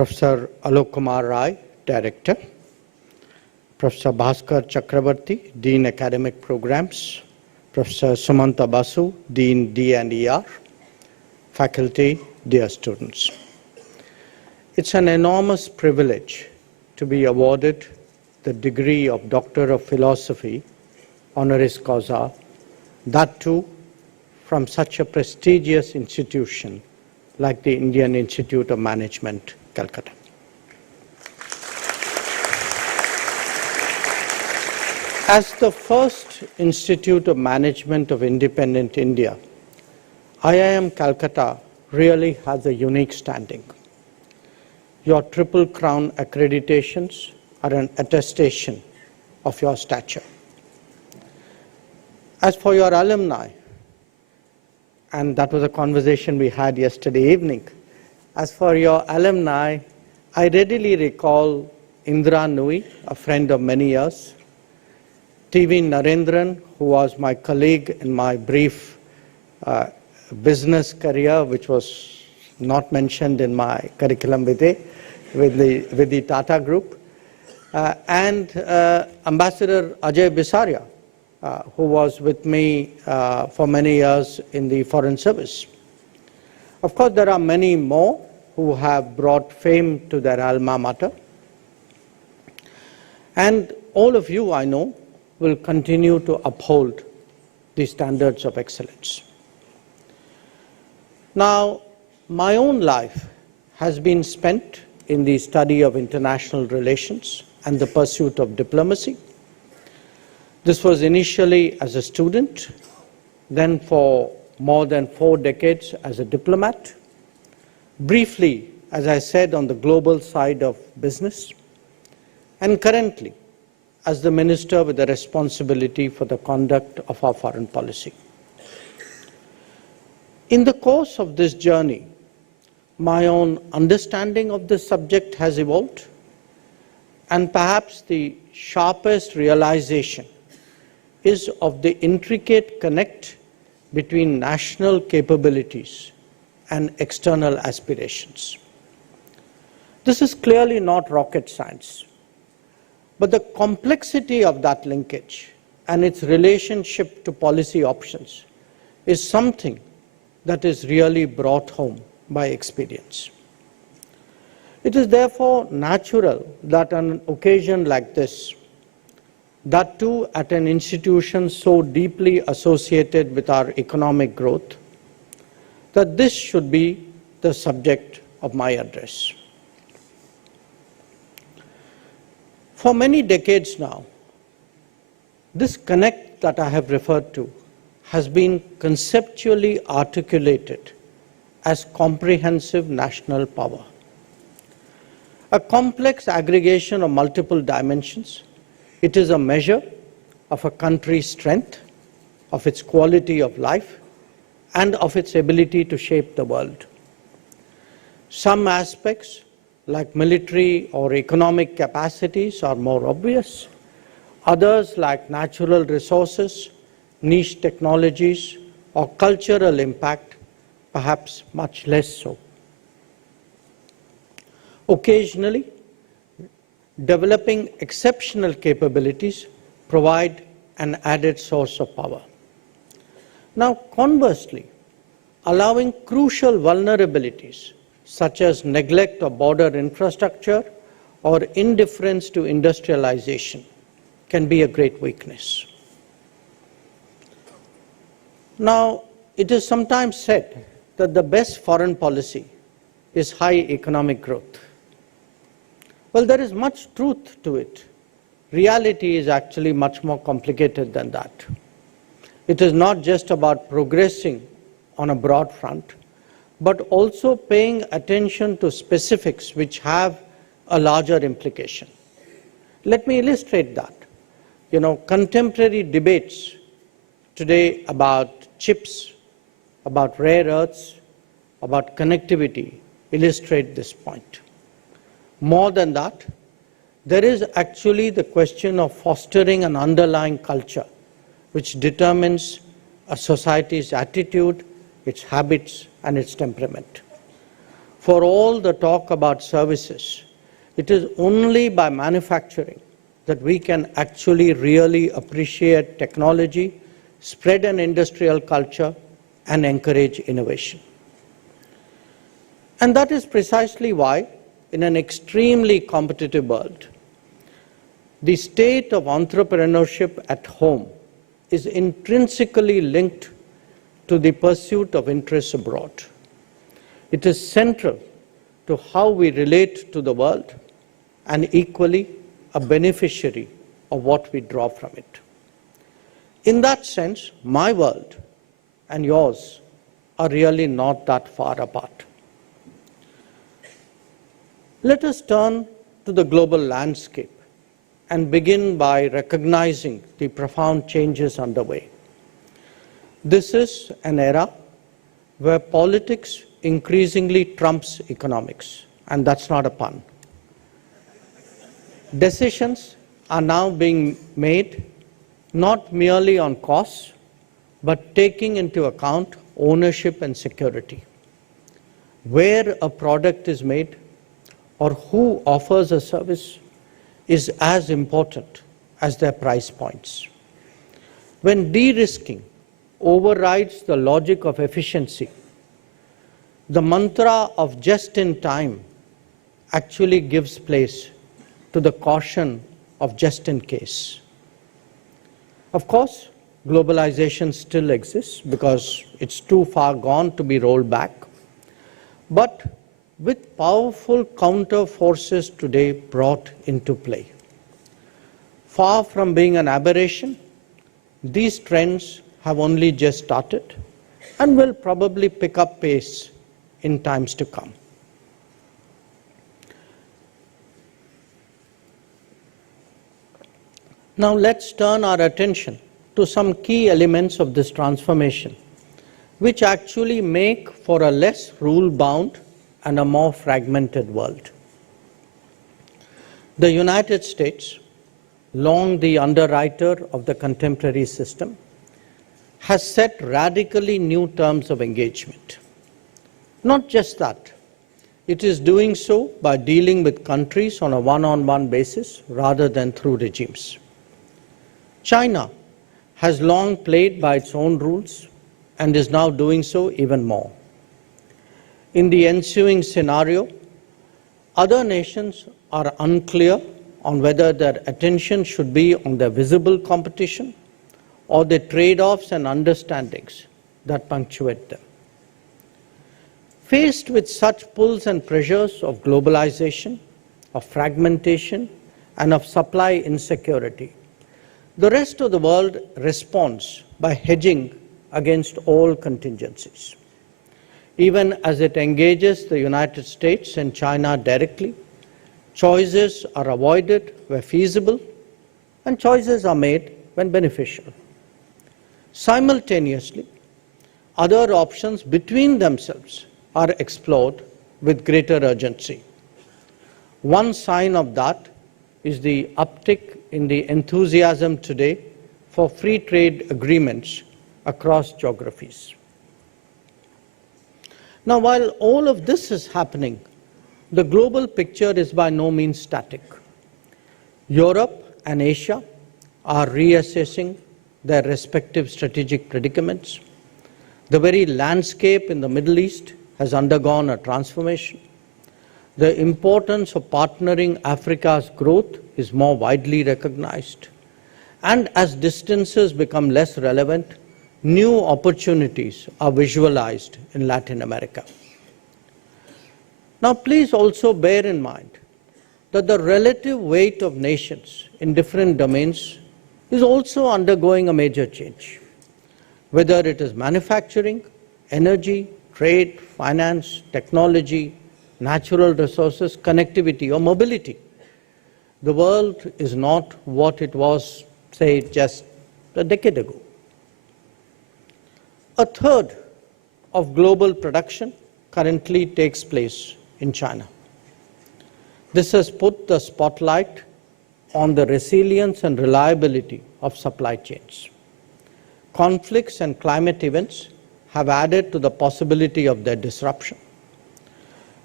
Professor Alok Kumar Rai, Director, Professor Bhaskar Chakrabarti, Dean Academic Programs, Professor Sumanta Basu, Dean D&ER, faculty, dear students. It's an enormous privilege to be awarded the degree of Doctor of Philosophy, honoris causa, that too from such a prestigious institution like the Indian Institute of Management, Calcutta. As the first Institute of Management of independent India, IIM Calcutta really has a unique standing. Your Triple Crown accreditations are an attestation of your stature. As for your alumni, and that was a conversation we had yesterday evening, as for your alumni, I readily recall Indra Nui, a friend of many years, TV Narendran, who was my colleague in my brief business career, which was not mentioned in my curriculum vitae with the Tata Group, and Ambassador Ajay Bisaria, who was with me for many years in the Foreign Service. Of course, there are many more who have brought fame to their alma mater. And all of you, I know, will continue to uphold the standards of excellence. Now, my own life has been spent in the study of international relations and the pursuit of diplomacy. This was initially as a student, then for more than 4 decades as a diplomat, briefly, as I said, on the global side of business, and currently as the minister with the responsibility for the conduct of our foreign policy. In the course of this journey, my own understanding of this subject has evolved, and perhaps the sharpest realization is of the intricate connect between national capabilities and external aspirations. This is clearly not rocket science, but the complexity of that linkage and its relationship to policy options is something that is really brought home by experience. It is therefore natural that on an occasion like this, that too at an institution so deeply associated with our economic growth, that this should be the subject of my address. For many decades now, this connect that I have referred to has been conceptually articulated as comprehensive national power. A complex aggregation of multiple dimensions, it is a measure of a country's strength, of its quality of life, and of its ability to shape the world. Some aspects, like military or economic capacities, are more obvious. Others, like natural resources, niche technologies, or cultural impact, perhaps much less so. Occasionally, developing exceptional capabilities provide an added source of power. Now, conversely, allowing crucial vulnerabilities such as neglect of border infrastructure or indifference to industrialization can be a great weakness. Now, it is sometimes said that the best foreign policy is high economic growth. Well, there is much truth to it. Reality is actually much more complicated than that. It is not just about progressing on a broad front, but also paying attention to specifics which have a larger implication. Let me illustrate that. Contemporary debates today about chips, about rare earths, about connectivity illustrate this point. More than that, there is actually the question of fostering an underlying culture which determines a society's attitude, its habits, and its temperament. For all the talk about services, it is only by manufacturing that we can actually really appreciate technology, spread an industrial culture, and encourage innovation. And that is precisely why, in an extremely competitive world, the state of entrepreneurship at home is intrinsically linked to the pursuit of interests abroad. It is central to how we relate to the world and equally a beneficiary of what we draw from it. In that sense, my world and yours are really not that far apart. Let us turn to the global landscape and begin by recognizing the profound changes underway. This is an era where politics increasingly trumps economics, and that's not a pun. Decisions are now being made not merely on costs, but taking into account ownership and security. Where a product is made or who offers a service is as important as their price points. When de-risking overrides the logic of efficiency, the mantra of just in time actually gives place to the caution of just in case. Of course, globalization still exists because it's too far gone to be rolled back. But with powerful counter forces today brought into play, far from being an aberration, these trends have only just started and will probably pick up pace in times to come. Now let's turn our attention to some key elements of this transformation, which actually make for a less rule-bound and a more fragmented world. The United States, long the underwriter of the contemporary system, has set radically new terms of engagement. Not just that, it is doing so by dealing with countries on a one-on-one basis rather than through regimes. China has long played by its own rules and is now doing so even more. In the ensuing scenario, other nations are unclear on whether their attention should be on the visible competition or the trade-offs and understandings that punctuate them. Faced with such pulls and pressures of globalization, of fragmentation, and of supply insecurity, the rest of the world responds by hedging against all contingencies. Even as it engages the United States and China directly, choices are avoided where feasible, and choices are made when beneficial. Simultaneously, other options between themselves are explored with greater urgency. One sign of that is the uptick in the enthusiasm today for free trade agreements across geographies. Now, while all of this is happening, the global picture is by no means static. Europe and Asia are reassessing their respective strategic predicaments. The very landscape in the Middle East has undergone a transformation. The importance of partnering Africa's growth is more widely recognized. And as distances become less relevant, new opportunities are visualized in Latin America. Now, please also bear in mind that the relative weight of nations in different domains is also undergoing a major change. Whether it is manufacturing, energy, trade, finance, technology, natural resources, connectivity, or mobility, the world is not what it was, say, just a decade ago. A third of global production currently takes place in China. This has put the spotlight on the resilience and reliability of supply chains. Conflicts and climate events have added to the possibility of their disruption.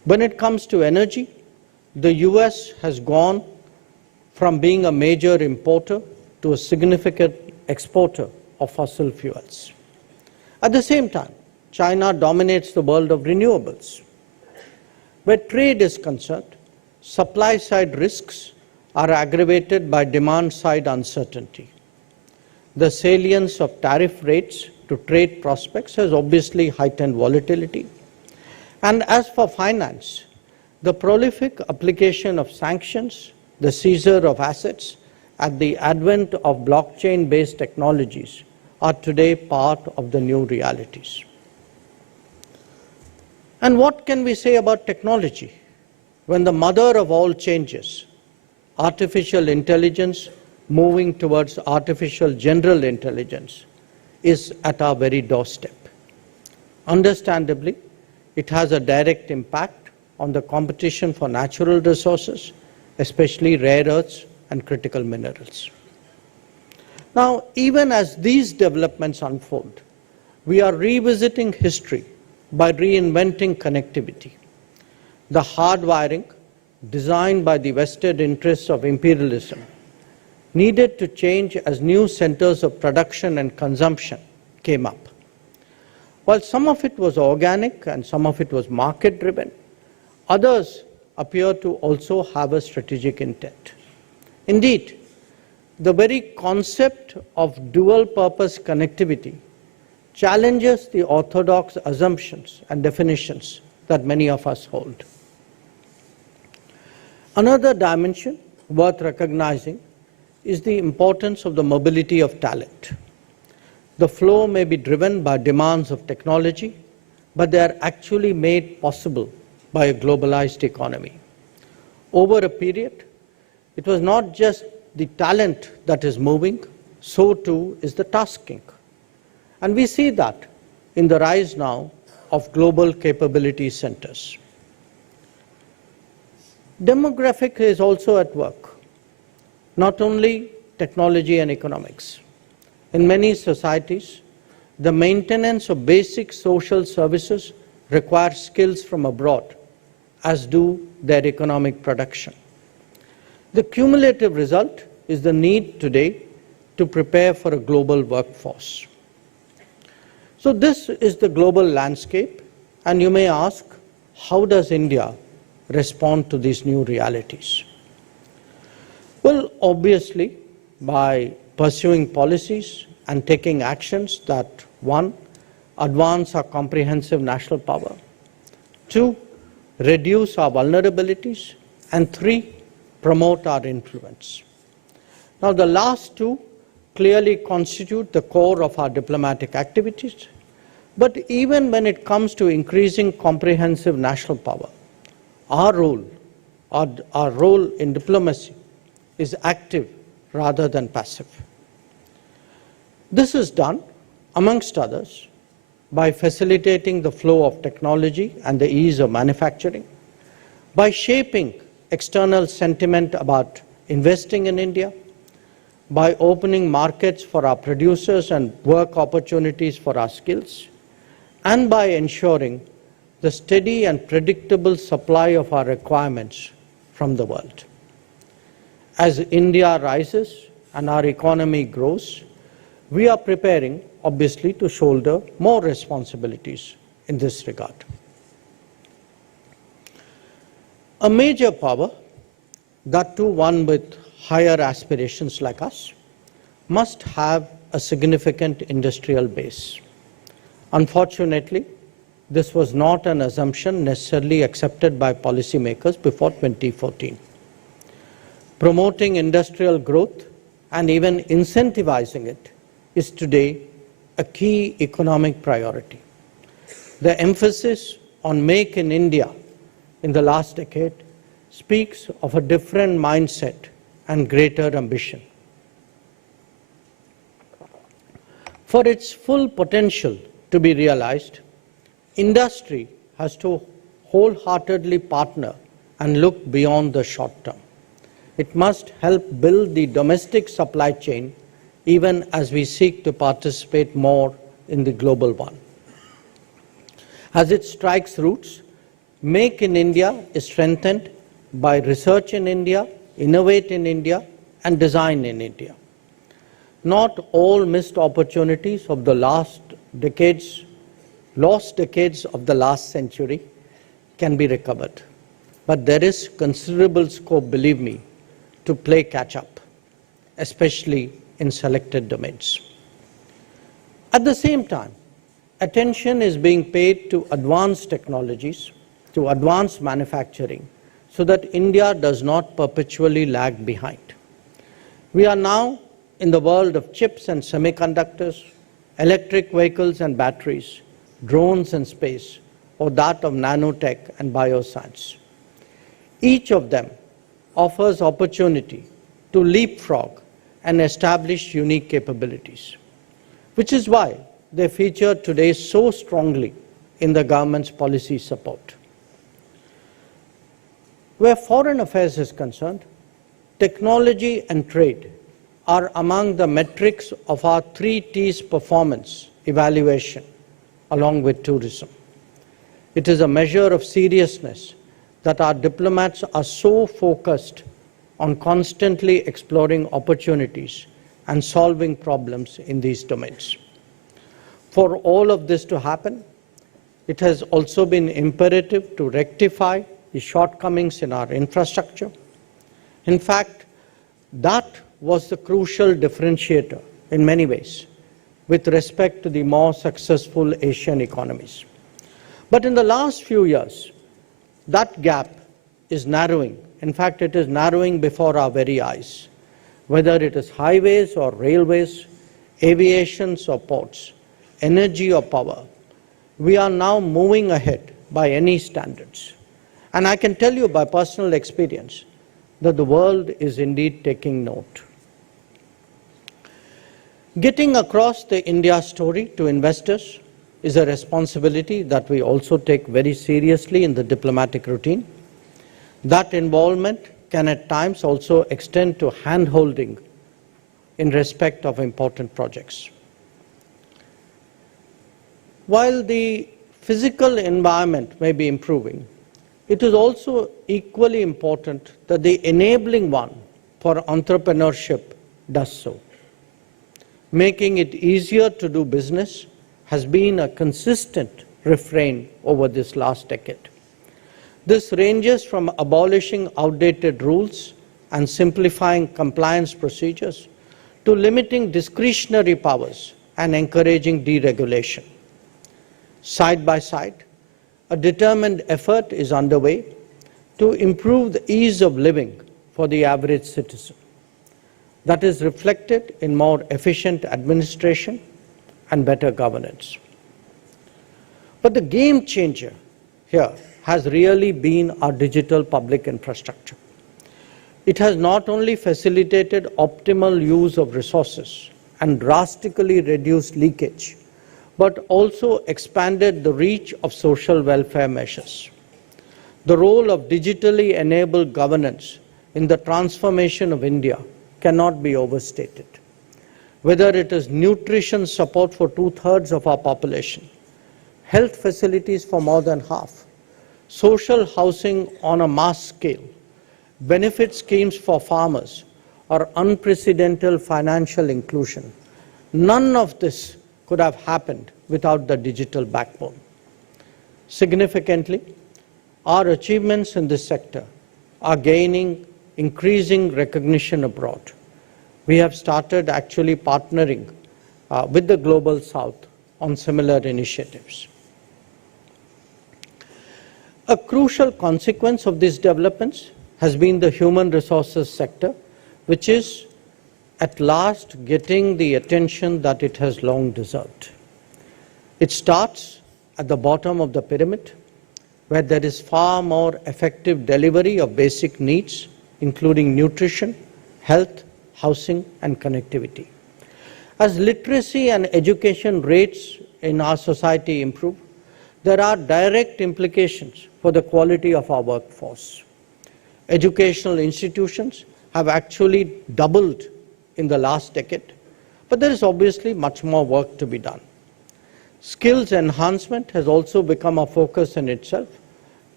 When it comes to energy, the US has gone from being a major importer to a significant exporter of fossil fuels. At the same time, China dominates the world of renewables. Where trade is concerned, supply-side risks are aggravated by demand-side uncertainty. The salience of tariff rates to trade prospects has obviously heightened volatility. And as for finance, the prolific application of sanctions, the seizure of assets, and the advent of blockchain-based technologies are today part of the new realities. And what can we say about technology when the mother of all changes, artificial intelligence moving towards artificial general intelligence, is at our very doorstep? Understandably, it has a direct impact on the competition for natural resources, especially rare earths and critical minerals. Now, even as these developments unfold, we are revisiting history by reinventing connectivity. The hardwiring, designed by the vested interests of imperialism, needed to change as new centers of production and consumption came up. While some of it was organic and some of it was market-driven, others appear to also have a strategic intent. Indeed, the very concept of dual-purpose connectivity challenges the orthodox assumptions and definitions that many of us hold. Another dimension worth recognizing is the importance of the mobility of talent. The flow may be driven by demands of technology, but they are actually made possible by a globalized economy. Over a period, it was not just the talent that is moving, so too is the tasking. And we see that in the rise now of global capability centers. Demographic is also at work, not only technology and economics. In many societies, the maintenance of basic social services requires skills from abroad, as do their economic production. The cumulative result is the need today to prepare for a global workforce. So this is the global landscape, and you may ask, how does India respond to these new realities? Well, obviously, by pursuing policies and taking actions that, one, advance our comprehensive national power, two, reduce our vulnerabilities, and three, promote our influence. Now, the last two clearly constitute the core of our diplomatic activities, but even when it comes to increasing comprehensive national power, our role in diplomacy is active rather than passive. This is done, amongst others, by facilitating the flow of technology and the ease of manufacturing, by shaping external sentiment about investing in India, by opening markets for our producers and work opportunities for our skills, and by ensuring the steady and predictable supply of our requirements from the world. As India rises and our economy grows, we are preparing, obviously, to shoulder more responsibilities in this regard. A major power, that too one with higher aspirations like us, must have a significant industrial base. Unfortunately, this was not an assumption necessarily accepted by policymakers before 2014. Promoting industrial growth and even incentivizing it is today a key economic priority. The emphasis on Make in India in the last decade speaks of a different mindset and greater ambition. For its full potential to be realized, industry has to wholeheartedly partner and look beyond the short term. It must help build the domestic supply chain even as we seek to participate more in the global one. As it strikes roots, Make in India is strengthened by research in India, innovate in India, and design in India. Not all missed opportunities of the lost decades of the last century can be recovered. But there is considerable scope, believe me, to play catch-up, especially in selected domains. At the same time, attention is being paid to advanced technologies, to advanced manufacturing, so that India does not perpetually lag behind. We are now in the world of chips and semiconductors, electric vehicles and batteries, drones and space, or that of nanotech and bioscience. Each of them offers opportunity to leapfrog and establish unique capabilities, which is why they feature today so strongly in the government's policy support. Where foreign affairs is concerned, technology and trade are among the metrics of our 3 T's performance evaluation, along with tourism. It is a measure of seriousness that our diplomats are so focused on constantly exploring opportunities and solving problems in these domains. For all of this to happen, it has also been imperative to rectify the shortcomings in our infrastructure. In fact, that was the crucial differentiator in many ways with respect to the more successful Asian economies. But in the last few years, that gap is narrowing. In fact, it is narrowing before our very eyes. Whether it is highways or railways, aviations or ports, energy or power, we are now moving ahead by any standards. And I can tell you by personal experience that the world is indeed taking note. Getting across the India story to investors is a responsibility that we also take very seriously in the diplomatic routine. That involvement can at times also extend to hand-holding in respect of important projects. While the physical environment may be improving, it is also equally important that the enabling one for entrepreneurship does so. Making it easier to do business has been a consistent refrain over this last decade. This ranges from abolishing outdated rules and simplifying compliance procedures to limiting discretionary powers and encouraging deregulation. Side by side, a determined effort is underway to improve the ease of living for the average citizen. That is reflected in more efficient administration and better governance. But the game changer here has really been our digital public infrastructure. It has not only facilitated optimal use of resources and drastically reduced leakage, but also expanded the reach of social welfare measures. The role of digitally enabled governance in the transformation of India cannot be overstated. Whether it is nutrition support for 2/3 of our population, health facilities for more than half, social housing on a mass scale, benefit schemes for farmers, or unprecedented financial inclusion, none of this could have happened without the digital backbone. Significantly, our achievements in this sector are gaining increasing recognition abroad. We have started actually partnering with the Global South on similar initiatives. A crucial consequence of these developments has been the human resources sector, which is at last getting the attention that it has long deserved. It starts at the bottom of the pyramid, where there is far more effective delivery of basic needs, including nutrition, health, housing, and connectivity. As literacy and education rates in our society improve, there are direct implications for the quality of our workforce. Educational institutions have actually doubled in the last decade, but there is obviously much more work to be done. Skills enhancement has also become a focus in itself,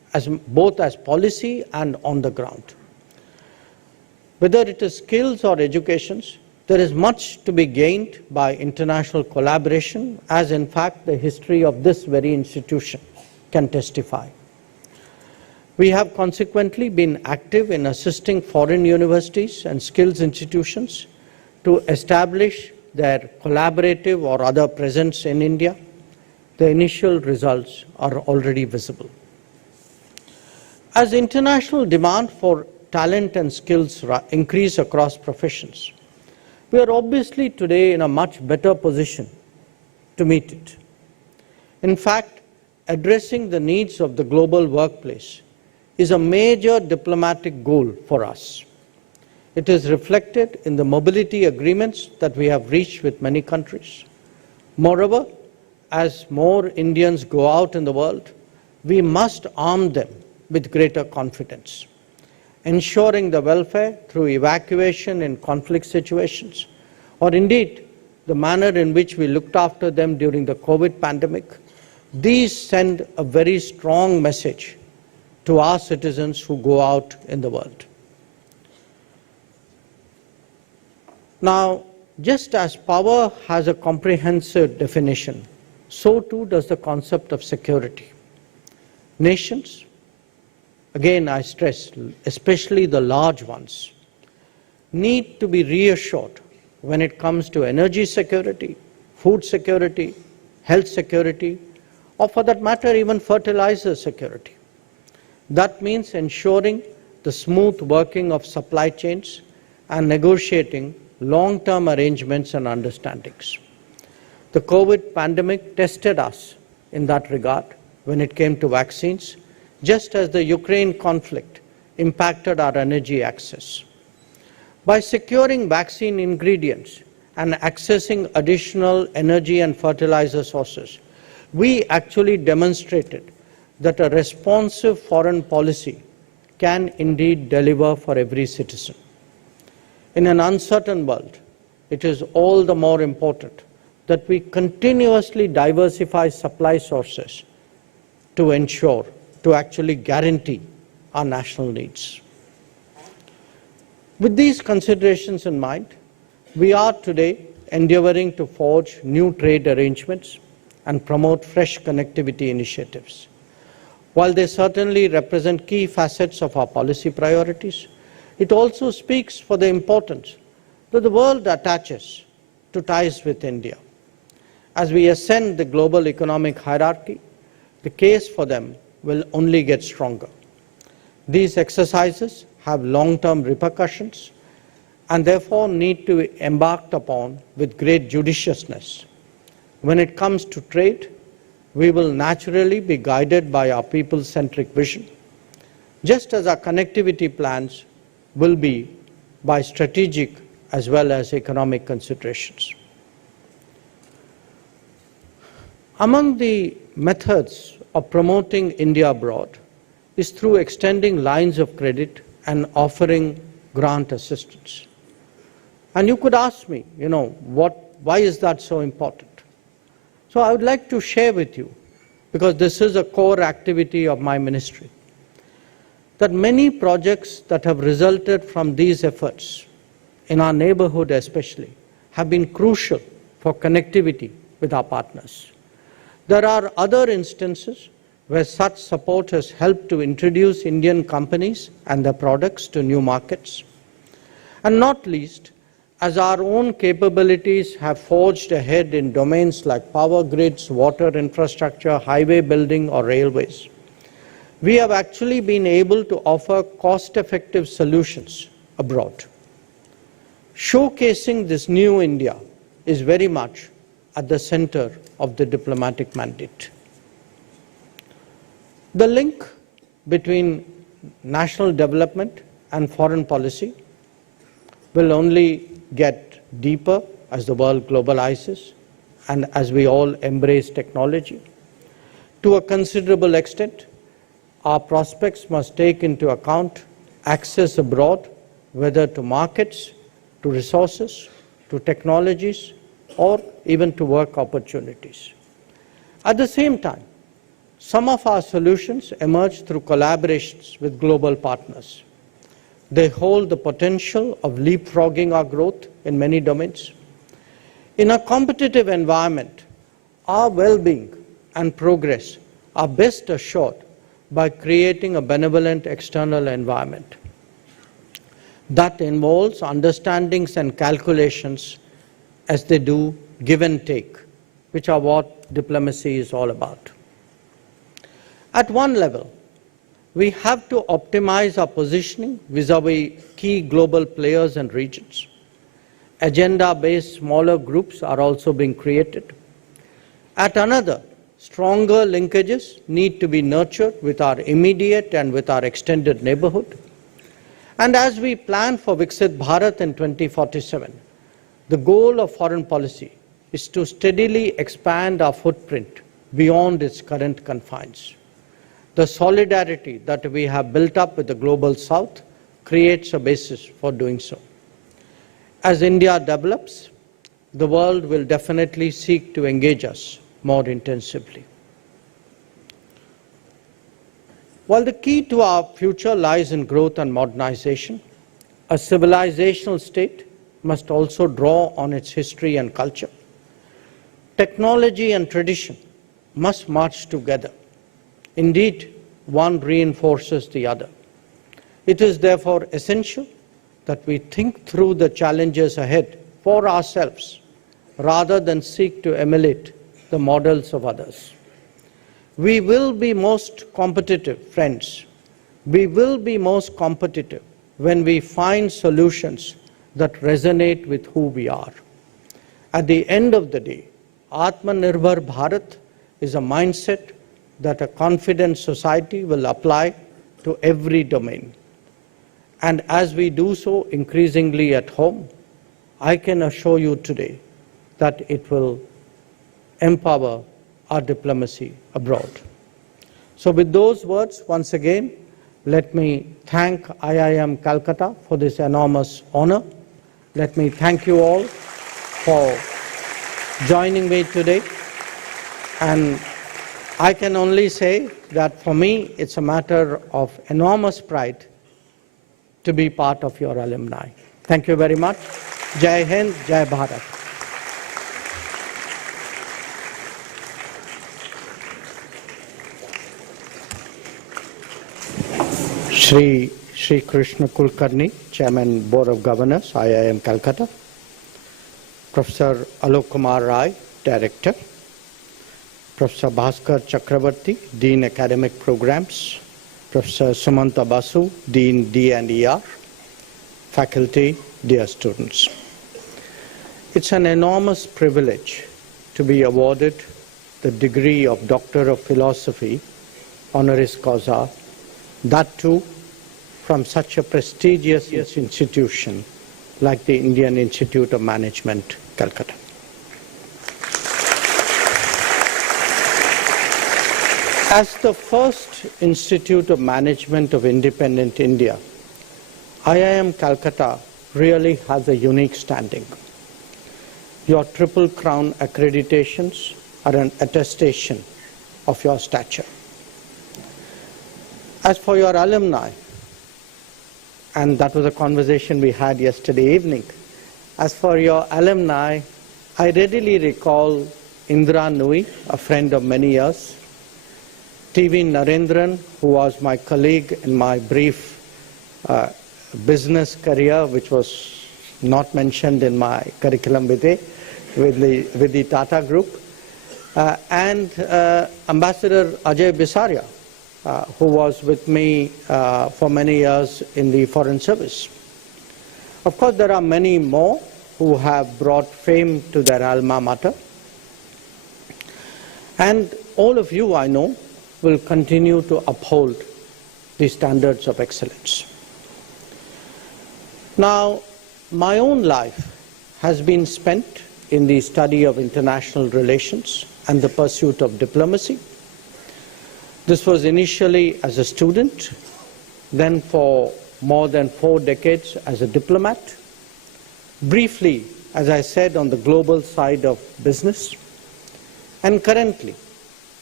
both as policy and on the ground. Whether it is skills or educations, there is much to be gained by international collaboration, as in fact the history of this very institution can testify. We have consequently been active in assisting foreign universities and skills institutions to establish their collaborative or other presence in India. The initial results are already visible. As international demand for talent and skills increase across professions, we are obviously today in a much better position to meet it. In fact, addressing the needs of the global workplace is a major diplomatic goal for us. It is reflected in the mobility agreements that we have reached with many countries. Moreover, as more Indians go out in the world, we must arm them with greater confidence, ensuring the welfare through evacuation in conflict situations, or indeed the manner in which we looked after them during the COVID pandemic. These send a very strong message to our citizens who go out in the world. Now, just as power has a comprehensive definition, so too does the concept of security. Nations, again I stress, especially the large ones, need to be reassured when it comes to energy security, food security, health security, or for that matter even fertilizer security. That means ensuring the smooth working of supply chains and negotiating long-term arrangements and understandings. The COVID pandemic tested us in that regard when it came to vaccines, just as the Ukraine conflict impacted our energy access. By securing vaccine ingredients and accessing additional energy and fertilizer sources, we actually demonstrated that a responsive foreign policy can indeed deliver for every citizen. In an uncertain world, it is all the more important that we continuously diversify supply sources to ensure, to actually guarantee our national needs. With these considerations in mind, we are today endeavoring to forge new trade arrangements and promote fresh connectivity initiatives. While they certainly represent key facets of our policy priorities, it also speaks for the importance that the world attaches to ties with India. As we ascend the global economic hierarchy, the case for them will only get stronger. These exercises have long-term repercussions and therefore need to be embarked upon with great judiciousness. When it comes to trade, we will naturally be guided by our people-centric vision, just as our connectivity plans will be by strategic as well as economic considerations. Among the methods of promoting India abroad is through extending lines of credit and offering grant assistance. And you could ask me, why is that so important? So I would like to share with you, because this is a core activity of my ministry, that many projects that have resulted from these efforts, in our neighborhood especially, have been crucial for connectivity with our partners. There are other instances where such support has helped to introduce Indian companies and their products to new markets. And not least, as our own capabilities have forged ahead in domains like power grids, water infrastructure, highway building, or railways, we have actually been able to offer cost-effective solutions abroad. Showcasing this new India is very much at the center of the diplomatic mandate. The link between national development and foreign policy will only get deeper as the world globalizes and as we all embrace technology. To a considerable extent, our prospects must take into account access abroad, whether to markets, to resources, to technologies, or even to work opportunities. At the same time, Some of our solutions emerge through collaborations with global partners. They hold the potential of leapfrogging our growth in many domains. In a competitive environment, our well-being and progress are best assured by creating a benevolent external environment. That involves understandings and calculations as they do give and take, which are what diplomacy is all about. At one level, we have to optimize our positioning vis-à-vis key global players and regions. Agenda-based smaller groups are also being created. At another, stronger linkages need to be nurtured with our immediate and with our extended neighborhood. And as we plan for Viksit Bharat in 2047, the goal of foreign policy is to steadily expand our footprint beyond its current confines. The solidarity that we have built up with the Global South creates a basis for doing so. As India develops, the world will definitely seek to engage us more intensively. While the key to our future lies in growth and modernization, a civilizational state must also draw on its history and culture. Technology and tradition must march together. Indeed, one reinforces the other. It is therefore essential that we think through the challenges ahead for ourselves rather than seek to emulate the models of others. We will be most competitive, friends. We will be most competitive when we find solutions that resonate with who we are. At the end of the day, Atmanirbhar Bharat is a mindset that a confident society will apply to every domain. And as we do so increasingly at home, I can assure you today that it will empower our diplomacy abroad. So with those words, once again, let me thank IIM Calcutta for this enormous honor. Let me thank you all for joining me today. And I can only say that for me, it's a matter of enormous pride to be part of your alumni. Thank you very much. Jai Hind, Jai Bharat. Shri Krishna Kulkarni, Chairman, Board of Governors, IIM Calcutta. Professor Alok Kumar Rai, Director. Professor Bhaskar Chakravarti, Dean Academic Programs. Professor Sumanta Basu, Dean D&ER. Faculty, dear students. It's an enormous privilege to be awarded the degree of Doctor of Philosophy, honoris causa, that too from such a prestigious institution like the Indian Institute of Management, Calcutta. As the first Institute of Management of independent India, IIM Calcutta really has a unique standing. Your Triple Crown accreditations are an attestation of your stature. As for your alumni, and that was a conversation we had yesterday evening, as for your alumni, I readily recall Indra Nui, a friend of many years, TV Narendran, who was my colleague in my brief business career, which was not mentioned in my curriculum vitae with the Tata Group, and Ambassador Ajay Bisaria, who was with me for many years in the Foreign Service. Of course, there are many more who have brought fame to their alma mater. And all of you, I know, will continue to uphold the standards of excellence. Now, my own life has been spent in the study of international relations and the pursuit of diplomacy. This was initially as a student, then for more than 4 decades as a diplomat, briefly, as I said, on the global side of business, and currently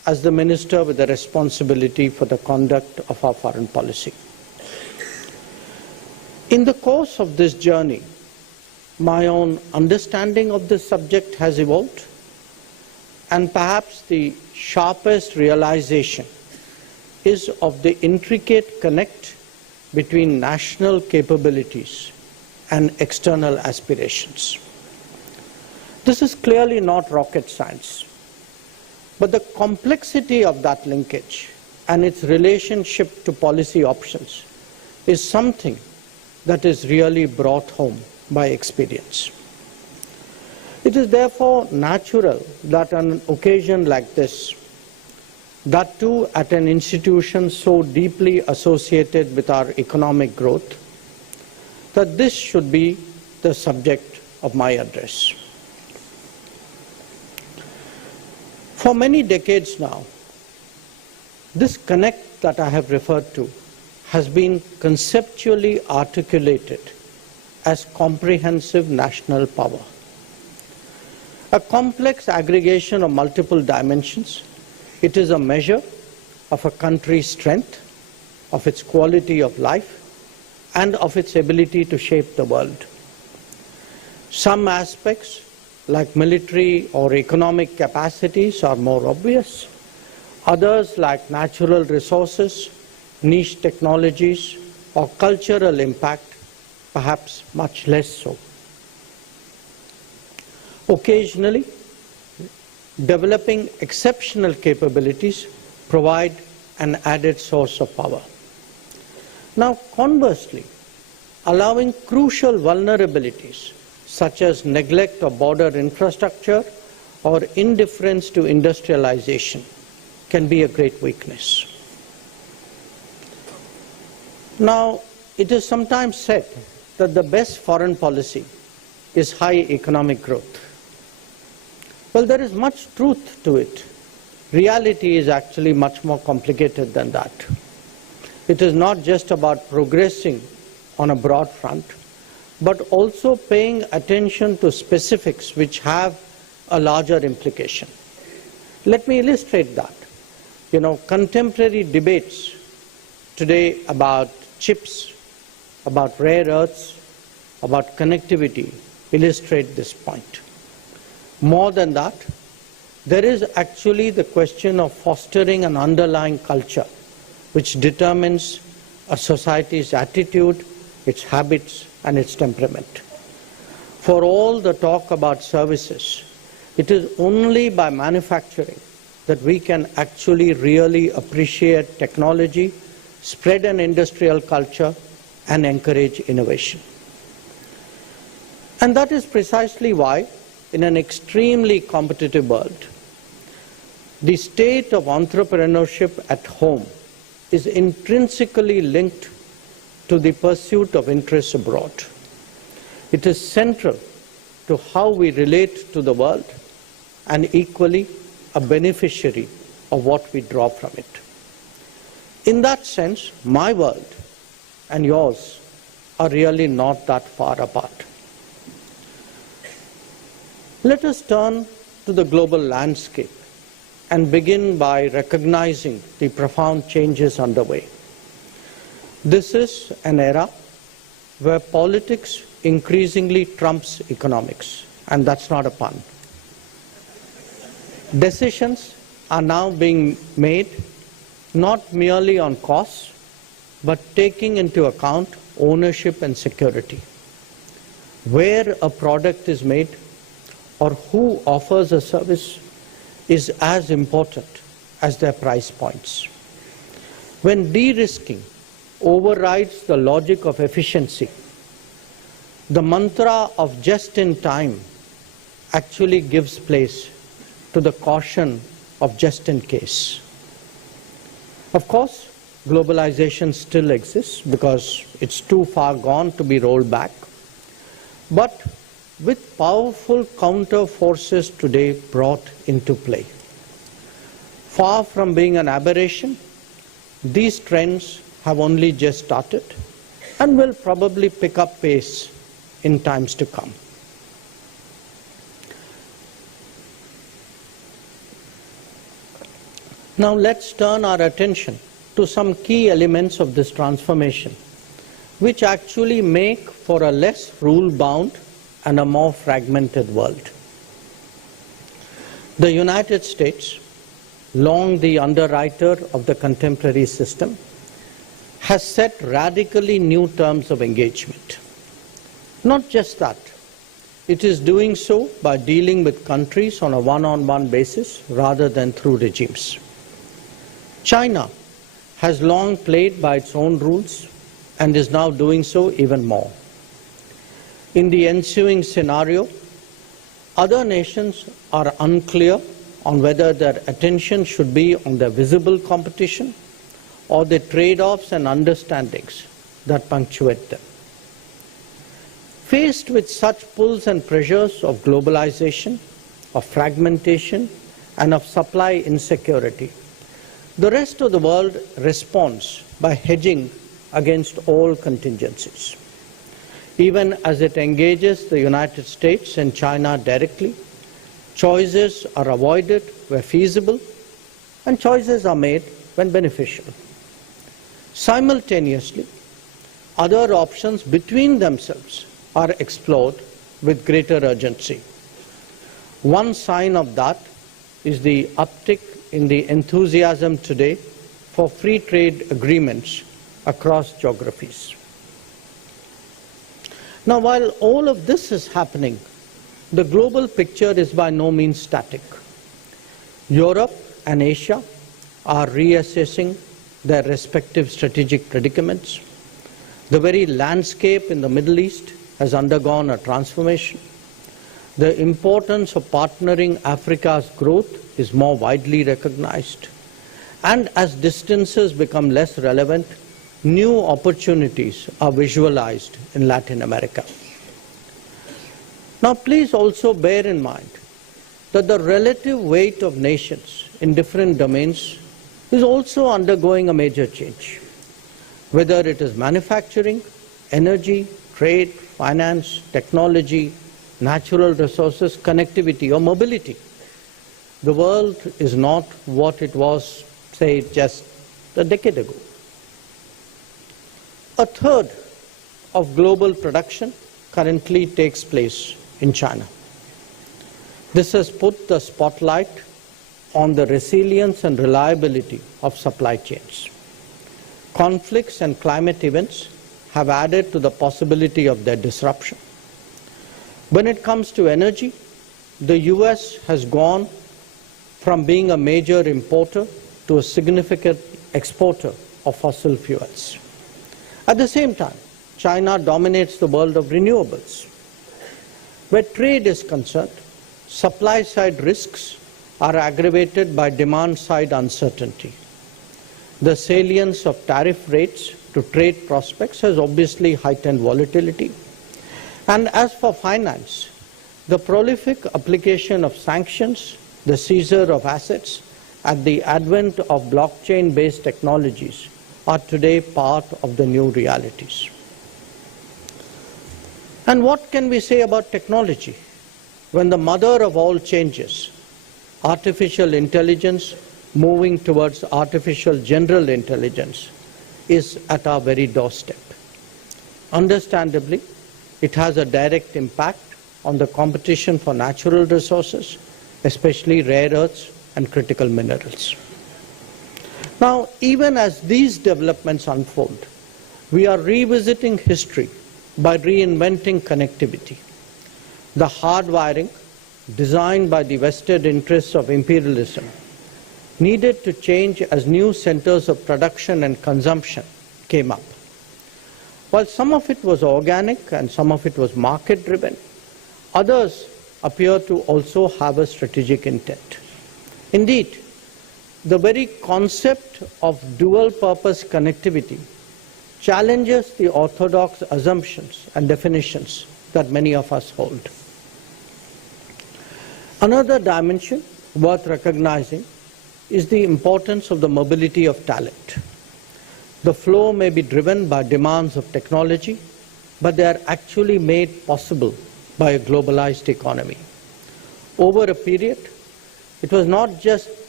as the minister with the responsibility for the conduct of our foreign policy. In the course of this journey, my own understanding of this subject has evolved, and perhaps the sharpest realization is of the intricate connect between national capabilities and external aspirations. This is clearly not rocket science, but the complexity of that linkage and its relationship to policy options is something that is really brought home by experience. It is therefore natural that on an occasion like this, that too at an institution so deeply associated with our economic growth, that this should be the subject of my address. For many decades now, this connect that I have referred to has been conceptually articulated as comprehensive national power. A complex aggregation of multiple dimensions, it is a measure of a country's strength, of its quality of life, and of its ability to shape the world. Some aspects, like military or economic capacities, are more obvious. Others, like natural resources, niche technologies, or cultural impact, perhaps much less so. Occasionally, developing exceptional capabilities provide an added source of power. Now, conversely, allowing crucial vulnerabilities such as neglect of border infrastructure or indifference to industrialization can be a great weakness. Now, it is sometimes said that the best foreign policy is high economic growth. Well, there is much truth to it. Reality is actually much more complicated than that. It is not just about progressing on a broad front, but also paying attention to specifics which have a larger implication. Let me illustrate that. Contemporary debates today about chips, about rare earths, about connectivity illustrate this point. More than that, there is actually the question of fostering an underlying culture which determines a society's attitude, its habits, and its temperament. For all the talk about services, it is only by manufacturing that we can actually really appreciate technology, spread an industrial culture, and encourage innovation. And that is precisely why, in an extremely competitive world, the state of entrepreneurship at home is intrinsically linked to the pursuit of interests abroad. It is central to how we relate to the world and equally a beneficiary of what we draw from it. In that sense, my world and yours are really not that far apart. Let us turn to the global landscape and begin by recognizing the profound changes underway. This is an era where politics increasingly trumps economics, and that's not a pun. Decisions are now being made not merely on costs, but taking into account ownership and security. Where a product is made or who offers a service is as important as their price points. When de-risking overrides the logic of efficiency, the mantra of just in time actually gives place to the caution of just in case. Of course, globalization still exists because it's too far gone to be rolled back. But with powerful counter forces today brought into play, far from being an aberration, these trends have only just started and will probably pick up pace in times to come. Now let's turn our attention to some key elements of this transformation, which actually make for a less rule-bound and a more fragmented world. The United States, long the underwriter of the contemporary system, has set radically new terms of engagement. Not just that, it is doing so by dealing with countries on a one-on-one basis rather than through regimes. China has long played by its own rules and is now doing so even more. In the ensuing scenario, other nations are unclear on whether their attention should be on the visible competition or the trade-offs and understandings that punctuate them. Faced with such pulls and pressures of globalization, of fragmentation, and of supply insecurity, the rest of the world responds by hedging against all contingencies. Even as it engages the United States and China directly, choices are avoided where feasible, and choices are made when beneficial. Simultaneously, other options between themselves are explored with greater urgency. One sign of that is the uptick in the enthusiasm today for free trade agreements across geographies. Now, while all of this is happening, the global picture is by no means static. Europe and Asia are reassessing their respective strategic predicaments. The very landscape in the Middle East has undergone a transformation. The importance of partnering Africa's growth is more widely recognized. And as distances become less relevant, new opportunities are visualized in Latin America. Now, please also bear in mind that the relative weight of nations in different domains is also undergoing a major change. Whether it is manufacturing, energy, trade, finance, technology, natural resources, connectivity, or mobility, the world is not what it was, say, just a decade ago. A third of global production currently takes place in China. This has put the spotlight on the resilience and reliability of supply chains. Conflicts and climate events have added to the possibility of their disruption. When it comes to energy, the US has gone from being a major importer to a significant exporter of fossil fuels. At the same time, China dominates the world of renewables. Where trade is concerned, supply-side risks are aggravated by demand-side uncertainty. The salience of tariff rates to trade prospects has obviously heightened volatility. And as for finance, the prolific application of sanctions, the seizure of assets, and the advent of blockchain-based technologies are today part of the new realities. And what can we say about technology when the mother of all changes, artificial intelligence moving towards artificial general intelligence, is at our very doorstep? Understandably, it has a direct impact on the competition for natural resources, especially rare earths and critical minerals. Now, even as these developments unfold, we are revisiting history by reinventing connectivity. The hardwiring, designed by the vested interests of imperialism, needed to change as new centers of production and consumption came up. While some of it was organic and some of it was market-driven, others appear to also have a strategic intent. Indeed, the very concept of dual-purpose connectivity challenges the orthodox assumptions and definitions that many of us hold. Another dimension worth recognizing is the importance of the mobility of talent. The flow may be driven by demands of technology, but they are actually made possible by a globalized economy. Over a period, it was not just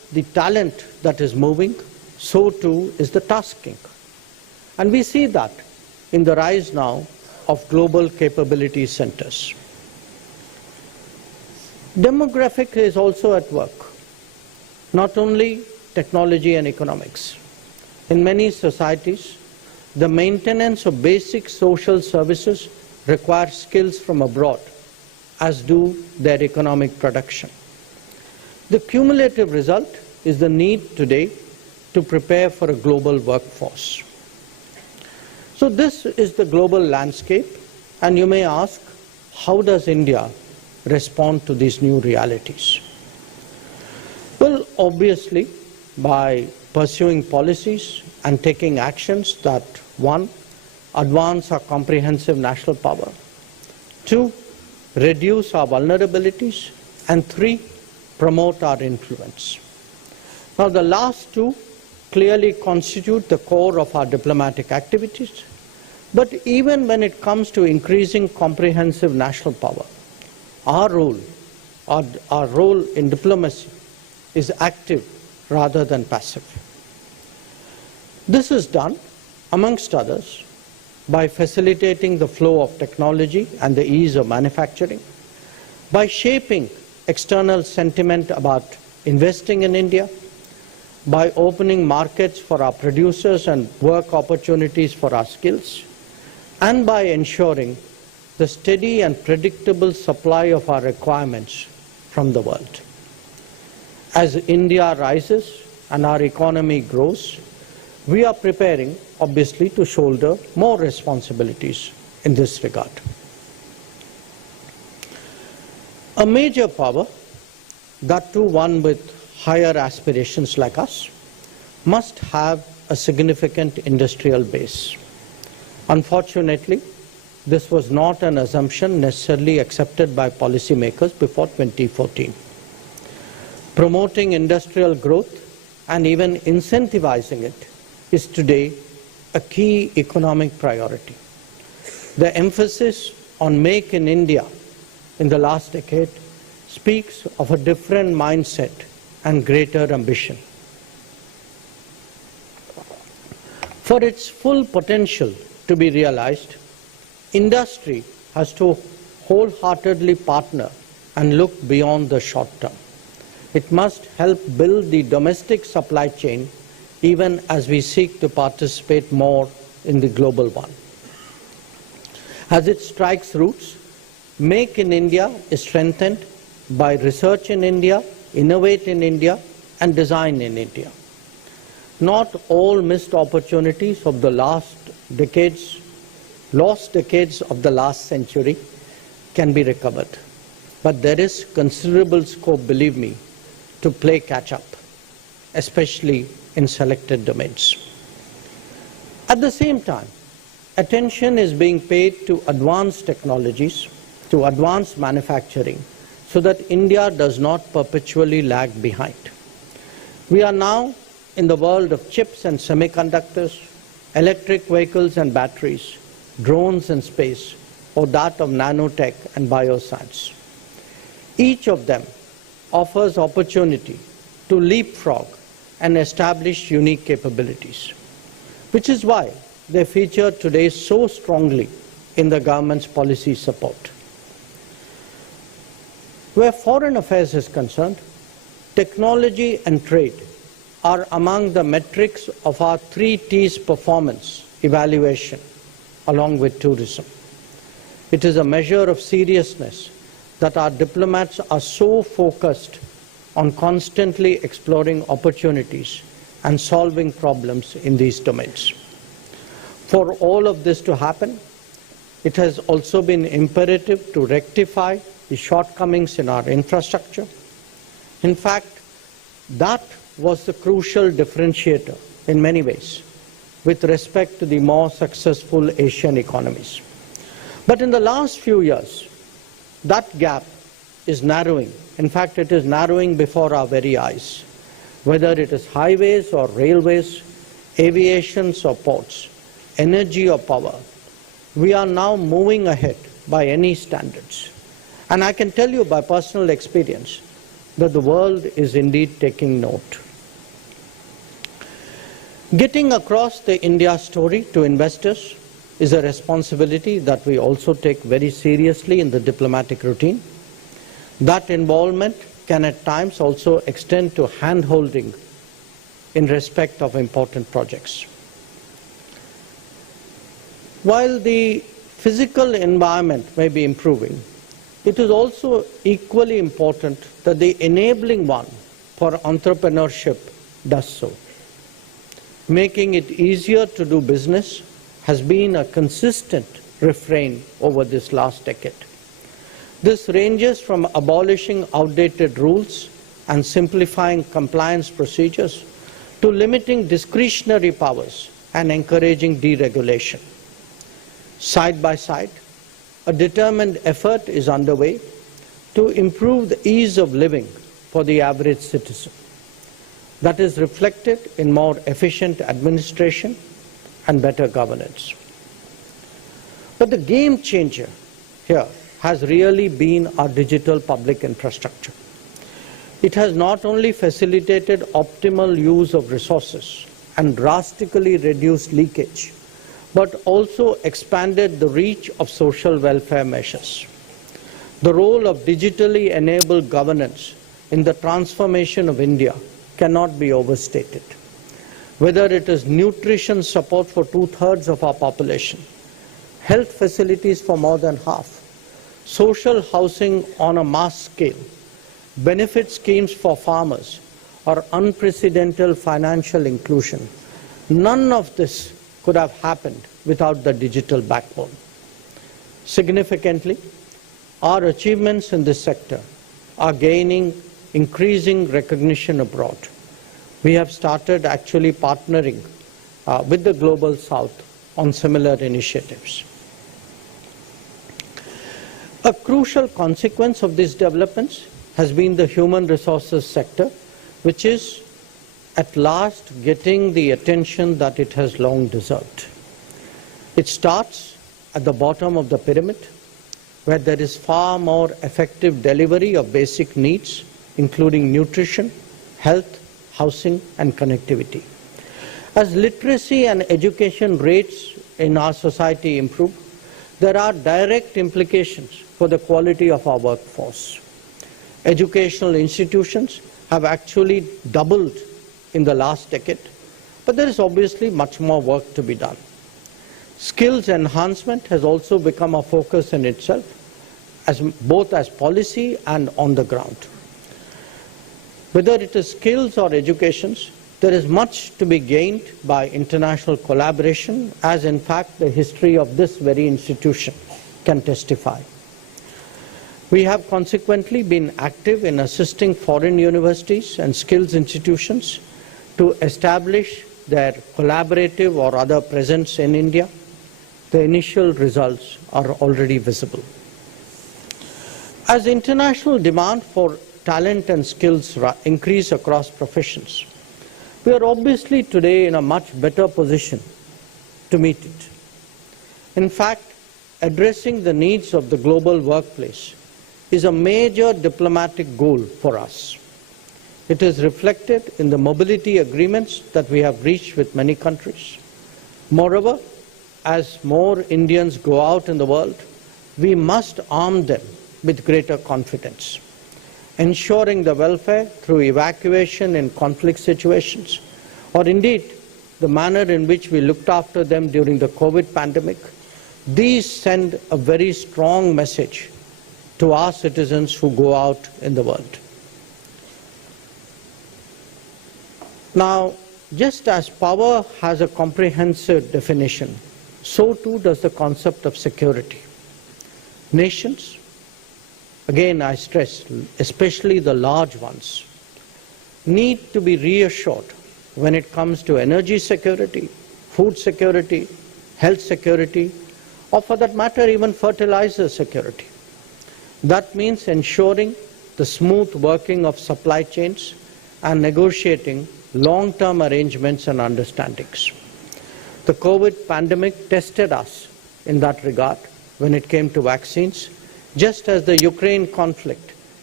the talent that is moving, so too is the tasking. And we see that in the rise now of global capability centers. Demographic is also at work, not only technology and economics. In many societies, the maintenance of basic social services requires skills from abroad, as do their economic production. The cumulative result is the need today to prepare for a global workforce. So this is the global landscape, and you may ask, how does India respond to these new realities? Well, obviously, by pursuing policies and taking actions that, one, advance our comprehensive national power, two, reduce our vulnerabilities, and three, promote our influence. Now, the last two clearly constitute the core of our diplomatic activities, but even when it comes to increasing comprehensive national power, our role in diplomacy is active rather than passive. This is done, amongst others, by facilitating the flow of technology and the ease of manufacturing, by shaping external sentiment about investing in India, by opening markets for our producers and work opportunities for our skills, and by ensuring the steady and predictable supply of our requirements from the world. As India rises and our economy grows, we are preparing, obviously, to shoulder more responsibilities in this regard. A major power, that too one with higher aspirations like us, must have a significant industrial base. Unfortunately, this was not an assumption necessarily accepted by policymakers before 2014. Promoting industrial growth and even incentivizing it is today a key economic priority. The emphasis on Make in India in the last decade speaks of a different mindset and greater ambition. For its full potential to be realized, industry has to wholeheartedly partner and look beyond the short term. It must help build the domestic supply chain even as we seek to participate more in the global one. As it strikes roots, Make in India is strengthened by research in India, innovate in India, and design in India. Not all missed opportunities of the lost decades of the last century can be recovered. But there is considerable scope, believe me, to play catch-up, especially in selected domains. At the same time, attention is being paid to advanced technologies, to advanced manufacturing, so that India does not perpetually lag behind. We are now in the world of chips and semiconductors, electric vehicles and batteries, drones and space, or that of nanotech and bioscience. Each of them offers opportunity to leapfrog and establish unique capabilities, which is why they feature today so strongly in the government's policy support. Where foreign affairs is concerned, technology and trade are among the metrics of our 3 T's performance evaluation, along with tourism. It is a measure of seriousness that our diplomats are so focused on constantly exploring opportunities and solving problems in these domains. For all of this to happen, it has also been imperative to rectify the shortcomings in our infrastructure. In fact, that was the crucial differentiator in many ways with respect to the more successful Asian economies. But in the last few years, that gap is narrowing. In fact, it is narrowing before our very eyes. Whether it is highways or railways, aviations or ports, energy or power, we are now moving ahead by any standards. And I can tell you by personal experience that the world is indeed taking note. Getting across the India story to investors is a responsibility that we also take very seriously in the diplomatic routine. That involvement can at times also extend to hand-holding in respect of important projects. While the physical environment may be improving, it is also equally important that the enabling one for entrepreneurship does so. Making it easier to do business has been a consistent refrain over this last decade. This ranges from abolishing outdated rules and simplifying compliance procedures to limiting discretionary powers and encouraging deregulation. Side by side, a determined effort is underway to improve the ease of living for the average citizen. That is reflected in more efficient administration and better governance. But the game changer here has really been our digital public infrastructure. It has not only facilitated optimal use of resources and drastically reduced leakage, but also expanded the reach of social welfare measures. The role of digitally enabled governance in the transformation of India cannot be overstated. Whether it is nutrition support for 2/3 of our population, health facilities for more than half, social housing on a mass scale, benefit schemes for farmers, or unprecedented financial inclusion, none of this could have happened without the digital backbone. Significantly, our achievements in this sector are gaining increasing recognition abroad. We have started actually partnering with the Global South on similar initiatives. A crucial consequence of these developments has been the human resources sector, which is at last getting the attention that it has long deserved. It starts at the bottom of the pyramid, where there is far more effective delivery of basic needs, including nutrition, health, housing, and connectivity. As literacy and education rates in our society improve, there are direct implications for the quality of our workforce. Educational institutions have actually doubled in the last decade, but there is obviously much more work to be done. Skills enhancement has also become a focus in itself, both as policy and on the ground. Whether it is skills or educations, there is much to be gained by international collaboration, as in fact the history of this very institution can testify. We have consequently been active in assisting foreign universities and skills institutions to establish their collaborative or other presence in India. The initial results are already visible. As international demand for talent and skills increase across professions, we are obviously today in a much better position to meet it. In fact, addressing the needs of the global workplace is a major diplomatic goal for us. It is reflected in the mobility agreements that we have reached with many countries. Moreover, as more Indians go out in the world, we must arm them with greater confidence. Ensuring the welfare through evacuation in conflict situations, or indeed the manner in which we looked after them during the COVID pandemic, these send a very strong message to our citizens who go out in the world. Now, just as power has a comprehensive definition, so too does the concept of security. Nations, again I stress, especially the large ones, need to be reassured when it comes to energy security, food security, health security, or for that matter even fertilizer security. That means ensuring the smooth working of supply chains and negotiating long-term arrangements and understandings. The COVID pandemic tested us in that regard when it came to vaccines, just as the Ukraine conflict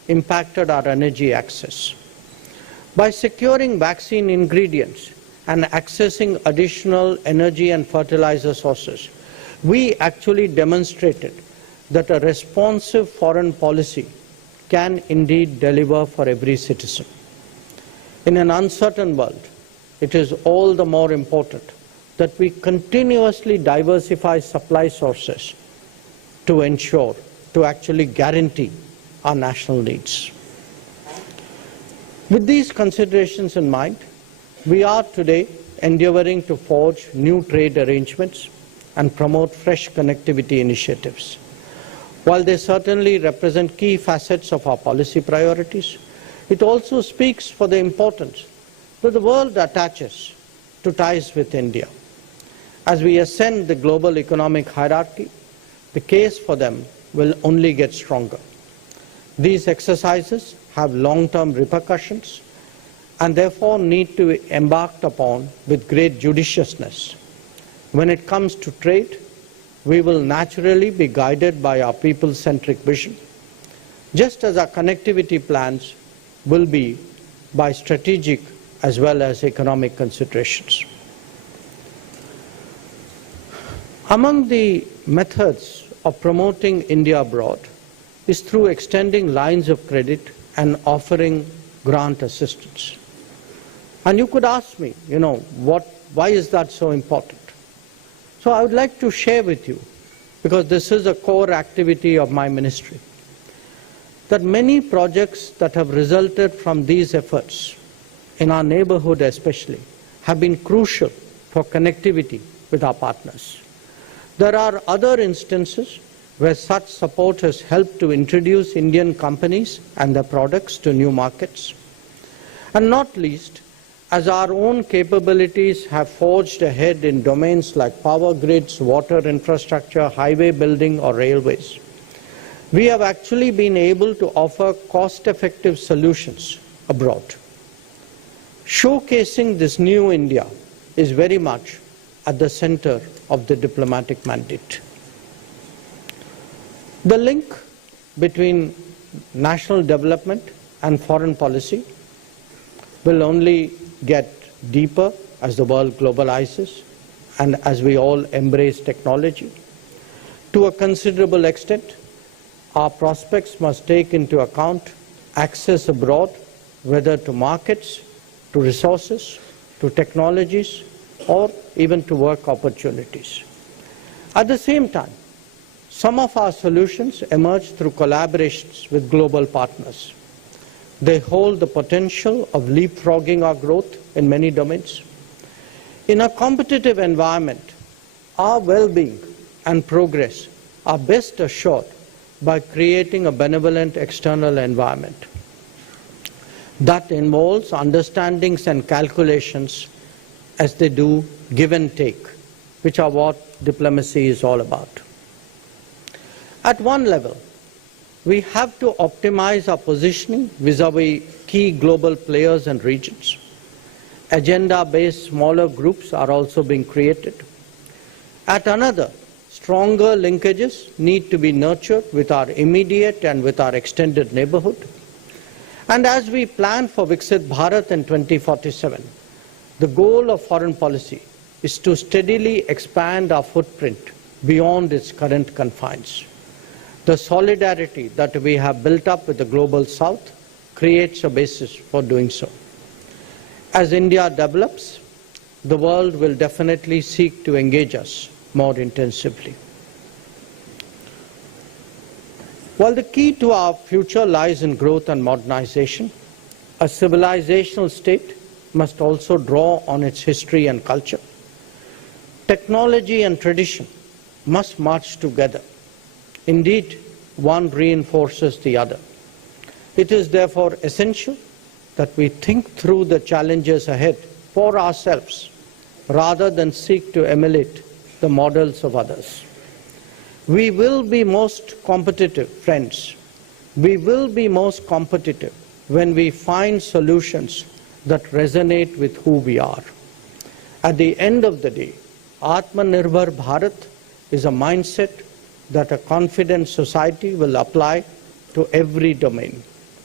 impacted our energy access. By securing vaccine ingredients and accessing additional energy and fertilizer sources, we actually demonstrated that a responsive foreign policy can indeed deliver for every citizen. In an uncertain world, it is all the more important that we continuously diversify supply sources to ensure, to actually guarantee our national needs. With these considerations in mind, we are today endeavoring to forge new trade arrangements and promote fresh connectivity initiatives. While they certainly represent key facets of our policy priorities, it also speaks for the importance that the world attaches to ties with India. As we ascend the global economic hierarchy, the case for them will only get stronger. These exercises have long-term repercussions and therefore need to be embarked upon with great judiciousness. When it comes to trade, we will naturally be guided by our people-centric vision, just as our connectivity plans will be by strategic as well as economic considerations. Among the methods of promoting India abroad is through extending lines of credit and offering grant assistance. And you could ask me, why is that so important? So I would like to share with you, because this is a core activity of my ministry, that many projects that have resulted from these efforts, in our neighborhood especially, have been crucial for connectivity with our partners. There are other instances where such support has helped to introduce Indian companies and their products to new markets. And not least, as our own capabilities have forged ahead in domains like power grids, water infrastructure, highway building, or railways, we have actually been able to offer cost-effective solutions abroad. Showcasing this new India is very much at the center of the diplomatic mandate. The link between national development and foreign policy will only get deeper as the world globalizes and as we all embrace technology. To a considerable extent, our prospects must take into account access abroad, whether to markets, to resources, to technologies, or even to work opportunities. At the same time, some of our solutions emerge through collaborations with global partners. They hold the potential of leapfrogging our growth in many domains. In a competitive environment, our well-being and progress are best assured by creating a benevolent external environment. That involves understandings and calculations as they do give and take, which are what diplomacy is all about. At one level, we have to optimize our positioning vis-à-vis key global players and regions. Agenda-based smaller groups are also being created. At another, stronger linkages need to be nurtured with our immediate and with our extended neighborhood. And as we plan for Viksit Bharat in 2047, the goal of foreign policy is to steadily expand our footprint beyond its current confines. The solidarity that we have built up with the global south creates a basis for doing so. As India develops, the world will definitely seek to engage us more intensively. While the key to our future lies in growth and modernization, a civilizational state must also draw on its history and culture. Technology and tradition must march together. Indeed, one reinforces the other. It is therefore essential that we think through the challenges ahead for ourselves rather than seek to emulate the models of others. We will be most competitive, friends. We will be most competitive when we find solutions that resonate with who we are. At the end of the day, Atmanirbhar Bharat is a mindset that a confident society will apply to every domain.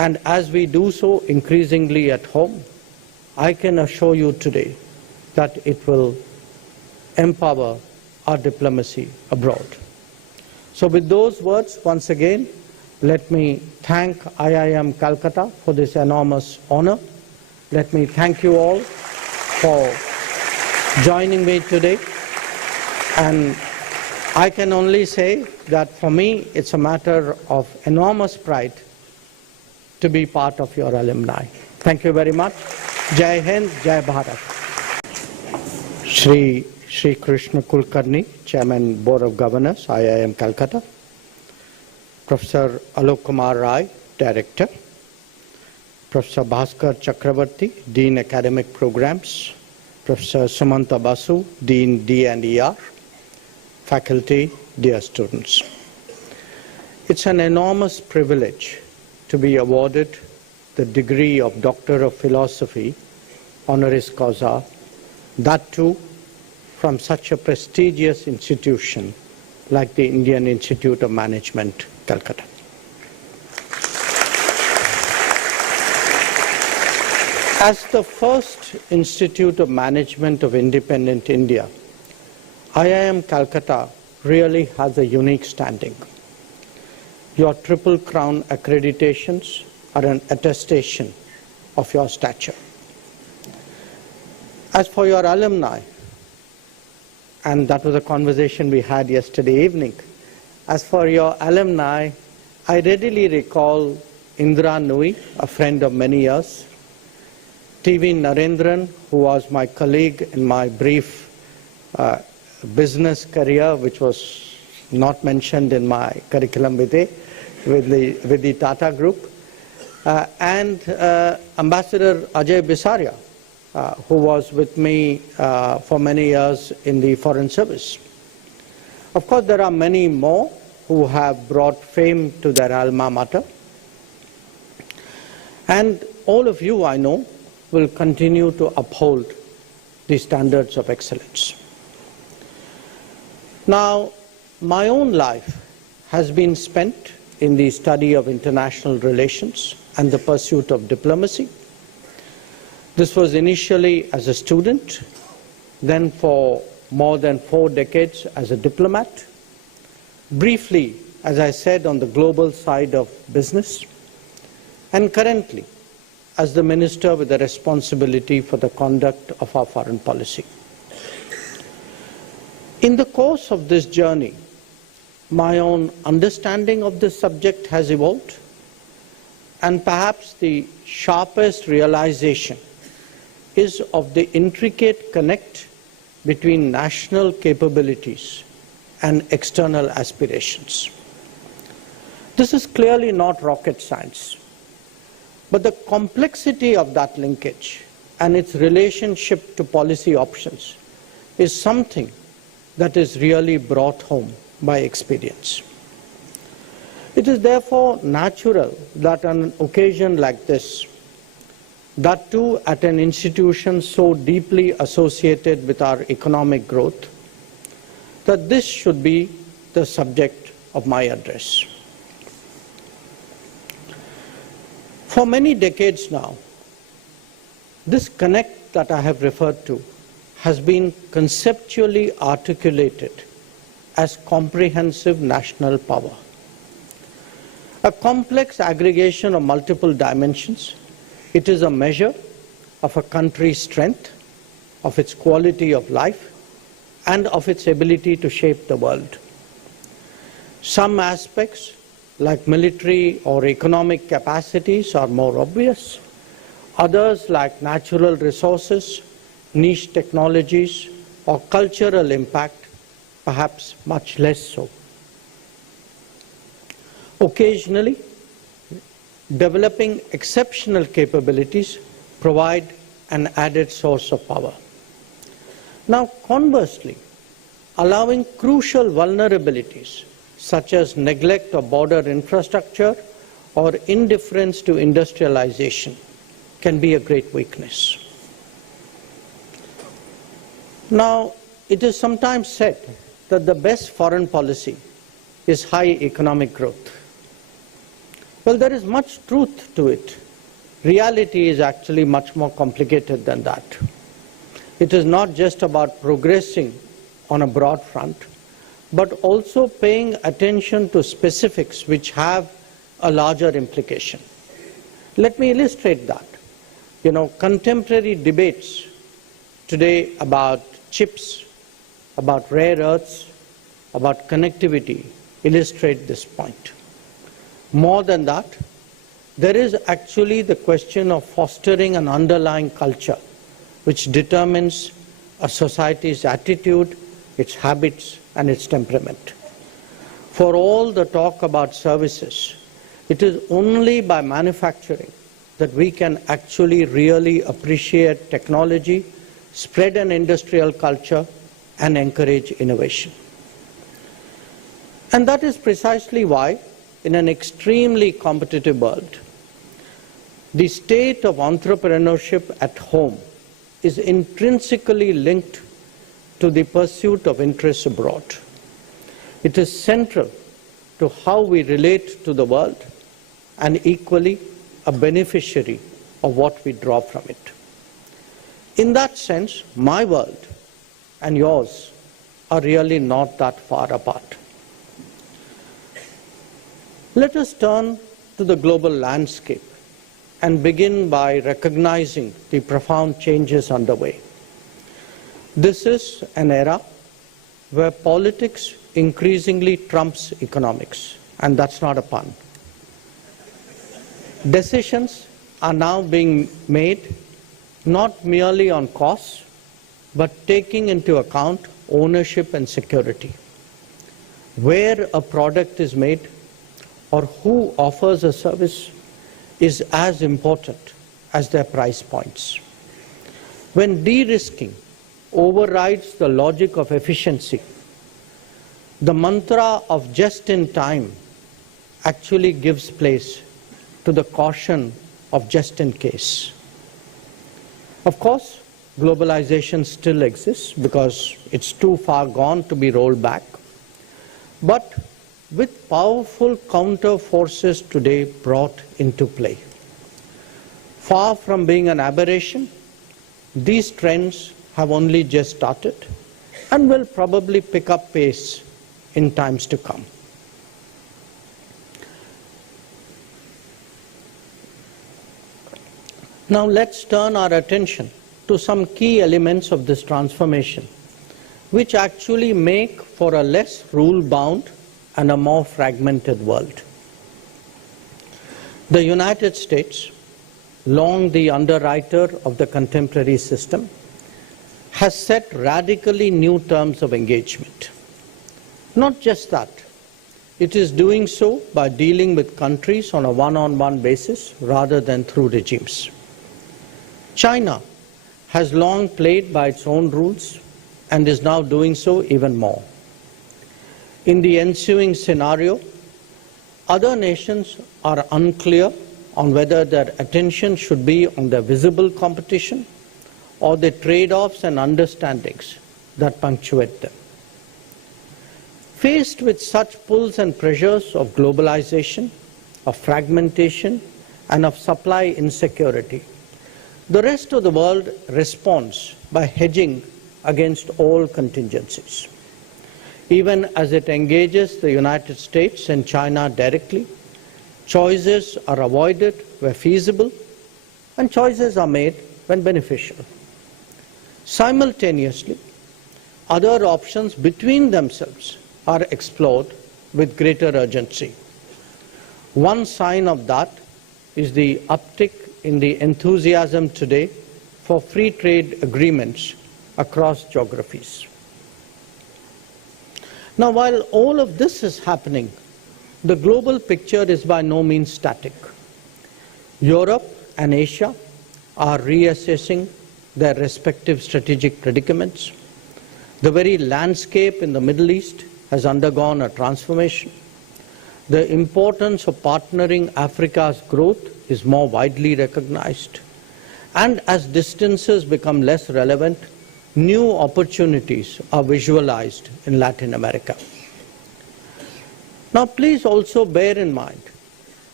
And as we do so increasingly at home, I can assure you today that it will empower our diplomacy abroad. So with those words, once again, let me thank IIM Calcutta for this enormous honor. Let me thank you all for joining me today. And I can only say that for me, it's a matter of enormous pride to be part of your alumni. Thank you very much. Jai Hind, Jai Bharat. Shri Krishna Kulkarni, Chairman, Board of Governors, IIM Calcutta. Professor Alok Kumar Rai, Director. Professor Bhaskar Chakravarti, Dean Academic Programs. Professor Sumanta Basu, Dean D&ER. Faculty, dear students. It's an enormous privilege to be awarded the degree of Doctor of Philosophy, honoris causa, that too from such a prestigious institution like the Indian Institute of Management, Calcutta. As the first Institute of Management of independent India, IIM Calcutta really has a unique standing. Your Triple Crown accreditations are an attestation of your stature. As for your alumni, and that was a conversation we had yesterday evening, as for your alumni, I readily recall Indra Nui, a friend of many years, TV Narendran, who was my colleague in my brief business career, which was not mentioned in my curriculum vitae with the Tata Group, and Ambassador Ajay Bisaria, who was with me for many years in the Foreign Service. Of course, there are many more who have brought fame to their alma mater. And all of you, I know, will continue to uphold the standards of excellence. Now, my own life has been spent in the study of international relations and the pursuit of diplomacy. This was initially as a student, then for more than 4 decades as a diplomat, briefly, as I said, on the global side of business, and currently as the minister with the responsibility for the conduct of our foreign policy. In the course of this journey, my own understanding of this subject has evolved, and perhaps the sharpest realization is of the intricate connect between national capabilities and external aspirations. This is clearly not rocket science, but the complexity of that linkage and its relationship to policy options is something that is really brought home by experience. It is therefore natural that on an occasion like this, that too at an institution so deeply associated with our economic growth, that this should be the subject of my address. For many decades now, this connect that I have referred to has been conceptually articulated as comprehensive national power. A complex aggregation of multiple dimensions, it is a measure of a country's strength, of its quality of life, and of its ability to shape the world. Some aspects, like military or economic capacities, are more obvious. Others, like natural resources, niche technologies, or cultural impact, perhaps much less so. Occasionally, developing exceptional capabilities provide an added source of power. Now, conversely, allowing crucial vulnerabilities such as neglect of border infrastructure or indifference to industrialization can be a great weakness. Now, it is sometimes said that the best foreign policy is high economic growth. Well, there is much truth to it. Reality is actually much more complicated than that. It is not just about progressing on a broad front, but also paying attention to specifics which have a larger implication. Let me illustrate that. Contemporary debates today about chips, about rare earths, about connectivity illustrate this point. More than that, there is actually the question of fostering an underlying culture which determines a society's attitude, its habits, and its temperament. For all the talk about services, it is only by manufacturing that we can actually really appreciate technology, spread an industrial culture, and encourage innovation. And that is precisely why, in an extremely competitive world, the state of entrepreneurship at home is intrinsically linked to the pursuit of interests abroad. It is central to how we relate to the world and equally a beneficiary of what we draw from it. In that sense, my world and yours are really not that far apart. Let us turn to the global landscape and begin by recognizing the profound changes underway. This is an era where politics increasingly trumps economics, and that's not a pun. Decisions are now being made not merely on costs, but taking into account ownership and security. Where a product is made or who offers a service is as important as their price points. When de-risking overrides the logic of efficiency, the mantra of just in time actually gives place to the caution of just in case. Of course, globalization still exists because it's too far gone to be rolled back. But with powerful counter forces today brought into play, far from being an aberration, these trends have only just started and will probably pick up pace in times to come. Now let's turn our attention to some key elements of this transformation, which actually make for a less rule-bound and a more fragmented world. The United States, long the underwriter of the contemporary system, has set radically new terms of engagement. Not just that, it is doing so by dealing with countries on a one-on-one basis rather than through regimes. China has long played by its own rules and is now doing so even more. In the ensuing scenario, other nations are unclear on whether their attention should be on the visible competition or the trade-offs and understandings that punctuate them. Faced with such pulls and pressures of globalization, of fragmentation, and of supply insecurity, the rest of the world responds by hedging against all contingencies. Even as it engages the United States and China directly, choices are avoided where feasible, and choices are made when beneficial. Simultaneously, other options between themselves are explored with greater urgency. One sign of that is the uptick in the enthusiasm today for free trade agreements across geographies. Now, while all of this is happening, the global picture is by no means static. Europe and Asia are reassessing their respective strategic predicaments. The very landscape in the Middle East has undergone a transformation. The importance of partnering Africa's growth is more widely recognized. And as distances become less relevant, new opportunities are visualized in Latin America. Now, please also bear in mind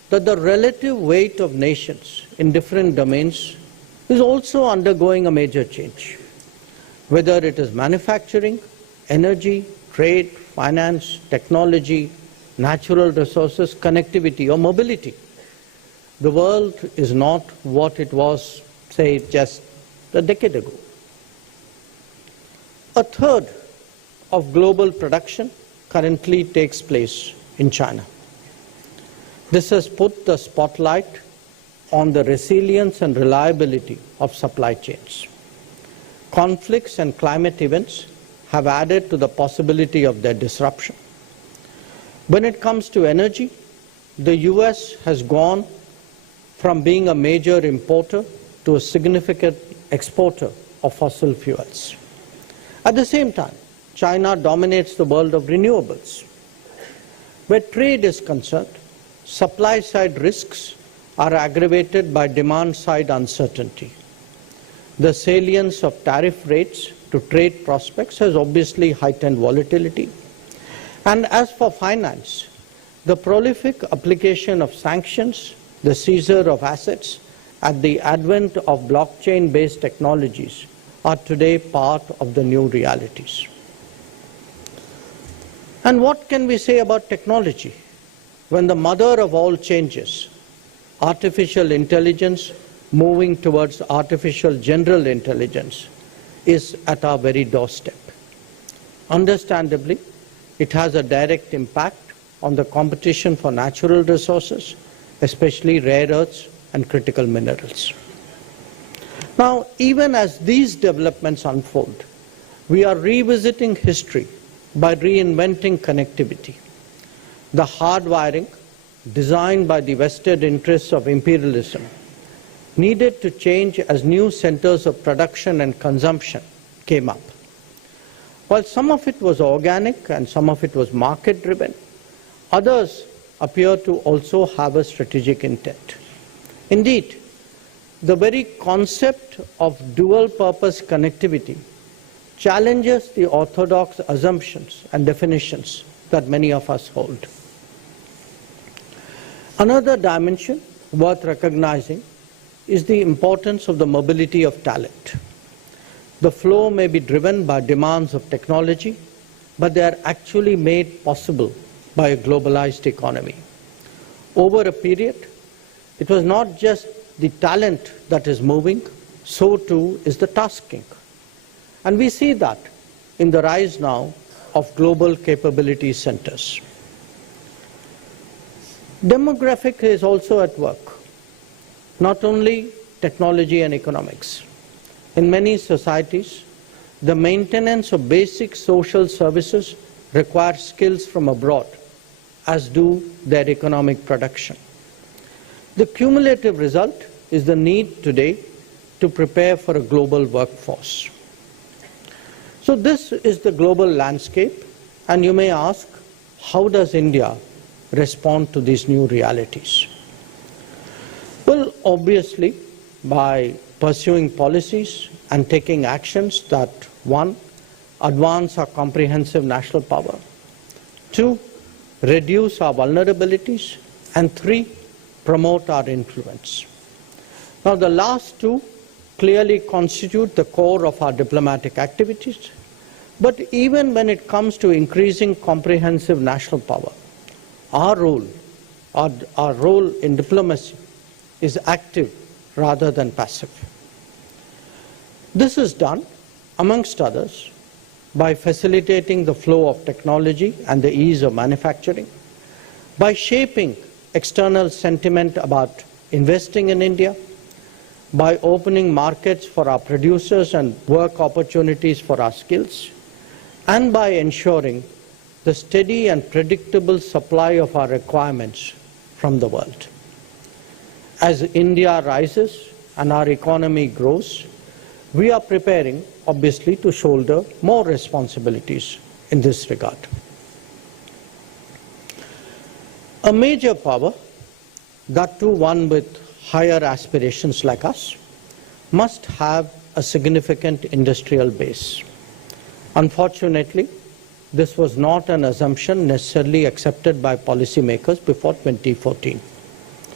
that the relative weight of nations in different domains is also undergoing a major change. Whether it is manufacturing, energy, trade, finance, technology, natural resources, connectivity, or mobility, the world is not what it was, say, just a decade ago. A third of global production currently takes place in China. This has put the spotlight on the resilience and reliability of supply chains. Conflicts and climate events have added to the possibility of their disruption. When it comes to energy, the US has gone from being a major importer to a significant exporter of fossil fuels. At the same time, China dominates the world of renewables. Where trade is concerned, supply-side risks are aggravated by demand-side uncertainty. The salience of tariff rates to trade prospects has obviously heightened volatility. And as for finance, the prolific application of sanctions, the seizure of assets, and the advent of blockchain-based technologies are today part of the new realities. And what can we say about technology when the mother of all changes, artificial intelligence moving towards artificial general intelligence, is at our very doorstep? Understandably, it has a direct impact on the competition for natural resources, especially rare earths and critical minerals. Now, even as these developments unfold, we are revisiting history by reinventing connectivity. The hardwiring, designed by the vested interests of imperialism, needed to change as new centers of production and consumption came up. While some of it was organic and some of it was market-driven, others appear to also have a strategic intent. Indeed, the very concept of dual-purpose connectivity challenges the orthodox assumptions and definitions that many of us hold. Another dimension worth recognizing is the importance of the mobility of talent. The flow may be driven by demands of technology, but they are actually made possible by a globalized economy. Over a period, it was not just the talent that is moving, so too is the tasking. And we see that in the rise now of global capability centers. Demographic is also at work, not only technology and economics. In many societies, the maintenance of basic social services requires skills from abroad, as do their economic production. The cumulative result is the need today to prepare for a global workforce. So this is the global landscape, and you may ask, how does India respond to these new realities? Well, obviously, by pursuing policies and taking actions that, one, advance our comprehensive national power, two, reduce our vulnerabilities, and three, promote our influence. Now, the last two clearly constitute the core of our diplomatic activities, but even when it comes to increasing comprehensive national power, our role in diplomacy is active rather than passive. This is done, amongst others, by facilitating the flow of technology and the ease of manufacturing, by shaping external sentiment about investing in India, by opening markets for our producers and work opportunities for our skills, and by ensuring the steady and predictable supply of our requirements from the world. As India rises and our economy grows, we are preparing, obviously, to shoulder more responsibilities in this regard. A major power, that too one with higher aspirations like us, must have a significant industrial base. Unfortunately, this was not an assumption necessarily accepted by policymakers before 2014.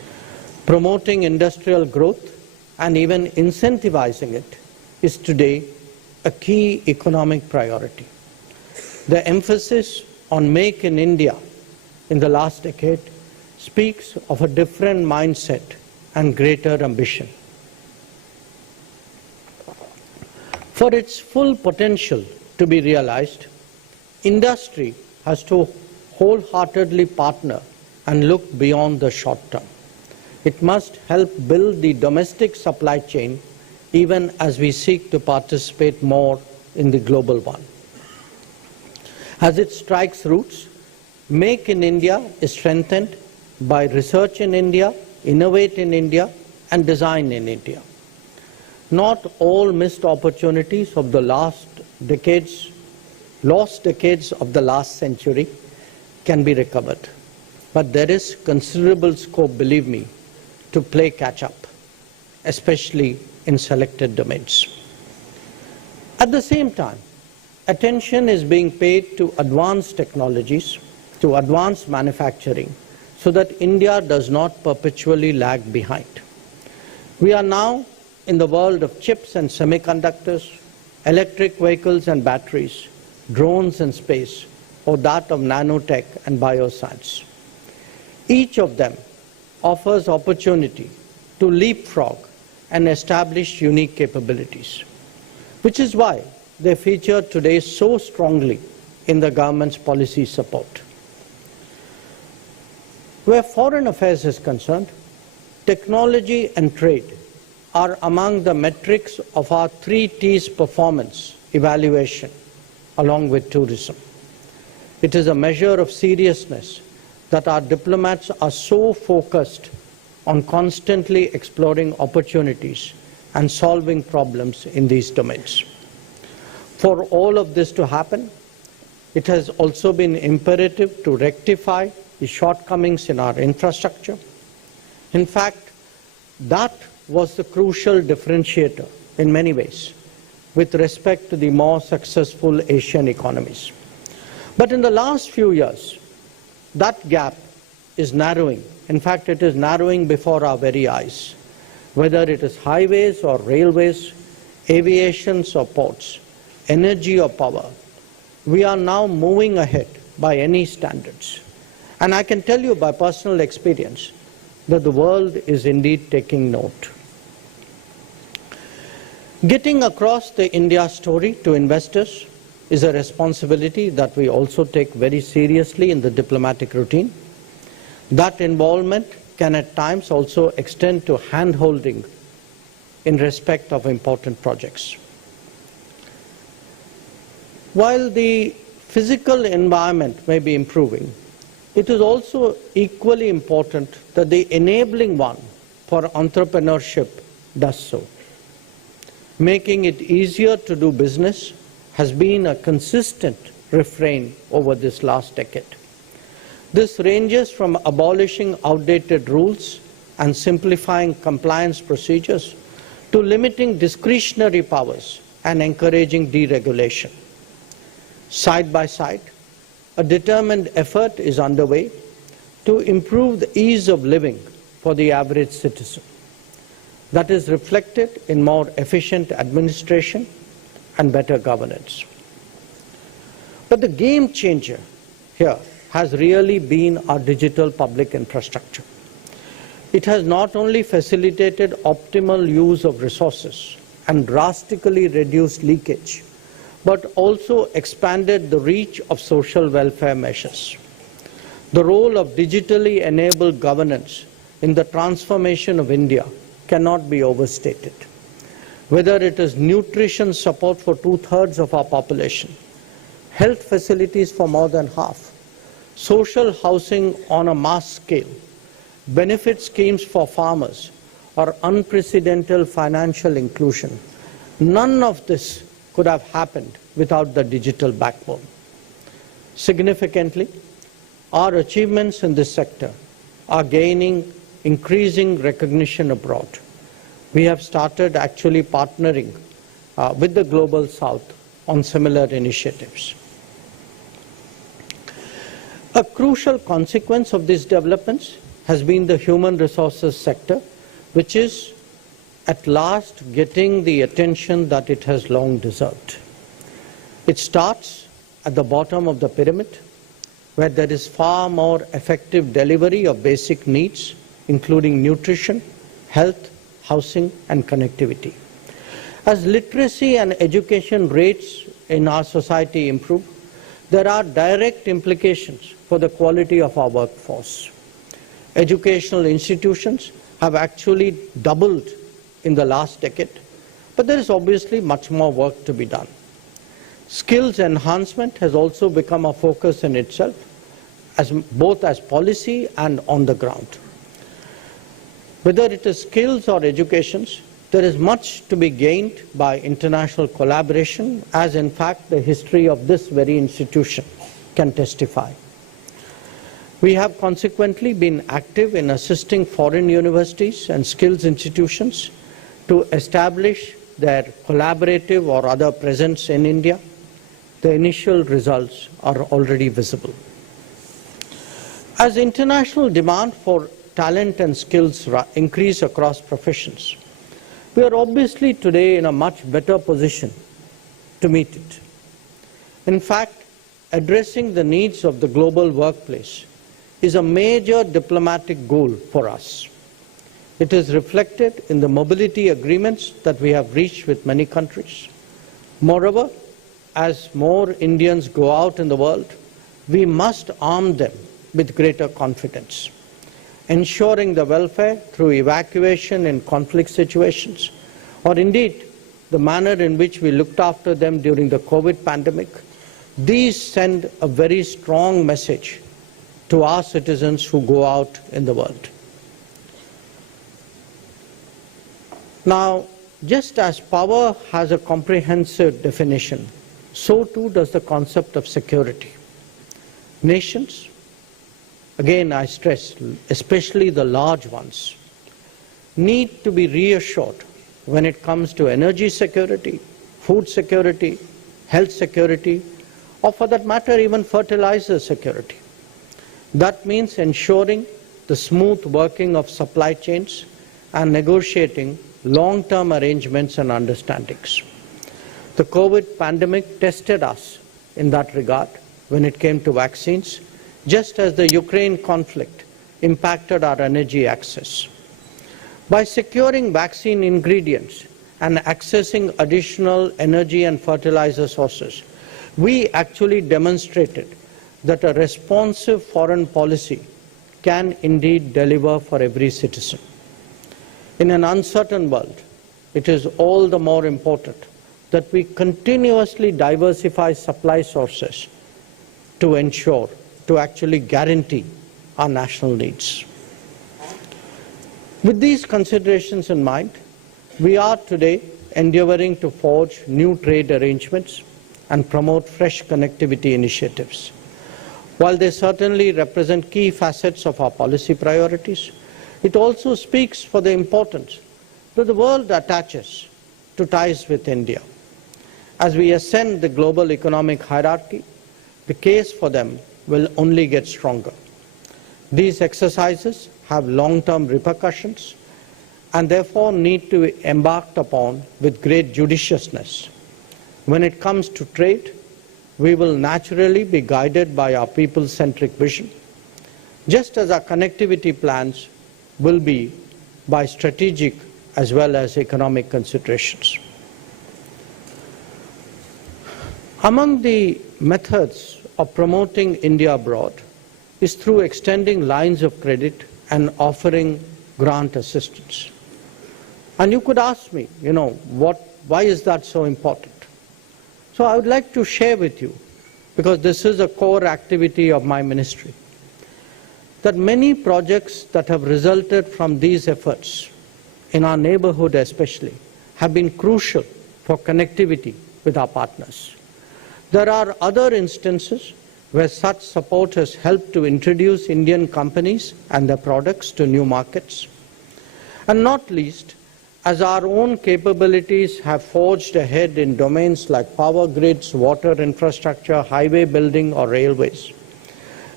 Promoting industrial growth and even incentivizing it is today a key economic priority. The emphasis on Make in India in the last decade speaks of a different mindset and greater ambition. For its full potential to be realized, industry has to wholeheartedly partner and look beyond the short term. It must help build the domestic supply chain even as we seek to participate more in the global one. As it strikes roots, Make in India is strengthened by Research in India, Innovate in India, and Design in India. Not all missed opportunities of the lost decades of the last century can be recovered. But there is considerable scope, believe me, to play catch-up, especially in selected domains. At the same time, attention is being paid to advanced technologies, to advanced manufacturing, so that India does not perpetually lag behind. We are now in the world of chips and semiconductors, electric vehicles and batteries, drones and space, or that of nanotech and bioscience. Each of them offers opportunity to leapfrog and establish unique capabilities, which is why they feature today so strongly in the government's policy support. Where foreign affairs is concerned, technology and trade are among the metrics of our 3 T's performance evaluation, along with tourism. It is a measure of seriousness that our diplomats are so focused on constantly exploring opportunities and solving problems in these domains. For all of this to happen, it has also been imperative to rectify the shortcomings in our infrastructure. In fact, that was the crucial differentiator in many ways with respect to the more successful Asian economies. But in the last few years, that gap is narrowing. In fact, it is narrowing before our very eyes. Whether it is highways or railways, aviations or ports, energy or power, we are now moving ahead by any standards. And I can tell you by personal experience that the world is indeed taking note. Getting across the India story to investors is a responsibility that we also take very seriously in the diplomatic routine. That involvement can at times also extend to hand-holding in respect of important projects. While the physical environment may be improving, it is also equally important that the enabling one for entrepreneurship does so. Making it easier to do business has been a consistent refrain over this last decade. This ranges from abolishing outdated rules and simplifying compliance procedures to limiting discretionary powers and encouraging deregulation. Side by side, a determined effort is underway to improve the ease of living for the average citizen. That is reflected in more efficient administration and better governance. But the game changer here has really been our digital public infrastructure. It has not only facilitated optimal use of resources and drastically reduced leakage, but also expanded the reach of social welfare measures. The role of digitally enabled governance in the transformation of India cannot be overstated. Whether it is nutrition support for 2/3 of our population, health facilities for more than half, social housing on a mass scale, benefit schemes for farmers, or unprecedented financial inclusion, none of this could have happened without the digital backbone. Significantly, our achievements in this sector are gaining increasing recognition abroad. We have started actually partnering with the Global South on similar initiatives. A crucial consequence of these developments has been the human resources sector, which is at last getting the attention that it has long deserved. It starts at the bottom of the pyramid, where there is far more effective delivery of basic needs, including nutrition, health, housing, and connectivity. As literacy and education rates in our society improve, there are direct implications for the quality of our workforce. Educational institutions have actually doubled in the last decade, but there is obviously much more work to be done. Skills enhancement has also become a focus in itself, both as policy and on the ground. Whether it is skills or educations, there is much to be gained by international collaboration, as in fact the history of this very institution can testify. We have consequently been active in assisting foreign universities and skills institutions to establish their collaborative or other presence in India. The initial results are already visible. As international demand for talent and skills increase across professions, we are obviously today in a much better position to meet it. In fact, addressing the needs of the global workplace is a major diplomatic goal for us. It is reflected in the mobility agreements that we have reached with many countries. Moreover, as more Indians go out in the world, we must arm them with greater confidence, ensuring the welfare through evacuation in conflict situations, or indeed the manner in which we looked after them during the COVID pandemic. These send a very strong message to our citizens who go out in the world. Now, just as power has a comprehensive definition, so too does the concept of security. Nations, again I stress, especially the large ones, need to be reassured when it comes to energy security, food security, health security, or for that matter even fertilizer security. That means ensuring the smooth working of supply chains and negotiating long-term arrangements and understandings. The COVID pandemic tested us in that regard when it came to vaccines, just as the Ukraine conflict impacted our energy access. By securing vaccine ingredients and accessing additional energy and fertilizer sources, we actually demonstrated that a responsive foreign policy can indeed deliver for every citizen. In an uncertain world, it is all the more important that we continuously diversify supply sources to ensure, to actually guarantee our national needs. With these considerations in mind, we are today endeavoring to forge new trade arrangements and promote fresh connectivity initiatives. While they certainly represent key facets of our policy priorities, it also speaks for the importance that the world attaches to ties with India. As we ascend the global economic hierarchy, the case for them will only get stronger. These exercises have long-term repercussions and therefore need to be embarked upon with great judiciousness. When it comes to trade, we will naturally be guided by our people-centric vision, just as our connectivity plans will be by strategic as well as economic considerations. Among the methods of promoting India abroad is through extending lines of credit and offering grant assistance. And you could ask me, why is that so important? So I would like to share with you, because this is a core activity of my ministry, that many projects that have resulted from these efforts, in our neighborhood especially, have been crucial for connectivity with our partners. There are other instances where such support has helped to introduce Indian companies and their products to new markets. And not least, as our own capabilities have forged ahead in domains like power grids, water infrastructure, highway building, or railways,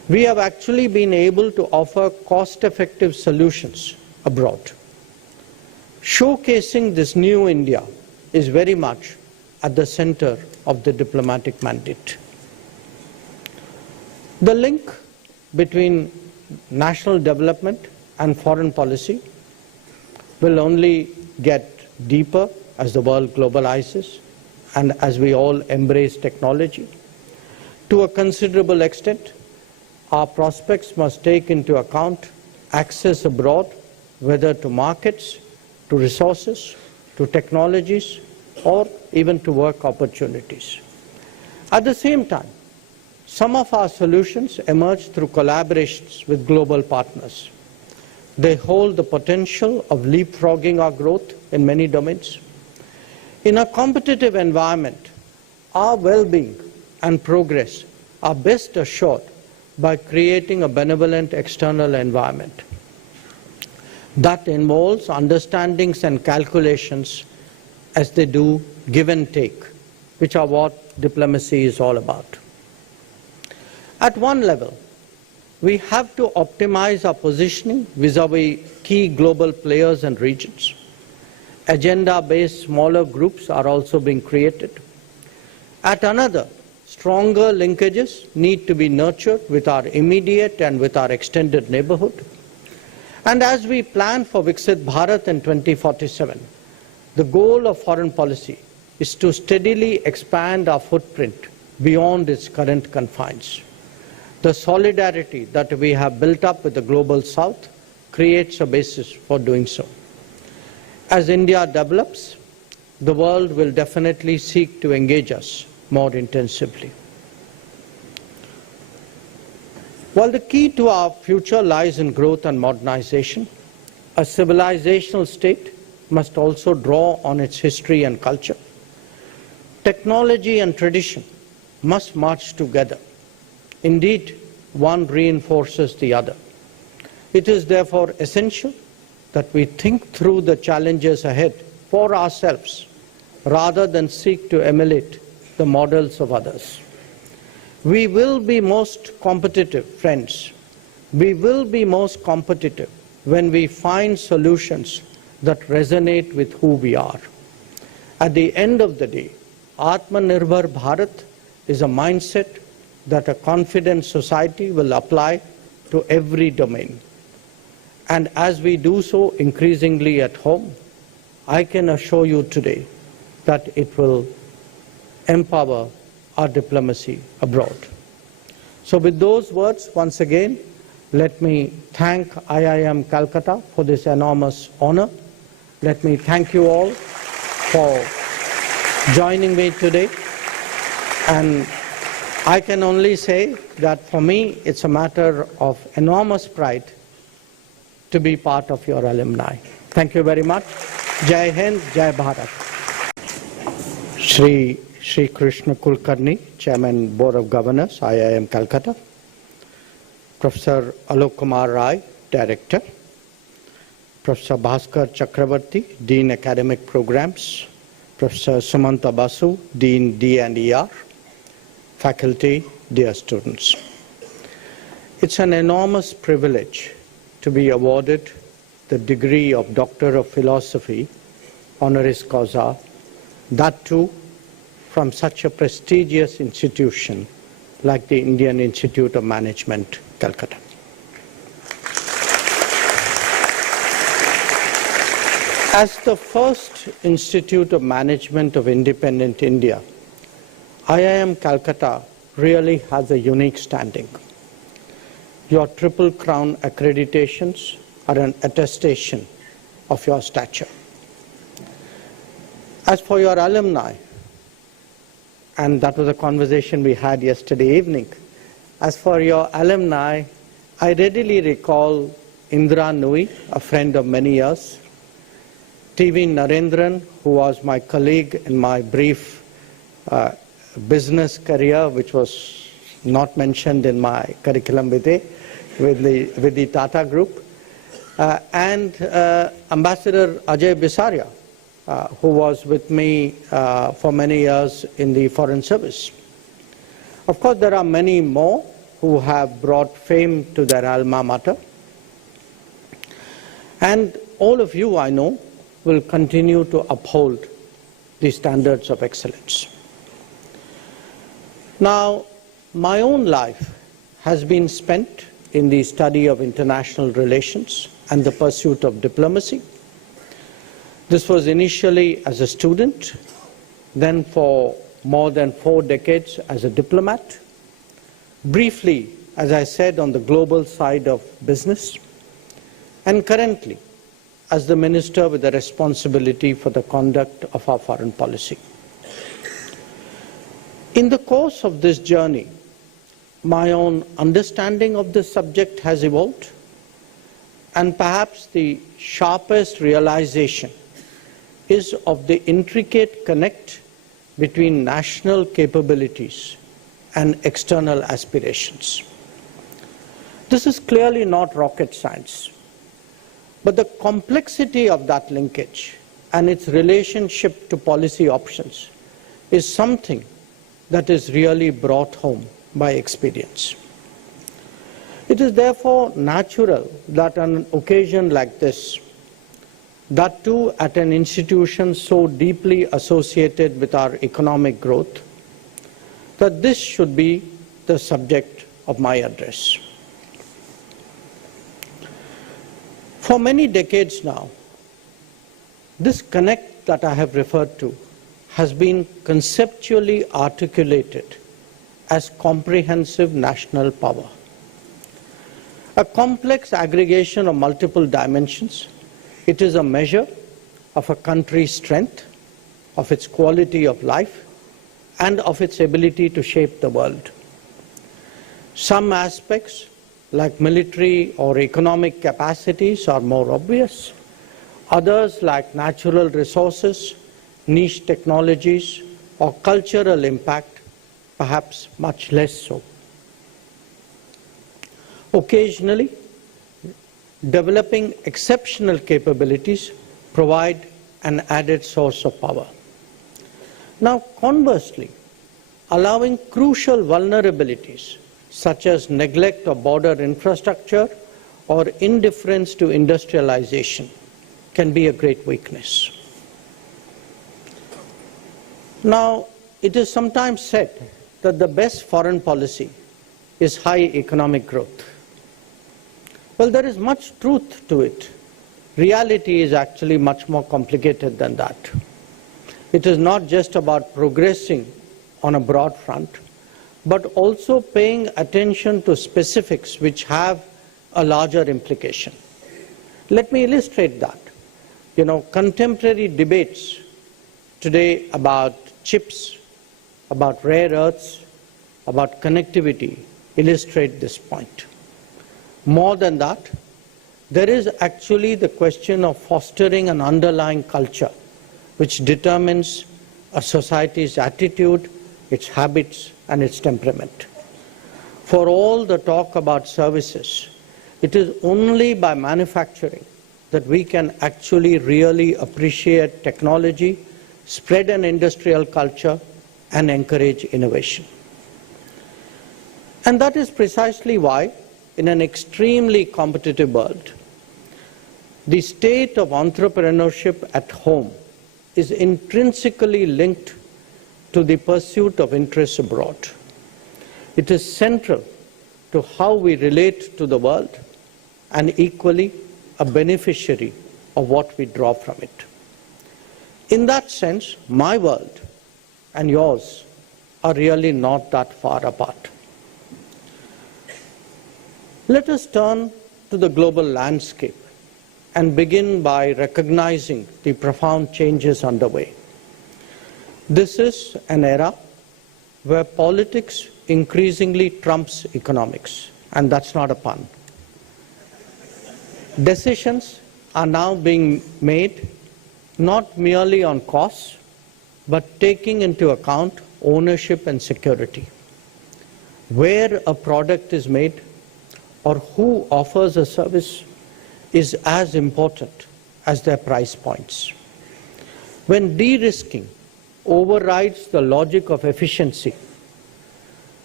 we have actually been able to offer cost-effective solutions abroad. Showcasing this new India is very much at the center of the diplomatic mandate. The link between national development and foreign policy will only get deeper as the world globalizes and as we all embrace technology. To a considerable extent, our prospects must take into account access abroad, whether to markets, to resources, to technologies, or even to work opportunities. At the same time, some of our solutions emerge through collaborations with global partners. They hold the potential of leapfrogging our growth in many domains. In a competitive environment, our well-being and progress are best assured by creating a benevolent external environment. That involves understandings and calculations as they do give and take, which are what diplomacy is all about. At one level, we have to optimize our positioning vis-à-vis key global players and regions. Agenda-based smaller groups are also being created. At another, stronger linkages need to be nurtured with our immediate and with our extended neighborhood. And as we plan for Viksit Bharat in 2047, the goal of foreign policy is to steadily expand our footprint beyond its current confines. The solidarity that we have built up with the global south creates a basis for doing so. As India develops, the world will definitely seek to engage us more intensively. While the key to our future lies in growth and modernization, a civilizational state must also draw on its history and culture. Technology and tradition must march together. Indeed, one reinforces the other. It is therefore essential that we think through the challenges ahead for ourselves rather than seek to emulate the models of others. We will be most competitive, friends. We will be most competitive when we find solutions that resonate with who we are. At the end of the day, Atmanirbhar Bharat is a mindset that a confident society will apply to every domain. And as we do so increasingly at home, I can assure you today that it will empower our diplomacy abroad. So with those words, once again, let me thank IIM Calcutta for this enormous honor. Let me thank you all for joining me today. And I can only say that for me, it's a matter of enormous pride to be part of your alumni. Thank you very much. Jai Hind, Jai Bharat. Shri Krishna Kulkarni, Chairman, Board of Governors, IIM Calcutta. Professor Alok Kumar Rai, Director. Professor Bhaskar Chakravarti, Dean Academic Programs. Professor Sumanta Basu, Dean D&ER. Faculty, dear students. It's an enormous privilege to be awarded the degree of Doctor of Philosophy, honoris causa, that too from such a prestigious institution like the Indian Institute of Management, Calcutta. As the first Institute of Management of independent India, IIM Calcutta really has a unique standing. Your Triple Crown accreditations are an attestation of your stature. As for your alumni, and that was a conversation we had yesterday evening, as for your alumni, I readily recall Indra Nui, a friend of many years, TV Narendran, who was my colleague in my brief business career, which was not mentioned in my curriculum vitae with the Tata Group, and Ambassador Ajay Bisaria, who was with me for many years in the Foreign Service. Of course, there are many more who have brought fame to their alma mater. And all of you, I know, will continue to uphold the standards of excellence. Now, my own life has been spent in the study of international relations and the pursuit of diplomacy. This was initially as a student, then for more than 4 decades as a diplomat, briefly, as I said, on the global side of business, and currently as the minister with the responsibility for the conduct of our foreign policy. In the course of this journey, my own understanding of this subject has evolved, and perhaps the sharpest realization is of the intricate connect between national capabilities and external aspirations. This is clearly not rocket science, but the complexity of that linkage and its relationship to policy options is something that is really brought home by experience. It is therefore natural that on an occasion like this, that too at an institution so deeply associated with our economic growth, that this should be the subject of my address. For many decades now, this connect that I have referred to has been conceptually articulated as comprehensive national power. A complex aggregation of multiple dimensions, it is a measure of a country's strength, of its quality of life, and of its ability to shape the world. Some aspects, like military or economic capacities, are more obvious. Others, like natural resources, niche technologies, or cultural impact, perhaps much less so. Occasionally, developing exceptional capabilities provide an added source of power. Now, conversely, allowing crucial vulnerabilities such as neglect of border infrastructure or indifference to industrialization can be a great weakness. Now, it is sometimes said that the best foreign policy is high economic growth. Well, there is much truth to it. Reality is actually much more complicated than that. It is not just about progressing on a broad front, but also paying attention to specifics which have a larger implication. Let me illustrate that. Contemporary debates today about chips, about rare earths, about connectivity illustrate this point. More than that, there is actually the question of fostering an underlying culture which determines a society's attitude, its habits, and its temperament. For all the talk about services, it is only by manufacturing that we can actually really appreciate technology, spread an industrial culture, and encourage innovation. And that is precisely why, in an extremely competitive world, the state of entrepreneurship at home is intrinsically linked to the pursuit of interests abroad. It is central to how we relate to the world and equally a beneficiary of what we draw from it. In that sense, my world and yours are really not that far apart. Let us turn to the global landscape and begin by recognizing the profound changes underway. This is an era where politics increasingly trumps economics, and that's not a pun. Decisions are now being made not merely on costs, but taking into account ownership and security. Where a product is made or who offers a service is as important as their price points. When de-risking overrides the logic of efficiency,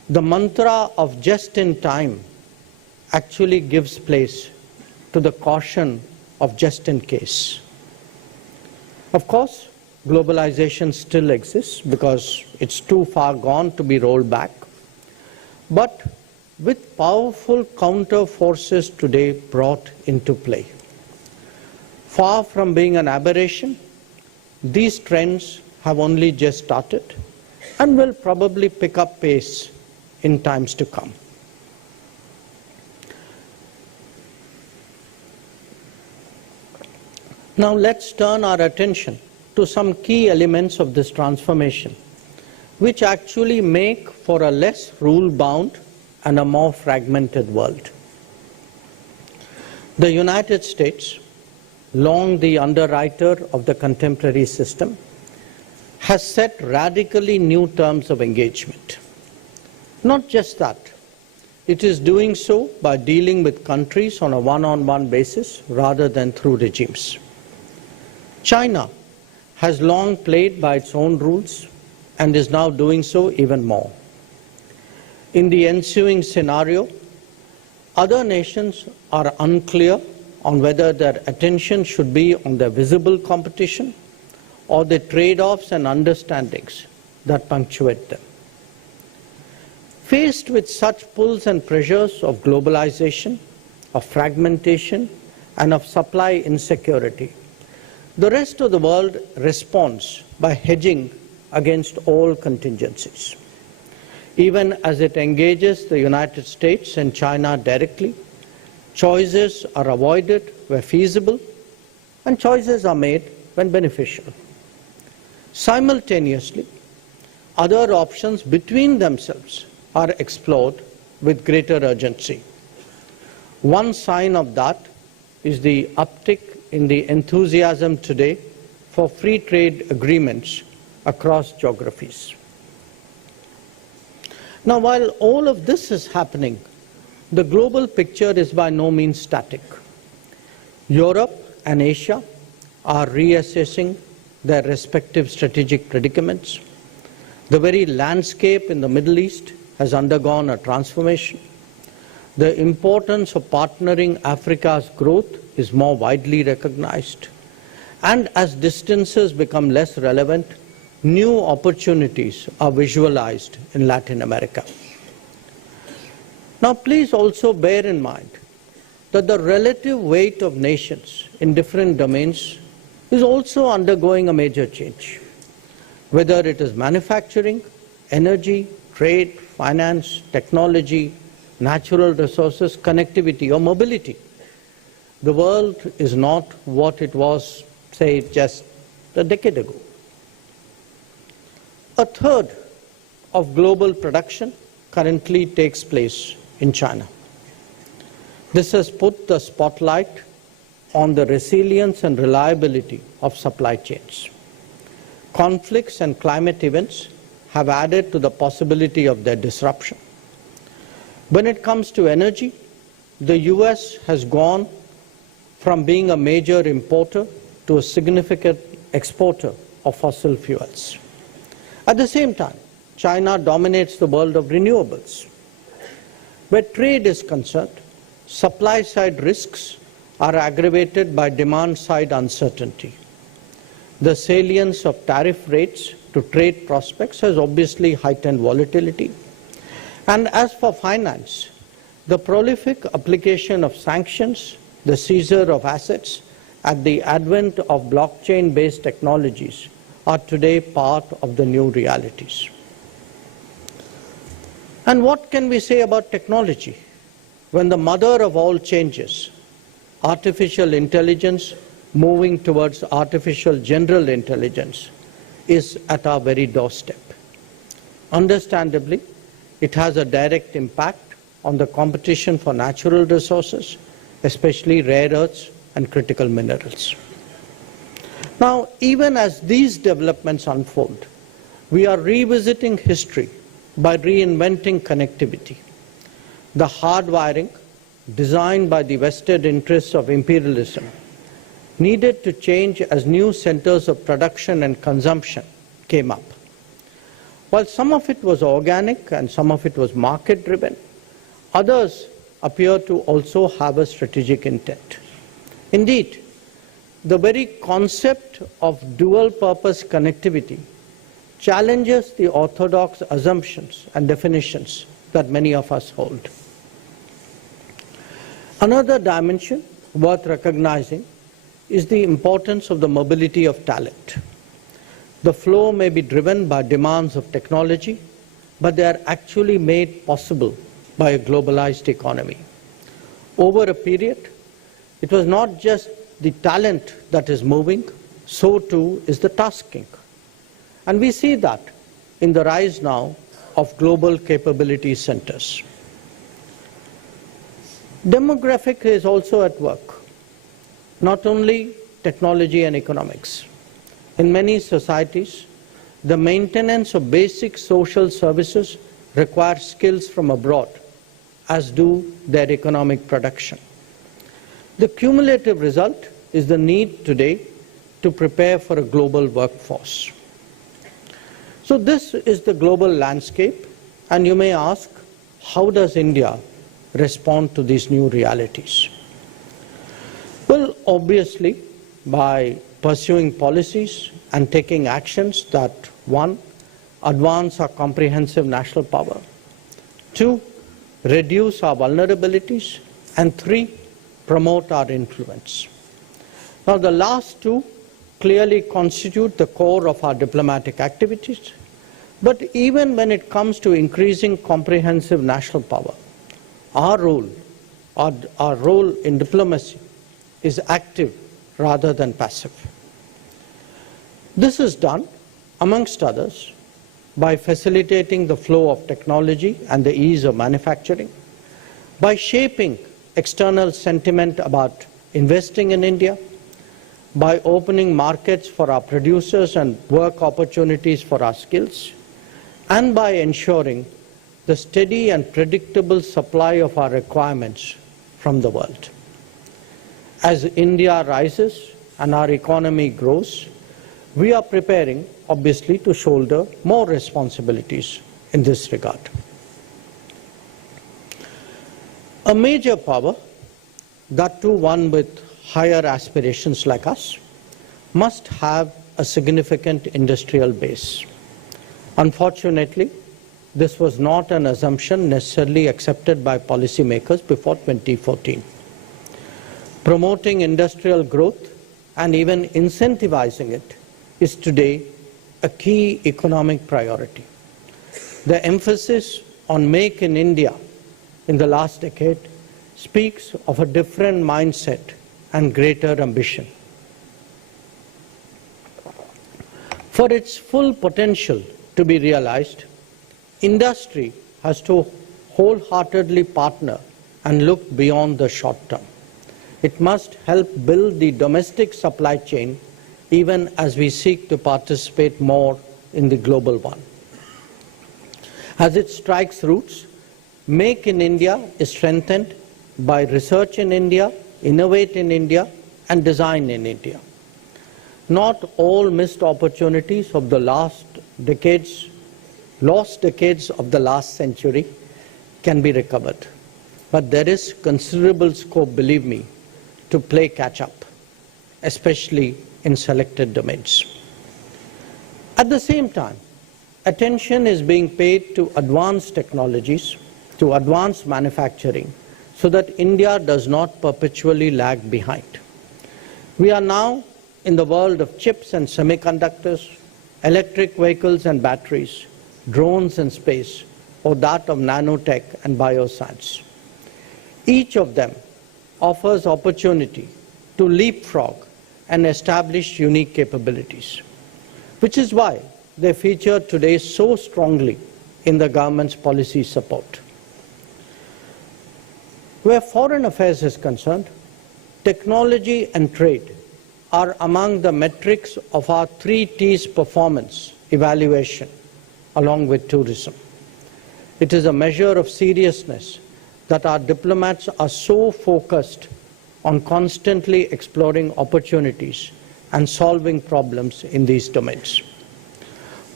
the mantra of just in time actually gives place to the caution of just in case. Of course, globalization still exists because it's too far gone to be rolled back. But with powerful counter forces today brought into play, far from being an aberration, these trends have only just started and will probably pick up pace in times to come. Now let's turn our attention to some key elements of this transformation, which actually make for a less rule-bound and a more fragmented world. The United States, long the underwriter of the contemporary system, has set radically new terms of engagement. Not just that, it is doing so by dealing with countries on a one-on-one basis rather than through regimes. China has long played by its own rules and is now doing so even more. In the ensuing scenario, other nations are unclear on whether their attention should be on the visible competition or the trade-offs and understandings that punctuate them. Faced with such pulls and pressures of globalization, of fragmentation, and of supply insecurity, the rest of the world responds by hedging against all contingencies. Even as it engages the United States and China directly, choices are avoided where feasible, and choices are made when beneficial. Simultaneously, other options between themselves are explored with greater urgency. One sign of that is the uptick in the enthusiasm today for free trade agreements across geographies. Now, while all of this is happening, the global picture is by no means static. Europe and Asia are reassessing their respective strategic predicaments. The very landscape in the Middle East has undergone a transformation. The importance of partnering Africa's growth is more widely recognized. And as distances become less relevant, new opportunities are visualized in Latin America. Now, please also bear in mind that the relative weight of nations in different domains is also undergoing a major change. Whether it is manufacturing, energy, trade, finance, technology, natural resources, connectivity, or mobility, the world is not what it was, say, just a decade ago. A third of global production currently takes place in China. This has put the spotlight on the resilience and reliability of supply chains. Conflicts and climate events have added to the possibility of their disruption. When it comes to energy, the US has gone from being a major importer to a significant exporter of fossil fuels. At the same time, China dominates the world of renewables. Where trade is concerned, supply-side risks are aggravated by demand-side uncertainty. The salience of tariff rates to trade prospects has obviously heightened volatility. And as for finance, the prolific application of sanctions, the seizure of assets, and the advent of blockchain-based technologies are today part of the new realities. And what can we say about technology when the mother of all changes, artificial intelligence moving towards artificial general intelligence, is at our very doorstep? Understandably, it has a direct impact on the competition for natural resources, especially rare earths and critical minerals. Now, even as these developments unfold, we are revisiting history by reinventing connectivity. The hardwiring, designed by the vested interests of imperialism, needed to change as new centers of production and consumption came up. While some of it was organic and some of it was market-driven, others appear to also have a strategic intent. Indeed, the very concept of dual-purpose connectivity challenges the orthodox assumptions and definitions that many of us hold. Another dimension worth recognizing is the importance of the mobility of talent. The flow may be driven by demands of technology, but they are actually made possible by a globalized economy. Over a period, it was not just the talent that is moving, so too is the tasking. And we see that in the rise now of global capability centers. Demographic is also at work, not only technology and economics. In many societies, the maintenance of basic social services requires skills from abroad, as do their economic production. The cumulative result is the need today to prepare for a global workforce. So this is the global landscape, and you may ask, how does India respond to these new realities? Well, obviously, by pursuing policies and taking actions that, one, advance our comprehensive national power, two, reduce our vulnerabilities, and three, promote our influence. Now, the last two clearly constitute the core of our diplomatic activities, but even when it comes to increasing comprehensive national power, our role in diplomacy is active rather than passive. This is done, amongst others, by facilitating the flow of technology and the ease of manufacturing, by shaping external sentiment about investing in India, by opening markets for our producers and work opportunities for our skills, and by ensuring the steady and predictable supply of our requirements from the world. As India rises and our economy grows, we are preparing, obviously, to shoulder more responsibilities in this regard. A major power, that too one with higher aspirations like us, must have a significant industrial base. Unfortunately, this was not an assumption necessarily accepted by policymakers before 2014. Promoting industrial growth and even incentivizing it is today a key economic priority. The emphasis on Make in India in the last decade speaks of a different mindset and greater ambition. For its full potential to be realized, industry has to wholeheartedly partner and look beyond the short term. It must help build the domestic supply chain even as we seek to participate more in the global one. As it strikes roots, Make in India is strengthened by research in India, innovate in India, and design in India. Not all missed opportunities of the lost decades of the last century can be recovered. But there is considerable scope, believe me, to play catch-up, especially in selected domains. At the same time, attention is being paid to advanced technologies, to advanced manufacturing, so that India does not perpetually lag behind. We are now in the world of chips and semiconductors, electric vehicles and batteries, drones and space, or that of nanotech and bioscience. Each of them offers opportunity to leapfrog and establish unique capabilities, which is why they feature today so strongly in the government's policy support. Where foreign affairs is concerned, technology and trade are among the metrics of our 3 T's performance evaluation, along with tourism. It is a measure of seriousness that our diplomats are so focused on constantly exploring opportunities and solving problems in these domains.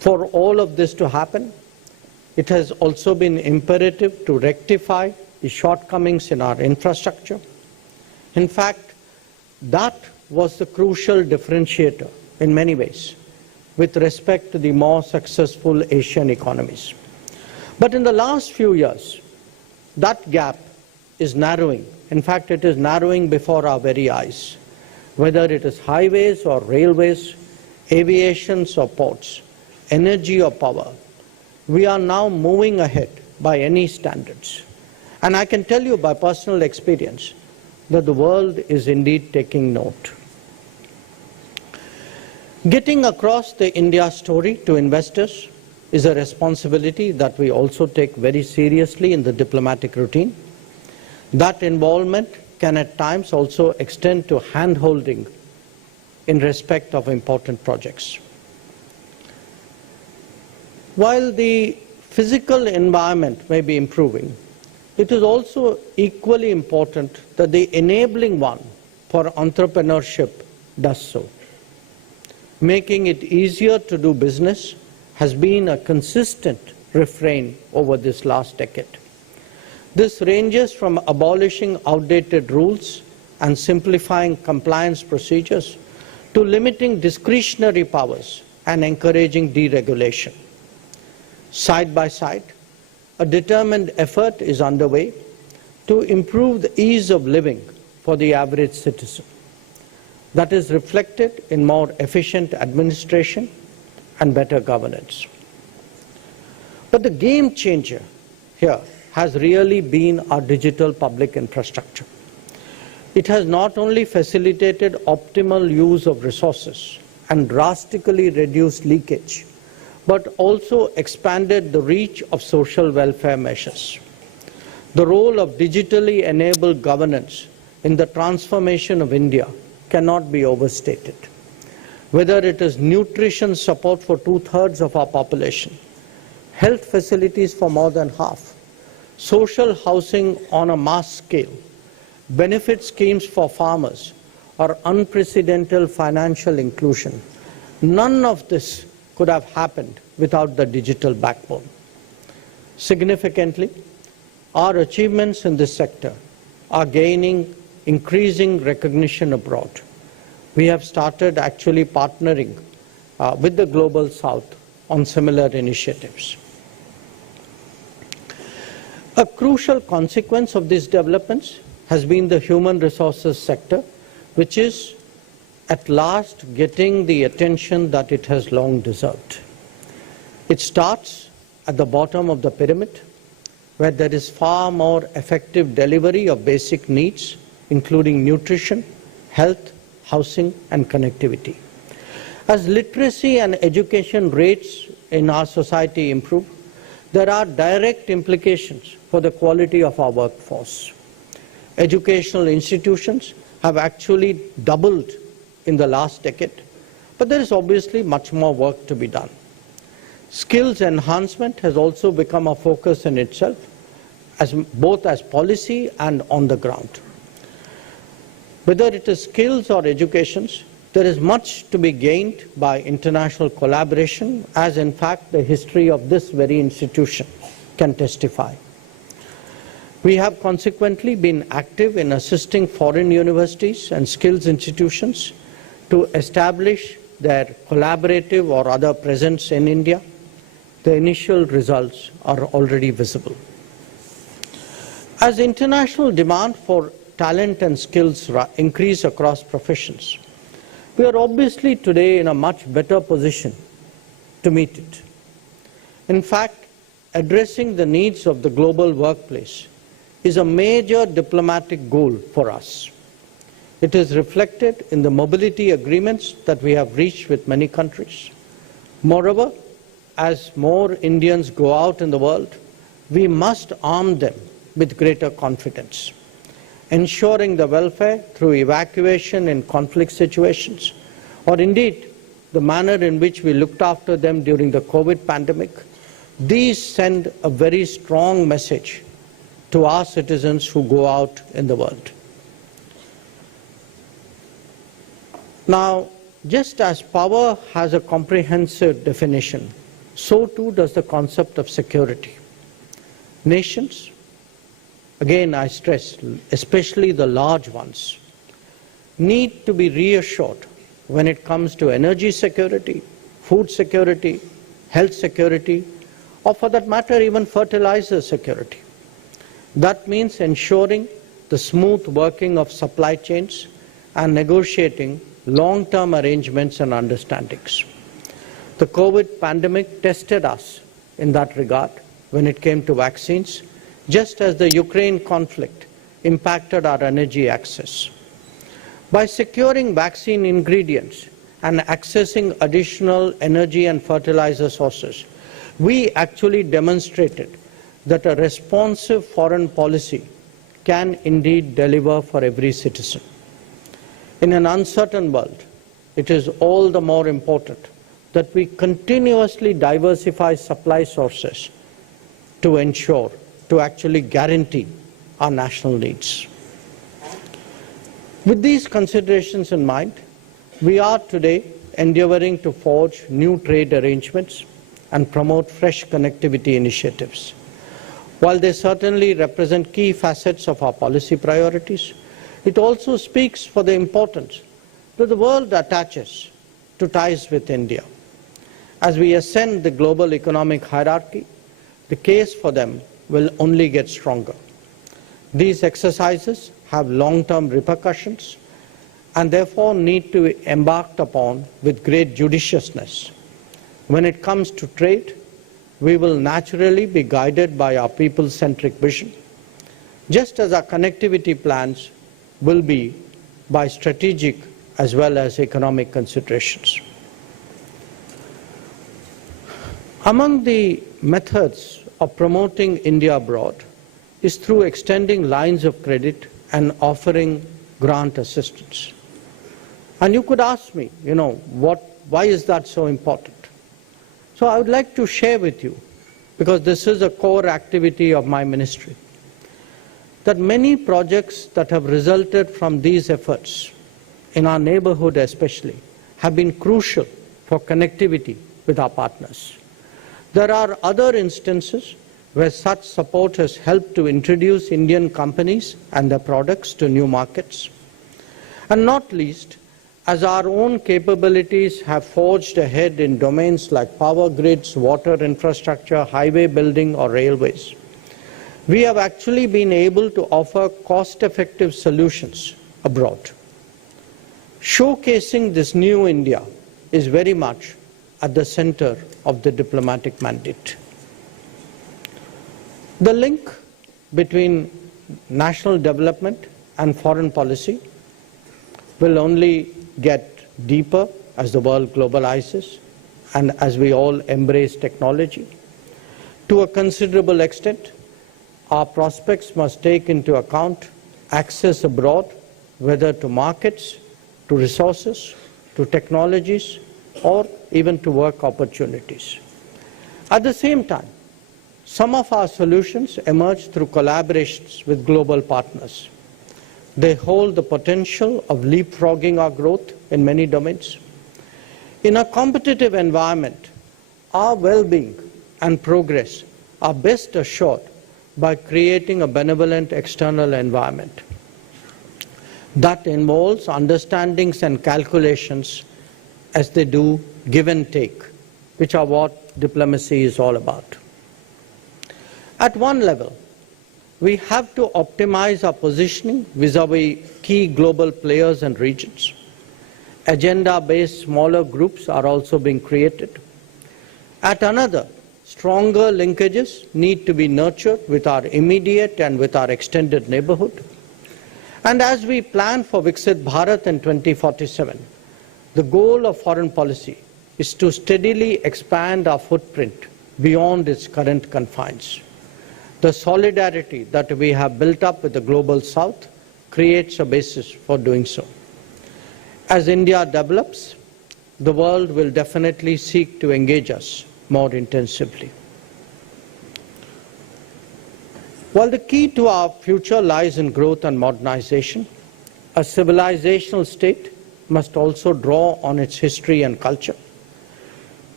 For all of this to happen, it has also been imperative to rectify the shortcomings in our infrastructure. In fact, that was the crucial differentiator in many ways with respect to the more successful Asian economies. But in the last few years, that gap is narrowing. In fact, it is narrowing before our very eyes. Whether it is highways or railways, aviations or ports, energy or power, we are now moving ahead by any standards. And I can tell you by personal experience that the world is indeed taking note. Getting across the India story to investors is a responsibility that we also take very seriously in the diplomatic routine. That involvement can at times also extend to hand-holding in respect of important projects. While the physical environment may be improving, it is also equally important that the enabling one for entrepreneurship does so. Making it easier to do business has been a consistent refrain over this last decade. This ranges from abolishing outdated rules and simplifying compliance procedures to limiting discretionary powers and encouraging deregulation. Side by side, a determined effort is underway to improve the ease of living for the average citizen. That is reflected in more efficient administration and better governance. But the game changer here has really been our digital public infrastructure. It has not only facilitated optimal use of resources and drastically reduced leakage, but also expanded the reach of social welfare measures. The role of digitally enabled governance in the transformation of India cannot be overstated. Whether it is nutrition support for 2/3 of our population, health facilities for more than half, social housing on a mass scale, benefit schemes for farmers, or unprecedented financial inclusion, none of this could have happened without the digital backbone. Significantly, our achievements in this sector are gaining increasing recognition abroad. We have started actually partnering with the Global South on similar initiatives. A crucial consequence of these developments has been the human resources sector, which is at last getting the attention that it has long deserved. It starts at the bottom of the pyramid, where there is far more effective delivery of basic needs, including nutrition, health, housing, and connectivity. As literacy and education rates in our society improve, there are direct implications for the quality of our workforce. Educational institutions have actually doubled in the last decade, but there is obviously much more work to be done. Skills enhancement has also become a focus in itself, both as policy and on the ground. Whether it is skills or educations, there is much to be gained by international collaboration, as in fact the history of this very institution can testify. We have consequently been active in assisting foreign universities and skills institutions to establish their collaborative or other presence in India. The initial results are already visible. As international demand for talent and skills increase across professions, we are obviously today in a much better position to meet it. In fact, addressing the needs of the global workplace is a major diplomatic goal for us. It is reflected in the mobility agreements that we have reached with many countries. Moreover, as more Indians go out in the world, we must arm them with greater confidence. Ensuring the welfare through evacuation in conflict situations, or indeed the manner in which we looked after them during the COVID pandemic, these send a very strong message to our citizens who go out in the world. Now, just as power has a comprehensive definition, so too does the concept of security. Nations, again I stress, especially the large ones, need to be reassured when it comes to energy security, food security, health security, or for that matter even fertilizer security. That means ensuring the smooth working of supply chains and negotiating long-term arrangements and understandings. The COVID pandemic tested us in that regard when it came to vaccines, just as the Ukraine conflict impacted our energy access. By securing vaccine ingredients and accessing additional energy and fertilizer sources, we actually demonstrated that a responsive foreign policy can indeed deliver for every citizen. In an uncertain world, it is all the more important that we continuously diversify supply sources to ensure, to actually guarantee our national needs. With these considerations in mind, we are today endeavoring to forge new trade arrangements and promote fresh connectivity initiatives. While they certainly represent key facets of our policy priorities, it also speaks for the importance that the world attaches to ties with India. As we ascend the global economic hierarchy, the case for them will only get stronger. These exercises have long-term repercussions and therefore need to be embarked upon with great judiciousness. When it comes to trade, we will naturally be guided by our people-centric vision, just as our connectivity plans will be by strategic as well as economic considerations. Among the methods of promoting India abroad is through extending lines of credit and offering grant assistance. And you could ask me, why is that so important? So I would like to share with you, because this is a core activity of my ministry, that many projects that have resulted from these efforts, in our neighborhood especially, have been crucial for connectivity with our partners. There are other instances where such support has helped to introduce Indian companies and their products to new markets. And not least, as our own capabilities have forged ahead in domains like power grids, water infrastructure, highway building, or railways, we have actually been able to offer cost-effective solutions abroad. Showcasing this new India is very much at the center of the diplomatic mandate. The link between national development and foreign policy will only get deeper as the world globalizes and as we all embrace technology. To a considerable extent, our prospects must take into account access abroad, whether to markets, to resources, to technologies, or even to work opportunities. At the same time, some of our solutions emerge through collaborations with global partners. They hold the potential of leapfrogging our growth in many domains. In a competitive environment, our well-being and progress are best assured by creating a benevolent external environment. That involves understandings and calculations as they do give and take, which are what diplomacy is all about. At one level, we have to optimize our positioning vis-à-vis key global players and regions. Agenda-based smaller groups are also being created. At another, stronger linkages need to be nurtured with our immediate and with our extended neighborhood. And as we plan for Viksit Bharat in 2047, the goal of foreign policy is to steadily expand our footprint beyond its current confines. The solidarity that we have built up with the Global South creates a basis for doing so. As India develops, the world will definitely seek to engage us more intensively. While the key to our future lies in growth and modernization, a civilizational state must also draw on its history and culture.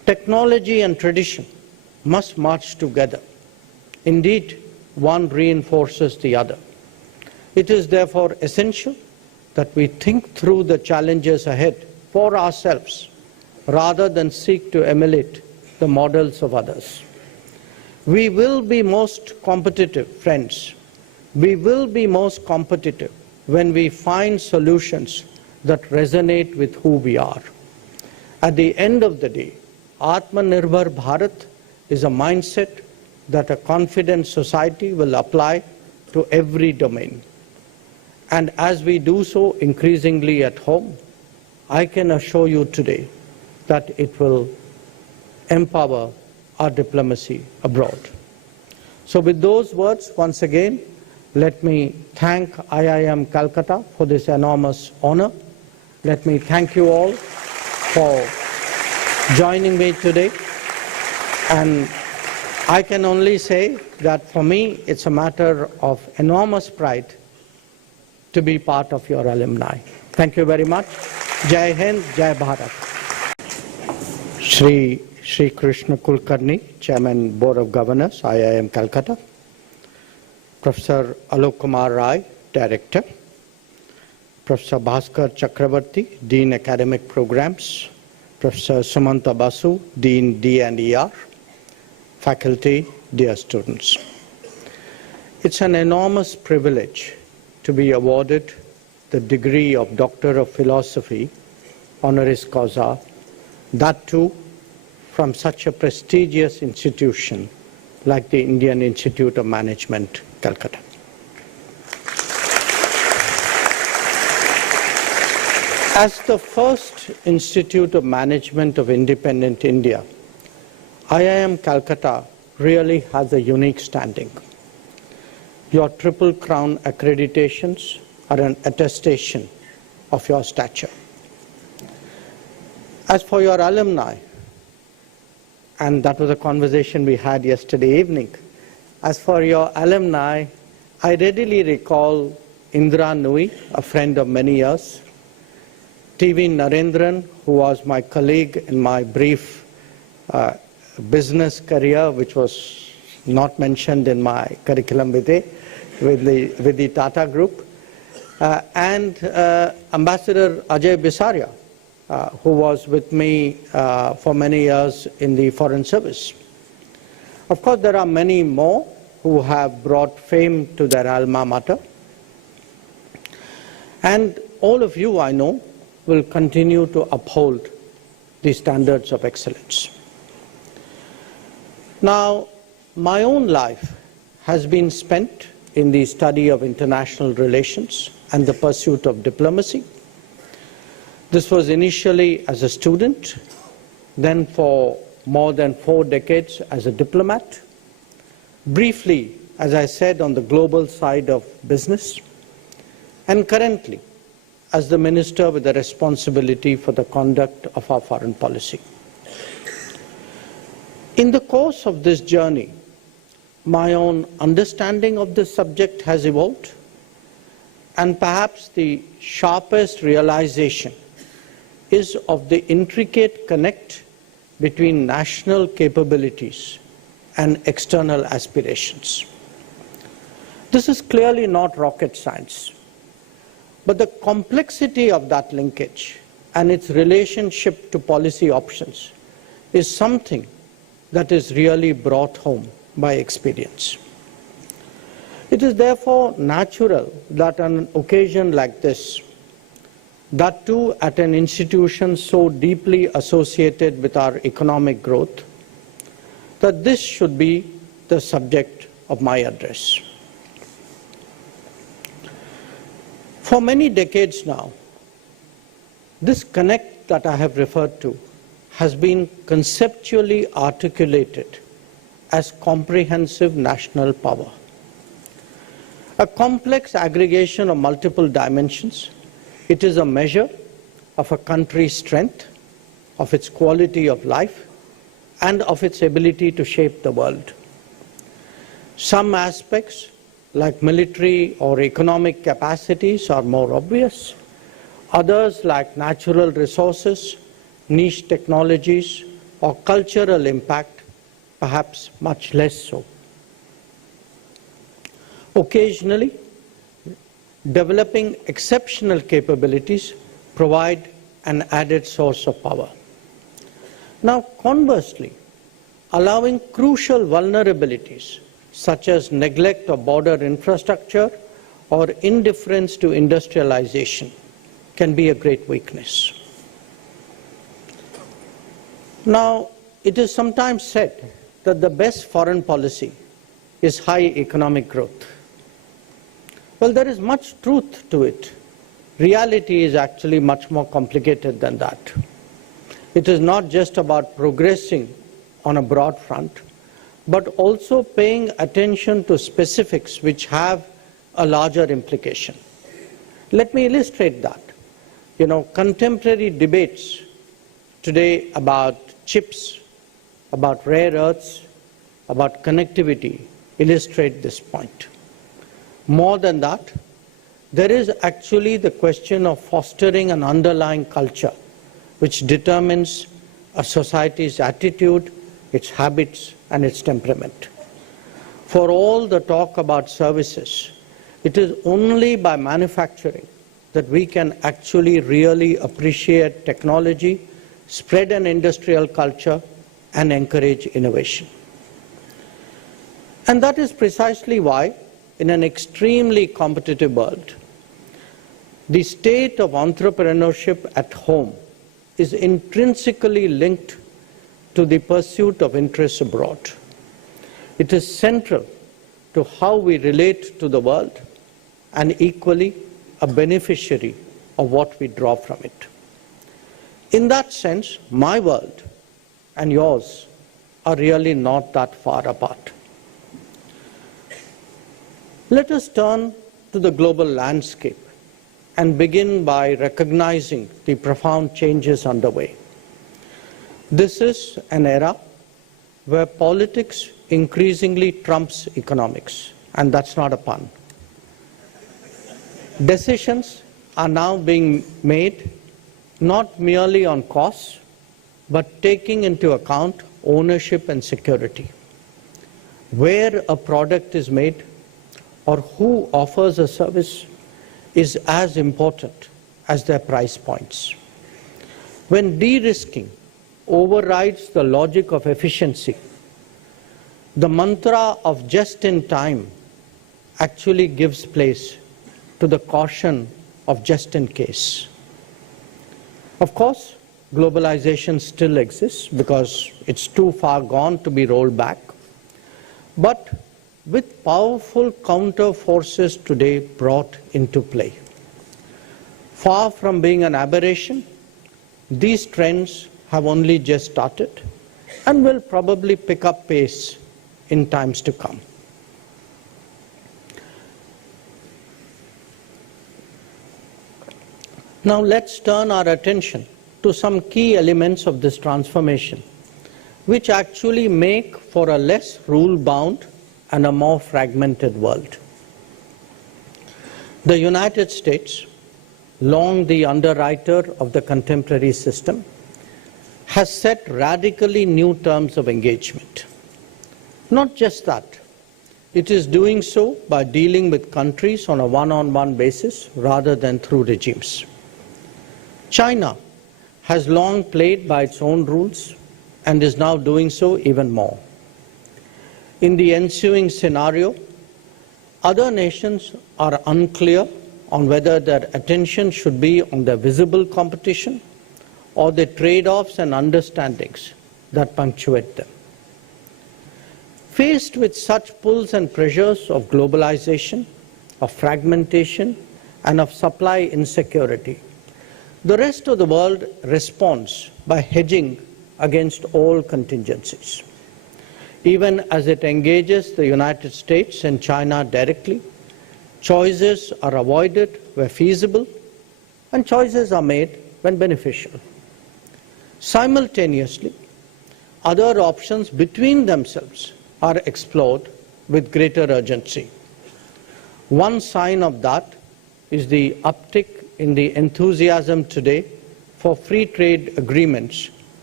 Technology and tradition must march together. Indeed, one reinforces the other. It is therefore essential that we think through the challenges ahead for ourselves rather than seek to emulate the models of others. We will be most competitive, friends. We will be most competitive when we find solutions that resonate with who we are. At the end of the day, Atmanirbhar Bharat is a mindset that a confident society will apply to every domain. And as we do so increasingly at home, I can assure you today that it will empower our diplomacy abroad. So with those words, once again, let me thank IIM Calcutta for this enormous honor. Let me thank you all for joining me today. And I can only say that for me, it's a matter of enormous pride to be part of your alumni. Thank you very much. Jai Hind, Jai Bharat. Shri Krishna Kulkarni, Chairman, Board of Governors, IIM Calcutta. Professor Alok Kumar Rai, Director. Professor Bhaskar Chakravarti, Dean Academic Programs. Professor Sumanta Basu, Dean D&ER. Faculty, dear students. It's an enormous privilege to be awarded the degree of Doctor of Philosophy, honoris causa, that too from such a prestigious institution like the Indian Institute of Management, Calcutta. As the first Institute of Management of independent India, IIM Calcutta really has a unique standing. Your Triple Crown accreditations are an attestation of your stature. As for your alumni, and that was a conversation we had yesterday evening, as for your alumni, I readily recall Indra Nui, a friend of many years, TV Narendran, who was my colleague in my brief business career, which was not mentioned in my curriculum vitae with the Tata Group, and Ambassador Ajay Bisaria, who was with me for many years in the Foreign Service. Of course, there are many more who have brought fame to their alma mater. And all of you, I know, will continue to uphold the standards of excellence. Now, my own life has been spent in the study of international relations and the pursuit of diplomacy. This was initially as a student, then for more than 4 decades as a diplomat, briefly, as I said, on the global side of business, and currently as the minister with the responsibility for the conduct of our foreign policy. In the course of this journey, my own understanding of this subject has evolved, and perhaps the sharpest realization is of the intricate connect between national capabilities and external aspirations. This is clearly not rocket science, but the complexity of that linkage and its relationship to policy options is something that is really brought home by experience. It is therefore natural that on an occasion like this, that too at an institution so deeply associated with our economic growth, that this should be the subject of my address. For many decades now, this connect that I have referred to has been conceptually articulated as comprehensive national power. A complex aggregation of multiple dimensions, it is a measure of a country's strength, of its quality of life, and of its ability to shape the world. Some aspects, like military or economic capacities, are more obvious. Others, like natural resources, niche technologies, or cultural impact, perhaps much less so. Occasionally, developing exceptional capabilities provide an added source of power. Now, conversely, allowing crucial vulnerabilities such as neglect of border infrastructure or indifference to industrialization can be a great weakness. Now, it is sometimes said that the best foreign policy is high economic growth. Well, there is much truth to it. Reality is actually much more complicated than that. It is not just about progressing on a broad front, but also paying attention to specifics which have a larger implication. Let me illustrate that. Contemporary debates today about chips, about rare earths, about connectivity illustrate this point. More than that, there is actually the question of fostering an underlying culture which determines a society's attitude, its habits, and its temperament. For all the talk about services, it is only by manufacturing that we can actually really appreciate technology, spread an industrial culture, and encourage innovation. And that is precisely why, in an extremely competitive world, the state of entrepreneurship at home is intrinsically linked to the pursuit of interests abroad. It is central to how we relate to the world and equally a beneficiary of what we draw from it. In that sense, my world and yours are really not that far apart. Let us turn to the global landscape and begin by recognizing the profound changes underway. This is an era where politics increasingly trumps economics, and that's not a pun. Decisions are now being made not merely on costs, but taking into account ownership and security. Where a product is made or who offers a service is as important as their price points. When de-risking overrides the logic of efficiency, the mantra of just-in-time actually gives place to the caution of just-in-case. Of course, globalization still exists because it's too far gone to be rolled back, but with powerful counter forces today brought into play. Far from being an aberration, these trends have only just started and will probably pick up pace in times to come. Now let's turn our attention to some key elements of this transformation, which actually make for a less rule-bound and a more fragmented world. The United States, long the underwriter of the contemporary system, has set radically new terms of engagement. Not just that, it is doing so by dealing with countries on a one-on-one basis rather than through regimes. China has long played by its own rules and is now doing so even more. In the ensuing scenario, other nations are unclear on whether their attention should be on the visible competition or the trade-offs and understandings that punctuate them. Faced with such pulls and pressures of globalization, of fragmentation, and of supply insecurity, the rest of the world responds by hedging against all contingencies. Even as it engages the United States and China directly, choices are avoided where feasible, and choices are made when beneficial. Simultaneously, other options between themselves are explored with greater urgency. One sign of that is the uptick in the enthusiasm today for free trade agreements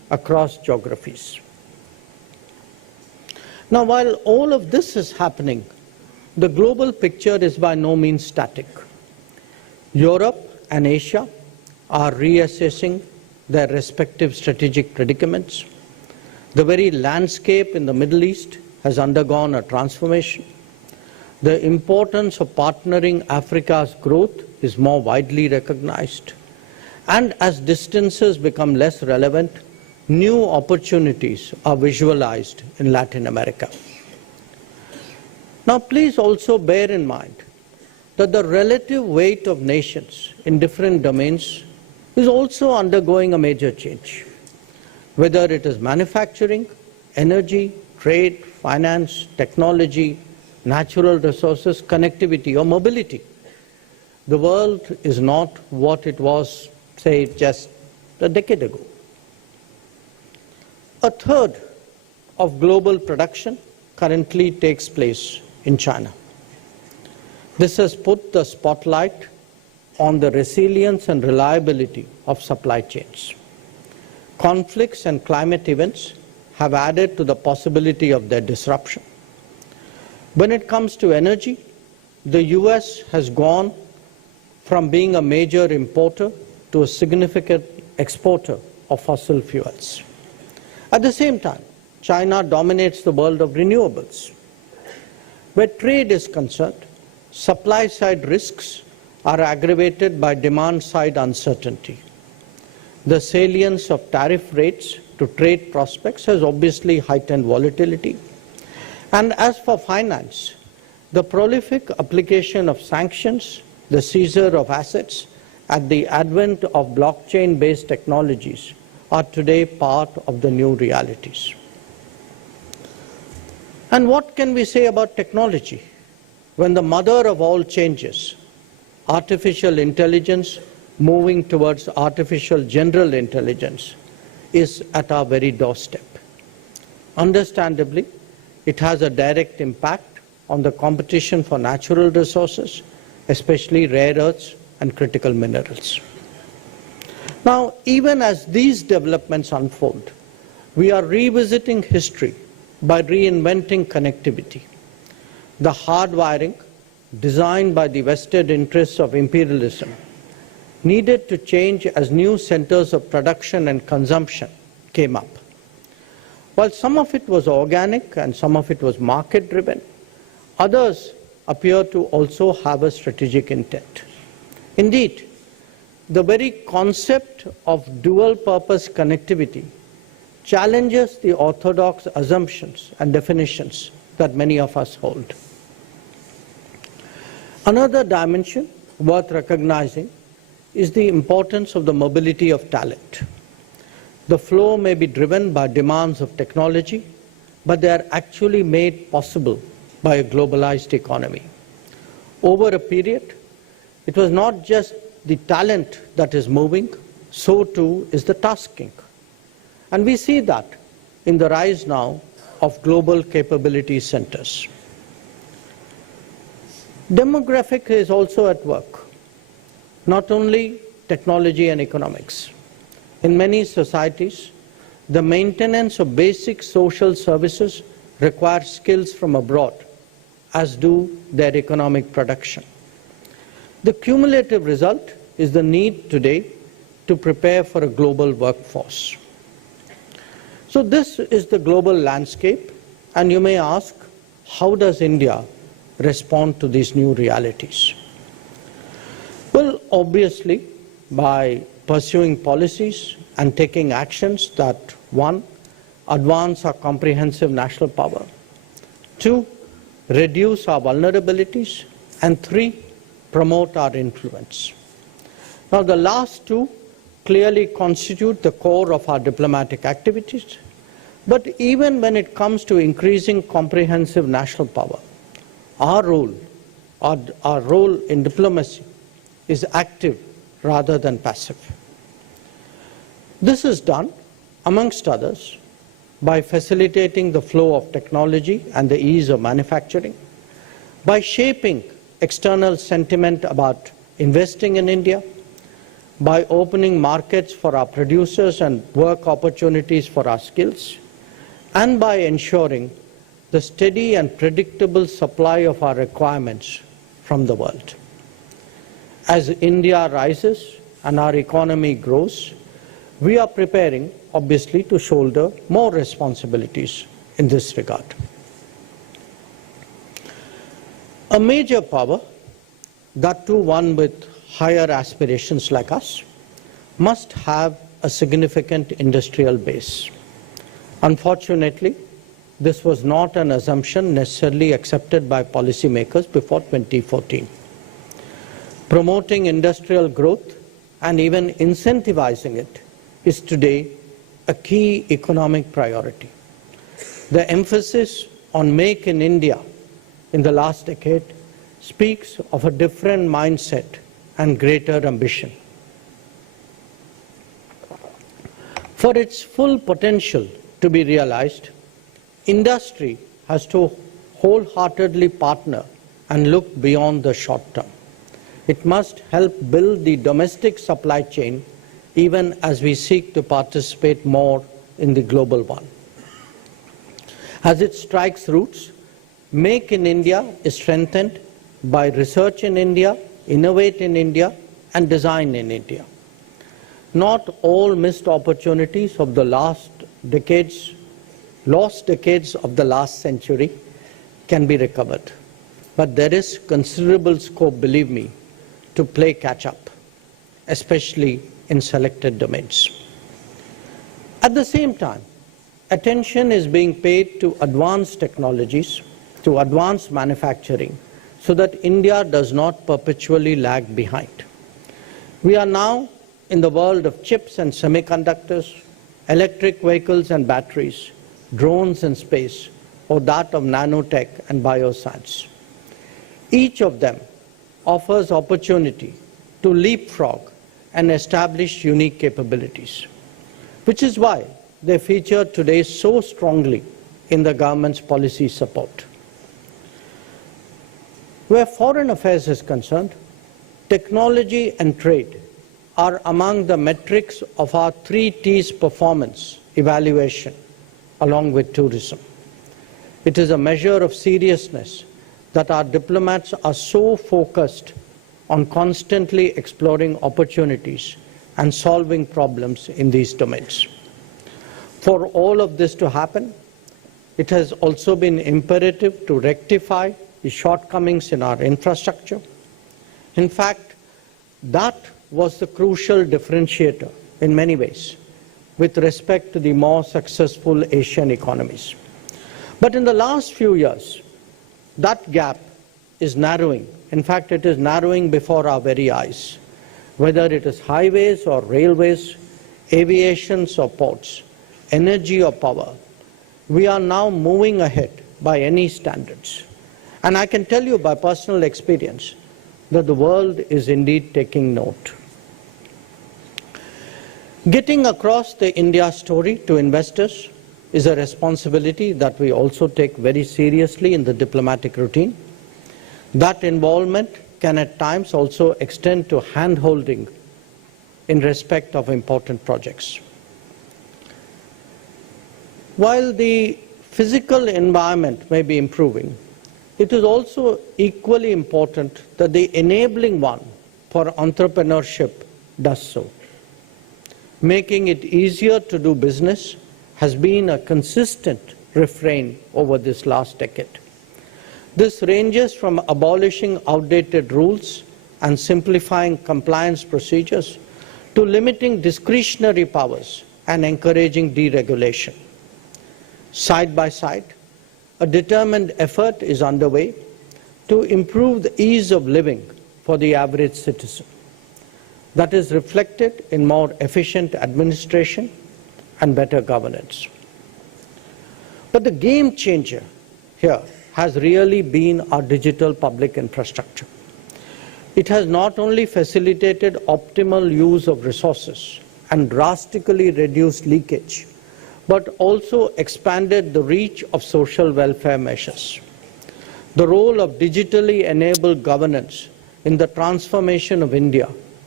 across geographies. Now, while all of this is happening, the global picture is by no means static. Europe and Asia are reassessing their respective strategic predicaments. The very landscape in the Middle East has undergone a transformation. The importance of partnering Africa's growth is more widely recognized. And as distances become less relevant, new opportunities are visualized in Latin America. Now, please also bear in mind that the relative weight of nations in different domains is also undergoing a major change. Whether it is manufacturing, energy, trade, finance, technology, natural resources, connectivity, or mobility, the world is not what it was, say, just a decade ago. A third of global production currently takes place in China. This has put the spotlight on the resilience and reliability of supply chains. Conflicts and climate events have added to the possibility of their disruption. When it comes to energy, the US has gone from being a major importer to a significant exporter of fossil fuels. At the same time, China dominates the world of renewables. Where trade is concerned, supply-side risks are aggravated by demand-side uncertainty. The salience of tariff rates to trade prospects has obviously heightened volatility. And as for finance, the prolific application of sanctions, the seizure of assets, and the advent of blockchain-based technologies are today part of the new realities. And what can we say about technology when the mother of all changes, artificial intelligence moving towards artificial general intelligence, is at our very doorstep? Understandably, it has a direct impact on the competition for natural resources, especially rare earths and critical minerals. Now, even as these developments unfold, we are revisiting history by reinventing connectivity. The hardwiring, designed by the vested interests of imperialism, needed to change as new centers of production and consumption came up. While some of it was organic and some of it was market-driven, others appear to also have a strategic intent. Indeed, the very concept of dual-purpose connectivity challenges the orthodox assumptions and definitions that many of us hold. Another dimension worth recognizing is the importance of the mobility of talent. The flow may be driven by demands of technology, but they are actually made possible by a globalized economy. Over a period, it was not just the talent that is moving, so too is the tasking. And we see that in the rise now of global capability centers. Demographic is also at work, not only technology and economics. In many societies, the maintenance of basic social services requires skills from abroad, as do their economic production. The cumulative result is the need today to prepare for a global workforce. So this is the global landscape, and you may ask, how does India respond to these new realities? Well, obviously, by pursuing policies and taking actions that, one, advance our comprehensive national power, two, reduce our vulnerabilities, and three, promote our influence. Now, the last two clearly constitute the core of our diplomatic activities, but even when it comes to increasing comprehensive national power, our role in diplomacy is active rather than passive. This is done, amongst others, by facilitating the flow of technology and the ease of manufacturing, by shaping external sentiment about investing in India, by opening markets for our producers and work opportunities for our skills, and by ensuring the steady and predictable supply of our requirements from the world. As India rises and our economy grows, we are preparing, obviously, to shoulder more responsibilities in this regard. A major power, that too one with higher aspirations like us, must have a significant industrial base. Unfortunately, this was not an assumption necessarily accepted by policymakers before 2014. Promoting industrial growth and even incentivizing it is today a key economic priority. The emphasis on Make in India in the last decade speaks of a different mindset and greater ambition. For its full potential to be realized, industry has to wholeheartedly partner and look beyond the short term. It must help build the domestic supply chain even as we seek to participate more in the global one. As it strikes roots, Make in India is strengthened by research in India, innovate in India, and design in India. Not all missed opportunities of the lost decades of the last century can be recovered. But there is considerable scope, believe me, to play catch-up, especially in selected domains. At the same time, attention is being paid to advanced technologies, to advanced manufacturing, so that India does not perpetually lag behind. We are now in the world of chips and semiconductors, electric vehicles and batteries, drones and space, or that of nanotech and bioscience. Each of them offers opportunity to leapfrog and establish unique capabilities, which is why they feature today so strongly in the government's policy support. Where foreign affairs is concerned, technology and trade are among the metrics of our 3 T's performance evaluation, along with tourism. It is a measure of seriousness that our diplomats are so focused on constantly exploring opportunities and solving problems in these domains. For all of this to happen, it has also been imperative to rectify the shortcomings in our infrastructure. In fact, that was the crucial differentiator in many ways with respect to the more successful Asian economies. But in the last few years, that gap is narrowing. In fact, it is narrowing before our very eyes. Whether it is highways or railways, aviations or ports, energy or power, we are now moving ahead by any standards. And I can tell you by personal experience that the world is indeed taking note. Getting across the India story to investors is a responsibility that we also take very seriously in the diplomatic routine. That involvement can at times also extend to hand-holding in respect of important projects. While the physical environment may be improving, it is also equally important that the enabling one for entrepreneurship does so. Making it easier to do business has been a consistent refrain over this last decade. This ranges from abolishing outdated rules and simplifying compliance procedures to limiting discretionary powers and encouraging deregulation. Side by side, a determined effort is underway to improve the ease of living for the average citizen. That is reflected in more efficient administration and better governance. But the game changer here has really been our digital public infrastructure. It has not only facilitated optimal use of resources and drastically reduced leakage, but also expanded the reach of social welfare measures. The role of digitally enabled governance in the transformation of India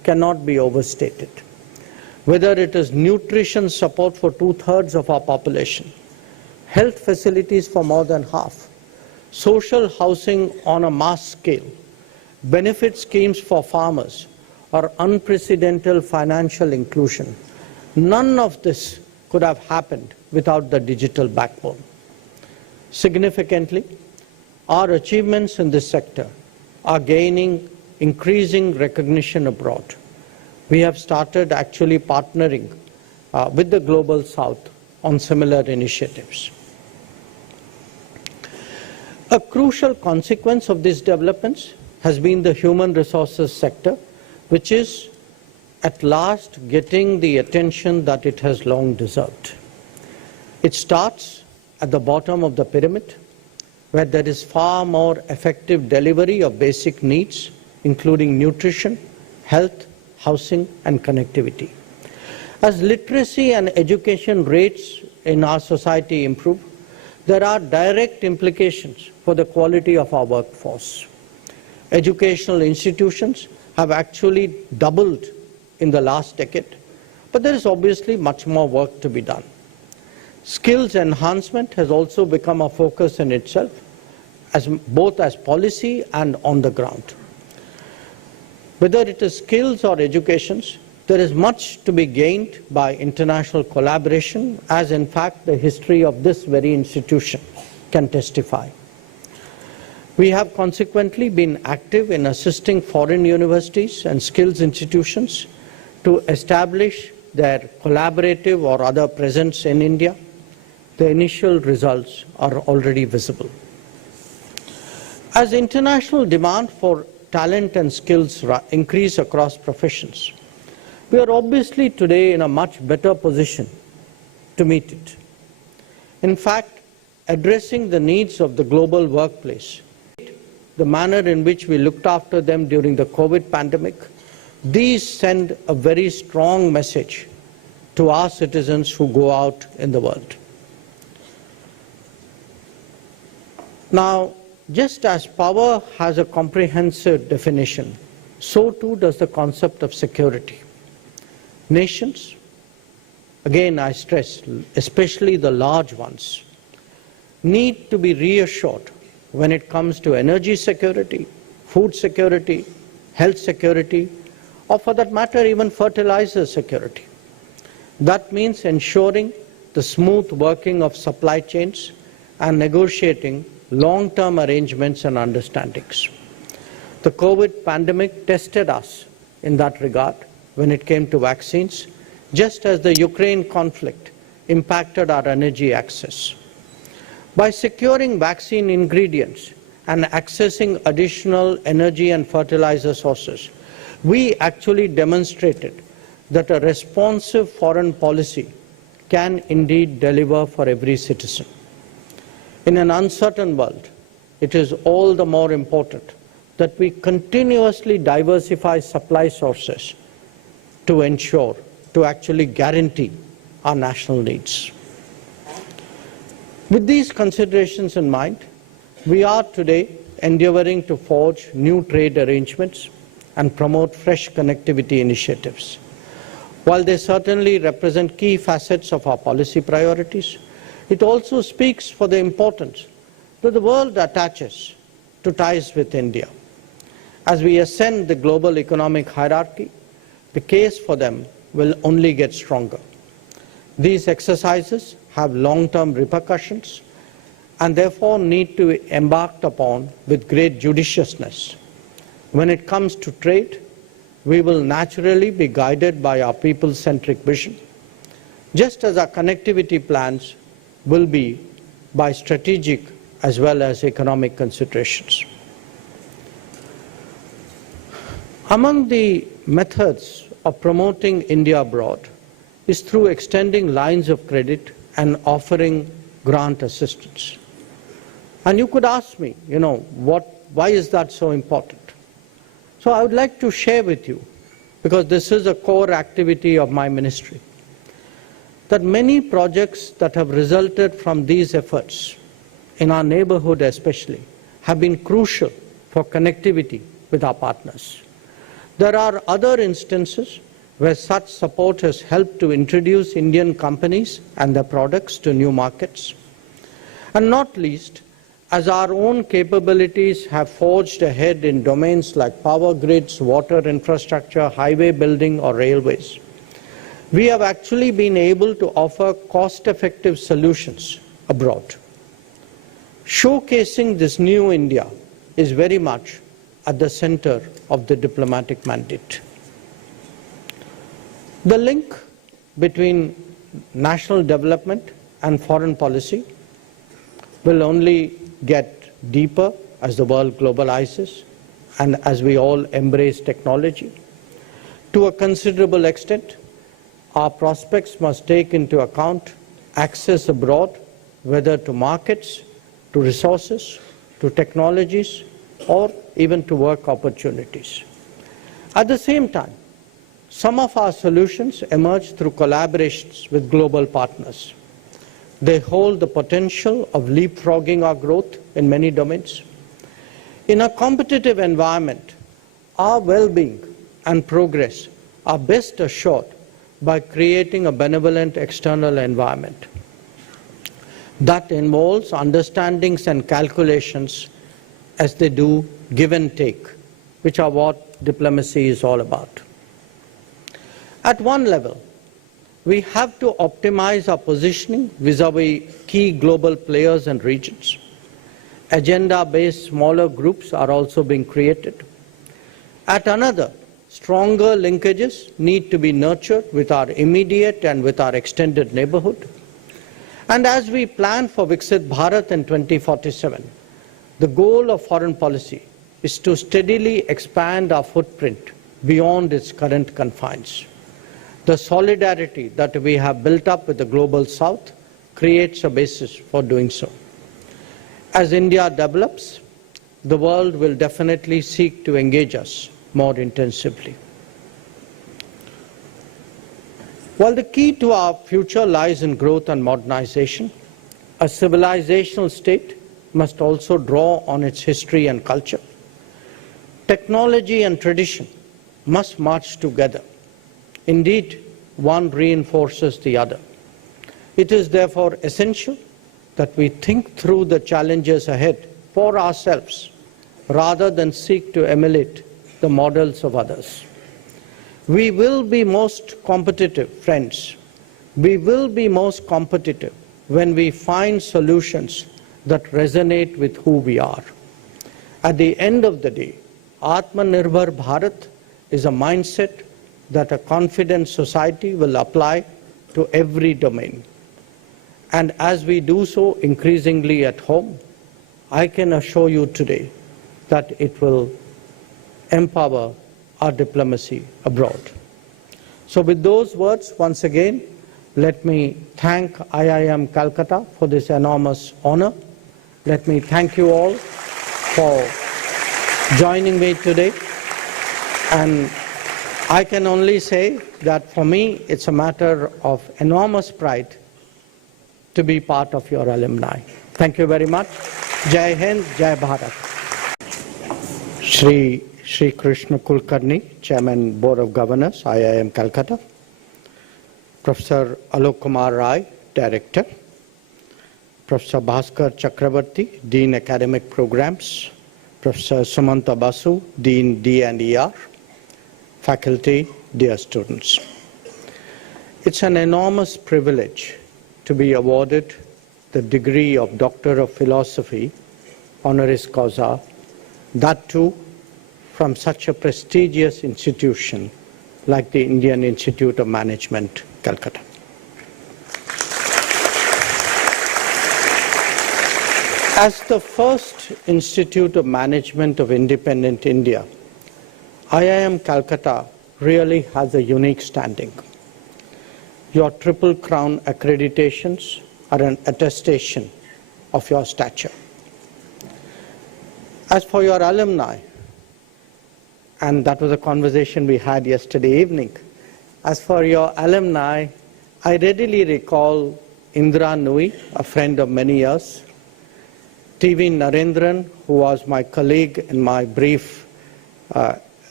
cannot be overstated. Whether it is nutrition support for 2/3 of our population, health facilities for more than half, social housing on a mass scale, benefit schemes for farmers, or unprecedented financial inclusion, none of this could have happened without the digital backbone. Significantly, our achievements in this sector are gaining increasing recognition abroad. We have started actually partnering with the Global South on similar initiatives. A crucial consequence of these developments has been the human resources sector, which is at last getting the attention that it has long deserved. It starts at the bottom of the pyramid, where there is far more effective delivery of basic needs, including nutrition, health, housing, and connectivity. As literacy and education rates in our society improve, there are direct implications for the quality of our workforce. Educational institutions have actually doubled in the last decade, but there is obviously much more work to be done. Skills enhancement has also become a focus in itself, both as policy and on the ground. Whether it is skills or educations, there is much to be gained by international collaboration, as in fact the history of this very institution can testify. We have consequently been active in assisting foreign universities and skills institutions to establish their collaborative or other presence in India. The initial results are already visible. As international demand for talent and skills increase across professions, we are obviously today in a much better position to meet it. In fact, addressing the needs of the global workplace, the manner in which we looked after them during the COVID pandemic, these send a very strong message to our citizens who go out in the world. Now, just as power has a comprehensive definition, so too does the concept of security. Nations, again I stress, especially the large ones, need to be reassured when it comes to energy security, food security, health security, or for that matter even fertilizer security. That means ensuring the smooth working of supply chains and negotiating long-term arrangements and understandings. The COVID pandemic tested us in that regard when it came to vaccines, just as the Ukraine conflict impacted our energy access. By securing vaccine ingredients and accessing additional energy and fertilizer sources, we actually demonstrated that a responsive foreign policy can indeed deliver for every citizen. In an uncertain world, it is all the more important that we continuously diversify supply sources to ensure, to actually guarantee our national needs. With these considerations in mind, we are today endeavoring to forge new trade arrangements and promote fresh connectivity initiatives. While they certainly represent key facets of our policy priorities, it also speaks for the importance that the world attaches to ties with India. As we ascend the global economic hierarchy, the case for them will only get stronger. These exercises have long-term repercussions and therefore need to be embarked upon with great judiciousness. When it comes to trade, we will naturally be guided by our people-centric vision, just as our connectivity plans will be by strategic as well as economic considerations. Among the methods of promoting India abroad is through extending lines of credit and offering grant assistance. And you could ask me, why is that so important? So I would like to share with you, because this is a core activity of my ministry, that many projects that have resulted from these efforts, in our neighborhood especially, have been crucial for connectivity with our partners. There are other instances where such support has helped to introduce Indian companies and their products to new markets. And not least, as our own capabilities have forged ahead in domains like power grids, water infrastructure, highway building, or railways, we have actually been able to offer cost-effective solutions abroad. Showcasing this new India is very much at the center of the diplomatic mandate. The link between national development and foreign policy will only get deeper as the world globalizes and as we all embrace technology. To a considerable extent, our prospects must take into account access abroad, whether to markets, to resources, to technologies, or even to work opportunities. At the same time, some of our solutions emerge through collaborations with global partners. They hold the potential of leapfrogging our growth in many domains. In a competitive environment, our well-being and progress are best assured by creating a benevolent external environment. That involves understandings and calculations as they do give and take, which are what diplomacy is all about. At one level, we have to optimize our positioning vis-à-vis key global players and regions. Agenda-based smaller groups are also being created. At another, stronger linkages need to be nurtured with our immediate and with our extended neighborhood. And as we plan for Viksit Bharat in 2047, the goal of foreign policy is to steadily expand our footprint beyond its current confines. The solidarity that we have built up with the Global South creates a basis for doing so. As India develops, the world will definitely seek to engage us more intensively. While the key to our future lies in growth and modernization, a civilizational state must also draw on its history and culture. Technology and tradition must march together. Indeed, one reinforces the other. It is therefore essential that we think through the challenges ahead for ourselves rather than seek to emulate the models of others. We will be most competitive, friends. We will be most competitive when we find solutions that resonate with who we are. At the end of the day, Atmanirbhar Bharat is a mindset that a confident society will apply to every domain. And as we do so increasingly at home, I can assure you today that it will empower our diplomacy abroad. So with those words, once again, let me thank IIM Calcutta for this enormous honor. Let me thank you all for joining me today. And I can only say that for me, it's a matter of enormous pride to be part of your alumni. Thank you very much. Jai Hind, Jai Bharat. Shri Krishna Kulkarni, Chairman, Board of Governors, IIM Calcutta. Professor Alok Kumar Rai, Director. Professor Bhaskar Chakravarti, Dean Academic Programs. Professor Sumanta Basu, Dean D&ER. Faculty, dear students. It's an enormous privilege to be awarded the degree of Doctor of Philosophy, honoris causa, that too from such a prestigious institution like the Indian Institute of Management, Calcutta. As the first Institute of Management of independent India, IIM Calcutta really has a unique standing. Your Triple Crown accreditations are an attestation of your stature. As for your alumni, and that was a conversation we had yesterday evening, as for your alumni, I readily recall Indra Nui, a friend of many years, TV Narendran, who was my colleague in my brief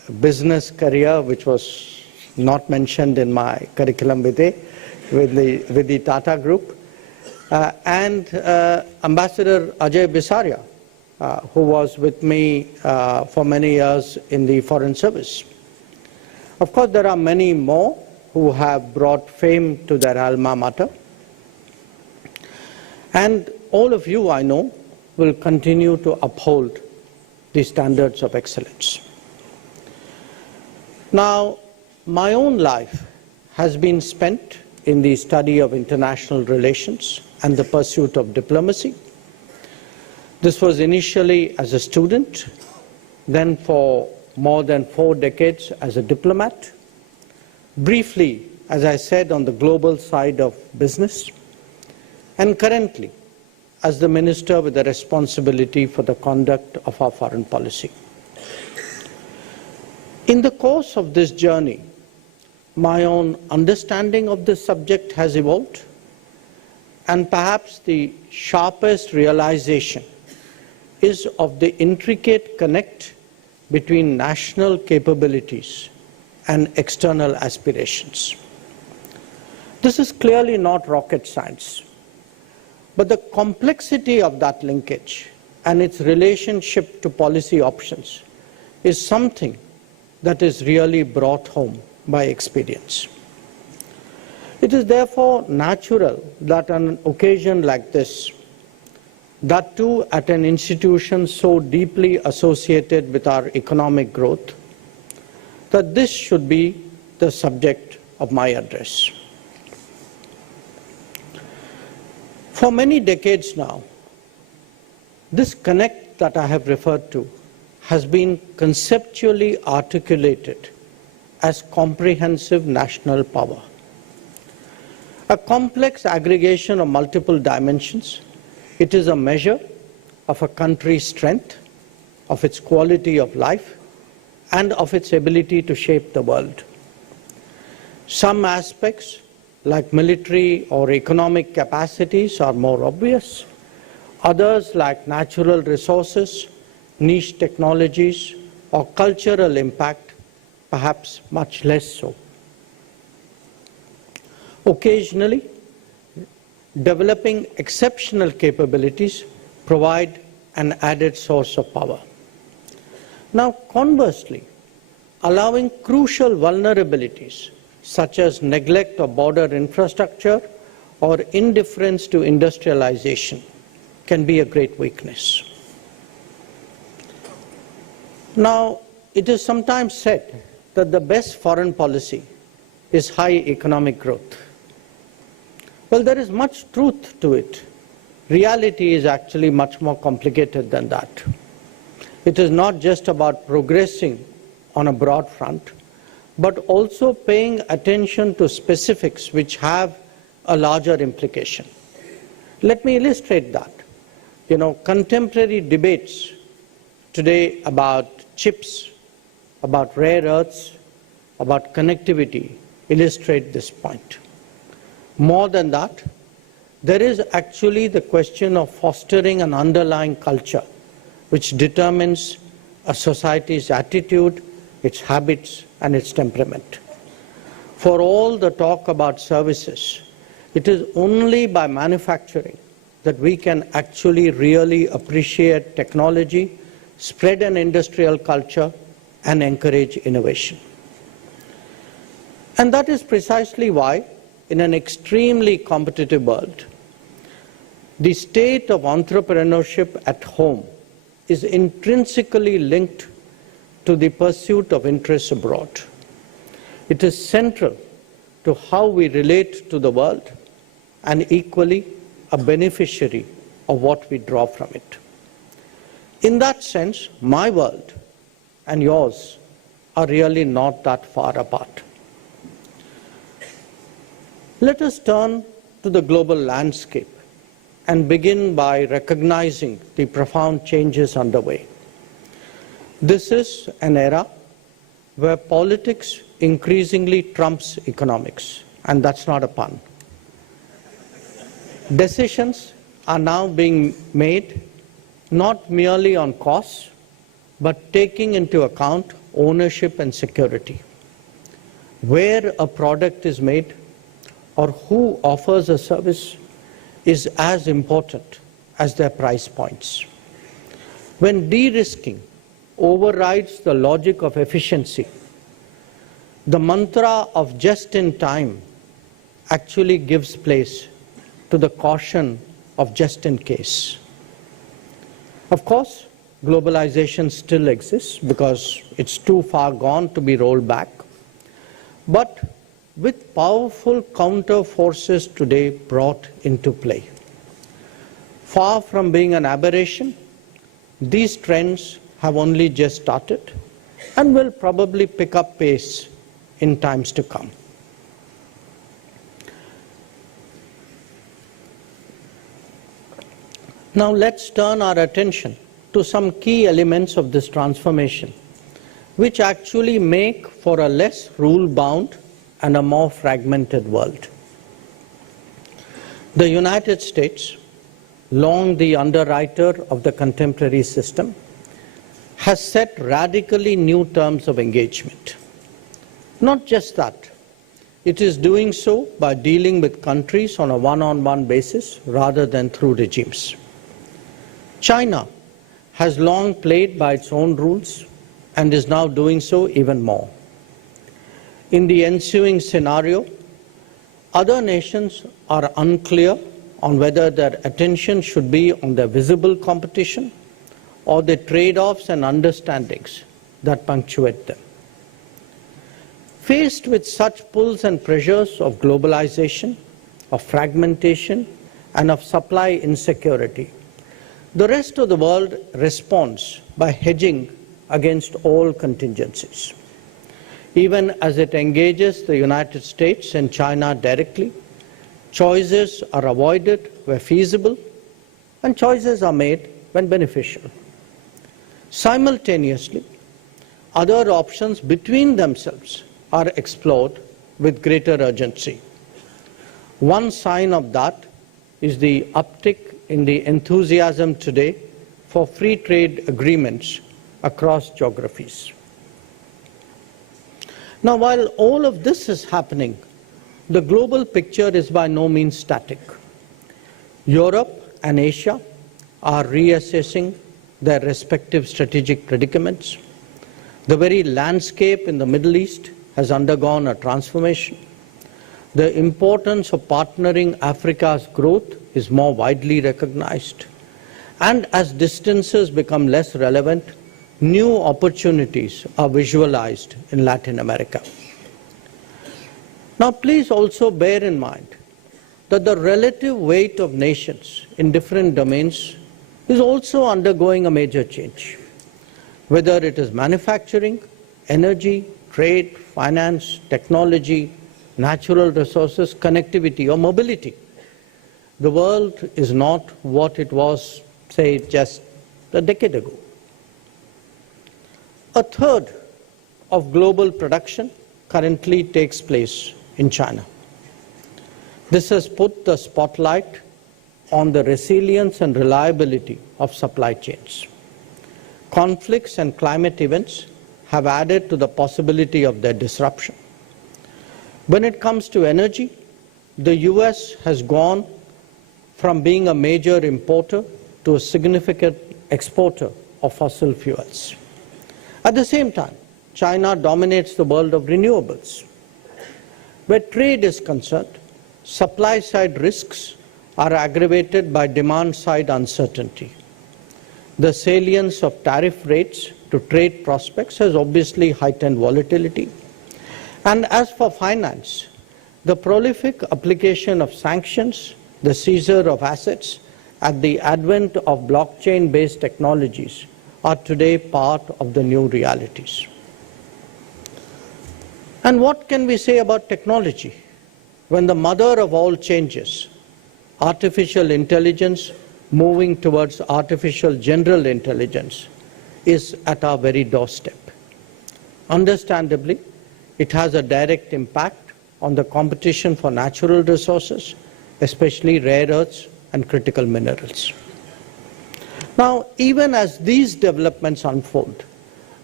business career, which was not mentioned in my curriculum vitae with the Tata Group, and Ambassador Ajay Bisaria, who was with me for many years in the Foreign Service. Of course, there are many more who have brought fame to their alma mater. And all of you, I know, will continue to uphold the standards of excellence. Now, my own life has been spent in the study of international relations and the pursuit of diplomacy. This was initially as a student, then for more than 4 decades as a diplomat, briefly, as I said, on the global side of business, and currently as the minister with the responsibility for the conduct of our foreign policy. In the course of this journey, my own understanding of this subject has evolved, and perhaps the sharpest realization is of the intricate connect between national capabilities and external aspirations. This is clearly not rocket science, but the complexity of that linkage and its relationship to policy options is something that is really brought home by experience. It is therefore natural that on an occasion like this, that too at an institution so deeply associated with our economic growth, that this should be the subject of my address. For many decades now, this connect that I have referred to has been conceptually articulated as comprehensive national power. A complex aggregation of multiple dimensions, it is a measure of a country's strength, of its quality of life, and of its ability to shape the world. Some aspects, like military or economic capacities, are more obvious. Others, like natural resources, niche technologies, or cultural impact, perhaps much less so. Occasionally, developing exceptional capabilities provide an added source of power. Now, conversely, allowing crucial vulnerabilities such as neglect of border infrastructure or indifference to industrialization can be a great weakness. Now, it is sometimes said that the best foreign policy is high economic growth. Well, there is much truth to it. Reality is actually much more complicated than that. It is not just about progressing on a broad front, but also paying attention to specifics which have a larger implication. Let me illustrate that. Contemporary debates today about chips, about rare earths, about connectivity illustrate this point. More than that, there is actually the question of fostering an underlying culture which determines a society's attitude, its habits, and its temperament. For all the talk about services, it is only by manufacturing that we can actually really appreciate technology, spread an industrial culture, and encourage innovation. And that is precisely why, in an extremely competitive world, the state of entrepreneurship at home is intrinsically linked to the pursuit of interests abroad. It is central to how we relate to the world and equally a beneficiary of what we draw from it. In that sense, my world and yours are really not that far apart. Let us turn to the global landscape and begin by recognizing the profound changes underway. This is an era where politics increasingly trumps economics, and that's not a pun. Decisions are now being made not merely on costs, but taking into account ownership and security. Where a product is made or who offers a service is as important as their price points. When de-risking overrides the logic of efficiency, the mantra of just-in-time actually gives place to the caution of just-in-case. Of course, globalization still exists because it's too far gone to be rolled back. But with powerful counter forces today brought into play, far from being an aberration, these trends have only just started and will probably pick up pace in times to come. Now let's turn our attention to some key elements of this transformation, which actually make for a less rule-bound and a more fragmented world. The United States, long the underwriter of the contemporary system, has set radically new terms of engagement. Not just that, it is doing so by dealing with countries on a one-on-one basis rather than through regimes. China has long played by its own rules and is now doing so even more. In the ensuing scenario, other nations are unclear on whether their attention should be on the visible competition or the trade-offs and understandings that punctuate them. Faced with such pulls and pressures of globalization, of fragmentation, and of supply insecurity, the rest of the world responds by hedging against all contingencies. Even as it engages the United States and China directly, choices are avoided where feasible, and choices are made when beneficial. Simultaneously, other options between themselves are explored with greater urgency. One sign of that is the uptick in the enthusiasm today for free trade agreements across geographies. Now, while all of this is happening, the global picture is by no means static. Europe and Asia are reassessing their respective strategic predicaments. The very landscape in the Middle East has undergone a transformation. The importance of partnering Africa's growth is more widely recognized. And as distances become less relevant, new opportunities are visualized in Latin America. Now, please also bear in mind that the relative weight of nations in different domains is also undergoing a major change. Whether it is manufacturing, energy, trade, finance, technology, natural resources, connectivity, or mobility, the world is not what it was, say, just a decade ago. A third of global production currently takes place in China. This has put the spotlight on the resilience and reliability of supply chains. Conflicts and climate events have added to the possibility of their disruption. When it comes to energy, the US has gone from being a major importer to a significant exporter of fossil fuels. At the same time, China dominates the world of renewables. Where trade is concerned, supply-side risks are aggravated by demand-side uncertainty. The salience of tariff rates to trade prospects has obviously heightened volatility. And as for finance, the prolific application of sanctions, the seizure of assets, and the advent of blockchain-based technologies are today part of the new realities. And what can we say about technology when the mother of all changes, artificial intelligence moving towards artificial general intelligence, is at our very doorstep? Understandably, it has a direct impact on the competition for natural resources, especially rare earths and critical minerals. Now, even as these developments unfold,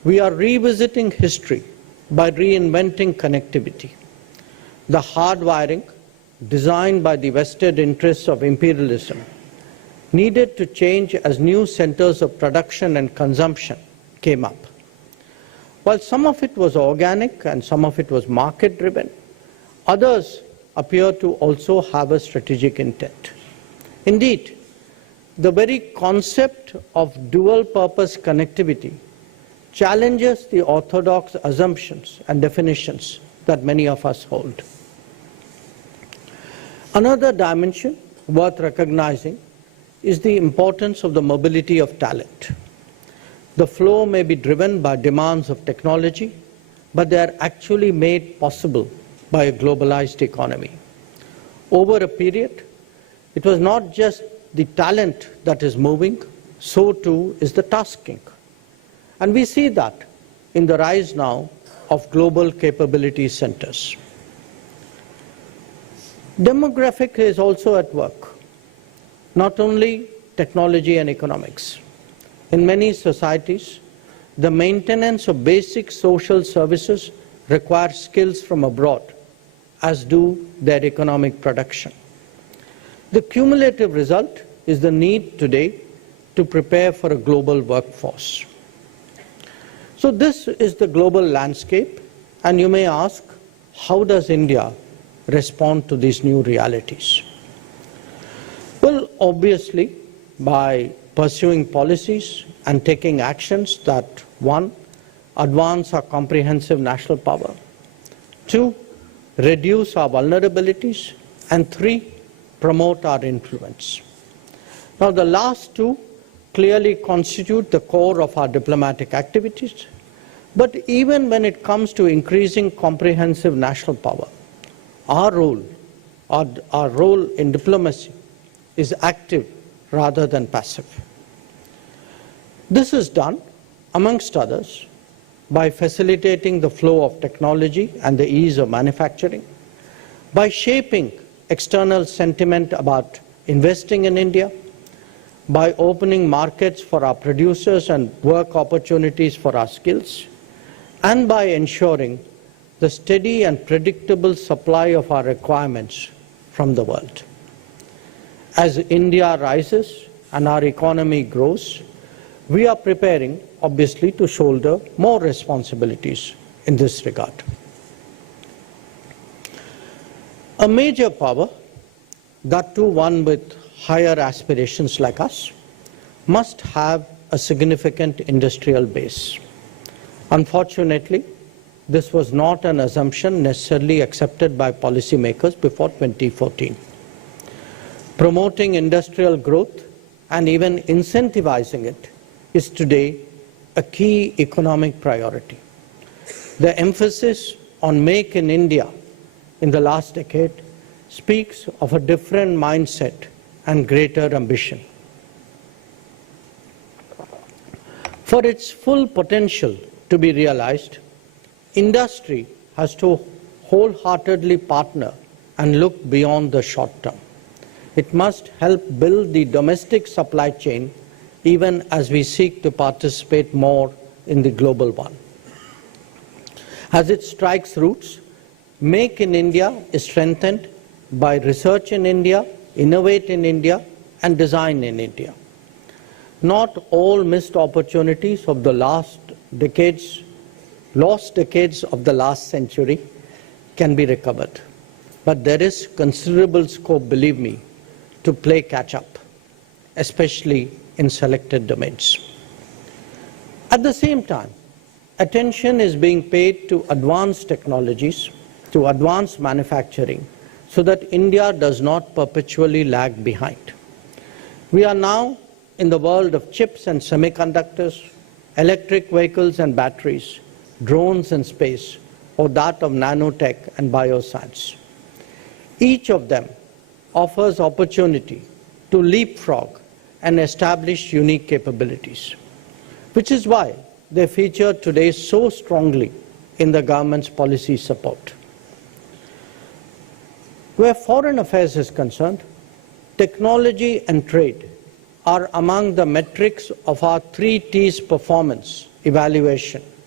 We are revisiting history by reinventing connectivity. The hardwiring, designed by the vested interests of imperialism, needed to change as new centers of production and consumption came up. While some of it was organic and some of it was market-driven, others appear to also have a strategic intent. Indeed, the very concept of dual-purpose connectivity challenges the orthodox assumptions and definitions that many of us hold. Another dimension worth recognizing is the importance of the mobility of talent. The flow may be driven by demands of technology, but they are actually made possible by a globalized economy. Over a period, it was not just the talent that is moving, so too is the tasking. And we see that in the rise now of global capability centers. Demographic is also at work, not only technology and economics. In many societies, the maintenance of basic social services requires skills from abroad, as do their economic production. The cumulative result is the need today to prepare for a global workforce. So this is the global landscape, and you may ask, how does India respond to these new realities? Well, obviously, by pursuing policies and taking actions that, one, advance our comprehensive national power, two, reduce our vulnerabilities, and three, promote our influence. Now, the last two clearly constitute the core of our diplomatic activities, but even when it comes to increasing comprehensive national power, our role in diplomacy is active rather than passive. This is done, amongst others, by facilitating the flow of technology and the ease of manufacturing, by shaping external sentiment about investing in India, by opening markets for our producers and work opportunities for our skills, and by ensuring the steady and predictable supply of our requirements from the world. As India rises and our economy grows, we are preparing, obviously, to shoulder more responsibilities in this regard. A major power, that too one with higher aspirations like us, must have a significant industrial base. Unfortunately, this was not an assumption necessarily accepted by policymakers before 2014. Promoting industrial growth and even incentivizing it is today a key economic priority. The emphasis on Make in India in the last decade speaks of a different mindset and greater ambition. For its full potential to be realized, industry has to wholeheartedly partner and look beyond the short term. It must help build the domestic supply chain even as we seek to participate more in the global one. As it strikes roots, Make in India is strengthened by research in India, innovate in India, and design in India. Not all missed opportunities of the lost decades of the last century can be recovered. But there is considerable scope, believe me, to play catch-up, especially in selected domains. At the same time, attention is being paid to advanced technologies, to advanced manufacturing, so that India does not perpetually lag behind. We are now in the world of chips and semiconductors, electric vehicles and batteries, drones and space, or that of nanotech and bioscience. Each of them offers opportunity to leapfrog and establish unique capabilities, which is why they feature today so strongly in the government's policy support. Where foreign affairs is concerned, technology and trade are among the metrics of our 3 T's performance evaluation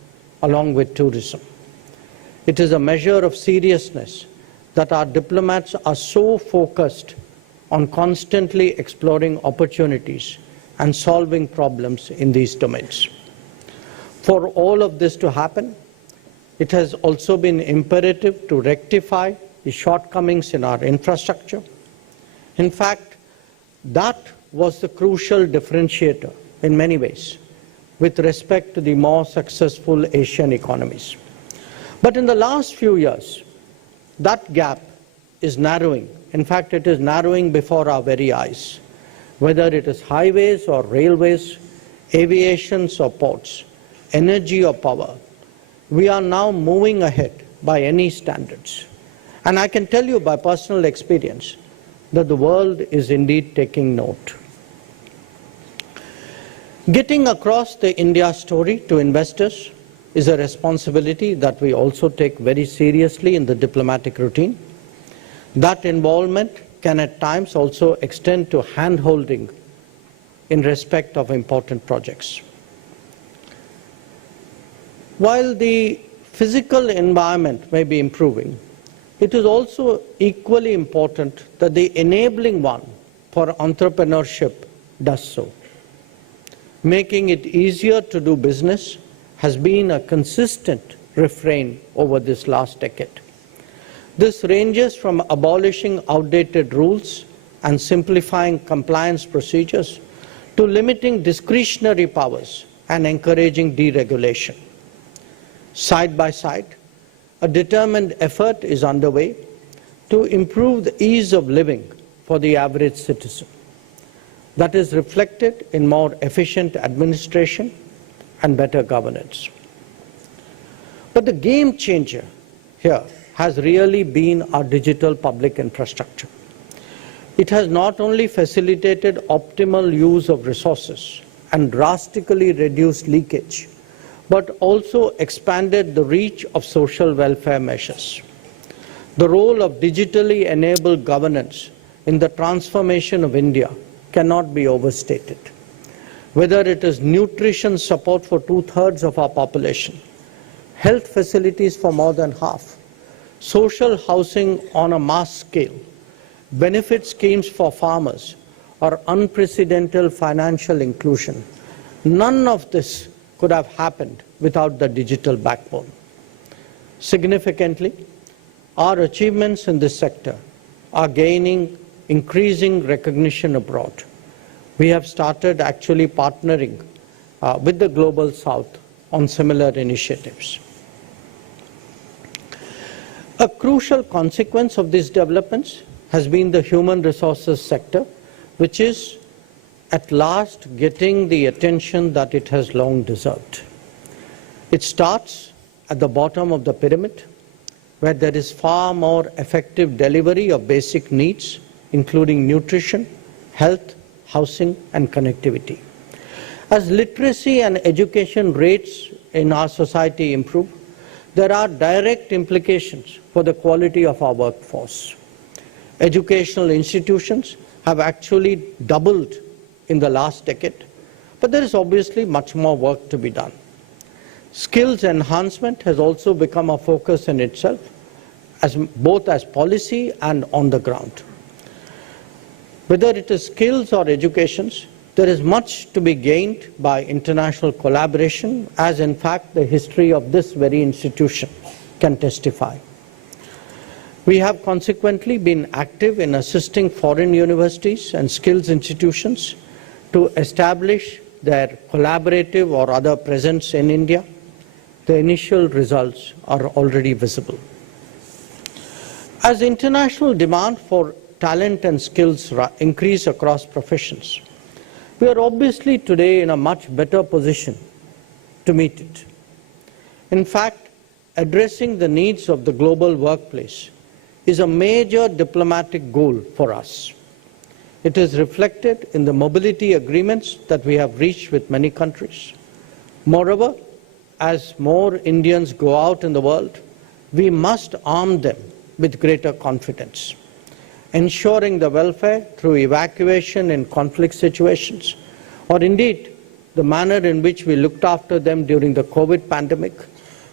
along with tourism. It is a measure of seriousness that our diplomats are so focused on constantly exploring opportunities and solving problems in these domains. For all of this to happen, it has also been imperative to rectify the shortcomings in our infrastructure. In fact, that was the crucial differentiator in many ways with respect to the more successful Asian economies. But in the last few years, that gap is narrowing. In fact, it is narrowing before our very eyes. Whether it is highways or railways, aviations or ports, energy or power, we are now moving ahead by any standards. And I can tell you by personal experience that the world is indeed taking note. Getting across the India story to investors is a responsibility that we also take very seriously in the diplomatic routine. That involvement can at times also extend to hand-holding in respect of important projects. While the physical environment may be improving, it is also equally important that the enabling one for entrepreneurship does so. Making it easier to do business has been a consistent refrain over this last decade. This ranges from abolishing outdated rules and simplifying compliance procedures to limiting discretionary powers and encouraging deregulation. Side by side, a determined effort is underway to improve the ease of living for the average citizen. That is reflected in more efficient administration and better governance. But the game changer here has really been our digital public infrastructure. It has not only facilitated optimal use of resources and drastically reduced leakage, but also expanded the reach of social welfare measures. The role of digitally enabled governance in the transformation of India cannot be overstated. Whether it is nutrition support for 2/3 of our population, health facilities for more than half, social housing on a mass scale, benefit schemes for farmers, or unprecedented financial inclusion, none of this could have happened without the digital backbone. Significantly, our achievements in this sector are gaining increasing recognition abroad. We have started actually partnering with the Global South on similar initiatives. A crucial consequence of these developments has been the human resources sector, which is at last getting the attention that it has long deserved. It starts at the bottom of the pyramid, where there is far more effective delivery of basic needs, including nutrition, health, housing, and connectivity. As literacy and education rates in our society improve, there are direct implications for the quality of our workforce. Educational institutions have actually doubled in the last decade, but there is obviously much more work to be done. Skills enhancement has also become a focus in itself, both as policy and on the ground. Whether it is skills or educations, there is much to be gained by international collaboration, as in fact the history of this very institution can testify. We have consequently been active in assisting foreign universities and skills institutions to establish their collaborative or other presence in India. The initial results are already visible. As international demand for talent and skills increase across professions, we are obviously today in a much better position to meet it. In fact, addressing the needs of the global workplace is a major diplomatic goal for us. It is reflected in the mobility agreements that we have reached with many countries. Moreover, as more Indians go out in the world, we must arm them with greater confidence. Ensuring the welfare through evacuation in conflict situations, or indeed the manner in which we looked after them during the COVID pandemic,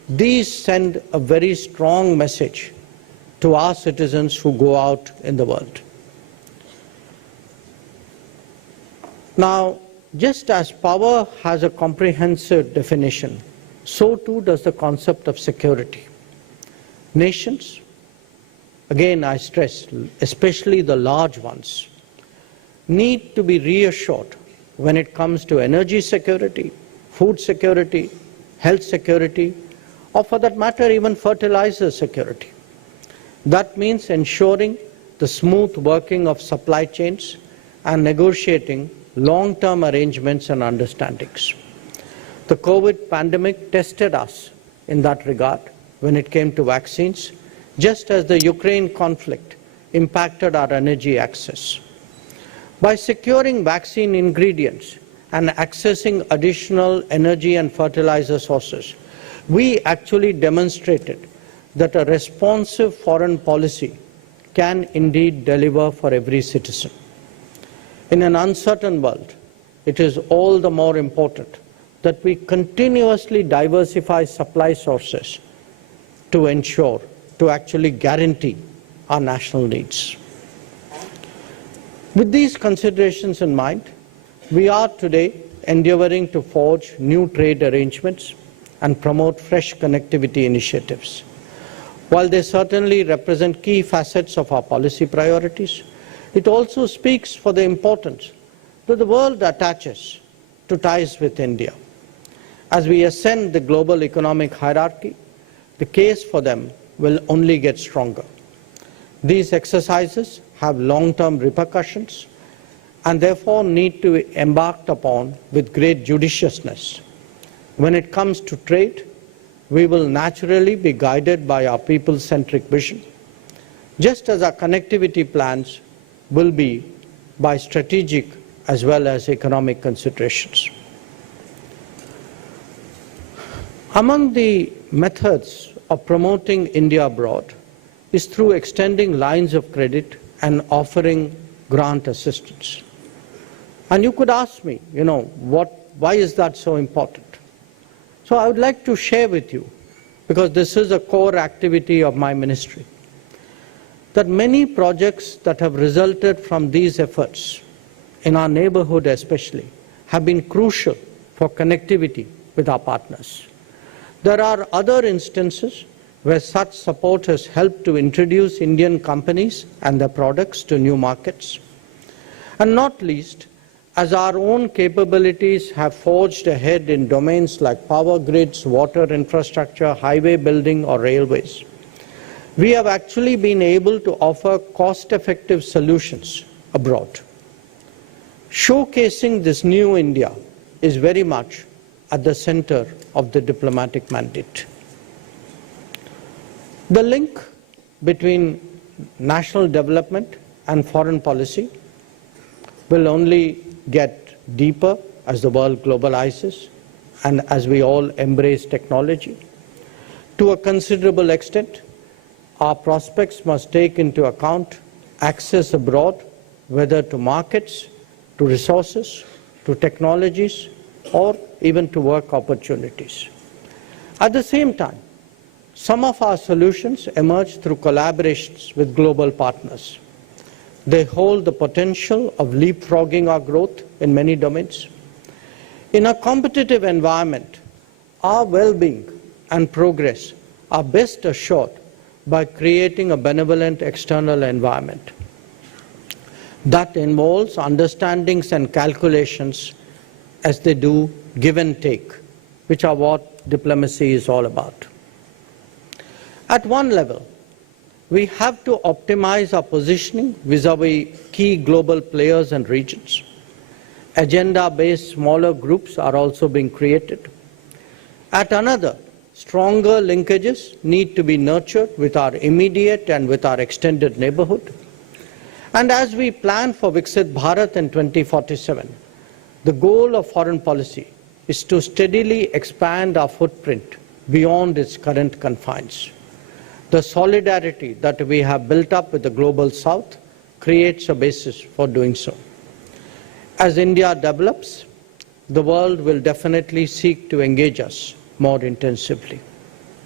These send a very strong message to our citizens who go out in the world. Now, just as power has a comprehensive definition, so too does the concept of security. Nations, again I stress, especially the large ones, need to be reassured when it comes to energy security, food security, health security, or for that matter even fertilizer security. That means ensuring the smooth working of supply chains and negotiating long-term arrangements and understandings. The COVID pandemic tested us in that regard when it came to vaccines, just as the Ukraine conflict impacted our energy access. By securing vaccine ingredients and accessing additional energy and fertilizer sources, we actually demonstrated that a responsive foreign policy can indeed deliver for every citizen. In an uncertain world, it is all the more important that we continuously diversify supply sources to ensure, to actually guarantee our national needs. With these considerations in mind, we are today endeavoring to forge new trade arrangements and promote fresh connectivity initiatives. While they certainly represent key facets of our policy priorities, it also speaks for the importance that the world attaches to ties with India. As we ascend the global economic hierarchy, the case for them will only get stronger. These exercises have long-term repercussions and therefore need to be embarked upon with great judiciousness. When it comes to trade, we will naturally be guided by our people-centric vision, just as our connectivity plans will be by strategic as well as economic considerations. Among the methods of promoting India abroad is through extending lines of credit and offering grant assistance. And you could ask me, why is that so important? So I would like to share with you, because this is a core activity of my ministry, that many projects that have resulted from these efforts, in our neighborhood especially, have been crucial for connectivity with our partners. There are other instances where such support has helped to introduce Indian companies and their products to new markets. And not least, as our own capabilities have forged ahead in domains like power grids, water infrastructure, highway building, or railways, we have actually been able to offer cost-effective solutions abroad. Showcasing this new India is very much at the center of the diplomatic mandate. The link between national development and foreign policy will only get deeper as the world globalizes and as we all embrace technology. To a considerable extent, our prospects must take into account access abroad, whether to markets, to resources, to technologies, or even to work opportunities. At the same time, some of our solutions emerge through collaborations with global partners. They hold the potential of leapfrogging our growth in many domains. In a competitive environment, our well-being and progress are best assured by creating a benevolent external environment. That involves understandings and calculations as they do give and take, which are what diplomacy is all about. At one level, we have to optimize our positioning vis-à-vis key global players and regions. Agenda-based smaller groups are also being created. At another, stronger linkages need to be nurtured with our immediate and with our extended neighborhood. And as we plan for Viksit Bharat in 2047, the goal of foreign policy is to steadily expand our footprint beyond its current confines. The solidarity that we have built up with the Global South creates a basis for doing so. As India develops, the world will definitely seek to engage us more intensively.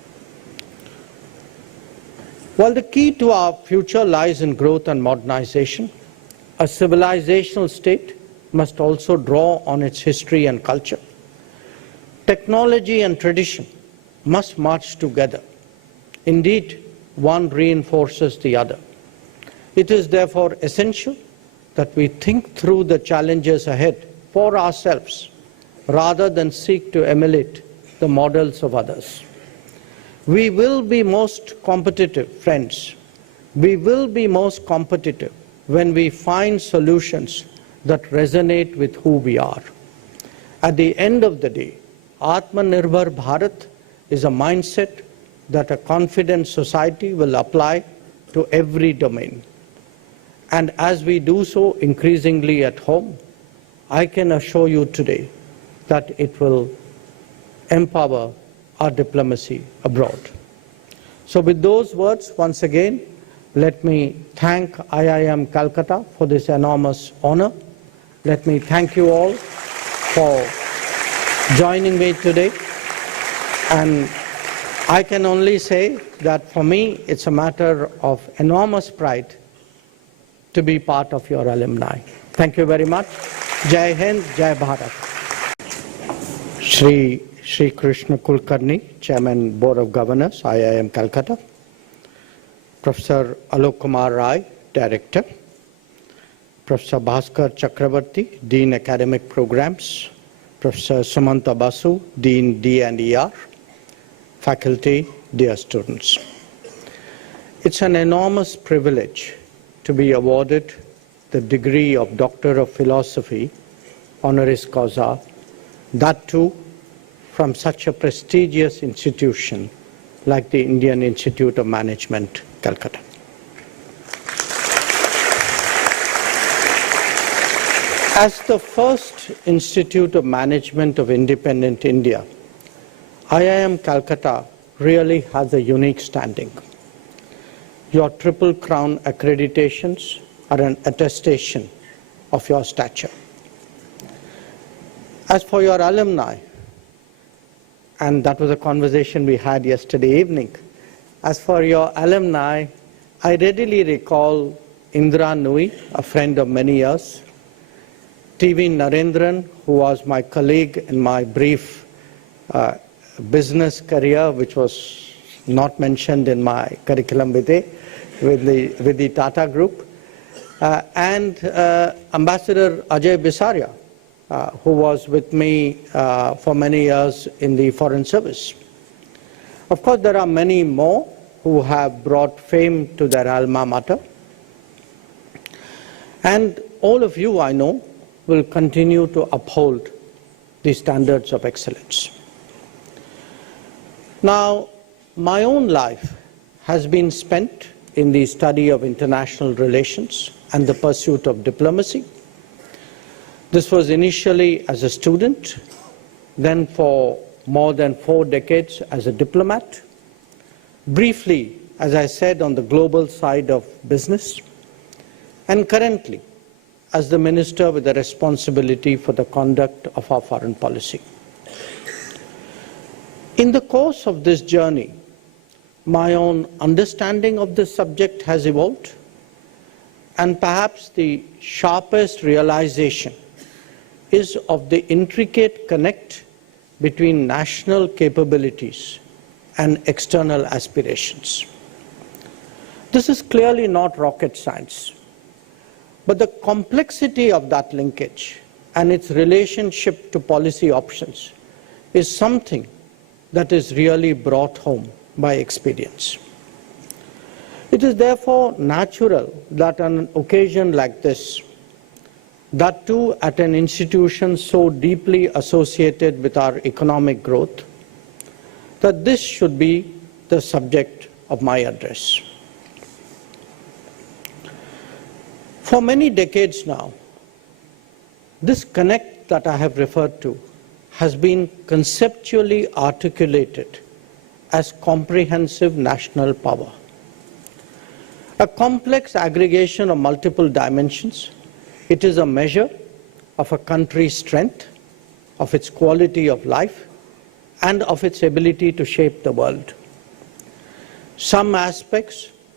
While the key to our future lies in growth and modernization, a civilizational state must also draw on its history and culture. Technology and tradition must march together. Indeed, one reinforces the other. It is therefore essential that we think through the challenges ahead for ourselves rather than seek to emulate the models of others. We will be most competitive, friends. We will be most competitive when we find solutions that resonate with who we are. At the end of the day, Atmanirbhar Bharat is a mindset that a confident society will apply to every domain. And as we do so increasingly at home, I can assure you today that it will empower our diplomacy abroad. So with those words, once again, let me thank IIM Calcutta for this enormous honor. Let me thank you all for joining me today. And I can only say that for me, it's a matter of enormous pride to be part of your alumni. Thank you very much. Jai Hind, Jai Bharat. Shri Krishna Kulkarni, Chairman, Board of Governors, IIM Calcutta. Professor Alok Kumar Rai, Director. Professor Bhaskar Chakravarti, Dean Academic Programs. Professor Sumanta Basu, Dean D&ER. Faculty, dear students. It's an enormous privilege to be awarded the degree of Doctor of Philosophy, honoris causa, that too from such a prestigious institution like the Indian Institute of Management, Calcutta. As the first Institute of Management of independent India, IIM Calcutta really has a unique standing. Your Triple Crown accreditations are an attestation of your stature. As for your alumni, and that was a conversation we had yesterday evening, as for your alumni, I readily recall Indra Nui, a friend of many years, TV Narendran, who was my colleague in my brief business career, which was not mentioned in my curriculum vitae with the Tata Group, and Ambassador Ajay Bisaria, who was with me for many years in the Foreign Service. Of course, there are many more who have brought fame to their alma mater. And all of you, I know, will continue to uphold the standards of excellence. Now, my own life has been spent in the study of international relations and the pursuit of diplomacy. This was initially as a student, then for more than 4 decades as a diplomat, briefly, as I said, on the global side of business, and currently as the minister with the responsibility for the conduct of our foreign policy. In the course of this journey, my own understanding of this subject has evolved, and perhaps the sharpest realization is of the intricate connect between national capabilities and external aspirations. This is clearly not rocket science, but the complexity of that linkage and its relationship to policy options is something that is really brought home by experience. It is therefore natural that on an occasion like this, that too at an institution so deeply associated with our economic growth, that this should be the subject of my address. For many decades now, this connect that I have referred to has been conceptually articulated as comprehensive national power. A complex aggregation of multiple dimensions, it is a measure of a country's strength, of its quality of life, and of its ability to shape the world. Some aspects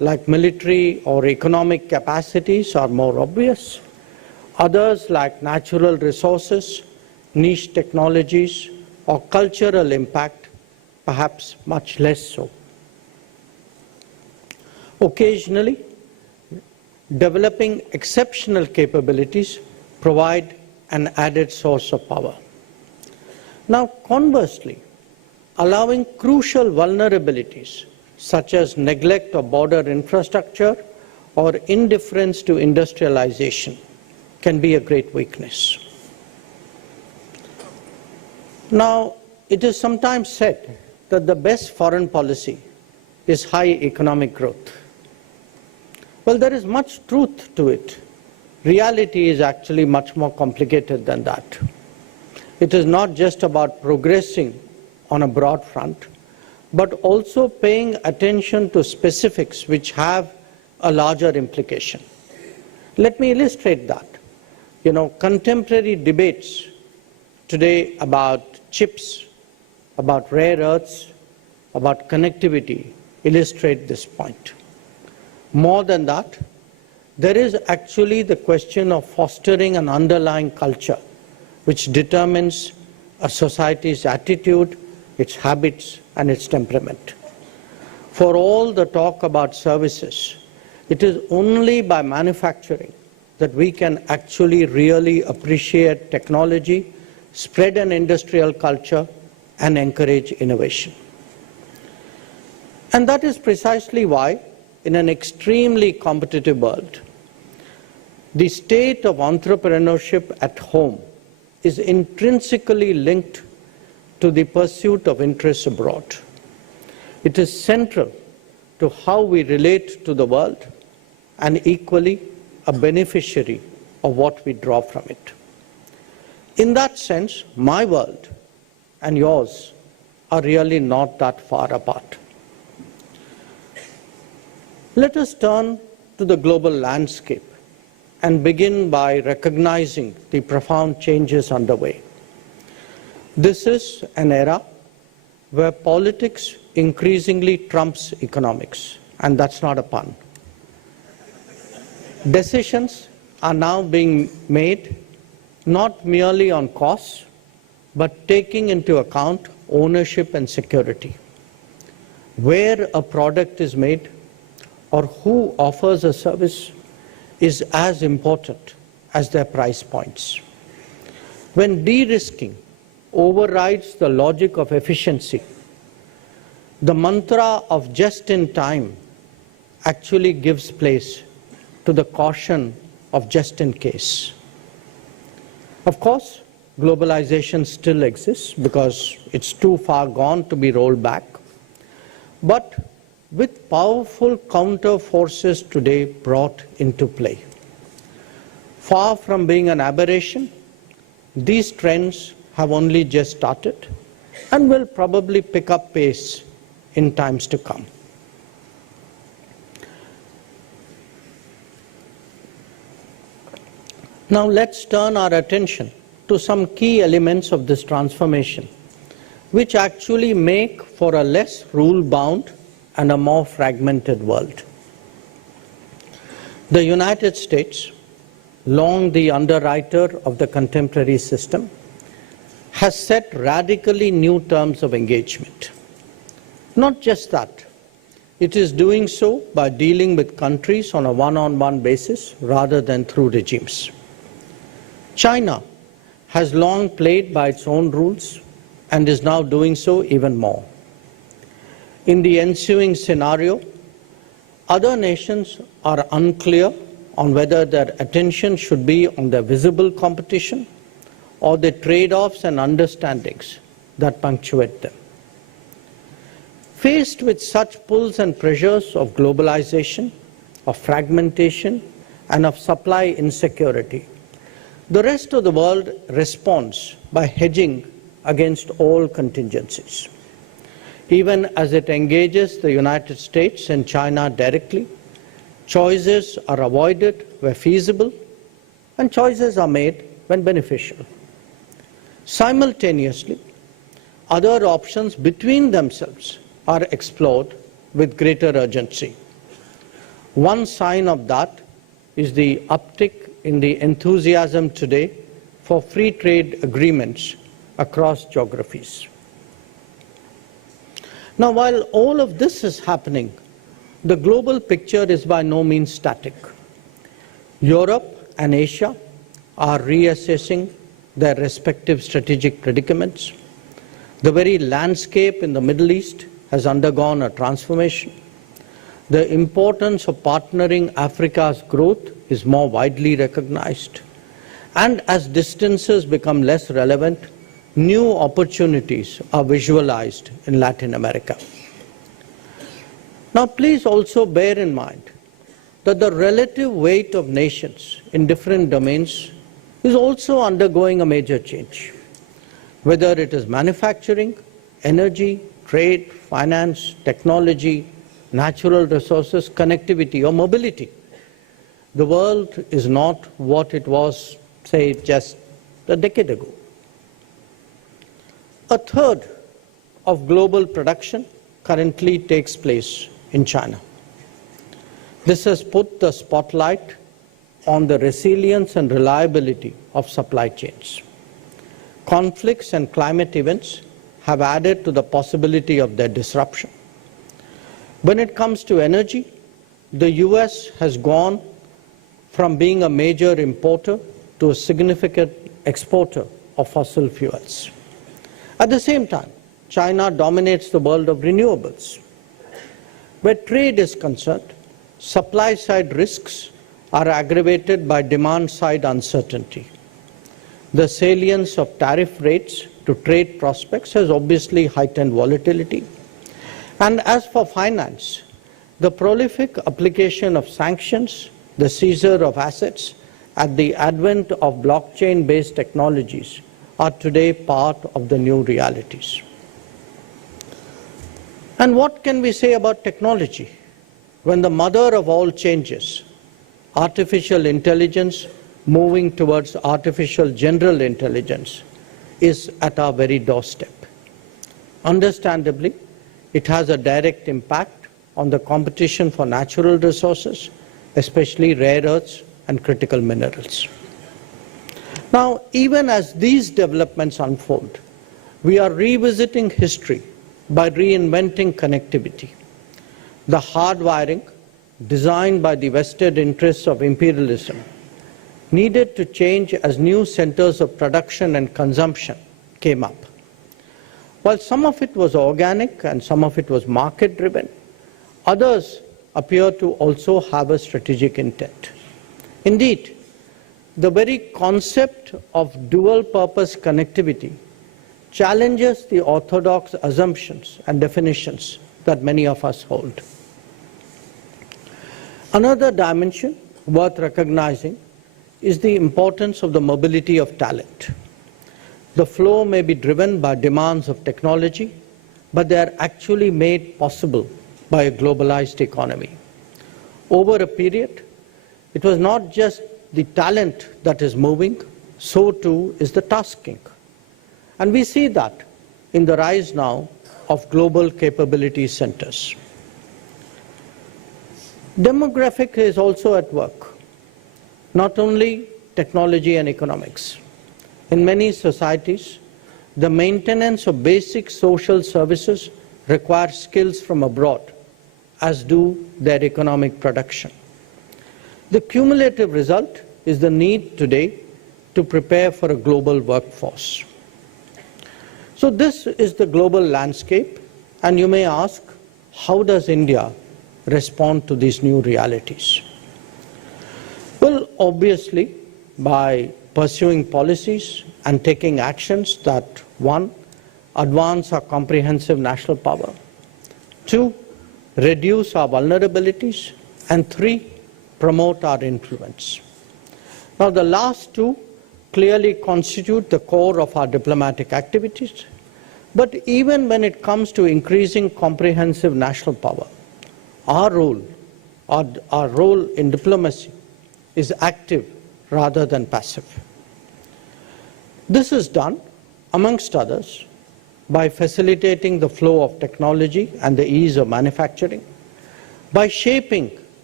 like military or economic capacities, are more obvious. Others, like natural resources, niche technologies, or cultural impact, perhaps much less so. Occasionally, developing exceptional capabilities provide an added source of power. Now, conversely, allowing crucial vulnerabilities such as neglect of border infrastructure or indifference to industrialization can be a great weakness. Now, it is sometimes said that the best foreign policy is high economic growth. Well, there is much truth to it. Reality is actually much more complicated than that. It is not just about progressing on a broad front, but also paying attention to specifics which have a larger implication. Let me illustrate that. Contemporary debates today about chips, about rare earths, about connectivity illustrate this point. More than that, there is actually the question of fostering an underlying culture which determines a society's attitude, its habits, and its temperament. For all the talk about services, it is only by manufacturing that we can actually really appreciate technology, spread an industrial culture, and encourage innovation. And that is precisely why, in an extremely competitive world, the state of entrepreneurship at home is intrinsically linked to the pursuit of interests abroad. It is central to how we relate to the world and equally a beneficiary of what we draw from it. In that sense, my world and yours are really not that far apart. Let us turn to the global landscape and begin by recognizing the profound changes underway. This is an era where politics increasingly trumps economics, and that's not a pun. Decisions are now being made not merely on costs, but taking into account ownership and security. Where a product is made or who offers a service is as important as their price points. When de-risking overrides the logic of efficiency, the mantra of just-in-time actually gives place to the caution of just-in-case. Of course, globalization still exists because it's too far gone to be rolled back. But with powerful counter forces today brought into play, far from being an aberration, these trends have only just started and will probably pick up pace in times to come. Now let's turn our attention to some key elements of this transformation, which actually make for a less rule-bound and a more fragmented world. The United States, long the underwriter of the contemporary system, has set radically new terms of engagement. Not just that, it is doing so by dealing with countries on a one-on-one basis rather than through regimes. China has long played by its own rules and is now doing so even more. In the ensuing scenario, other nations are unclear on whether their attention should be on the visible competition or the trade-offs and understandings that punctuate them. Faced with such pulls and pressures of globalization, of fragmentation, and of supply insecurity, the rest of the world responds by hedging against all contingencies. Even as it engages the United States and China directly, choices are avoided where feasible, and choices are made when beneficial. Simultaneously, other options between themselves are explored with greater urgency. One sign of that is the uptick in the enthusiasm today for free trade agreements across geographies. Now, while all of this is happening, the global picture is by no means static. Europe and Asia are reassessing their respective strategic predicaments. The very landscape in the Middle East has undergone a transformation. The importance of partnering Africa's growth is more widely recognized. And as distances become less relevant, new opportunities are visualized in Latin America. Now, please also bear in mind that the relative weight of nations in different domains is also undergoing a major change. Whether it is manufacturing, energy, trade, finance, technology, natural resources, connectivity, or mobility, the world is not what it was, say, just a decade ago. A third of global production currently takes place in China. This has put the spotlight on the resilience and reliability of supply chains. Conflicts and climate events have added to the possibility of their disruption. When it comes to energy, the US has gone from being a major importer to a significant exporter of fossil fuels. At the same time, China dominates the world of renewables. Where trade is concerned, supply-side risks are aggravated by demand-side uncertainty. The salience of tariff rates to trade prospects has obviously heightened volatility. And as for finance, the prolific application of sanctions, the seizure of assets, and the advent of blockchain-based technologies are today part of the new realities. And what can we say about technology when the mother of all changes, artificial intelligence moving towards artificial general intelligence, is at our very doorstep? Understandably, it has a direct impact on the competition for natural resources, especially rare earths and critical minerals. Now, even as these developments unfold, we are revisiting history by reinventing connectivity. The hardwiring, designed by the vested interests of imperialism, needed to change as new centers of production and consumption came up. While some of it was organic and some of it was market-driven, others appear to also have a strategic intent. Indeed, the very concept of dual-purpose connectivity challenges the orthodox assumptions and definitions that many of us hold. Another dimension worth recognizing is the importance of the mobility of talent. The flow may be driven by demands of technology, but they are actually made possible by a globalized economy. Over a period, it was not just the talent that is moving, so too is the tasking. And we see that in the rise now of global capability centers. Demographic is also at work, not only technology and economics. In many societies, the maintenance of basic social services requires skills from abroad, as do their economic production. The cumulative result is the need today to prepare for a global workforce. So this is the global landscape, and you may ask, how does India respond to these new realities? Well, obviously, by pursuing policies and taking actions that, one, advance our comprehensive national power, two, reduce our vulnerabilities, and three, promote our influence. Now, the last two clearly constitute the core of our diplomatic activities, but even when it comes to increasing comprehensive national power, our role in diplomacy is active rather than passive. This is done, amongst others, by facilitating the flow of technology and the ease of manufacturing, by shaping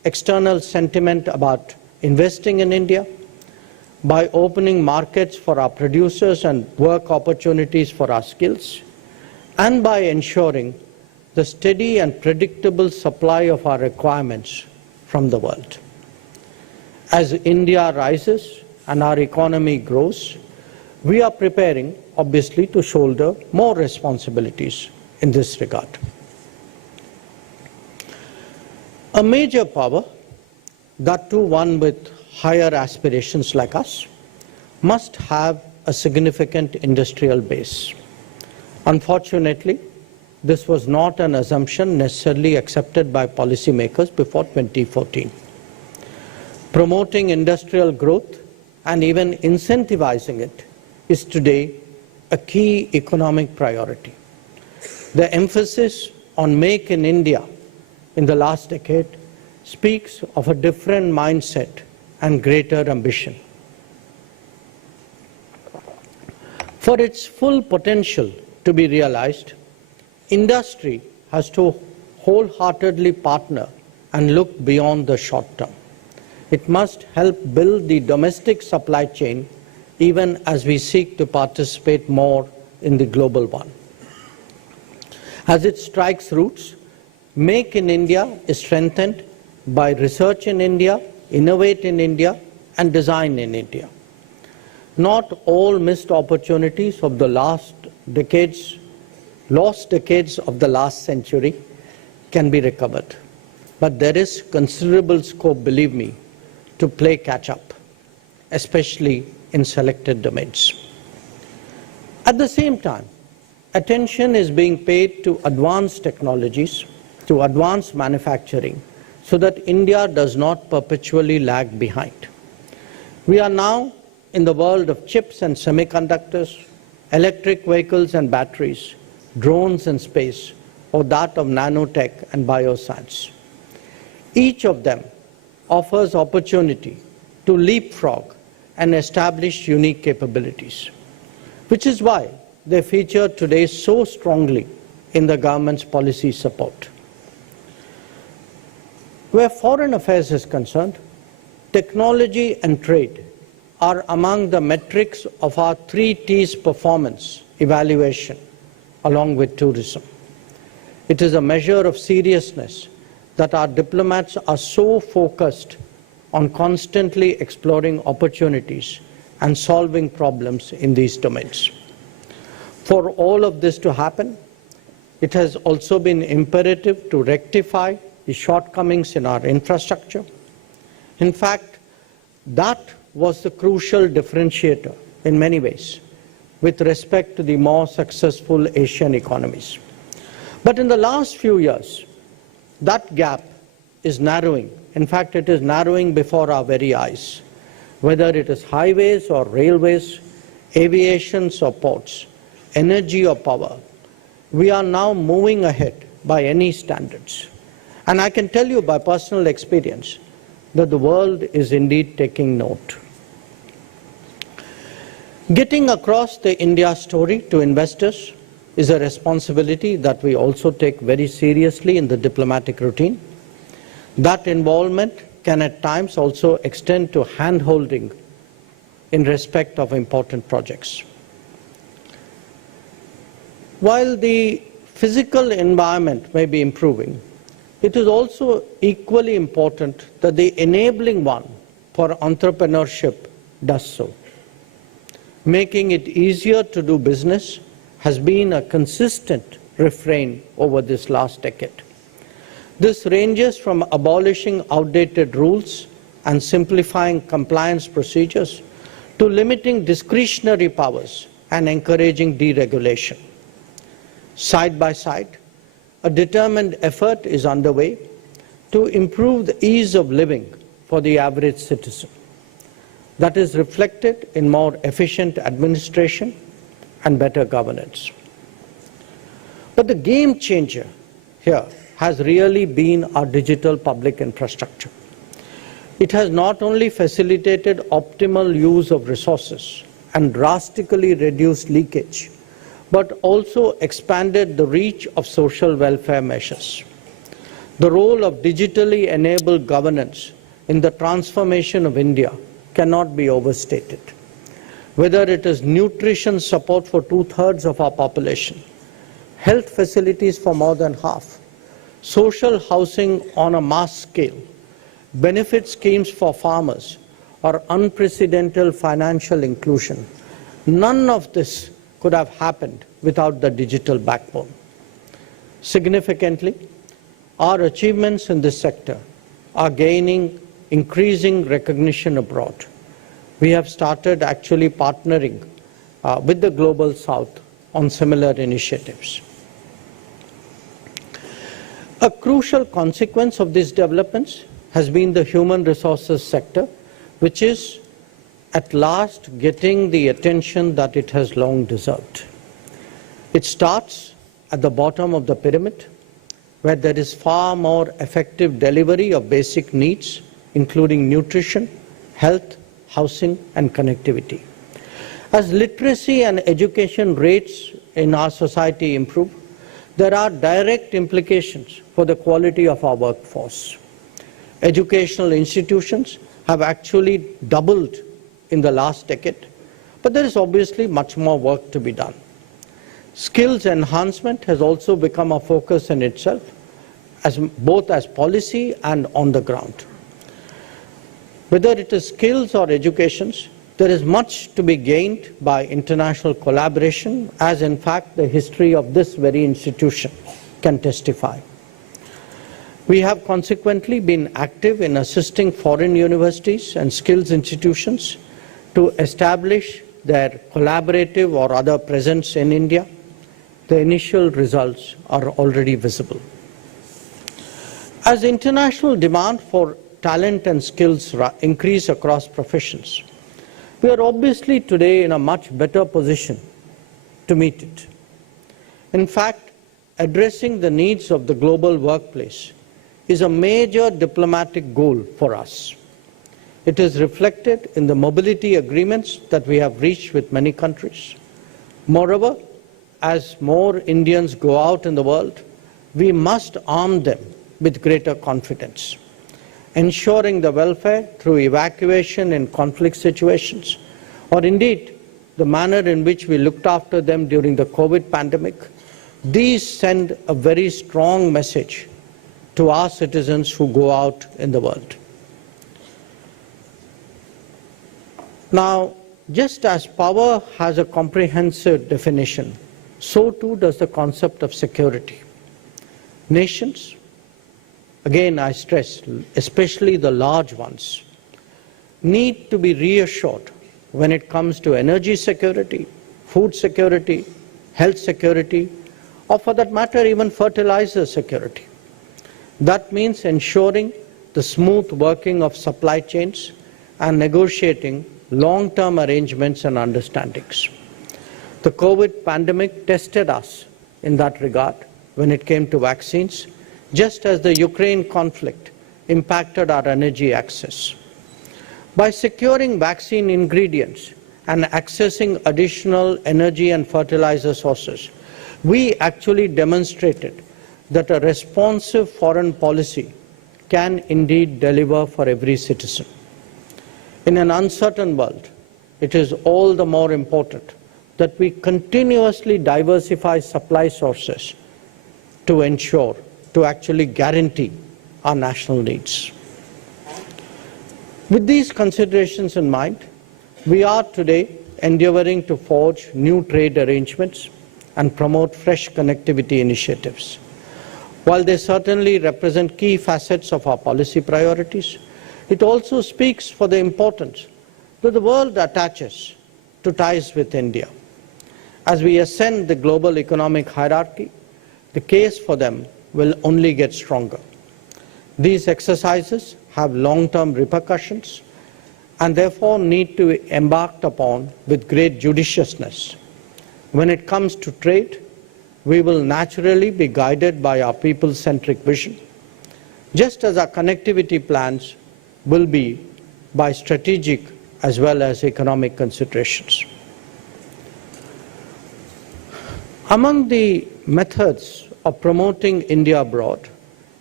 external sentiment about investing in India, by opening markets for our producers and work opportunities for our skills, and by ensuring the steady and predictable supply of our requirements from the world. As India rises and our economy grows, we are preparing, obviously, to shoulder more responsibilities in this regard. A major power, that too one with higher aspirations like us, must have a significant industrial base. Unfortunately, this was not an assumption necessarily accepted by policymakers before 2014. Promoting industrial growth and even incentivizing it is today a key economic priority. The emphasis on Make in India in the last decade speaks of a different mindset and greater ambition. For its full potential to be realized, industry has to wholeheartedly partner and look beyond the short term. It must help build the domestic supply chain even as we seek to participate more in the global one. As it strikes roots, Make in India is strengthened by research in India, innovate in India, and design in India. Not all missed opportunities of the lost decades of the last century can be recovered. But there is considerable scope, believe me, to play catch-up, especially in selected domains. At the same time, attention is being paid to advanced technologies, to advanced manufacturing, so that India does not perpetually lag behind. We are now in the world of chips and semiconductors, electric vehicles and batteries, drones and space, or that of nanotech and bioscience. Each of them offers opportunity to leapfrog and establish unique capabilities, which is why they feature today so strongly in the government's policy support. Where foreign affairs is concerned, technology and trade are among the metrics of our 3 T's performance evaluation, along with tourism. It is a measure of seriousness that our diplomats are so focused on constantly exploring opportunities and solving problems in these domains. For all of this to happen, it has also been imperative to rectify the shortcomings in our infrastructure. In fact, that was the crucial differentiator in many ways with respect to the more successful Asian economies. But in the last few years, that gap is narrowing. In fact, it is narrowing before our very eyes. Whether it is highways or railways, aviations or ports, energy or power, we are now moving ahead by any standards. And I can tell you by personal experience that the world is indeed taking note. Getting across the India story to investors is a responsibility that we also take very seriously in the diplomatic routine. That involvement can at times also extend to hand-holding in respect of important projects. While the physical environment may be improving, it is also equally important that the enabling one for entrepreneurship does so. Making it easier to do business has been a consistent refrain over this last decade. This ranges from abolishing outdated rules and simplifying compliance procedures to limiting discretionary powers and encouraging deregulation. Side by side, a determined effort is underway to improve the ease of living for the average citizen. That is reflected in more efficient administration and better governance. But the game changer here has really been our digital public infrastructure. It has not only facilitated optimal use of resources and drastically reduced leakage, but also expanded the reach of social welfare measures. The role of digitally enabled governance in the transformation of India cannot be overstated. Whether it is nutrition support for 2/3 of our population, health facilities for more than half, social housing on a mass scale, benefit schemes for farmers, or unprecedented financial inclusion, none of this could have happened without the digital backbone. Significantly, our achievements in this sector are gaining increasing recognition abroad. We have started actually partnering with the Global South on similar initiatives. A crucial consequence of these developments has been the human resources sector, which is at last getting the attention that it has long deserved. It starts at the bottom of the pyramid, where there is far more effective delivery of basic needs, including nutrition, health, housing, and connectivity. As literacy and education rates in our society improve, there are direct implications for the quality of our workforce. Educational institutions have actually doubled in the last decade, but there is obviously much more work to be done. Skills enhancement has also become a focus in itself, both as policy and on the ground. Whether it is skills or educations, there is much to be gained by international collaboration, as in fact the history of this very institution can testify. We have consequently been active in assisting foreign universities and skills institutions to establish their collaborative or other presence in India. The initial results are already visible. As international demand for talent and skills increase across professions, we are obviously today in a much better position to meet it. In fact, addressing the needs of the global workplace is a major diplomatic goal for us. It is reflected in the mobility agreements that we have reached with many countries. Moreover, as more Indians go out in the world, we must arm them with greater confidence. Ensuring the welfare through evacuation in conflict situations, or indeed the manner in which we looked after them during the COVID pandemic, these send a very strong message to our citizens who go out in the world. Now, just as power has a comprehensive definition, so too does the concept of security. Nations, again I stress, especially the large ones, need to be reassured when it comes to energy security, food security, health security, or for that matter even fertilizer security. That means ensuring the smooth working of supply chains and negotiating long-term arrangements and understandings. The COVID pandemic tested us in that regard when it came to vaccines, just as the Ukraine conflict impacted our energy access. By securing vaccine ingredients and accessing additional energy and fertilizer sources, we actually demonstrated that a responsive foreign policy can indeed deliver for every citizen. In an uncertain world, it is all the more important that we continuously diversify supply sources to ensure, to actually guarantee our national needs. With these considerations in mind, we are today endeavoring to forge new trade arrangements and promote fresh connectivity initiatives. While they certainly represent key facets of our policy priorities, it also speaks for the importance that the world attaches to ties with India. As we ascend the global economic hierarchy, the case for them will only get stronger. These exercises have long-term repercussions and therefore need to be embarked upon with great judiciousness. When it comes to trade, we will naturally be guided by our people-centric vision, just as our connectivity plans will be by strategic as well as economic considerations. Among the methods of promoting India abroad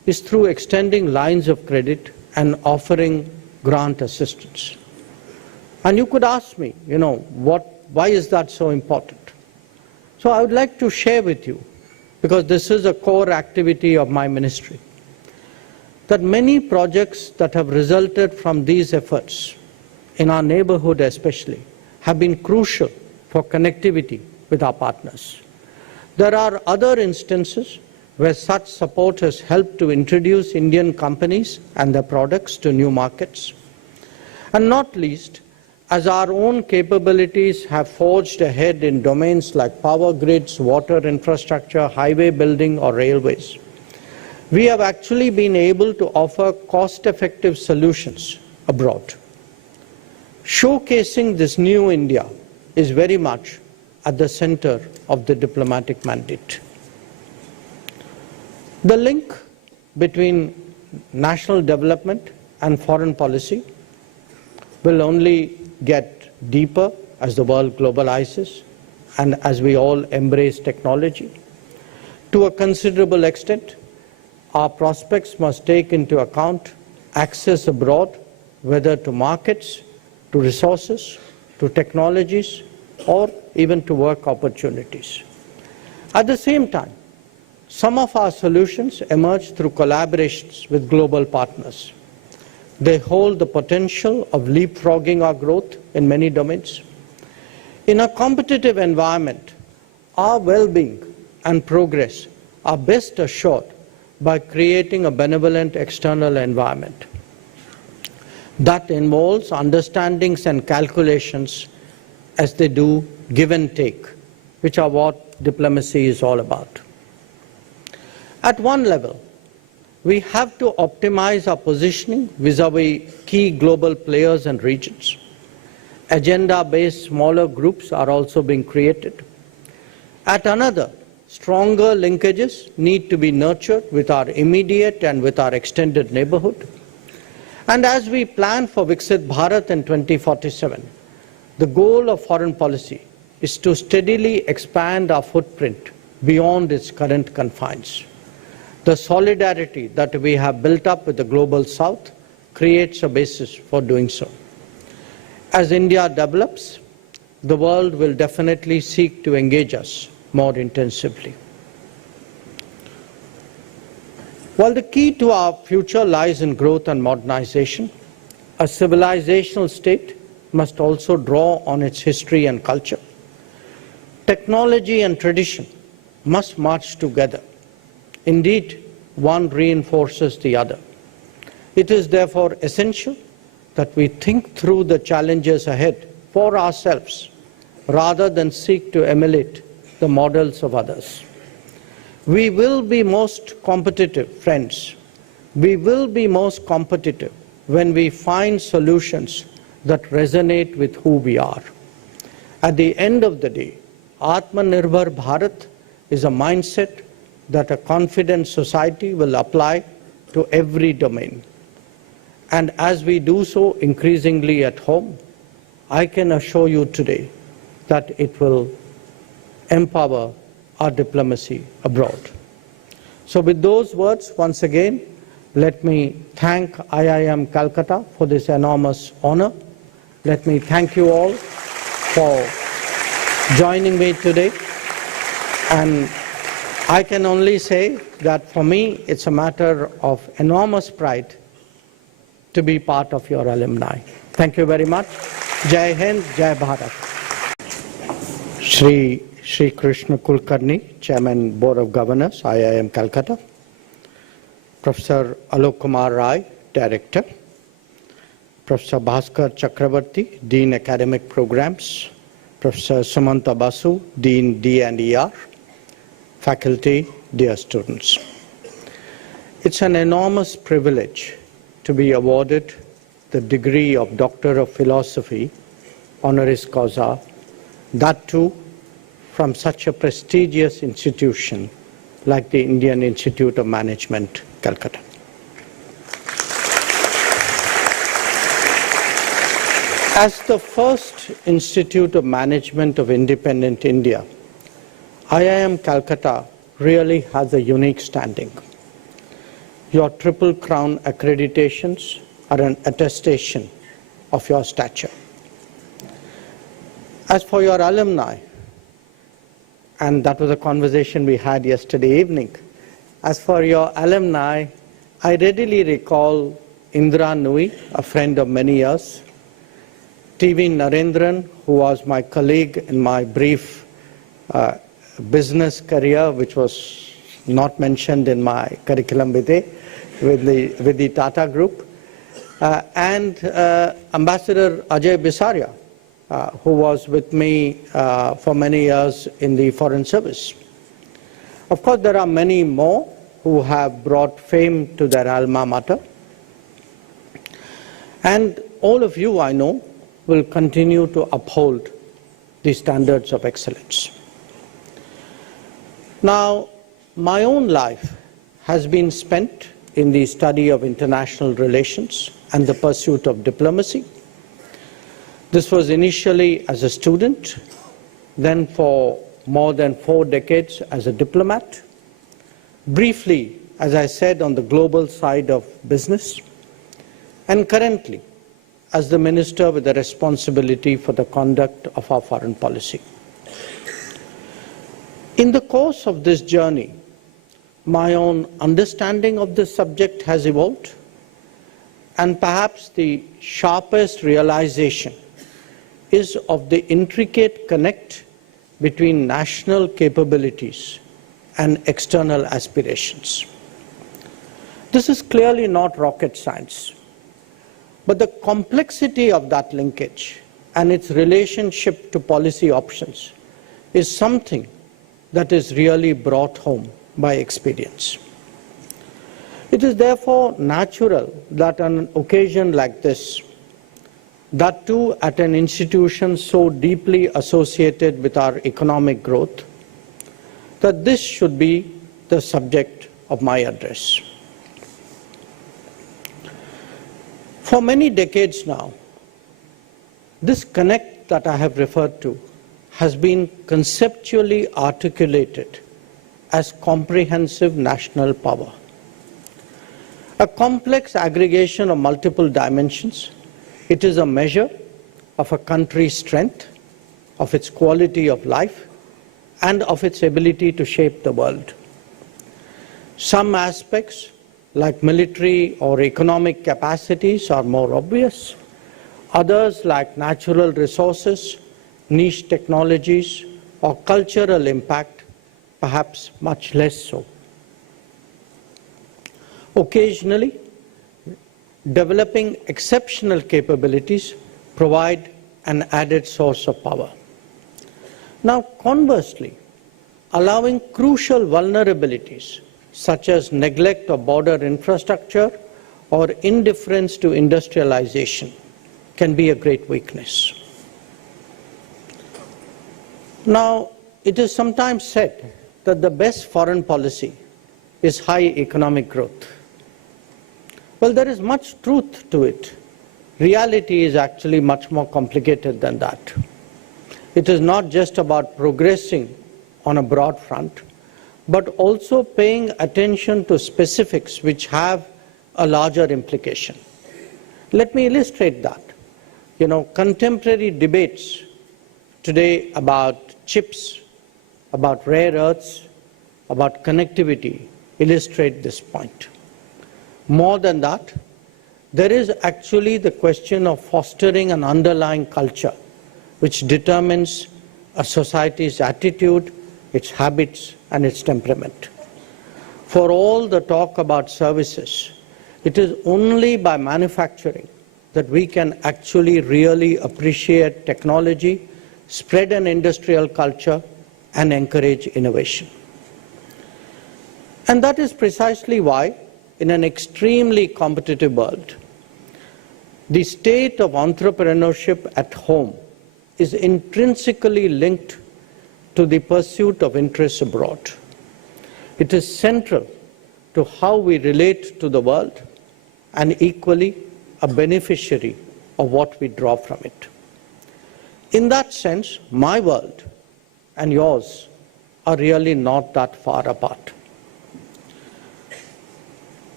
is through extending lines of credit and offering grant assistance. And you could ask me, why is that so important? So I would like to share with you, because this is a core activity of my ministry, that many projects that have resulted from these efforts, in our neighborhood especially, have been crucial for connectivity with our partners. There are other instances where such support has helped to introduce Indian companies and their products to new markets. And not least, as our own capabilities have forged ahead in domains like power grids, water infrastructure, highway building, or railways, we have actually been able to offer cost-effective solutions abroad. Showcasing this new India is very much at the center of the diplomatic mandate. The link between national development and foreign policy will only get deeper as the world globalizes and as we all embrace technology. To a considerable extent, our prospects must take into account access abroad, whether to markets, to resources, to technologies, or even to work opportunities. At the same time, some of our solutions emerge through collaborations with global partners. They hold the potential of leapfrogging our growth in many domains. In a competitive environment, our well-being and progress are best assured by creating a benevolent external environment. That involves understandings and calculations as they do give and take, which are what diplomacy is all about. At one level, we have to optimize our positioning vis-à-vis key global players and regions. Agenda-based smaller groups are also being created. At another, stronger linkages need to be nurtured with our immediate and with our extended neighborhood. And as we plan for Viksit Bharat in 2047, the goal of foreign policy is to steadily expand our footprint beyond its current confines. The solidarity that we have built up with the Global South creates a basis for doing so. As India develops, the world will definitely seek to engage us more intensively. While the key to our future lies in growth and modernization, a civilizational state must also draw on its history and culture. Technology and tradition must march together. Indeed, one reinforces the other. It is therefore essential that we think through the challenges ahead for ourselves rather than seek to emulate the models of others. We will be most competitive, friends. We will be most competitive when we find solutions that resonate with who we are. At the end of the day, Atmanirbhar Bharat is a mindset that a confident society will apply to every domain. And as we do so increasingly at home, I can assure you today that it will empower our diplomacy abroad. So with those words, once again, let me thank IIM Calcutta for this enormous honor. Let me thank you all for joining me today. And I can only say that for me, it's a matter of enormous pride to be part of your alumni. Thank you very much. Jai Hind, Jai Bharat. Shri Krishna Kulkarni, Chairman, Board of Governors, IIM Calcutta. Professor Alok Kumar Rai, Director. Professor Bhaskar Chakravarti, Dean Academic Programs. Professor Sumanta Basu, Dean D&ER. Faculty, dear students. It's an enormous privilege to be awarded the degree of Doctor of Philosophy, honoris causa, that too from such a prestigious institution like the Indian Institute of Management, Calcutta. As the first Institute of Management of independent India, IIM Calcutta really has a unique standing. your Triple Crown accreditations are an attestation of your stature. As for your alumni, and that was a conversation we had yesterday evening, as for your alumni, I readily recall Indra Nui, a friend of many years, TV Narendran, who was my colleague in my brief business career, which was not mentioned in my curriculum vitae with the Tata Group, and Ambassador Ajay Bisaria, who was with me for many years in the Foreign Service. Of course, there are many more who have brought fame to their alma mater. And all of you, I know, will continue to uphold the standards of excellence. Now, my own life has been spent in the study of international relations and the pursuit of diplomacy. This was initially as a student, then for more than 4 decades as a diplomat, briefly, as I said, on the global side of business, and currently as the minister with the responsibility for the conduct of our foreign policy. In the course of this journey, my own understanding of this subject has evolved, and perhaps the sharpest realization is of the intricate connect between national capabilities and external aspirations. This is clearly not rocket science, but the complexity of that linkage and its relationship to policy options is something that is really brought home by experience. It is therefore natural that on an occasion like this, that too at an institution so deeply associated with our economic growth, that this should be the subject of my address. For many decades now, this connect that I have referred to has been conceptually articulated as comprehensive national power. A complex aggregation of multiple dimensions, it is a measure of a country's strength, of its quality of life, and of its ability to shape the world. Some aspects, like military or economic capacities, are more obvious. Others, like natural resources, niche technologies, or cultural impact, perhaps much less so. Occasionally, developing exceptional capabilities provide an added source of power. Now, conversely, allowing crucial vulnerabilities such as neglect of border infrastructure or indifference to industrialization can be a great weakness. Now, it is sometimes said that the best foreign policy is high economic growth. Well, there is much truth to it. Reality is actually much more complicated than that. It is not just about progressing on a broad front, but also paying attention to specifics which have a larger implication. Let me illustrate that. Contemporary debates today about chips, about rare earths, about connectivity illustrate this point. More than that, there is actually the question of fostering an underlying culture which determines a society's attitude, its habits, and its temperament. For all the talk about services, it is only by manufacturing that we can actually really appreciate technology, spread an industrial culture, and encourage innovation. And that is precisely why, in an extremely competitive world, the state of entrepreneurship at home is intrinsically linked to the pursuit of interests abroad. It is central to how we relate to the world and equally a beneficiary of what we draw from it. In that sense, my world and yours are really not that far apart.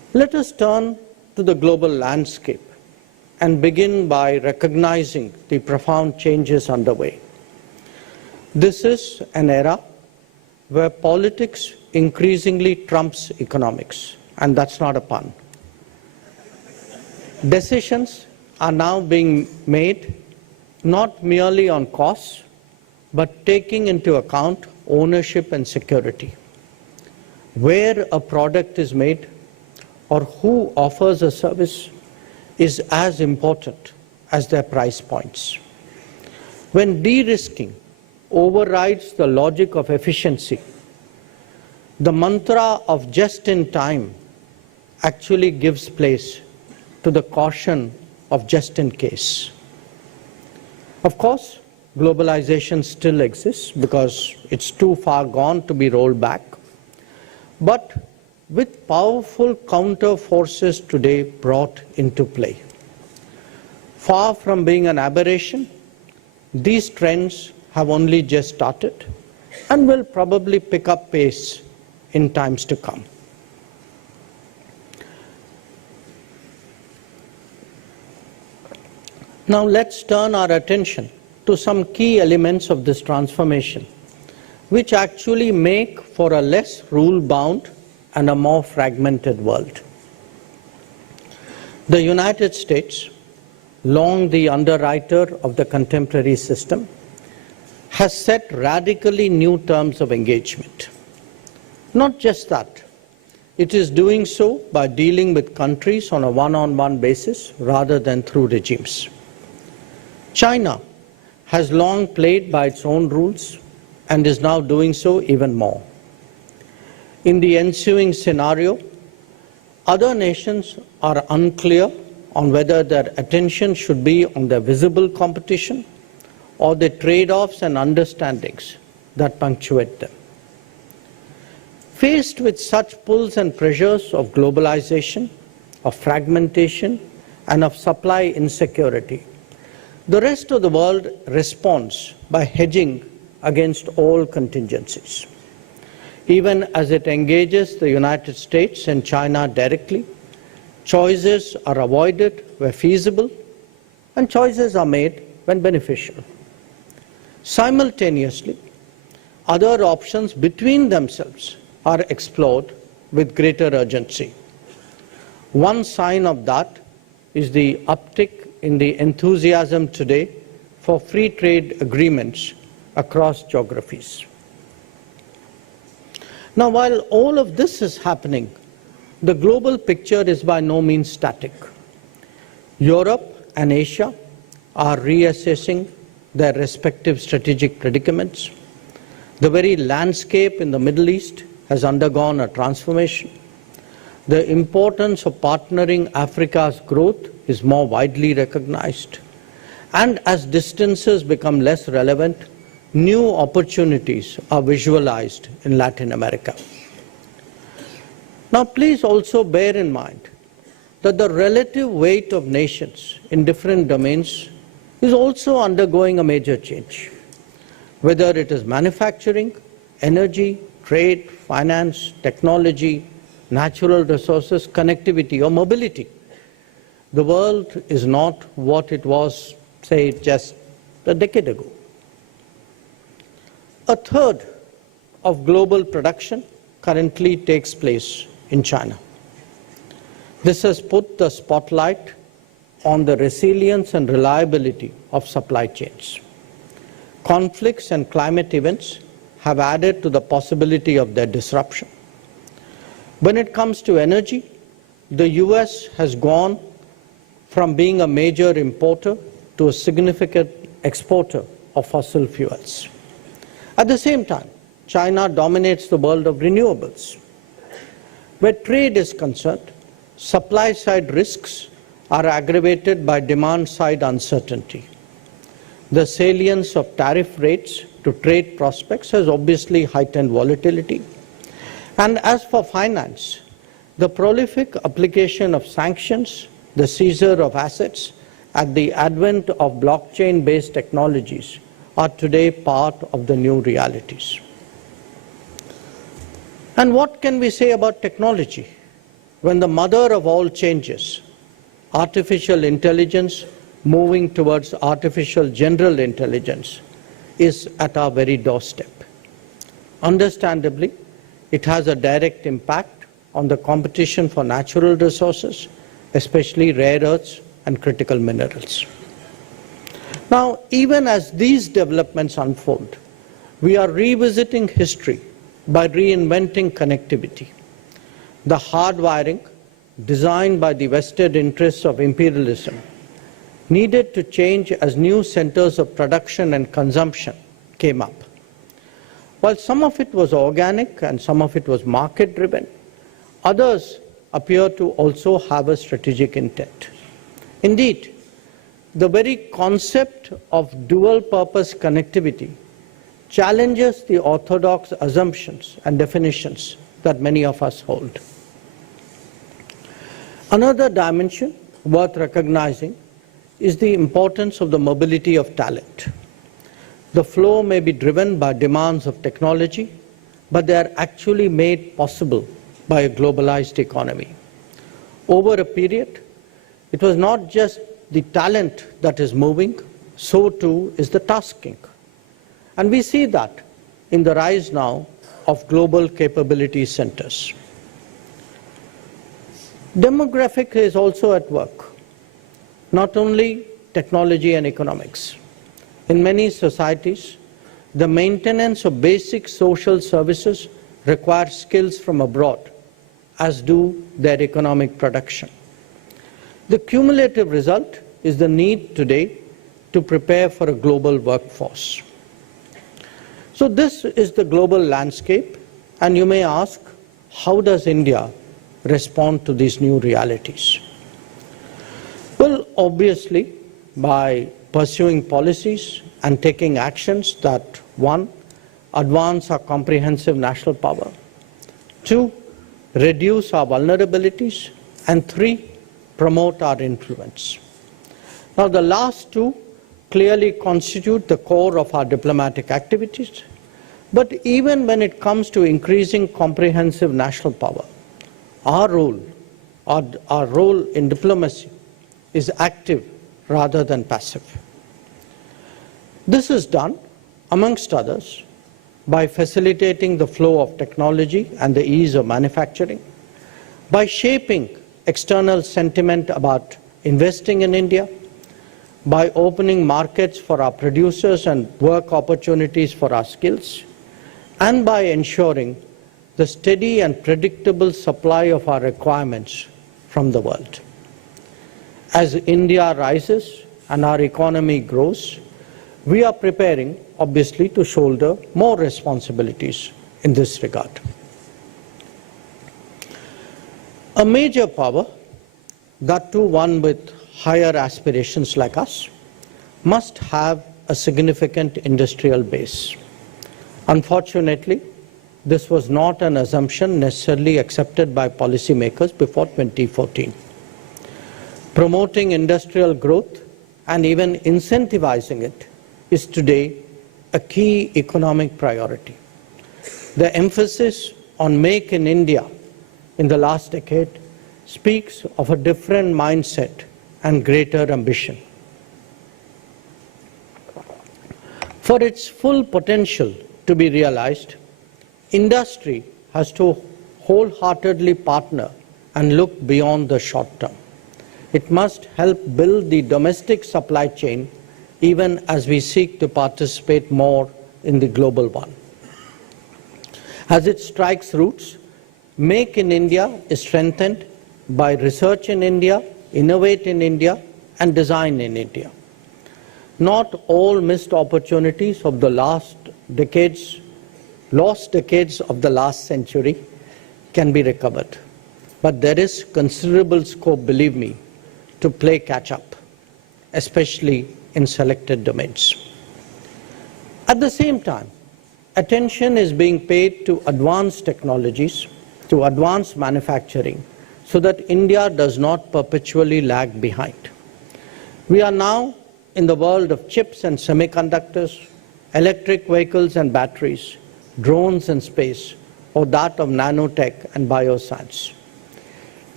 Let us turn to the global landscape and begin by recognizing the profound changes underway. This is an era where politics increasingly trumps economics, and that's not a pun. Decisions are now being made not merely on costs, but taking into account ownership and security. Where a product is made or who offers a service is as important as their price points. When de-risking overrides the logic of efficiency, the mantra of just in time actually gives place to the caution of just in case. Of course, globalization still exists because it's too far gone to be rolled back. But with powerful counter forces today brought into play, far from being an aberration, these trends have only just started and will probably pick up pace in times to come. Now let's turn our attention to some key elements of this transformation, which actually make for a less rule-bound and a more fragmented world. The United States, long the underwriter of the contemporary system, has set radically new terms of engagement. Not just that, it is doing so by dealing with countries on a one-on-one basis rather than through regimes. China has long played by its own rules and is now doing so even more. In the ensuing scenario, other nations are unclear on whether their attention should be on the visible competition or the trade-offs and understandings that punctuate them. Faced with such pulls and pressures of globalization, of fragmentation, and of supply insecurity, the rest of the world responds by hedging against all contingencies. Even as it engages the United States and China directly, choices are avoided where feasible, and choices are made when beneficial. Simultaneously, other options between themselves are explored with greater urgency. One sign of that is the uptick in the enthusiasm today for free trade agreements across geographies. Now, while all of this is happening, the global picture is by no means static. Europe and Asia are reassessing their respective strategic predicaments. The very landscape in the Middle East has undergone a transformation. The importance of partnering Africa's growth is more widely recognized. And as distances become less relevant, new opportunities are visualized in Latin America. Now, please also bear in mind that the relative weight of nations in different domains is also undergoing a major change. Whether it is manufacturing, energy, trade, finance, technology, natural resources, connectivity, or mobility, the world is not what it was, say, just a decade ago. A third of global production currently takes place in China. This has put the spotlight on the resilience and reliability of supply chains. Conflicts and climate events have added to the possibility of their disruption. When it comes to energy, the US has gone from being a major importer to a significant exporter of fossil fuels. At the same time, China dominates the world of renewables. Where trade is concerned, supply-side risks are aggravated by demand-side uncertainty. The salience of tariff rates to trade prospects has obviously heightened volatility. And as for finance, the prolific application of sanctions, the seizure of assets, and the advent of blockchain-based technologies are today part of the new realities. And what can we say about technology? when the mother of all changes, artificial intelligence moving towards artificial general intelligence, is at our very doorstep. Understandably, it has a direct impact on the competition for natural resources, especially rare earths and critical minerals. Now, even as these developments unfold, we are revisiting history by reinventing connectivity. The hardwiring, designed by the vested interests of imperialism, needed to change as new centers of production and consumption came up. While some of it was organic and some of it was market-driven, others appear to also have a strategic intent. Indeed, the very concept of dual-purpose connectivity challenges the orthodox assumptions and definitions that many of us hold. Another dimension worth recognizing is the importance of the mobility of talent. The flow may be driven by demands of technology, but they are actually made possible by a globalized economy. Over a period, it was not just the talent that is moving, so too is the tasking. And we see that in the rise now of global capability centers. Demographic is also at work, not only technology and economics. In many societies, the maintenance of basic social services requires skills from abroad, as do their economic production. The cumulative result is the need today to prepare for a global workforce. So this is the global landscape, and you may ask, how does India respond to these new realities? Well, obviously, by pursuing policies and taking actions that, one, advance our comprehensive national power, two, reduce our vulnerabilities, and three, promote our influence. Now, the last two clearly constitute the core of our diplomatic activities, but even when it comes to increasing comprehensive national power, our role in diplomacy is active rather than passive. This is done, amongst others, by facilitating the flow of technology and the ease of manufacturing, by shaping external sentiment about investing in India, by opening markets for our producers and work opportunities for our skills, and by ensuring the steady and predictable supply of our requirements from the world. As India rises and our economy grows, we are preparing, obviously, to shoulder more responsibilities in this regard. A major power, that too one with higher aspirations like us, must have a significant industrial base. Unfortunately, this was not an assumption necessarily accepted by policymakers before 2014. Promoting industrial growth and even incentivizing it is today a key economic priority. The emphasis on Make in India in the last decade speaks of a different mindset and greater ambition. For its full potential to be realized, industry has to wholeheartedly partner and look beyond the short term. It must help build the domestic supply chain even as we seek to participate more in the global one. As it strikes roots, Make in India is strengthened by research in India, innovate in India, and design in India. Not all missed opportunities of the lost decades of the last century can be recovered. But there is considerable scope, believe me, to play catch-up, especially in selected domains. At the same time, attention is being paid to advanced technologies, to advanced manufacturing, so that India does not perpetually lag behind. We are now in the world of chips and semiconductors, electric vehicles and batteries, drones and space, or that of nanotech and bioscience.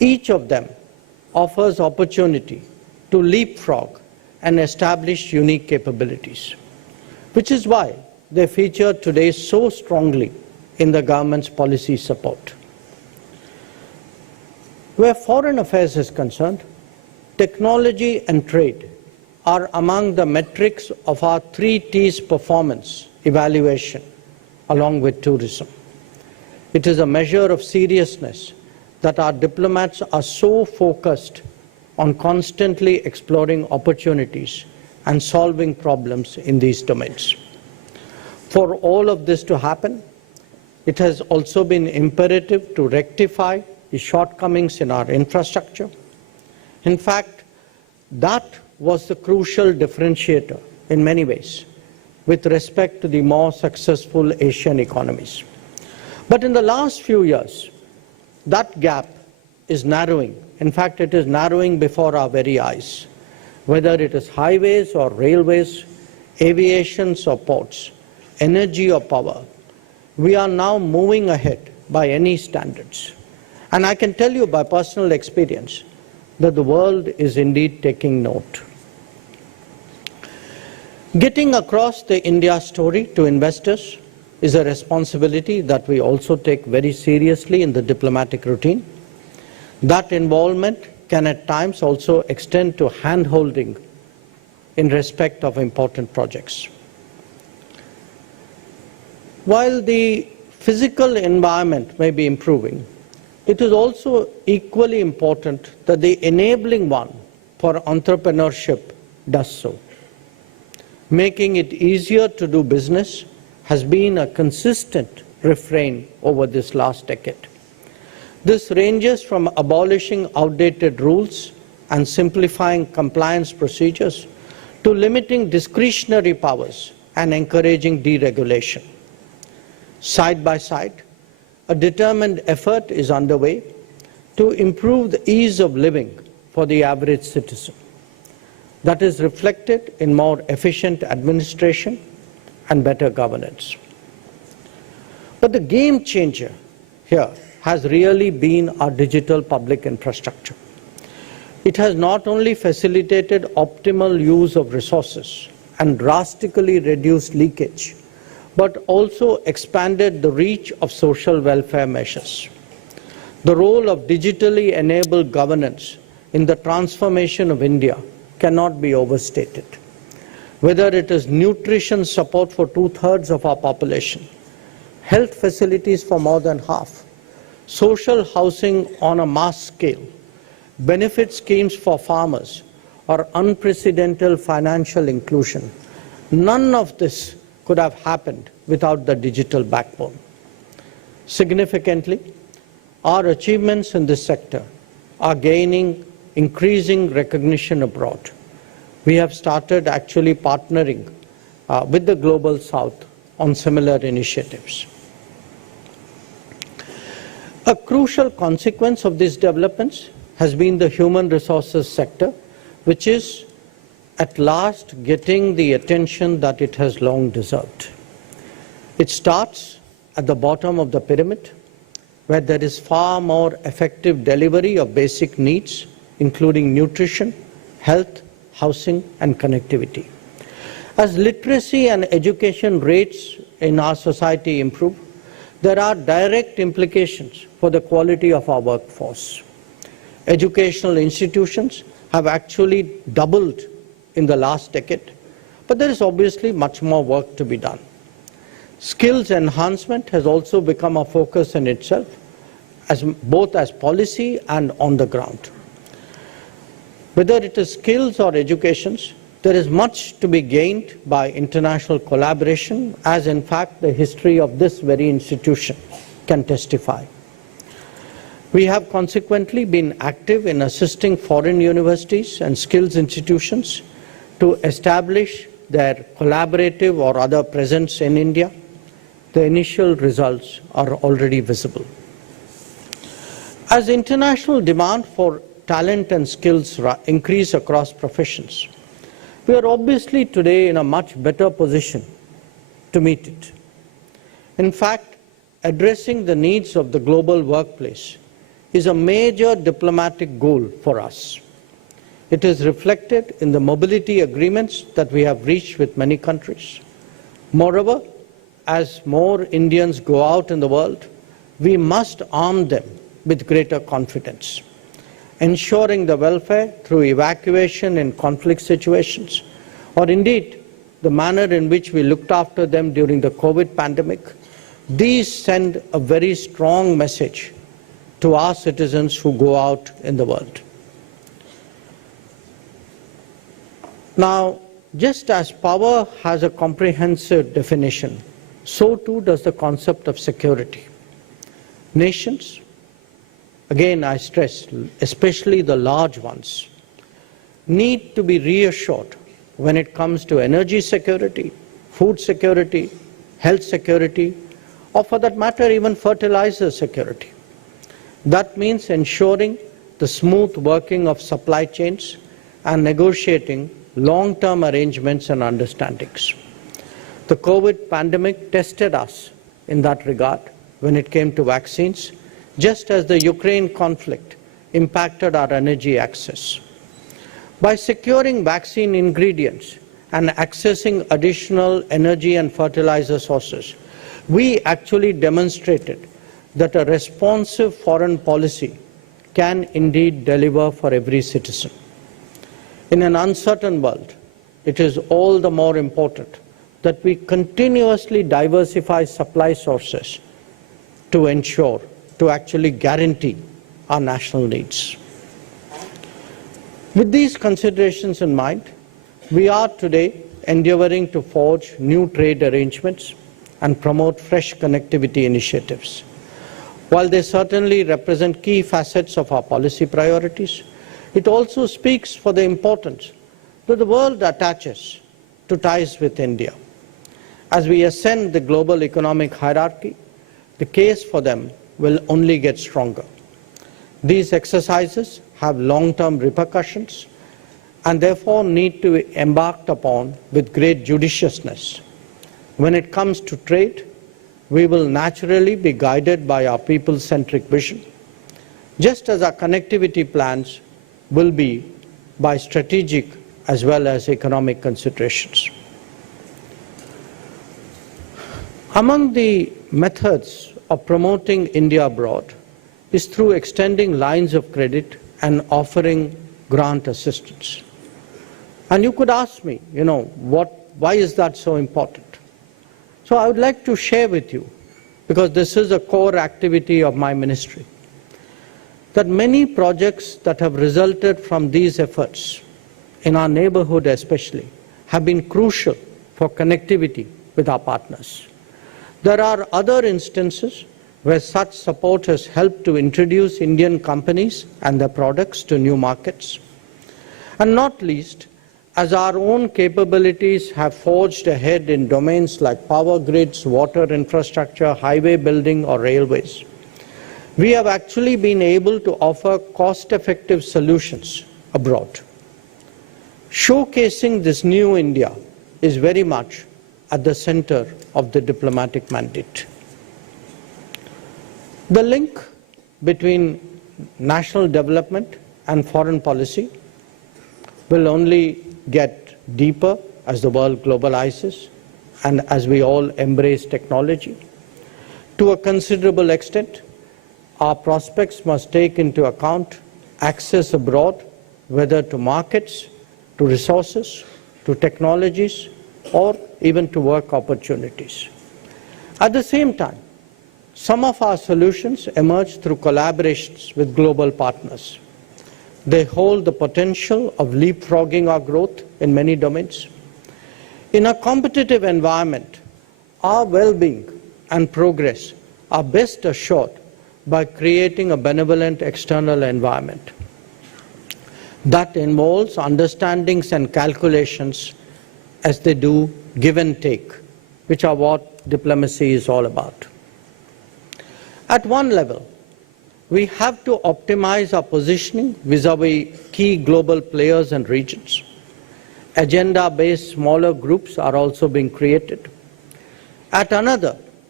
Each of them offers opportunity to leapfrog and establish unique capabilities, which is why they feature today so strongly in the government's policy support. Where foreign affairs is concerned, technology and trade are among the metrics of our 3 T's performance evaluation, along with tourism. It is a measure of seriousness that our diplomats are so focused on constantly exploring opportunities and solving problems in these domains. For all of this to happen, it has also been imperative to rectify the shortcomings in our infrastructure. In fact, that was the crucial differentiator in many ways with respect to the more successful Asian economies. But in the last few years, that gap is narrowing. In fact, it is narrowing before our very eyes. Whether it is highways or railways, aviations or ports, energy or power, we are now moving ahead by any standards. And I can tell you by personal experience that the world is indeed taking note. Getting across the India story to investors is a responsibility that we also take very seriously in the diplomatic routine. That involvement can at times also extend to hand-holding in respect of important projects. While the physical environment may be improving, it is also equally important that the enabling one for entrepreneurship does so. Making it easier to do business has been a consistent refrain over this last decade. This ranges from abolishing outdated rules and simplifying compliance procedures to limiting discretionary powers and encouraging deregulation. Side by side, a determined effort is underway to improve the ease of living for the average citizen. That is reflected in more efficient administration and better governance. But the game changer here has really been our digital public infrastructure. It has not only facilitated optimal use of resources and drastically reduced leakage, but also expanded the reach of social welfare measures. The role of digitally enabled governance in the transformation of India cannot be overstated. Whether it is nutrition support for 2/3 of our population, health facilities for more than half, social housing on a mass scale, benefit schemes for farmers, or unprecedented financial inclusion, none of this could have happened without the digital backbone. Significantly, our achievements in this sector are gaining increasing recognition abroad. We have started actually partnering with the Global South on similar initiatives. A crucial consequence of these developments has been the human resources sector, which is at last getting the attention that it has long deserved. It starts at the bottom of the pyramid, where there is far more effective delivery of basic needs, including nutrition, health, housing, and connectivity. As literacy and education rates in our society improve, there are direct implications for the quality of our workforce. Educational institutions have actually doubled in the last decade, but there is obviously much more work to be done. Skills enhancement has also become a focus in itself, both as policy and on the ground. Whether it is skills or educations, there is much to be gained by international collaboration, as in fact the history of this very institution can testify. We have consequently been active in assisting foreign universities and skills institutions to establish their collaborative or other presence in India. The initial results are already visible. As international demand for talent and skills increase across professions, we are obviously today in a much better position to meet it. In fact, addressing the needs of the global workplace is a major diplomatic goal for us. It is reflected in the mobility agreements that we have reached with many countries. Moreover, as more Indians go out in the world, we must arm them with greater confidence, ensuring the welfare through evacuation in conflict situations, or indeed the manner in which we looked after them during the COVID pandemic. These send a very strong message to our citizens who go out in the world. Now, just as power has a comprehensive definition, so too does the concept of security. Nations, again I stress, especially the large ones, need to be reassured when it comes to energy security, food security, health security, or for that matter even fertilizer security. That means ensuring the smooth working of supply chains and negotiating long-term arrangements and understandings. The COVID pandemic tested us in that regard when it came to vaccines, just as the Ukraine conflict impacted our energy access. By securing vaccine ingredients and accessing additional energy and fertilizer sources, we actually demonstrated that a responsive foreign policy can indeed deliver for every citizen. In an uncertain world, it is all the more important that we continuously diversify supply sources to ensure, to actually guarantee our national needs. With these considerations in mind, we are today endeavoring to forge new trade arrangements and promote fresh connectivity initiatives. While they certainly represent key facets of our policy priorities, it also speaks for the importance that the world attaches to ties with India. As we ascend the global economic hierarchy, the case for them will only get stronger. These exercises have long-term repercussions and therefore need to be embarked upon with great judiciousness. When it comes to trade, we will naturally be guided by our people-centric vision, just as our connectivity plans will be by strategic as well as economic considerations. Among the methods of promoting India abroad is through extending lines of credit and offering grant assistance. And you could ask me, why is that so important? So I would like to share with you, because this is a core activity of my ministry, that many projects that have resulted from these efforts, in our neighborhood especially, have been crucial for connectivity with our partners. There are other instances where such support has helped to introduce Indian companies and their products to new markets. And not least, as our own capabilities have forged ahead in domains like power grids, water infrastructure, highway building, or railways, we have actually been able to offer cost-effective solutions abroad. Showcasing this new India is very much at the center of the diplomatic mandate. The link between national development and foreign policy will only get deeper as the world globalizes and as we all embrace technology. To a considerable extent, our prospects must take into account access abroad, whether to markets, to resources, to technologies, or even to work opportunities. At the same time, some of our solutions emerge through collaborations with global partners. They hold the potential of leapfrogging our growth in many domains. In a competitive environment, our well-being and progress are best assured by creating a benevolent external environment. That involves understandings and calculations as they do give and take, which are what diplomacy is all about. At one level, we have to optimize our positioning vis-à-vis key global players and regions. Agenda-based smaller groups are also being created. At another,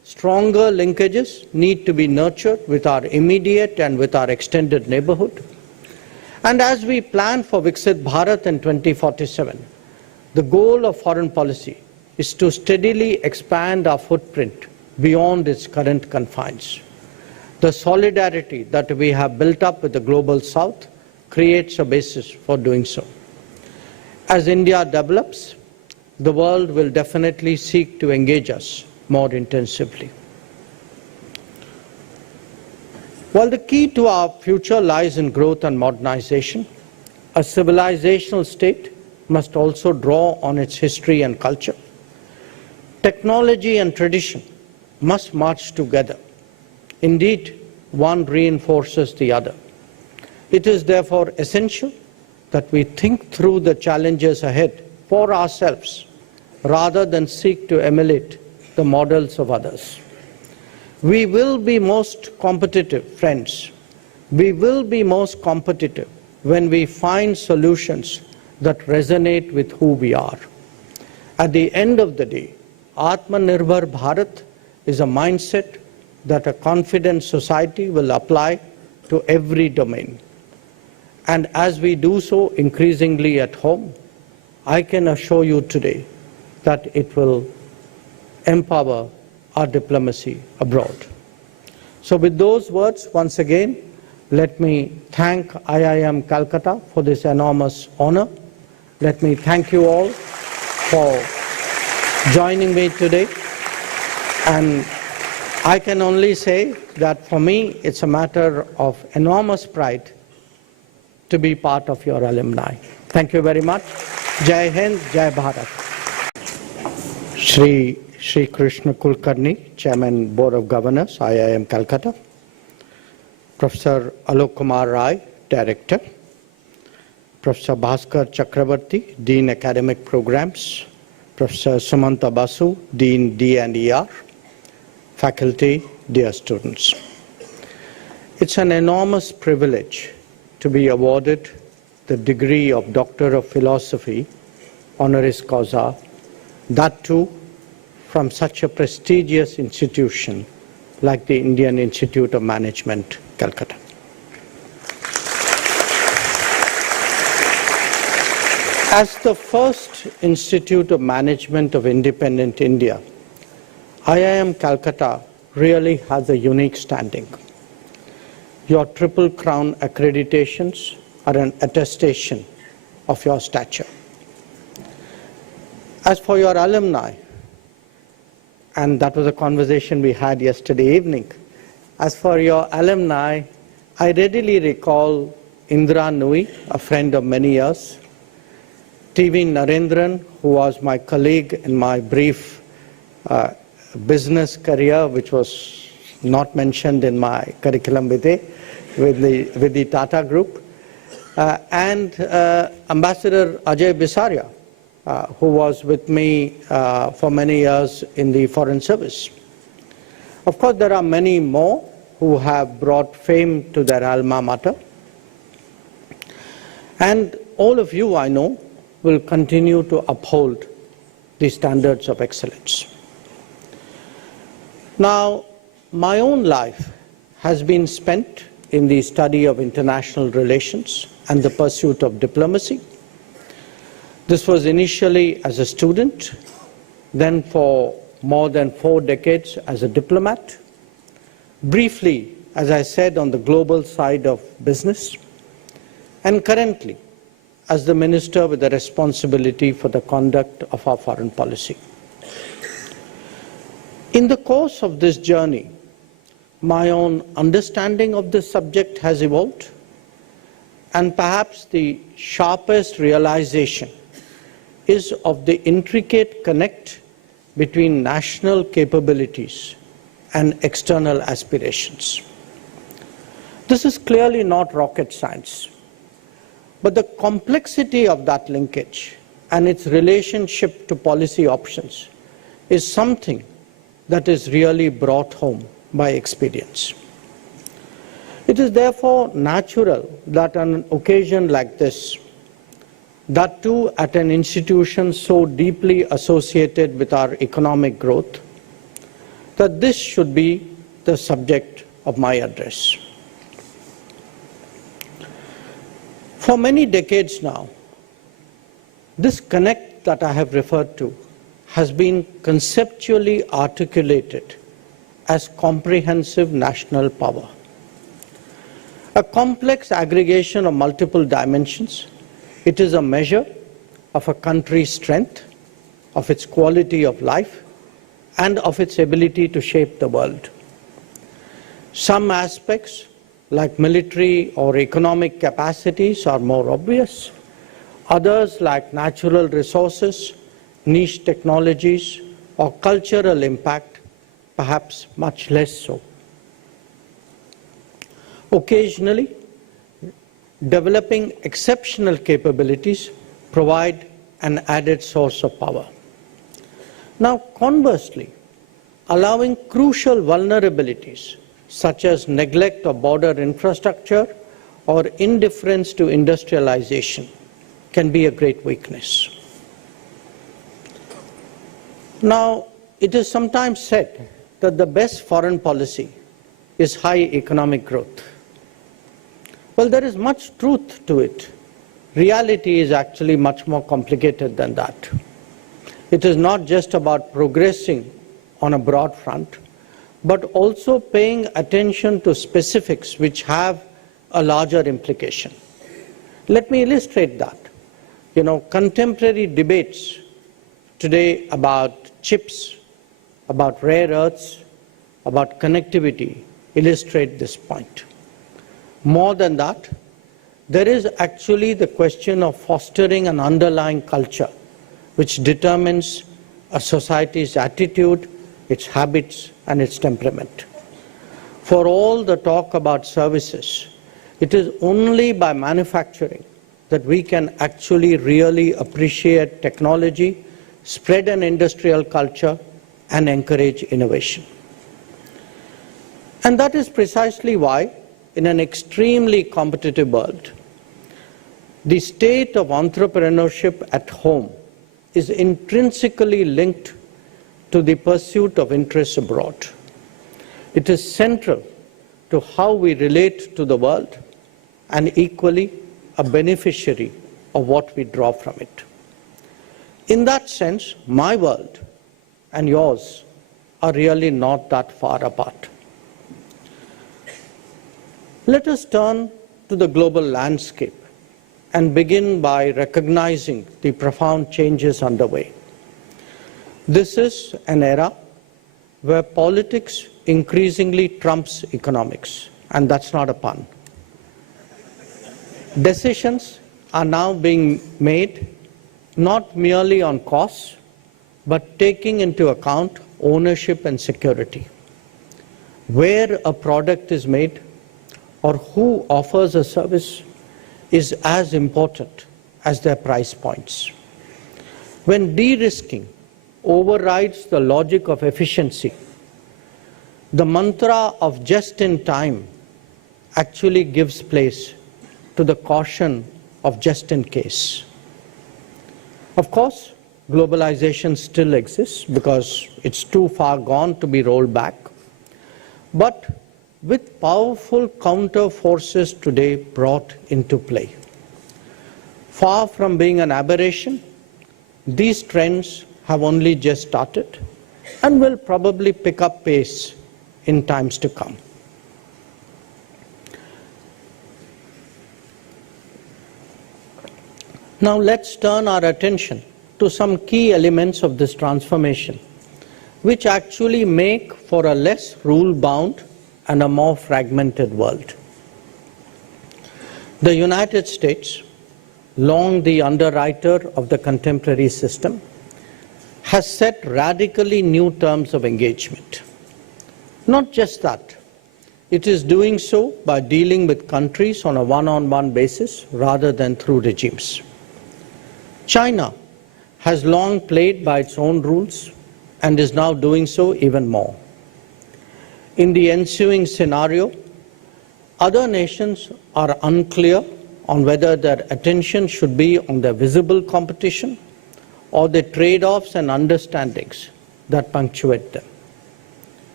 Stronger linkages need to be nurtured with our immediate and with our extended neighborhood. And as we plan for Viksit Bharat in 2047, the goal of foreign policy is to steadily expand our footprint beyond its current confines. The solidarity that we have built up with the Global South creates a basis for doing so. As India develops, the world will definitely seek to engage us more intensively. While the key to our future lies in growth and modernization, a civilizational state must also draw on its history and culture. Technology and tradition must march together. Indeed, one reinforces the other. It is therefore essential that we think through the challenges ahead for ourselves rather than seek to emulate the models of others. We will be most competitive, friends. We will be most competitive when we find solutions that resonate with who we are. At the end of the day, Atmanirbhar Bharat is a mindset that a confident society will apply to every domain. And as we do so increasingly at home, I can assure you today that it will empower our diplomacy abroad. So with those words, once again, let me thank IIM Calcutta for this enormous honor. Let me thank you all for joining me today. And I can only say that for me, it's a matter of enormous pride to be part of your alumni. Thank you very much. Jai Hind, Jai Bharat. Shri Krishna Kulkarni, Chairman, Board of Governors, IIM Calcutta. Professor Alok Kumar Rai, Director. Professor Bhaskar Chakravarti, Dean Academic Programs. Professor Sumanta Basu, Dean D&ER. Faculty, dear students. It's an enormous privilege to be awarded the degree of Doctor of Philosophy, honoris causa, that too from such a prestigious institution like the Indian Institute of Management, Calcutta. As the first Institute of Management of independent India, IIM Calcutta really has a unique standing. Your Triple Crown accreditations are an attestation of your stature. As for your alumni, and that was a conversation we had yesterday evening, as for your alumni, I readily recall Indra Nui, a friend of many years, TV Narendran, who was my colleague in my brief business career, which was not mentioned in my curriculum vitae with the Tata Group, and Ambassador Ajay Bisaria, who was with me for many years in the Foreign Service. Of course, there are many more who have brought fame to their alma mater. And all of you, I know, will continue to uphold the standards of excellence. Now, my own life has been spent in the study of international relations and the pursuit of diplomacy. This was initially as a student, then for more than 4 decades as a diplomat, briefly, as I said, on the global side of business, and currently as the minister with the responsibility for the conduct of our foreign policy. In the course of this journey, my own understanding of this subject has evolved, and perhaps the sharpest realization is of the intricate connect between national capabilities and external aspirations. This is clearly not rocket science, but the complexity of that linkage and its relationship to policy options is something that is really brought home by experience. It is therefore natural that on an occasion like this, that too at an institution so deeply associated with our economic growth, that this should be the subject of my address. For many decades now, this connect that I have referred to has been conceptually articulated as comprehensive national power. A complex aggregation of multiple dimensions, it is a measure of a country's strength, of its quality of life, and of its ability to shape the world. Some aspects, like military or economic capacities, are more obvious. Others, like natural resources, niche technologies, or cultural impact, perhaps much less so. Occasionally, developing exceptional capabilities provide an added source of power. Now, conversely, allowing crucial vulnerabilities such as neglect of border infrastructure or indifference to industrialization can be a great weakness. Now, it is sometimes said that the best foreign policy is high economic growth. Well, there is much truth to it. Reality is actually much more complicated than that. It is not just about progressing on a broad front, but also paying attention to specifics which have a larger implication. Let me illustrate that. Contemporary debates today about chips, about rare earths, about connectivity illustrate this point. More than that, there is actually the question of fostering an underlying culture which determines a society's attitude, its habits, and its temperament. For all the talk about services, it is only by manufacturing that we can actually really appreciate technology, spread an industrial culture, and encourage innovation. And that is precisely why, in an extremely competitive world, the state of entrepreneurship at home is intrinsically linked to the pursuit of interests abroad. It is central to how we relate to the world and equally a beneficiary of what we draw from it. In that sense, my world and yours are really not that far apart. Let us turn to the global landscape and begin by recognizing the profound changes underway. This is an era where politics increasingly trumps economics, and that's not a pun. Decisions are now being made not merely on costs, but taking into account ownership and security. Where a product is made or who offers a service is as important as their price points. When de-risking overrides the logic of efficiency, the mantra of just in time actually gives place to the caution of just in case. Of course, globalization still exists because it's too far gone to be rolled back. But with powerful counter forces today brought into play, far from being an aberration, these trends have only just started and will probably pick up pace in times to come. Now let's turn our attention to some key elements of this transformation, which actually make for a less rule-bound and a more fragmented world. The United States, long the underwriter of the contemporary system, has set radically new terms of engagement. Not just that, it is doing so by dealing with countries on a one-on-one basis rather than through regimes. China has long played by its own rules and is now doing so even more. In the ensuing scenario, other nations are unclear on whether their attention should be on the visible competition or the trade-offs and understandings that punctuate them.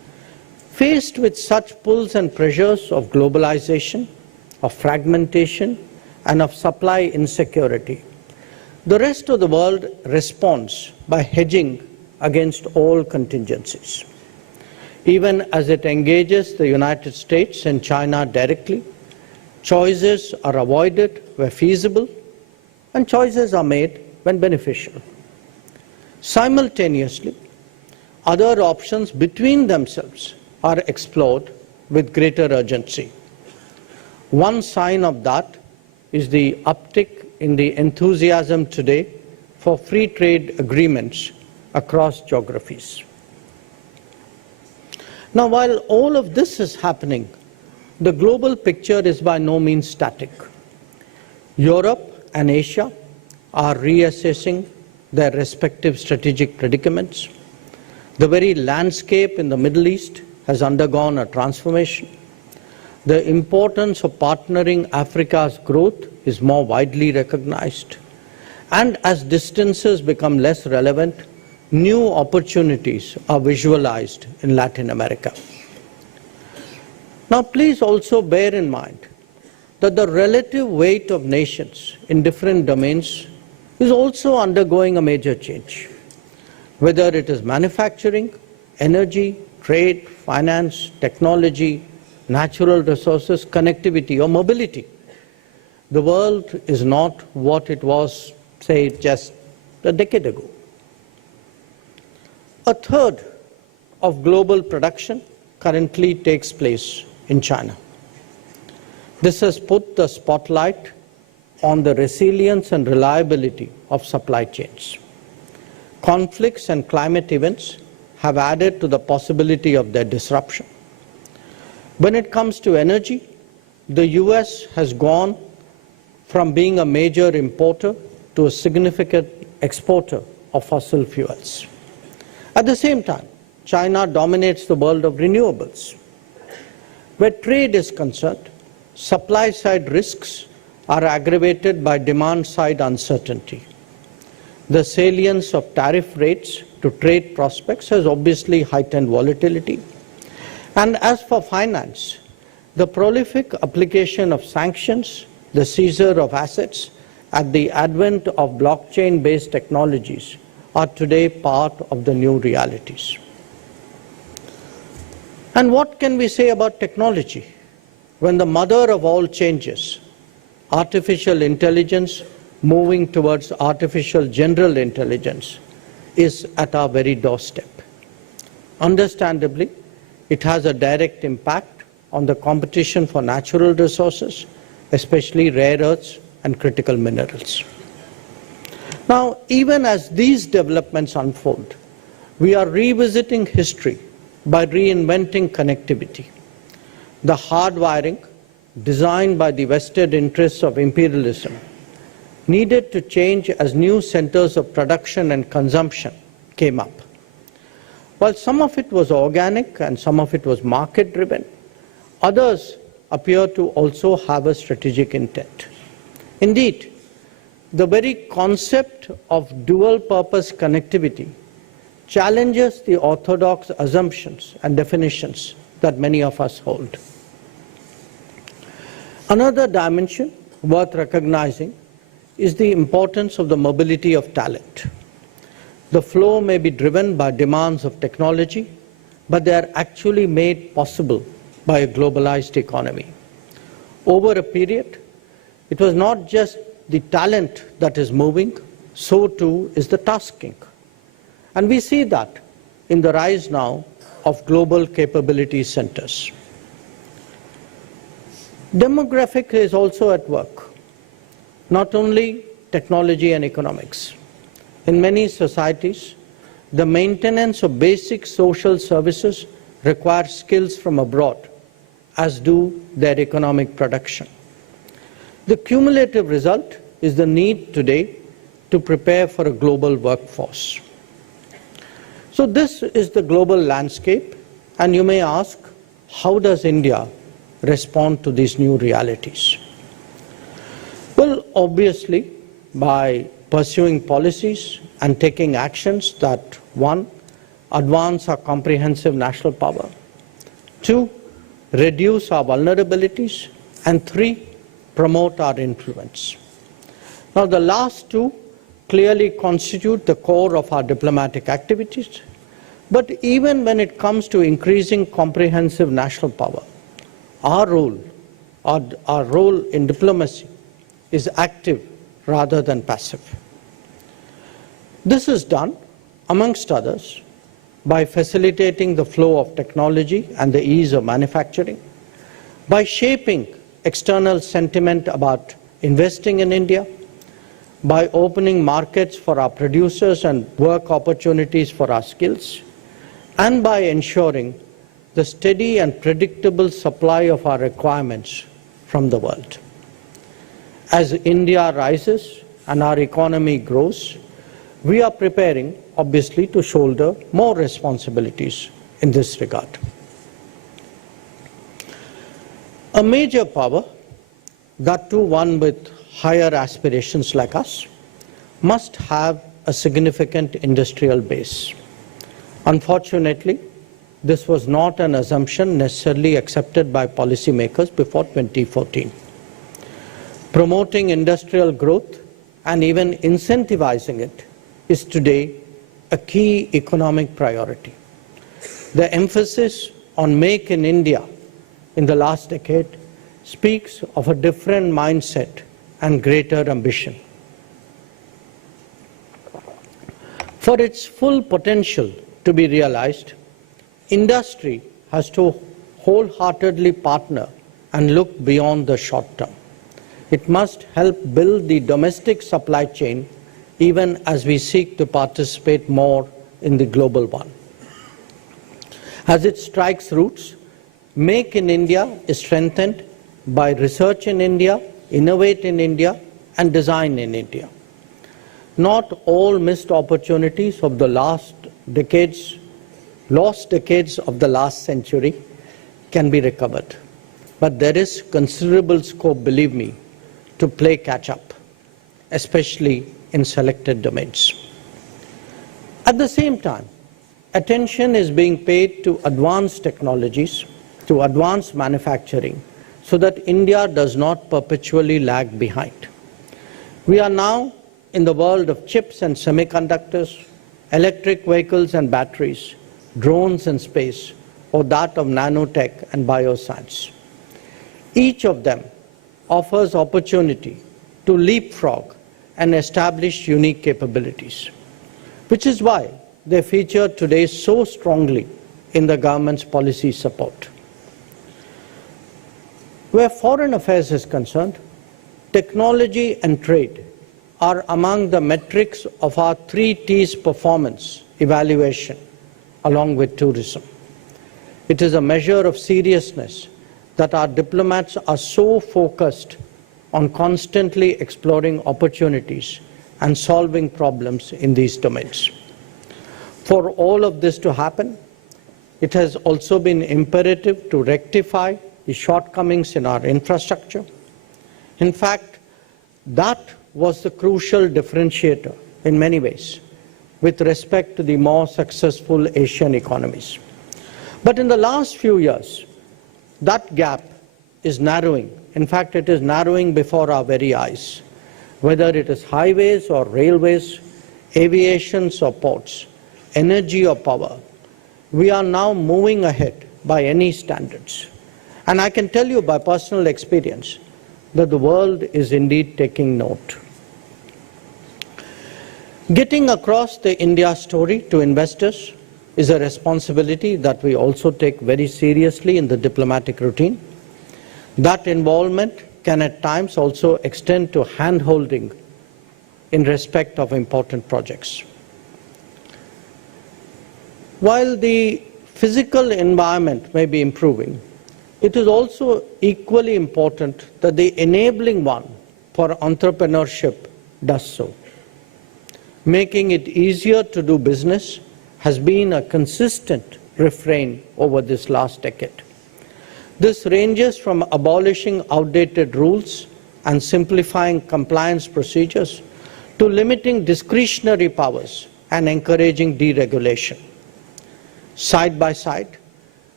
Faced with such pulls and pressures of globalization, of fragmentation, and of supply insecurity, the rest of the world responds by hedging against all contingencies. Even as it engages the United States and China directly, choices are avoided where feasible, and choices are made when beneficial. Simultaneously, other options between themselves are explored with greater urgency. One sign of that is the uptick in the enthusiasm today for free trade agreements across geographies. Now, while all of this is happening, the global picture is by no means static. Europe and Asia are reassessing their respective strategic predicaments. The very landscape in the Middle East has undergone a transformation. The importance of partnering Africa's growth is more widely recognized. And as distances become less relevant, new opportunities are visualized in Latin America. Now, please also bear in mind that the relative weight of nations in different domains is also undergoing a major change. Whether it is manufacturing, energy, trade, finance, technology, natural resources, connectivity, or mobility, the world is not what it was, say, just a decade ago. A third of global production currently takes place in China. This has put the spotlight on the resilience and reliability of supply chains. Conflicts and climate events have added to the possibility of their disruption. When it comes to energy, the US has gone from being a major importer to a significant exporter of fossil fuels. At the same time, China dominates the world of renewables. Where trade is concerned, supply-side risks are aggravated by demand-side uncertainty. The salience of tariff rates to trade prospects has obviously heightened volatility. And as for finance, the prolific application of sanctions, the seizure of assets, and the advent of blockchain-based technologies are today part of the new realities. And what can we say about technology when the mother of all changes, artificial intelligence moving towards artificial general intelligence, is at our very doorstep? Understandably, it has a direct impact on the competition for natural resources, especially rare earths and critical minerals. Now, even as these developments unfold, we are revisiting history by reinventing connectivity. The hardwiring, designed by the vested interests of imperialism, needed to change as new centers of production and consumption came up. While some of it was organic and some of it was market-driven, others appear to also have a strategic intent. Indeed, the very concept of dual-purpose connectivity challenges the orthodox assumptions and definitions that many of us hold. Another dimension worth recognizing is the importance of the mobility of talent. The flow may be driven by demands of technology, but they are actually made possible by a globalized economy. Over a period, it was not just the talent that is moving, so too is the tasking. And we see that in the rise now of global capability centers. Demographic is also at work, not only technology and economics. In many societies, the maintenance of basic social services requires skills from abroad, as do their economic production. The cumulative result is the need today to prepare for a global workforce. So this is the global landscape, and you may ask, how does India respond to these new realities? Well, obviously, by pursuing policies and taking actions that, one, advance our comprehensive national power, 2, reduce our vulnerabilities, and 3, promote our influence. Now, the last two clearly constitute the core of our diplomatic activities, but even when it comes to increasing comprehensive national power, our role in diplomacy is active rather than passive. This is done, amongst others, by facilitating the flow of technology and the ease of manufacturing, by shaping external sentiment about investing in India, by opening markets for our producers and work opportunities for our skills, and by ensuring the steady and predictable supply of our requirements from the world. As India rises and our economy grows, we are preparing, obviously, to shoulder more responsibilities in this regard. A major power, that too one with higher aspirations like us, must have a significant industrial base. Unfortunately, this was not an assumption necessarily accepted by policymakers before 2014. Promoting industrial growth and even incentivizing it is today a key economic priority. The emphasis on Make in India in the last decade speaks of a different mindset and greater ambition. For its full potential to be realized, industry has to wholeheartedly partner and look beyond the short term. It must help build the domestic supply chain even as we seek to participate more in the global one. As it strikes roots, Make in India is strengthened by research in India, innovate in India, and design in India. Not all missed opportunities of the lost decades of the last century can be recovered. But there is considerable scope, believe me, to play catch-up, especially in selected domains. At the same time, attention is being paid to advanced technologies, to advanced manufacturing, so that India does not perpetually lag behind. We are now in the world of chips and semiconductors, electric vehicles and batteries, drones and space, or that of nanotech and bioscience. Each of them offers opportunity to leapfrog and establish unique capabilities, which is why they feature today so strongly in the government's policy support. Where foreign affairs is concerned, technology and trade are among the metrics of our 3 T's performance evaluation, along with tourism. It is a measure of seriousness that our diplomats are so focused on constantly exploring opportunities and solving problems in these domains. For all of this to happen, it has also been imperative to rectify the shortcomings in our infrastructure. In fact, that was the crucial differentiator in many ways with respect to the more successful Asian economies. But in the last few years, that gap is narrowing. In fact, it is narrowing before our very eyes. Whether it is highways or railways, aviations or ports, energy or power, we are now moving ahead by any standards. And I can tell you by personal experience that the world is indeed taking note. Getting across the India story to investors is a responsibility that we also take very seriously in the diplomatic routine. That involvement can at times also extend to hand-holding in respect of important projects. While the physical environment may be improving, it is also equally important that the enabling one for entrepreneurship does so. Making it easier to do business has been a consistent refrain over this last decade. This ranges from abolishing outdated rules and simplifying compliance procedures to limiting discretionary powers and encouraging deregulation. Side by side,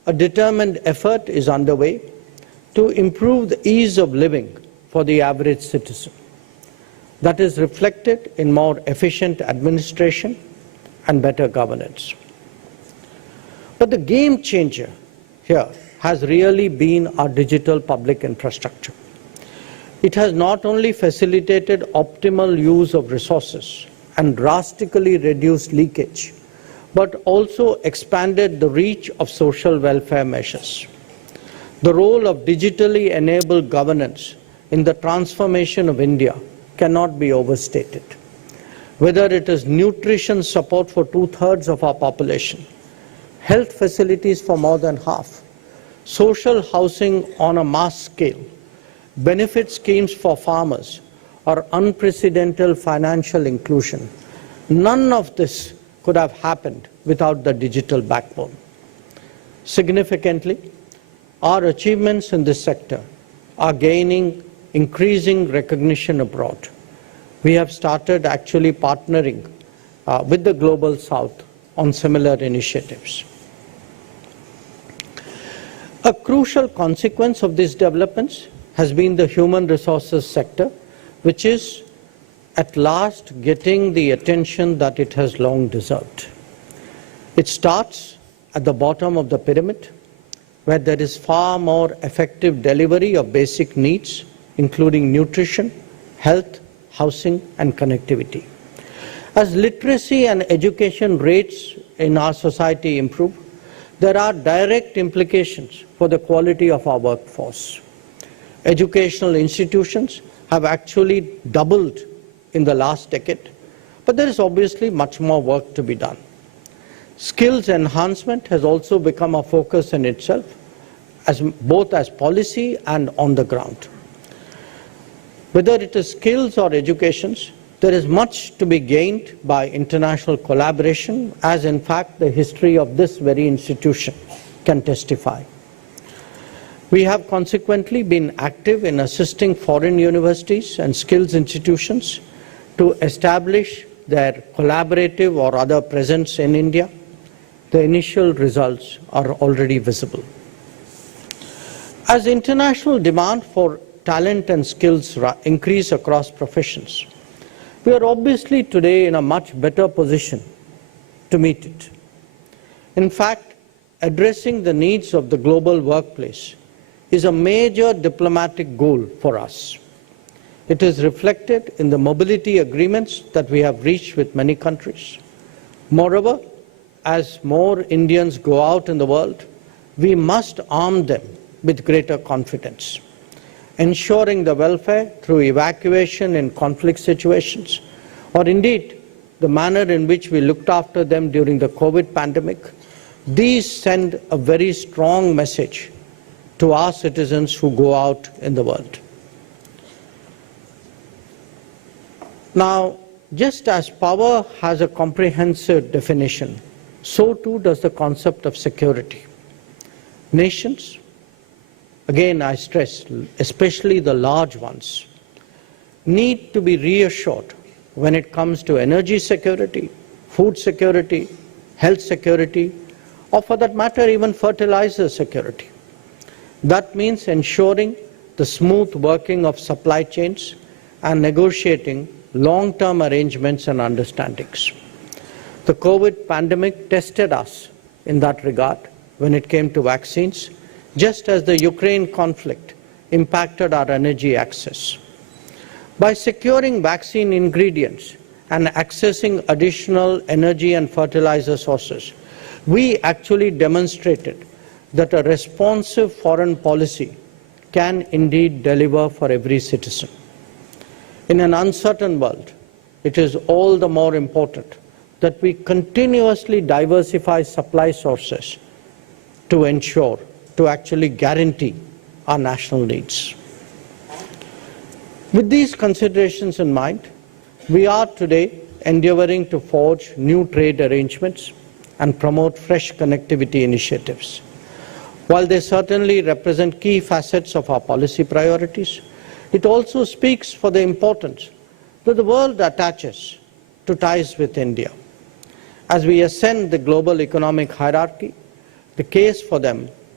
a determined effort is underway to improve the ease of living for the average citizen. That is reflected in more efficient administration and better governance. But the game changer here has really been our digital public infrastructure. It has not only facilitated optimal use of resources and drastically reduced leakage, but also expanded the reach of social welfare measures. The role of digitally enabled governance in the transformation of India cannot be overstated. Whether it is nutrition support for 2/3 of our population, health facilities for more than half, social housing on a mass scale, benefit schemes for farmers, or unprecedented financial inclusion, none of this could have happened without the digital backbone. Significantly, our achievements in this sector are gaining increasing recognition abroad. We have started actually partnering with the Global South on similar initiatives. A crucial consequence of these developments has been the human resources sector, which is at last getting the attention that it has long deserved. It starts at the bottom of the pyramid, where there is far more effective delivery of basic needs, including nutrition, health, housing, and connectivity. As literacy and education rates in our society improve, there are direct implications for the quality of our workforce. Educational institutions have actually doubled in the last decade, but there is obviously much more work to be done. Skills enhancement has also become a focus in itself, both as policy and on the ground. Whether it is skills or educations, there is much to be gained by international collaboration, as in fact the history of this very institution can testify. We have consequently been active in assisting foreign universities and skills institutions to establish their collaborative or other presence in India. The initial results are already visible. As international demand for talent and skills increase across professions, we are obviously today in a much better position to meet it. In fact, addressing the needs of the global workplace is a major diplomatic goal for us. It is reflected in the mobility agreements that we have reached with many countries. Moreover, as more Indians go out in the world, we must arm them with greater confidence. Ensuring the welfare through evacuation in conflict situations, or indeed the manner in which we looked after them during the COVID pandemic, these send a very strong message to our citizens who go out in the world. Now, just as power has a comprehensive definition, so too does the concept of security. Nations, again I stress, especially the large ones, need to be reassured when it comes to energy security, food security, health security, or for that matter even fertilizer security. That means ensuring the smooth working of supply chains and negotiating long-term arrangements and understandings. The COVID pandemic tested us in that regard when it came to vaccines, just as the Ukraine conflict impacted our energy access. By securing vaccine ingredients and accessing additional energy and fertilizer sources, we actually demonstrated that a responsive foreign policy can indeed deliver for every citizen. In an uncertain world, it is all the more important that we continuously diversify supply sources to ensure, to actually guarantee our national needs. With these considerations in mind, we are today endeavoring to forge new trade arrangements and promote fresh connectivity initiatives. While they certainly represent key facets of our policy priorities, it also speaks for the importance that the world attaches to ties with India. As we ascend the global economic hierarchy, the case for them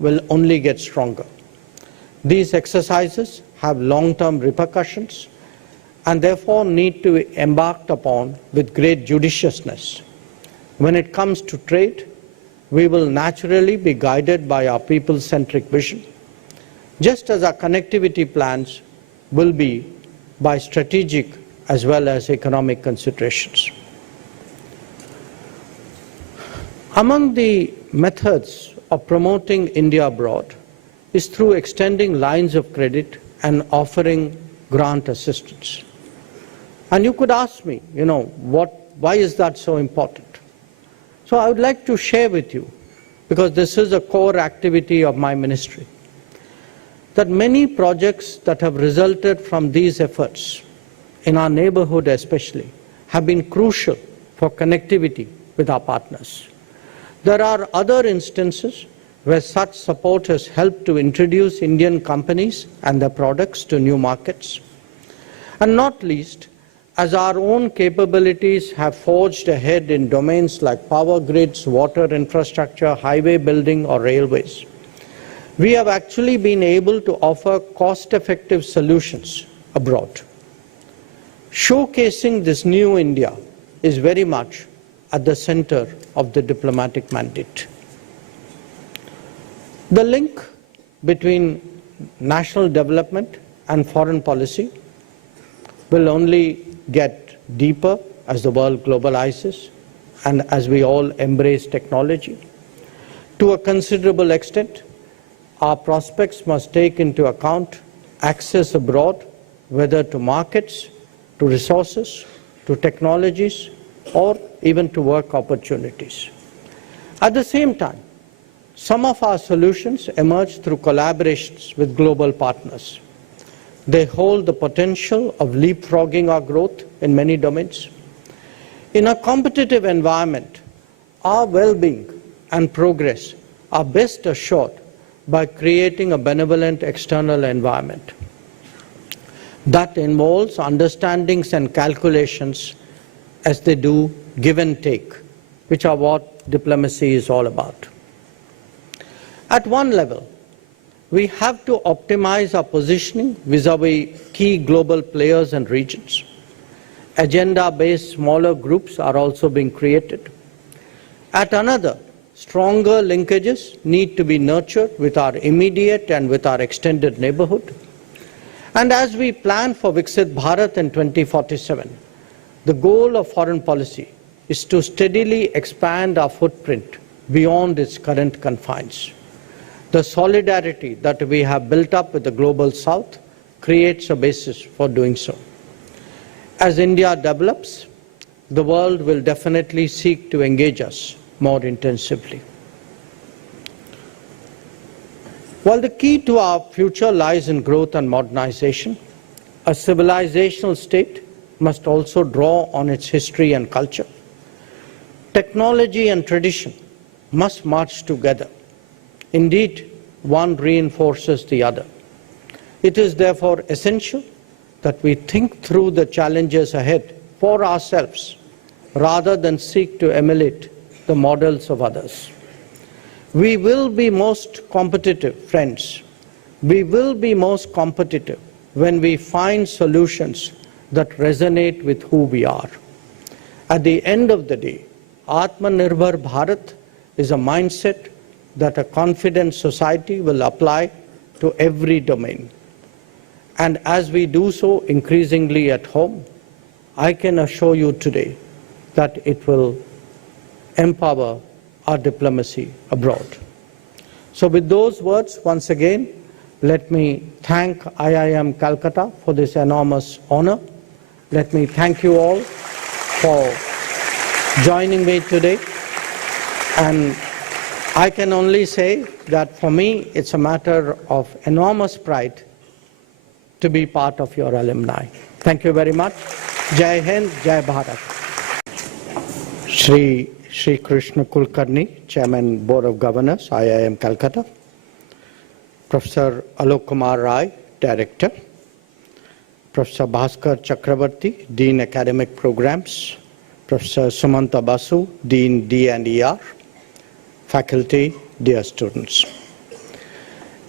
will only get stronger. These exercises have long-term repercussions and therefore need to be embarked upon with great judiciousness. When it comes to trade, we will naturally be guided by our people-centric vision, just as our connectivity plans will be by strategic as well as economic considerations. Among the methods of promoting India abroad is through extending lines of credit and offering grant assistance. And you could ask me, why is that so important? So I would like to share with you, because this is a core activity of my ministry, that many projects that have resulted from these efforts, in our neighborhood especially, have been crucial for connectivity with our partners. There are other instances where such support has helped to introduce Indian companies and their products to new markets. And not least, as our own capabilities have forged ahead in domains like power grids, water infrastructure, highway building, or railways, we have actually been able to offer cost-effective solutions abroad. Showcasing this new India is very much at the center of the diplomatic mandate. The link between national development and foreign policy will only get deeper as the world globalizes and as we all embrace technology. To a considerable extent, our prospects must take into account access abroad, whether to markets, to resources, to technologies, or even to work opportunities. At the same time, some of our solutions emerge through collaborations with global partners. They hold the potential of leapfrogging our growth in many domains. In a competitive environment, our well-being and progress are best assured by creating a benevolent external environment. That involves understandings and calculations as they do give and take, which are what diplomacy is all about. At one level, we have to optimize our positioning vis-à-vis key global players and regions. Agenda-based smaller groups are also being created. At another, stronger linkages need to be nurtured with our immediate and with our extended neighborhood. And as we plan for Viksit Bharat in 2047, the goal of foreign policy is to steadily expand our footprint beyond its current confines. The solidarity that we have built up with the Global South creates a basis for doing so. As India develops, the world will definitely seek to engage us more intensively. While the key to our future lies in growth and modernization, a civilizational state must also draw on its history and culture. Technology and tradition must march together. Indeed, one reinforces the other. It is therefore essential that we think through the challenges ahead for ourselves rather than seek to emulate the models of others. We will be most competitive, friends. We will be most competitive when we find solutions that resonate with who we are. At the end of the day, Atmanirbhar Bharat is a mindset that a confident society will apply to every domain. And as we do so increasingly at home, I can assure you today that it will empower our diplomacy abroad. So with those words, once again, let me thank IIM Calcutta for this enormous honor. Let me thank you all for joining me today. And I can only say that for me, it's a matter of enormous pride to be part of your alumni. Thank you very much. Jai Hind, Jai Bharat. Shri Krishna Kulkarni, Chairman, Board of Governors, IIM Calcutta. Professor Alok Kumar Rai, Director. Professor Bhaskar Chakravarti, Dean Academic Programs. Professor Sumanta Basu, Dean D&ER. Faculty, dear students.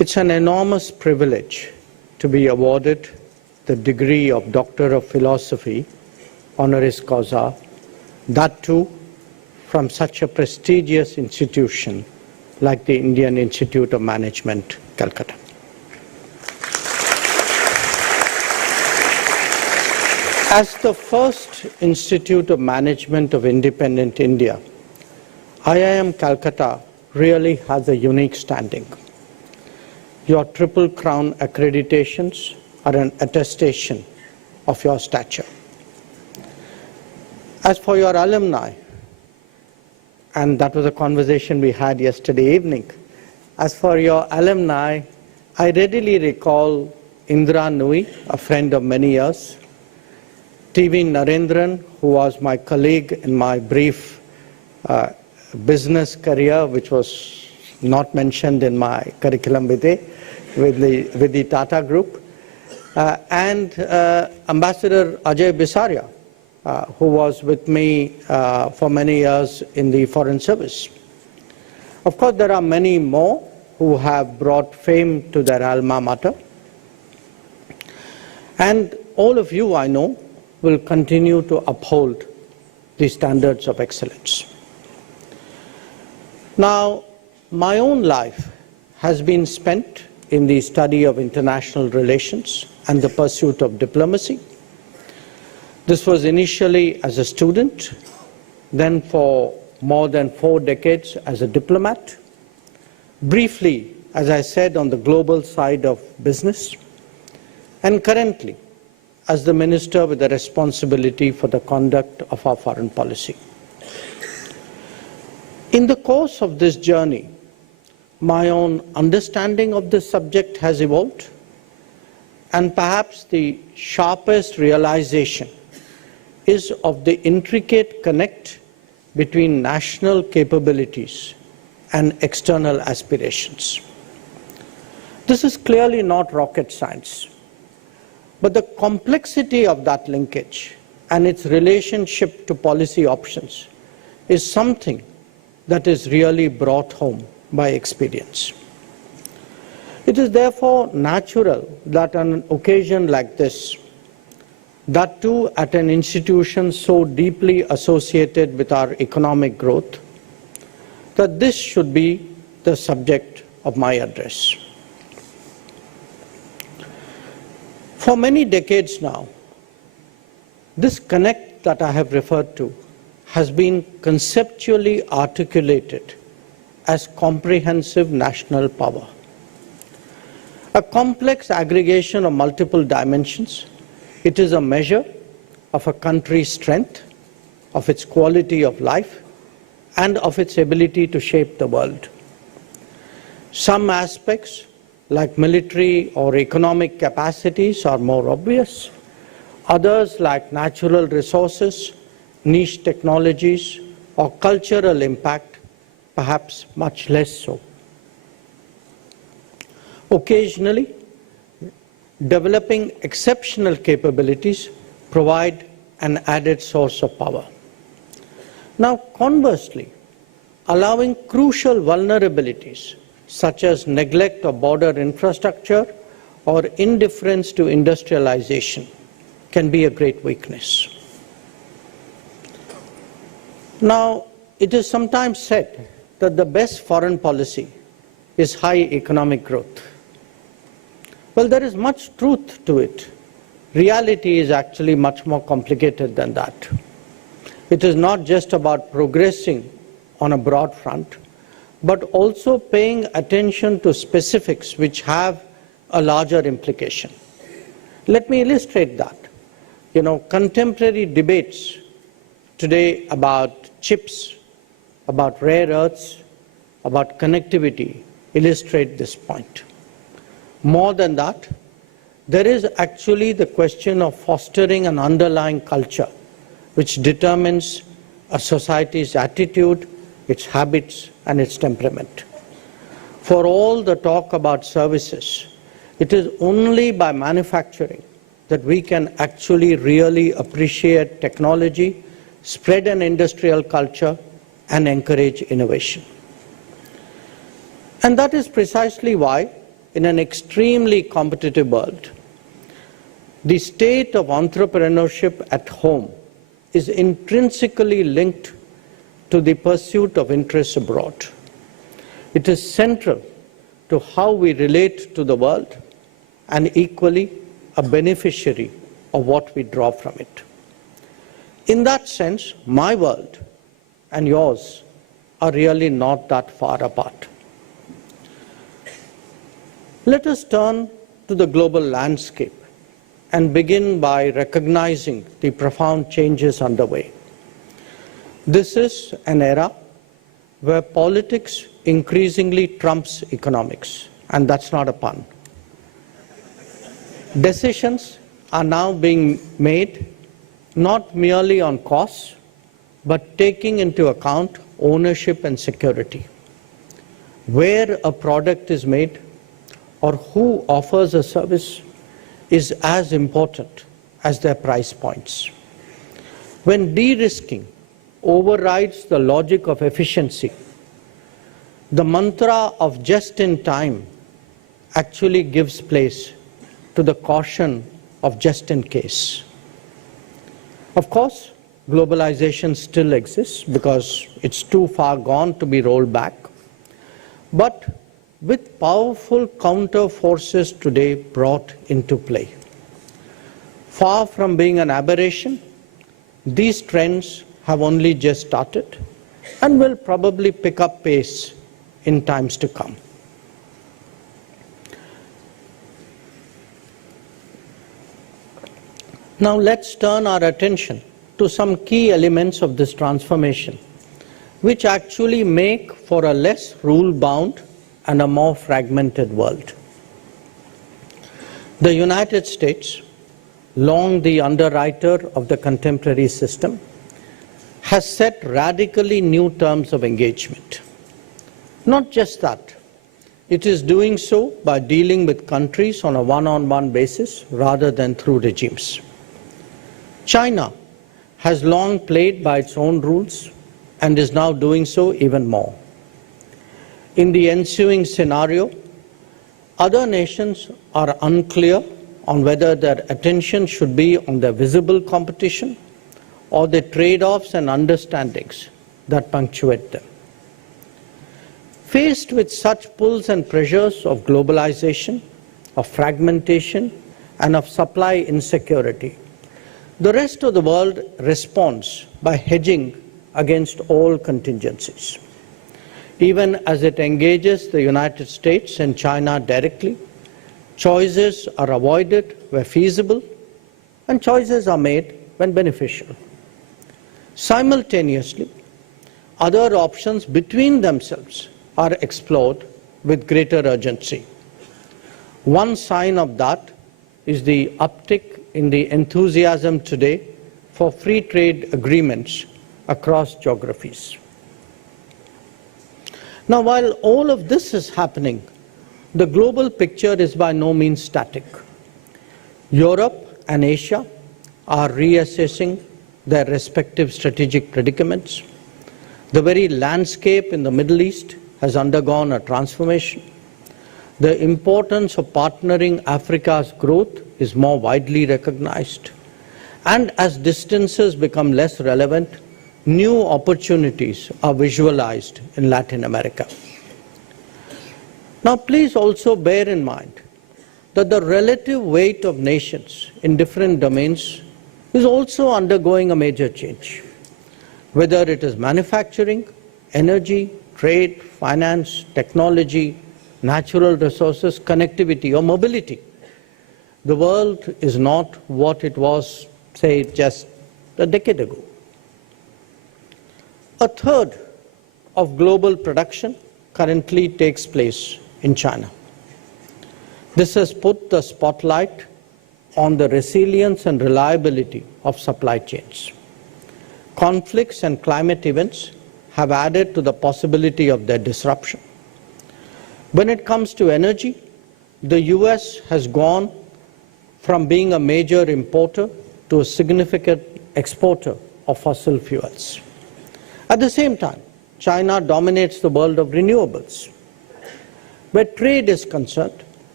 It's an enormous privilege to be awarded the degree of Doctor of Philosophy, honoris causa, that too from such a prestigious institution like the Indian Institute of Management, Calcutta. As the first Institute of Management of independent India, IIM Calcutta really has a unique standing. Your Triple Crown accreditations are an attestation of your stature. As for your alumni, and that was a conversation we had yesterday evening, as for your alumni, I readily recall Indra Nui, a friend of many years, TV Narendran, who was my colleague in my brief business career, which was not mentioned in my curriculum vitae with the Tata Group, and Ambassador Ajay Bisaria, who was with me for many years in the Foreign Service. Of course, there are many more who have brought fame to their alma mater. And all of you, I know, will continue to uphold the standards of excellence. Now, my own life has been spent in the study of international relations and the pursuit of diplomacy. This was initially as a student, then for more than 4 decades as a diplomat, briefly, as I said, on the global side of business, and currently as the minister with the responsibility for the conduct of our foreign policy. In the course of this journey, my own understanding of this subject has evolved, and perhaps the sharpest realization is of the intricate connect between national capabilities and external aspirations. This is clearly not rocket science, but the complexity of that linkage and its relationship to policy options is something that is really brought home by experience. It is therefore natural that on an occasion like this, that too at an institution so deeply associated with our economic growth, that this should be the subject of my address. For many decades now, this connect that I have referred to has been conceptually articulated as comprehensive national power. A complex aggregation of multiple dimensions, it is a measure of a country's strength, of its quality of life, and of its ability to shape the world. Some aspects, like military or economic capacities, are more obvious. Others, like natural resources, niche technologies, or cultural impact, perhaps much less so. Occasionally, developing exceptional capabilities provide an added source of power. Now, conversely, allowing crucial vulnerabilities such as neglect of border infrastructure or indifference to industrialization can be a great weakness. Now, it is sometimes said that the best foreign policy is high economic growth. Well, there is much truth to it. Reality is actually much more complicated than that. It is not just about progressing on a broad front, but also paying attention to specifics which have a larger implication. Let me illustrate that. Contemporary debates today about chips, about rare earths, about connectivity illustrate this point. More than that, there is actually the question of fostering an underlying culture which determines a society's attitude, its habits, and its temperament. For all the talk about services, it is only by manufacturing that we can actually really appreciate technology, spread an industrial culture, and encourage innovation. And that is precisely why in an extremely competitive world, the state of entrepreneurship at home is intrinsically linked to the pursuit of interests abroad. It is central to how we relate to the world and equally a beneficiary of what we draw from it. In that sense, my world and yours are really not that far apart. Let us turn to the global landscape and begin by recognizing the profound changes underway. This is an era where politics increasingly trumps economics, and that's not a pun. Decisions are now being made not merely on costs, but taking into account ownership and security. Where a product is made or who offers a service is as important as their price points. When de-risking overrides the logic of efficiency, the mantra of just-in-time actually gives place to the caution of just-in-case. Of course, globalization still exists because it's too far gone to be rolled back. But with powerful counter forces today brought into play, far from being an aberration, these trends have only just started and will probably pick up pace in times to come. Now let's turn our attention to some key elements of this transformation, which actually make for a less rule-bound and a more fragmented world. The United States, long the underwriter of the contemporary system, has set radically new terms of engagement. Not just that, it is doing so by dealing with countries on a one-on-one basis rather than through regimes. China has long played by its own rules and is now doing so even more. In the ensuing scenario, other nations are unclear on whether their attention should be on the visible competition or the trade-offs and understandings that punctuate them. Faced with such pulls and pressures of globalization, of fragmentation, and of supply insecurity, the rest of the world responds by hedging against all contingencies. Even as it engages the United States and China directly, choices are avoided where feasible, and choices are made when beneficial. Simultaneously, other options between themselves are explored with greater urgency. One sign of that is the uptick in the enthusiasm today for free trade agreements across geographies. Now, while all of this is happening, the global picture is by no means static. Europe and Asia are reassessing their respective strategic predicaments. The very landscape in the Middle East has undergone a transformation. The importance of partnering Africa's growth is more widely recognized. And as distances become less relevant, new opportunities are visualized in Latin America. Now, please also bear in mind that the relative weight of nations in different domains is also undergoing a major change. Whether it is manufacturing, energy, trade, finance, technology, natural resources, connectivity, or mobility, the world is not what it was, say, just a decade ago. A third of global production currently takes place in China. This has put the spotlight on the resilience and reliability of supply chains. Conflicts and climate events have added to the possibility of their disruption. When it comes to energy, the US has gone from being a major importer to a significant exporter of fossil fuels. At the same time, China dominates the world of renewables. Where trade is concerned,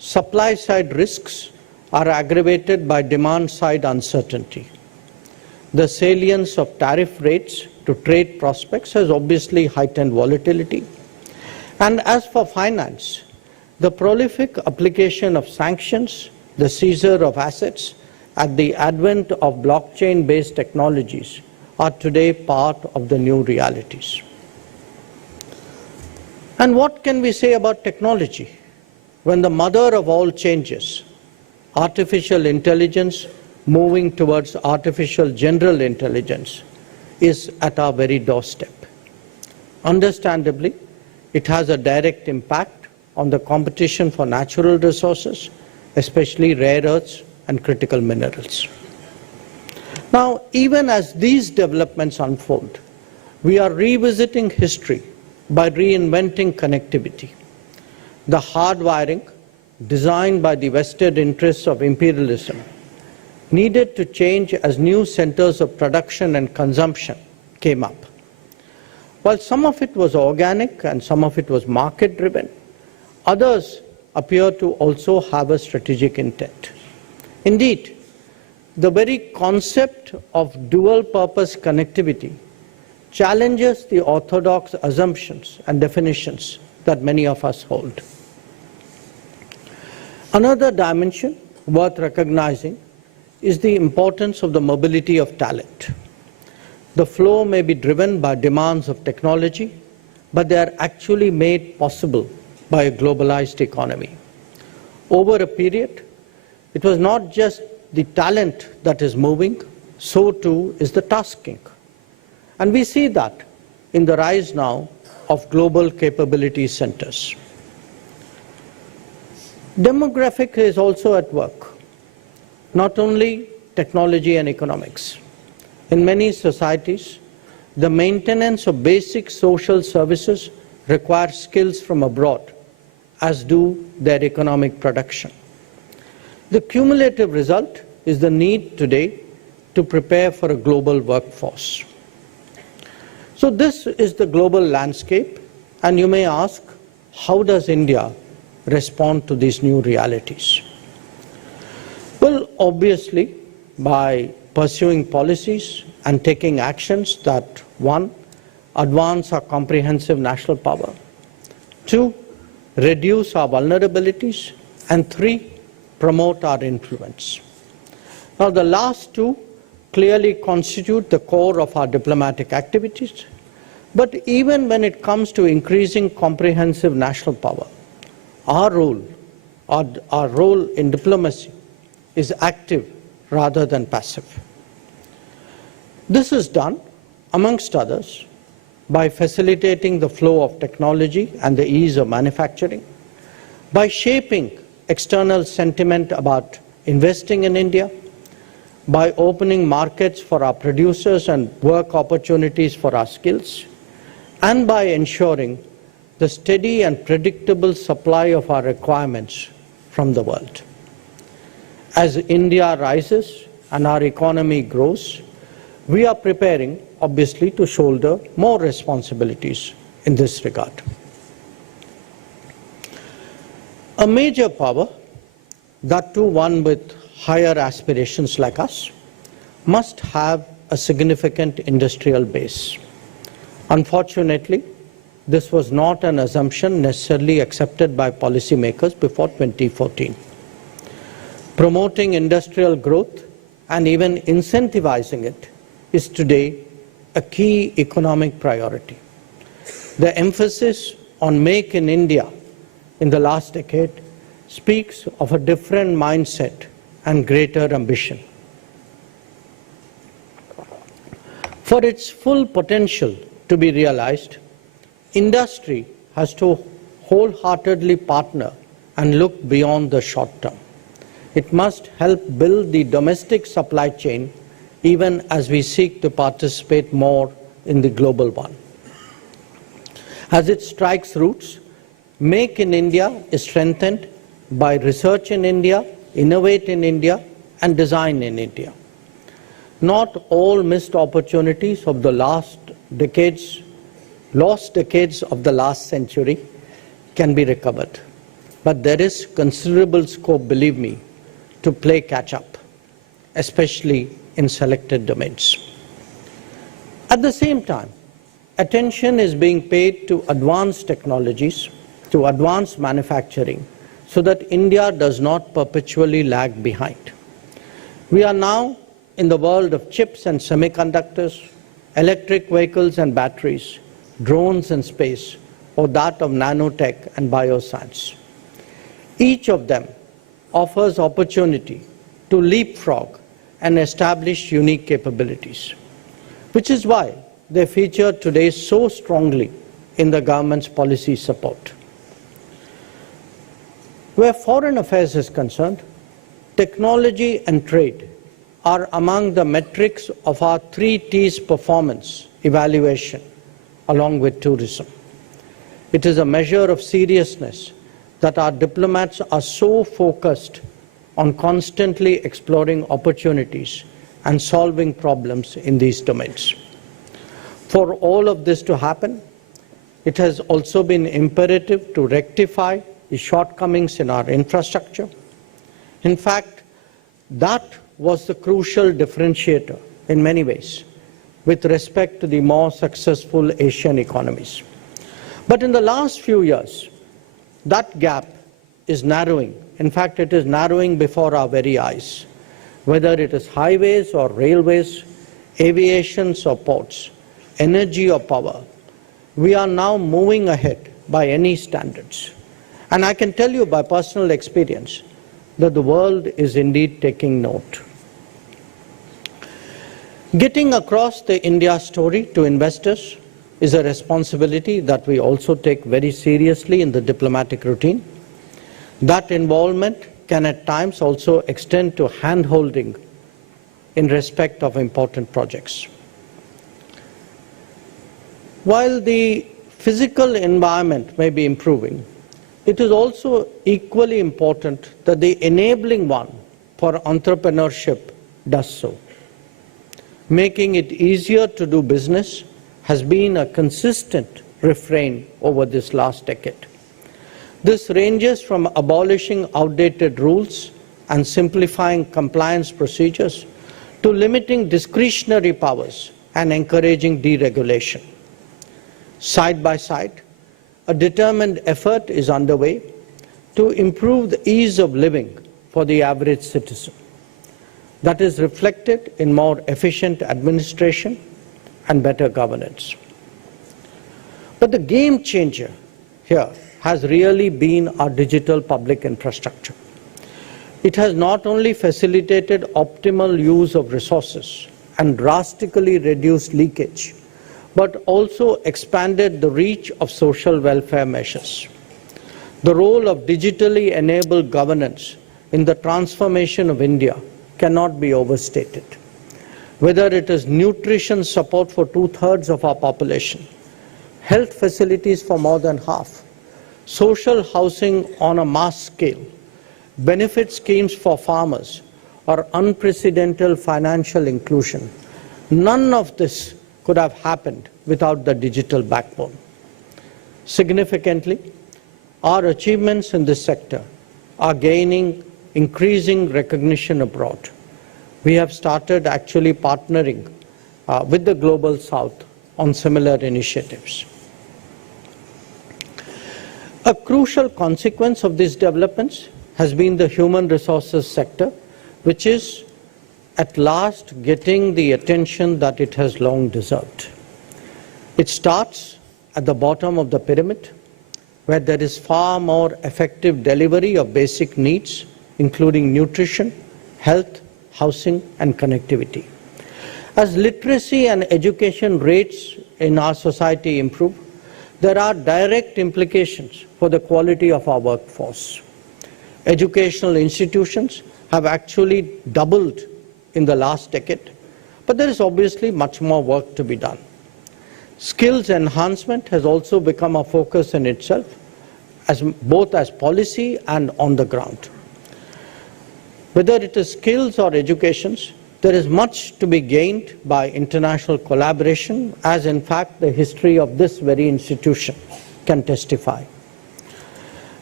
supply-side risks are aggravated by demand-side uncertainty. The salience of tariff rates to trade prospects has obviously heightened volatility. And as for finance, the prolific application of sanctions, the seizure of assets, and the advent of blockchain-based technologies are today part of the new realities. And what can we say about technology when the mother of all changes, artificial intelligence moving towards artificial general intelligence, is at our very doorstep? Understandably, it has a direct impact on the competition for natural resources, especially rare earths and critical minerals. Now, even as these developments unfold, we are revisiting history by reinventing connectivity. The hardwiring, designed by the vested interests of imperialism, needed to change as new centers of production and consumption came up. While some of it was organic and some of it was market-driven, others appear to also have a strategic intent. Indeed, the very concept of dual-purpose connectivity challenges the orthodox assumptions and definitions that many of us hold. Another dimension worth recognizing is the importance of the mobility of talent. The flow may be driven by demands of technology, but they are actually made possible by a globalized economy. Over a period, it was not just the talent that is moving, so too is the tasking. And we see that in the rise now of global capability centers. Demographic is also at work, not only technology and economics. In many societies, the maintenance of basic social services requires skills from abroad, as do their economic production. The cumulative result is the need today to prepare for a global workforce. So this is the global landscape, and you may ask, how does India respond to these new realities? Well, obviously, by pursuing policies and taking actions that, one, advance our comprehensive national power, two, reduce our vulnerabilities, and three, promote our influence. Now, the last two clearly constitute the core of our diplomatic activities, but even when it comes to increasing comprehensive national power, our role in diplomacy is active rather than passive. This is done, amongst others, by facilitating the flow of technology and the ease of manufacturing, by shaping external sentiment about investing in India, by opening markets for our producers and work opportunities for our skills, and by ensuring the steady and predictable supply of our requirements from the world. As India rises and our economy grows, we are preparing, obviously, to shoulder more responsibilities in this regard. A major power, that too one with higher aspirations like us, must have a significant industrial base. Unfortunately, this was not an assumption necessarily accepted by policymakers before 2014. Promoting industrial growth and even incentivizing it is today a key economic priority. The emphasis on Make in India in the last decade speaks of a different mindset and greater ambition. For its full potential to be realized, industry has to wholeheartedly partner and look beyond the short term. It must help build the domestic supply chain even as we seek to participate more in the global one. As it strikes roots, Make in India is strengthened by research in India, innovate in India, and design in India. Not all missed opportunities of the lost decades of the last century can be recovered. but there is considerable scope, believe me, to play catch-up, especially in selected domains. At the same time, attention is being paid to advanced technologies, to advanced manufacturing, so that India does not perpetually lag behind. We are now in the world of chips and semiconductors, electric vehicles and batteries, drones and space, or that of nanotech and bioscience. Each of them offers opportunity to leapfrog and establish unique capabilities, which is why they feature today so strongly in the government's policy support. Where foreign affairs is concerned, technology and trade are among the metrics of our 3 T's performance evaluation, along with tourism. It is a measure of seriousness that our diplomats are so focused on constantly exploring opportunities and solving problems in these domains. For all of this to happen, it has also been imperative to rectify the shortcomings in our infrastructure. In fact, that was the crucial differentiator in many ways with respect to the more successful Asian economies. But in the last few years, that gap is narrowing. In fact, it is narrowing before our very eyes. Whether it is highways or railways, aviations or ports, energy or power, we are now moving ahead by any standards. And I can tell you by personal experience that the world is indeed taking note. Getting across the India story to investors is a responsibility that we also take very seriously in the diplomatic routine. That involvement can at times also extend to hand-holding in respect of important projects. While the physical environment may be improving, it is also equally important that the enabling one for entrepreneurship does so. Making it easier to do business has been a consistent refrain over this last decade. This ranges from abolishing outdated rules and simplifying compliance procedures to limiting discretionary powers and encouraging deregulation. Side by side, a determined effort is underway to improve the ease of living for the average citizen. That is reflected in more efficient administration and better governance. But the game changer here has really been our digital public infrastructure. It has not only facilitated optimal use of resources and drastically reduced leakage, but also expanded the reach of social welfare measures. The role of digitally enabled governance in the transformation of India cannot be overstated. Whether it is nutrition support for 2/3 of our population, health facilities for more than half, social housing on a mass scale, benefit schemes for farmers, or unprecedented financial inclusion, none of this could have happened without the digital backbone. Significantly, our achievements in this sector are gaining increasing recognition abroad. We have started actually partnering with the Global South on similar initiatives. A crucial consequence of these developments has been the human resources sector, which is at last getting the attention that it has long deserved. It starts at the bottom of the pyramid, where there is far more effective delivery of basic needs, including nutrition, health, housing, and connectivity. As literacy and education rates in our society improve, there are direct implications for the quality of our workforce. Educational institutions have actually doubled in the last decade, but there is obviously much more work to be done. Skills enhancement has also become a focus in itself, both as policy and on the ground. Whether it is skills or educations, there is much to be gained by international collaboration, as in fact the history of this very institution can testify.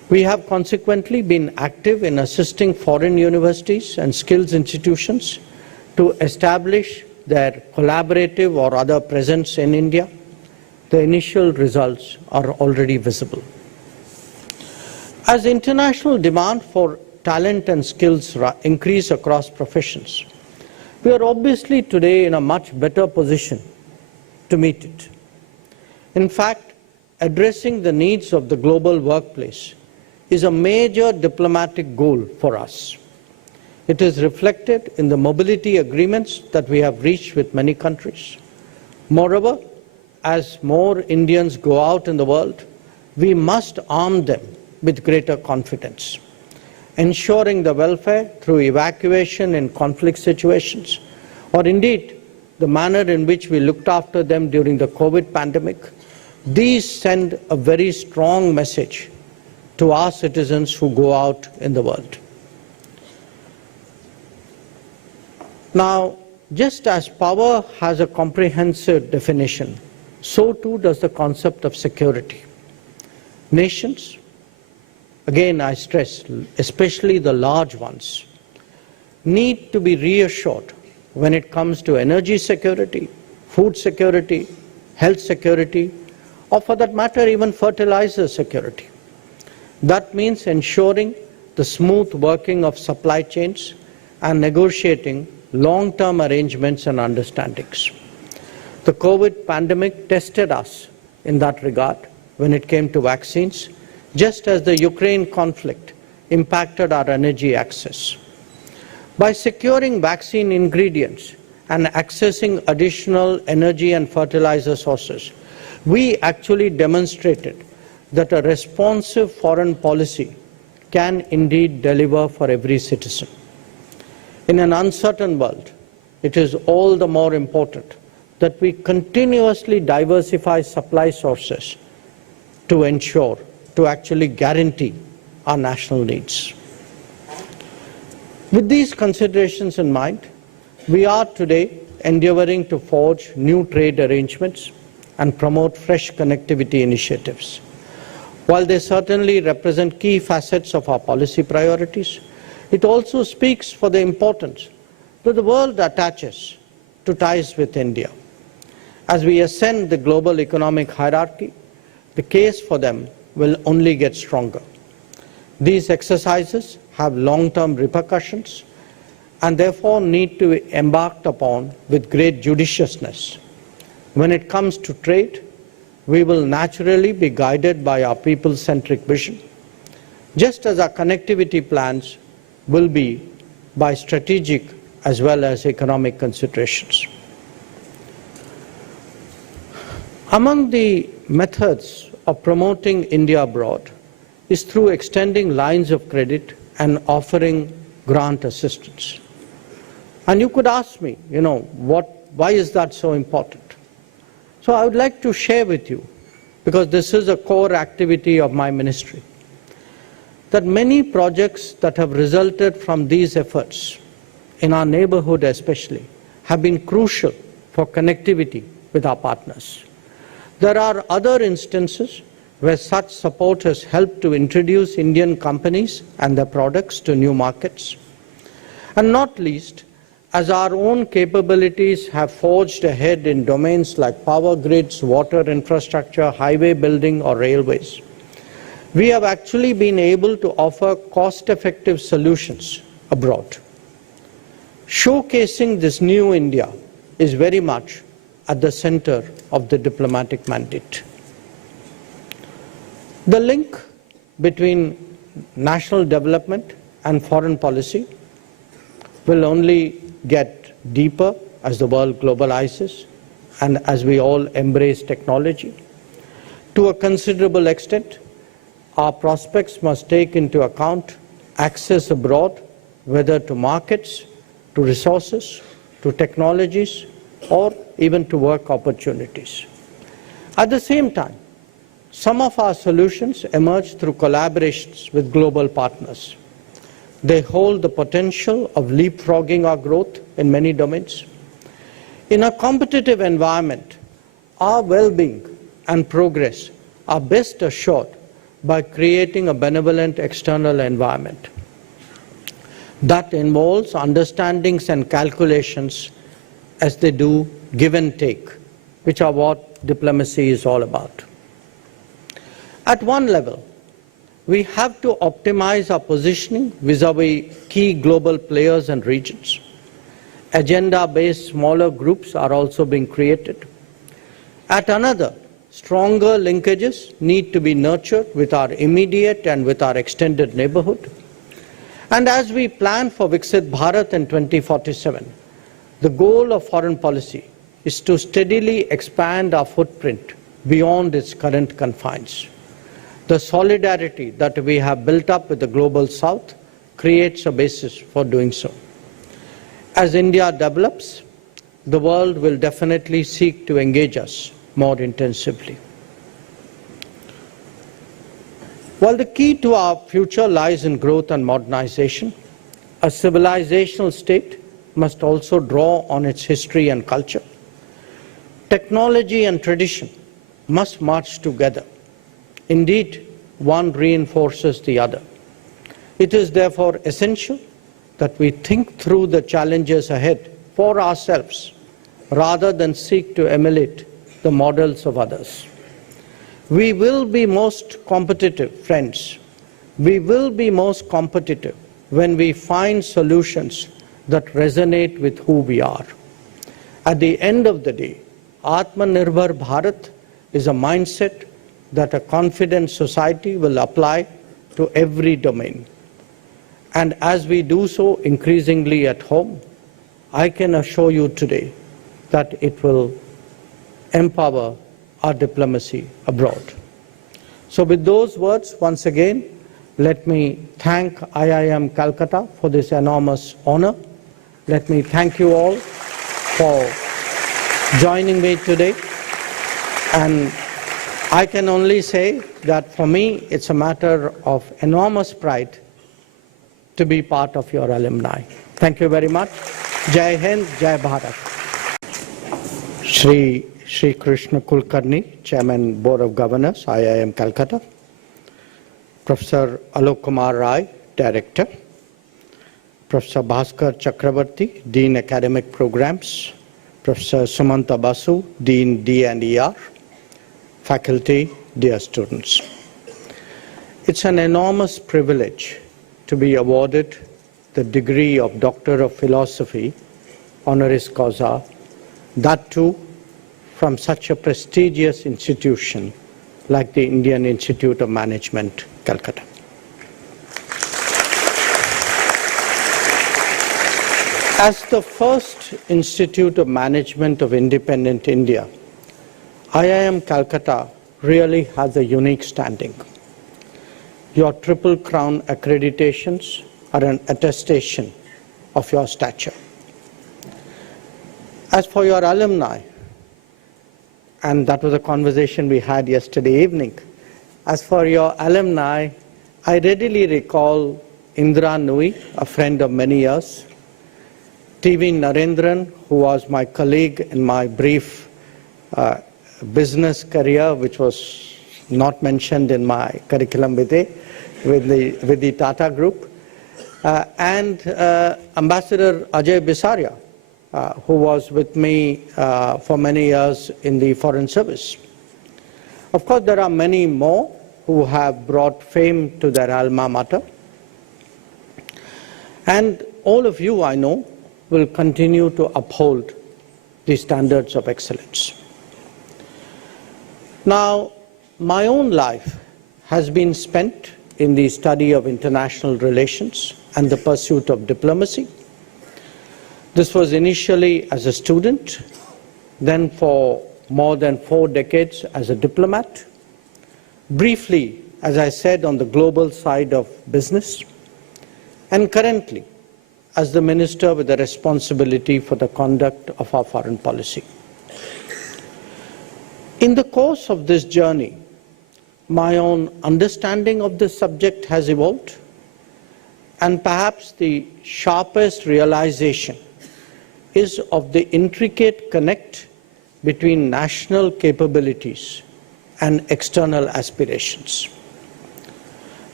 We have consequently been active in assisting foreign universities and skills institutions to establish their collaborative or other presence in India. The initial results are already visible. As international demand for talent and skills increase across professions, we are obviously today in a much better position to meet it. In fact, addressing the needs of the global workplace is a major diplomatic goal for us. It is reflected in the mobility agreements that we have reached with many countries. Moreover, as more Indians go out in the world, we must arm them with greater confidence, ensuring the welfare through evacuation in conflict situations, or indeed the manner in which we looked after them during the COVID pandemic. These send a very strong message to our citizens who go out in the world. Now, just as power has a comprehensive definition, so too does the concept of security. Nations, again I stress, especially the large ones, need to be reassured when it comes to energy security, food security, health security, or for that matter even fertilizer security. That means ensuring the smooth working of supply chains and negotiating long-term arrangements and understandings. The COVID pandemic tested us in that regard when it came to vaccines, just as the Ukraine conflict impacted our energy access. By securing vaccine ingredients and accessing additional energy and fertilizer sources, we actually demonstrated that a responsive foreign policy can indeed deliver for every citizen. In an uncertain world, it is all the more important that we continuously diversify supply sources to ensure, to actually guarantee our national needs. With these considerations in mind, we are today endeavoring to forge new trade arrangements and promote fresh connectivity initiatives. While they certainly represent key facets of our policy priorities, it also speaks for the importance that the world attaches to ties with India. As we ascend the global economic hierarchy, the case for them will only get stronger. These exercises have long-term repercussions and therefore need to be embarked upon with great judiciousness. When it comes to trade, we will naturally be guided by our people-centric vision, just as our connectivity plans will be by strategic as well as economic considerations. Among the methods of promoting India abroad is through extending lines of credit and offering grant assistance. And you could ask me, why is that so important? So I would like to share with you, because this is a core activity of my ministry, that many projects that have resulted from these efforts, in our neighborhood especially, have been crucial for connectivity with our partners. There are other instances where such support has helped to introduce Indian companies and their products to new markets. And not least, as our own capabilities have forged ahead in domains like power grids, water infrastructure, highway building, or railways, we have actually been able to offer cost-effective solutions abroad. Showcasing this new India is very much at the center of the diplomatic mandate. The link between national development and foreign policy will only get deeper as the world globalizes and as we all embrace technology. To a considerable extent, our prospects must take into account access abroad, whether to markets, to resources, to technologies, or even to work opportunities. At the same time, some of our solutions emerge through collaborations with global partners. They hold the potential of leapfrogging our growth in many domains. In a competitive environment, our well-being and progress are best assured by creating a benevolent external environment that involves understandings and calculations as they do give and take, which are what diplomacy is all about. At one level, we have to optimize our positioning vis-à-vis key global players and regions. Agenda-based smaller groups are also being created. At another, stronger linkages need to be nurtured with our immediate and with our extended neighborhood. And as we plan for Viksit Bharat in 2047, the goal of foreign policy is to steadily expand our footprint beyond its current confines. The solidarity that we have built up with the global south creates a basis for doing so. As India develops, the world will definitely seek to engage us more intensively. While the key to our future lies in growth and modernization, a civilizational state must also draw on its history and culture. Technology and tradition must march together. Indeed, one reinforces the other. It is therefore essential that we think through the challenges ahead for ourselves rather than seek to emulate the models of others. We will be most competitive, friends. We will be most competitive when we find solutions that resonate with who we are. At the end of the day, Atmanirbhar Bharat is a mindset that a confident society will apply to every domain. And as we do so increasingly at home, I can assure you today that it will empower our diplomacy abroad. So with those words, once again, let me thank IIM Calcutta for this enormous honor. Let me thank you all for joining me today. And I can only say that for me, it's a matter of enormous pride to be part of your alumni. Thank you very much. Jai Hind, Jai Bharat. Shri Krishna Kulkarni, Chairman, Board of Governors, IIM Calcutta. Professor Alok Kumar Rai, Director. Professor Bhaskar Chakravarti, Dean Academic Programs. Professor Sumanta Basu, Dean D&ER. Faculty, dear students. It's an enormous privilege to be awarded the degree of Doctor of Philosophy, honoris causa, that too from such a prestigious institution like the Indian Institute of Management, Calcutta. As the first Institute of Management of independent India, IIM Calcutta really has a unique standing. Your Triple Crown accreditations are an attestation of your stature. As for your alumni, and that was a conversation we had yesterday evening, as for your alumni, I readily recall Indra Nui, a friend of many years, TV Narendran, who was my colleague in my brief business career, which was not mentioned in my curriculum vitae with the Tata Group, and Ambassador Ajay Bisaria, who was with me for many years in the Foreign Service. Of course, there are many more who have brought fame to their alma mater. And all of you, I know, will continue to uphold the standards of excellence. Now, my own life has been spent in the study of international relations and the pursuit of diplomacy. This was initially as a student, then for more than 4 decades as a diplomat, briefly, as I said, on the global side of business, and currently as the minister with the responsibility for the conduct of our foreign policy. In the course of this journey, my own understanding of this subject has evolved, and perhaps the sharpest realization is of the intricate connect between national capabilities and external aspirations.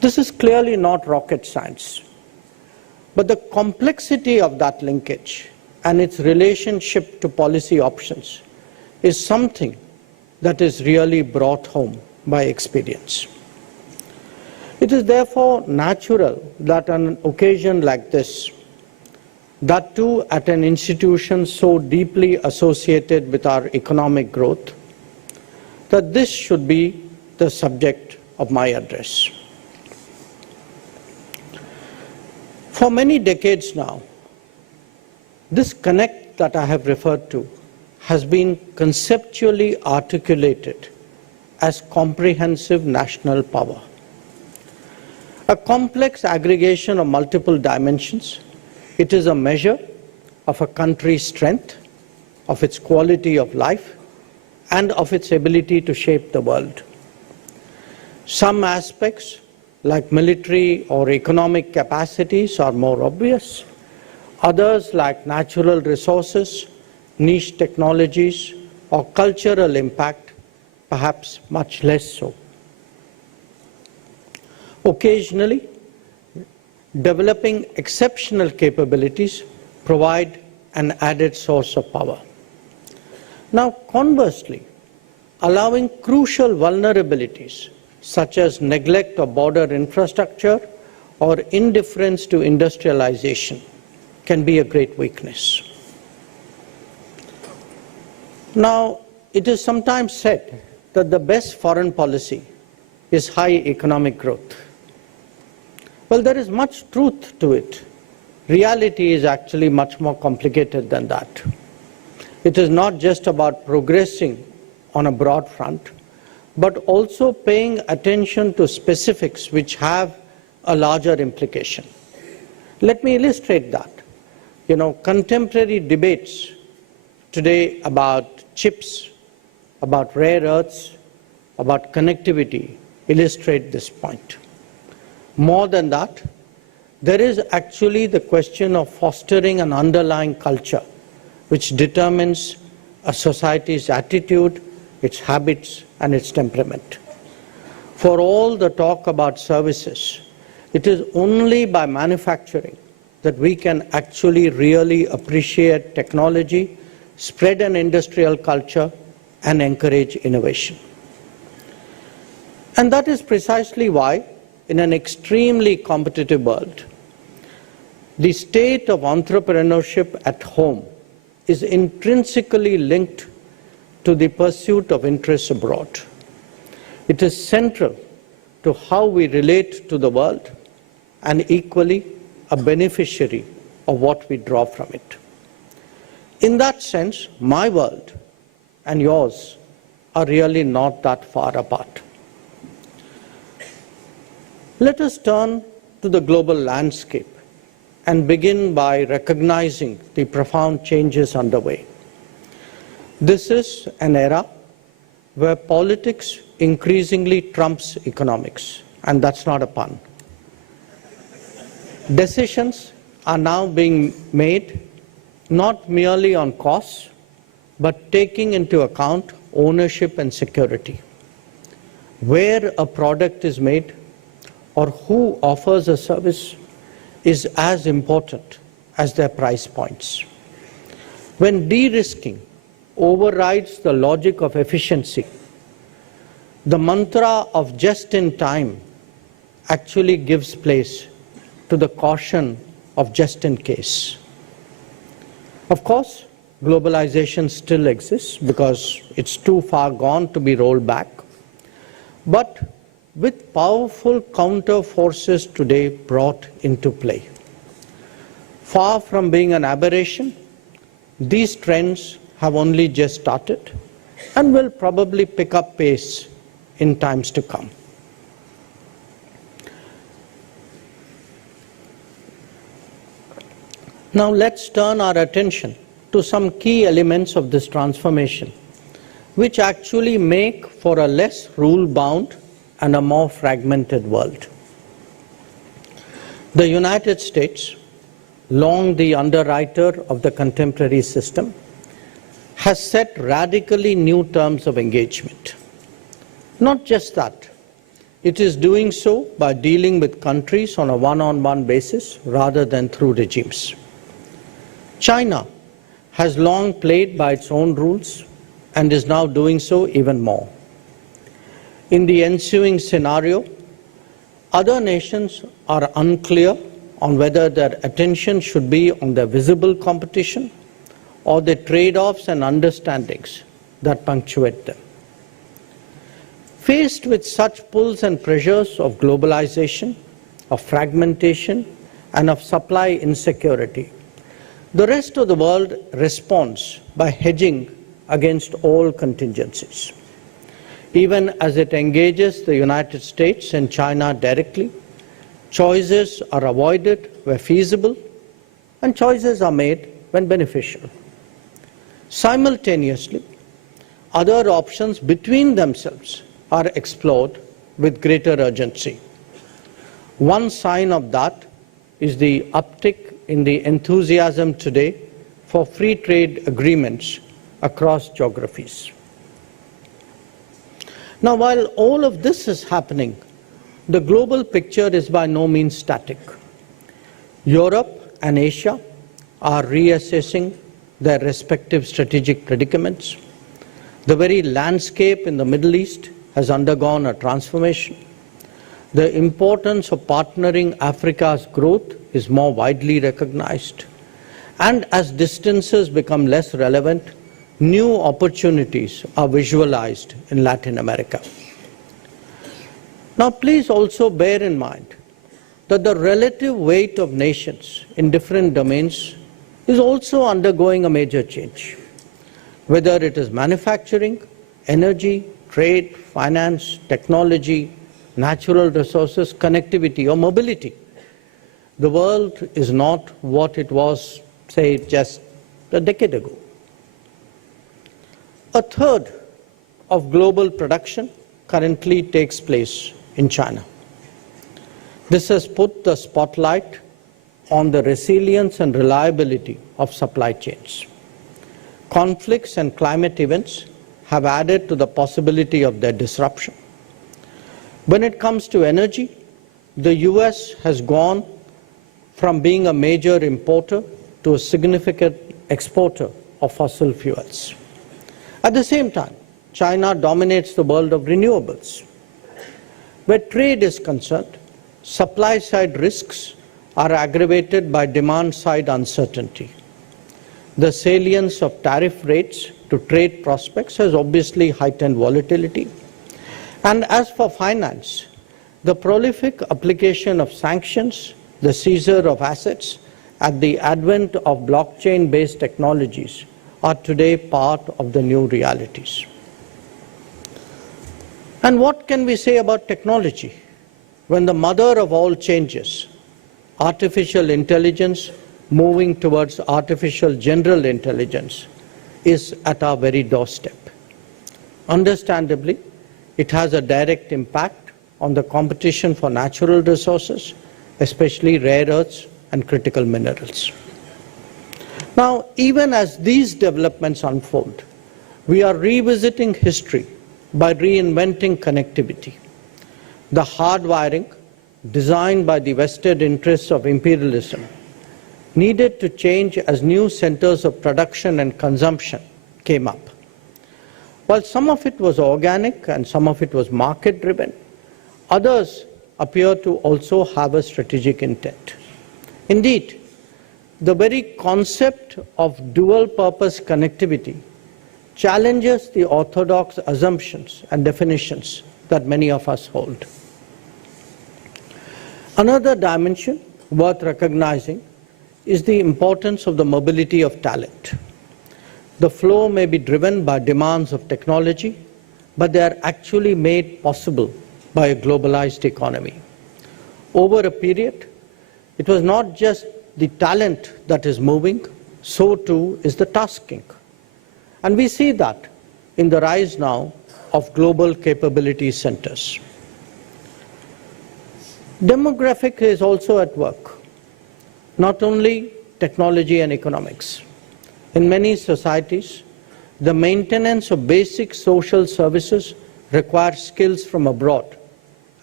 This is clearly not rocket science, but the complexity of that linkage and its relationship to policy options is something that is really brought home by experience. It is therefore natural that on an occasion like this, that too at an institution so deeply associated with our economic growth, that this should be the subject of my address. For many decades now, this connect that I have referred to has been conceptually articulated as comprehensive national power. A complex aggregation of multiple dimensions, it is a measure of a country's strength, of its quality of life, and of its ability to shape the world. Some aspects, like military or economic capacities, are more obvious. Others, like natural resources, niche technologies, or cultural impact, perhaps much less so. Occasionally, developing exceptional capabilities provide an added source of power. Now, conversely, allowing crucial vulnerabilities such as neglect of border infrastructure or indifference to industrialization can be a great weakness. Now, it is sometimes said that the best foreign policy is high economic growth. Well, there is much truth to it. Reality is actually much more complicated than that. It is not just about progressing on a broad front, but also paying attention to specifics which have a larger implication. Let me illustrate that. Contemporary debates today about chips, about rare earths, about connectivity illustrate this point. More than that, there is actually the question of fostering an underlying culture which determines a society's attitude, its habits, and its temperament. For all the talk about services, it is only by manufacturing that we can actually really appreciate technology, spread an industrial culture, and encourage innovation. And that is precisely why, in an extremely competitive world, the state of entrepreneurship at home is intrinsically linked to the pursuit of interests abroad. It is central to how we relate to the world and equally a beneficiary of what we draw from it. In that sense, my world and yours are really not that far apart. Let us turn to the global landscape and begin by recognizing the profound changes underway. This is an era where politics increasingly trumps economics, and that's not a pun. Decisions are now being made not merely on costs, but taking into account ownership and security. Where a product is made or who offers a service is as important as their price points. When de-risking overrides the logic of efficiency, the mantra of just in time actually gives place to the caution of just in case. Of course, globalization still exists because it's too far gone to be rolled back. But with powerful counter forces today brought into play, far from being an aberration, these trends have only just started and will probably pick up pace in times to come. Now let's turn our attention to some key elements of this transformation, which actually make for a less rule-bound and a more fragmented world. The United States, long the underwriter of the contemporary system, has set radically new terms of engagement. Not just that, It is doing so by dealing with countries on a one-on-one basis rather than through regimes. China has long played by its own rules and is now doing so even more. In the ensuing scenario, other nations are unclear on whether their attention should be on the visible competition or the trade-offs and understandings that punctuate them. Faced with such pulls and pressures of globalization, of fragmentation, and of supply insecurity, the rest of the world responds by hedging against all contingencies. Even as it engages the United States and China directly, choices are avoided where feasible, and choices are made when beneficial. Simultaneously, other options between themselves are explored with greater urgency. One sign of that is the uptick in the enthusiasm today for free trade agreements across geographies. Now, while all of this is happening, the global picture is by no means static. Europe and Asia are reassessing their respective strategic predicaments. The very landscape in the Middle East has undergone a transformation. The importance of partnering Africa's growth is more widely recognized. And as distances become less relevant, new opportunities are visualized in Latin America. Now, please also bear in mind that the relative weight of nations in different domains is also undergoing a major change. Whether it is manufacturing, energy, trade, finance, technology, natural resources, connectivity, or mobility, the world is not what it was, say, just a decade ago. A third of global production currently takes place in China. This has put the spotlight on the resilience and reliability of supply chains. Conflicts and climate events have added to the possibility of their disruption. When it comes to energy, the US has gone from being a major importer to a significant exporter of fossil fuels. At the same time, China dominates the world of renewables. Where trade is concerned, supply-side risks are aggravated by demand-side uncertainty. The salience of tariff rates to trade prospects has obviously heightened volatility. And as for finance, the prolific application of sanctions, the seizure of assets, and the advent of blockchain-based technologies are today part of the new realities. And what can we say about technology when the mother of all changes, artificial intelligence moving towards artificial general intelligence, is at our very doorstep? Understandably, it has a direct impact on the competition for natural resources, especially rare earths and critical minerals. Now, even as these developments unfold, we are revisiting history by reinventing connectivity. The hardwiring, designed by the vested interests of imperialism, needed to change as new centers of production and consumption came up. While some of it was organic and some of it was market-driven, others appear to also have a strategic intent. Indeed, the very concept of dual-purpose connectivity challenges the orthodox assumptions and definitions that many of us hold. Another dimension worth recognizing is the importance of the mobility of talent. The flow may be driven by demands of technology, but they are actually made possible by a globalized economy. Over a period, it was not just the talent that is moving, so too is the tasking. And we see that in the rise now of global capability centers. Demographic is also at work, not only technology and economics. In many societies, the maintenance of basic social services requires skills from abroad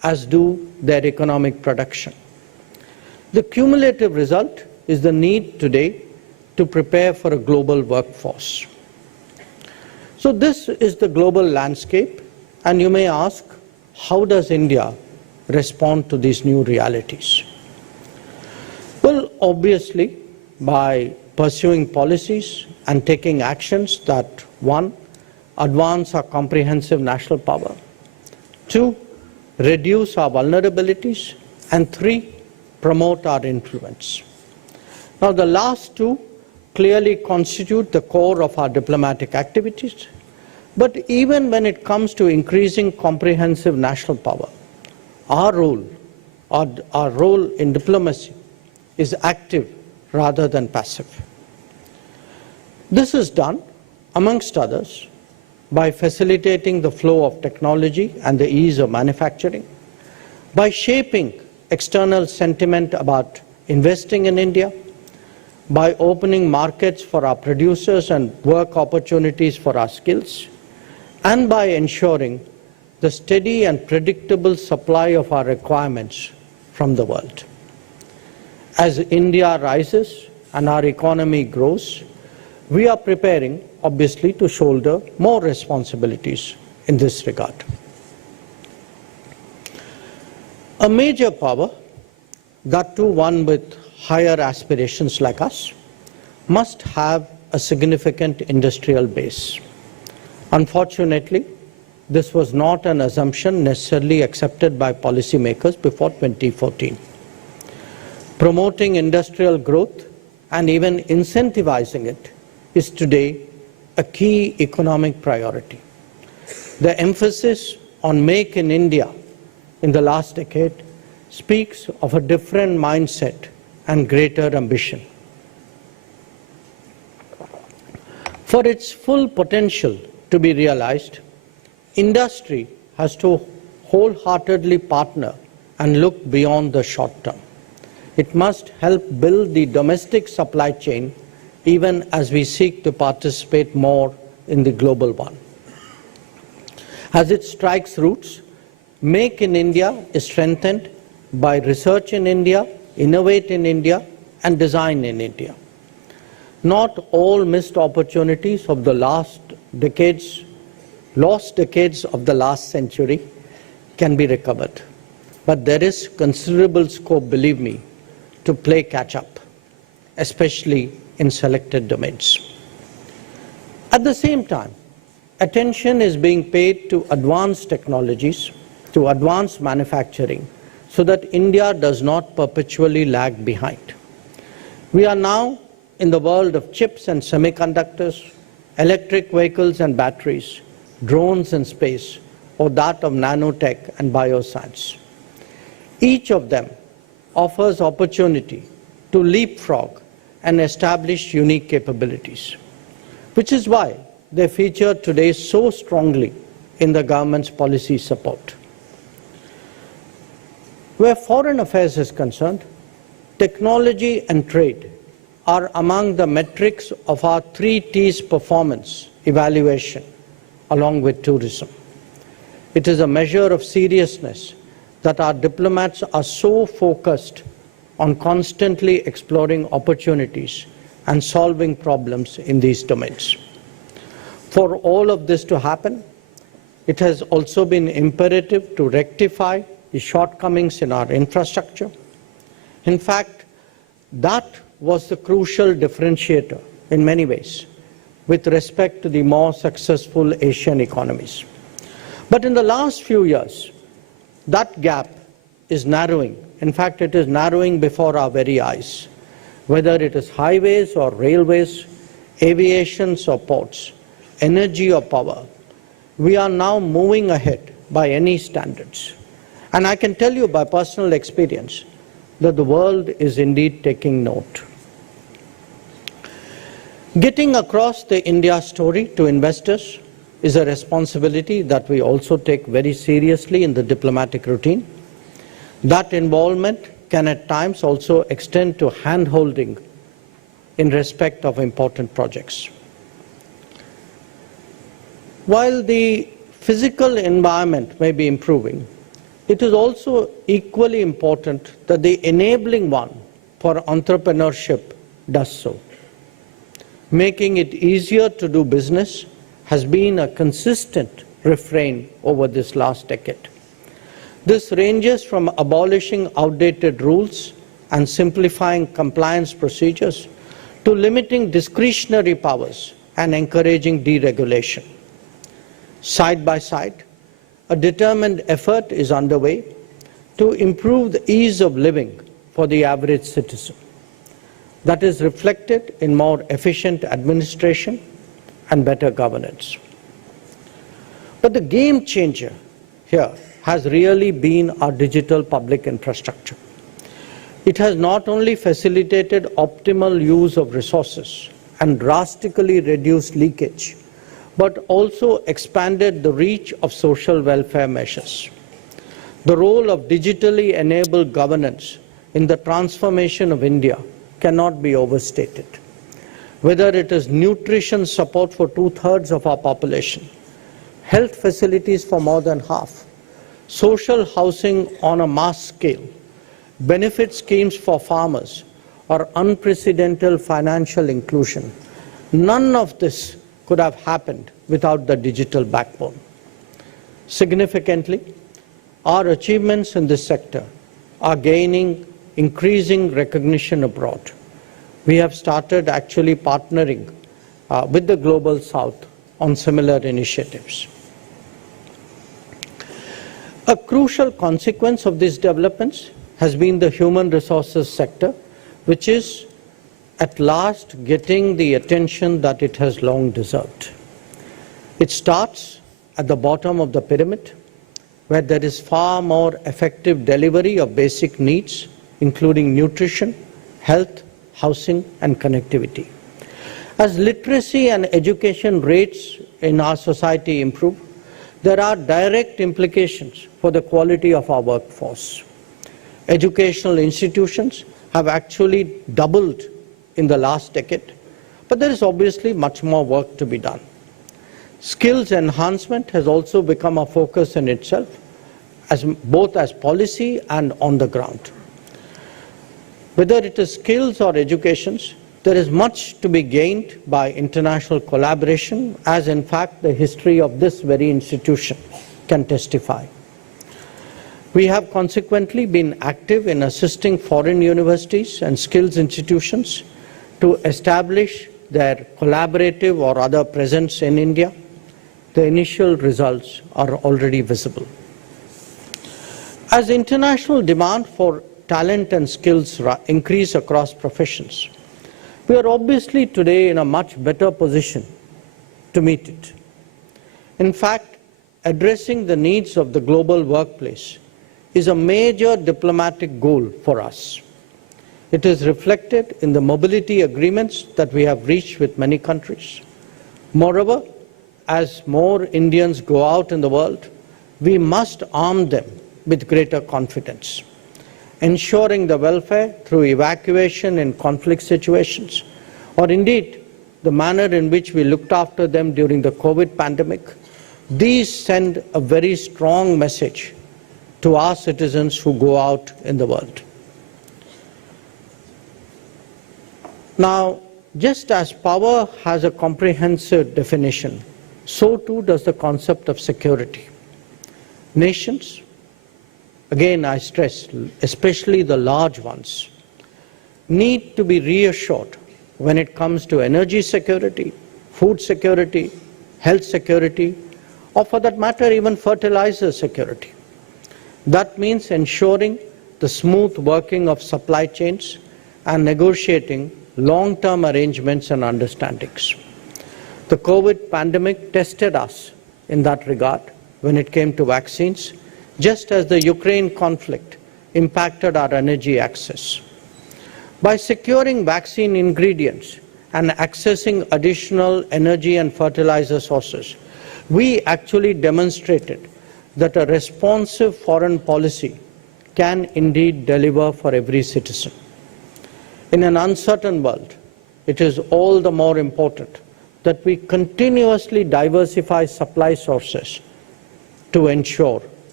as do their economic production. The cumulative result is the need today to prepare for a global workforce. So this is the global landscape, and you may ask, how does India respond to these new realities? Well, obviously, by pursuing policies and taking actions that, one, advance our comprehensive national power, two, reduce our vulnerabilities, and three, promote our influence. Now, the last two clearly constitute the core of our diplomatic activities, but even when it comes to increasing comprehensive national power, our role in diplomacy is active rather than passive. This is done, amongst others, by facilitating the flow of technology and the ease of manufacturing, by shaping external sentiment about investing in India, by opening markets for our producers and work opportunities for our skills, and by ensuring the steady and predictable supply of our requirements from the world. As India rises and our economy grows, we are preparing, obviously, to shoulder more responsibilities in this regard. A major power, that too one with higher aspirations like us, must have a significant industrial base. Unfortunately, this was not an assumption necessarily accepted by policymakers before 2014. Promoting industrial growth and even incentivizing it is today a key economic priority. The emphasis on Make in India in the last decade speaks of a different mindset and greater ambition. For its full potential to be realized, industry has to wholeheartedly partner and look beyond the short term. It must help build the domestic supply chain even as we seek to participate more in the global one. As it strikes roots, Make in India is strengthened by research in India, innovate in India, and design in India. Not all missed opportunities of the lost decades of the last century can be recovered. But there is considerable scope, believe me, to play catch-up, especially in selected domains. At the same time, attention is being paid to advanced technologies, to advanced manufacturing, so that India does not perpetually lag behind. We are now in the world of chips and semiconductors, electric vehicles and batteries, drones and space, or that of nanotech and bioscience. Each of them offers opportunity to leapfrog and establish unique capabilities, which is why they feature today so strongly in the government's policy support. Where foreign affairs is concerned, technology and trade are among the metrics of our 3 T's performance evaluation, along with tourism. It is a measure of seriousness that our diplomats are so focused on constantly exploring opportunities and solving problems in these domains. For all of this to happen, it has also been imperative to rectify the shortcomings in our infrastructure. In fact, that was the crucial differentiator in many ways with respect to the more successful Asian economies. But in the last few years, that gap is narrowing. In fact, it is narrowing before our very eyes. Whether it is highways or railways, aviations or ports, energy or power, we are now moving ahead by any standards. And I can tell you by personal experience that the world is indeed taking note. Getting across the India story to investors is a responsibility that we also take very seriously in the diplomatic routine. That involvement can at times also extend to hand-holding in respect of important projects. While the physical environment may be improving, It is also equally important that the enabling one for entrepreneurship does so. Making it easier to do business has been a consistent refrain over this last decade. This ranges from abolishing outdated rules and simplifying compliance procedures to limiting discretionary powers and encouraging deregulation. Side by side, a determined effort is underway to improve the ease of living for the average citizen. That is reflected in more efficient administration and better governance. But the game changer here has really been our digital public infrastructure. It has not only facilitated optimal use of resources and drastically reduced leakage, but also expanded the reach of social welfare measures. The role of digitally enabled governance in the transformation of India cannot be overstated. Whether it is nutrition support for 2/3 of our population, health facilities for more than half, social housing on a mass scale, benefit schemes for farmers, or unprecedented financial inclusion, none of this could have happened without the digital backbone. Significantly, our achievements in this sector are gaining increasing recognition abroad. We have started actually partnering with the Global South on similar initiatives. A crucial consequence of these developments has been the human resources sector, which is at last getting the attention that it has long deserved. It starts at the bottom of the pyramid, where there is far more effective delivery of basic needs, including nutrition, health, housing, and connectivity. As literacy and education rates in our society improve, there are direct implications for the quality of our workforce. Educational institutions have actually doubled in the last decade, but there is obviously much more work to be done. Skills enhancement has also become a focus in itself, both as policy and on the ground. Whether it is skills or educations, there is much to be gained by international collaboration, as in fact the history of this very institution can testify. We have consequently been active in assisting foreign universities and skills institutions to establish their collaborative or other presence in India. The initial results are already visible. As international demand for talent and skills increase across professions, we are obviously today in a much better position to meet it. In fact, addressing the needs of the global workplace is a major diplomatic goal for us. It is reflected in the mobility agreements that we have reached with many countries. Moreover, as more Indians go out in the world, we must arm them with greater confidence. Ensuring the welfare through evacuation in conflict situations, or indeed the manner in which we looked after them during the COVID pandemic, these send a very strong message to our citizens who go out in the world. Now, just as power has a comprehensive definition, so too does the concept of security. Nations, again I stress, especially the large ones, need to be reassured when it comes to energy security, food security, health security, or for that matter even fertilizer security. That means ensuring the smooth working of supply chains and negotiating long-term arrangements and understandings. The COVID pandemic tested us in that regard when it came to vaccines, just as the Ukraine conflict impacted our energy access. By securing vaccine ingredients and accessing additional energy and fertilizer sources, we actually demonstrated that a responsive foreign policy can indeed deliver for every citizen. In an uncertain world, it is all the more important that we continuously diversify supply sources to ensure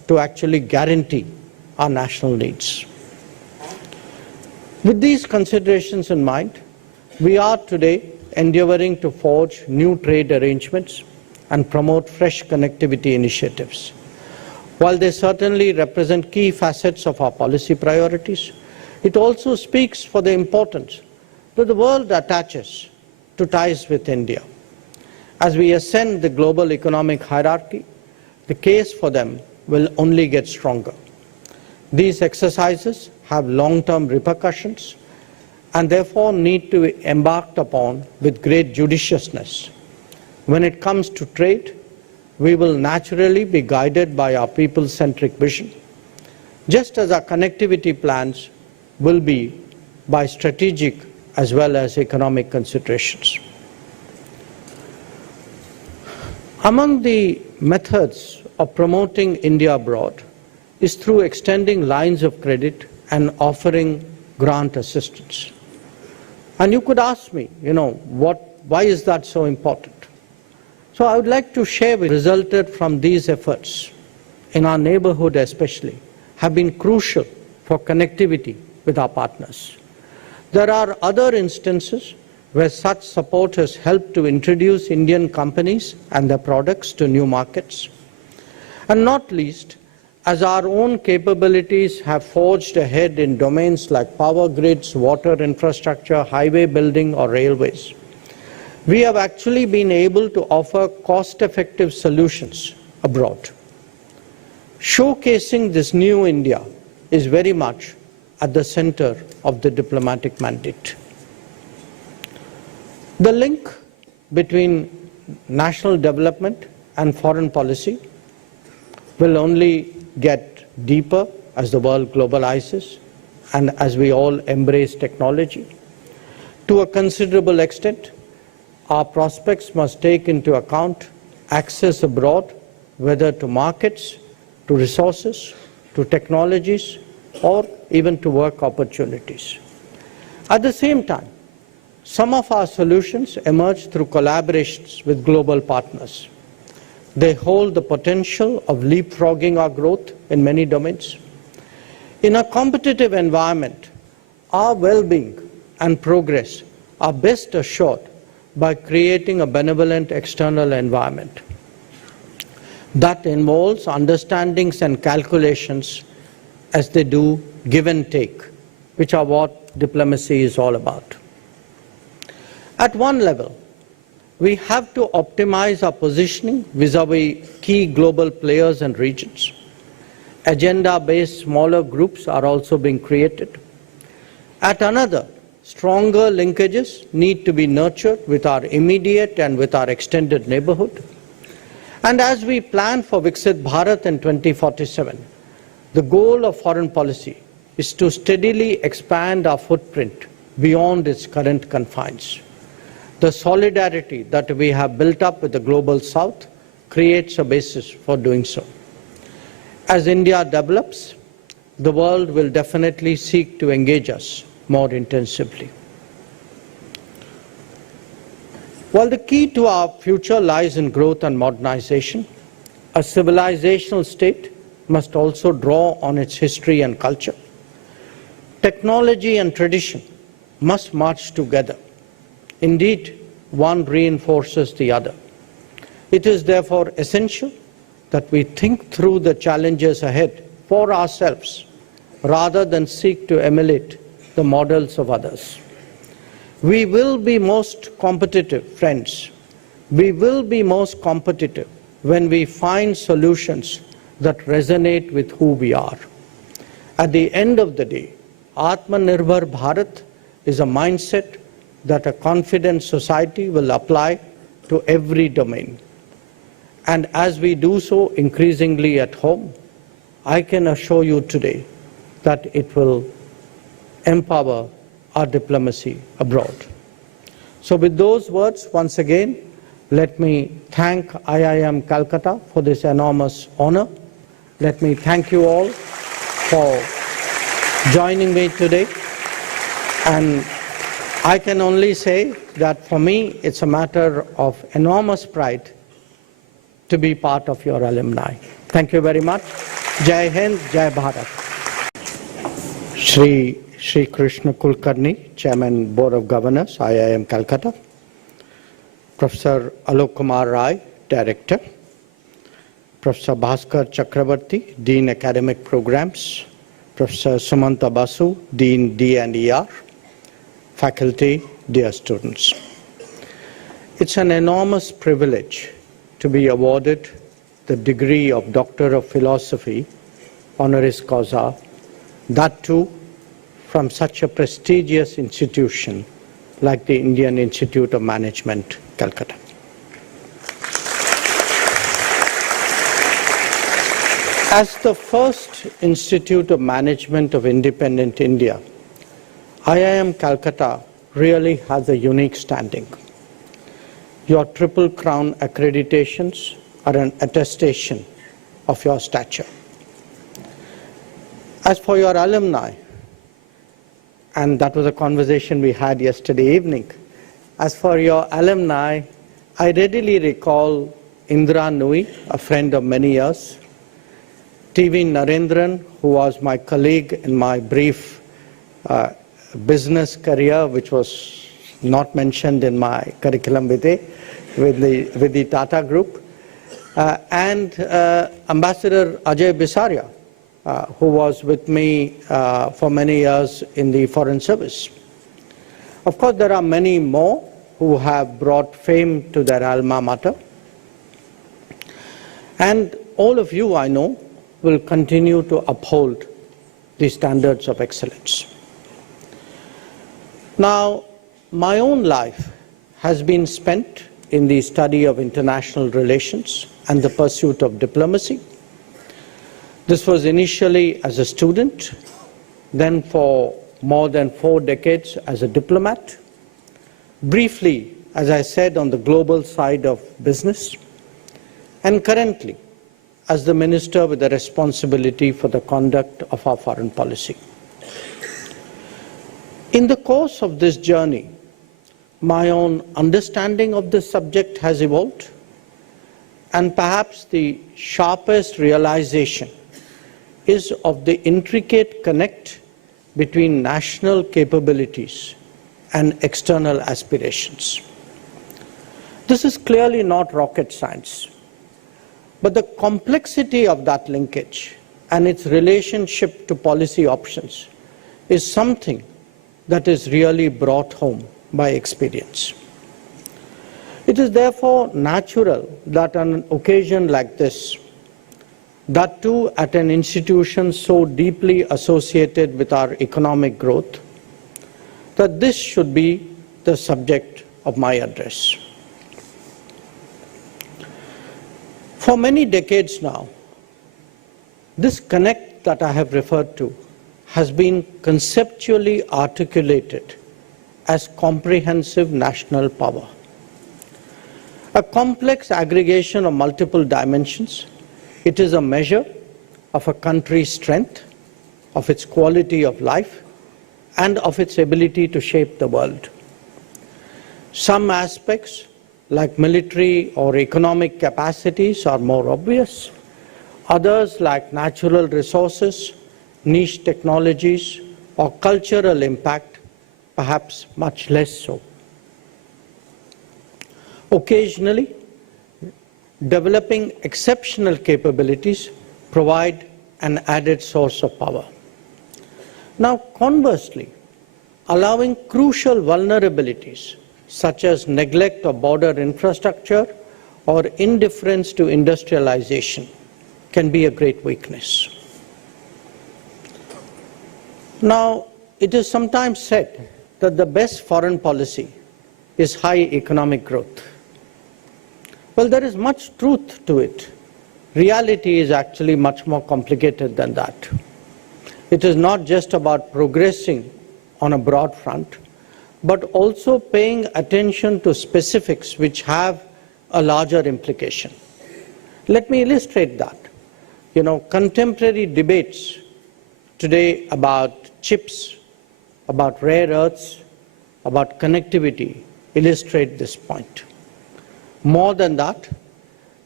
to actually guarantee our national needs. With these considerations in mind, we are today endeavoring to forge new trade arrangements and promote fresh connectivity initiatives. While they certainly represent key facets of our policy priorities, it also speaks for the importance that the world attaches to ties with India. As we ascend the global economic hierarchy, the case for them will only get stronger. These exercises have long-term repercussions and therefore need to be embarked upon with great judiciousness. When it comes to trade, we will naturally be guided by our people-centric vision, just as our connectivity plans will be by strategic as well as economic considerations. Among the methods of promoting India abroad is through extending lines of credit and offering grant assistance. And you could ask me, why is that so important? So I would like to share what resulted from these efforts, in our neighborhood especially, have been crucial for connectivity with our partners. There are other instances where such support has helped to introduce Indian companies and their products to new markets. And not least, as our own capabilities have forged ahead in domains like power grids, water infrastructure, highway building, or railways, we have actually been able to offer cost-effective solutions abroad. Showcasing this new India is very much at the center of the diplomatic mandate. The link between national development and foreign policy will only get deeper as the world globalizes and as we all embrace technology. To a considerable extent, our prospects must take into account access abroad, whether to markets, to resources, to technologies, or even to work opportunities. At the same time, some of our solutions emerge through collaborations with global partners. They hold the potential of leapfrogging our growth in many domains. In a competitive environment, our well-being and progress are best assured by creating a benevolent external environment. That involves understandings and calculations as they do give and take, which are what diplomacy is all about. At one level, we have to optimize our positioning vis-à-vis key global players and regions. Agenda-based smaller groups are also being created. At another, stronger linkages need to be nurtured with our immediate and with our extended neighborhood. And as we plan for Viksit Bharat in 2047, the goal of foreign policy is to steadily expand our footprint beyond its current confines. The solidarity that we have built up with the global south creates a basis for doing so. As India develops, the world will definitely seek to engage us more intensively. While the key to our future lies in growth and modernization, a civilizational state must also draw on its history and culture. Technology and tradition must march together. Indeed, one reinforces the other. It is therefore essential that we think through the challenges ahead for ourselves rather than seek to emulate the models of others. We will be most competitive, friends. We will be most competitive when we find solutions that resonate with who we are. At the end of the day, Atmanirbhar Bharat is a mindset that a confident society will apply to every domain. And as we do so increasingly at home, I can assure you today that it will empower our diplomacy abroad. So with those words, once again, let me thank IIM Calcutta for this enormous honor. Let me thank you all for joining me today. And I can only say that for me, it's a matter of enormous pride to be part of your alumni. Thank you very much. Jai Hind, Jai Bharat. Shri Krishna Kulkarni, Chairman, Board of Governors, IIM Calcutta. Professor Alok Kumar Rai, Director. Professor Bhaskar Chakrabarti, Dean Academic Programs. Professor Sumanta Basu, Dean D&ER. Faculty, dear students. It's an enormous privilege to be awarded the degree of Doctor of Philosophy, honoris causa, that too from such a prestigious institution like the Indian Institute of Management, Calcutta. As the first Institute of Management of independent India, IIM Calcutta really has a unique standing. Your Triple Crown accreditations are an attestation of your stature. As for your alumni, and that was a conversation we had yesterday evening, as for your alumni, I readily recall Indra Nui, a friend of many years, TV Narendran, who was my colleague in my brief business career, which was not mentioned in my curriculum vitae with the Tata Group, and Ambassador Ajay Bisaria, who was with me for many years in the Foreign Service. Of course, there are many more who have brought fame to their alma mater. And all of you, I know, will continue to uphold the standards of excellence. Now, my own life has been spent in the study of international relations and the pursuit of diplomacy. This was initially as a student, then for more than 4 decades as a diplomat, briefly, as I said, on the global side of business, and currently as the minister with the responsibility for the conduct of our foreign policy. In the course of this journey, my own understanding of this subject has evolved, and perhaps the sharpest realization is of the intricate connect between national capabilities and external aspirations. This is clearly not rocket science, but the complexity of that linkage and its relationship to policy options is something that is really brought home by experience. It is therefore natural that on an occasion like this, that too at an institution so deeply associated with our economic growth, that this should be the subject of my address. For many decades now, this connect that I have referred to has been conceptually articulated as comprehensive national power. A complex aggregation of multiple dimensions, it is a measure of a country's strength, of its quality of life, and of its ability to shape the world. Some aspects, like military or economic capacities, are more obvious. Others, like natural resources, niche technologies, or cultural impact, perhaps much less so. Occasionally, developing exceptional capabilities provide an added source of power. Now, conversely, allowing crucial vulnerabilities such as neglect of border infrastructure or indifference to industrialization can be a great weakness. Now, it is sometimes said that the best foreign policy is high economic growth. Well, there is much truth to it. Reality is actually much more complicated than that. It is not just about progressing on a broad front, but also paying attention to specifics which have a larger implication. Let me illustrate that. Contemporary debates today about chips, about rare earths, about connectivity illustrate this point. More than that,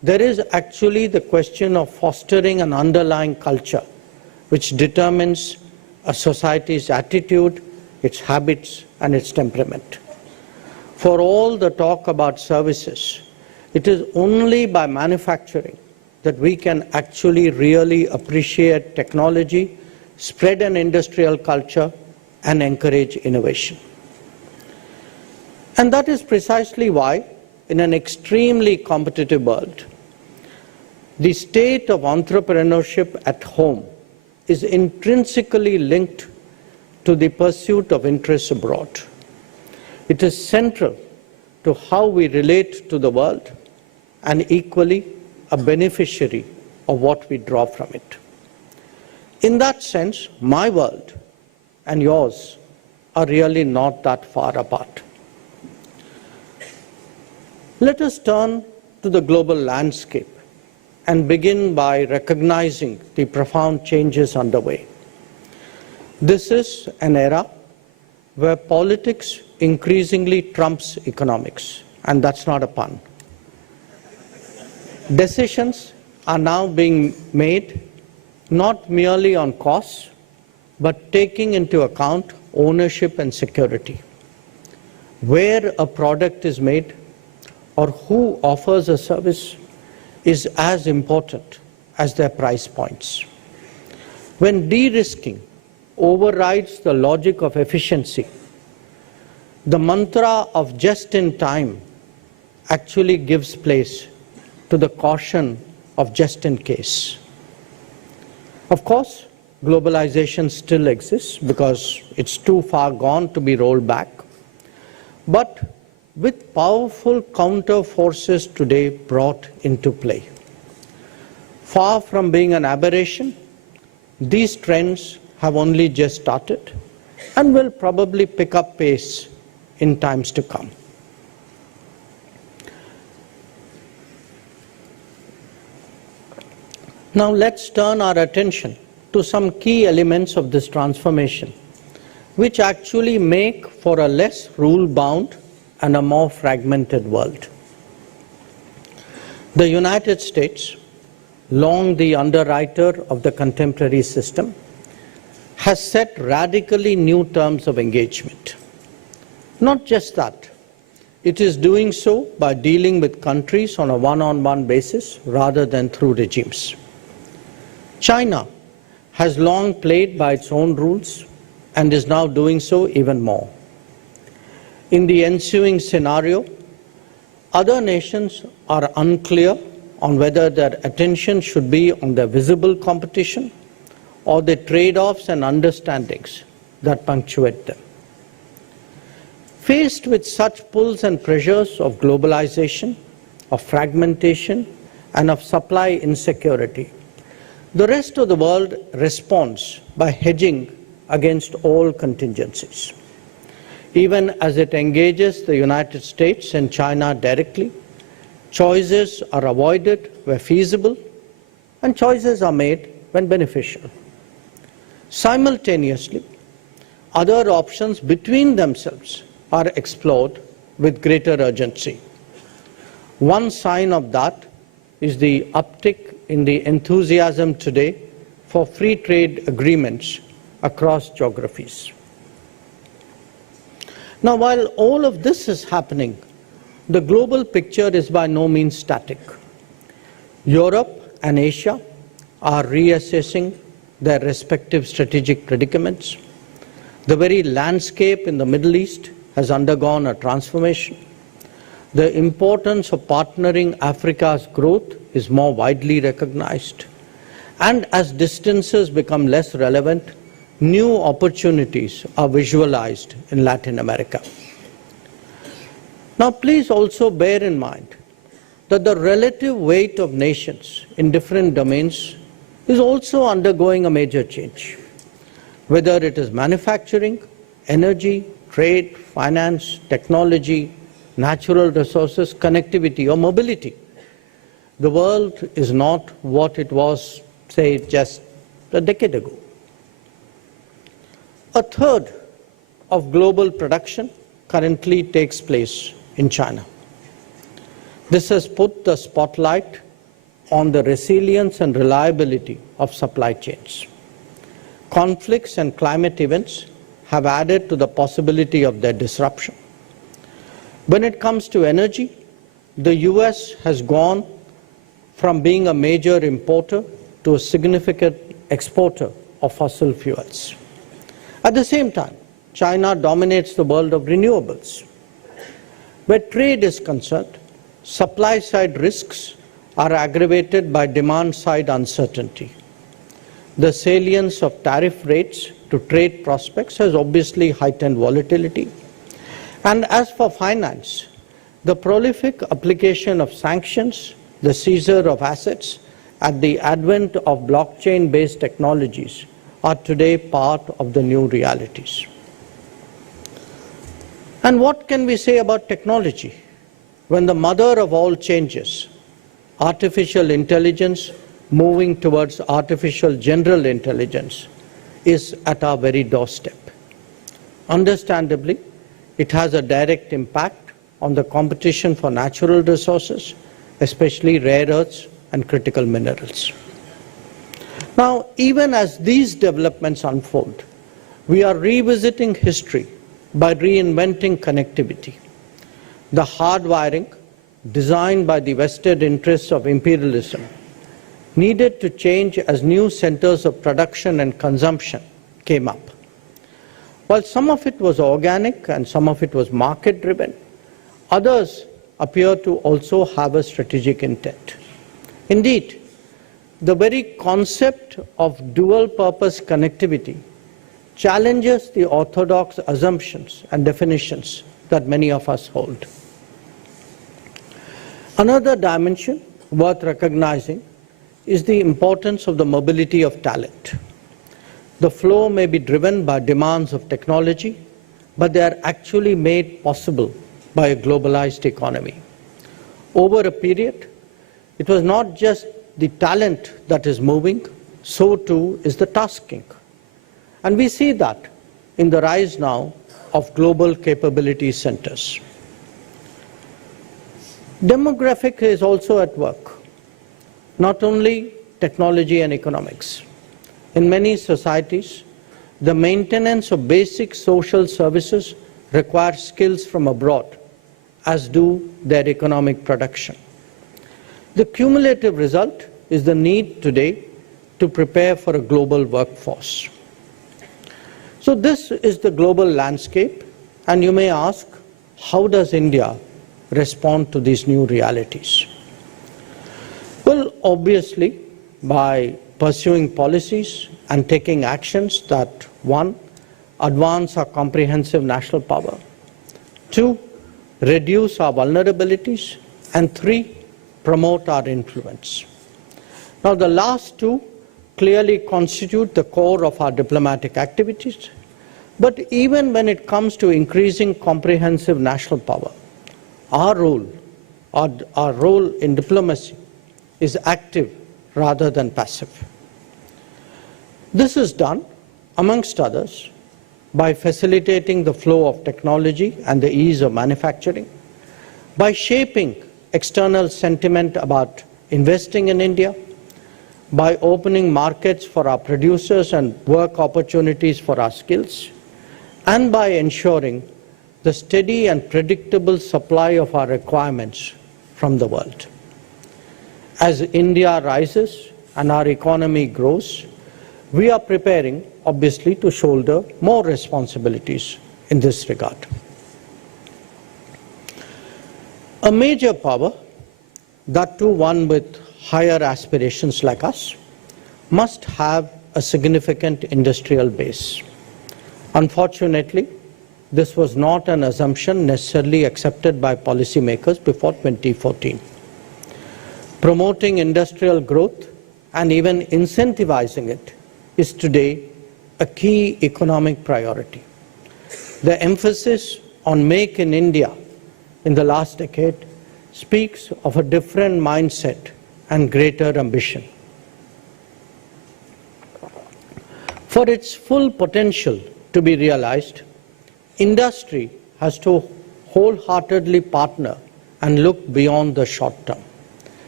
there is actually the question of fostering an underlying culture which determines a society's attitude, its habits, and its temperament. For all the talk about services, it is only by manufacturing that we can actually really appreciate technology, spread an industrial culture, and encourage innovation. And that is precisely why, in an extremely competitive world, the state of entrepreneurship at home is intrinsically linked to the pursuit of interests abroad. It is central to how we relate to the world and equally a beneficiary of what we draw from it. In that sense, my world and yours are really not that far apart. Let us turn to the global landscape and begin by recognizing the profound changes underway. This is an era where politics increasingly trumps economics, and that's not a pun. Decisions are now being made not merely on costs, but taking into account ownership and security. Where a product is made or who offers a service is as important as their price points. When de-risking overrides the logic of efficiency, the mantra of just in time actually gives place to the caution of just in case. Of course, globalization still exists because it's too far gone to be rolled back. But with powerful counter forces today brought into play, far from being an aberration, these trends have only just started and will probably pick up pace in times to come. Now let's turn our attention to some key elements of this transformation, which actually make for a less rule-bound and a more fragmented world. The United States, long the underwriter of the contemporary system, has set radically new terms of engagement. Not just that, it is doing so by dealing with countries on a one-on-one basis rather than through regimes. China has long played by its own rules and is now doing so even more. In the ensuing scenario, other nations are unclear on whether their attention should be on the visible competition or the trade-offs and understandings that punctuate them. Faced with such pulls and pressures of globalization, of fragmentation, and of supply insecurity, the rest of the world responds by hedging against all contingencies. Even as it engages the United States and China directly, choices are avoided where feasible, and choices are made when beneficial. Simultaneously, other options between themselves are explored with greater urgency. One sign of that is the uptick in the enthusiasm today for free trade agreements across geographies. Now, while all of this is happening, the global picture is by no means static. Europe and Asia are reassessing their respective strategic predicaments. The very landscape in the Middle East has undergone a transformation. The importance of partnering Africa's growth is more widely recognized. And as distances become less relevant, new opportunities are visualized in Latin America. Now, please also bear in mind that the relative weight of nations in different domains is also undergoing a major change. Whether it is manufacturing, energy, trade, finance, technology, natural resources, connectivity, or mobility, the world is not what it was, say, just a decade ago. A third of global production currently takes place in China. This has put the spotlight on the resilience and reliability of supply chains. Conflicts and climate events have added to the possibility of their disruption. When it comes to energy, the US has gone from being a major importer to a significant exporter of fossil fuels. At the same time, China dominates the world of renewables. Where trade is concerned, supply-side risks are aggravated by demand-side uncertainty. The salience of tariff rates to trade prospects has obviously heightened volatility. And as for finance, the prolific application of sanctions, the seizure of assets, and the advent of blockchain-based technologies are today part of the new realities. And what can we say about technology when the mother of all changes, artificial intelligence moving towards artificial general intelligence, is at our very doorstep? Understandably, it has a direct impact on the competition for natural resources, especially rare earths and critical minerals. Now, even as these developments unfold, we are revisiting history by reinventing connectivity. The hardwiring, designed by the vested interests of imperialism, needed to change as new centers of production and consumption came up. While some of it was organic and some of it was market-driven, others appear to also have a strategic intent. Indeed, the very concept of dual-purpose connectivity challenges the orthodox assumptions and definitions that many of us hold. Another dimension worth recognizing is the importance of the mobility of talent. The flow may be driven by demands of technology, but they are actually made possible by a globalized economy. Over a period, it was not just the talent that is moving, so too is the tasking. And we see that in the rise now of global capability centers. Demographic is also at work, not only technology and economics. In many societies, the maintenance of basic social services requires skills from abroad, as do their economic production. The cumulative result is the need today to prepare for a global workforce. So this is the global landscape, and you may ask, how does India respond to these new realities? Well, obviously, by pursuing policies and taking actions that, one, advance our comprehensive national power, two, reduce our vulnerabilities, and three, promote our influence. Now, the last two clearly constitute the core of our diplomatic activities, but even when it comes to increasing comprehensive national power, our role in diplomacy is active rather than passive. This is done, amongst others, by facilitating the flow of technology and the ease of manufacturing, by shaping external sentiment about investing in India, by opening markets for our producers and work opportunities for our skills, and by ensuring the steady and predictable supply of our requirements from the world. As India rises and our economy grows, we are preparing, obviously, to shoulder more responsibilities in this regard. A major power, that too one with higher aspirations like us, must have a significant industrial base. Unfortunately, this was not an assumption necessarily accepted by policymakers before 2014. Promoting industrial growth and even incentivizing it is today a key economic priority. The emphasis on Make in India in the last decade speaks of a different mindset and greater ambition. For its full potential to be realized, industry has to wholeheartedly partner and look beyond the short term.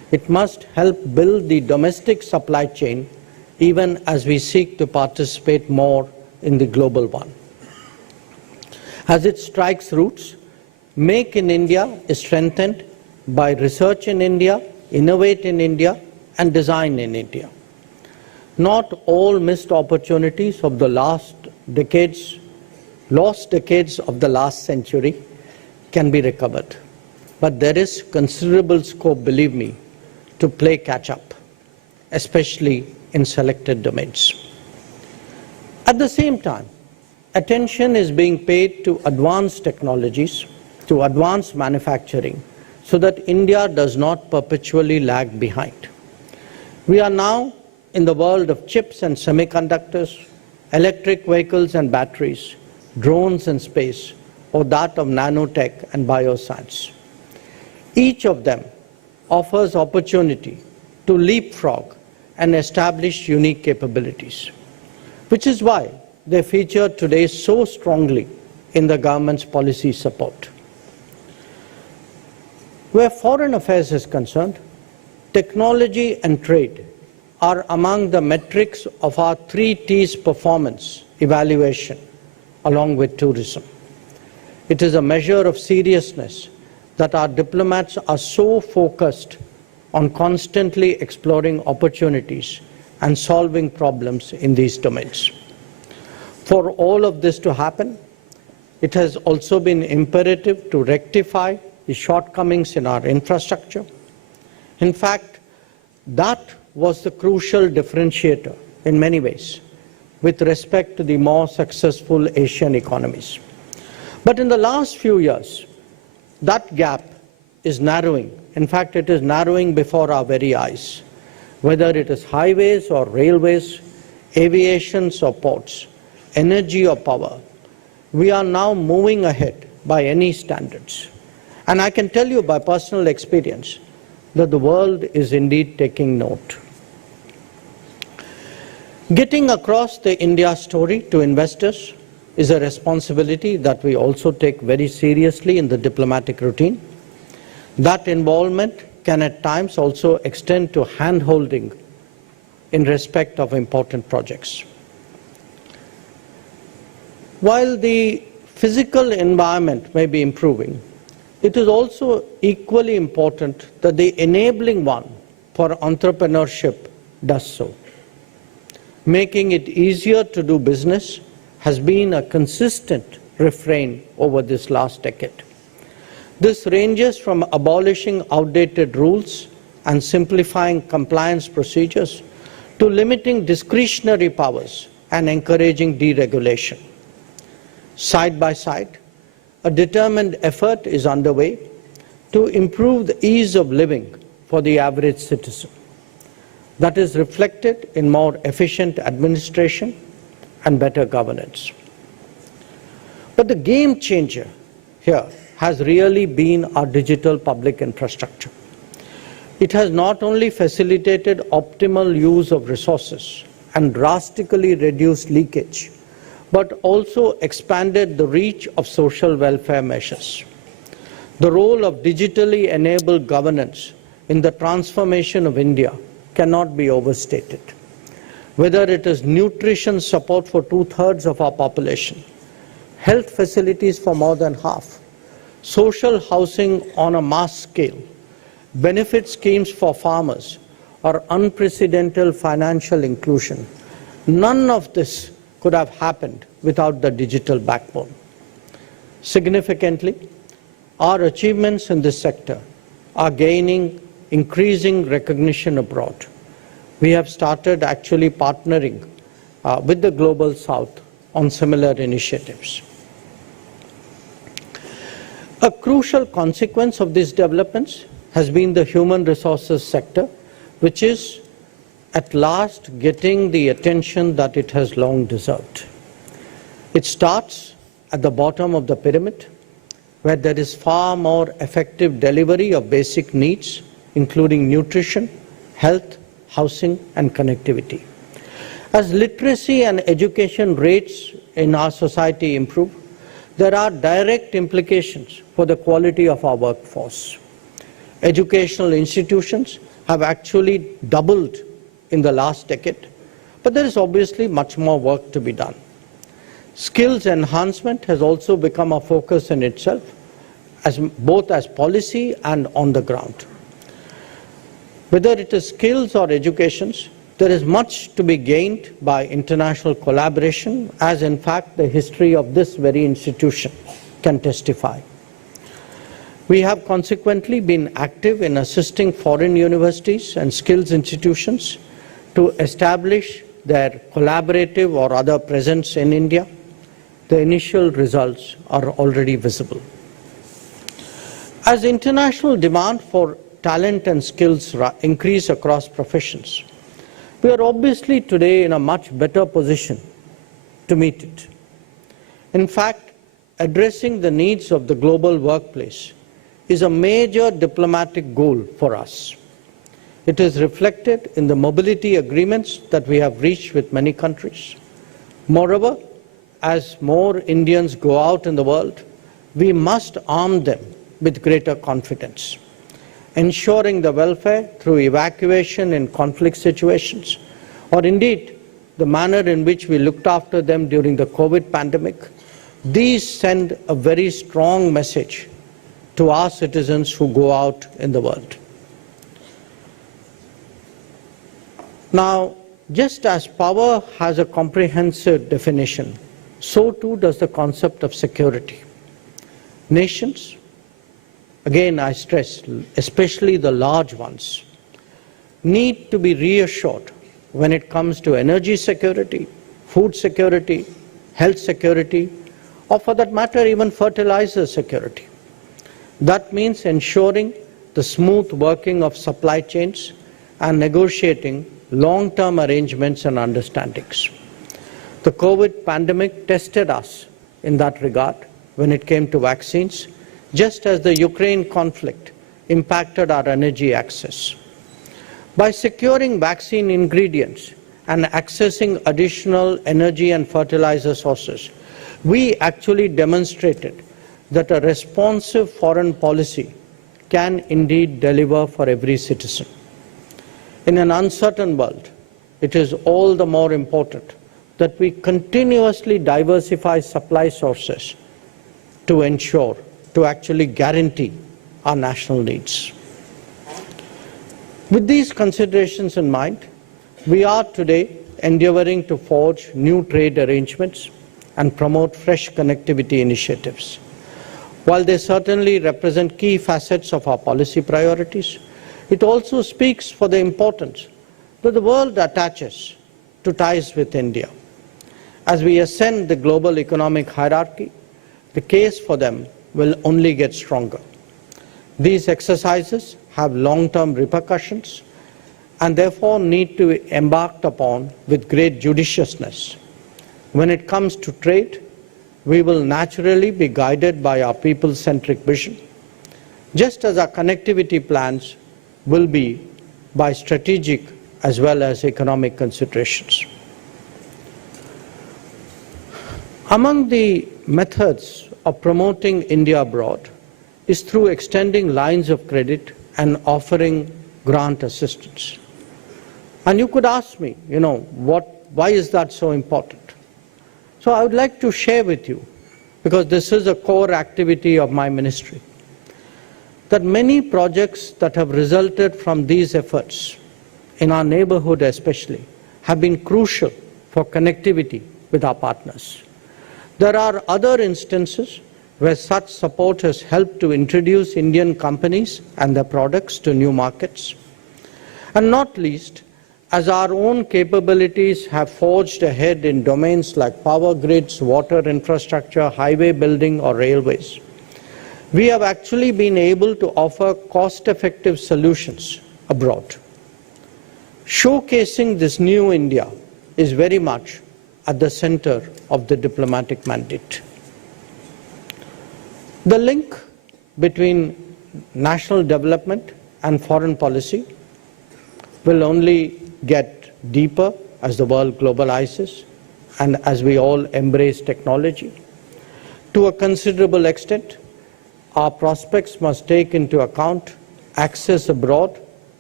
It must help build the domestic supply chain even as we seek to participate more in the global one. As it strikes roots, Make in India is strengthened by research in India, innovate in India, and design in India. Not all missed opportunities of the lost decades of the last century can be recovered. But there is considerable scope, believe me, to play catch-up, especially in selected domains. At the same time, attention is being paid to advanced technologies, to advanced manufacturing, so that India does not perpetually lag behind. We are now in the world of chips and semiconductors, electric vehicles and batteries, drones and space, or that of nanotech and bioscience. Each of them offers opportunity to leapfrog and establish unique capabilities, which is why they feature today so strongly in the government's policy support. Where foreign affairs is concerned, technology and trade are among the metrics of our 3 T's performance evaluation, along with tourism. It is a measure of seriousness that our diplomats are so focused on constantly exploring opportunities and solving problems in these domains. For all of this to happen, it has also been imperative to rectify the shortcomings in our infrastructure. In fact, that was the crucial differentiator in many ways with respect to the more successful Asian economies. But in the last few years, that gap is narrowing. In fact, it is narrowing before our very eyes. Whether it is highways or railways, aviation or ports, energy or power, we are now moving ahead by any standards. And I can tell you by personal experience that the world is indeed taking note. Getting across the India story to investors is a responsibility that we also take very seriously in the diplomatic routine. That involvement can at times also extend to hand-holding in respect of important projects. While the physical environment may be improving, it is also equally important that the enabling one for entrepreneurship does so. Making it easier to do business has been a consistent refrain over this last decade. This ranges from abolishing outdated rules and simplifying compliance procedures to limiting discretionary powers and encouraging deregulation. Side by side, a determined effort is underway to improve the ease of living for the average citizen. That is reflected in more efficient administration and better governance. But the game changer here has really been our digital public infrastructure. It has not only facilitated optimal use of resources and drastically reduced leakage, but also expanded the reach of social welfare measures. The role of digitally enabled governance in the transformation of India cannot be overstated. Whether it is nutrition support for 2/3 of our population, health facilities for more than half, social housing on a mass scale, benefit schemes for farmers, or unprecedented financial inclusion, none of this could have happened without the digital backbone. Significantly, our achievements in this sector are gaining increasing recognition abroad. We have started actually partnering with the Global South on similar initiatives. A crucial consequence of these developments has been the human resources sector, which is at last getting the attention that it has long deserved. It starts at the bottom of the pyramid, where there is far more effective delivery of basic needs, including nutrition, health, housing, and connectivity. As literacy and education rates in our society improve, there are direct implications for the quality of our workforce. Educational institutions have actually doubled in the last decade, but there is obviously much more work to be done. Skills enhancement has also become a focus in itself, both as policy and on the ground. Whether it is skills or educations, there is much to be gained by international collaboration, as in fact the history of this very institution can testify. We have consequently been active in assisting foreign universities and skills institutions to establish their collaborative or other presence in India. The initial results are already visible. As international demand for talent and skills increase across professions, we are obviously today in a much better position to meet it. In fact, addressing the needs of the global workplace is a major diplomatic goal for us. It is reflected in the mobility agreements that we have reached with many countries. Moreover, as more Indians go out in the world, we must arm them with greater confidence, ensuring the welfare through evacuation in conflict situations, or indeed the manner in which we looked after them during the COVID pandemic. These send a very strong message to our citizens who go out in the world. Now, just as power has a comprehensive definition, so too does the concept of security. Nations, again I stress, especially the large ones, need to be reassured when it comes to energy security, food security, health security, or for that matter even fertilizer security. That means ensuring the smooth working of supply chains and negotiating long-term arrangements and understandings. The COVID pandemic tested us in that regard when it came to vaccines, just as the Ukraine conflict impacted our energy access. By securing vaccine ingredients and accessing additional energy and fertilizer sources, we actually demonstrated that a responsive foreign policy can indeed deliver for every citizen. In an uncertain world, it is all the more important that we continuously diversify supply sources to ensure, to actually guarantee our national needs. With these considerations in mind, we are today endeavoring to forge new trade arrangements and promote fresh connectivity initiatives. While they certainly represent key facets of our policy priorities, it also speaks for the importance that the world attaches to ties with India. As we ascend the global economic hierarchy, the case for them will only get stronger. These exercises have long-term repercussions and therefore need to be embarked upon with great judiciousness. When it comes to trade, we will naturally be guided by our people-centric vision, just as our connectivity plans will be by strategic as well as economic considerations. Among the methods of promoting India abroad is through extending lines of credit and offering grant assistance. And you could ask me, why is that so important? So I would like to share with you, because this is a core activity of my ministry, that many projects that have resulted from these efforts, in our neighborhood especially, have been crucial for connectivity with our partners. There are other instances where such support has helped to introduce Indian companies and their products to new markets. And not least, as our own capabilities have forged ahead in domains like power grids, water infrastructure, highway building, or railways, we have actually been able to offer cost-effective solutions abroad. Showcasing this new India is very much at the center of the diplomatic mandate. The link between national development and foreign policy will only get deeper as the world globalizes and as we all embrace technology. To a considerable extent, our prospects must take into account access abroad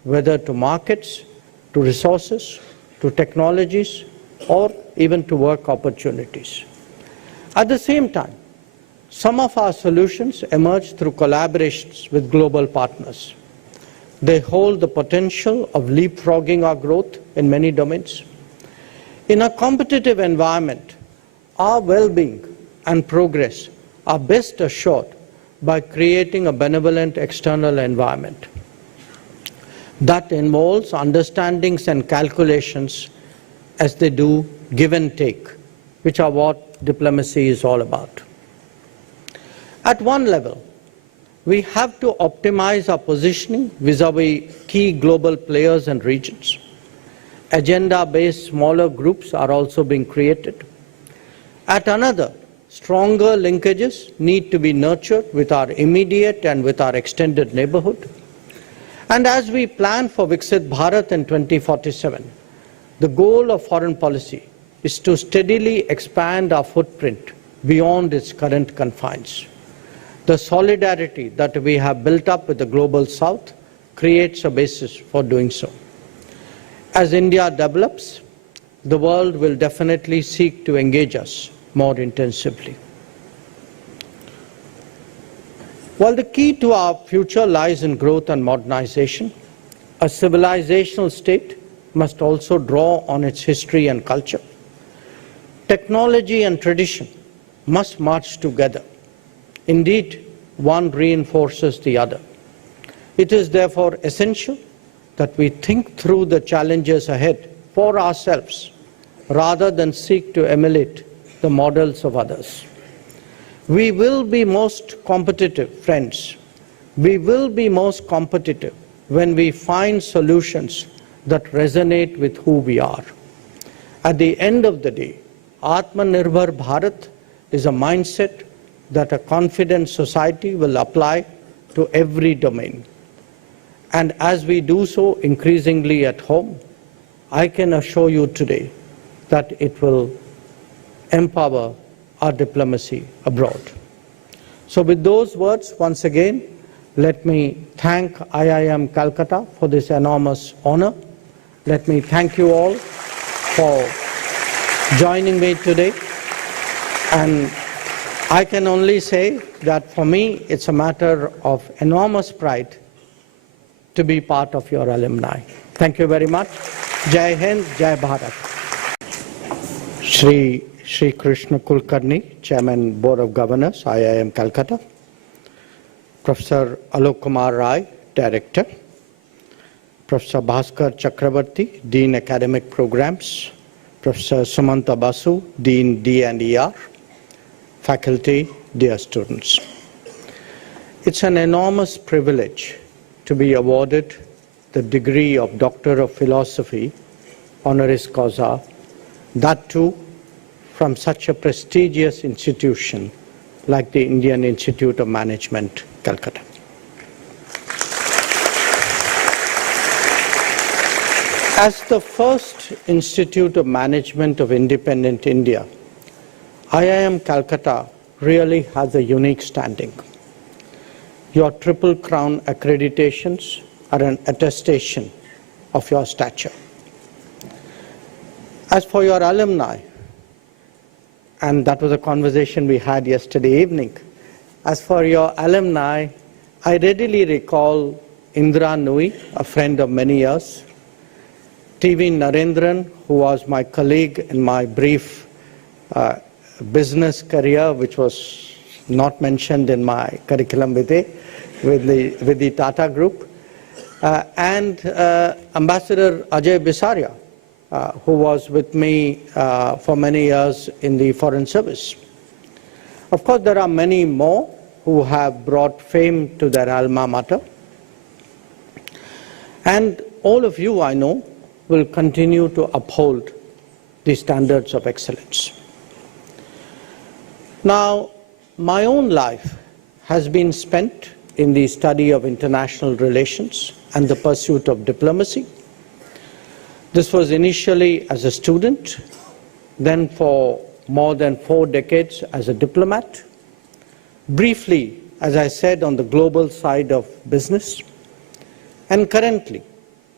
whether to markets, to resources, to technologies, or even to work opportunities. At the same time, some of our solutions emerge through collaborations with global partners. They hold the potential of leapfrogging our growth in many domains. In a competitive environment, our well-being and progress are best assured by creating a benevolent external environment that involves understandings and calculations as they do give and take, which are what diplomacy is all about. At one level, we have to optimize our positioning vis-à-vis key global players and regions. Agenda-based smaller groups are also being created. At another, stronger linkages need to be nurtured with our immediate and with our extended neighborhood. And as we plan for Viksit Bharat in 2047, the goal of foreign policy is to steadily expand our footprint beyond its current confines. The solidarity that we have built up with the global south creates a basis for doing so. As India develops, the world will definitely seek to engage us more intensively. While the key to our future lies in growth and modernization, a civilizational state must also draw on its history and culture. Technology and tradition must march together. Indeed, one reinforces the other. It is therefore essential that we think through the challenges ahead for ourselves rather than seek to emulate the models of others. We will be most competitive, friends. We will be most competitive when we find solutions that resonate with who we are. At the end of the day, Atmanirbhar Bharat is a mindset that a confident society will apply to every domain. And as we do so increasingly at home, I can assure you today that it will empower our diplomacy abroad. So with those words, once again, let me thank IIM Calcutta for this enormous honor. Let me thank you all for joining me today. And I can only say that for me, it's a matter of enormous pride to be part of your alumni. Thank you very much. Jai Hind, Jai Bharat. Shri Krishna Kulkarni, Chairman, Board of Governors, IIM Calcutta. Professor Alok Kumar Rai, Director. Professor Bhaskar Chakrabarti, Dean Academic Programs. Professor Sumanta Basu, Dean D&ER. Faculty, dear students. It's an enormous privilege to be awarded the degree of Doctor of Philosophy, honoris causa, that too from such a prestigious institution like the Indian Institute of Management, Calcutta. As the first Institute of Management of independent India, IIM Calcutta really has a unique standing. Your Triple Crown accreditations are an attestation of your stature. As for your alumni, and that was a conversation we had yesterday evening, as for your alumni, I readily recall Indra Nui, a friend of many years, TV Narendran, who was my colleague in my brief business career, which was not mentioned in my curriculum vitae with the Tata Group, and Ambassador Ajay Bisaria, who was with me for many years in the Foreign Service. Of course, there are many more who have brought fame to their alma mater. And all of you, I know, will continue to uphold the standards of excellence. Now, my own life has been spent in the study of international relations and the pursuit of diplomacy. This was initially as a student, then for more than 4 decades as a diplomat, briefly, as I said, on the global side of business, and currently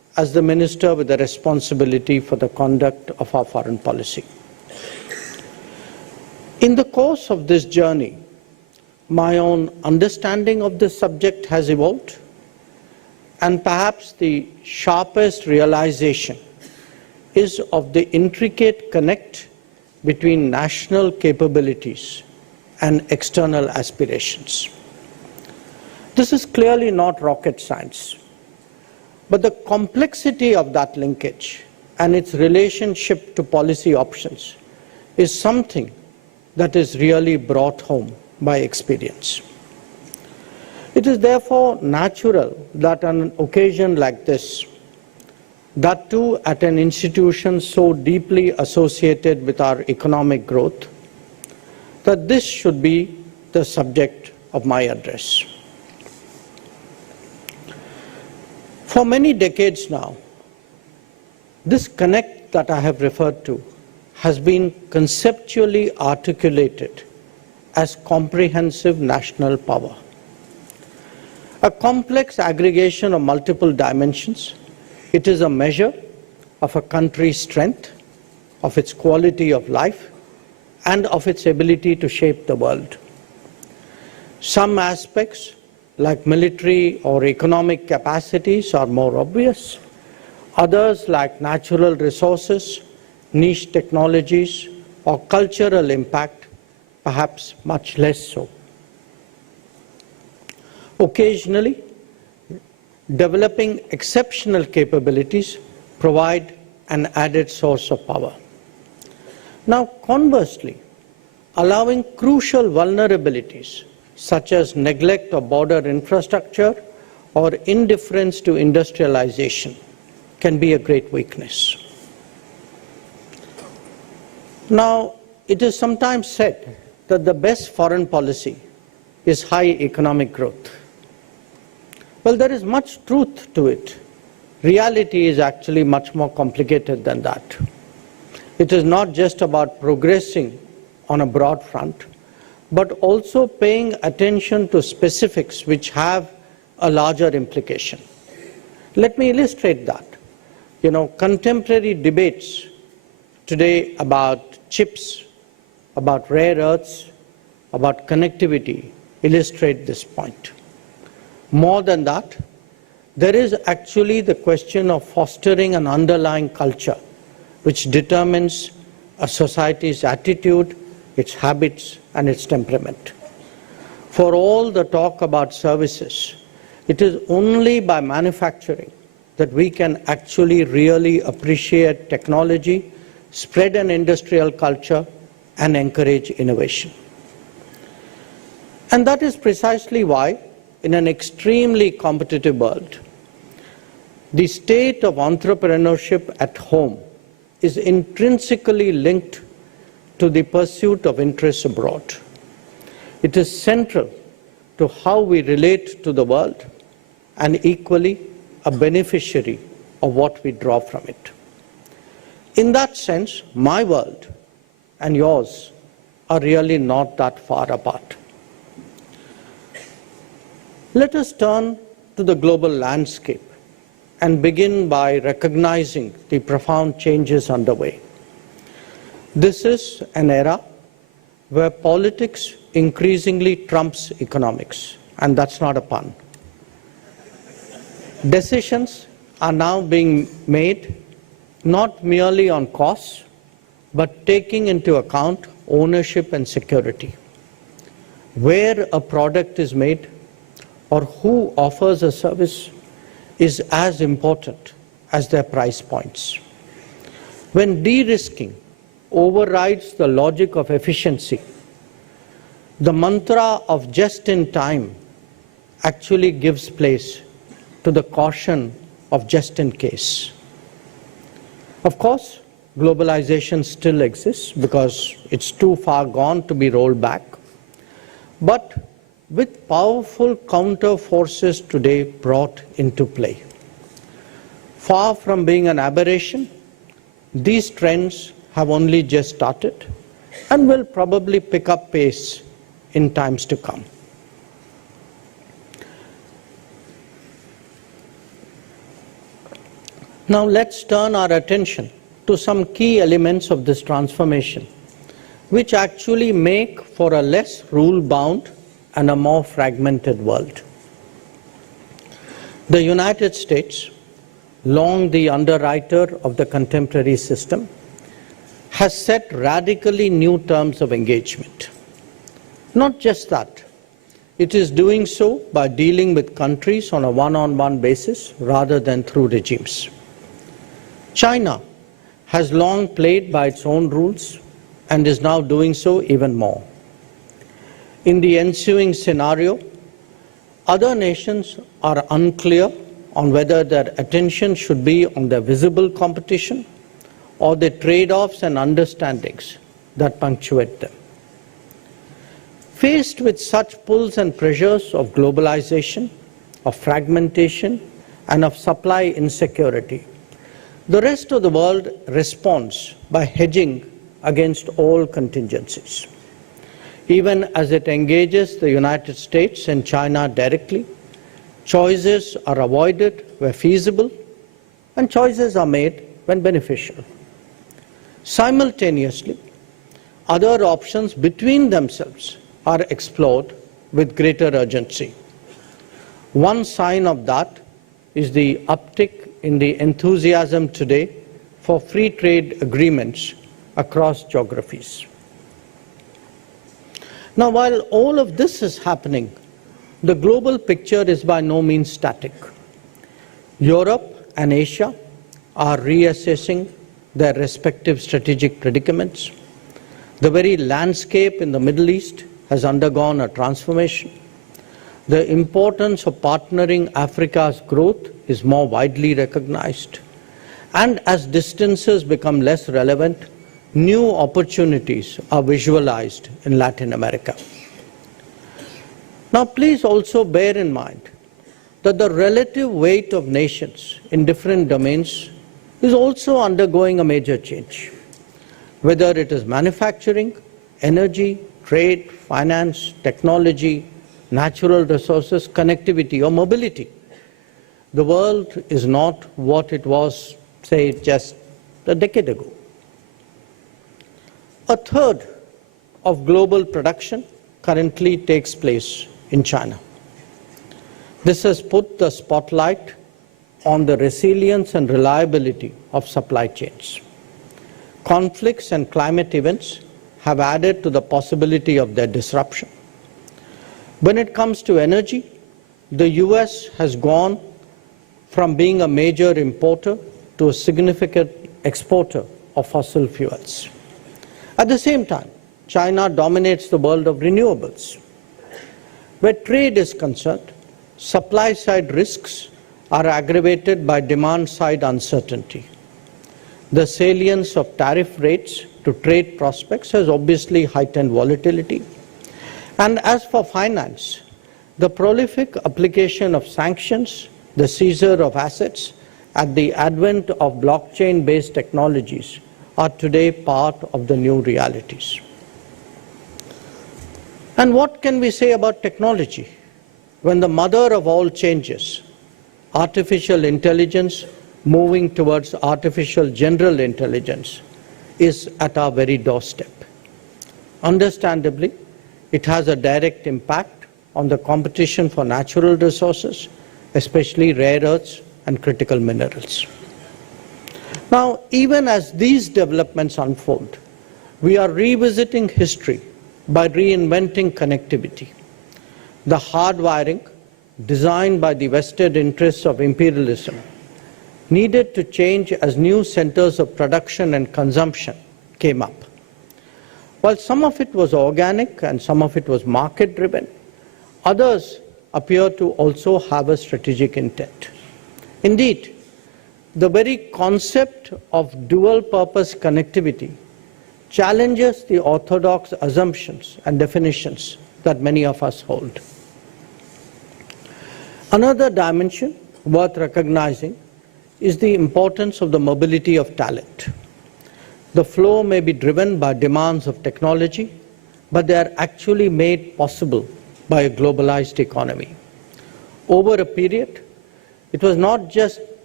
as the minister with the responsibility for the conduct of our foreign policy. In the course of this journey, my own understanding of this subject has evolved, and perhaps the sharpest realization is of the intricate connect between national capabilities and external aspirations. This is clearly not rocket science, but the complexity of that linkage and its relationship to policy options is something that is really brought home by experience. It is therefore natural that on an occasion like this, that too at an institution so deeply associated with our economic growth, that this should be the subject of my address. For many decades now, this connect that I have referred to has been conceptually articulated as comprehensive national power. A complex aggregation of multiple dimensions, it is a measure of a country's strength, of its quality of life, and of its ability to shape the world. Some aspects, like military or economic capacities, are more obvious. Others, like natural resources, niche technologies, or cultural impact, perhaps much less so. Occasionally, developing exceptional capabilities provide an added source of power. Now, conversely, allowing crucial vulnerabilities such as neglect of border infrastructure or indifference to industrialization can be a great weakness. Now, it is sometimes said that the best foreign policy is high economic growth. Well, there is much truth to it. Reality is actually much more complicated than that. It is not just about progressing on a broad front, but also paying attention to specifics which have a larger implication. Let me illustrate that. Contemporary debates today about chips, about rare earths, about connectivity illustrate this point. More than that, there is actually the question of fostering an underlying culture which determines a society's attitude, its habits, and its temperament. For all the talk about services, it is only by manufacturing that we can actually really appreciate technology, spread an industrial culture, and encourage innovation. And that is precisely why, in an extremely competitive world, the state of entrepreneurship at home is intrinsically linked to the pursuit of interests abroad. It is central to how we relate to the world and equally a beneficiary of what we draw from it. In that sense, my world and yours are really not that far apart. Let us turn to the global landscape and begin by recognizing the profound changes underway. This is an era where politics increasingly trumps economics, and that's not a pun. Decisions are now being made not merely on costs, but taking into account ownership and security. Where a product is made or who offers a service is as important as their price points. When de-risking overrides the logic of efficiency, the mantra of just in time actually gives place to the caution of just in case. Of course, globalization still exists because it's too far gone to be rolled back. But with powerful counter forces today brought into play, far from being an aberration, these trends have only just started and will probably pick up pace in times to come. Now let's turn our attention to some key elements of this transformation, which actually make for a less rule-bound and a more fragmented world. The United States, long the underwriter of the contemporary system, has set radically new terms of engagement. Not just that, it is doing so by dealing with countries on a one-on-one basis rather than through regimes. China has long played by its own rules and is now doing so even more. In the ensuing scenario, other nations are unclear on whether their attention should be on the visible competition or the trade-offs and understandings that punctuate them. Faced with such pulls and pressures of globalization, of fragmentation, and of supply insecurity, the rest of the world responds by hedging against all contingencies. Even as it engages the United States and China directly, choices are avoided where feasible, and choices are made when beneficial. Simultaneously, other options between themselves are explored with greater urgency. One sign of that is the uptick in the enthusiasm today for free trade agreements across geographies. Now, while all of this is happening, the global picture is by no means static. Europe and Asia are reassessing their respective strategic predicaments. The very landscape in the Middle East has undergone a transformation. The importance of partnering Africa's growth is more widely recognized. And as distances become less relevant, new opportunities are visualized in Latin America. Now, please also bear in mind that the relative weight of nations in different domains is also undergoing a major change. Whether it is manufacturing, energy, trade, finance, technology, natural resources, connectivity, or mobility, the world is not what it was, say, just a decade ago. A third of global production currently takes place in China. This has put the spotlight on the resilience and reliability of supply chains. Conflicts and climate events have added to the possibility of their disruption. When it comes to energy, the US has gone from being a major importer to a significant exporter of fossil fuels. At the same time, China dominates the world of renewables. Where trade is concerned, supply-side risks are aggravated by demand-side uncertainty. The salience of tariff rates to trade prospects has obviously heightened volatility. And as for finance, the prolific application of sanctions, the seizure of assets, and the advent of blockchain-based technologies are today part of the new realities. And what can we say about technology when the mother of all changes, artificial intelligence moving towards artificial general intelligence, is at our very doorstep? Understandably, it has a direct impact on the competition for natural resources, especially rare earths and critical minerals. Now, even as these developments unfold, we are revisiting history by reinventing connectivity. The hardwiring, designed by the vested interests of imperialism, needed to change as new centers of production and consumption came up. While some of it was organic and some of it was market-driven, others appear to also have a strategic intent. Indeed, the very concept of dual-purpose connectivity challenges the orthodox assumptions and definitions that many of us hold. Another dimension worth recognizing is the importance of the mobility of talent. The flow may be driven by demands of technology, but they are actually made possible by a globalized economy. Over a period, it was not just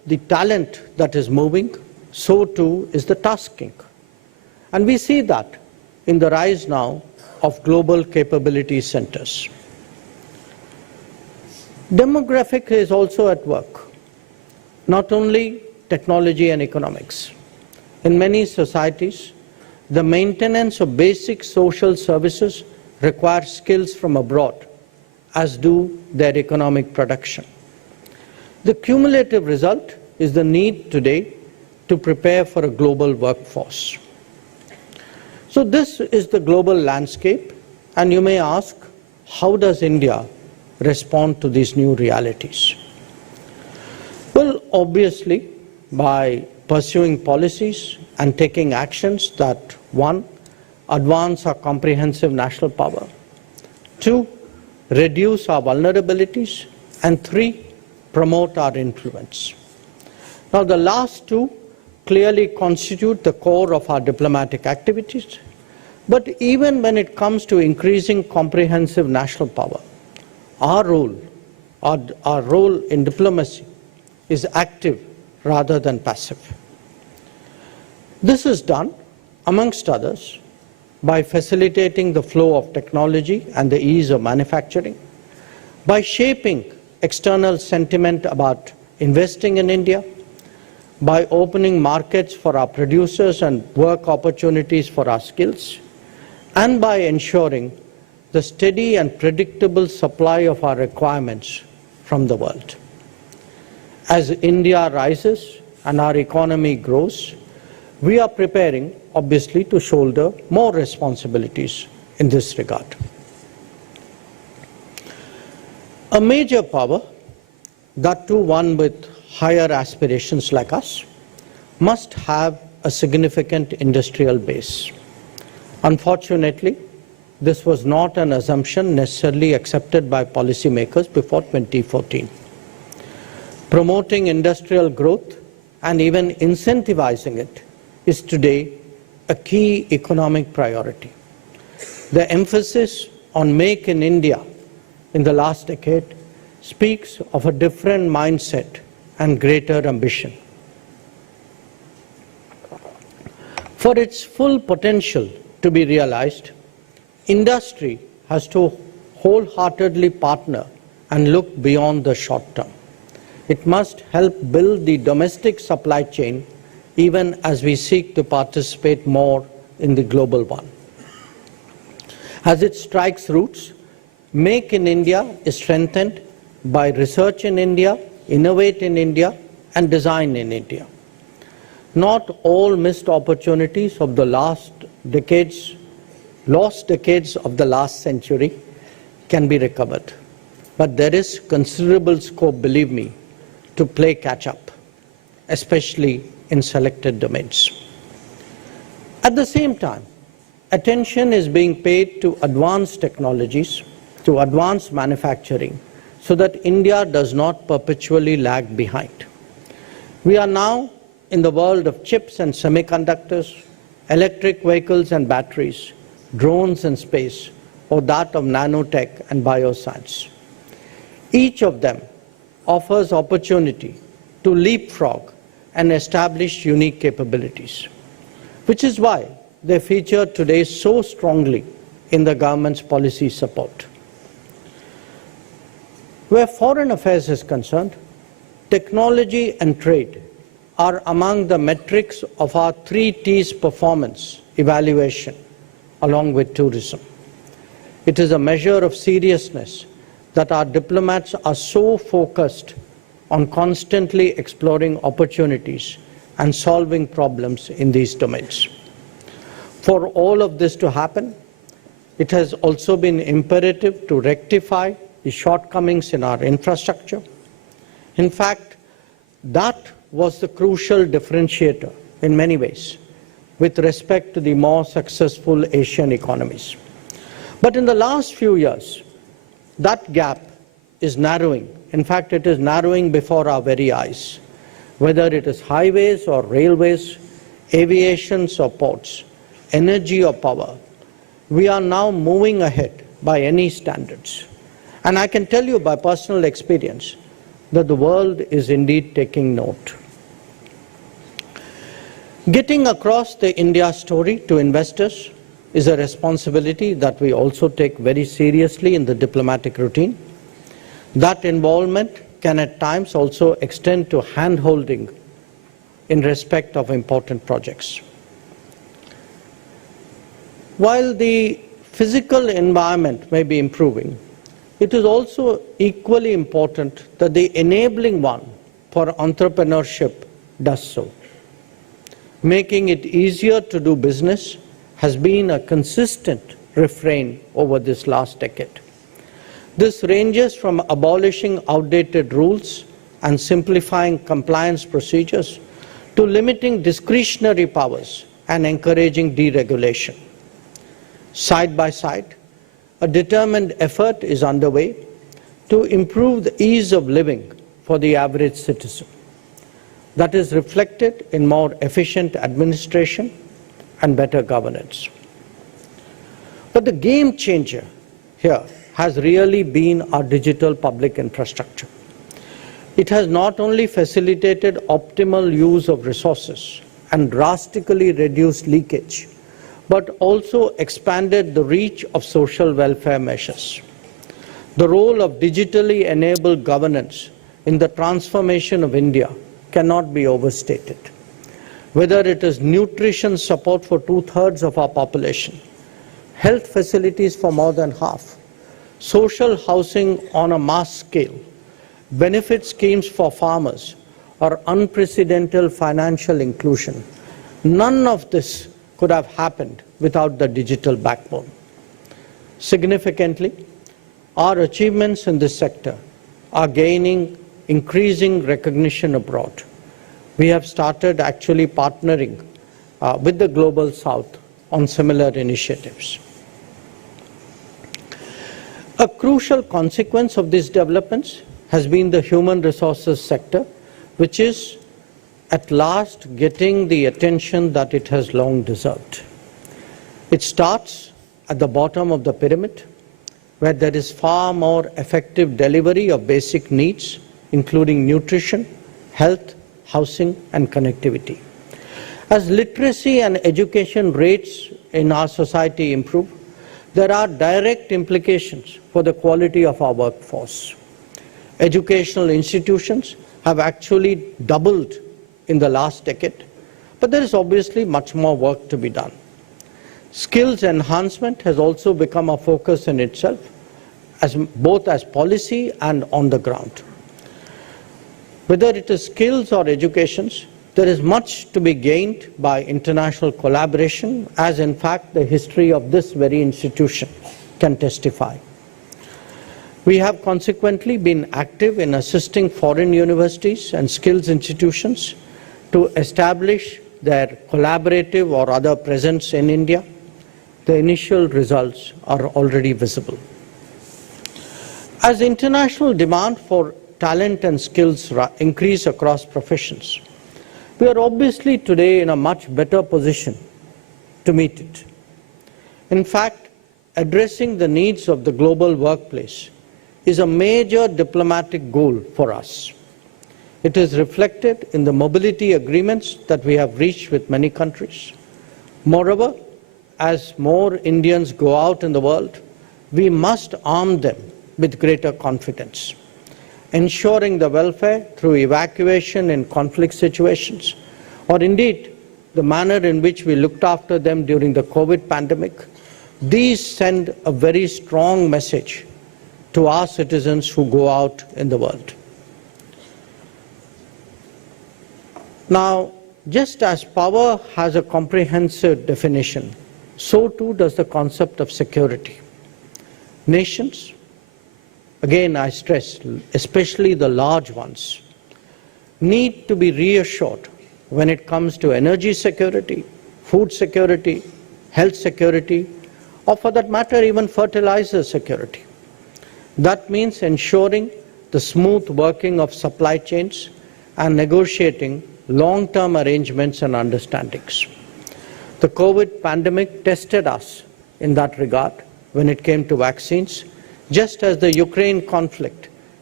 the talent that is moving, so too is the tasking. And we see that in the rise now of global capability centers. Demographic is also at work, not only technology and economics. In many societies, the maintenance of basic social services requires skills from abroad, as do their economic production. The cumulative result is the need today to prepare for a global workforce. So this is the global landscape, and you may ask, how does India respond to these new realities? Well, obviously, by pursuing policies and taking actions that, one, advance our comprehensive national power, two, reduce our vulnerabilities, and three, promote our influence. Now, the last two clearly constitute the core of our diplomatic activities, but even when it comes to increasing comprehensive national power, our role in diplomacy is active rather than passive. This is done, amongst others, by facilitating the flow of technology and the ease of manufacturing, by shaping external sentiment about investing in India, by opening markets for our producers and work opportunities for our skills, and by ensuring the steady and predictable supply of our requirements from the world. As India rises and our economy grows, we are preparing, obviously, to shoulder more responsibilities in this regard. A major power, that too one with higher aspirations like us, must have a significant industrial base. Unfortunately, this was not an assumption necessarily accepted by policymakers before 2014. Promoting industrial growth and even incentivizing it is today a key economic priority. The emphasis on Make in India in the last decade speaks of a different mindset and greater ambition. For its full potential to be realized, industry has to wholeheartedly partner and look beyond the short term. It must help build the domestic supply chain even as we seek to participate more in the global one. As it strikes roots, Make in India is strengthened by research in India, innovate in India, and design in India. Not all missed opportunities of the lost decades of the last century can be recovered. But there is considerable scope, believe me, to play catch-up, especially in selected domains. At the same time, attention is being paid to advanced technologies, to advanced manufacturing, so that India does not perpetually lag behind. We are now in the world of chips and semiconductors, electric vehicles and batteries, drones and space, or that of nanotech and bioscience. Each of them offers opportunity to leapfrog and establish unique capabilities, which is why they feature today so strongly in the government's policy support. Where foreign affairs is concerned, technology and trade are among the metrics of our 3 T's performance evaluation, along with tourism. It is a measure of seriousness that our diplomats are so focused on constantly exploring opportunities and solving problems in these domains. For all of this to happen, it has also been imperative to rectify the shortcomings in our infrastructure. In fact, that was the crucial differentiator in many ways with respect to the more successful Asian economies. But in the last few years, that gap is narrowing. In fact, it is narrowing before our very eyes. Whether it is highways or railways, aviations or ports, energy or power, we are now moving ahead by any standards. And I can tell you by personal experience that the world is indeed taking note. Getting across the India story to investors is a responsibility that we also take very seriously in the diplomatic routine. That involvement can at times also extend to hand-holding in respect of important projects. While the physical environment may be improving, it is also equally important that the enabling one for entrepreneurship does so. Making it easier to do business has been a consistent refrain over this last decade. This ranges from abolishing outdated rules and simplifying compliance procedures to limiting discretionary powers and encouraging deregulation. Side by side, a determined effort is underway to improve the ease of living for the average citizen. That is reflected in more efficient administration and better governance. But the game changer here has really been our digital public infrastructure. It has not only facilitated optimal use of resources and drastically reduced leakage, but also expanded the reach of social welfare measures. The role of digitally enabled governance in the transformation of India cannot be overstated. Whether it is nutrition support for 2/3 of our population, health facilities for more than half, social housing on a mass scale, benefit schemes for farmers, or unprecedented financial inclusion, none of this could have happened without the digital backbone. Significantly, our achievements in this sector are gaining increasing recognition abroad. We have started actually partnering with the Global South on similar initiatives. A crucial consequence of these developments has been the human resources sector, which is at last getting the attention that it has long deserved. It starts at the bottom of the pyramid, where there is far more effective delivery of basic needs, including nutrition, health, housing, and connectivity. As literacy and education rates in our society improve, there are direct implications for the quality of our workforce. Educational institutions have actually doubled in the last decade, but there is obviously much more work to be done. Skills enhancement has also become a focus in itself, both as policy and on the ground. Whether it is skills or educations, there is much to be gained by international collaboration, as in fact the history of this very institution can testify. We have consequently been active in assisting foreign universities and skills institutions to establish their collaborative or other presence in India. The initial results are already visible. As international demand for talent and skills increase across professions, we are obviously today in a much better position to meet it. In fact, addressing the needs of the global workplace is a major diplomatic goal for us. It is reflected in the mobility agreements that we have reached with many countries. Moreover, as more Indians go out in the world, we must arm them with greater confidence. Ensuring the welfare through evacuation in conflict situations, or indeed the manner in which we looked after them during the COVID pandemic, these send a very strong message to our citizens who go out in the world. Now, just as power has a comprehensive definition, so too does the concept of security. Nations, again I stress, especially the large ones, need to be reassured when it comes to energy security, food security, health security, or for that matter even fertilizer security. That means ensuring the smooth working of supply chains and negotiating long-term arrangements and understandings. The COVID pandemic tested us in that regard when it came to vaccines, just as the Ukraine conflict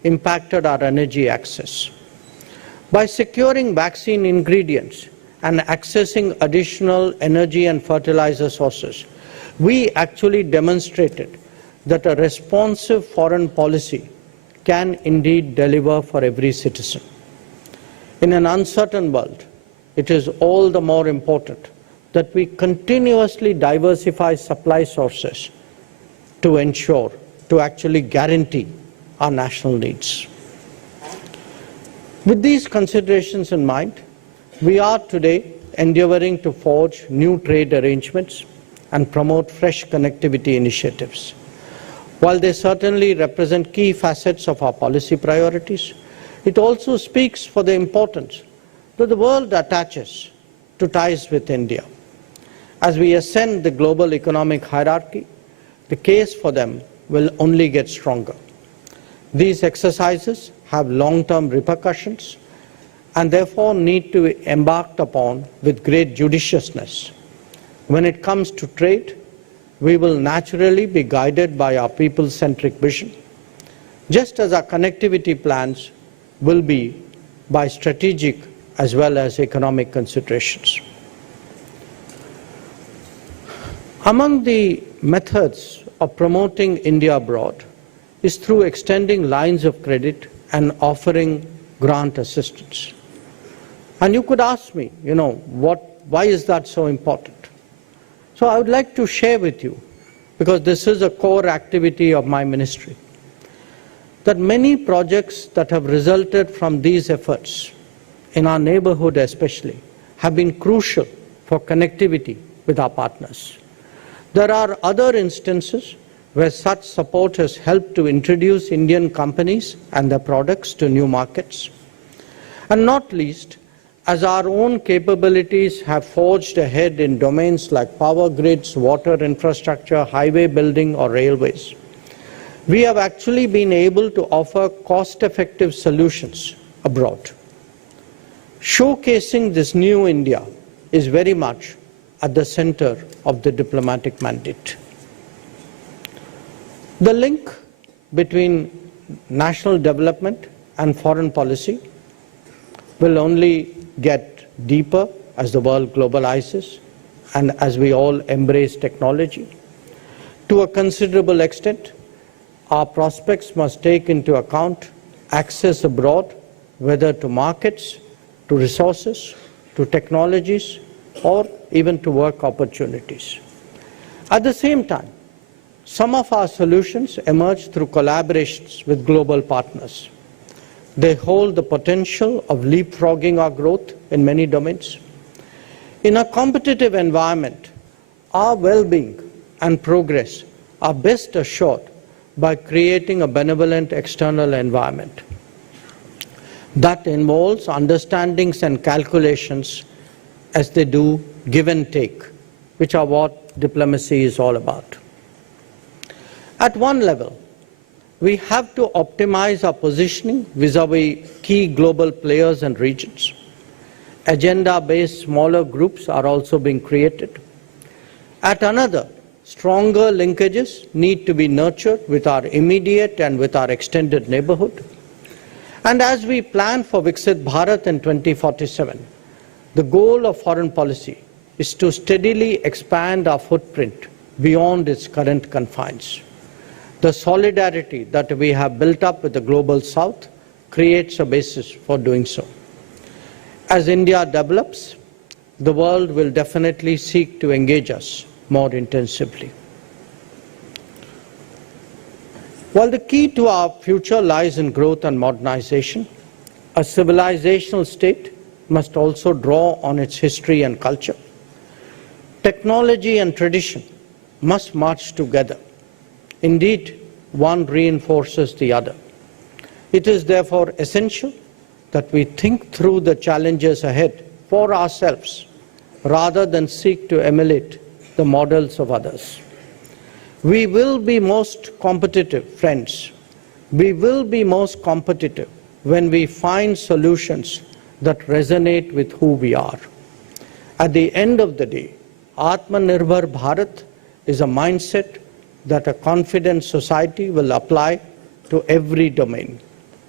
impacted our energy access. By securing vaccine ingredients and accessing additional energy and fertilizer sources, we actually demonstrated that a responsive foreign policy can indeed deliver for every citizen. In an uncertain world, it is all the more important that we continuously diversify supply sources to ensure, to actually guarantee our national needs. With these considerations in mind, we are today endeavoring to forge new trade arrangements and promote fresh connectivity initiatives. While they certainly represent key facets of our policy priorities, it also speaks for the importance that the world attaches to ties with India. As we ascend the global economic hierarchy, the case for them will only get stronger. These exercises have long-term repercussions and therefore need to be embarked upon with great judiciousness. When it comes to trade, we will naturally be guided by our people-centric vision, just as our connectivity plans will be by strategic as well as economic considerations. Among the methods of promoting India abroad is through extending lines of credit and offering grant assistance. And you could ask me, why is that so important? So I would like to share with you, because this is a core activity of my ministry, that many projects that have resulted from these efforts, in our neighborhood especially, have been crucial for connectivity with our partners. There are other instances where such support has helped to introduce Indian companies and their products to new markets. And not least, as our own capabilities have forged ahead in domains like power grids, water infrastructure, highway building, or railways, we have actually been able to offer cost-effective solutions abroad. Showcasing this new India is very much at the center of the diplomatic mandate. The link between national development and foreign policy will only get deeper as the world globalizes and as we all embrace technology. To a considerable extent, our prospects must take into account access abroad, whether to markets, to resources, to technologies, or even to work opportunities. At the same time, some of our solutions emerge through collaborations with global partners. They hold the potential of leapfrogging our growth in many domains. In a competitive environment, our well-being and progress are best assured by creating a benevolent external environment. That involves understandings and calculations as they do give and take, which are what diplomacy is all about. At one level, we have to optimize our positioning vis-à-vis key global players and regions. Agenda-based smaller groups are also being created. At another, stronger linkages need to be nurtured with our immediate and with our extended neighborhood. And as we plan for Viksit Bharat in 2047, the goal of foreign policy is to steadily expand our footprint beyond its current confines. The solidarity that we have built up with the global south creates a basis for doing so. As India develops, the world will definitely seek to engage us more intensively. While the key to our future lies in growth and modernization, a civilizational state must also draw on its history and culture. Technology and tradition must march together. Indeed, one reinforces the other. It is therefore essential that we think through the challenges ahead for ourselves rather than seek to emulate the models of others. We will be most competitive, friends. We will be most competitive when we find solutions that resonate with who we are. At the end of the day, Atmanirbhar Bharat is a mindset that a confident society will apply to every domain.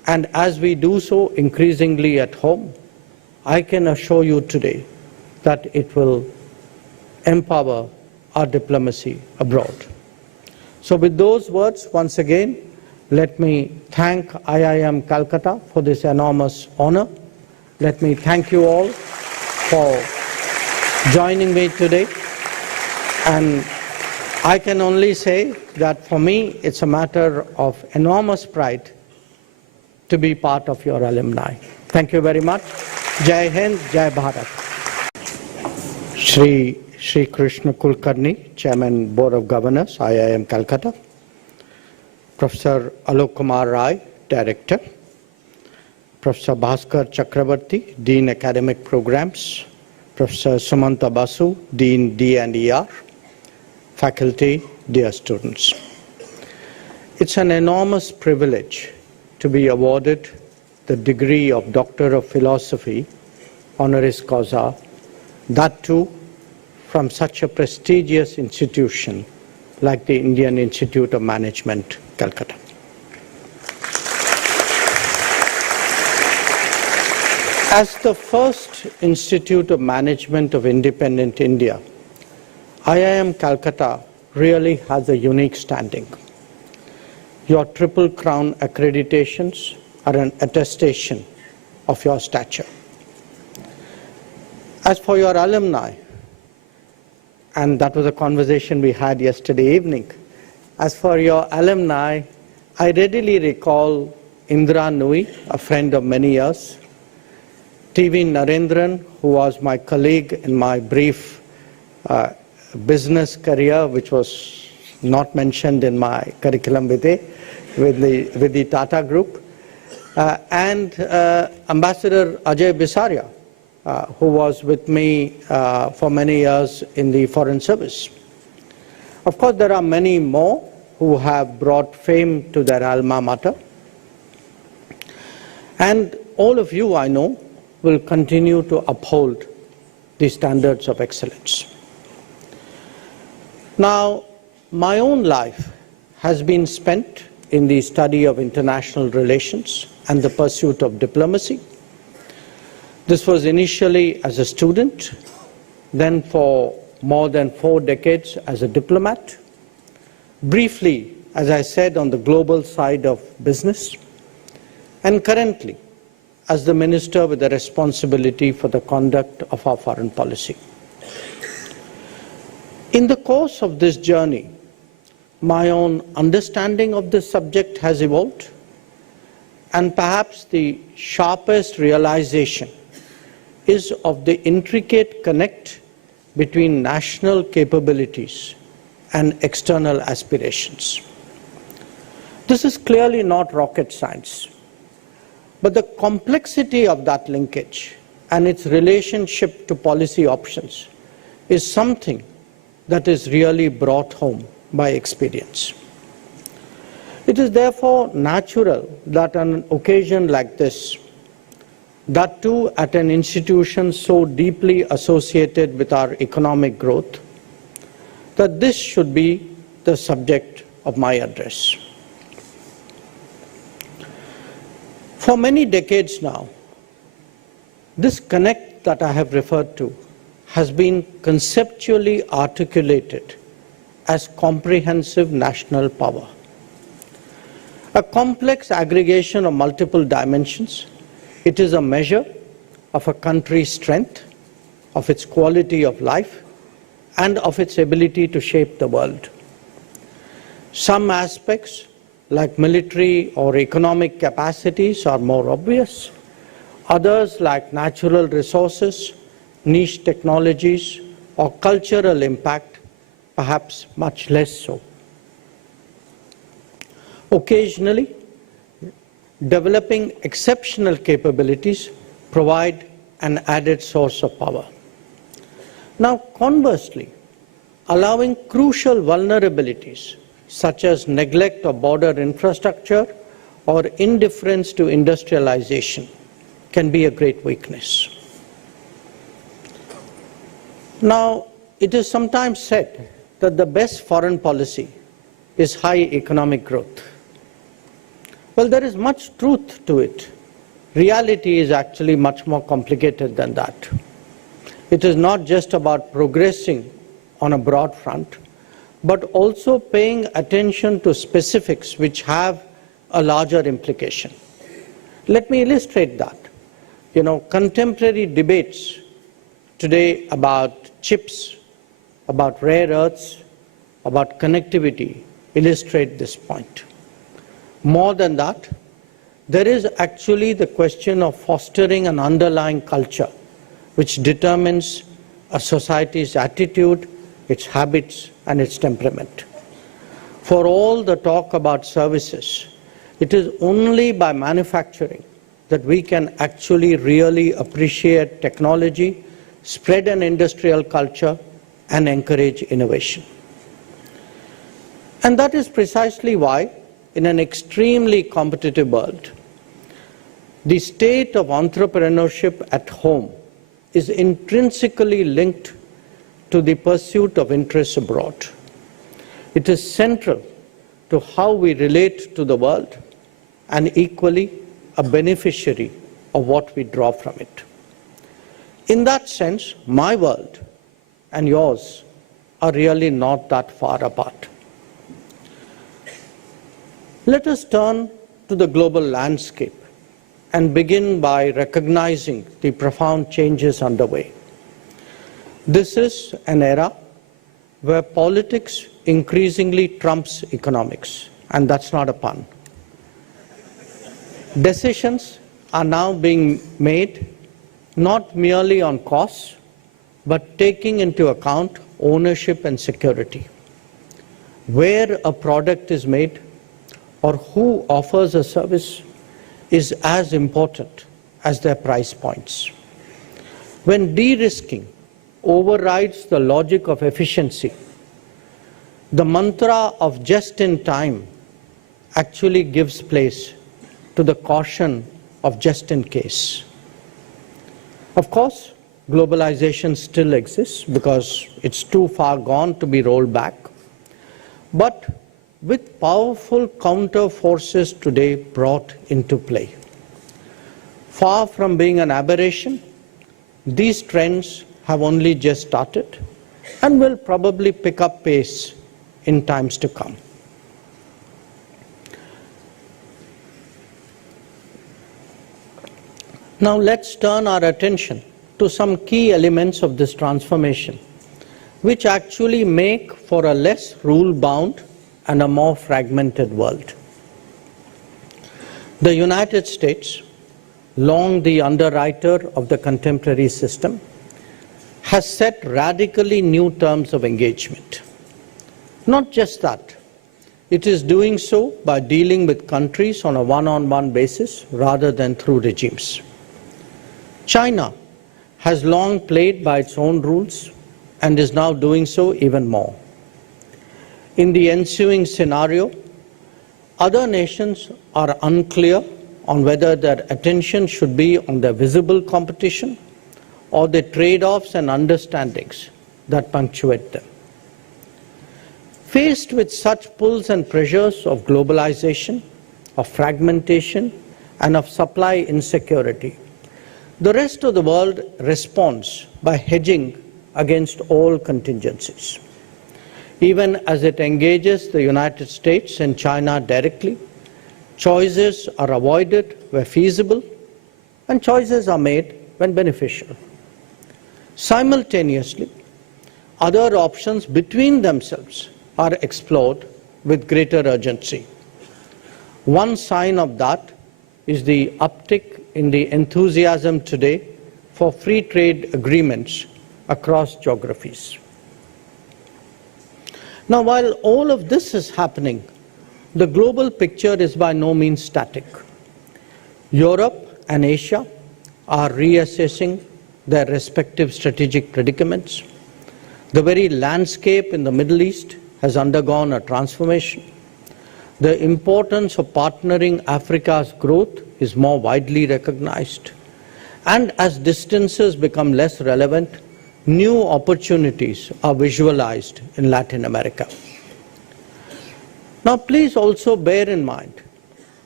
And as we do so increasingly at home, I can assure you today that it will empower our diplomacy abroad. So with those words, once again, let me thank IIM Calcutta for this enormous honor. Let me thank you all for joining me today. And I can only say that for me, it's a matter of enormous pride to be part of your alumni. Thank you very much. Jai Hind, Jai Bharat. Shri Krishna Kulkarni, Chairman, Board of Governors, IIM Calcutta. Professor Alok Kumar Rai, Director. Professor Bhaskar Chakrabarti, Dean Academic Programs. Professor Sumanta Basu, Dean D&ER. Faculty, dear students. It's an enormous privilege to be awarded the degree of Doctor of Philosophy, honoris causa, that too from such a prestigious institution like the Indian Institute of Management, Calcutta. As the first Institute of Management of independent India, IIM Calcutta really has a unique standing. Your Triple Crown accreditations are an attestation of your stature. As for your alumni, and that was a conversation we had yesterday evening, as for your alumni, I readily recall Indra Nui, a friend of many years, TV Narendran, who was my colleague in my brief business career, which was not mentioned in my curriculum vitae with the Tata Group, and Ambassador Ajay Bisaria, who was with me for many years in the Foreign Service. Of course, there are many more who have brought fame to their alma mater. And all of you, I know, will continue to uphold the standards of excellence. Now, my own life has been spent in the study of international relations and the pursuit of diplomacy. This was initially as a student, then for more than 4 decades as a diplomat, briefly, as I said, on the global side of business, and currently as the minister with the responsibility for the conduct of our foreign policy. In the course of this journey, my own understanding of this subject has evolved, and perhaps the sharpest realization is of the intricate connect between national capabilities and external aspirations. This is clearly not rocket science, but the complexity of that linkage and its relationship to policy options is something that is really brought home by experience. It is therefore natural that on an occasion like this, that too at an institution so deeply associated with our economic growth, that this should be the subject of my address. For many decades now, this connect that I have referred to has been conceptually articulated as comprehensive national power. A complex aggregation of multiple dimensions, it is a measure of a country's strength, of its quality of life, and of its ability to shape the world. Some aspects, like military or economic capacities, are more obvious. Others, like natural resources, niche technologies, or cultural impact, perhaps much less so. Occasionally, developing exceptional capabilities provide an added source of power. Now, conversely, allowing crucial vulnerabilities such as neglect of border infrastructure or indifference to industrialization can be a great weakness. Now, it is sometimes said that the best foreign policy is high economic growth. Well, there is much truth to it. Reality is actually much more complicated than that. It is not just about progressing on a broad front, but also paying attention to specifics which have a larger implication. Let me illustrate that. Contemporary debates today about chips, about rare earths, about connectivity illustrate this point. More than that, there is actually the question of fostering an underlying culture which determines a society's attitude, its habits, and its temperament. For all the talk about services, it is only by manufacturing that we can actually really appreciate technology, spread an industrial culture, and encourage innovation. And that is precisely why, in an extremely competitive world, the state of entrepreneurship at home is intrinsically linked to the pursuit of interests abroad. It is central to how we relate to the world and equally a beneficiary of what we draw from it. In that sense, my world and yours are really not that far apart. Let us turn to the global landscape and begin by recognizing the profound changes underway. This is an era where politics increasingly trumps economics, and that's not a pun. Decisions are now being made not merely on costs, but taking into account ownership and security. Where a product is made or who offers a service is as important as their price points. When de-risking overrides the logic of efficiency, the mantra of just-in-time actually gives place to the caution of just-in-case. Of course, globalization still exists because it's too far gone to be rolled back. But with powerful counter forces today brought into play, far from being an aberration, these trends have only just started and will probably pick up pace in times to come. Now let's turn our attention to some key elements of this transformation, which actually make for a less rule-bound and a more fragmented world. The United States, long the underwriter of the contemporary system, has set radically new terms of engagement. Not just that, it is doing so by dealing with countries on a one-on-one basis rather than through regimes. China has long played by its own rules and is now doing so even more. In the ensuing scenario, other nations are unclear on whether their attention should be on the visible competition or the trade-offs and understandings that punctuate them. Faced with such pulls and pressures of globalization, of fragmentation, and of supply insecurity, the rest of the world responds by hedging against all contingencies. Even as it engages the United States and China directly, choices are avoided where feasible, and choices are made when beneficial. Simultaneously, other options between themselves are explored with greater urgency. One sign of that is the uptick in the enthusiasm today for free trade agreements across geographies. Now, while all of this is happening, the global picture is by no means static. Europe and Asia are reassessing their respective strategic predicaments. The very landscape in the Middle East has undergone a transformation. The importance of partnering Africa's growth is more widely recognized. And as distances become less relevant, new opportunities are visualized in Latin America. Now, please also bear in mind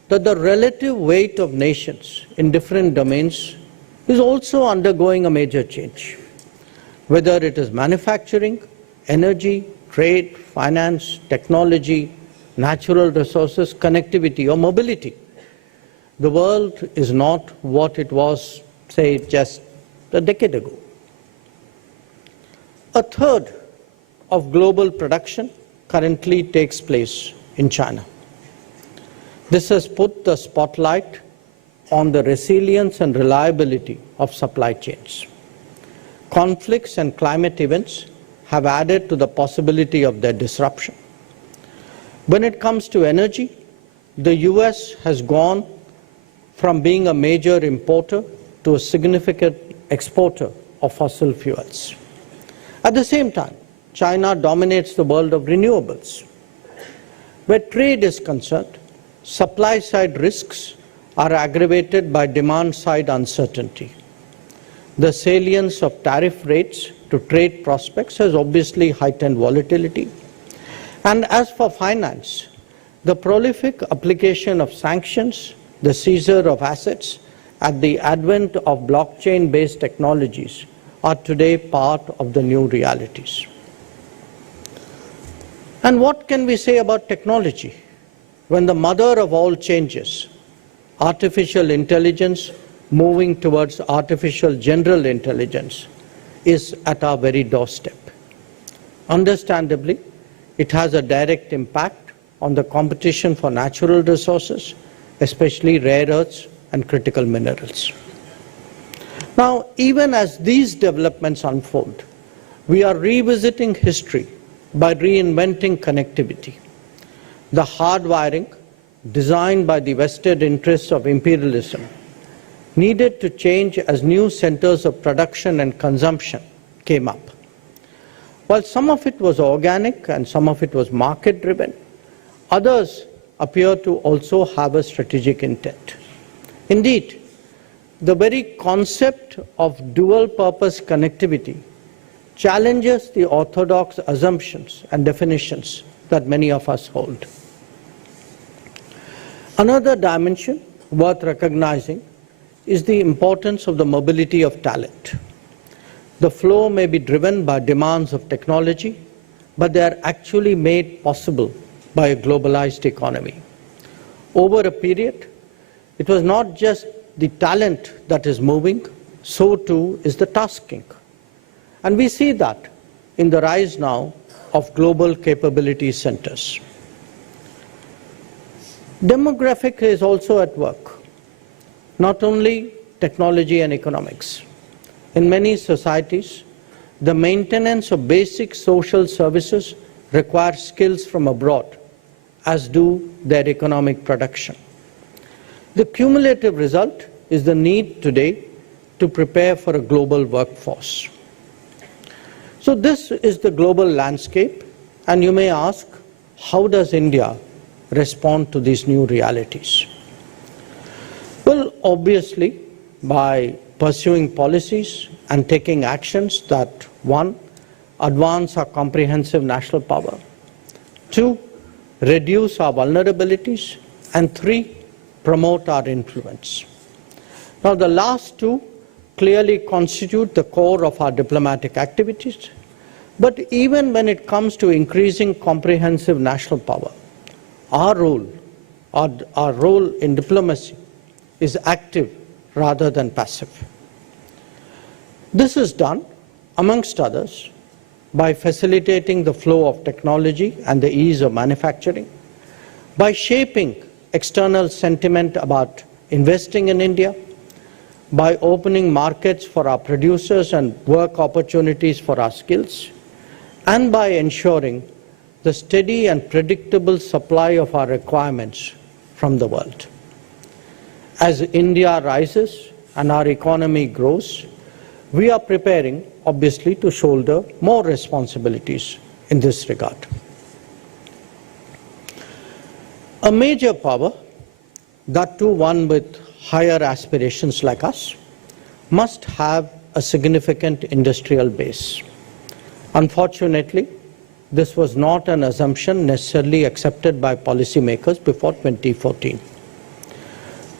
that the relative weight of nations in different domains is also undergoing a major change. Whether it is manufacturing, energy, trade, finance, technology, natural resources, connectivity, or mobility, the world is not what it was, say, just a decade ago. A third of global production currently takes place in China. This has put the spotlight on the resilience and reliability of supply chains. Conflicts and climate events have added to the possibility of their disruption. When it comes to energy, the US has gone from being a major importer to a significant exporter of fossil fuels. At the same time, China dominates the world of renewables. Where trade is concerned, supply-side risks are aggravated by demand-side uncertainty. The salience of tariff rates to trade prospects has obviously heightened volatility. And as for finance, the prolific application of sanctions, the seizure of assets, and the advent of blockchain-based technologies are today part of the new realities. And what can we say about technology when the mother of all changes, artificial intelligence moving towards artificial general intelligence, is at our very doorstep? Understandably, it has a direct impact on the competition for natural resources, especially rare earths and critical minerals. Now, even as these developments unfold, we are revisiting history by reinventing connectivity. The hardwiring, designed by the vested interests of imperialism, needed to change as new centers of production and consumption came up. While some of it was organic and some of it was market-driven, others appear to also have a strategic intent. Indeed, the very concept of dual-purpose connectivity challenges the orthodox assumptions and definitions that many of us hold. Another dimension worth recognizing is the importance of the mobility of talent. The flow may be driven by demands of technology, but they are actually made possible by a globalized economy. Over a period, it was not just the talent that is moving, so too is the tasking. And we see that in the rise now of global capability centers. Demographic is also at work, not only technology and economics. In many societies, the maintenance of basic social services requires skills from abroad, as do their economic production. The cumulative result is the need today to prepare for a global workforce. So this is the global landscape, and you may ask, how does India respond to these new realities? Well, obviously, by pursuing policies and taking actions that, one, advance our comprehensive national power, two, reduce our vulnerabilities, and three, promote our influence. Now, the last two clearly constitute the core of our diplomatic activities, but even when it comes to increasing comprehensive national power, our role in diplomacy is active rather than passive. This is done, amongst others, by facilitating the flow of technology and the ease of manufacturing, by shaping external sentiment about investing in India, by opening markets for our producers and work opportunities for our skills, and by ensuring the steady and predictable supply of our requirements from the world. As India rises and our economy grows, we are preparing, obviously, to shoulder more responsibilities in this regard. A major power, that too one with higher aspirations like us, must have a significant industrial base. Unfortunately, this was not an assumption necessarily accepted by policymakers before 2014.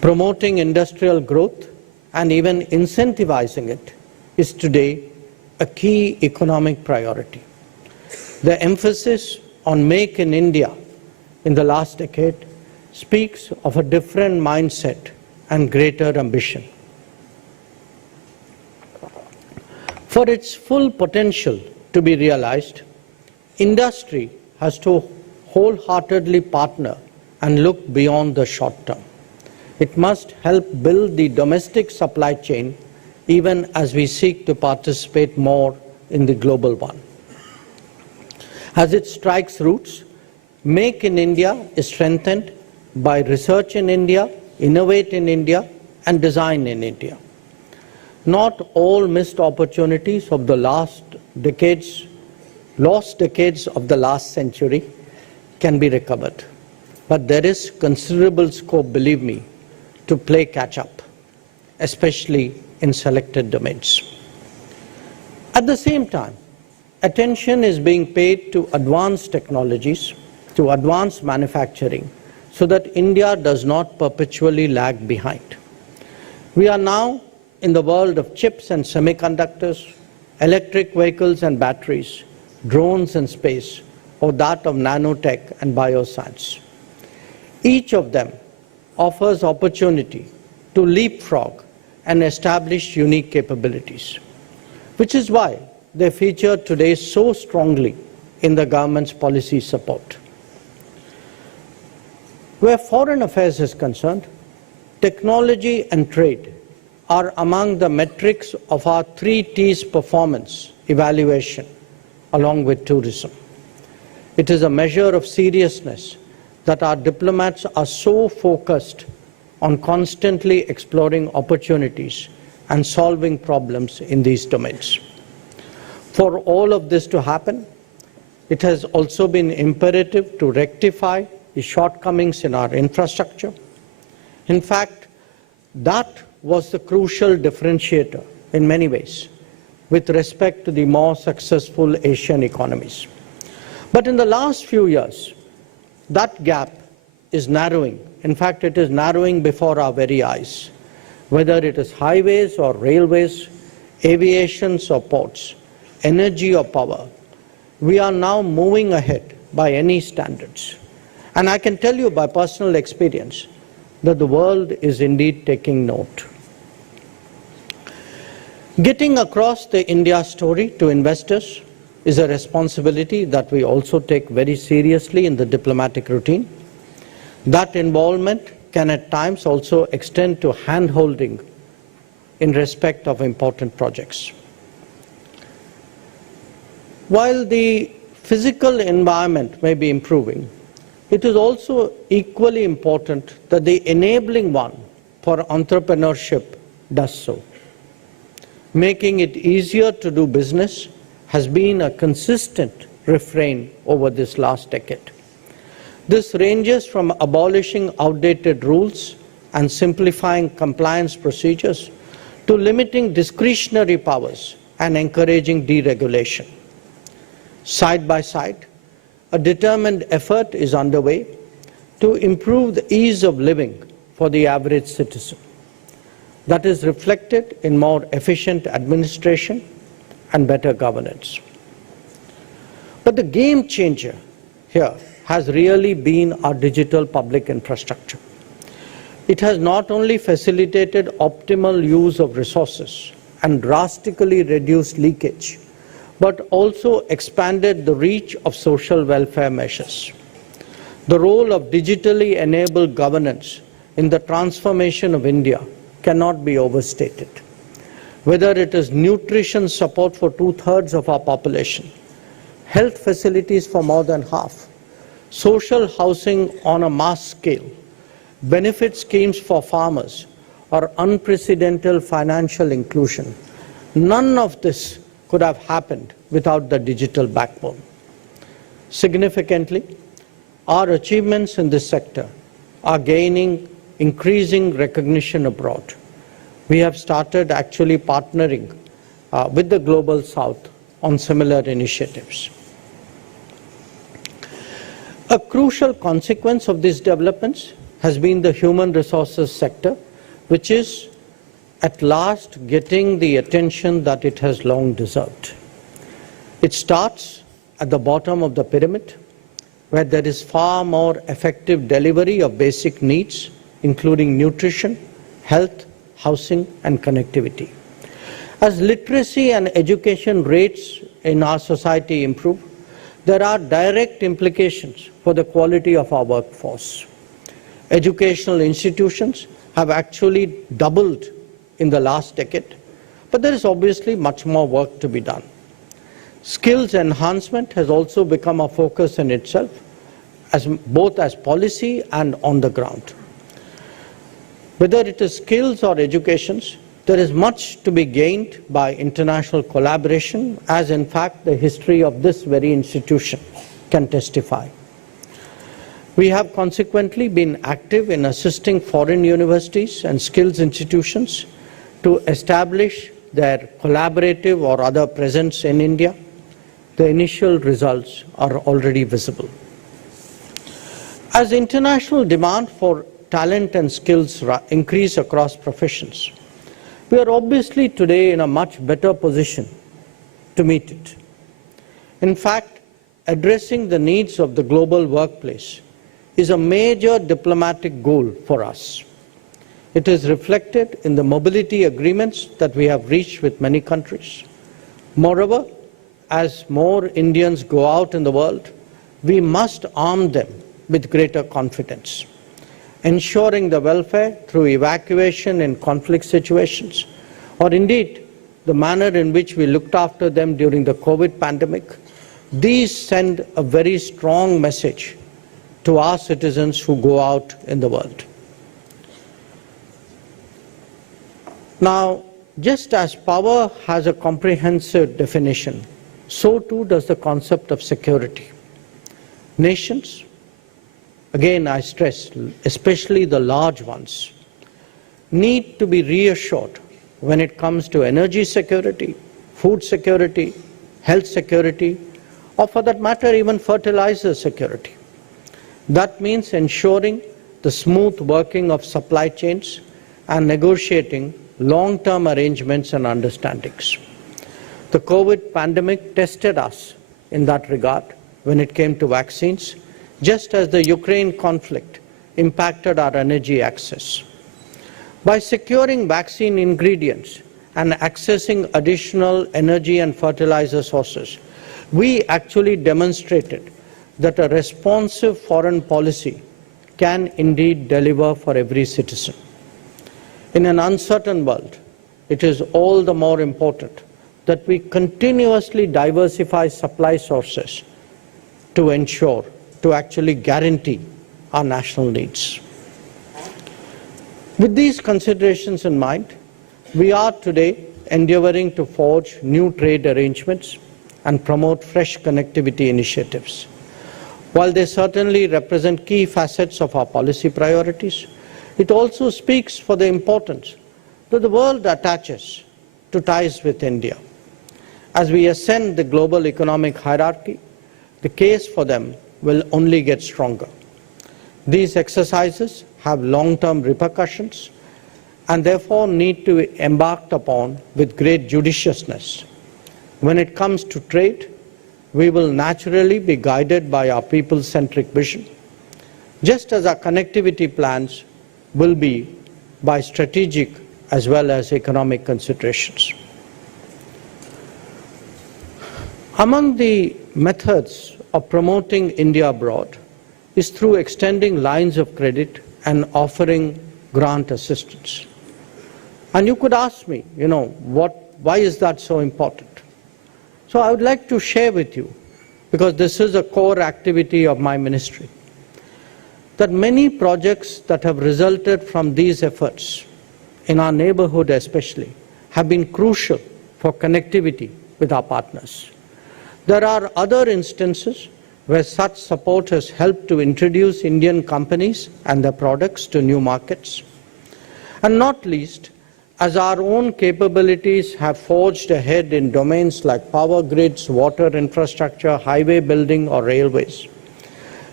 Promoting industrial growth and even incentivizing it is today a key economic priority. The emphasis on Make in India in the last decade speaks of a different mindset and greater ambition. For its full potential to be realized, industry has to wholeheartedly partner and look beyond the short term. It must help build the domestic supply chain even as we seek to participate more in the global one. As it strikes roots, Make in India is strengthened by Research in India, Innovate in India, and Design in India. Not all missed opportunities of the lost decades of the last century can be recovered. But there is considerable scope, believe me, to play catch-up, especially in selected domains. At the same time, attention is being paid to advanced technologies, to advanced manufacturing, so that India does not perpetually lag behind. We are now in the world of chips and semiconductors, electric vehicles and batteries, drones and space, or that of nanotech and bioscience. Each of them offers opportunity to leapfrog and establish unique capabilities, which is why they feature today so strongly in the government's policy support. Where foreign affairs is concerned, technology and trade are among the metrics of our 3 T's performance evaluation, along with tourism. It is a measure of seriousness that our diplomats are so focused on constantly exploring opportunities and solving problems in these domains. For all of this to happen, it has also been imperative to rectify the shortcomings in our infrastructure. In fact, that was the crucial differentiator in many ways with respect to the more successful Asian economies. But in the last few years, that gap is narrowing. In fact, it is narrowing before our very eyes. Whether it is highways or railways, aviation or ports, energy or power, we are now moving ahead by any standards. And I can tell you by personal experience that the world is indeed taking note. Getting across the India story to investors is a responsibility that we also take very seriously in the diplomatic routine. That involvement can at times also extend to hand-holding in respect of important projects. While the physical environment may be improving, it is also equally important that the enabling one for entrepreneurship does so. Making it easier to do business has been a consistent refrain over this last decade. This ranges from abolishing outdated rules and simplifying compliance procedures to limiting discretionary powers and encouraging deregulation. Side by side, a determined effort is underway to improve the ease of living for the average citizen. That is reflected in more efficient administration and better governance. But the game changer here has really been our digital public infrastructure. It has not only facilitated optimal use of resources and drastically reduced leakage, but also expanded the reach of social welfare measures. The role of digitally enabled governance in the transformation of India cannot be overstated. Whether it is nutrition support for 2/3 of our population, health facilities for more than half, social housing on a mass scale, benefit schemes for farmers, or unprecedented financial inclusion, none of this could have happened without the digital backbone. Significantly, our achievements in this sector are gaining increasing recognition abroad. We have started actually partnering with the Global South on similar initiatives. A crucial consequence of these developments has been the human resources sector, which is at last getting the attention that it has long deserved. It starts at the bottom of the pyramid, where there is far more effective delivery of basic needs, including nutrition, health, housing, and connectivity. As literacy and education rates in our society improve, there are direct implications for the quality of our workforce. Educational institutions have actually doubled in the last decade, but there is obviously much more work to be done. Skills enhancement has also become a focus in itself, both as policy and on the ground. Whether it is skills or educations, there is much to be gained by international collaboration, as in fact the history of this very institution can testify. We have consequently been active in assisting foreign universities and skills institutions to establish their collaborative or other presence in India. The initial results are already visible. As international demand for talent and skills increase across professions, we are obviously today in a much better position to meet it. In fact, addressing the needs of the global workplace is a major diplomatic goal for us. It is reflected in the mobility agreements that we have reached with many countries. Moreover, as more Indians go out in the world, we must arm them with greater confidence. Ensuring the welfare through evacuation in conflict situations, or indeed the manner in which we looked after them during the COVID pandemic, these send a very strong message to our citizens who go out in the world. Now, just as power has a comprehensive definition, so too does the concept of security. Nations, again I stress, especially the large ones, need to be reassured when it comes to energy security, food security, health security, or for that matter even fertilizer security. That means ensuring the smooth working of supply chains and negotiating long-term arrangements and understandings. The COVID pandemic tested us in that regard when it came to vaccines, just as the Ukraine conflict impacted our energy access. By securing vaccine ingredients and accessing additional energy and fertilizer sources, we actually demonstrated that a responsive foreign policy can indeed deliver for every citizen. In an uncertain world, it is all the more important that we continuously diversify supply sources to ensure, to actually guarantee our national needs. With these considerations in mind, we are today endeavoring to forge new trade arrangements and promote fresh connectivity initiatives. While they certainly represent key facets of our policy priorities, it also speaks for the importance that the world attaches to ties with India. As we ascend the global economic hierarchy, the case for them will only get stronger. These exercises have long-term repercussions and therefore need to be embarked upon with great judiciousness. When it comes to trade, we will naturally be guided by our people-centric vision, just as our connectivity plans will be by strategic as well as economic considerations. Among the methods of promoting India abroad is through extending lines of credit and offering grant assistance. And you could ask me, why is that so important? So I would like to share with you, because this is a core activity of my ministry, that many projects that have resulted from these efforts, in our neighborhood especially, have been crucial for connectivity with our partners. There are other instances where such support has helped to introduce Indian companies and their products to new markets. And not least, as our own capabilities have forged ahead in domains like power grids, water infrastructure, highway building or railways,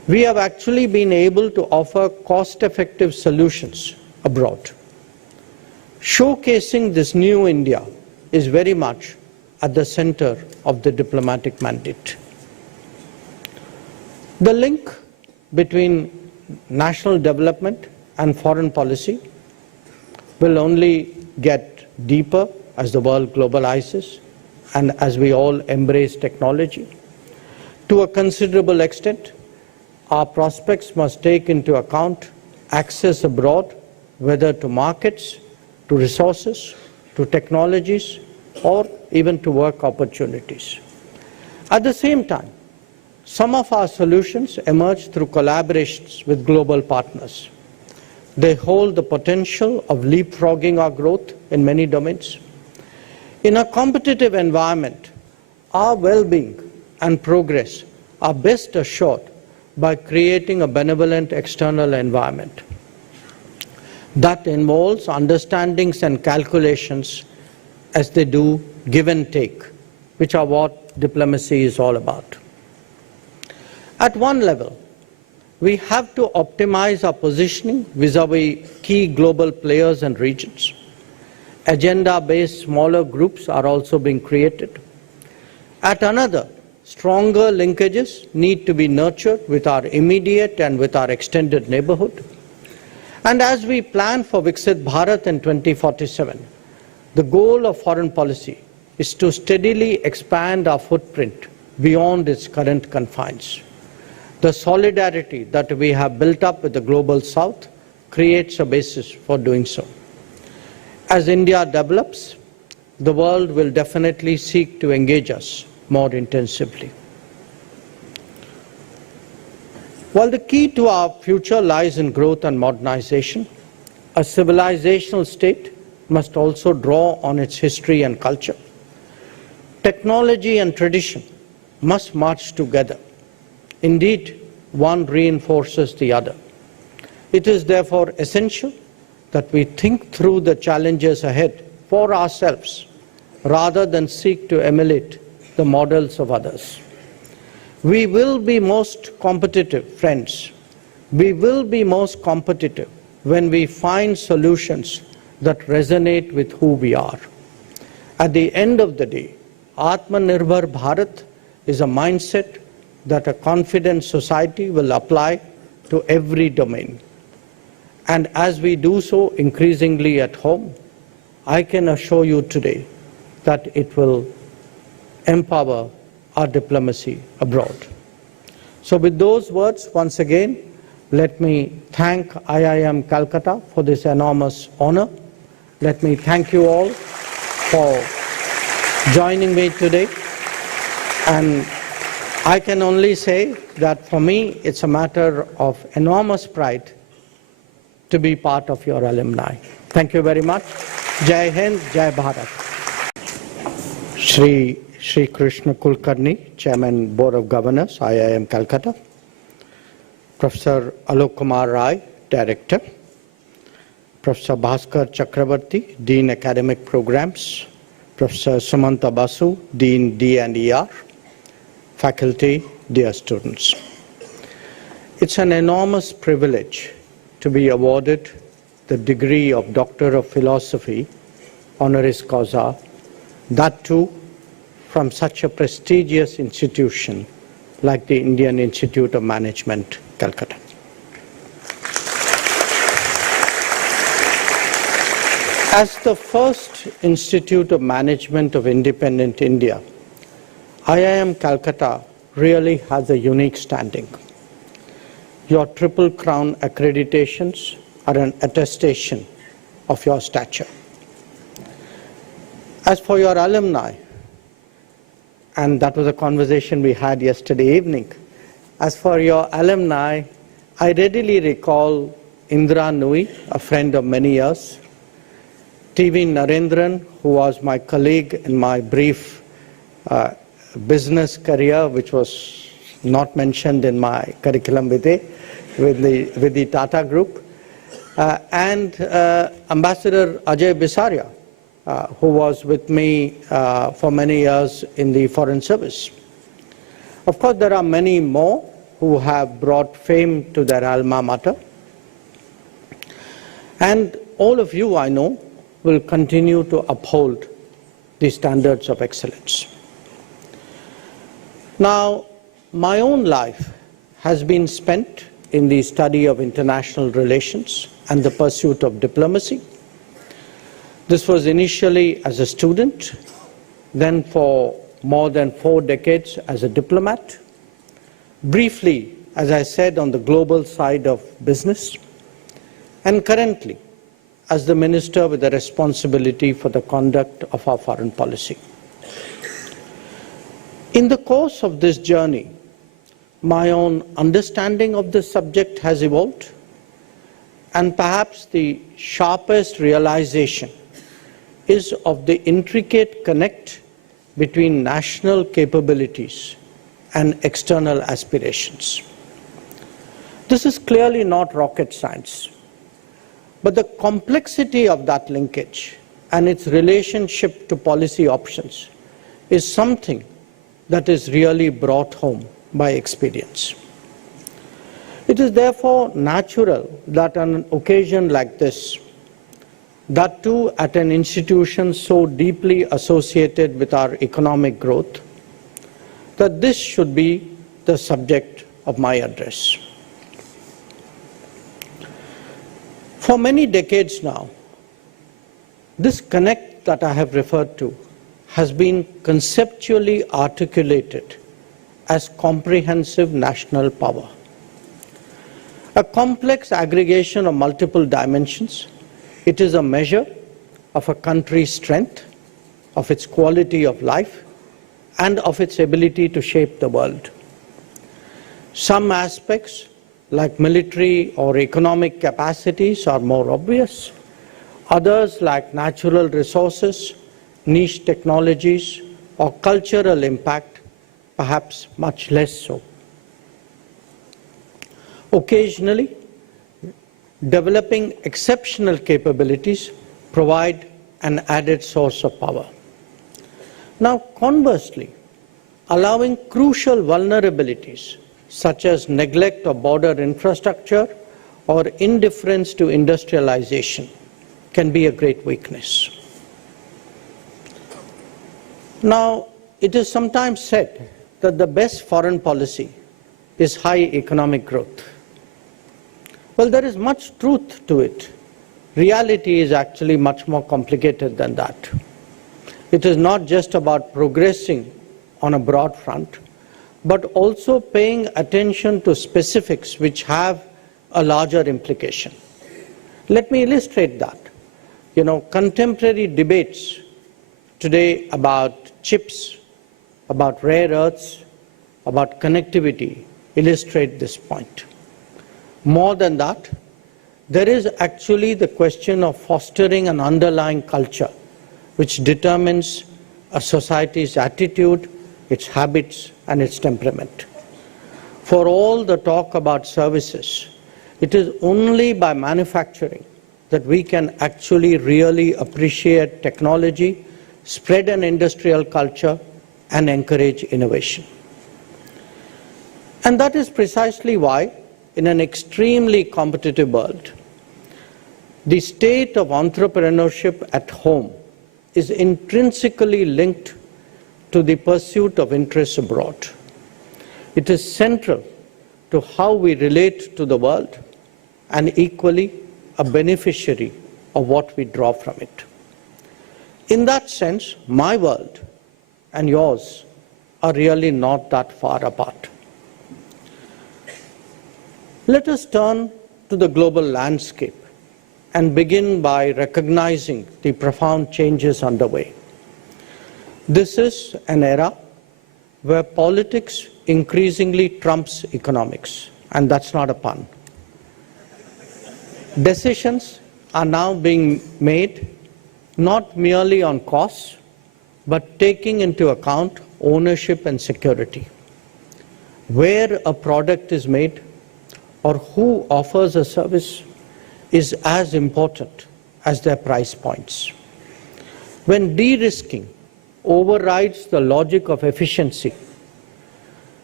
we have actually been able to offer cost-effective solutions abroad. Showcasing this new India is very much at the center of the diplomatic mandate. The link between national development and foreign policy will only get deeper as the world globalizes and as we all embrace technology. To a considerable extent, our prospects must take into account access abroad, whether to markets, to resources, to technologies, or even to work opportunities. At the same time, some of our solutions emerge through collaborations with global partners. They hold the potential of leapfrogging our growth in many domains. In a competitive environment, our well-being and progress are best assured by creating a benevolent external environment. That involves understandings and calculations as they do give and take, which are what diplomacy is all about. At one level, we have to optimize our positioning vis-à-vis key global players and regions. Agenda-based smaller groups are also being created. At another, stronger linkages need to be nurtured with our immediate and with our extended neighborhood. And as we plan for Viksit Bharat in 2047, the goal of foreign policy is to steadily expand our footprint beyond its current confines. The solidarity that we have built up with the global south creates a basis for doing so. As India develops, the world will definitely seek to engage us more intensively. While the key to our future lies in growth and modernization, a civilizational state must also draw on its history and culture. Technology and tradition must march together. Indeed, one reinforces the other. It is therefore essential that we think through the challenges ahead for ourselves rather than seek to emulate the models of others. We will be most competitive, friends. We will be most competitive when we find solutions that resonate with who we are. At the end of the day, Atmanirbhar Bharat is a mindset that a confident society will apply to every domain. And as we do so increasingly at home, I can assure you today that it will empower our diplomacy abroad. So with those words, once again, let me thank IIM Calcutta for this enormous honor. Let me thank you all for joining me today. And I can only say that for me, it's a matter of enormous pride to be part of your alumni. Thank you very much. Jai Hind, Jai Bharat. Shri Krishna Kulkarni, Chairman, Board of Governors, IIM Calcutta. Professor Alok Kumar Rai, Director. Professor Bhaskar Chakravarti, Dean Academic Programs. Professor Sumanta Basu, Dean D&ER. Faculty, dear students. It's an enormous privilege to be awarded the degree of Doctor of Philosophy, honoris causa, that too from such a prestigious institution like the Indian Institute of Management, Calcutta. As the first Institute of Management of independent India, IIM Calcutta really has a unique standing. Your Triple Crown accreditations are an attestation of your stature. As for your alumni, and that was a conversation we had yesterday evening, as for your alumni, I readily recall Indra Nui, a friend of many years, TV Narendran, who was my colleague in my brief business career, which was not mentioned in my curriculum vitae with the Tata Group, and Ambassador Ajay Bisaria, who was with me for many years in the Foreign Service. Of course, there are many more who have brought fame to their alma mater. And all of you, I know, will continue to uphold the standards of excellence. Now, my own life has been spent in the study of international relations and the pursuit of diplomacy. This was initially as a student, then for more than 4 decades as a diplomat, briefly, as I said, on the global side of business, and currently as the minister with the responsibility for the conduct of our foreign policy. In the course of this journey, my own understanding of this subject has evolved, and perhaps the sharpest realization is of the intricate connect between national capabilities and external aspirations. This is clearly not rocket science, but the complexity of that linkage and its relationship to policy options is something that is really brought home by experience. It is therefore natural that on an occasion like this, that too at an institution so deeply associated with our economic growth, that this should be the subject of my address. For many decades now, this connect that I have referred to has been conceptually articulated as comprehensive national power. A complex aggregation of multiple dimensions, it is a measure of a country's strength, of its quality of life, and of its ability to shape the world. Some aspects, like military or economic capacities, are more obvious. Others, like natural resources, niche technologies, or cultural impact, perhaps much less so. Occasionally, developing exceptional capabilities provide an added source of power. Now, conversely, allowing crucial vulnerabilities such as neglect of border infrastructure or indifference to industrialization can be a great weakness. Now, it is sometimes said that the best foreign policy is high economic growth. Well, there is much truth to it. Reality is actually much more complicated than that. It is not just about progressing on a broad front, but also paying attention to specifics which have a larger implication. Let me illustrate that. Contemporary debates today about chips, about rare earths, about connectivity illustrate this point. More than that, there is actually the question of fostering an underlying culture which determines a society's attitude, its habits, and its temperament. For all the talk about services, it is only by manufacturing that we can actually really appreciate technology, spread an industrial culture, and encourage innovation. And that is precisely why, in an extremely competitive world, the state of entrepreneurship at home is intrinsically linked to the pursuit of interests abroad. It is central to how we relate to the world and equally a beneficiary of what we draw from it. In that sense, my world and yours are really not that far apart. Let us turn to the global landscape and begin by recognizing the profound changes underway. This is an era where politics increasingly trumps economics, and that's not a pun. Decisions are now being made not merely on costs, but taking into account ownership and security. Where a product is made or who offers a service is as important as their price points. When de-risking overrides the logic of efficiency,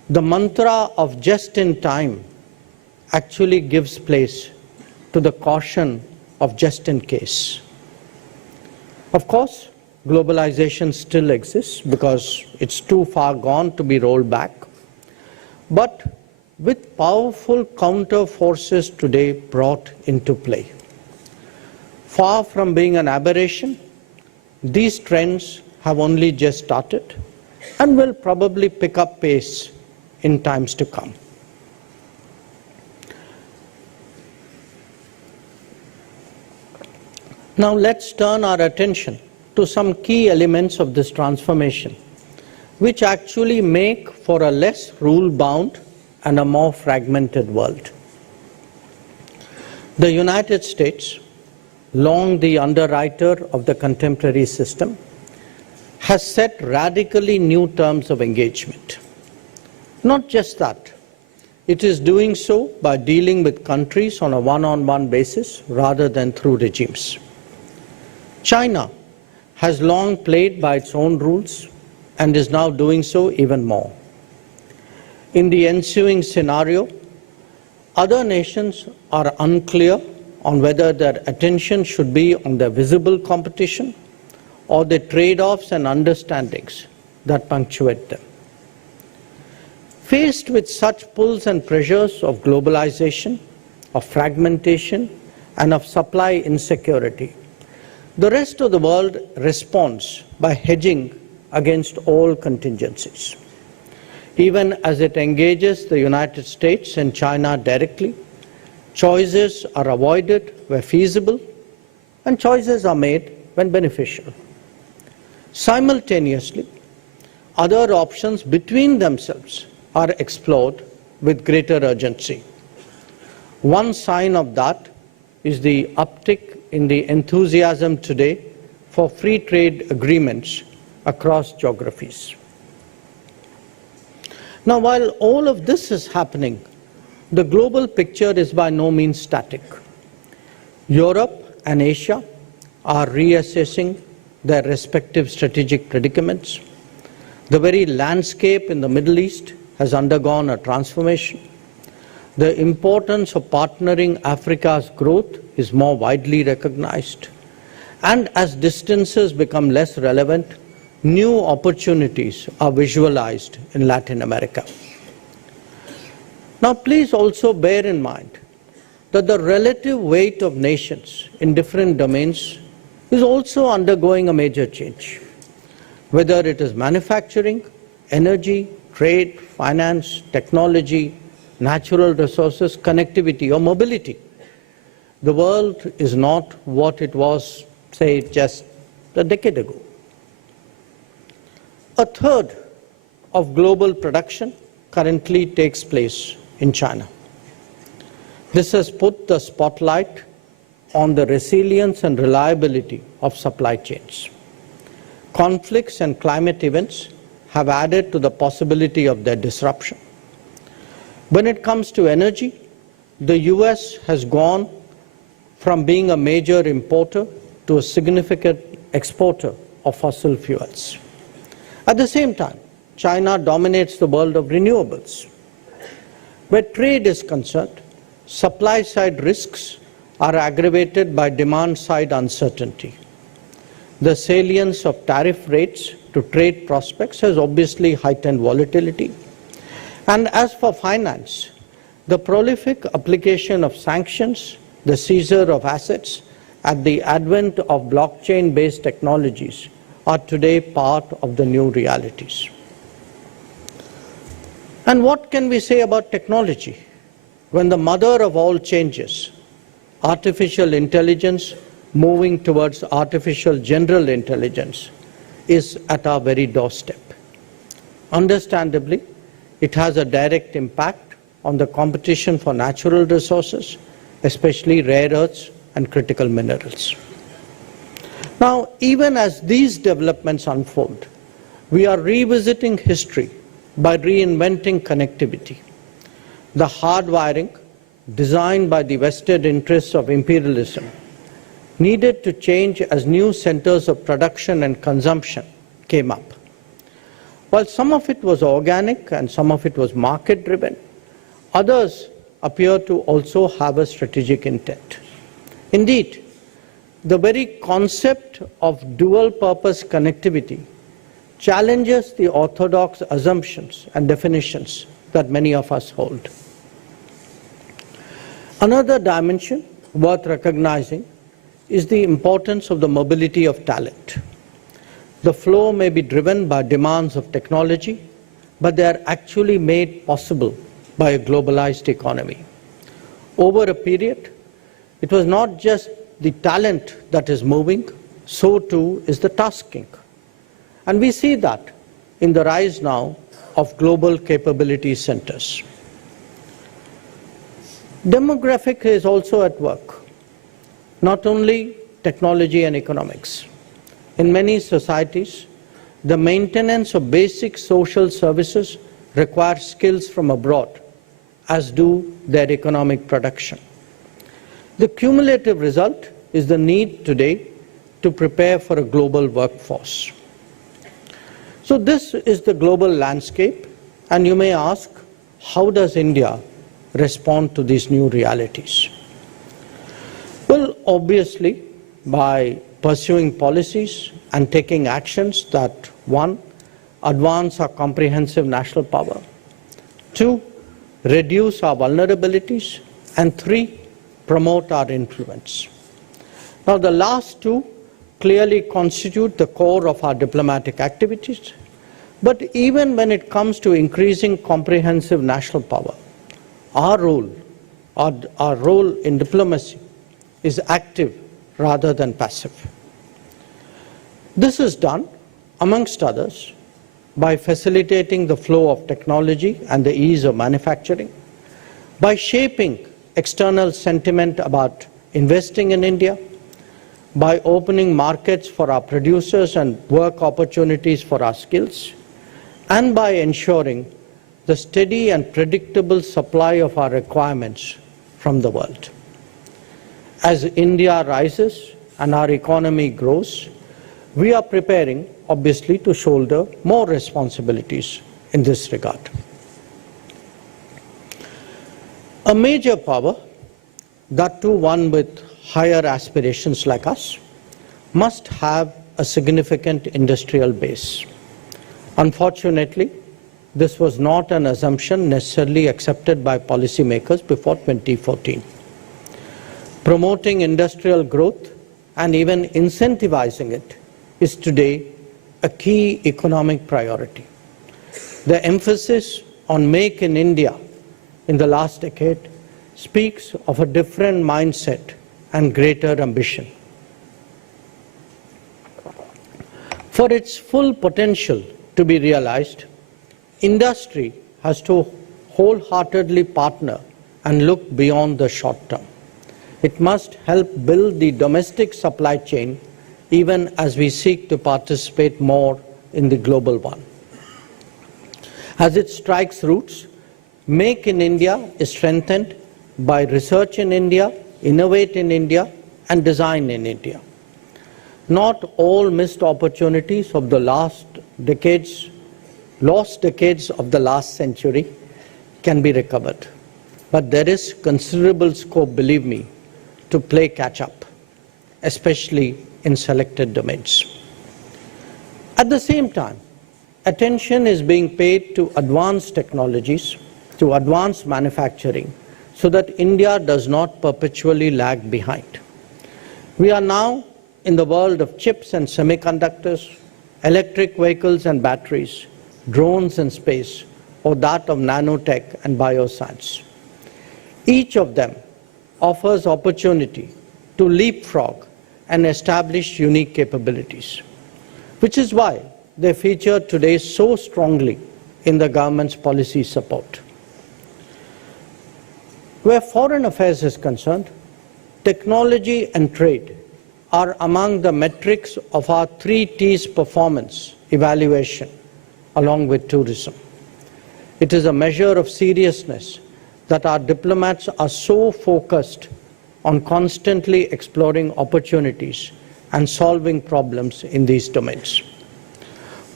the mantra of just in time actually gives place to the caution of just in case. Of course, globalization still exists because it's too far gone to be rolled back. But with powerful counter forces today brought into play, far from being an aberration, these trends have only just started and will probably pick up pace in times to come. Now let's turn our attention to some key elements of this transformation, which actually make for a less rule-bound and a more fragmented world. The United States, long the underwriter of the contemporary system, has set radically new terms of engagement. Not just that, it is doing so by dealing with countries on a one-on-one basis rather than through regimes. China has long played by its own rules and is now doing so even more. In the ensuing scenario, other nations are unclear on whether their attention should be on the visible competition or the trade-offs and understandings that punctuate them. Faced with such pulls and pressures of globalization, of fragmentation, and of supply insecurity, the rest of the world responds by hedging against all contingencies. Even as it engages the United States and China directly, choices are avoided where feasible, and choices are made when beneficial. Simultaneously, other options between themselves are explored with greater urgency. One sign of that is the uptick in the enthusiasm today for free trade agreements across geographies. Now, while all of this is happening, the global picture is by no means static. Europe and Asia are reassessing their respective strategic predicaments. The very landscape in the Middle East has undergone a transformation. The importance of partnering Africa's growth is more widely recognized. And as distances become less relevant, new opportunities are visualized in Latin America. Now, please also bear in mind that the relative weight of nations in different domains is also undergoing a major change. Whether it is manufacturing, energy, trade, finance, technology, natural resources, connectivity, or mobility, the world is not what it was, say, just a decade ago. A third of global production currently takes place in China. This has put the spotlight on the resilience and reliability of supply chains. Conflicts and climate events have added to the possibility of their disruption. When it comes to energy, the US has gone from being a major importer to a significant exporter of fossil fuels. At the same time, China dominates the world of renewables. Where trade is concerned, supply-side risks are aggravated by demand-side uncertainty. The salience of tariff rates to trade prospects has obviously heightened volatility. And as for finance, the prolific application of sanctions, the seizure of assets, and the advent of blockchain-based technologies are today part of the new realities. And what can we say about technology when the mother of all changes, artificial intelligence moving towards artificial general intelligence, is at our very doorstep? Understandably, it has a direct impact on the competition for natural resources, especially rare earths and critical minerals. Now, even as these developments unfold, we are revisiting history by reinventing connectivity. The hardwiring, designed by the vested interests of imperialism, needed to change as new centers of production and consumption came up. While some of it was organic and some of it was market-driven, others appear to also have a strategic intent. Indeed, the very concept of dual-purpose connectivity challenges the orthodox assumptions and definitions that many of us hold. Another dimension worth recognizing is the importance of the mobility of talent. The flow may be driven by demands of technology, but they are actually made possible by a globalized economy. Over a period, it was not just the talent that is moving, so too is the tasking. And we see that in the rise now of global capability centers. Demographic is also at work, not only technology and economics. In many societies, the maintenance of basic social services requires skills from abroad, as do their economic production. The cumulative result is the need today to prepare for a global workforce. So this is the global landscape, and you may ask, how does India respond to these new realities? Well, obviously, by pursuing policies and taking actions that, one, advance our comprehensive national power, two, reduce our vulnerabilities, and three, promote our influence. Now, the last two clearly constitute the core of our diplomatic activities, but even when it comes to increasing comprehensive national power, our role in diplomacy is active rather than passive. This is done, amongst others, by facilitating the flow of technology and the ease of manufacturing, by shaping external sentiment about investing in India, by opening markets for our producers and work opportunities for our skills, and by ensuring the steady and predictable supply of our requirements from the world. As India rises and our economy grows, we are preparing, obviously, to shoulder more responsibilities in this regard. A major power, that too one with higher aspirations like us, must have a significant industrial base. Unfortunately, this was not an assumption necessarily accepted by policymakers before 2014. Promoting industrial growth and even incentivizing it is today a key economic priority. The emphasis on Make in India in the last decade speaks of a different mindset and greater ambition. For its full potential to be realized, industry has to wholeheartedly partner and look beyond the short term. It must help build the domestic supply chain even as we seek to participate more in the global one. As it strikes roots, Make in India is strengthened by research in India, innovate in India, and design in India. Not all missed opportunities of the lost decades of the last century can be recovered. But there is considerable scope, believe me, to play catch-up, especially in selected domains. At the same time, attention is being paid to advanced technologies, to advanced manufacturing, so that India does not perpetually lag behind. We are now in the world of chips and semiconductors, electric vehicles and batteries, drones and space, or that of nanotech and bioscience. Each of them offers opportunity to leapfrog and establish unique capabilities, which is why they feature today so strongly in the government's policy support. Where foreign affairs is concerned, technology and trade are among the metrics of our 3 T's performance evaluation, along with tourism. It is a measure of seriousness that our diplomats are so focused on constantly exploring opportunities and solving problems in these domains.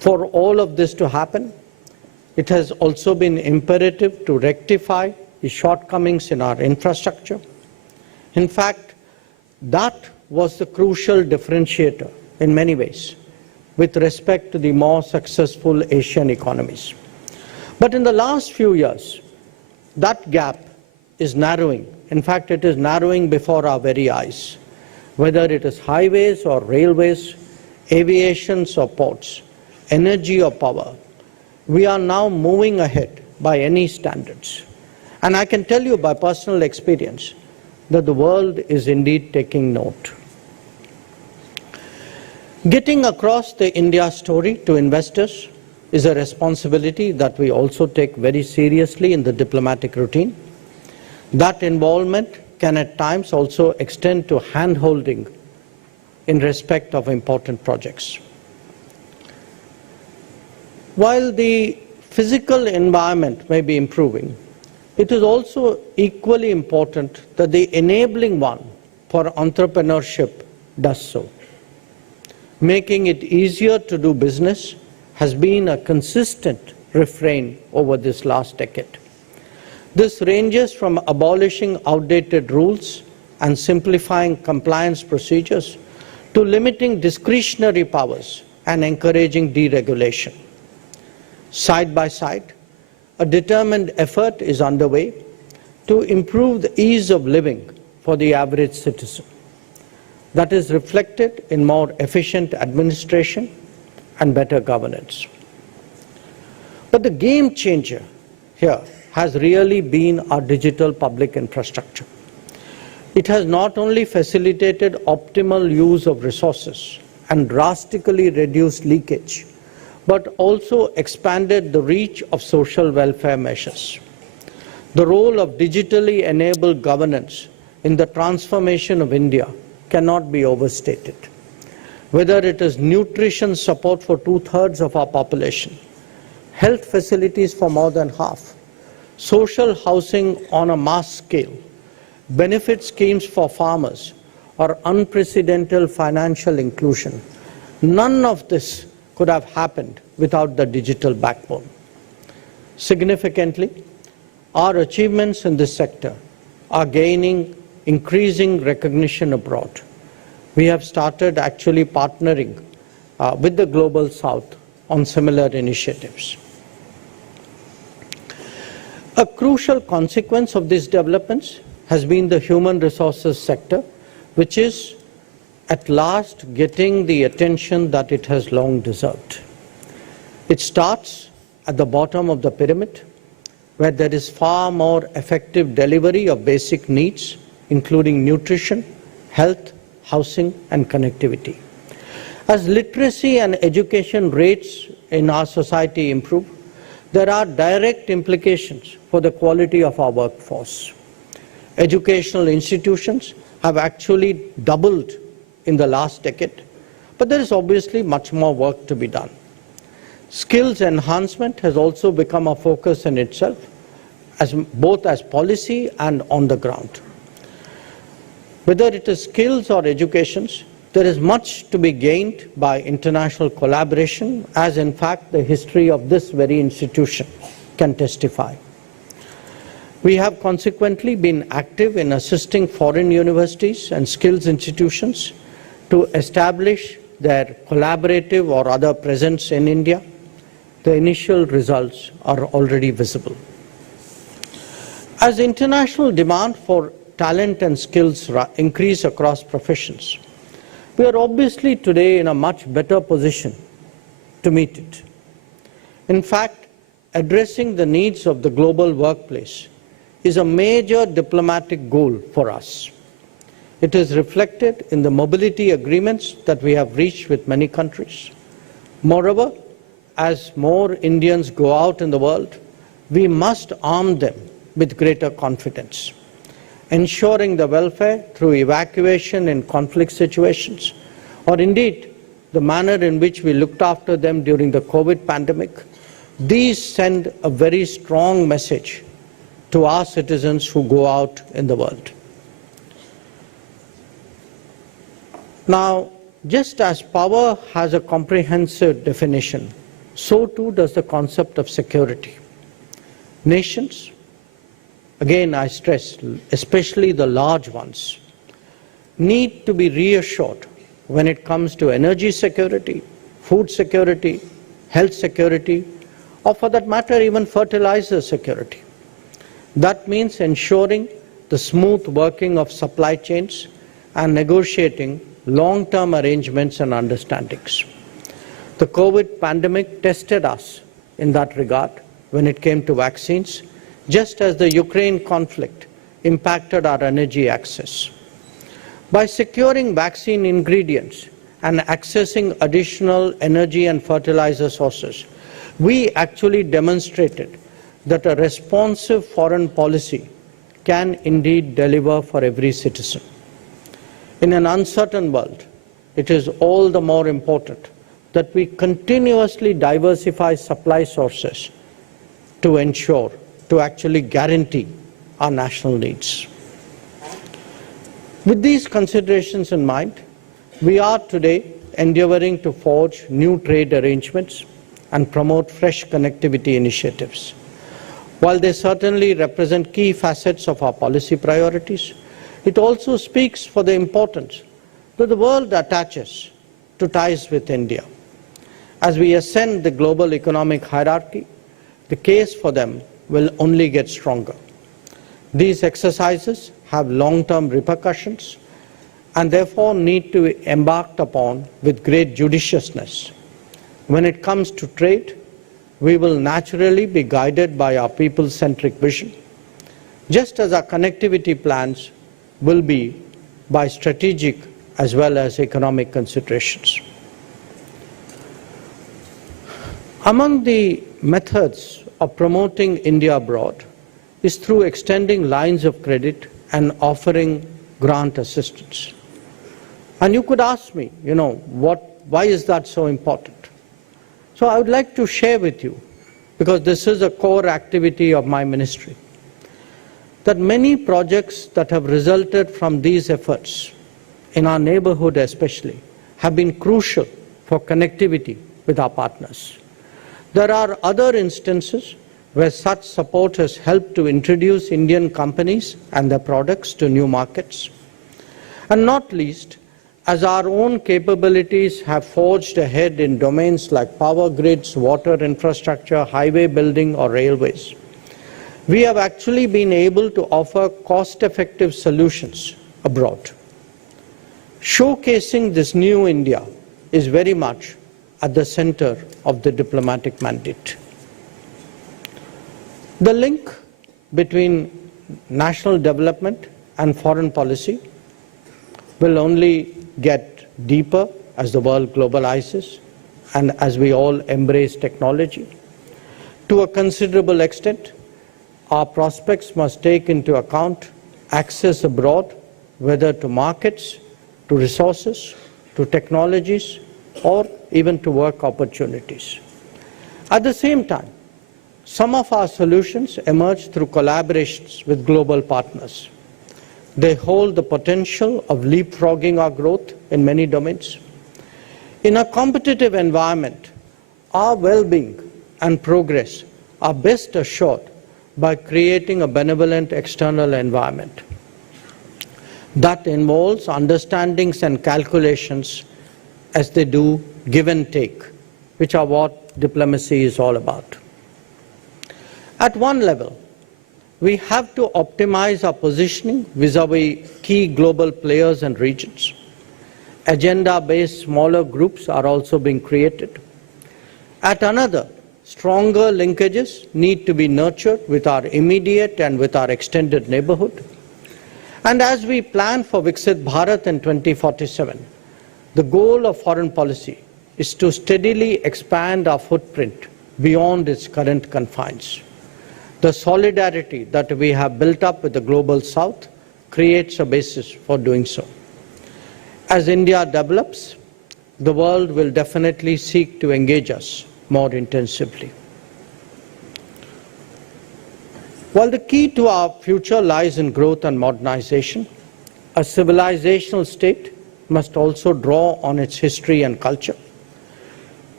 For all of this to happen, it has also been imperative to rectify the shortcomings in our infrastructure. In fact, that was the crucial differentiator in many ways with respect to the more successful Asian economies. But in the last few years, that gap is narrowing. In fact, it is narrowing before our very eyes. Whether it is highways or railways, aviations or ports, energy or power, we are now moving ahead by any standards. And I can tell you by personal experience that the world is indeed taking note. Getting across the India story to investors is a responsibility that we also take very seriously in the diplomatic routine. That involvement can at times also extend to hand-holding in respect of important projects. While the physical environment may be improving, it is also equally important that the enabling one for entrepreneurship does so. Making it easier to do business has been a consistent refrain over this last decade. This ranges from abolishing outdated rules and simplifying compliance procedures to limiting discretionary powers and encouraging deregulation. Side by side, a determined effort is underway to improve the ease of living for the average citizen. That is reflected in more efficient administration and better governance. But the game changer here has really been our digital public infrastructure. It has not only facilitated optimal use of resources and drastically reduced leakage, but also expanded the reach of social welfare measures. The role of digitally enabled governance in the transformation of India cannot be overstated. Whether it is nutrition support for 2/3 of our population, health facilities for more than half, social housing on a mass scale, benefit schemes for farmers, or unprecedented financial inclusion, none of this could have happened without the digital backbone. Significantly, our achievements in this sector are gaining increasing recognition abroad. We have started actually partnering with the Global South on similar initiatives. A crucial consequence of these developments has been the human resources sector, which is at last getting the attention that it has long deserved. It starts at the bottom of the pyramid, where there is far more effective delivery of basic needs, including nutrition, health, housing, and connectivity. As literacy and education rates in our society improve, there are direct implications for the quality of our workforce. Educational institutions have actually doubled in the last decade, but there is obviously much more work to be done. Skills enhancement has also become a focus in itself, both as policy and on the ground. Whether it is skills or educations, there is much to be gained by international collaboration, as in fact the history of this very institution can testify. We have consequently been active in assisting foreign universities and skills institutions to establish their collaborative or other presence in India. The initial results are already visible. As international demand for talent and skills increase across professions, we are obviously today in a much better position to meet it. In fact, addressing the needs of the global workplace is a major diplomatic goal for us. It is reflected in the mobility agreements that we have reached with many countries. Moreover, as more Indians go out in the world, we must arm them with greater confidence. Ensuring the welfare through evacuation in conflict situations, or indeed the manner in which we looked after them during the COVID pandemic, these send a very strong message to our citizens who go out in the world. Now, just as power has a comprehensive definition, so too does the concept of security. Nations, again I stress, especially the large ones, need to be reassured when it comes to energy security, food security, health security, or for that matter even fertilizer security. That means ensuring the smooth working of supply chains and negotiating long-term arrangements and understandings. The COVID pandemic tested us in that regard when it came to vaccines, just as the Ukraine conflict impacted our energy access. By securing vaccine ingredients and accessing additional energy and fertilizer sources, we actually demonstrated that a responsive foreign policy can indeed deliver for every citizen. In an uncertain world, it is all the more important that we continuously diversify supply sources to ensure, to actually guarantee our national needs. With these considerations in mind, we are today endeavoring to forge new trade arrangements and promote fresh connectivity initiatives. While they certainly represent key facets of our policy priorities, it also speaks for the importance that the world attaches to ties with India. As we ascend the global economic hierarchy, the case for them will only get stronger. These exercises have long-term repercussions and therefore need to be embarked upon with great judiciousness. When it comes to trade, we will naturally be guided by our people-centric vision, just as our connectivity plans will be by strategic as well as economic considerations. Among the methods of promoting India abroad is through extending lines of credit and offering grant assistance. And you could ask me, why is that so important? So I would like to share with you, because this is a core activity of my ministry, that many projects that have resulted from these efforts, in our neighborhood especially, have been crucial for connectivity with our partners. There are other instances where such support has helped to introduce Indian companies and their products to new markets. And not least, as our own capabilities have forged ahead in domains like power grids, water infrastructure, highway building, or railways, we have actually been able to offer cost-effective solutions abroad. Showcasing this new India is very much at the center of the diplomatic mandate. The link between national development and foreign policy will only get deeper as the world globalizes and as we all embrace technology. To a considerable extent, our prospects must take into account access abroad, whether to markets, to resources, to technologies, or even to work opportunities. At the same time, some of our solutions emerge through collaborations with global partners. They hold the potential of leapfrogging our growth in many domains. In a competitive environment, our well-being and progress are best assured by creating a benevolent external environment. That involves understandings and calculations as they do give and take, which are what diplomacy is all about. At one level, we have to optimize our positioning vis-à-vis key global players and regions. Agenda-based smaller groups are also being created. At another, stronger linkages need to be nurtured with our immediate and with our extended neighborhood. And as we plan for Viksit Bharat in 2047, the goal of foreign policy is to steadily expand our footprint beyond its current confines. The solidarity that we have built up with the global south creates a basis for doing so. As India develops, the world will definitely seek to engage us more intensively. While the key to our future lies in growth and modernization, a civilizational state must also draw on its history and culture.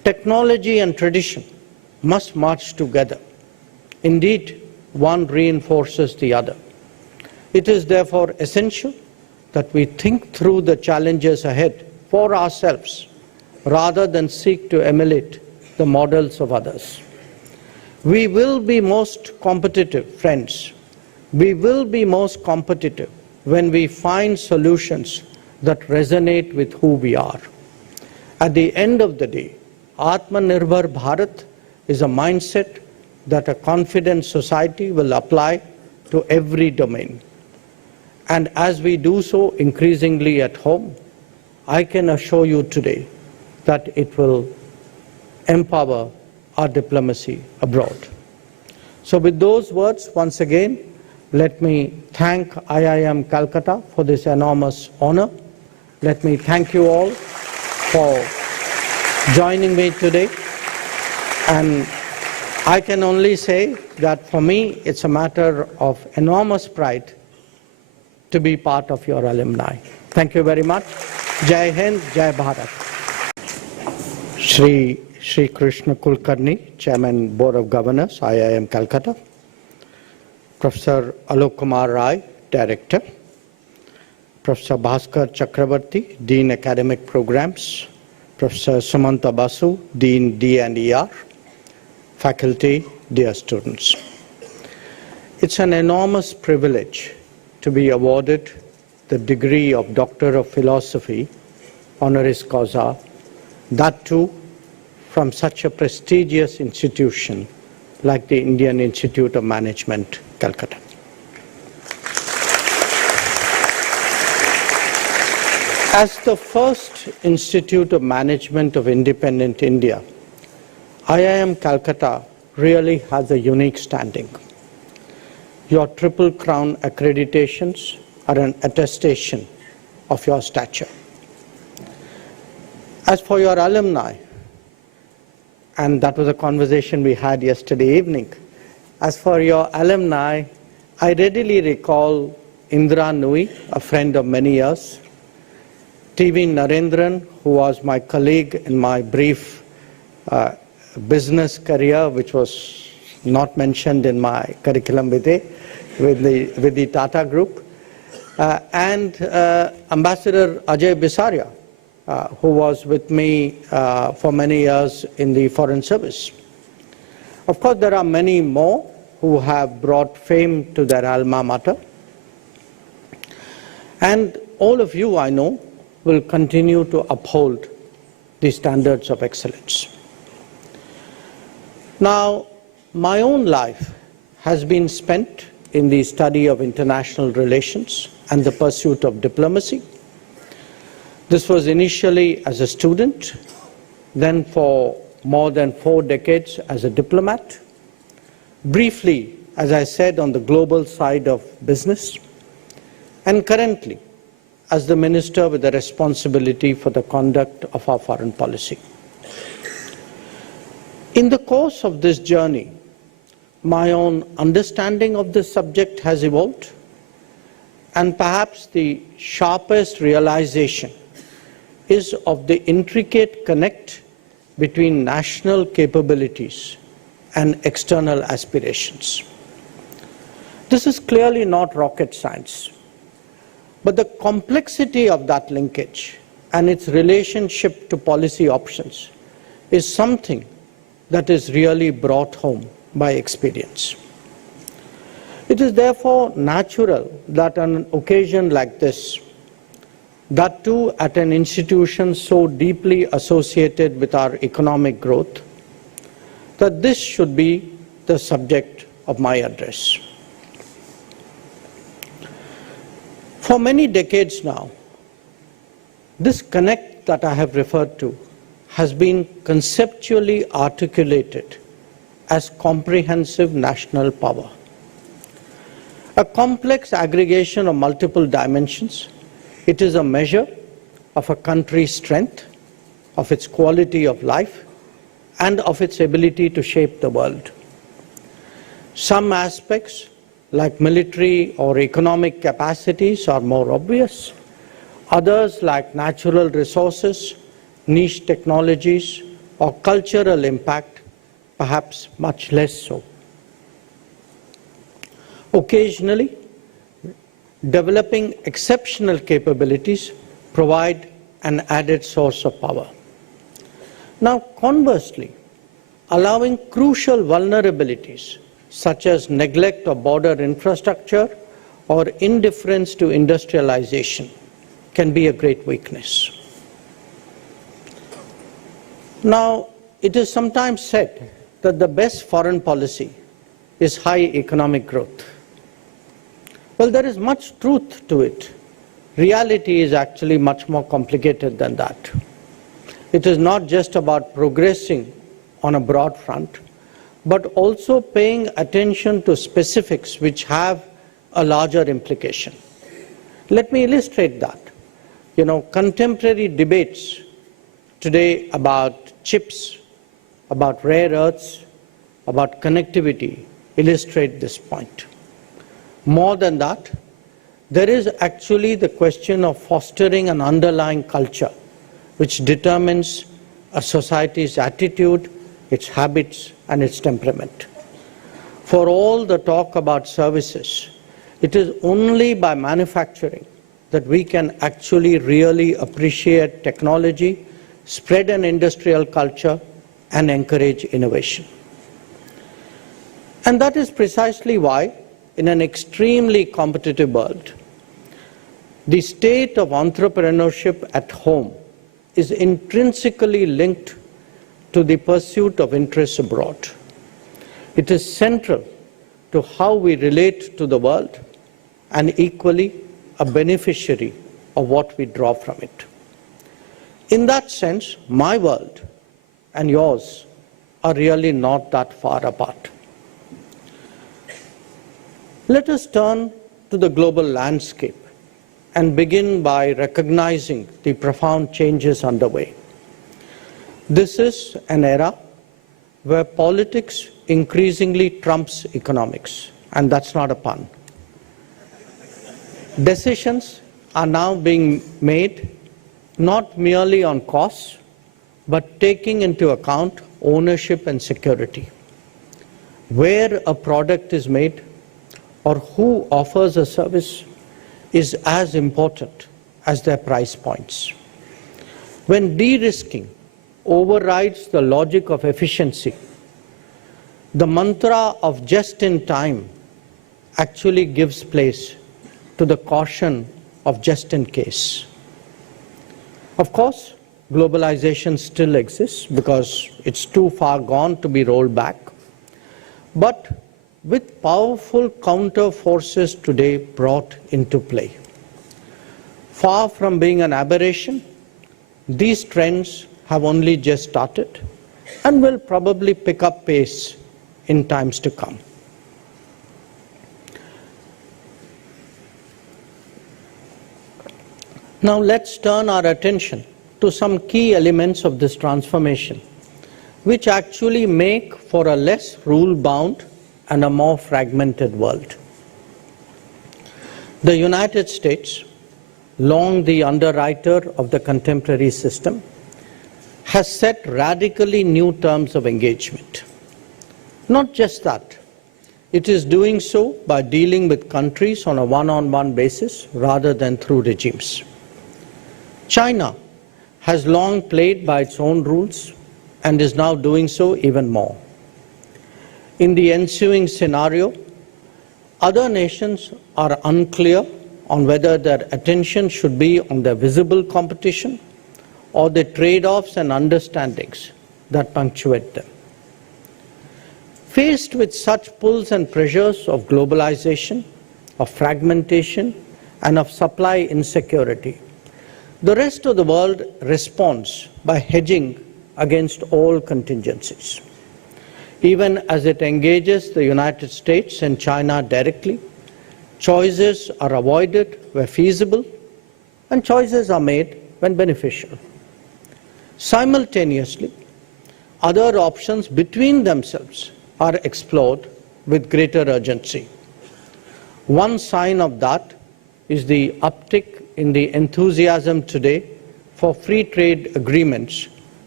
Technology and tradition must march together. Indeed, one reinforces the other. It is therefore essential that we think through the challenges ahead for ourselves rather than seek to emulate the models of others. We will be most competitive, friends. We will be most competitive when we find solutions that resonate with who we are. At the end of the day, Atmanirbhar Bharat is a mindset that a confident society will apply to every domain. And as we do so increasingly at home, I can assure you today that it will empower our diplomacy abroad. So with those words, once again, let me thank IIM Calcutta for this enormous honor. Let me thank you all for joining me today. And I can only say that for me, it's a matter of enormous pride to be part of your alumni. Thank you very much. Jai Hind, Jai Bharat. Shri Krishna Kulkarni, Chairman, Board of Governors, IIM Calcutta. Professor Alok Kumar Rai, Director. Professor Bhaskar Chakravarti, Dean Academic Programs. Professor Sumanta Basu, Dean D&ER. Faculty, dear students. It's an enormous privilege to be awarded the degree of Doctor of Philosophy, honoris causa, that too from such a prestigious institution like the Indian Institute of Management, Calcutta. As the first Institute of Management of independent India, IIM Calcutta really has a unique standing. Your Triple Crown accreditations are an attestation of your stature. As for your alumni, and that was a conversation we had yesterday evening, as for your alumni, I readily recall Indra Nui, a friend of many years, TV Narendran, who was my colleague in my brief business career, which was not mentioned in my curriculum vitae with the Tata Group, and Ambassador Ajay Bisaria, who was with me for many years in the Foreign Service. Of course, there are many more who have brought fame to their alma mater. And all of you, I know, will continue to uphold the standards of excellence. Now, my own life has been spent in the study of international relations and the pursuit of diplomacy. This was initially as a student, then for more than 4 decades as a diplomat, briefly, as I said, on the global side of business, and currently as the minister with the responsibility for the conduct of our foreign policy. In the course of this journey, my own understanding of this subject has evolved, and perhaps the sharpest realization is of the intricate connect between national capabilities and external aspirations. This is clearly not rocket science, but the complexity of that linkage and its relationship to policy options is something that is really brought home by experience. It is therefore natural that on an occasion like this, that too at an institution so deeply associated with our economic growth, that this should be the subject of my address. For many decades now, this connect that I have referred to has been conceptually articulated as comprehensive national power. A complex aggregation of multiple dimensions, it is a measure of a country's strength, of its quality of life, and of its ability to shape the world. Some aspects, like military or economic capacities, are more obvious. Others, like natural resources, niche technologies, or cultural impact, perhaps much less so. Occasionally, developing exceptional capabilities provide an added source of power. Now, conversely, allowing crucial vulnerabilities such as neglect of border infrastructure or indifference to industrialization can be a great weakness. Now, it is sometimes said that the best foreign policy is high economic growth. Well, there is much truth to it. Reality is actually much more complicated than that. It is not just about progressing on a broad front, but also paying attention to specifics which have a larger implication. Let me illustrate that. Contemporary debates today about chips, about rare earths, about connectivity illustrate this point. More than that, there is actually the question of fostering an underlying culture which determines a society's attitude, its habits, and its temperament. For all the talk about services, it is only by manufacturing that we can actually really appreciate technology, spread an industrial culture, and encourage innovation. And that is precisely why, in an extremely competitive world, the state of entrepreneurship at home is intrinsically linked to the pursuit of interests abroad. It is central to how we relate to the world and equally a beneficiary of what we draw from it. In that sense, my world and yours are really not that far apart. Let us turn to the global landscape and begin by recognizing the profound changes underway. This is an era where politics increasingly trumps economics, and that's not a pun. Decisions are now being made not merely on costs, but taking into account ownership and security. Where a product is made or who offers a service is as important as their price points. When de-risking overrides the logic of efficiency, the mantra of just-in-time actually gives place to the caution of just-in-case. Of course, globalization still exists because it's too far gone to be rolled back. But with powerful counter forces today brought into play, far from being an aberration, these trends have only just started and will probably pick up pace in times to come. Now let's turn our attention to some key elements of this transformation, which actually make for a less rule-bound and a more fragmented world. The United States, long the underwriter of the contemporary system, has set radically new terms of engagement. Not just that, it is doing so by dealing with countries on a one-on-one basis rather than through regimes. China has long played by its own rules and is now doing so even more. In the ensuing scenario, other nations are unclear on whether their attention should be on the visible competition or the trade-offs and understandings that punctuate them. Faced with such pulls and pressures of globalization, of fragmentation, and of supply insecurity, the rest of the world responds by hedging against all contingencies. Even as it engages the United States and China directly, choices are avoided where feasible, and choices are made when beneficial. Simultaneously, other options between themselves are explored with greater urgency. One sign of that is the uptick in the enthusiasm today for free trade agreements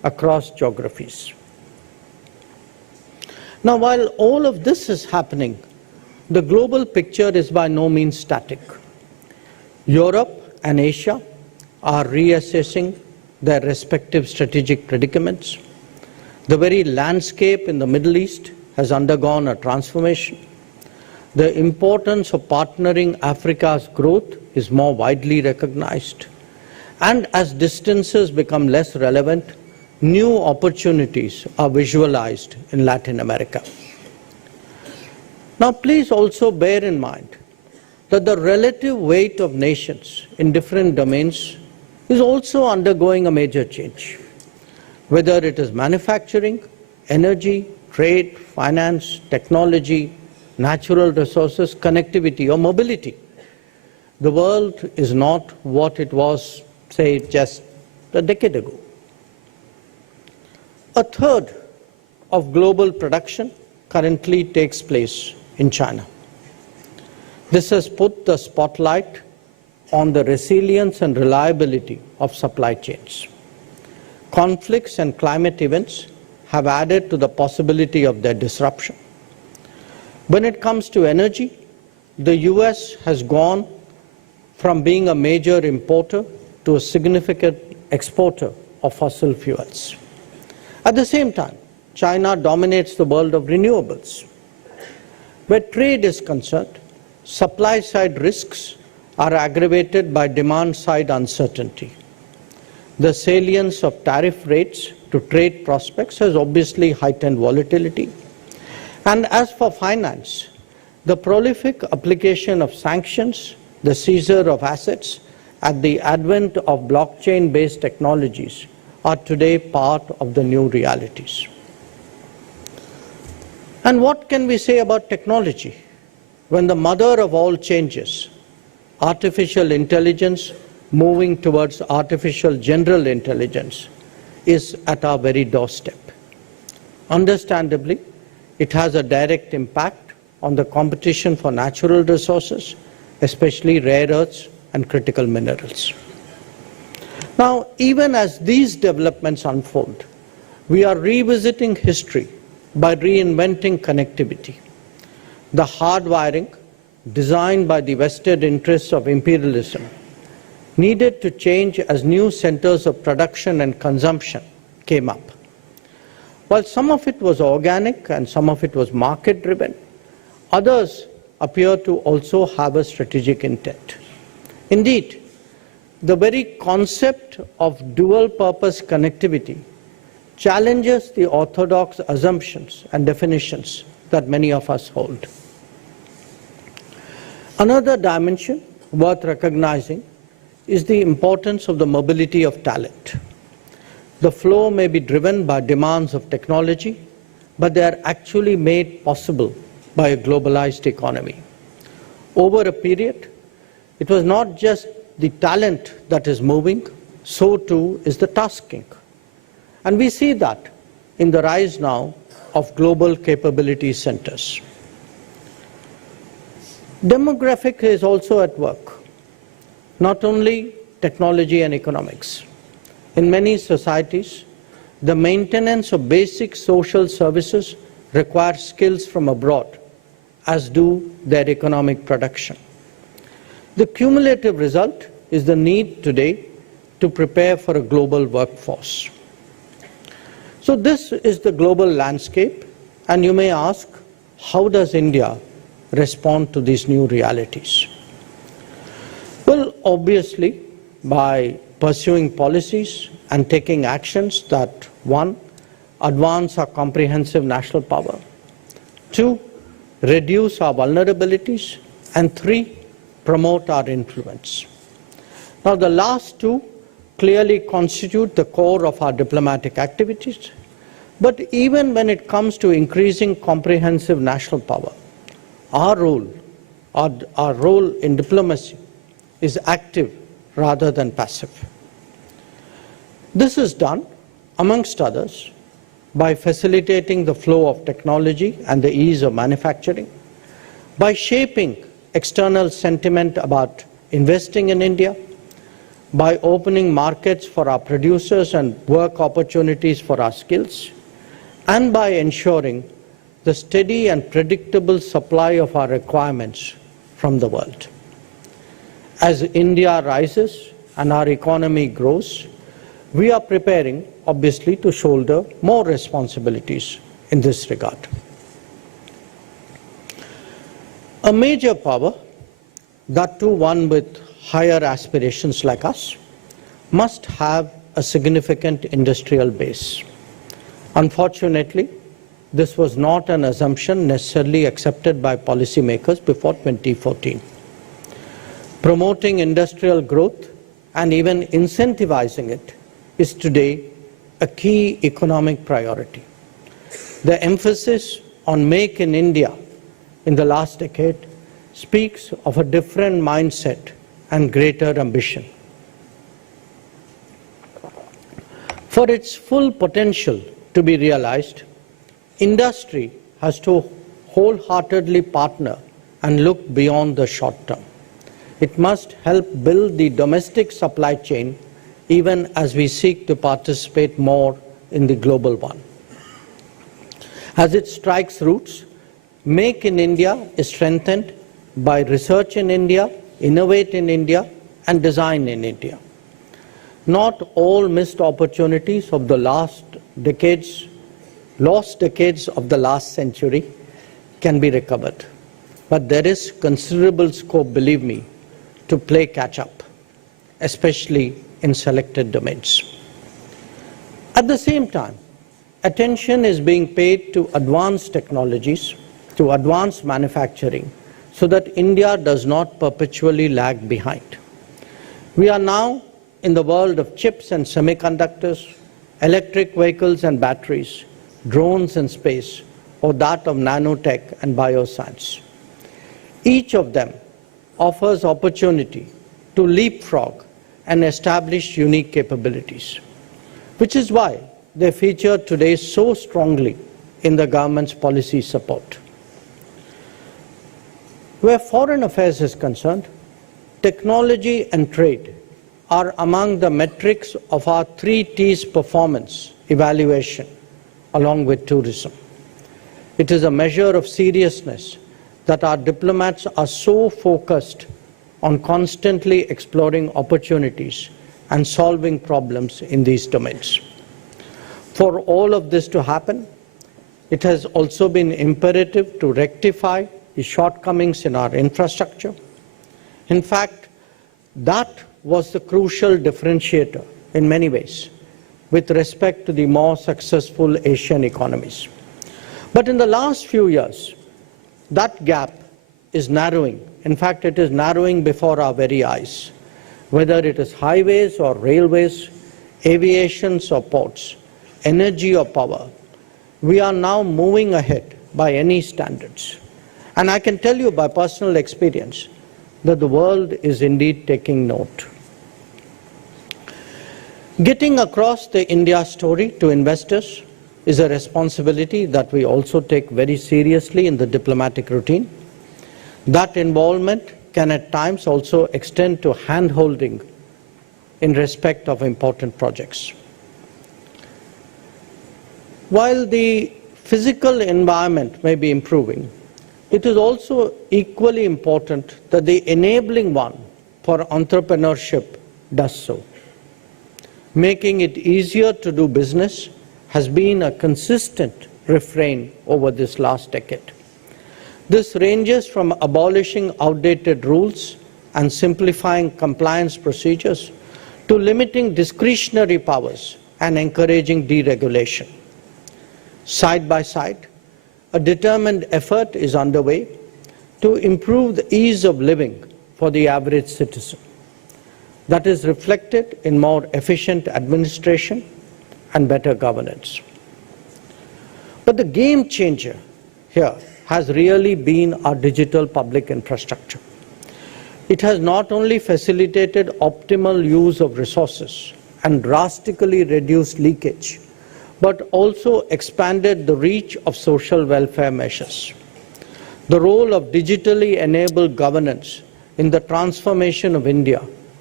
across geographies. Now, while all of this is happening, the global picture is by no means static. Europe and Asia are reassessing their respective strategic predicaments. The very landscape in the Middle East has undergone a transformation. The importance of partnering Africa's growth is more widely recognized. And as distances become less relevant, new opportunities are visualized in Latin America. Now, please also bear in mind that the relative weight of nations in different domains is also undergoing a major change. Whether it is manufacturing, energy, trade, finance, technology, natural resources, connectivity, or mobility, the world is not what it was, say, just a decade ago. A third of global production currently takes place in China. This has put the spotlight on the resilience and reliability of supply chains. Conflicts and climate events have added to the possibility of their disruption. When it comes to energy, the US has gone from being a major importer to a significant exporter of fossil fuels. At the same time, China dominates the world of renewables. Where trade is concerned, supply-side risks are aggravated by demand-side uncertainty. The salience of tariff rates to trade prospects has obviously heightened volatility. And as for finance, the prolific application of sanctions, the seizure of assets, and the advent of blockchain-based technologies are today part of the new realities. And what can we say about technology when the mother of all changes, artificial intelligence moving towards artificial general intelligence, is at our very doorstep? Understandably, it has a direct impact on the competition for natural resources, especially rare earths and critical minerals. Now, even as these developments unfold, we are revisiting history by reinventing connectivity. The hardwiring, designed by the vested interests of imperialism, needed to change as new centers of production and consumption came up. While some of it was organic and some of it was market-driven, others appear to also have a strategic intent. Indeed, the very concept of dual-purpose connectivity challenges the orthodox assumptions and definitions that many of us hold. Another dimension worth recognizing is the importance of the mobility of talent. The flow may be driven by demands of technology, but they are actually made possible by a globalized economy. Over a period, it was not just the talent that is moving, so too is the tasking. And we see that in the rise now of global capability centers. Demographic is also at work, not only technology and economics. In many societies, the maintenance of basic social services requires skills from abroad, as do their economic production. The cumulative result is the need today to prepare for a global workforce. So this is the global landscape, and you may ask, how does India respond to these new realities? Well, obviously, by pursuing policies and taking actions that, one, advance our comprehensive national power, two, reduce our vulnerabilities, and three, promote our influence. Now, the last two clearly constitute the core of our diplomatic activities, but even when it comes to increasing comprehensive national power, our role in diplomacy is active rather than passive. This is done, amongst others, by facilitating the flow of technology and the ease of manufacturing, by shaping external sentiment about investing in India, by opening markets for our producers and work opportunities for our skills, and by ensuring the steady and predictable supply of our requirements from the world. As India rises and our economy grows, we are preparing, obviously, to shoulder more responsibilities in this regard. A major power, that too one with higher aspirations like us, must have a significant industrial base. Unfortunately, this was not an assumption necessarily accepted by policymakers before 2014. Promoting industrial growth and even incentivizing it is today a key economic priority. The emphasis on Make in India in the last decade speaks of a different mindset and greater ambition. For its full potential to be realized, industry has to wholeheartedly partner and look beyond the short term. It must help build the domestic supply chain even as we seek to participate more in the global one. As it strikes roots, Make in India is strengthened by research in India, innovate in India, and design in India. Not all missed opportunities of the lost decades of the last century can be recovered. But there is considerable scope, believe me, to play catch-up, especially in selected domains. At the same time, attention is being paid to advanced technologies, to advanced manufacturing, so that India does not perpetually lag behind. We are now in the world of chips and semiconductors, electric vehicles and batteries, drones and space, or that of nanotech and bioscience. Each of them offers opportunity to leapfrog and establish unique capabilities, which is why they feature today so strongly in the government's policy support. Where foreign affairs is concerned, technology and trade are among the metrics of our 3 T's performance evaluation, along with tourism. It is a measure of seriousness that our diplomats are so focused on constantly exploring opportunities and solving problems in these domains. For all of this to happen, it has also been imperative to rectify the shortcomings in our infrastructure. In fact, that was the crucial differentiator in many ways with respect to the more successful Asian economies. But in the last few years, that gap is narrowing. In fact, it is narrowing before our very eyes. Whether it is highways or railways, aviations or ports, energy or power, we are now moving ahead by any standards. And I can tell you by personal experience that the world is indeed taking note. Getting across the India story to investors is a responsibility that we also take very seriously in the diplomatic routine. That involvement can at times also extend to hand-holding in respect of important projects. While the physical environment may be improving, it is also equally important that the enabling one for entrepreneurship does so. Making it easier to do business has been a consistent refrain over this last decade. This ranges from abolishing outdated rules and simplifying compliance procedures to limiting discretionary powers and encouraging deregulation. Side by side, a determined effort is underway to improve the ease of living for the average citizen. That is reflected in more efficient administration and better governance. But the game changer here has really been our digital public infrastructure. It has not only facilitated optimal use of resources and drastically reduced leakage, but also expanded the reach of social welfare measures. The role of digitally enabled governance in the transformation of India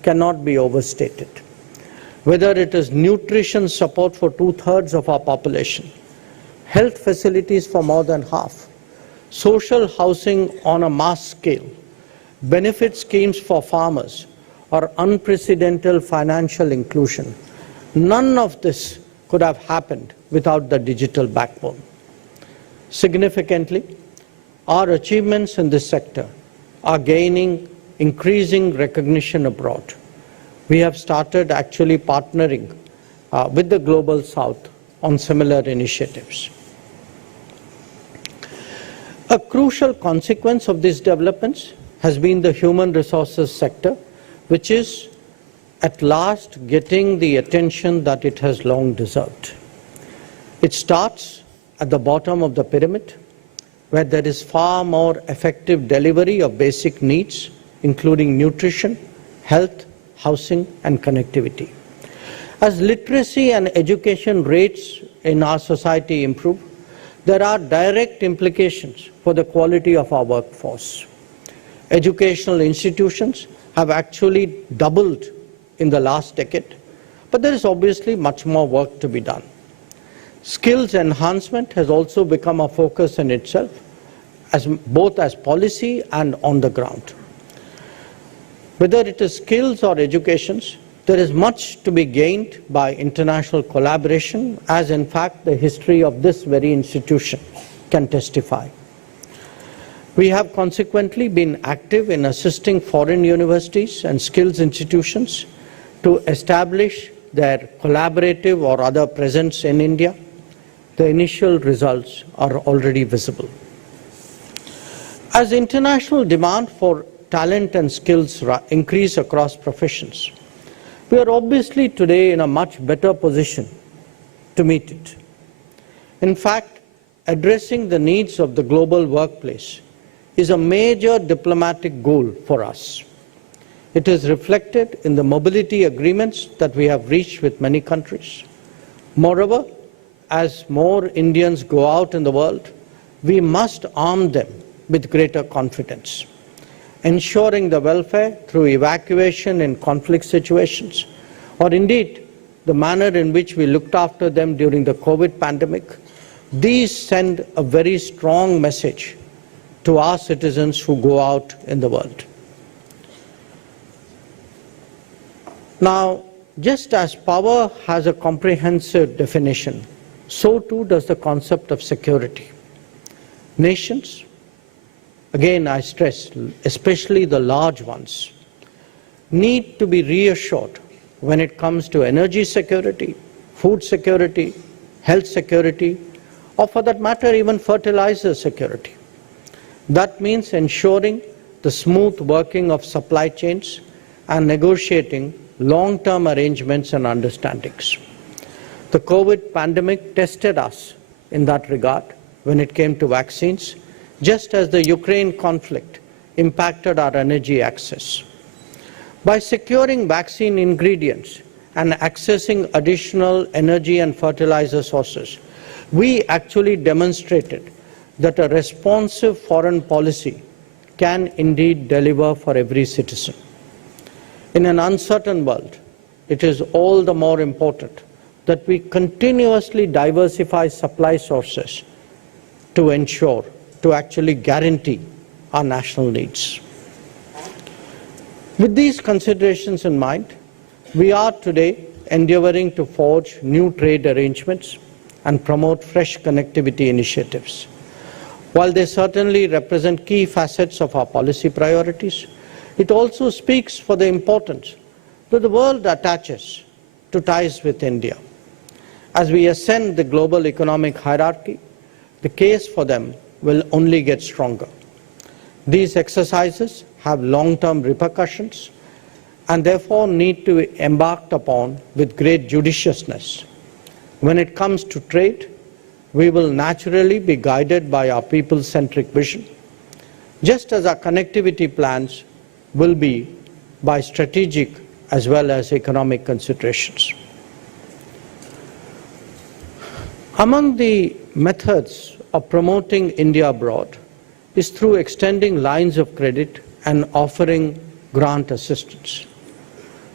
cannot be overstated. Whether it is nutrition support for 2/3 of our population, health facilities for more than half, social housing on a mass scale, benefit schemes for farmers, or unprecedented financial inclusion, none of this could have happened without the digital backbone. Significantly, our achievements in this sector are gaining increasing recognition abroad. We have started actually partnering with the Global South on similar initiatives. A crucial consequence of these developments has been the human resources sector, which is at last getting the attention that it has long deserved. It starts at the bottom of the pyramid, where there is far more effective delivery of basic needs, including nutrition, health, housing, and connectivity. As literacy and education rates in our society improve, there are direct implications for the quality of our workforce. Educational institutions have actually doubled in the last decade, but there is obviously much more work to be done. Skills enhancement has also become a focus in itself, both as policy and on the ground. Whether it is skills or educations, there is much to be gained by international collaboration, as in fact the history of this very institution can testify. We have consequently been active in assisting foreign universities and skills institutions to establish their collaborative or other presence in India. The initial results are already visible. As international demand for talent and skills increase across professions, we are obviously today in a much better position to meet it. In fact, addressing the needs of the global workplace is a major diplomatic goal for us. It is reflected in the mobility agreements that we have reached with many countries. Moreover, as more Indians go out in the world, we must arm them with greater confidence. Ensuring the welfare through evacuation in conflict situations, or indeed the manner in which we looked after them during the COVID pandemic, these send a very strong message to our citizens who go out in the world. Now, just as power has a comprehensive definition, so too does the concept of security. Nations, again I stress, especially the large ones, need to be reassured when it comes to energy security, food security, health security, or for that matter even fertilizer security. That means ensuring the smooth working of supply chains and negotiating long-term arrangements and understandings. The COVID pandemic tested us in that regard when it came to vaccines, just as the Ukraine conflict impacted our energy access. By securing vaccine ingredients and accessing additional energy and fertilizer sources, we actually demonstrated that a responsive foreign policy can indeed deliver for every citizen. In an uncertain world, it is all the more important that we continuously diversify supply sources to ensure, to actually guarantee our national needs. With these considerations in mind, we are today endeavoring to forge new trade arrangements and promote fresh connectivity initiatives. While they certainly represent key facets of our policy priorities, it also speaks for the importance that the world attaches to ties with India. As we ascend the global economic hierarchy, the case for them will only get stronger. These exercises have long-term repercussions and therefore need to be embarked upon with great judiciousness. When it comes to trade, we will naturally be guided by our people-centric vision, just as our connectivity plans will be by strategic as well as economic considerations. Among the methods of promoting India abroad is through extending lines of credit and offering grant assistance.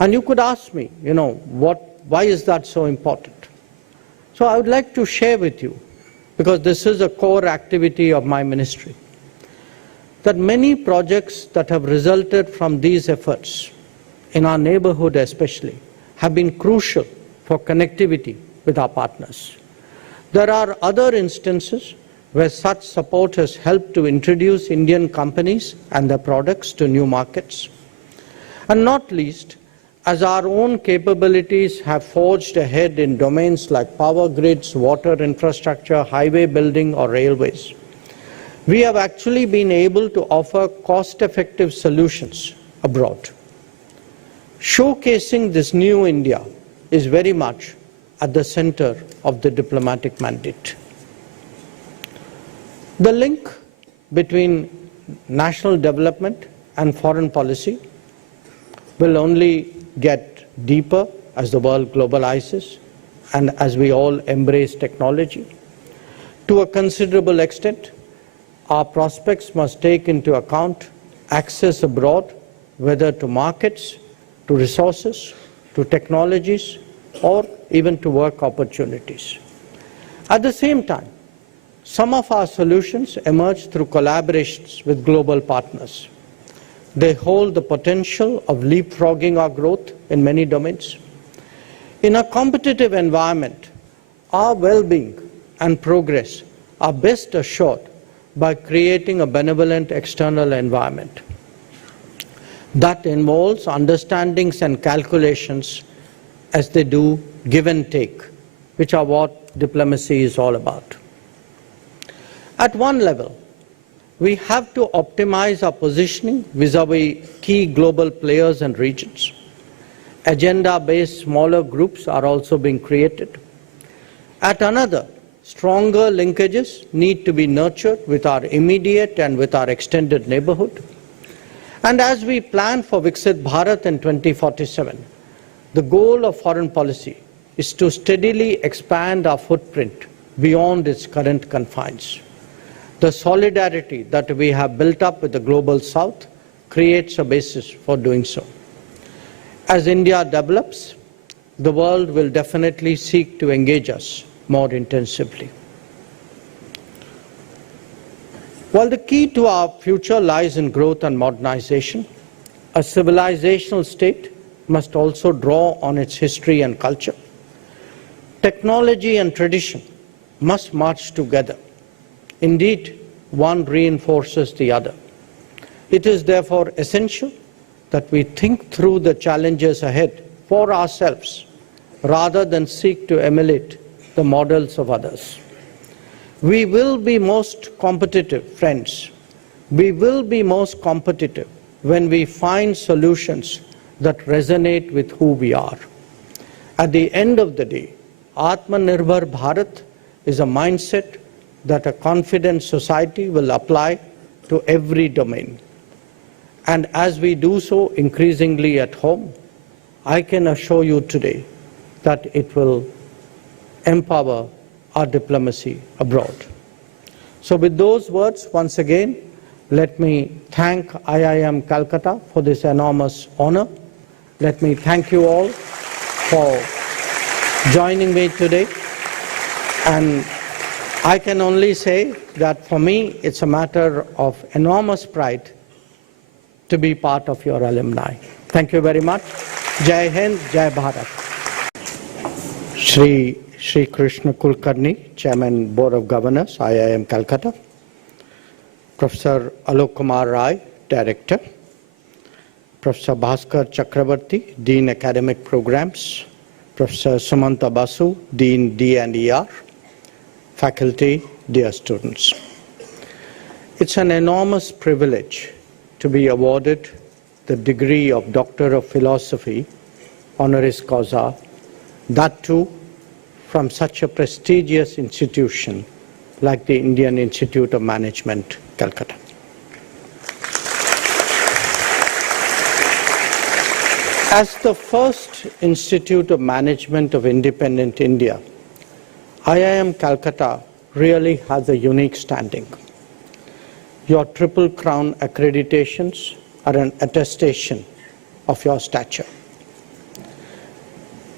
And you could ask me, why is that so important? So I would like to share with you, because this is a core activity of my ministry, that many projects that have resulted from these efforts, in our neighborhood especially, have been crucial for connectivity with our partners. There are other instances where such support has helped to introduce Indian companies and their products to new markets. And not least, as our own capabilities have forged ahead in domains like power grids, water infrastructure, highway building, or railways, we have actually been able to offer cost-effective solutions abroad. Showcasing this new India is very much at the center of the diplomatic mandate. The link between national development and foreign policy will only get deeper as the world globalizes and as we all embrace technology. To a considerable extent, our prospects must take into account access abroad, whether to markets, to resources, to technologies, or even to work opportunities. At the same time, some of our solutions emerge through collaborations with global partners. They hold the potential of leapfrogging our growth in many domains. In a competitive environment, our well-being and progress are best assured by creating a benevolent external environment. That involves understandings and calculations as they do give and take, which are what diplomacy is all about. At one level, we have to optimize our positioning vis-à-vis key global players and regions. Agenda-based smaller groups are also being created. At another, stronger linkages need to be nurtured with our immediate and with our extended neighborhood. And as we plan for Viksit Bharat in 2047, the goal of foreign policy is to steadily expand our footprint beyond its current confines. The solidarity that we have built up with the global south creates a basis for doing so. As India develops, the world will definitely seek to engage us more intensively. While the key to our future lies in growth and modernization, a civilizational state must also draw on its history and culture. Technology and tradition must march together. Indeed, one reinforces the other. It is therefore essential that we think through the challenges ahead for ourselves rather than seek to emulate the models of others. We will be most competitive, friends. We will be most competitive when we find solutions that resonate with who we are. At the end of the day, Atmanirbhar Bharat is a mindset that a confident society will apply to every domain. And as we do so increasingly at home, I can assure you today that it will empower our diplomacy abroad. So with those words, once again, let me thank IIM Calcutta for this enormous honor. Let me thank you all for joining me today. And I can only say that for me, it's a matter of enormous pride to be part of your alumni. Thank you very much. Jai Hind, Jai Bharat. Shri Krishna Kulkarni, Chairman, Board of Governors, IIM Calcutta. Professor Alok Kumar Rai, Director. Professor Bhaskar Chakrabarti, Dean Academic Programs. Professor Sumanta Basu, Dean D&ER. Faculty, dear students. It's an enormous privilege to be awarded the degree of Doctor of Philosophy, honoris causa, that too from such a prestigious institution like the Indian Institute of Management, Calcutta. As the first Institute of Management of independent India, IIM Calcutta really has a unique standing. Your Triple Crown accreditations are an attestation of your stature.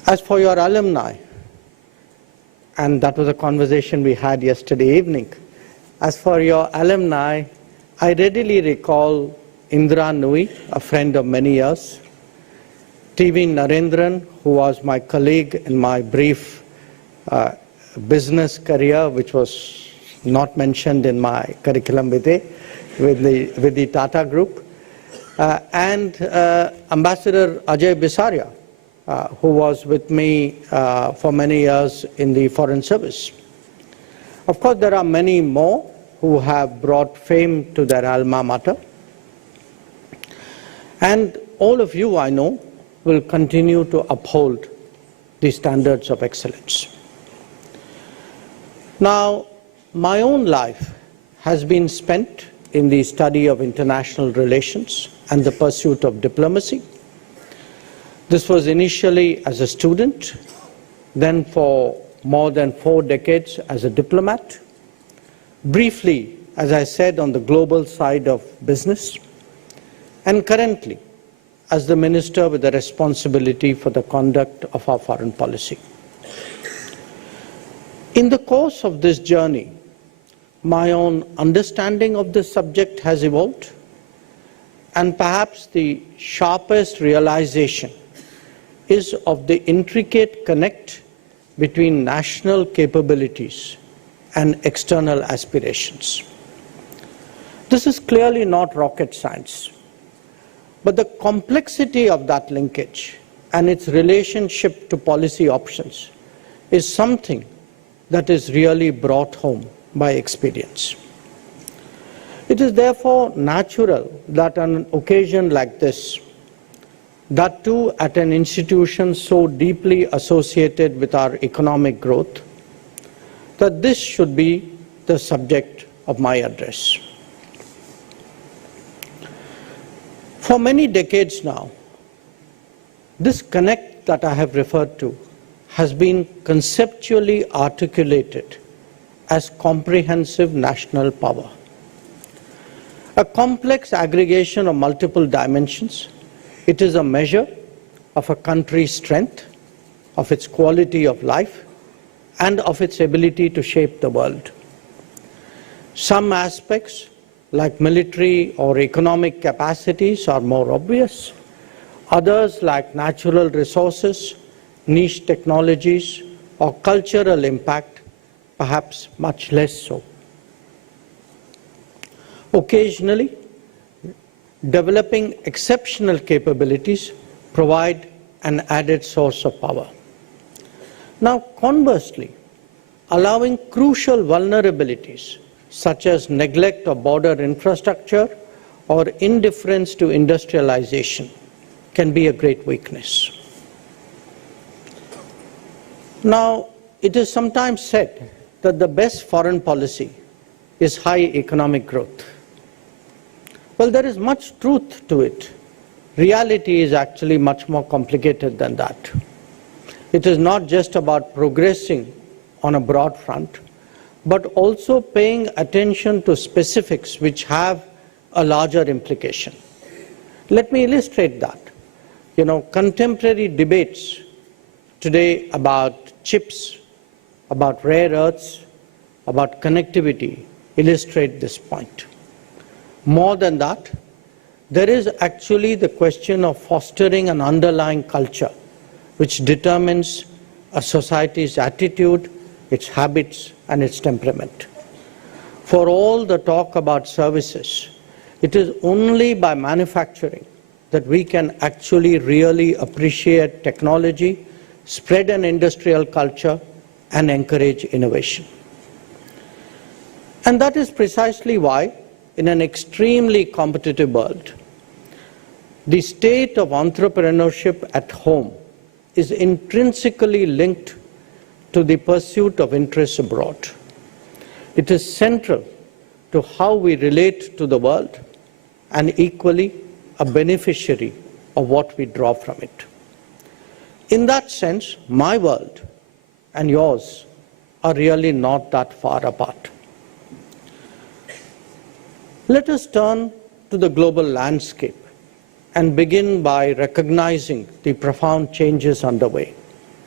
As for your alumni, and that was a conversation we had yesterday evening, as for your alumni, I readily recall Indra Nui, a friend of many years, TV Narendran, who was my colleague in my brief business career, which was not mentioned in my curriculum vitae with the Tata Group, and Ambassador Ajay Bisaria, who was with me for many years in the Foreign Service. Of course, there are many more who have brought fame to their alma mater. And all of you, I know, will continue to uphold the standards of excellence. Now, my own life has been spent in the study of international relations and the pursuit of diplomacy. This was initially as a student, then for more than 4 decades as a diplomat, briefly, as I said, on the global side of business, and currently as the minister with the responsibility for the conduct of our foreign policy. In the course of this journey, my own understanding of this subject has evolved, and perhaps the sharpest realization is of the intricate connect between national capabilities and external aspirations. This is clearly not rocket science, but the complexity of that linkage and its relationship to policy options is something that is really brought home by experience. It is therefore natural that on an occasion like this, that too at an institution so deeply associated with our economic growth, that this should be the subject of my address. For many decades now, this connect that I have referred to has been conceptually articulated as comprehensive national power. A complex aggregation of multiple dimensions, it is a measure of a country's strength, of its quality of life, and of its ability to shape the world. Some aspects, like military or economic capacities, are more obvious. Others, like natural resources, niche technologies, or cultural impact, perhaps much less so. Occasionally, developing exceptional capabilities provide an added source of power. Now, conversely, allowing crucial vulnerabilities such as neglect of border infrastructure or indifference to industrialization can be a great weakness. Now, it is sometimes said that the best foreign policy is high economic growth. Well, there is much truth to it. Reality is actually much more complicated than that. It is not just about progressing on a broad front, but also paying attention to specifics which have a larger implication. Let me illustrate that. Contemporary debates today about chips, about rare earths, about connectivity illustrate this point. More than that, there is actually the question of fostering an underlying culture which determines a society's attitude, its habits, and its temperament. For all the talk about services, it is only by manufacturing that we can actually really appreciate technology, spread an industrial culture, and encourage innovation. And that is precisely why, in an extremely competitive world, the state of entrepreneurship at home is intrinsically linked to the pursuit of interests abroad. It is central to how we relate to the world and equally a beneficiary of what we draw from it. In that sense, my world and yours are really not that far apart. Let us turn to the global landscape and begin by recognizing the profound changes underway.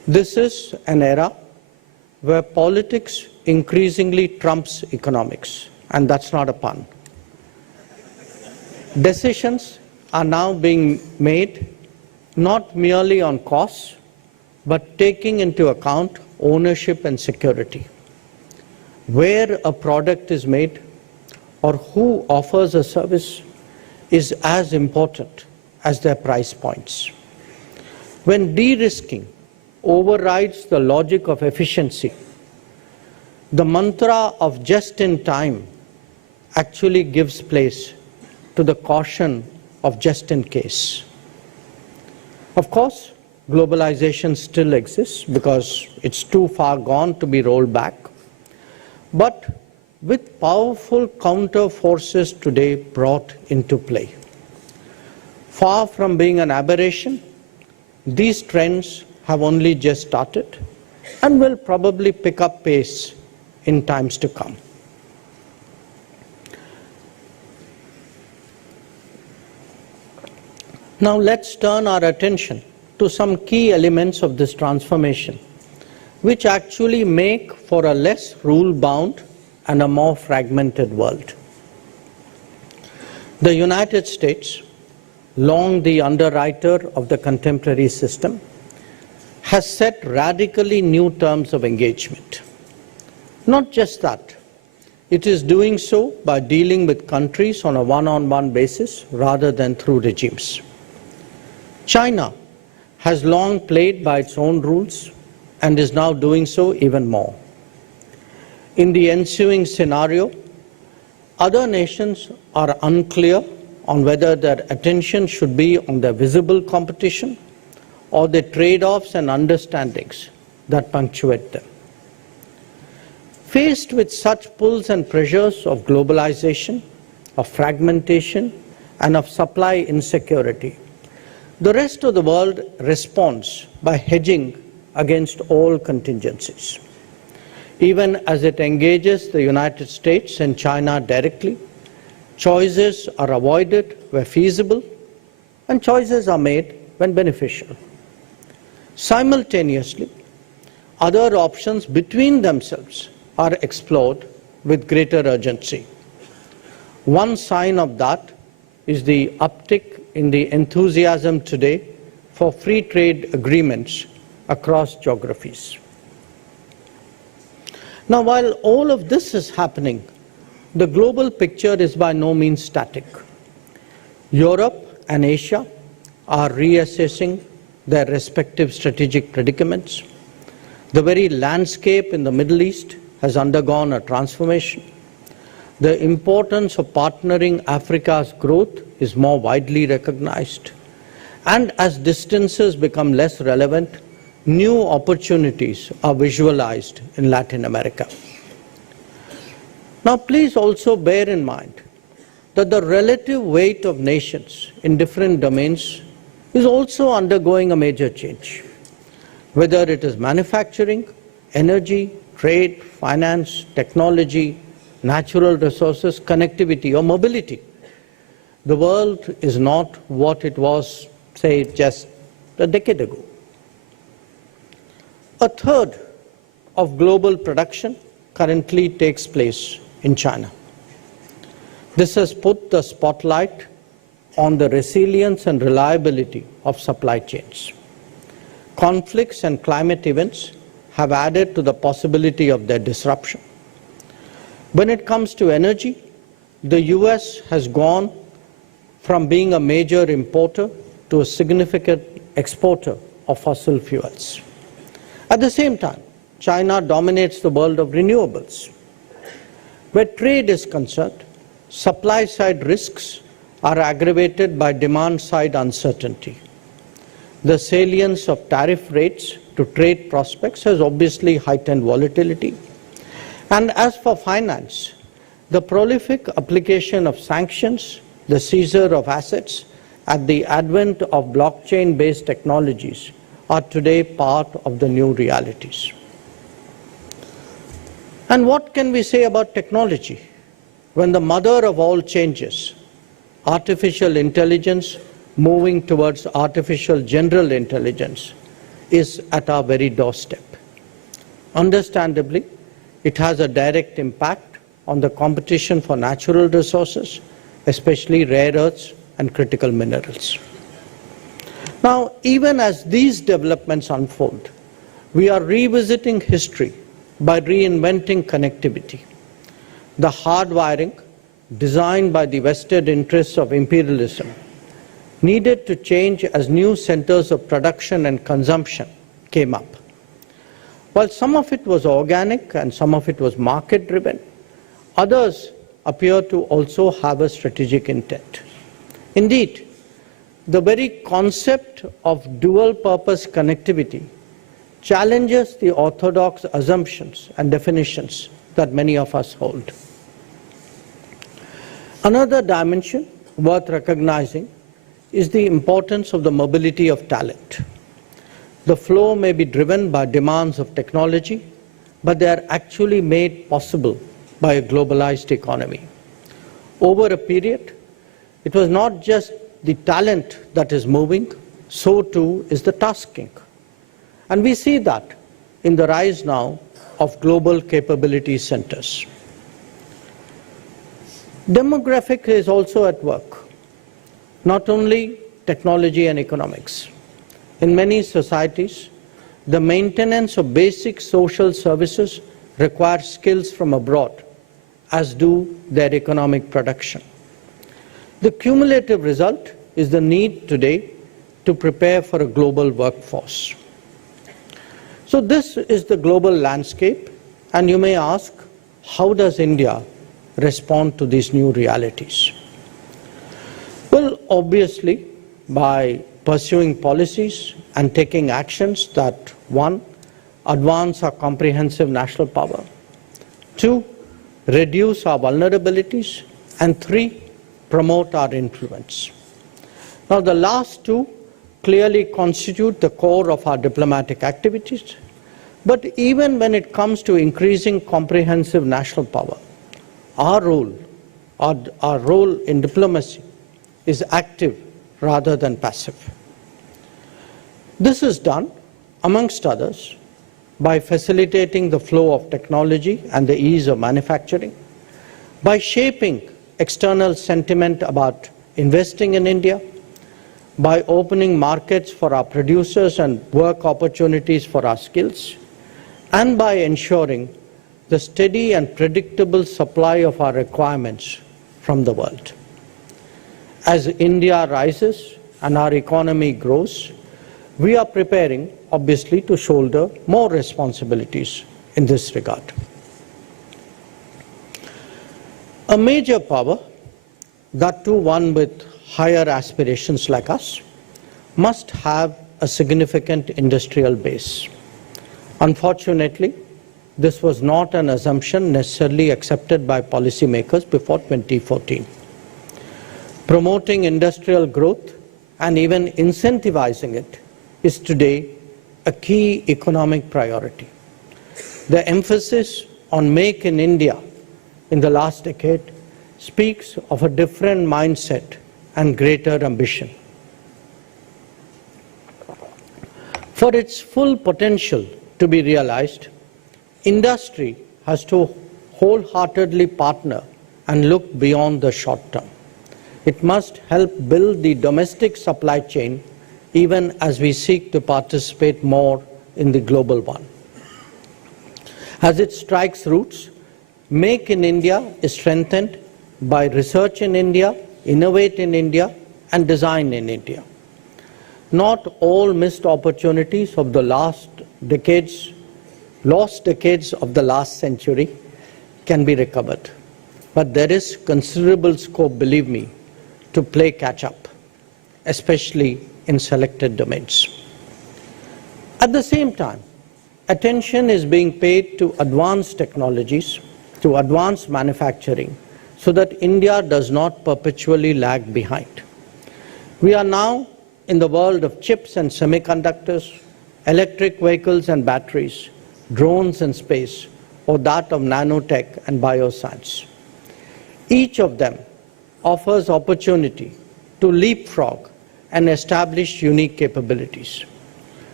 This is an era where politics increasingly trumps economics, and that's not a pun. Decisions are now being made not merely on costs, but taking into account ownership and security. Where a product is made or who offers a service is as important as their price points. When de-risking overrides the logic of efficiency, the mantra of just in time actually gives place to the caution of just in case. Of course, globalization still exists because it's too far gone to be rolled back. But with powerful counter forces today brought into play, far from being an aberration, these trends have only just started and will probably pick up pace in times to come. Now let's turn our attention to some key elements of this transformation, which actually make for a less rule-bound and a more fragmented world. The United States, long the underwriter of the contemporary system, has set radically new terms of engagement. Not just that, it is doing so by dealing with countries on a one-on-one basis rather than through regimes. China has long played by its own rules and is now doing so even more. In the ensuing scenario, other nations are unclear on whether their attention should be on the visible competition or the trade-offs and understandings that punctuate them. Faced with such pulls and pressures of globalization, of fragmentation, and of supply insecurity, the rest of the world responds by hedging against all contingencies. Even as it engages the United States and China directly, choices are avoided where feasible, and choices are made when beneficial. Simultaneously, other options between themselves are explored with greater urgency. One sign of that is the uptick in the enthusiasm today for free trade agreements across geographies. Now, while all of this is happening, the global picture is by no means static. Europe and Asia are reassessing their respective strategic predicaments. The very landscape in the Middle East has undergone a transformation. The importance of partnering Africa's growth is more widely recognized. And as distances become less relevant, new opportunities are visualized in Latin America. Now, please also bear in mind that the relative weight of nations in different domains is also undergoing a major change. Whether it is manufacturing, energy, trade, finance, technology, natural resources, connectivity, or mobility, the world is not what it was, say, just a decade ago. A third of global production currently takes place in China. This has put the spotlight on the resilience and reliability of supply chains. Conflicts and climate events have added to the possibility of their disruption. When it comes to energy, the US has gone from being a major importer to a significant exporter of fossil fuels. At the same time, China dominates the world of renewables. Where trade is concerned, supply-side risks are aggravated by demand-side uncertainty. The salience of tariff rates to trade prospects has obviously heightened volatility. And as for finance, the prolific application of sanctions, the seizure of assets, and the advent of blockchain-based technologies are today part of the new realities. And what can we say about technology when the mother of all changes, artificial intelligence moving towards artificial general intelligence, is at our very doorstep. Understandably, it has a direct impact on the competition for natural resources, especially rare earths and critical minerals. Now, even as these developments unfold, we are revisiting history by reinventing connectivity. The hardwiring, designed by the vested interests of imperialism, needed to change as new centers of production and consumption came up. While some of it was organic and some of it was market-driven, others appear to also have a strategic intent. Indeed, the very concept of dual-purpose connectivity challenges the orthodox assumptions and definitions that many of us hold. Another dimension worth recognizing is the importance of the mobility of talent. The flow may be driven by demands of technology, but they are actually made possible by a globalized economy. Over a period, it was not just the talent that is moving, so too is the tasking. And we see that in the rise now of global capability centers. Demographics is also at work, not only technology and economics. In many societies, the maintenance of basic social services requires skills from abroad, as do their economic production. The cumulative result is the need today to prepare for a global workforce. So this is the global landscape, and you may ask, how does India respond to these new realities? Well, obviously, by pursuing policies and taking actions that, one, advance our comprehensive national power, two, reduce our vulnerabilities, and three, promote our influence. Now, the last two clearly constitute the core of our diplomatic activities, but even when it comes to increasing comprehensive national power, our role in diplomacy is active rather than passive. This is done, amongst others, by facilitating the flow of technology and the ease of manufacturing, by shaping external sentiment about investing in India, by opening markets for our producers and work opportunities for our skills, and by ensuring the steady and predictable supply of our requirements from the world. As India rises and our economy grows, we are preparing, obviously, to shoulder more responsibilities in this regard. A major power, that too one with higher aspirations like us, must have a significant industrial base. Unfortunately, this was not an assumption necessarily accepted by policymakers before 2014. Promoting industrial growth and even incentivizing it is today a key economic priority. The emphasis on Make in India in the last decade speaks of a different mindset and greater ambition. For its full potential to be realized, industry has to wholeheartedly partner and look beyond the short term. It must help build the domestic supply chain even as we seek to participate more in the global one. As it strikes roots, Make in India is strengthened by research in India, innovate in India, and design in India. Not all missed opportunities of the lost decades of the last century can be recovered. But there is considerable scope, believe me, to play catch-up, especially in selected domains. At the same time, attention is being paid to advanced technologies, to advanced manufacturing, so that India does not perpetually lag behind. We are now in the world of chips and semiconductors, electric vehicles and batteries, drones and space, or that of nanotech and bioscience. Each of them offers opportunity to leapfrog and establish unique capabilities.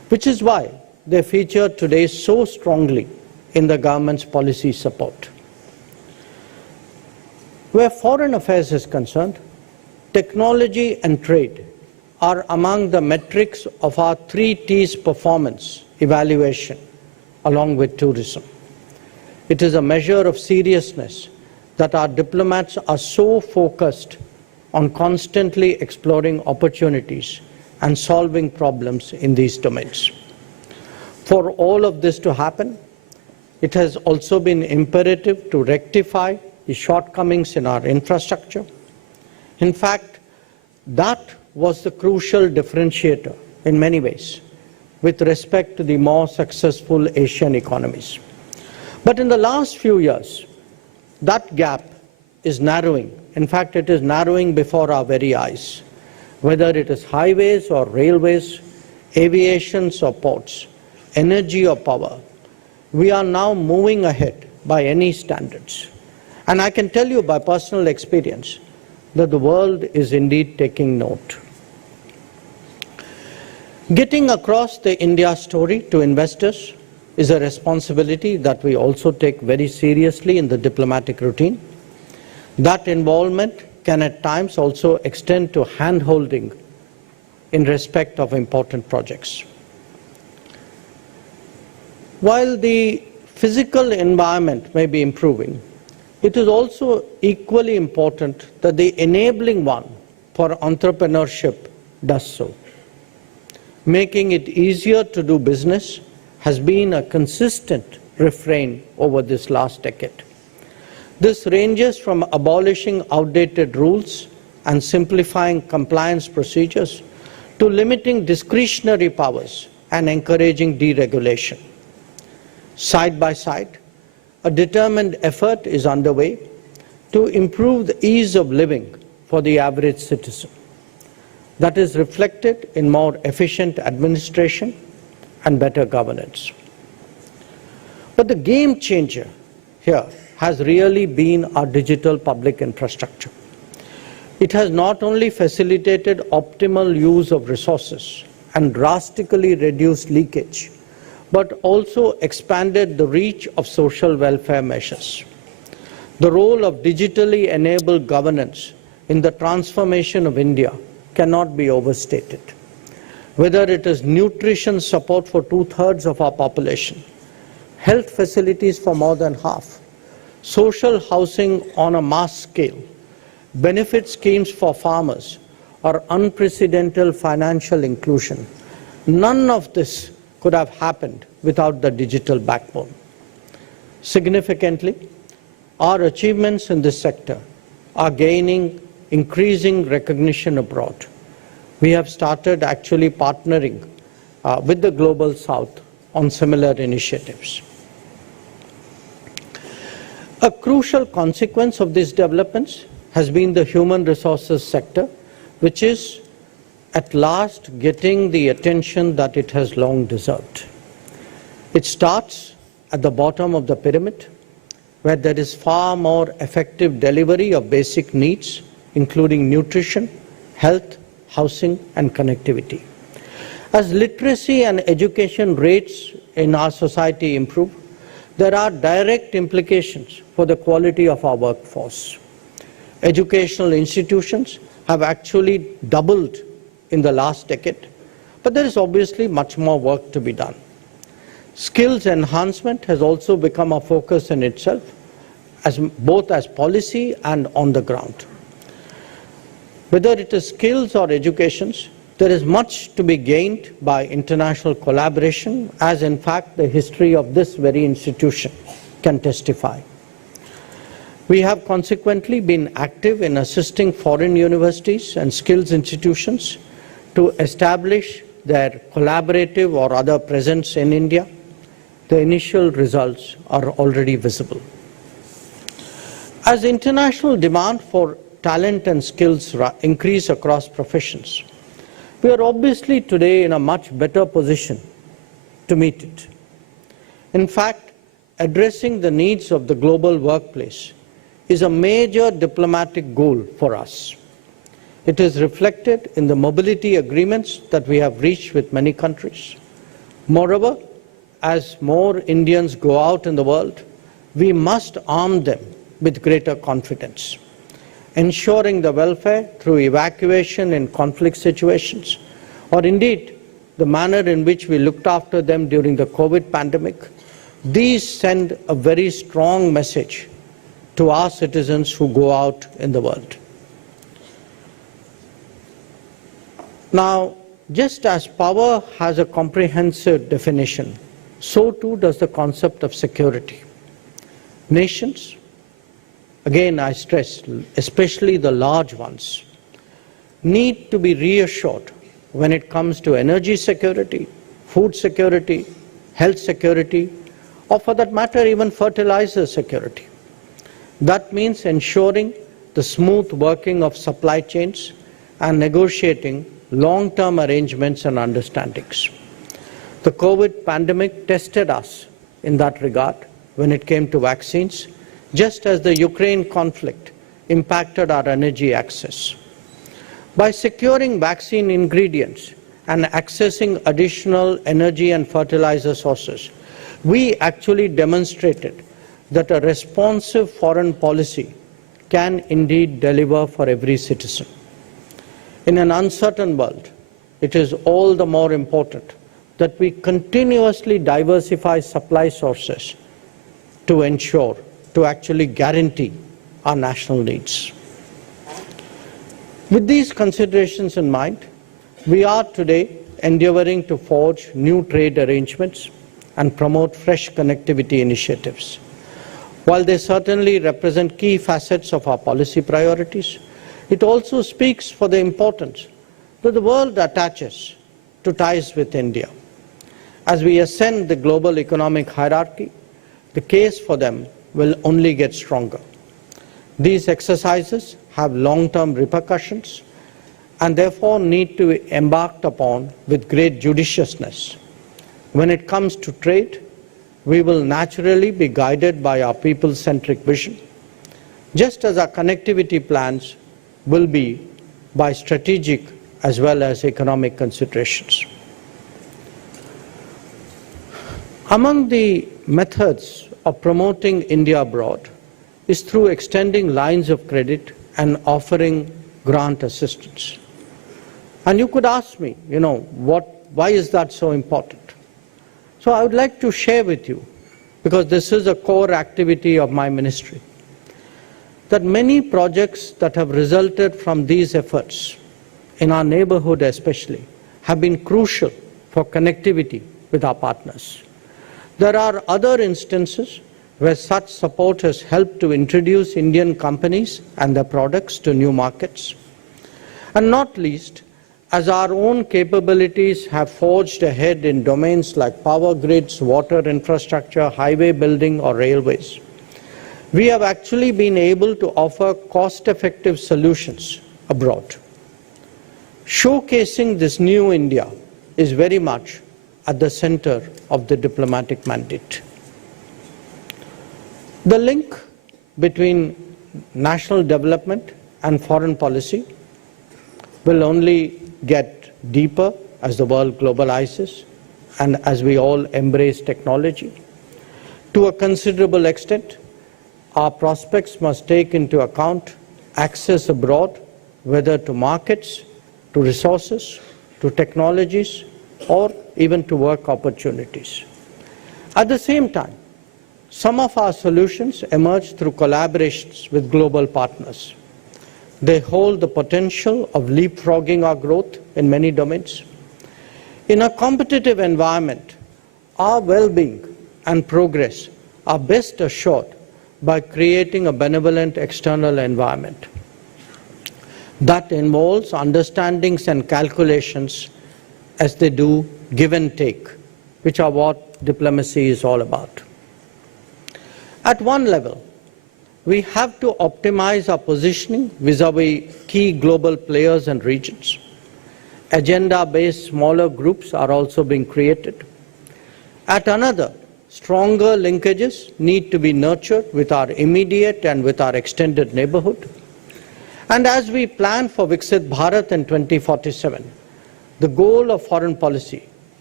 which is why they feature today so strongly in the government's policy support. Where foreign affairs is concerned, technology and trade are among the metrics of our 3 T's performance evaluation, along with tourism. It is a measure of seriousness that our diplomats are so focused on constantly exploring opportunities and solving problems in these domains. For all of this to happen, it has also been imperative to rectify the shortcomings in our infrastructure. In fact, that was the crucial differentiator in many ways with respect to the more successful Asian economies. But in the last few years, that gap is narrowing. In fact, it is narrowing before our very eyes. Whether it is highways or railways, aviations or ports, energy or power, we are now moving ahead by any standards. And I can tell you by personal experience that the world is indeed taking note. Getting across the India story to investors is a responsibility that we also take very seriously in the diplomatic routine. That involvement can at times also extend to hand-holding in respect of important projects. While the physical environment may be improving, it is also equally important that the enabling one for entrepreneurship does so. Making it easier to do business has been a consistent refrain over this last decade. This ranges from abolishing outdated rules and simplifying compliance procedures to limiting discretionary powers and encouraging deregulation. Side by side, a determined effort is underway to improve the ease of living for the average citizen. That is reflected in more efficient administration and better governance. But the game changer here has really been our digital public infrastructure. It has not only facilitated optimal use of resources and drastically reduced leakage, but also expanded the reach of social welfare measures. The role of digitally enabled governance in the transformation of India cannot be overstated. Whether it is nutrition support for 2/3 of our population, health facilities for more than half, social housing on a mass scale, benefit schemes for farmers, or unprecedented financial inclusion, none of this could have happened without the digital backbone. Significantly, our achievements in this sector are gaining increasing recognition abroad. We have started actually partnering with the Global South on similar initiatives. A crucial consequence of these developments has been the human resources sector, which is at last getting the attention that it has long deserved. It starts at the bottom of the pyramid, where there is far more effective delivery of basic needs, including nutrition, health, housing, and connectivity. As literacy and education rates in our society improve, there are direct implications for the quality of our workforce. Educational institutions have actually doubled in the last decade, but there is obviously much more work to be done. Skills enhancement has also become a focus in itself, both as policy and on the ground. Whether it is skills or educations, there is much to be gained by international collaboration, as in fact the history of this very institution can testify. We have consequently been active in assisting foreign universities and skills institutions to establish their collaborative or other presence in India. The initial results are already visible. As international demand for talent and skills increase across professions, we are obviously today in a much better position to meet it. In fact, addressing the needs of the global workplace is a major diplomatic goal for us. It is reflected in the mobility agreements that we have reached with many countries. Moreover, as more Indians go out in the world, we must arm them with greater confidence, ensuring the welfare through evacuation in conflict situations, or indeed the manner in which we looked after them during the COVID pandemic. These send a very strong message to our citizens who go out in the world. Now, just as power has a comprehensive definition, so too does the concept of security. Nations, again I stress, especially the large ones, need to be reassured when it comes to energy security, food security, health security, or for that matter even fertilizer security. That means ensuring the smooth working of supply chains and negotiating long-term arrangements and understandings. The COVID pandemic tested us in that regard when it came to vaccines, just as the Ukraine conflict impacted our energy access. By securing vaccine ingredients and accessing additional energy and fertilizer sources, we actually demonstrated that a responsive foreign policy can indeed deliver for every citizen. In an uncertain world, it is all the more important that we continuously diversify supply sources to ensure, to actually guarantee our national needs. With these considerations in mind, we are today endeavoring to forge new trade arrangements and promote fresh connectivity initiatives. While they certainly represent key facets of our policy priorities, it also speaks for the importance that the world attaches to ties with India. As we ascend the global economic hierarchy, the case for them will only get stronger. These exercises have long-term repercussions and therefore need to be embarked upon with great judiciousness. When it comes to trade, we will naturally be guided by our people-centric vision, just as our connectivity plans will be by strategic as well as economic considerations. Among the methods of promoting India abroad is through extending lines of credit and offering grant assistance. And you could ask me, why is that so important? So I would like to share with you, because this is a core activity of my ministry, that many projects that have resulted from these efforts, in our neighborhood especially, have been crucial for connectivity with our partners. There are other instances where such support has helped to introduce Indian companies and their products to new markets. And not least, as our own capabilities have forged ahead in domains like power grids, water infrastructure, highway building, or railways, we have actually been able to offer cost-effective solutions abroad. Showcasing this new India is very much at the center of the diplomatic mandate. The link between national development and foreign policy will only get deeper as the world globalizes and as we all embrace technology. To a considerable extent, our prospects must take into account access abroad, whether to markets, to resources, to technologies, or even to work opportunities. At the same time, some of our solutions emerge through collaborations with global partners. They hold the potential of leapfrogging our growth in many domains. In a competitive environment, our well-being and progress are best assured by creating a benevolent external environment. That involves understandings and calculations as they do give and take, which are what diplomacy is all about. At one level, we have to optimize our positioning vis-à-vis key global players and regions. Agenda-based smaller groups are also being created. At another, stronger linkages need to be nurtured with our immediate and with our extended neighborhood. And as we plan for Viksit Bharat in 2047, the goal of foreign policy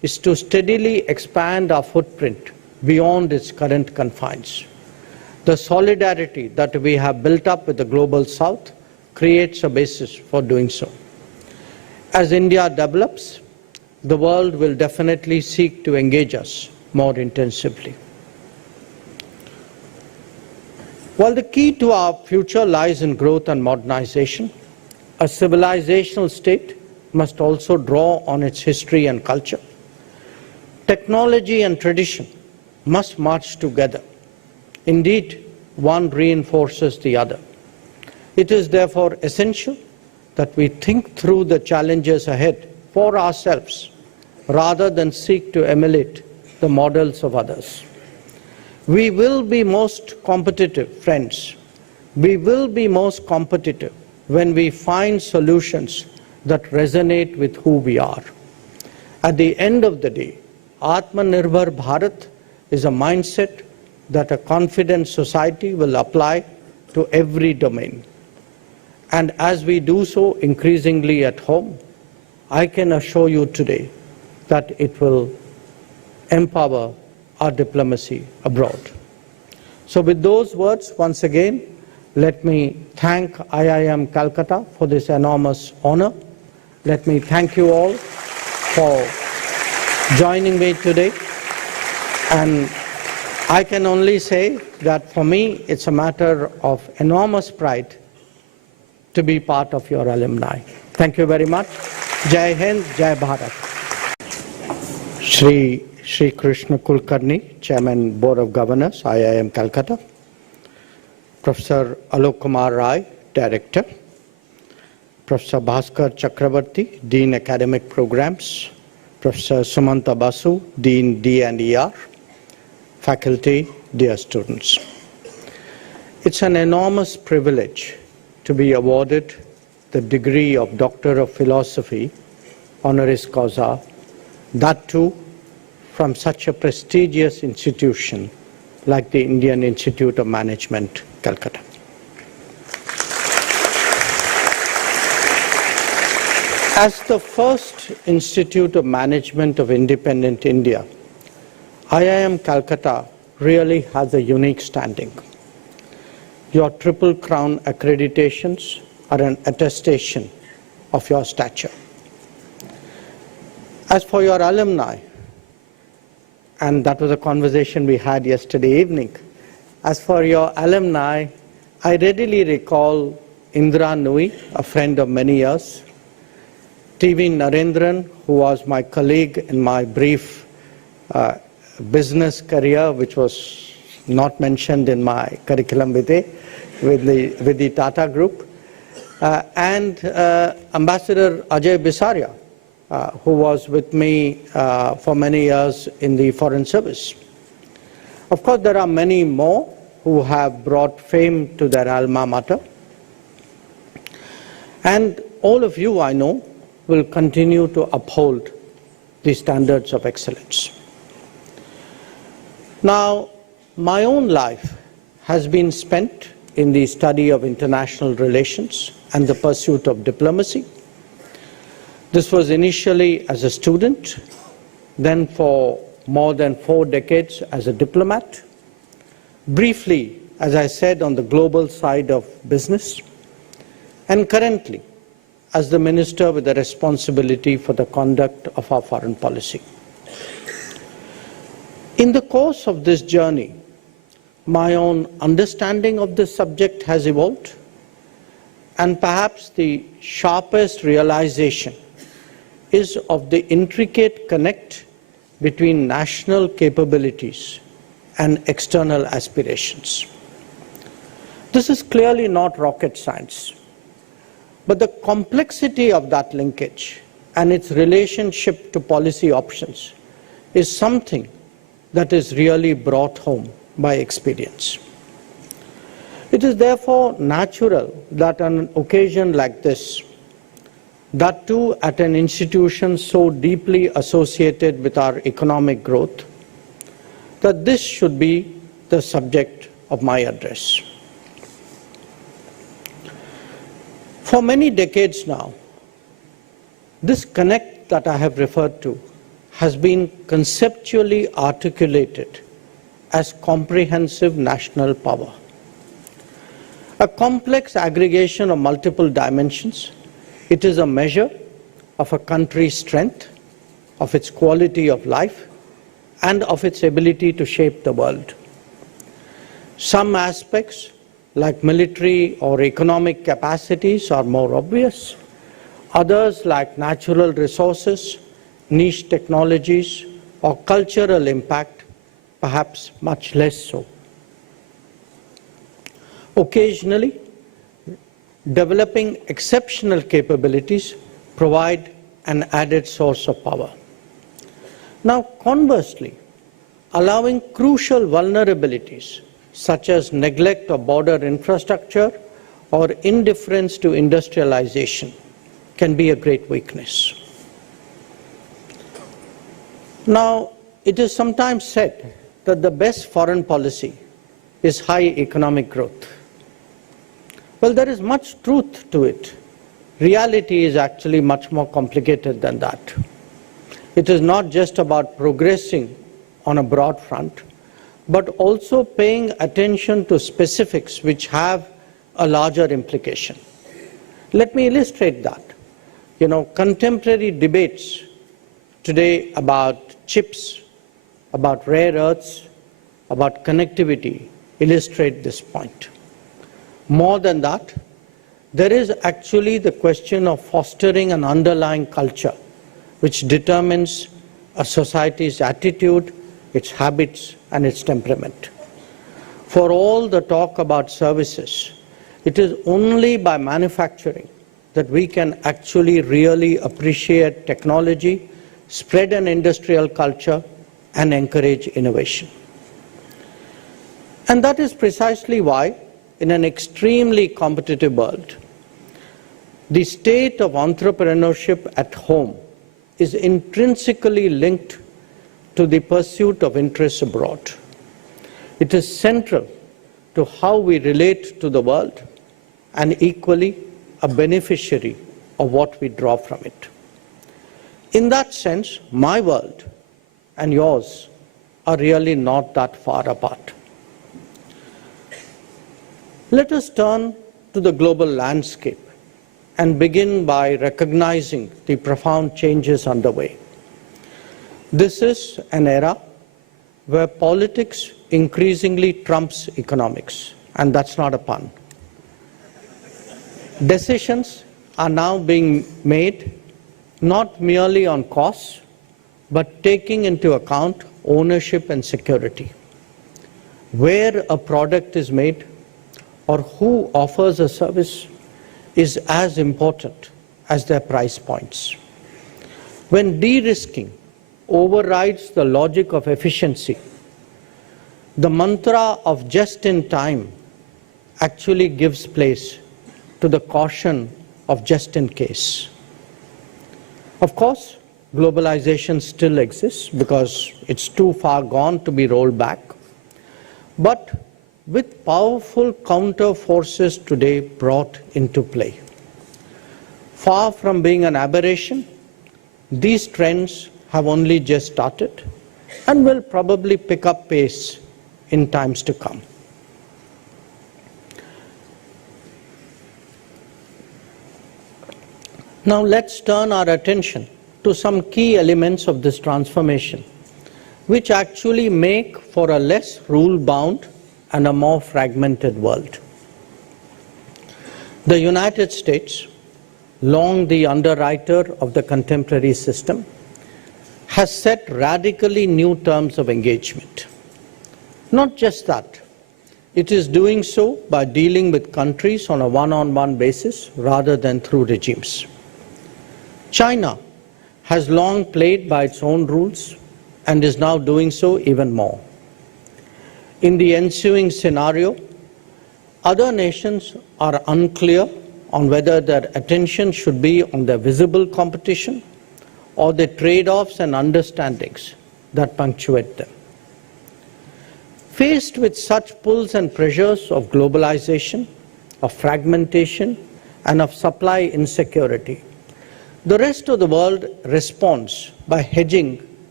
is to steadily expand our footprint beyond its current confines. The solidarity that we have built up with the Global South creates a basis for doing so. As India develops, the world will definitely seek to engage us more intensively. While the key to our future lies in growth and modernization, a civilizational state must also draw on its history and culture. Technology and tradition must march together. Indeed, one reinforces the other. It is therefore essential that we think through the challenges ahead for ourselves rather than seek to emulate the models of others. We will be most competitive, friends. We will be most competitive when we find solutions that resonate with who we are. At the end of the day, Atmanirbhar Bharat is a mindset that a confident society will apply to every domain. And as we do so increasingly at home, I can assure you today that it will empower our diplomacy abroad. So with those words, once again, let me thank IIM Calcutta for this enormous honor. Let me thank you all for joining me today. And I can only say that for me, it's a matter of enormous pride to be part of your alumni. Thank you very much. Jai Hind, Jai Bharat. Shri Krishna Kulkarni, Chairman, Board of Governors, IIM Calcutta. Professor Alok Kumar Rai, Director. Professor Bhaskar Chakravarti, Dean Academic Programs. Professor Sumanta Basu, Dean D&ER. Faculty, dear students. It's an enormous privilege to be awarded the degree of Doctor of Philosophy, honoris causa, that too from such a prestigious institution like the Indian Institute of Management, Calcutta. As the first Institute of Management of independent India, IIM Calcutta really has a unique standing. Your Triple Crown accreditations are an attestation of your stature. As for your alumni, and that was a conversation we had yesterday evening, as for your alumni, I readily recall Indra Nui, a friend of many years, TV Narendran, who was my colleague in my brief business career, which was not mentioned in my curriculum vitae with the Tata Group, and Ambassador Ajay Bisaria, who was with me for many years in the Foreign Service. Of course, there are many more who have brought fame to their alma mater. And all of you, I know, will continue to uphold the standards of excellence. Now, my own life has been spent in the study of international relations and the pursuit of diplomacy. This was initially as a student, then for more than 4 decades as a diplomat, briefly, as I said, on the global side of business, and currently as the minister with the responsibility for the conduct of our foreign policy. In the course of this journey, my own understanding of this subject has evolved, and perhaps the sharpest realization is of the intricate connect between national capabilities and external aspirations. This is clearly not rocket science, but the complexity of that linkage and its relationship to policy options is something that is really brought home by experience. It is therefore natural that on an occasion like this, that too at an institution so deeply associated with our economic growth, that this should be the subject of my address. For many decades now, this connect that I have referred to has been conceptually articulated as comprehensive national power. A complex aggregation of multiple dimensions, it is a measure of a country's strength, of its quality of life, and of its ability to shape the world. Some aspects, like military or economic capacities, are more obvious. Others, like natural resources, niche technologies, or cultural impact, perhaps much less so. Occasionally, developing exceptional capabilities provide an added source of power. Now, conversely, allowing crucial vulnerabilities such as neglect of border infrastructure or indifference to industrialization can be a great weakness. Now, it is sometimes said that the best foreign policy is high economic growth. Well, there is much truth to it. Reality is actually much more complicated than that. It is not just about progressing on a broad front, but also paying attention to specifics which have a larger implication. Let me illustrate that. Contemporary debates today about chips, about rare earths, about connectivity illustrate this point. More than that, there is actually the question of fostering an underlying culture which determines a society's attitude, its habits, and its temperament. For all the talk about services, it is only by manufacturing that we can actually really appreciate technology, spread an industrial culture, and encourage innovation. And that is precisely why, in an extremely competitive world, the state of entrepreneurship at home is intrinsically linked to the pursuit of interests abroad. It is central to how we relate to the world and equally a beneficiary of what we draw from it. In that sense, my world and yours are really not that far apart. Let us turn to the global landscape and begin by recognizing the profound changes underway. This is an era where politics increasingly trumps economics, and that's not a pun. Decisions are now being made not merely on costs, but taking into account ownership and security. Where a product is made or who offers a service is as important as their price points. When de-risking overrides the logic of efficiency, the mantra of just-in-time actually gives place to the caution of just-in-case. Of course, globalization still exists because it's too far gone to be rolled back. But with powerful counter forces today brought into play, far from being an aberration, these trends have only just started and will probably pick up pace in times to come. Now let's turn our attention to some key elements of this transformation, which actually make for a less rule-bound and a more fragmented world. The United States, long the underwriter of the contemporary system, has set radically new terms of engagement. Not just that, it is doing so by dealing with countries on a one-on-one basis rather than through regimes. China has long played by its own rules and is now doing so even more. In the ensuing scenario, other nations are unclear on whether their attention should be on the visible competition or the trade-offs and understandings that punctuate them. Faced with such pulls and pressures of globalization, of fragmentation, and of supply insecurity, the rest of the world responds by hedging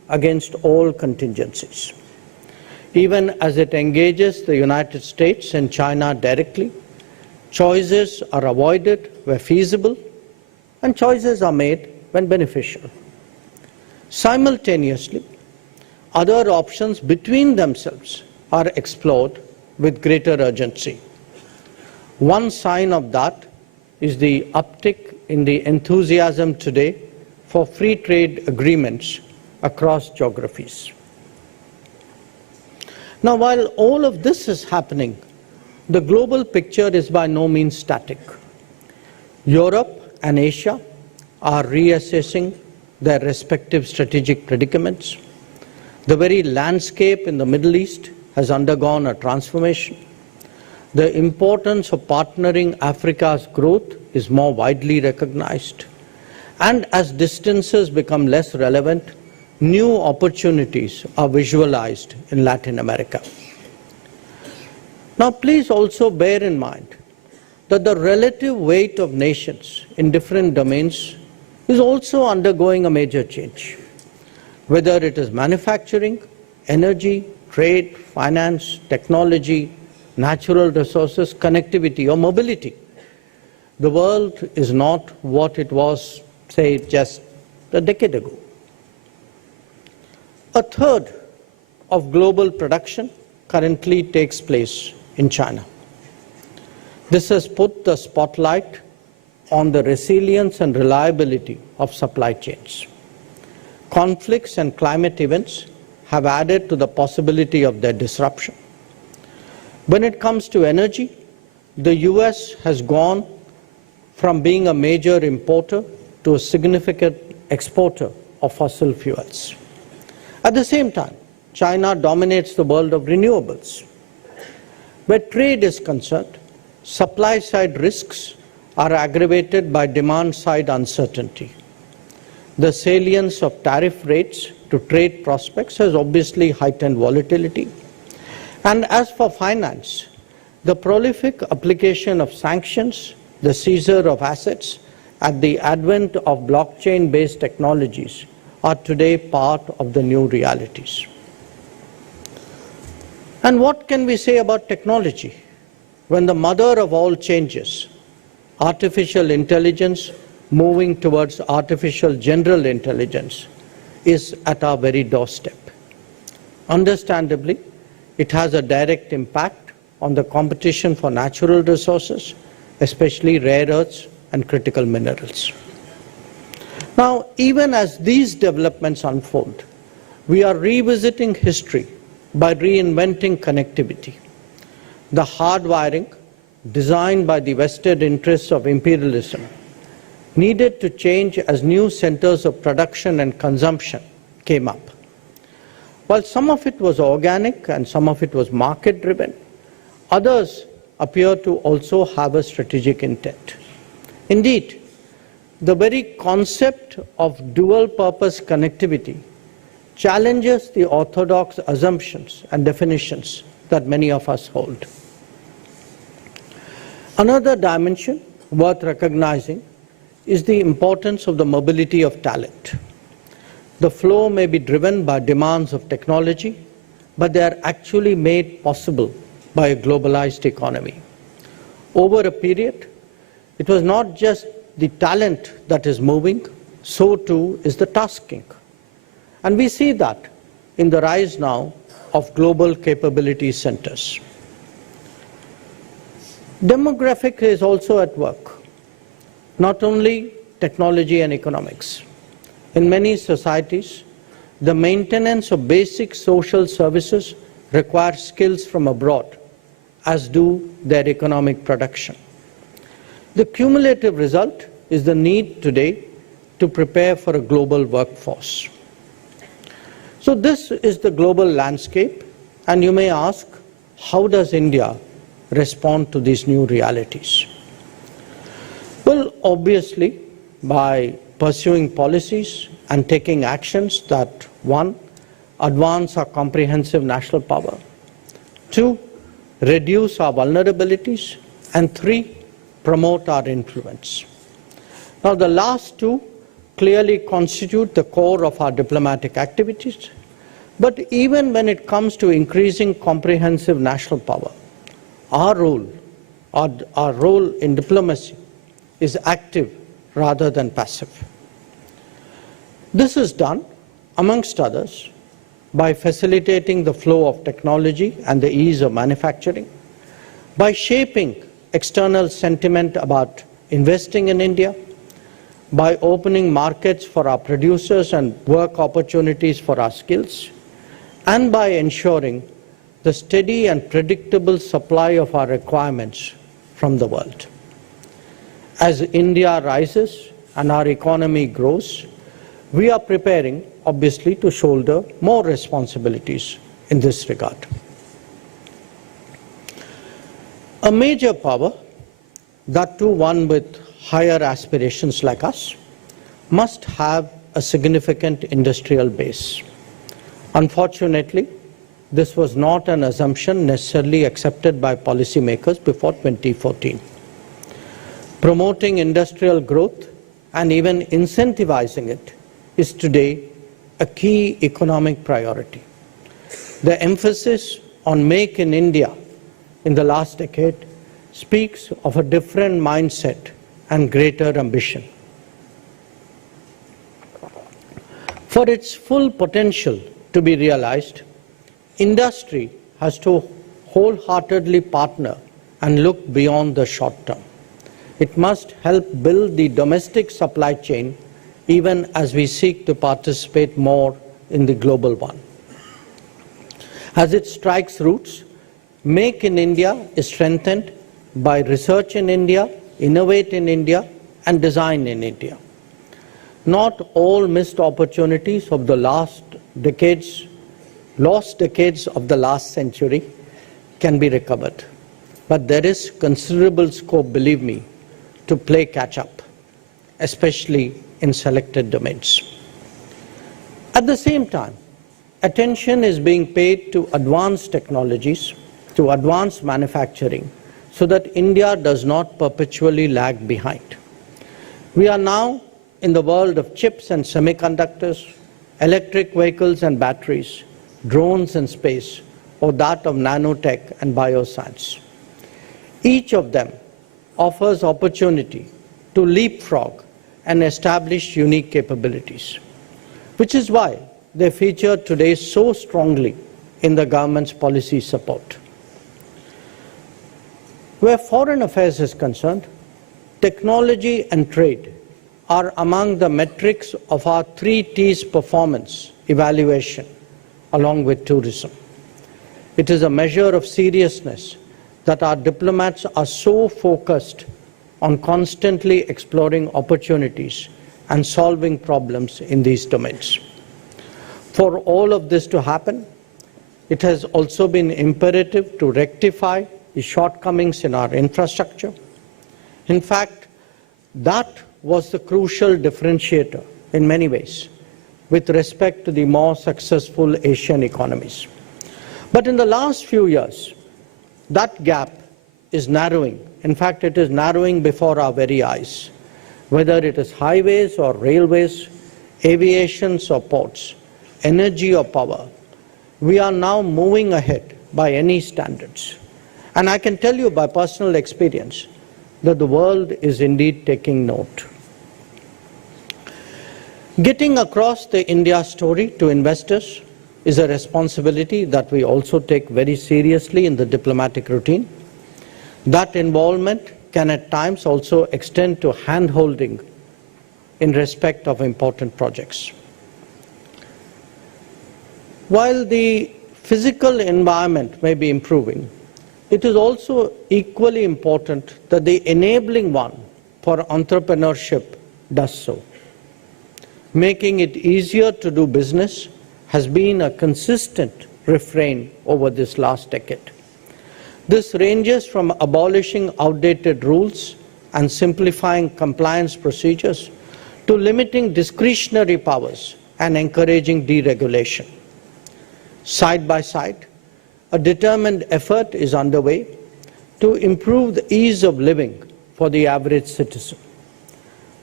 against all contingencies. Even as it engages the United States and China directly, choices are avoided where feasible, and choices are made when beneficial. Simultaneously, other options between themselves are explored with greater urgency. One sign of that is the uptick in the enthusiasm today for free trade agreements across geographies. Now, while all of this is happening, the global picture is by no means static. Europe and Asia are reassessing their respective strategic predicaments. The very landscape in the Middle East has undergone a transformation. The importance of partnering Africa's growth is more widely recognized. And as distances become less relevant, new opportunities are visualized in Latin America. Now, please also bear in mind that the relative weight of nations in different domains is also undergoing a major change. Whether it is manufacturing, energy, trade, finance, technology, natural resources, connectivity, or mobility, the world is not what it was, say, just a decade ago. A third of global production currently takes place in China. This has put the spotlight on the resilience and reliability of supply chains. Conflicts and climate events have added to the possibility of their disruption. When it comes to energy, the US has gone from being a major importer to a significant exporter of fossil fuels. At the same time, China dominates the world of renewables. Where trade is concerned, supply-side risks are aggravated by demand-side uncertainty. The salience of tariff rates to trade prospects has obviously heightened volatility. And as for finance, the prolific application of sanctions, the seizure of assets, and the advent of blockchain-based technologies are today part of the new realities. And what can we say about technology when the mother of all changes, artificial intelligence moving towards artificial general intelligence, is at our very doorstep? Understandably, it has a direct impact on the competition for natural resources, especially rare earths and critical minerals. Now, even as these developments unfold, we are revisiting history by reinventing connectivity. The hardwiring, designed by the vested interests of imperialism, needed to change as new centers of production and consumption came up. While some of it was organic and some of it was market-driven, others appear to also have a strategic intent. Indeed, the very concept of dual-purpose connectivity challenges the orthodox assumptions and definitions that many of us hold. Another dimension worth recognizing is the importance of the mobility of talent. The flow may be driven by demands of technology, but they are actually made possible by a globalized economy. Over a period, it was not just the talent that is moving, so too is the tasking. And we see that in the rise now of global capability centers. Demographic is also at work, not only technology and economics. In many societies, the maintenance of basic social services requires skills from abroad, as do their economic production. The cumulative result is the need today to prepare for a global workforce. So this is the global landscape, and you may ask, how does India respond to these new realities? Well, obviously, by pursuing policies and taking actions that, one, advance our comprehensive national power, two, reduce our vulnerabilities, and three, promote our influence. Now, the last two clearly constitute the core of our diplomatic activities. But even when it comes to increasing comprehensive national power, our role in diplomacy is active rather than passive. This is done, amongst others, by facilitating the flow of technology and the ease of manufacturing, by shaping external sentiment about investing in India, by opening markets for our producers and work opportunities for our skills, and by ensuring the steady and predictable supply of our requirements from the world. As India rises and our economy grows, we are preparing, obviously, to shoulder more responsibilities in this regard. A major power, that too one with higher aspirations like us, must have a significant industrial base. Unfortunately, this was not an assumption necessarily accepted by policymakers before 2014. Promoting industrial growth and even incentivizing it is today a key economic priority. The emphasis on Make in India in the last decade speaks of a different mindset and greater ambition. For its full potential to be realized, industry has to wholeheartedly partner and look beyond the short term. It must help build the domestic supply chain even as we seek to participate more in the global one. As it strikes roots, Make in India is strengthened by research in India, innovate in India, and design in India. Not all missed opportunities of the lost decades of the last century can be recovered. But there is considerable scope, believe me, to play catch-up, especially in selected domains. At the same time, attention is being paid to advanced technologies, to advanced manufacturing, so that India does not perpetually lag behind. We are now in the world of chips and semiconductors, electric vehicles and batteries, drones and space, or that of nanotech and bioscience. Each of them offers opportunity to leapfrog and establish unique capabilities, which is why they feature today so strongly in the government's policy support. Where foreign affairs is concerned, technology and trade are among the metrics of our 3 T's performance evaluation, along with tourism. It is a measure of seriousness that our diplomats are so focused on constantly exploring opportunities and solving problems in these domains. For all of this to happen, it has also been imperative to rectify the shortcomings in our infrastructure. In fact, that was the crucial differentiator in many ways with respect to the more successful Asian economies. But in the last few years, that gap is narrowing. In fact, it is narrowing before our very eyes. Whether it is highways or railways, aviations or ports, energy or power, we are now moving ahead by any standards. And I can tell you by personal experience that the world is indeed taking note. Getting across the India story to investors is a responsibility that we also take very seriously in the diplomatic routine. That involvement can at times also extend to hand-holding in respect of important projects. While the physical environment may be improving, it is also equally important that the enabling one for entrepreneurship does so. Making it easier to do business has been a consistent refrain over this last decade. This ranges from abolishing outdated rules and simplifying compliance procedures to limiting discretionary powers and encouraging deregulation. Side by side, a determined effort is underway to improve the ease of living for the average citizen.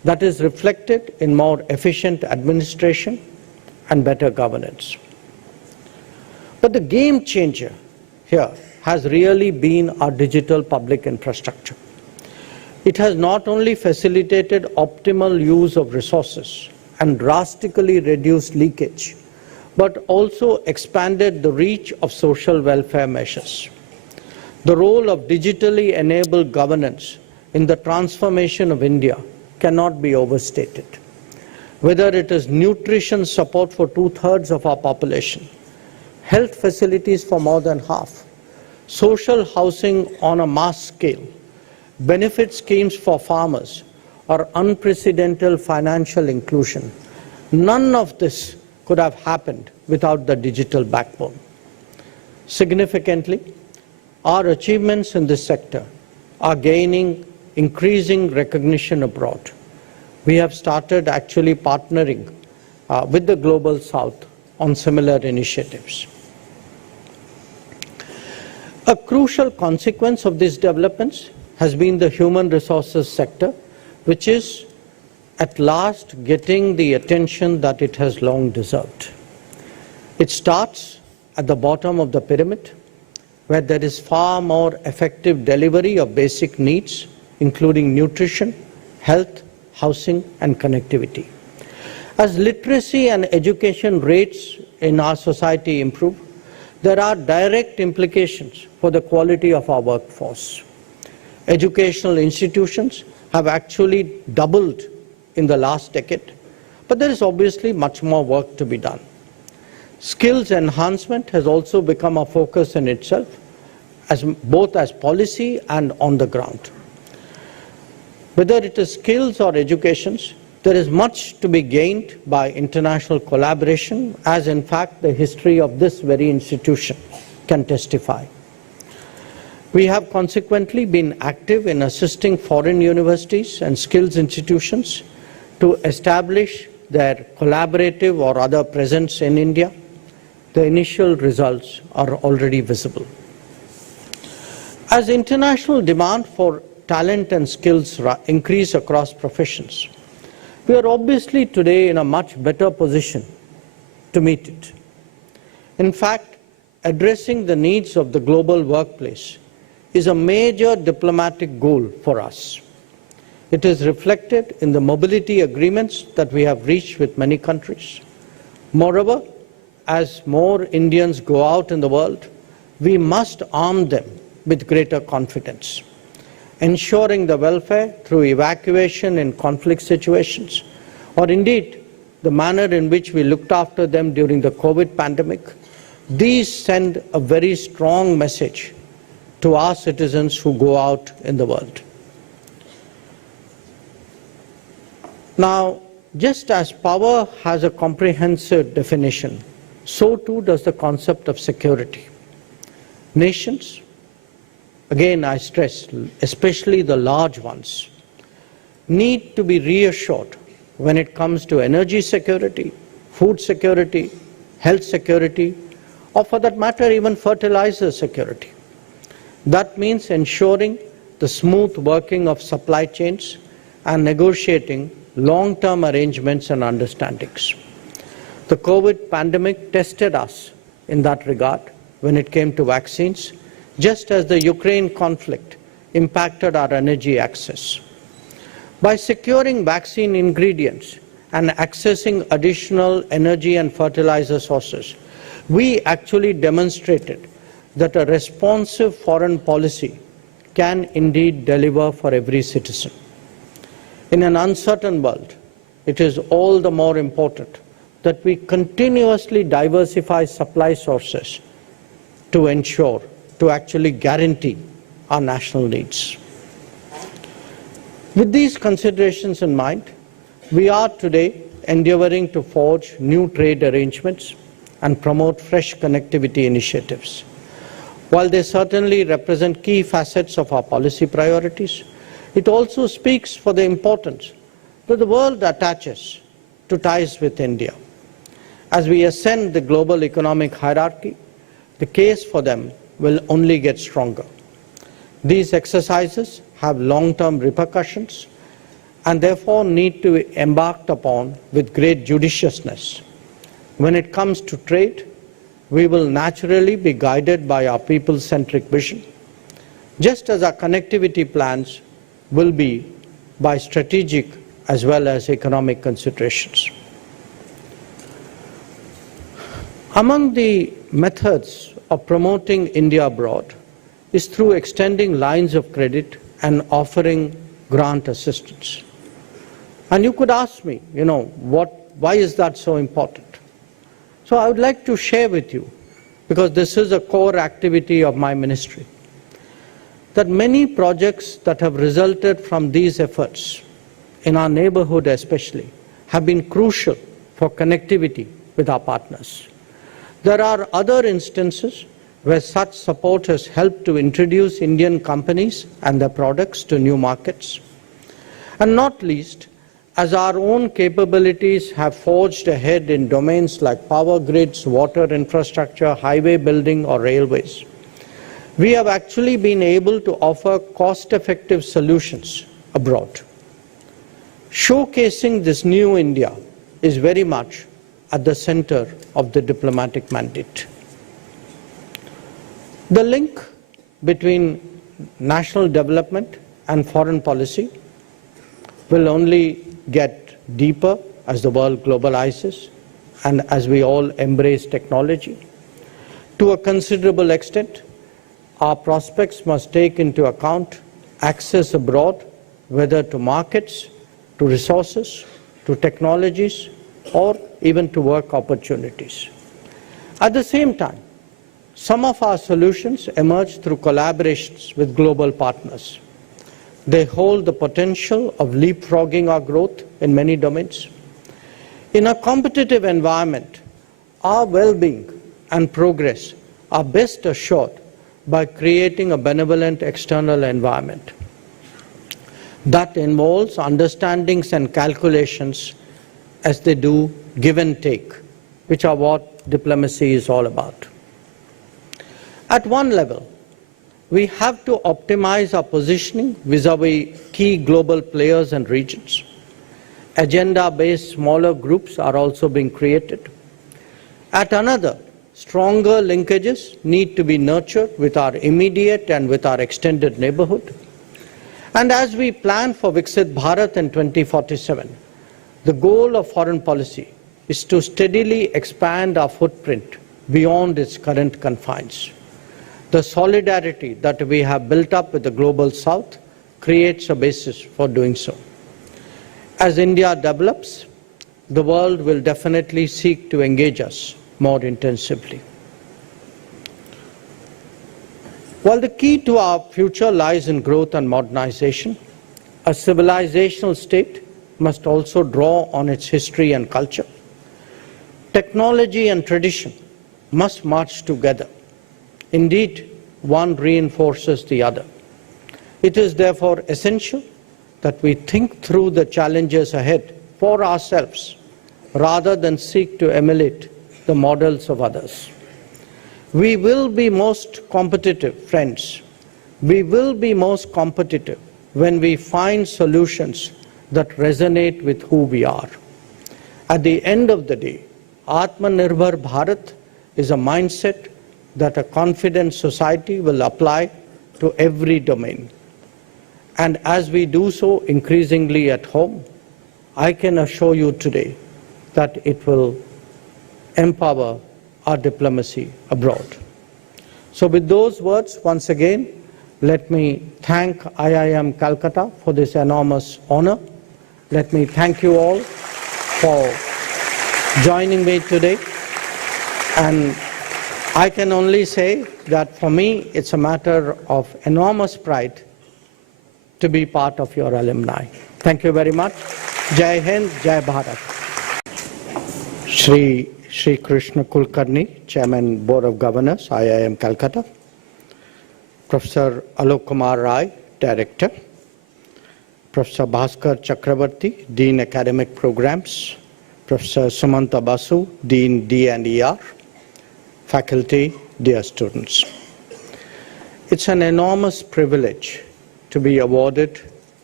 that is reflected in more efficient administration and better governance. But the game changer here has really been our digital public infrastructure. It has not only facilitated optimal use of resources and drastically reduced leakage, but also expanded the reach of social welfare measures. The role of digitally enabled governance in the transformation of India cannot be overstated. Whether it is nutrition support for 2/3 of our population, health facilities for more than half, social housing on a mass scale, benefit schemes for farmers, or unprecedented financial inclusion, none of this could have happened without the digital backbone. Significantly, our achievements in this sector are gaining increasing recognition abroad. We have started actually partnering with the Global South on similar initiatives. A crucial consequence of these developments has been the human resources sector, which is at last getting the attention that it has long deserved. It starts at the bottom of the pyramid, where there is far more effective delivery of basic needs, including nutrition, health, housing, and connectivity. As literacy and education rates in our society improve, there are direct implications for the quality of our workforce. Educational institutions have actually doubled in the last decade, but there is obviously much more work to be done. Skills enhancement has also become a focus in itself, both as policy and on the ground. Whether it is skills or educations, there is much to be gained by international collaboration, as in fact the history of this very institution can testify. We have consequently been active in assisting foreign universities and skills institutions to establish their collaborative or other presence in India. The initial results are already visible. As international demand for talent and skills increase across professions, we are obviously today in a much better position to meet it. In fact, addressing the needs of the global workplace is a major diplomatic goal for us. It is reflected in the mobility agreements that we have reached with many countries. Moreover, as more Indians go out in the world, we must arm them with greater confidence. Ensuring the welfare through evacuation in conflict situations, or indeed the manner in which we looked after them during the COVID pandemic, these send a very strong message to our citizens who go out in the world. Now, just as power has a comprehensive definition, so too does the concept of security. Nations, again I stress, especially the large ones, need to be reassured when it comes to energy security, food security, health security, or for that matter even fertilizer security. That means ensuring the smooth working of supply chains and negotiating long-term arrangements and understandings. The COVID pandemic tested us in that regard when it came to vaccines, just as the Ukraine conflict impacted our energy access. By securing vaccine ingredients and accessing additional energy and fertilizer sources, we actually demonstrated that a responsive foreign policy can indeed deliver for every citizen. In an uncertain world, it is all the more important that we continuously diversify supply sources to ensure, to actually guarantee our national needs. With these considerations in mind, we are today endeavoring to forge new trade arrangements and promote fresh connectivity initiatives. While they certainly represent key facets of our policy priorities, it also speaks for the importance that the world attaches to ties with India. As we ascend the global economic hierarchy, the case for them will only get stronger. These exercises have long-term repercussions and therefore need to be embarked upon with great judiciousness. When it comes to trade, we will naturally be guided by our people-centric vision, just as our connectivity plans will be by strategic as well as economic considerations. Among the methods of promoting India abroad is through extending lines of credit and offering grant assistance. And you could ask me, why is that so important? So I would like to share with you, because this is a core activity of my ministry, that many projects that have resulted from these efforts, in our neighborhood especially, have been crucial for connectivity with our partners. There are other instances where such support has helped to introduce Indian companies and their products to new markets. And not least, as our own capabilities have forged ahead in domains like power grids, water infrastructure, highway building, or railways, we have actually been able to offer cost-effective solutions abroad. Showcasing this new India is very much at the center of the diplomatic mandate. The link between national development and foreign policy will only get deeper as the world globalizes and as we all embrace technology. To a considerable extent, our prospects must take into account access abroad, whether to markets, to resources, to technologies, or even to work opportunities. At the same time, some of our solutions emerge through collaborations with global partners. They hold the potential of leapfrogging our growth in many domains. In a competitive environment, our well-being and progress are best assured by creating a benevolent external environment. That involves understandings and calculations as they do give and take, which are what diplomacy is all about. At one level, we have to optimize our positioning vis-à-vis key global players and regions. Agenda-based smaller groups are also being created. At another, stronger linkages need to be nurtured with our immediate and with our extended neighborhood. And as we plan for Viksit Bharat in 2047, the goal of foreign policy is to steadily expand our footprint beyond its current confines. The solidarity that we have built up with the global south creates a basis for doing so. As India develops, the world will definitely seek to engage us more intensively. While the key to our future lies in growth and modernization, a civilizational state must also draw on its history and culture. Technology and tradition must march together. Indeed, one reinforces the other. It is therefore essential that we think through the challenges ahead for ourselves rather than seek to emulate the models of others. We will be most competitive, friends. We will be most competitive when we find solutions that resonate with who we are. At the end of the day, Atmanirbhar Bharat is a mindset that a confident society will apply to every domain. And as we do so increasingly at home, I can assure you today that it will empower our diplomacy abroad. So with those words, once again, let me thank IIM Calcutta for this enormous honor. Let me thank you all for joining me today. And I can only say that for me, it's a matter of enormous pride to be part of your alumni. Thank you very much. Jai Hind, Jai Bharat. Shri Krishna Kulkarni, Chairman, Board of Governors, IIM Calcutta. Professor Alok Kumar Rai, Director. Professor Bhaskar Chakravarti, Dean Academic Programs. Professor Sumanta Basu, Dean D&ER. Faculty, dear students. It's an enormous privilege to be awarded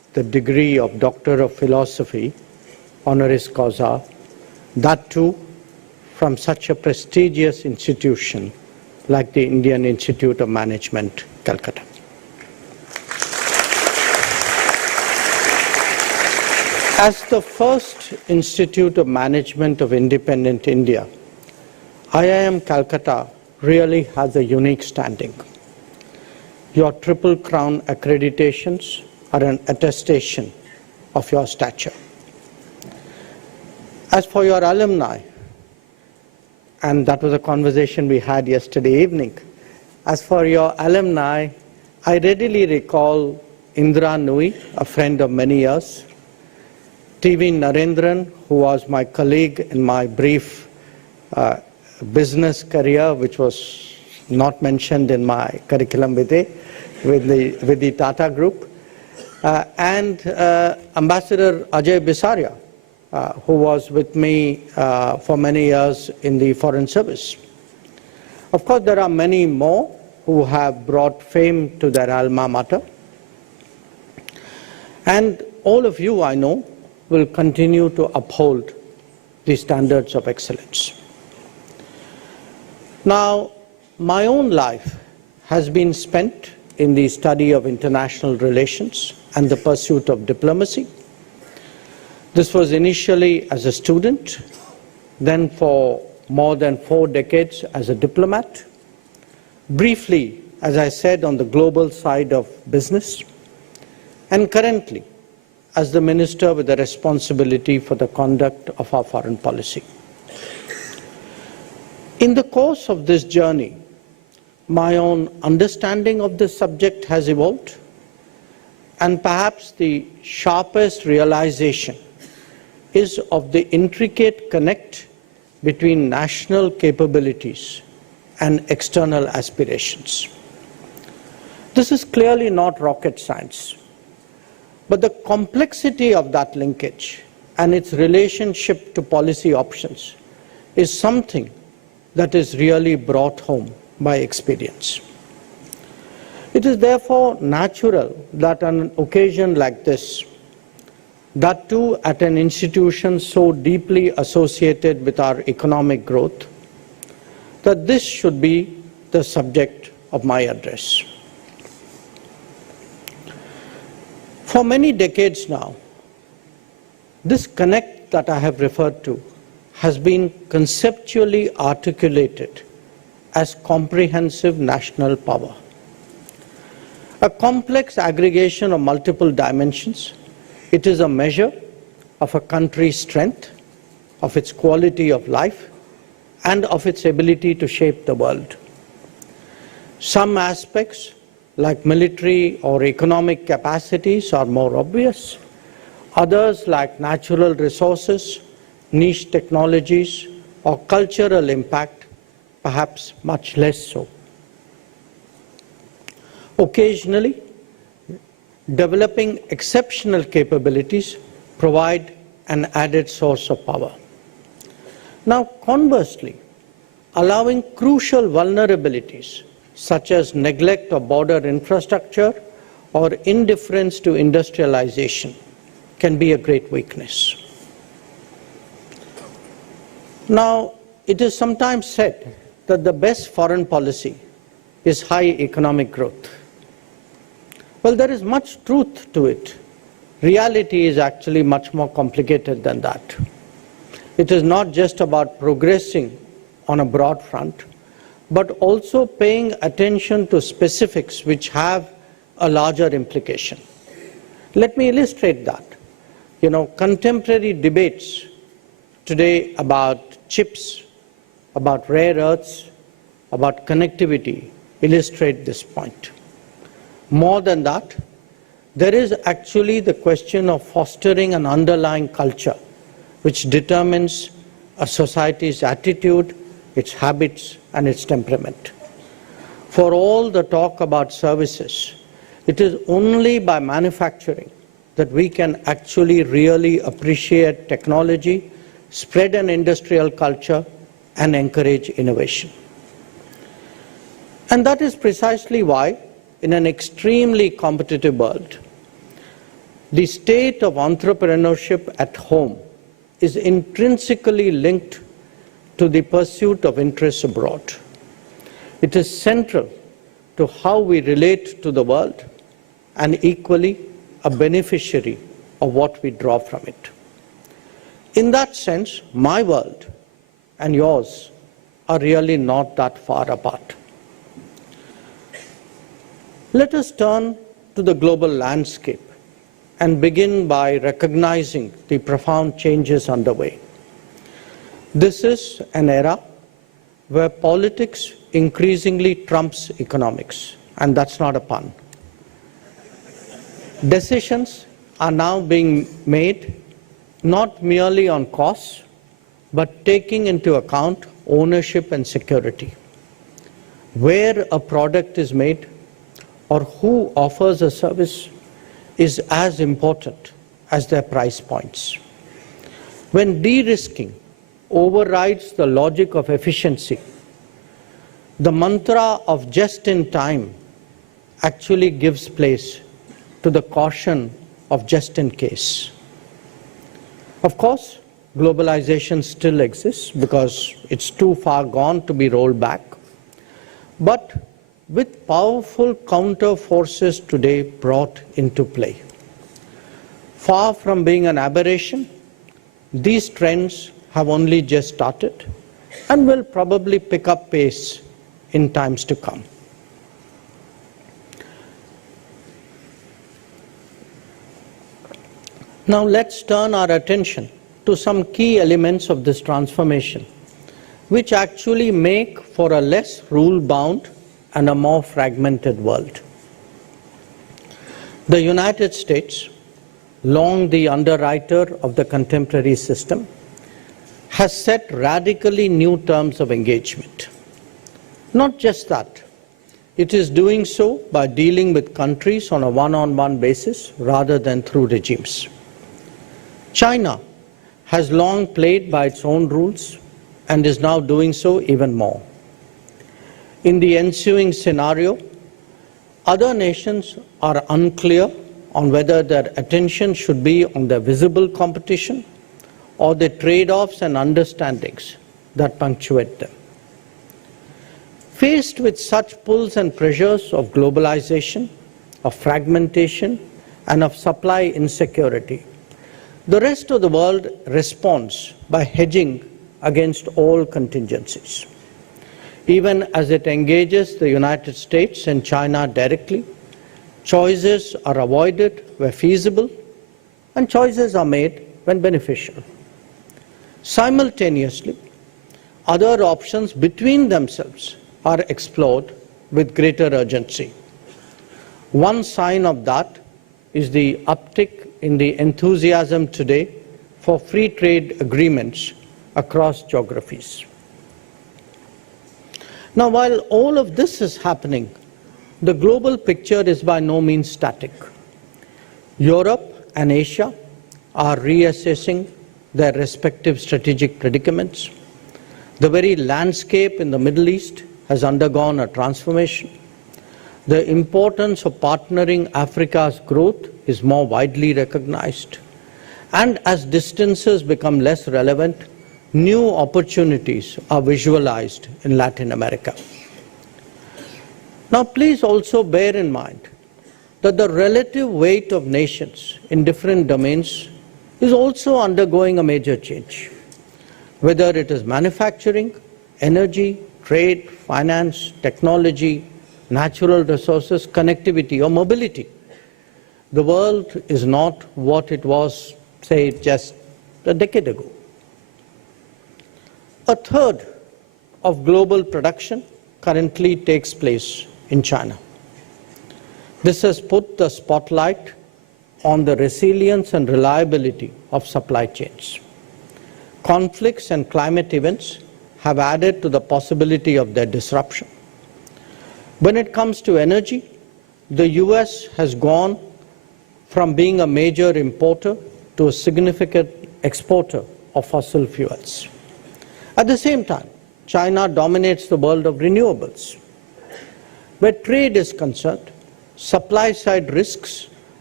the degree of Doctor of Philosophy, honoris causa, that too from such a prestigious institution like the Indian Institute of Management, Calcutta. As the first Institute of Management of independent India, IIM Calcutta really has a unique standing. Your Triple Crown accreditations are an attestation of your stature. As for your alumni, and that was a conversation we had yesterday evening, as for your alumni, I readily recall Indra Nui, a friend of many years, TV Narendran, who was my colleague in my brief business career, which was not mentioned in my curriculum vitae with the Tata Group, and Ambassador Ajay Bisaria, who was with me for many years in the Foreign Service. Of course, there are many more who have brought fame to their alma mater. And all of you, I know, will continue to uphold the standards of excellence. Now, my own life has been spent in the study of international relations and the pursuit of diplomacy. This was initially as a student, then for more than 4 decades as a diplomat, briefly, as I said, on the global side of business, and currently as the minister with the responsibility for the conduct of our foreign policy. In the course of this journey, my own understanding of this subject has evolved, and perhaps the sharpest realization is of the intricate connect between national capabilities and external aspirations. This is clearly not rocket science, but the complexity of that linkage and its relationship to policy options is something that is really brought home by experience. It is therefore natural that on an occasion like this, that too at an institution so deeply associated with our economic growth, that this should be the subject of my address. For many decades now, this connect that I have referred to has been conceptually articulated as comprehensive national power. A complex aggregation of multiple dimensions, it is a measure of a country's strength, of its quality of life, and of its ability to shape the world. Some aspects, like military or economic capacities, are more obvious. Others, like natural resources, niche technologies, or cultural impact, perhaps much less so. Occasionally, developing exceptional capabilities provide an added source of power. Now, conversely, allowing crucial vulnerabilities such as neglect of border infrastructure or indifference to industrialization can be a great weakness. Now, it is sometimes said that the best foreign policy is high economic growth. Well, there is much truth to it. Reality is actually much more complicated than that. It is not just about progressing on a broad front, but also paying attention to specifics which have a larger implication. Let me illustrate that. Contemporary debates today about chips, about rare earths, about connectivity illustrate this point. More than that, there is actually the question of fostering an underlying culture which determines a society's attitude, its habits, and its temperament. For all the talk about services, it is only by manufacturing that we can actually really appreciate technology, spread an industrial culture, and encourage innovation. And that is precisely why, in an extremely competitive world, the state of entrepreneurship at home is intrinsically linked to the pursuit of interests abroad. It is central to how we relate to the world and equally a beneficiary of what we draw from it. In that sense, my world and yours are really not that far apart. Let us turn to the global landscape and begin by recognizing the profound changes underway. This is an era where politics increasingly trumps economics, and that's not a pun. Decisions are now being made not merely on costs, but taking into account ownership and security. Where a product is made or who offers a service is as important as their price points. When de-risking overrides the logic of efficiency, the mantra of just in time actually gives place to the caution of just in case. Of course, globalization still exists because it's too far gone to be rolled back. But with powerful counter forces today brought into play, far from being an aberration, these trends have only just started and will probably pick up pace in times to come. Now let's turn our attention to some key elements of this transformation, which actually make for a less rule-bound and a more fragmented world. The United States, long the underwriter of the contemporary system, has set radically new terms of engagement. Not just that, it is doing so by dealing with countries on a one-on-one basis rather than through regimes. China has long played by its own rules and is now doing so even more. In the ensuing scenario, other nations are unclear on whether their attention should be on the visible competition or the trade-offs and understandings that punctuate them. Faced with such pulls and pressures of globalization, of fragmentation, and of supply insecurity, the rest of the world responds by hedging against all contingencies. Even as it engages the United States and China directly, choices are avoided where feasible, and choices are made when beneficial. Simultaneously, other options between themselves are explored with greater urgency. One sign of that is the uptick in the enthusiasm today for free trade agreements across geographies. Now, while all of this is happening, the global picture is by no means static. Europe and Asia are reassessing their respective strategic predicaments. The very landscape in the Middle East has undergone a transformation. The importance of partnering Africa's growth is more widely recognized. And as distances become less relevant, new opportunities are visualized in Latin America. Now, please also bear in mind that the relative weight of nations in different domains is also undergoing a major change. Whether it is manufacturing, energy, trade, finance, technology, natural resources, connectivity, or mobility, the world is not what it was, say, just a decade ago. A third of global production currently takes place in China. This has put the spotlight on the resilience and reliability of supply chains. Conflicts and climate events have added to the possibility of their disruption. When it comes to energy, the US has gone from being a major importer to a significant exporter of fossil fuels. At the same time, China dominates the world of renewables. Where trade is concerned, supply-side risks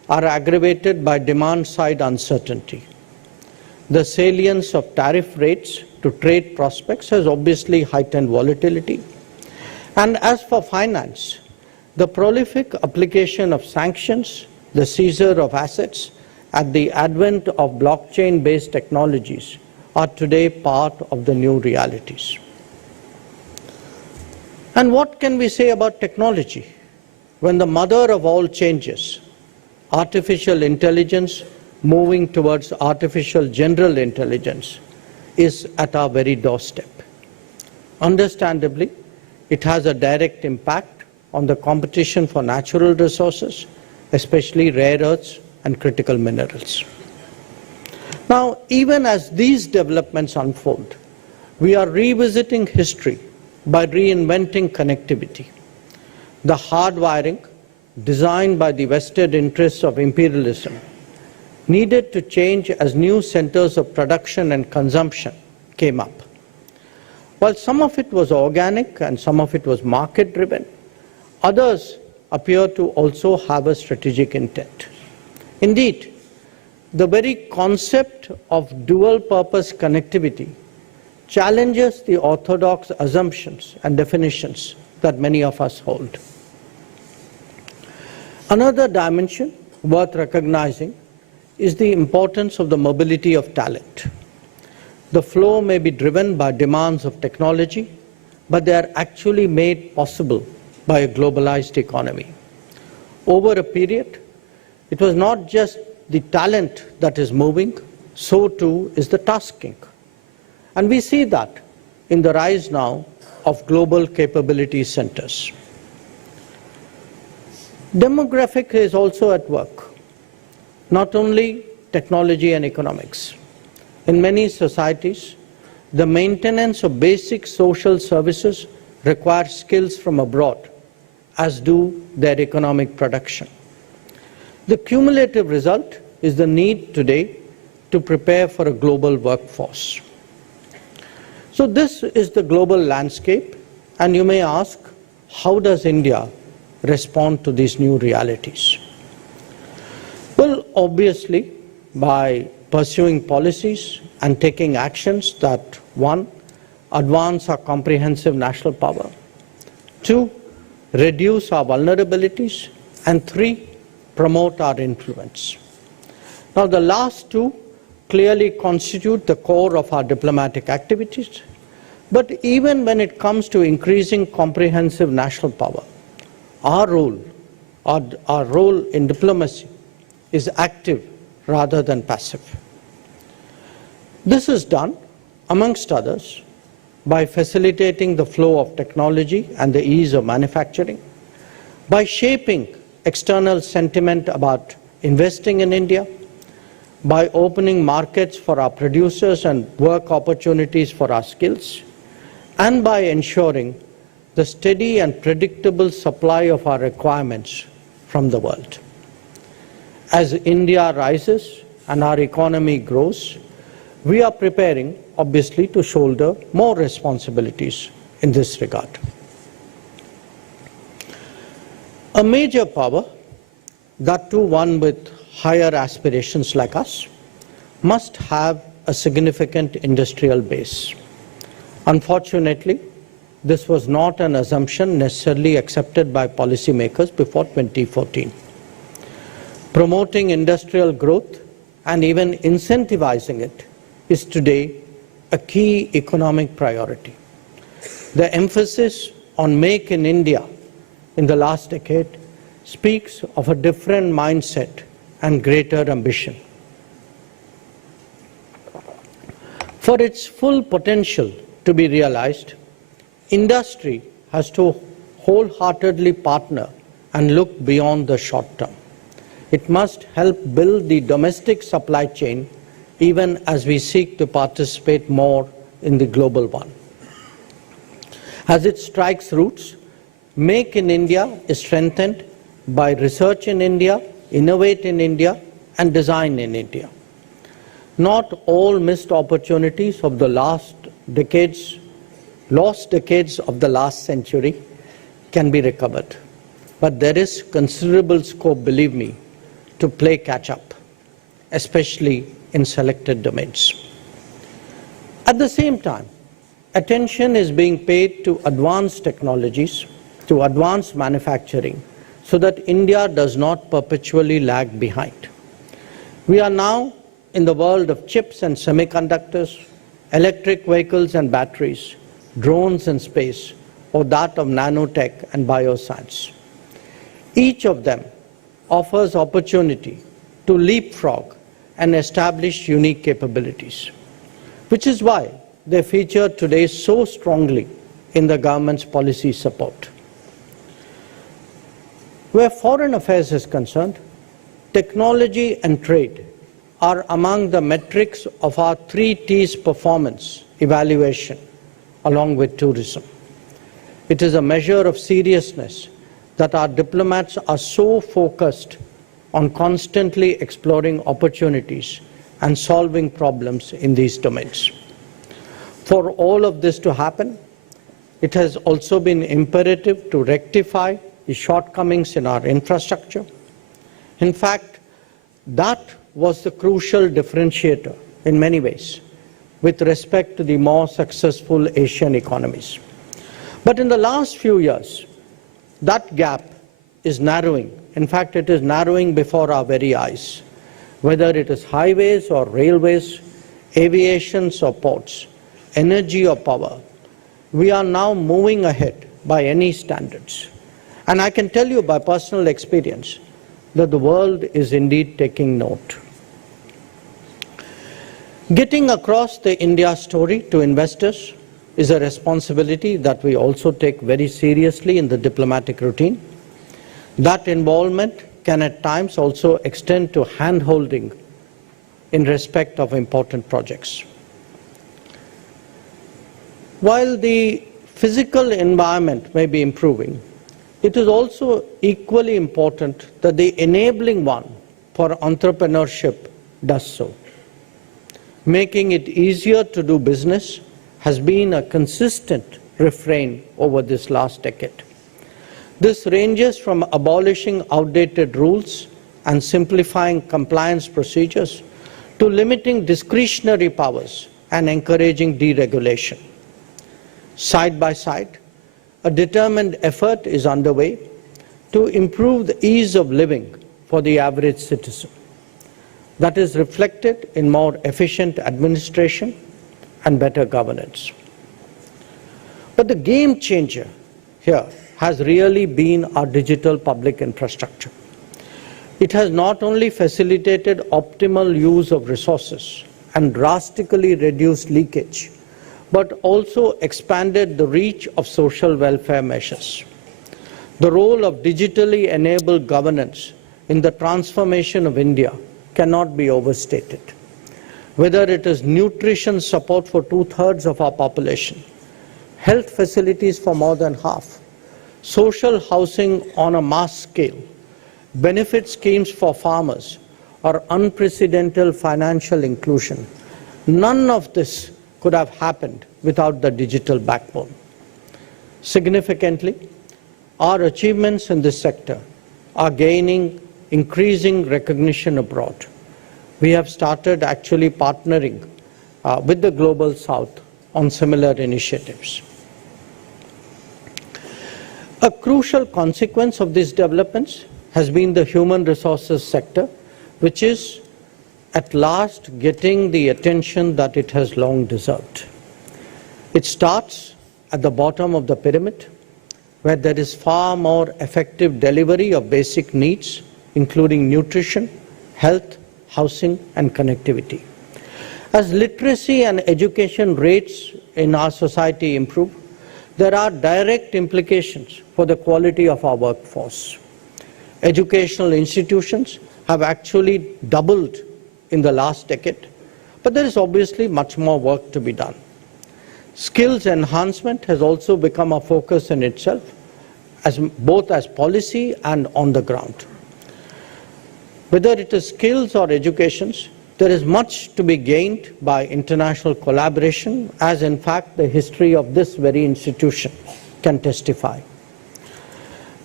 are aggravated by demand-side uncertainty. The salience of tariff rates to trade prospects has obviously heightened volatility. And as for finance, the prolific application of sanctions, the seizure of assets, and the advent of blockchain-based technologies are today part of the new realities. And what can we say about technology when the mother of all changes, artificial intelligence moving towards artificial general intelligence, is at our very doorstep? Understandably, it has a direct impact on the competition for natural resources, especially rare earths and critical minerals. Now, even as these developments unfold, we are revisiting history by reinventing connectivity. The hardwiring, designed by the vested interests of imperialism, needed to change as new centers of production and consumption came up. While some of it was organic and some of it was market-driven, others appear to also have a strategic intent. Indeed, the very concept of dual-purpose connectivity challenges the orthodox assumptions and definitions that many of us hold. Another dimension worth recognizing is the importance of the mobility of talent. The flow may be driven by demands of technology, but they are actually made possible by a globalized economy. Over a period, it was not just the talent that is moving, so too is the tasking. And we see that in the rise now of global capability centers. Demographic is also at work, not only technology and economics. In many societies, the maintenance of basic social services requires skills from abroad, as do their economic production. The cumulative result is the need today to prepare for a global workforce. So this is the global landscape, and you may ask, how does India respond to these new realities? Well, obviously, by pursuing policies and taking actions that, one, advance our comprehensive national power, two, reduce our vulnerabilities, and three, promote our influence. Now, the last two clearly constitute the core of our diplomatic activities, but even when it comes to increasing comprehensive national power, our role in diplomacy is active rather than passive. This is done, amongst others, by facilitating the flow of technology and the ease of manufacturing, by shaping external sentiment about investing in India, by opening markets for our producers and work opportunities for our skills, and by ensuring the steady and predictable supply of our requirements from the world. As India rises and our economy grows, we are preparing, obviously, to shoulder more responsibilities in this regard. A major power, that too one with higher aspirations like us, must have a significant industrial base. Unfortunately, this was not an assumption necessarily accepted by policymakers before 2014. Promoting industrial growth and even incentivizing it is today a key economic priority. The emphasis on Make in India in the last decade speaks of a different mindset and greater ambition. For its full potential to be realized, industry has to wholeheartedly partner and look beyond the short term. It must help build the domestic supply chain even as we seek to participate more in the global one. As it strikes roots, Make in India is strengthened by research in India, innovate in India, and design in India. Not all missed opportunities of the lost decades of the last century can be recovered. But there is considerable scope, believe me, to play catch-up, especially in selected domains. At the same time, attention is being paid to advanced technologies, to advanced manufacturing, so that India does not perpetually lag behind. We are now in the world of chips and semiconductors, electric vehicles and batteries, drones and space, or that of nanotech and bioscience. Each of them offers opportunity to leapfrog and establish unique capabilities, which is why they feature today so strongly in the government's policy support. Where foreign affairs is concerned, technology and trade are among the metrics of our 3 T's performance evaluation, along with tourism. It is a measure of seriousness that our diplomats are so focused on constantly exploring opportunities and solving problems in these domains. For all of this to happen, it has also been imperative to rectify the shortcomings in our infrastructure. In fact, that was the crucial differentiator in many ways with respect to the more successful Asian economies. But in the last few years, that gap is narrowing. In fact, it is narrowing before our very eyes. Whether it is highways or railways, aviation or ports, energy or power, we are now moving ahead by any standards. And I can tell you by personal experience that the world is indeed taking note. Getting across the India story to investors is a responsibility that we also take very seriously in the diplomatic routine. That involvement can at times also extend to hand-holding in respect of important projects. While the physical environment may be improving, it is also equally important that the enabling one for entrepreneurship does so. Making it easier to do business has been a consistent refrain over this last decade. This ranges from abolishing outdated rules and simplifying compliance procedures to limiting discretionary powers and encouraging deregulation. Side by side, a determined effort is underway to improve the ease of living for the average citizen. That is reflected in more efficient administration and better governance. But the game changer here has really been our digital public infrastructure. It has not only facilitated optimal use of resources and drastically reduced leakage, but also expanded the reach of social welfare measures. The role of digitally enabled governance in the transformation of India cannot be overstated. Whether it is nutrition support for 2/3 of our population, health facilities for more than half, social housing on a mass scale, benefit schemes for farmers, or unprecedented financial inclusion, none of this could have happened without the digital backbone. Significantly, our achievements in this sector are gaining increasing recognition abroad. We have started actually partnering with the Global South on similar initiatives. A crucial consequence of these developments has been the human resources sector, which is at last getting the attention that it has long deserved. It starts at the bottom of the pyramid, where there is far more effective delivery of basic needs, including nutrition, health, housing, and connectivity. As literacy and education rates in our society improve, there are direct implications for the quality of our workforce. Educational institutions have actually doubled in the last decade, but there is obviously much more work to be done. Skills enhancement has also become a focus in itself, both as policy and on the ground. Whether it is skills or educations, there is much to be gained by international collaboration, as in fact the history of this very institution can testify.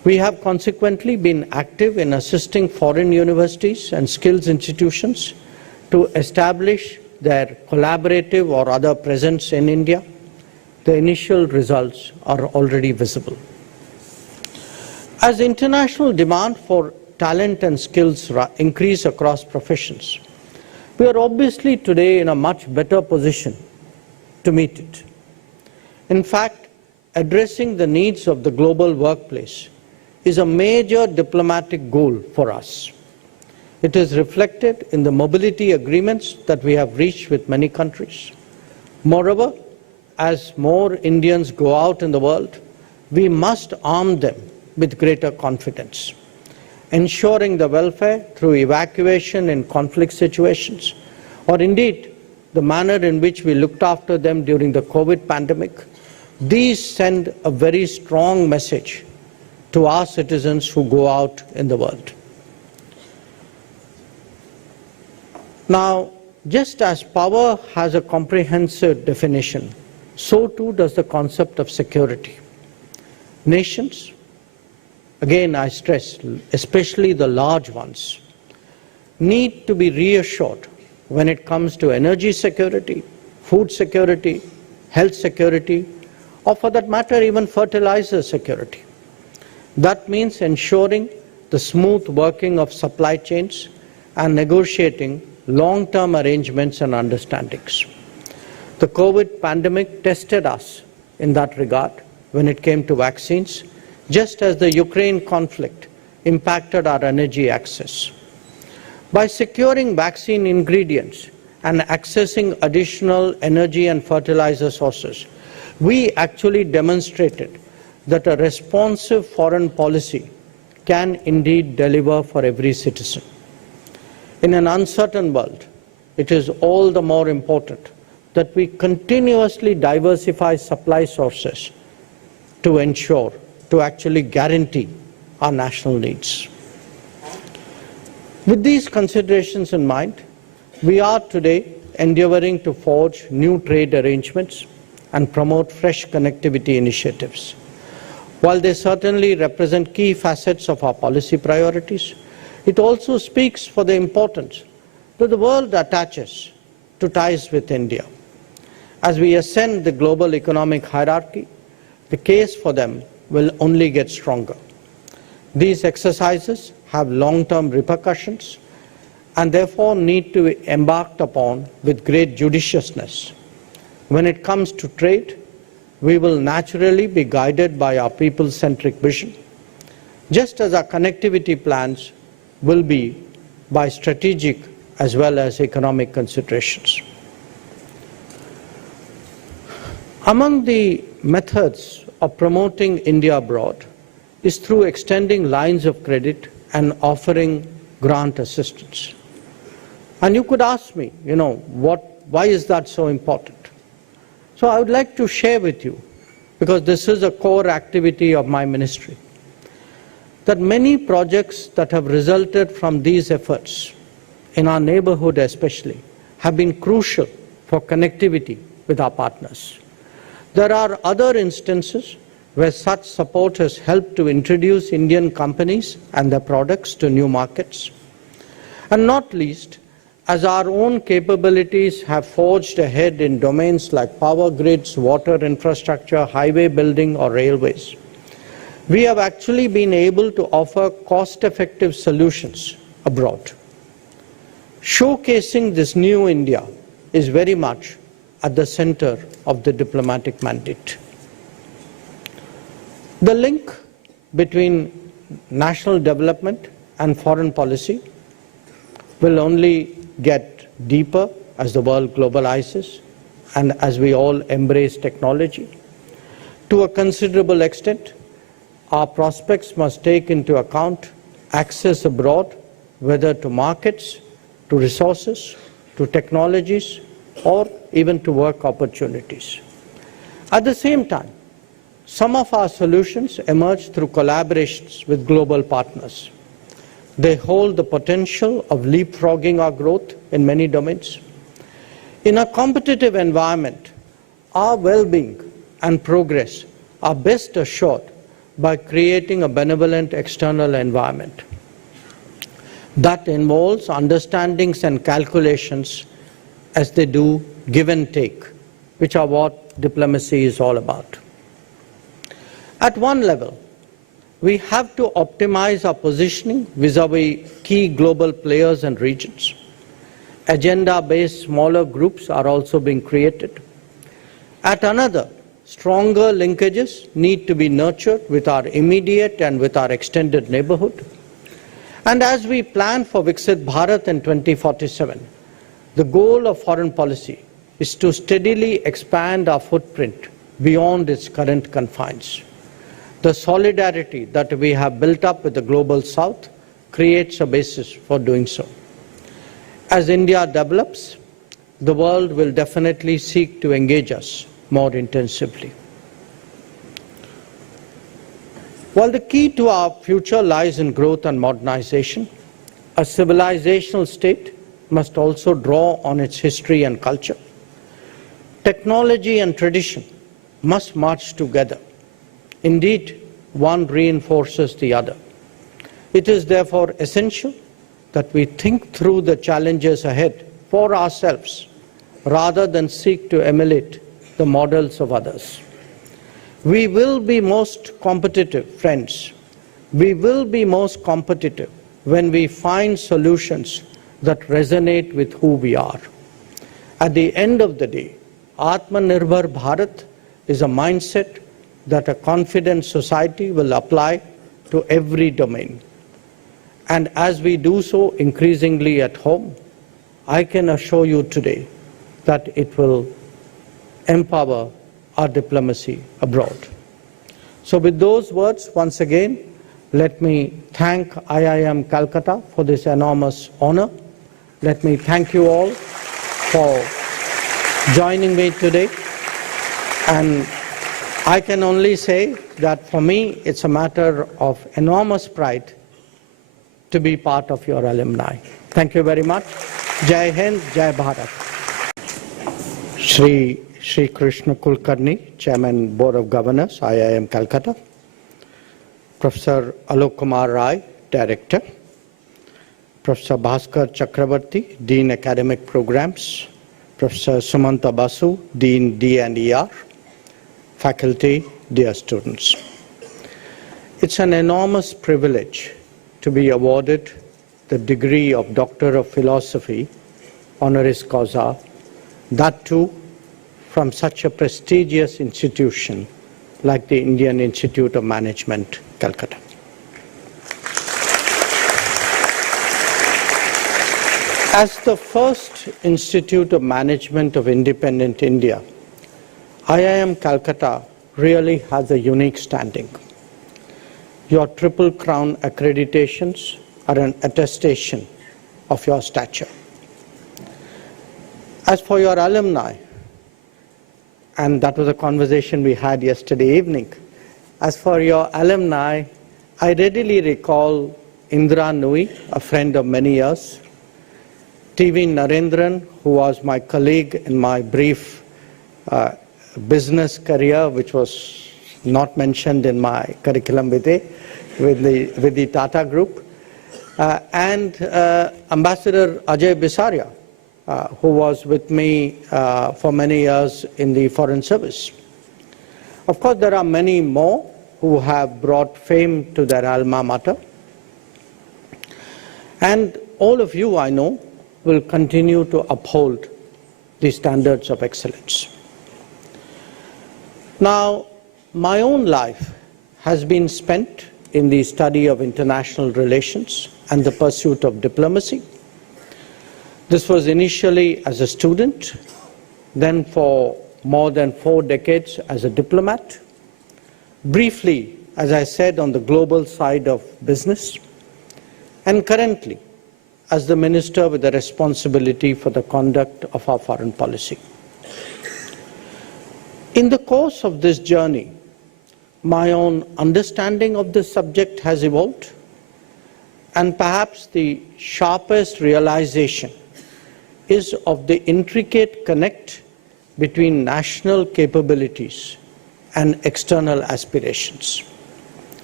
We have consequently been active in assisting foreign universities and skills institutions to establish their collaborative or other presence in India. The initial results are already visible. As international demand for talent and skills increase across professions, we are obviously today in a much better position to meet it. In fact, addressing the needs of the global workplace is a major diplomatic goal for us. It is reflected in the mobility agreements that we have reached with many countries. Moreover, as more Indians go out in the world, we must arm them with greater confidence, ensuring the welfare through evacuation in conflict situations, or indeed the manner in which we looked after them during the COVID pandemic. These send a very strong message to our citizens who go out in the world. Now, just as power has a comprehensive definition, so too does the concept of security. Nations, again I stress, especially the large ones, need to be reassured when it comes to energy security, food security, health security, or for that matter even fertilizer security. That means ensuring the smooth working of supply chains and negotiating long-term arrangements and understandings. The COVID pandemic tested us in that regard when it came to vaccines, just as the Ukraine conflict impacted our energy access. By securing vaccine ingredients and accessing additional energy and fertilizer sources, we actually demonstrated that a responsive foreign policy can indeed deliver for every citizen. In an uncertain world, it is all the more important that we continuously diversify supply sources to ensure, to actually guarantee our national needs. With these considerations in mind, we are today endeavoring to forge new trade arrangements and promote fresh connectivity initiatives. While they certainly represent key facets of our policy priorities, it also speaks for the importance that the world attaches to ties with India. As we ascend the global economic hierarchy, the case for them will only get stronger. These exercises have long-term repercussions and therefore need to be embarked upon with great judiciousness. When it comes to trade, we will naturally be guided by our people-centric vision, just as our connectivity plans will be by strategic as well as economic considerations. Among the methods of promoting India abroad is through extending lines of credit and offering grant assistance. And you could ask me, why is that so important? So I would like to share with you, because this is a core activity of my ministry, that many projects that have resulted from these efforts, in our neighborhood especially, have been crucial for connectivity with our partners. There are other instances where such support has helped to introduce Indian companies and their products to new markets. And not least, as our own capabilities have forged ahead in domains like power grids, water infrastructure, highway building, or railways, we have actually been able to offer cost-effective solutions abroad. Showcasing this new India is very much at the center of the diplomatic mandate. The link between national development and foreign policy will only get deeper as the world globalizes and as we all embrace technology. To a considerable extent, our prospects must take into account access abroad, whether to markets, to resources, to technologies, or even to work opportunities. At the same time, some of our solutions emerge through collaborations with global partners. They hold the potential of leapfrogging our growth in many domains. In a competitive environment, our well-being and progress are best assured by creating a benevolent external environment that involves understandings and calculations as they do give and take, which are what diplomacy is all about. At one level, we have to optimize our positioning vis-à-vis key global players and regions. Agenda-based smaller groups are also being created. At another, stronger linkages need to be nurtured with our immediate and with our extended neighborhood. And as we plan for Viksit Bharat in 2047, the goal of foreign policy is to steadily expand our footprint beyond its current confines. The solidarity that we have built up with the Global South creates a basis for doing so. As India develops, the world will definitely seek to engage us more intensively. While the key to our future lies in growth and modernization, a civilizational state must also draw on its history and culture. Technology and tradition must march together. Indeed, one reinforces the other. It is therefore essential that we think through the challenges ahead for ourselves rather than seek to emulate the models of others. We will be most competitive, friends. We will be most competitive when we find solutions that resonate with who we are. At the end of the day, Atmanirbhar Bharat is a mindset that a confident society will apply to every domain. And as we do so increasingly at home, I can assure you today that it will empower our diplomacy abroad. So with those words, once again, let me thank IIM Calcutta for this enormous honor. Let me thank you all for joining me today. And I can only say that for me, it's a matter of enormous pride to be part of your alumni. Thank you very much. Jai Hind, Jai Bharat. Shri Krishna Kulkarni, Chairman, Board of Governors, IIM Calcutta. Professor Alok Kumar Rai, Director. Professor Bhaskar Chakravarti, Dean Academic Programs. Professor Sumanta Basu, Dean D&ER. Faculty, dear students. It's an enormous privilege to be awarded the degree of Doctor of Philosophy, honoris causa, that too from such a prestigious institution like the Indian Institute of Management, Calcutta. As the first Institute of Management of independent India, IIM Calcutta really has a unique standing. Your Triple Crown accreditations are an attestation of your stature. As for your alumni, and that was a conversation we had yesterday evening, as for your alumni, I readily recall Indra Nui, a friend of many years, TV Narendran, who was my colleague in my brief business career, which was not mentioned in my curriculum vitae with the Tata Group, and Ambassador Ajay Bisaria, who was with me for many years in the Foreign Service. Of course, there are many more who have brought fame to their alma mater. And all of you, I know, will continue to uphold the standards of excellence. Now, my own life has been spent in the study of international relations and the pursuit of diplomacy. This was initially as a student, then for more than 4 decades as a diplomat, briefly, as I said, on the global side of business, and currently as the minister with the responsibility for the conduct of our foreign policy. In the course of this journey, my own understanding of this subject has evolved, and perhaps the sharpest realization is of the intricate connect between national capabilities and external aspirations.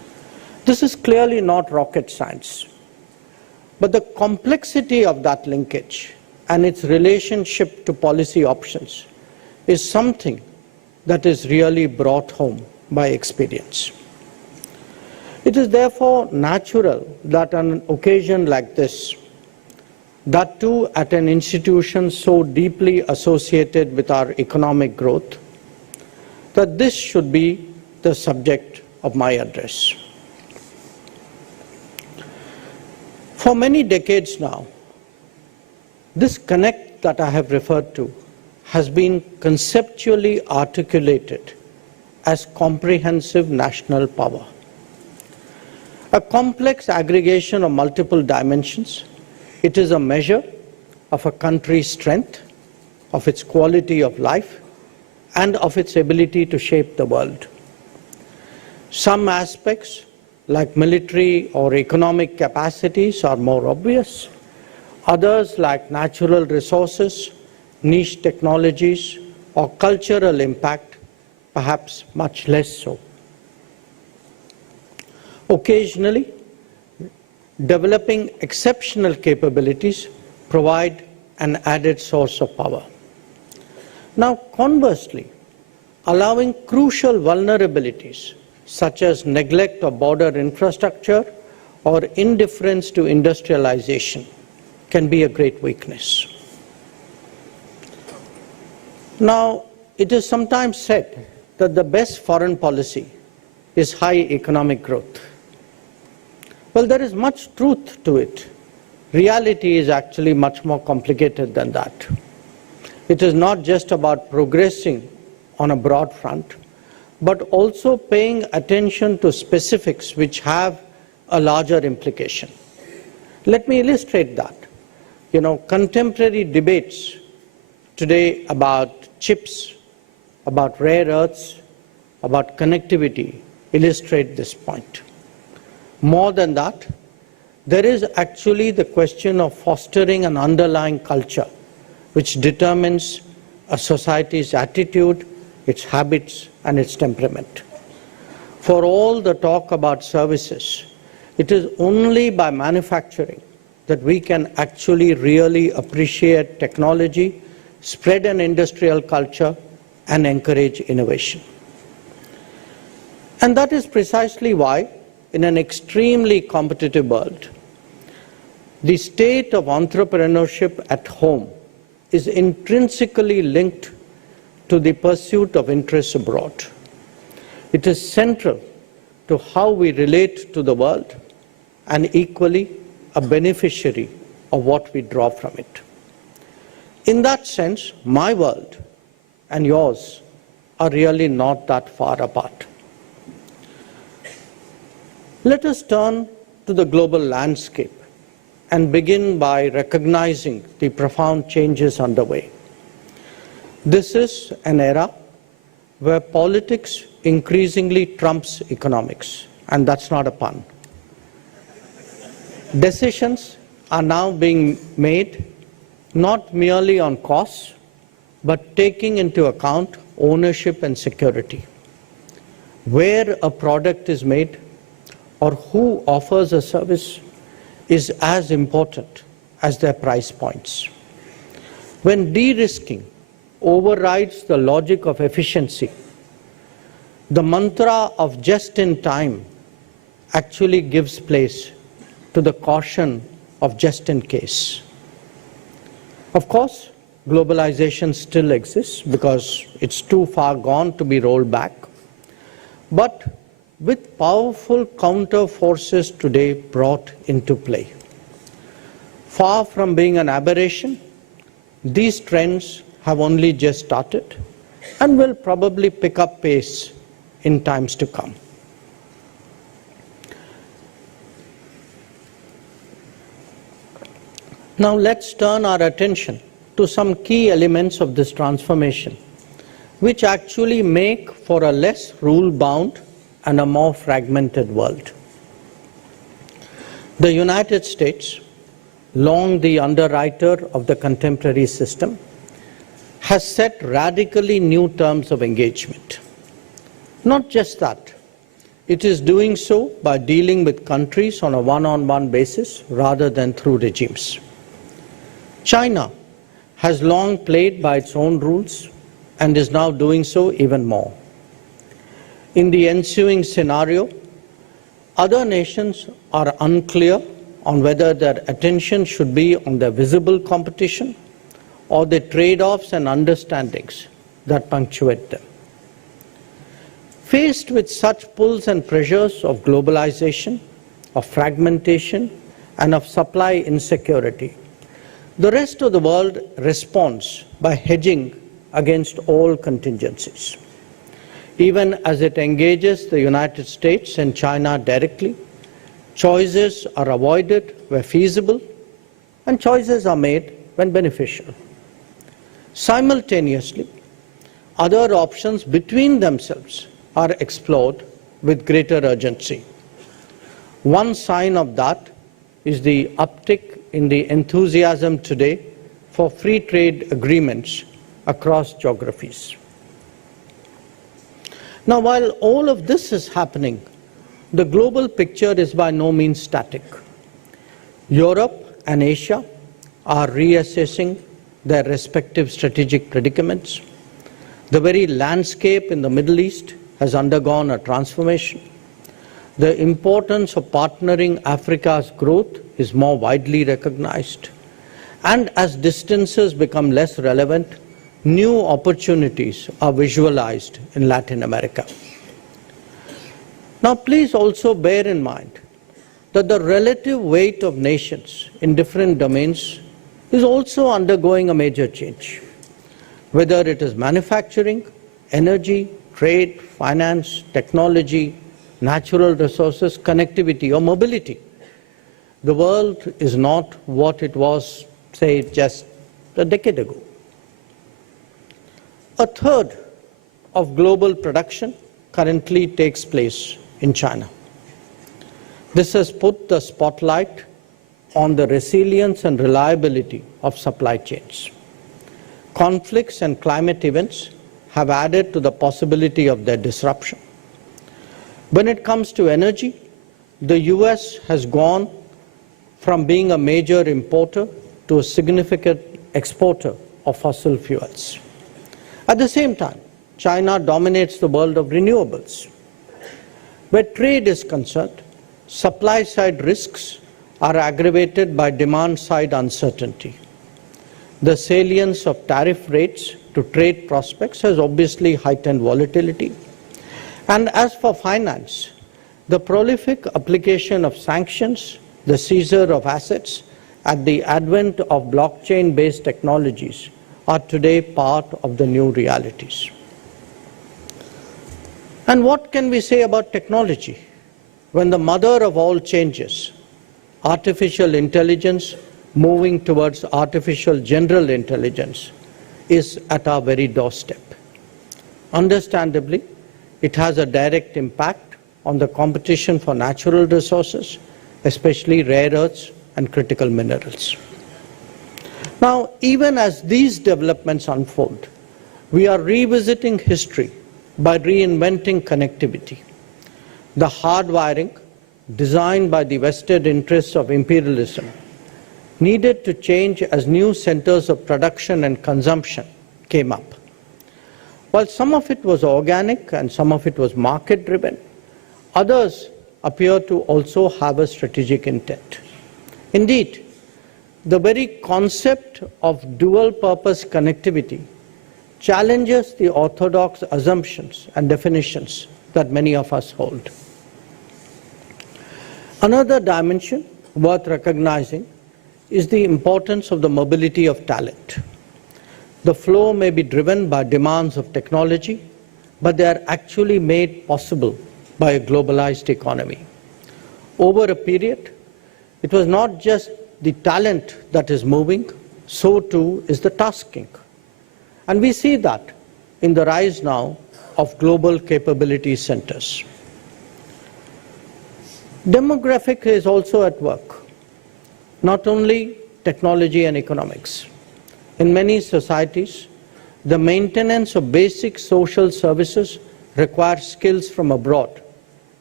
This is clearly not rocket science, but the complexity of that linkage and its relationship to policy options is something that is really brought home by experience. It is therefore natural that on an occasion like this, that too at an institution so deeply associated with our economic growth, that this should be the subject of my address. For many decades now, this connect that I have referred to has been conceptually articulated as comprehensive national power. A complex aggregation of multiple dimensions, it is a measure of a country's strength, of its quality of life, and of its ability to shape the world. Some aspects, like military or economic capacities, are more obvious. Others, like natural resources, niche technologies, or cultural impact, perhaps much less so. Occasionally, developing exceptional capabilities provide an added source of power. Now, conversely, allowing crucial vulnerabilities such as neglect of border infrastructure or indifference to industrialization can be a great weakness. Now, it is sometimes said that the best foreign policy is high economic growth. Well, there is much truth to it. Reality is actually much more complicated than that. It is not just about progressing on a broad front, but also paying attention to specifics which have a larger implication. Let me illustrate that. Contemporary debates today about chips, about rare earths, about connectivity illustrate this point. More than that, there is actually the question of fostering an underlying culture which determines a society's attitude, its habits, and its temperament. For all the talk about services, it is only by manufacturing that we can actually really appreciate technology, spread an industrial culture, and encourage innovation. And that is precisely why, in an extremely competitive world, the state of entrepreneurship at home is intrinsically linked to the pursuit of interests abroad. It is central to how we relate to the world and equally a beneficiary of what we draw from it. In that sense, my world and yours are really not that far apart. Let us turn to the global landscape and begin by recognizing the profound changes underway. This is an era where politics increasingly trumps economics, and that's not a pun. Decisions are now being made not merely on costs, but taking into account ownership and security. Where a product is made or who offers a service is as important as their price points. When de-risking overrides the logic of efficiency, the mantra of just in time actually gives place to the caution of just in case. Of course, globalization still exists because it's too far gone to be rolled back. But with powerful counter forces today brought into play, far from being an aberration, these trends have only just started and will probably pick up pace in times to come. Now let's turn our attention to some key elements of this transformation, which actually make for a less rule-bound and a more fragmented world. The United States, long the underwriter of the contemporary system, has set radically new terms of engagement. Not just that, It is doing so by dealing with countries on a one-on-one basis rather than through regimes. China has long played by its own rules and is now doing so even more. In the ensuing scenario, other nations are unclear on whether their attention should be on the visible competition or the trade-offs and understandings that punctuate them. Faced with such pulls and pressures of globalization, of fragmentation, and of supply insecurity, the rest of the world responds by hedging against all contingencies. Even as it engages the United States and China directly, choices are avoided where feasible, and choices are made when beneficial. Simultaneously, other options between themselves are explored with greater urgency. One sign of that is the uptick in the enthusiasm today for free trade agreements across geographies. Now, while all of this is happening, the global picture is by no means static. Europe and Asia are reassessing their respective strategic predicaments. The very landscape in the Middle East has undergone a transformation. The importance of partnering Africa's growth is more widely recognized. And as distances become less relevant, new opportunities are visualized in Latin America. Now, please also bear in mind that the relative weight of nations in different domains is also undergoing a major change. Whether it is manufacturing, energy, trade, finance, technology, natural resources, connectivity, or mobility, the world is not what it was, say, just a decade ago. A third of global production currently takes place in China. This has put the spotlight on the resilience and reliability of supply chains. Conflicts and climate events have added to the possibility of their disruption. When it comes to energy, the US has gone from being a major importer to a significant exporter of fossil fuels. At the same time, China dominates the world of renewables. Where trade is concerned, supply-side risks are aggravated by demand-side uncertainty. The salience of tariff rates to trade prospects has obviously heightened volatility. And as for finance, the prolific application of sanctions, the seizure of assets, and the advent of blockchain-based technologies are today part of the new realities. And what can we say about technology when the mother of all changes, artificial intelligence moving towards artificial general intelligence, is at our very doorstep? Understandably, it has a direct impact on the competition for natural resources, especially rare earths and critical minerals. Now, even as these developments unfold, we are revisiting history by reinventing connectivity. The hardwiring, designed by the vested interests of imperialism, needed to change as new centers of production and consumption came up. While some of it was organic and some of it was market-driven, others appear to also have a strategic intent. Indeed, the very concept of dual-purpose connectivity challenges the orthodox assumptions and definitions that many of us hold. Another dimension worth recognizing is the importance of the mobility of talent. The flow may be driven by demands of technology, but they are actually made possible by a globalized economy. Over a period, it was not just the talent that is moving, so too is the tasking. And we see that in the rise now of global capability centers. Demographics is also at work, not only technology and economics. In many societies, the maintenance of basic social services requires skills from abroad,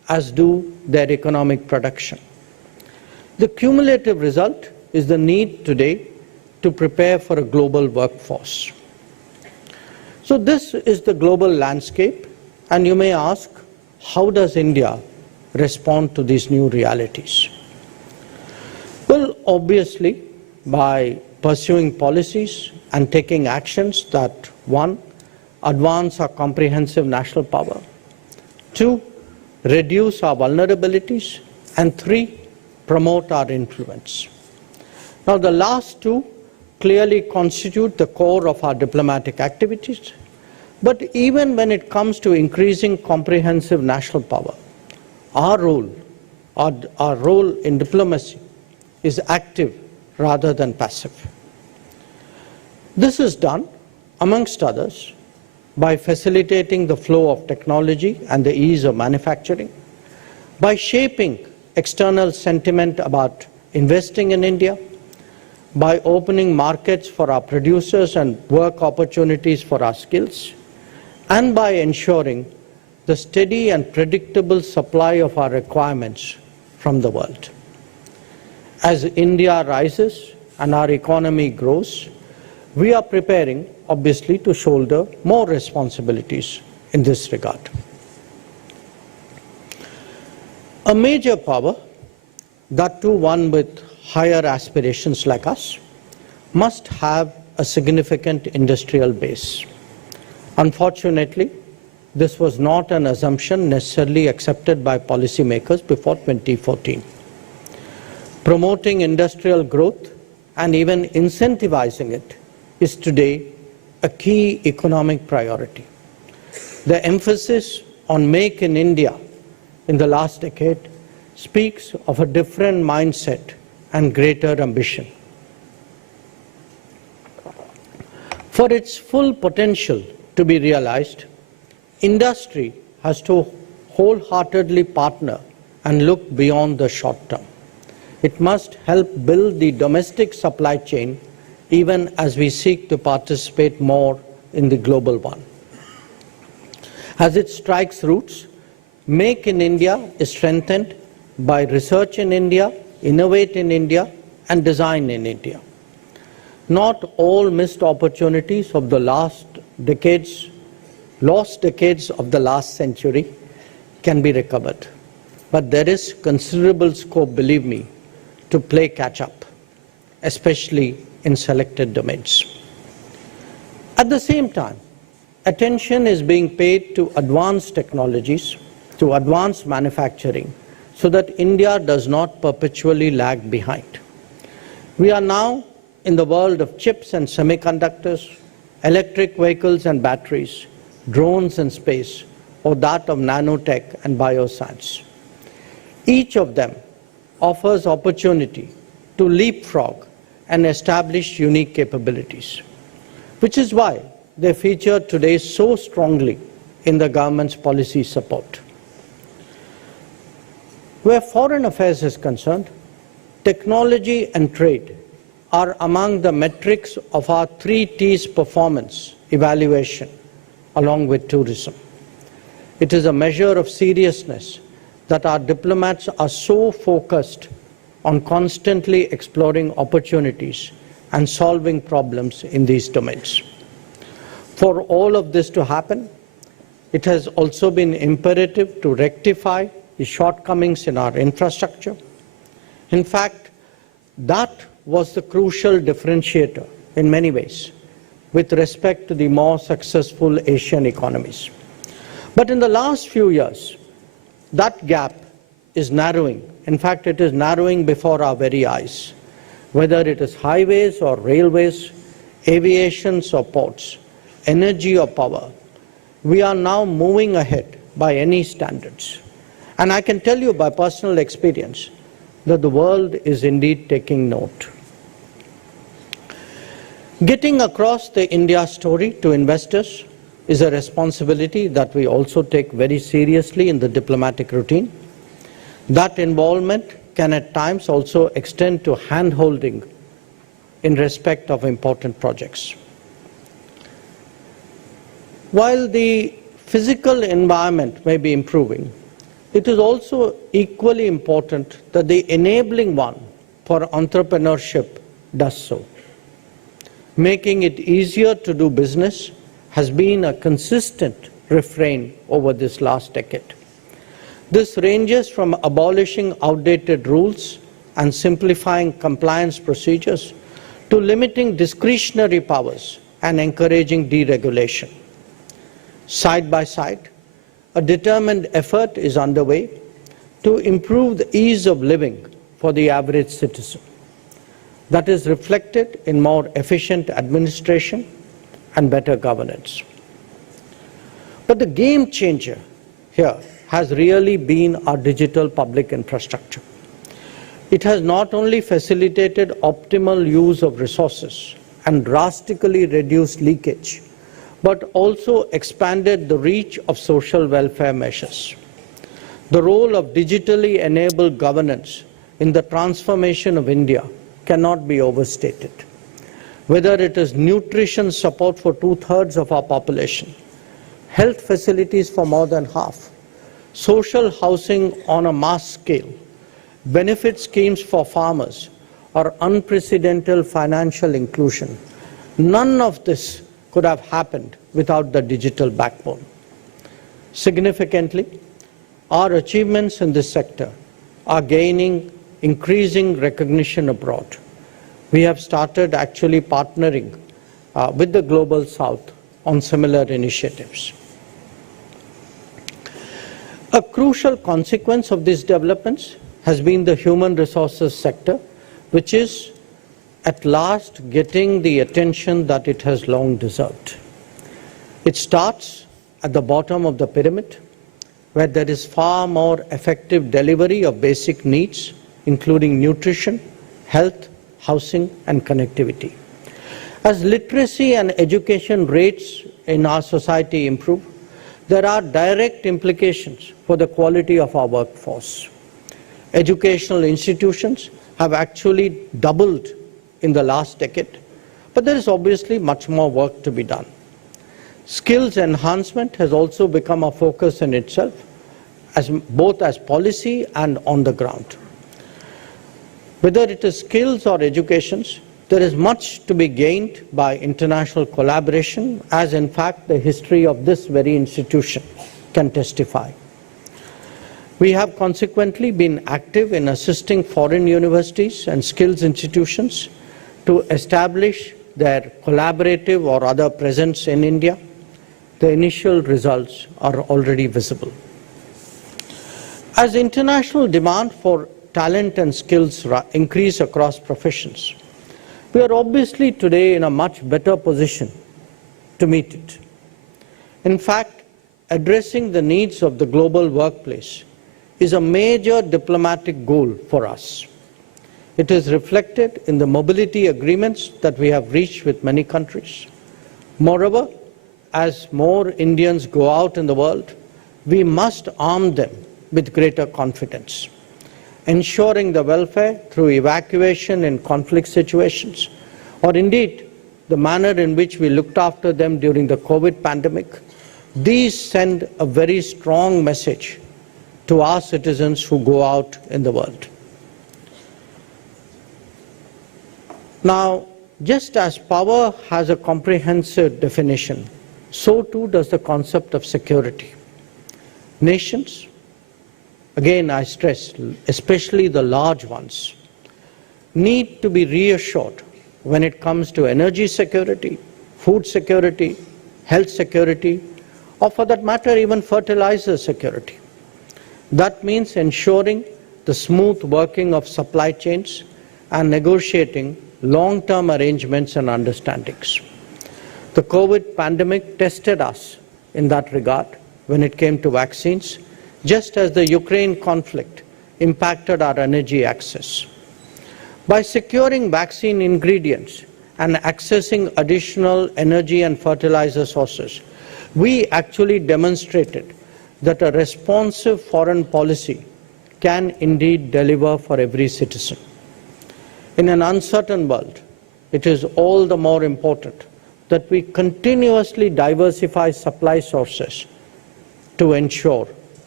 as do their economic production. The cumulative result is the need today to prepare for a global workforce. So this is the global landscape, and you may ask, how does India respond to these new realities? Well, obviously, by pursuing policies and taking actions that, one, advance our comprehensive national power, two, reduce our vulnerabilities, and three, promote our influence. Now, the last two clearly constitute the core of our diplomatic activities, but even when it comes to increasing comprehensive national power, our role in diplomacy is active rather than passive. This is done, amongst others, by facilitating the flow of technology and the ease of manufacturing, by shaping external sentiment about investing in India, by opening markets for our producers and work opportunities for our skills, and by ensuring the steady and predictable supply of our requirements from the world. As India rises and our economy grows, we are preparing, obviously, to shoulder more responsibilities in this regard. A major power, that too one with higher aspirations like us, must have a significant industrial base. Unfortunately, this was not an assumption necessarily accepted by policymakers before 2014. Promoting industrial growth and even incentivizing it is today a key economic priority. The emphasis on Make in India in the last decade speaks of a different mindset and greater ambition. For its full potential to be realized, industry has to wholeheartedly partner and look beyond the short term. It must help build the domestic supply chain even as we seek to participate more in the global one. As it strikes roots, Make in India is strengthened by research in India, innovate in India, and design in India. Not all missed opportunities of the lost decades of the last century can be recovered. But there is considerable scope, believe me, to play catch-up, especially in selected domains. At the same time, attention is being paid to advanced technologies, to advanced manufacturing, so that India does not perpetually lag behind. We are now in the world of chips and semiconductors, electric vehicles and batteries, drones and space, or that of nanotech and bioscience. Each of them offers opportunity to leapfrog and establish unique capabilities, which is why they feature today so strongly in the government's policy support. Where foreign affairs is concerned, technology and trade are among the metrics of our 3 T's performance evaluation, along with tourism. It is a measure of seriousness that our diplomats are so focused on constantly exploring opportunities and solving problems in these domains. For all of this to happen, it has also been imperative to rectify the shortcomings in our infrastructure. In fact, that was the crucial differentiator in many ways with respect to the more successful Asian economies. But in the last few years, that gap is narrowing. In fact, it is narrowing before our very eyes. Whether it is highways or railways, aviations or ports, energy or power, we are now moving ahead by any standards. And I can tell you by personal experience that the world is indeed taking note. Getting across the India story to investors is a responsibility that we also take very seriously in the diplomatic routine. That involvement can at times also extend to hand-holding in respect of important projects. While the physical environment may be improving, It is also equally important that the enabling one for entrepreneurship does so. Making it easier to do business has been a consistent refrain over this last decade. This ranges from abolishing outdated rules and simplifying compliance procedures to limiting discretionary powers and encouraging deregulation. Side by side, a determined effort is underway to improve the ease of living for the average citizen. That is reflected in more efficient administration and better governance. But the game changer here has really been our digital public infrastructure. It has not only facilitated optimal use of resources and drastically reduced leakage, but also expanded the reach of social welfare measures. The role of digitally enabled governance in the transformation of India cannot be overstated. Whether it is nutrition support for 2/3 of our population, health facilities for more than half, social housing on a mass scale, benefit schemes for farmers, or unprecedented financial inclusion, none of this could have happened without the digital backbone. Significantly, our achievements in this sector are gaining increasing recognition abroad. We have started actually partnering with the Global South on similar initiatives. A crucial consequence of these developments has been the human resources sector, which is at last getting the attention that it has long deserved. It starts at the bottom of the pyramid, where there is far more effective delivery of basic needs, including nutrition, health, housing, and connectivity. As literacy and education rates in our society improve, there are direct implications for the quality of our workforce. Educational institutions have actually doubled in the last decade, but there is obviously much more work to be done. Skills enhancement has also become a focus in itself, both as policy and on the ground. Whether it is skills or educations, there is much to be gained by international collaboration, as in fact the history of this very institution can testify. We have consequently been active in assisting foreign universities and skills institutions to establish their collaborative or other presence in India. The initial results are already visible. As international demand for talent and skills increase across professions, we are obviously today in a much better position to meet it. In fact, addressing the needs of the global workplace is a major diplomatic goal for us. It is reflected in the mobility agreements that we have reached with many countries. Moreover, as more Indians go out in the world, we must arm them with greater confidence. Ensuring the welfare through evacuation in conflict situations, or indeed the manner in which we looked after them during the COVID pandemic, these send a very strong message to our citizens who go out in the world. Now, just as power has a comprehensive definition, so too does the concept of security. Nations, again I stress, especially the large ones, need to be reassured when it comes to energy security, food security, health security, or for that matter even fertilizer security. That means ensuring the smooth working of supply chains and negotiating long-term arrangements and understandings. The COVID pandemic tested us in that regard when it came to vaccines, just as the Ukraine conflict impacted our energy access. By securing vaccine ingredients and accessing additional energy and fertilizer sources, we actually demonstrated that a responsive foreign policy can indeed deliver for every citizen. In an uncertain world, it is all the more important that we continuously diversify supply sources to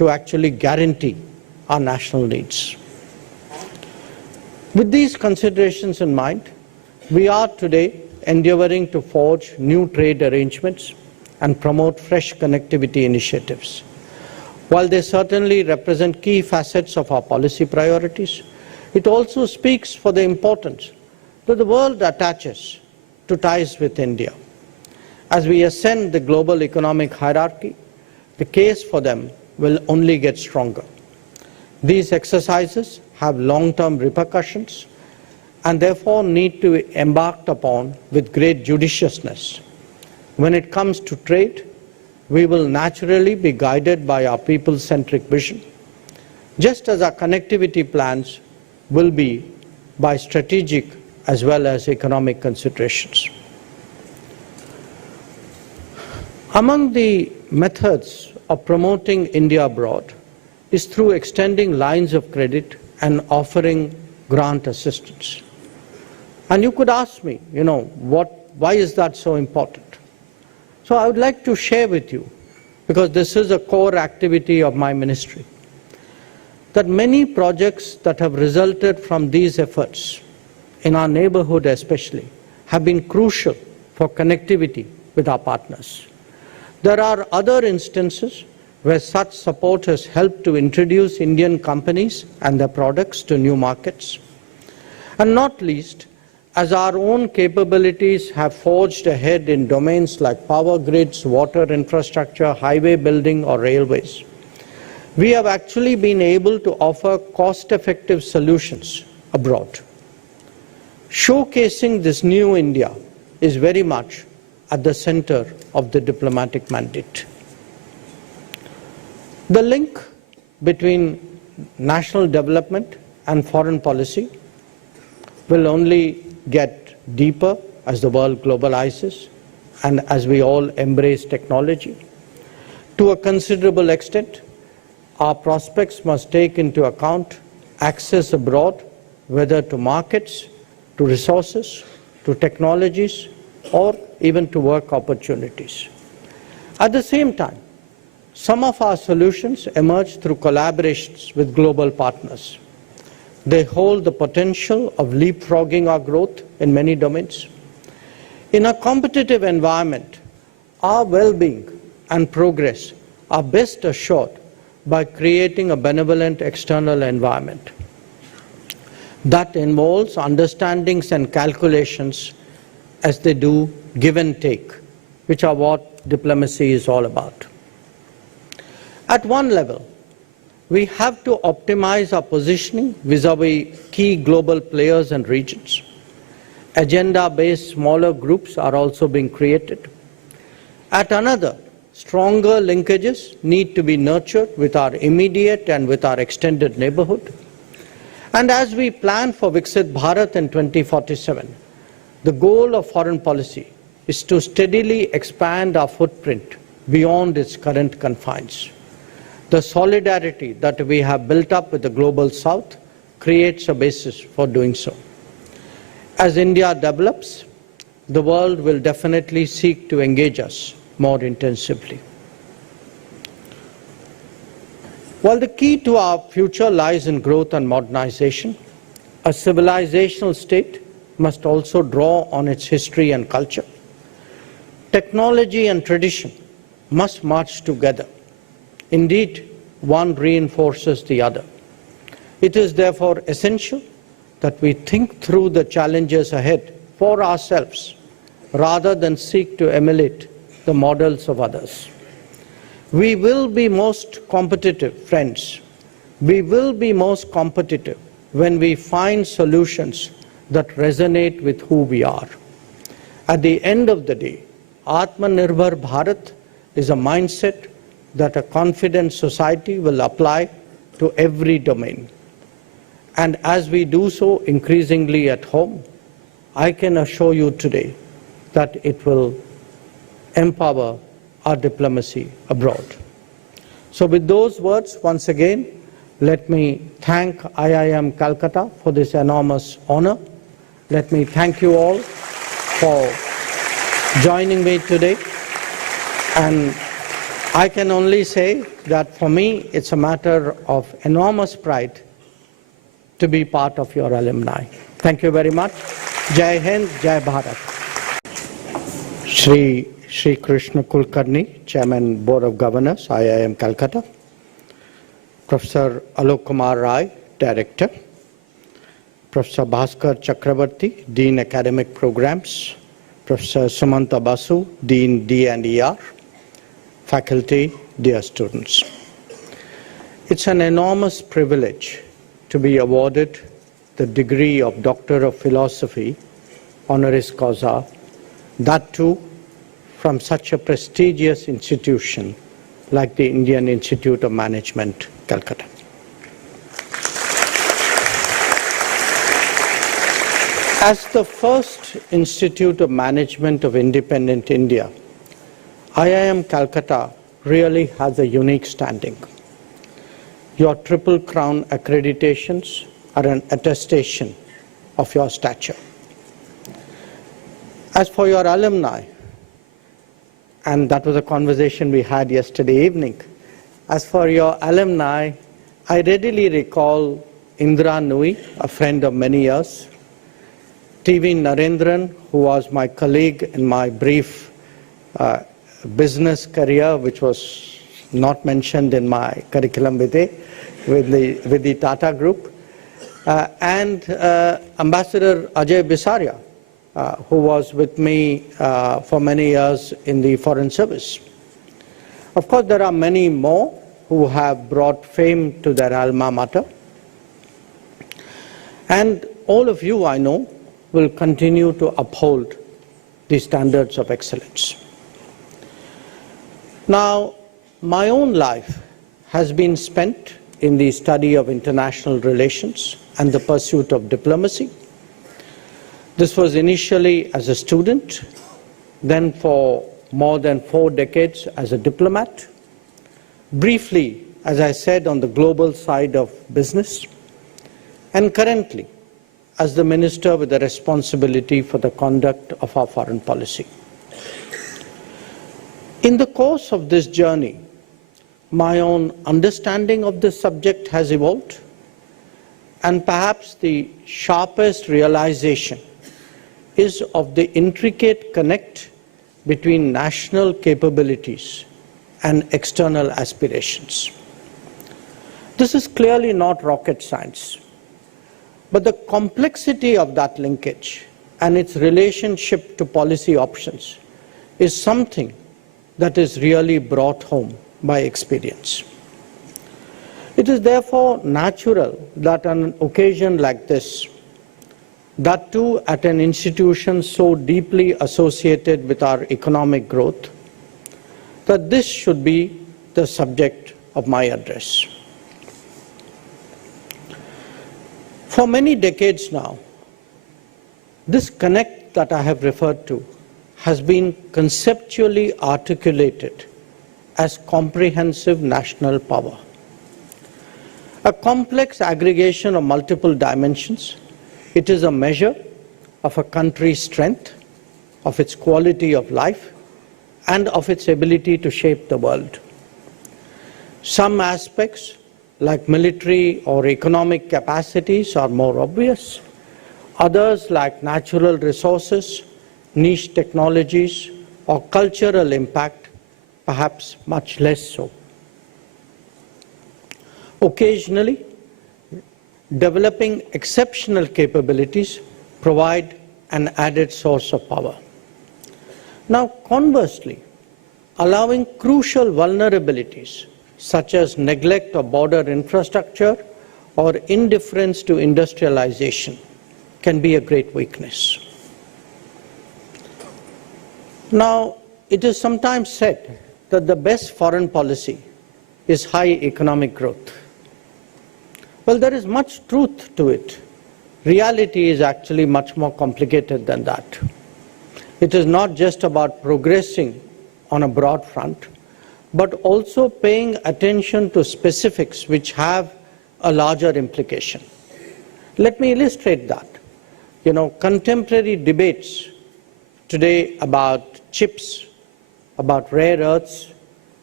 to actually guarantee our national needs. With these considerations in mind, we are today endeavoring to forge new trade arrangements and promote fresh connectivity initiatives. While they certainly represent key facets of our policy priorities, it also speaks for the importance that the world attaches to ties with India. As we ascend the global economic hierarchy, the case for them will only get stronger. These exercises have long-term repercussions and therefore need to be embarked upon with great judiciousness. When it comes to trade, we will naturally be guided by our people-centric vision, just as our connectivity plans will be by strategic as well as economic considerations. Among the methods of promoting India abroad is through extending lines of credit and offering grant assistance. And you could ask me, why is that so important? So I would like to share with you, because this is a core activity of my ministry, that many projects that have resulted from these efforts, in our neighborhood especially, have been crucial for connectivity with our partners. There are other instances where such support has helped to introduce Indian companies and their products to new markets. And not least, as our own capabilities have forged ahead in domains like power grids, water infrastructure, highway building, or railways, we have actually been able to offer cost-effective solutions abroad. Showcasing this new India is very much at the center of the diplomatic mandate. The link between national development and foreign policy will only get deeper as the world globalizes and as we all embrace technology. To a considerable extent, our prospects must take into account access abroad, whether to markets, to resources, to technologies, or even to work opportunities. At the same time, some of our solutions emerge through collaborations with global partners. They hold the potential of leapfrogging our growth in many domains. In a competitive environment, our well-being and progress are best assured by creating a benevolent external environment. That involves understandings and calculations as they do give and take, which are what diplomacy is all about. At one level, we have to optimize our positioning vis-à-vis key global players and regions. Agenda-based smaller groups are also being created. At another, stronger linkages need to be nurtured with our immediate and with our extended neighborhood. And as we plan for Viksit Bharat in 2047, the goal of foreign policy is to steadily expand our footprint beyond its current confines. The solidarity that we have built up with the global south creates a basis for doing so. As India develops, the world will definitely seek to engage us more intensively. While the key to our future lies in growth and modernization, a civilizational state must also draw on its history and culture. Technology and tradition must march together. Indeed, one reinforces the other. It is therefore essential that we think through the challenges ahead for ourselves rather than seek to emulate the models of others. We will be most competitive, friends. We will be most competitive when we find solutions that resonate with who we are. At the end of the day, Atmanirbhar Bharat is a mindset that a confident society will apply to every domain. And as we do so increasingly at home, I can assure you today that it will empower our diplomacy abroad. So with those words, once again, let me thank IIM Calcutta for this enormous honor. Let me thank you all for joining me today. And I can only say that for me, it's a matter of enormous pride to be part of your alumni. Thank you very much. Jai Hind, Jai Bharat. Shri Krishna Kulkarni, Chairman, Board of Governors, IIM Calcutta. Professor Alok Kumar Rai, Director. Professor Bhaskar Chakrabarti, Dean Academic Programs. Professor Sumanta Basu, Dean D&ER. Faculty, dear students. It's an enormous privilege to be awarded the degree of Doctor of Philosophy, honoris causa, that too from such a prestigious institution like the Indian Institute of Management, Calcutta. As the first Institute of Management of independent India, IIM Calcutta really has a unique standing. Your Triple Crown accreditations are an attestation of your stature. As for your alumni, and that was a conversation we had yesterday evening, as for your alumni, I readily recall Indra Nui, a friend of many years, TV Narendran, who was my colleague in my brief business career, which was not mentioned in my curriculum vitae with the Tata Group, and Ambassador Ajay Bisaria, who was with me for many years in the Foreign Service. Of course, there are many more who have brought fame to their alma mater. And all of you, I know, will continue to uphold the standards of excellence. Now, my own life has been spent in the study of international relations and the pursuit of diplomacy. This was initially as a student, then for more than 4 decades as a diplomat, briefly, as I said, on the global side of business, and currently as the minister with the responsibility for the conduct of our foreign policy. In the course of this journey, my own understanding of this subject has evolved, and perhaps the sharpest realization is of the intricate connect between national capabilities and external aspirations. This is clearly not rocket science, but the complexity of that linkage and its relationship to policy options is something that is really brought home by experience. It is therefore natural that on an occasion like this, that too at an institution so deeply associated with our economic growth, that this should be the subject of my address. For many decades now, this connect that I have referred to has been conceptually articulated as comprehensive national power. A complex aggregation of multiple dimensions, it is a measure of a country's strength, of its quality of life, and of its ability to shape the world. Some aspects, like military or economic capacities, are more obvious. Others, like natural resources, niche technologies, or cultural impact, perhaps much less so. Occasionally, developing exceptional capabilities provide an added source of power. Now, conversely, allowing crucial vulnerabilities such as neglect of border infrastructure or indifference to industrialization can be a great weakness. Now, it is sometimes said that the best foreign policy is high economic growth. Well, there is much truth to it. Reality is actually much more complicated than that. It is not just about progressing on a broad front, but also paying attention to specifics which have a larger implication. Let me illustrate that. Contemporary debates today about chips, about rare earths,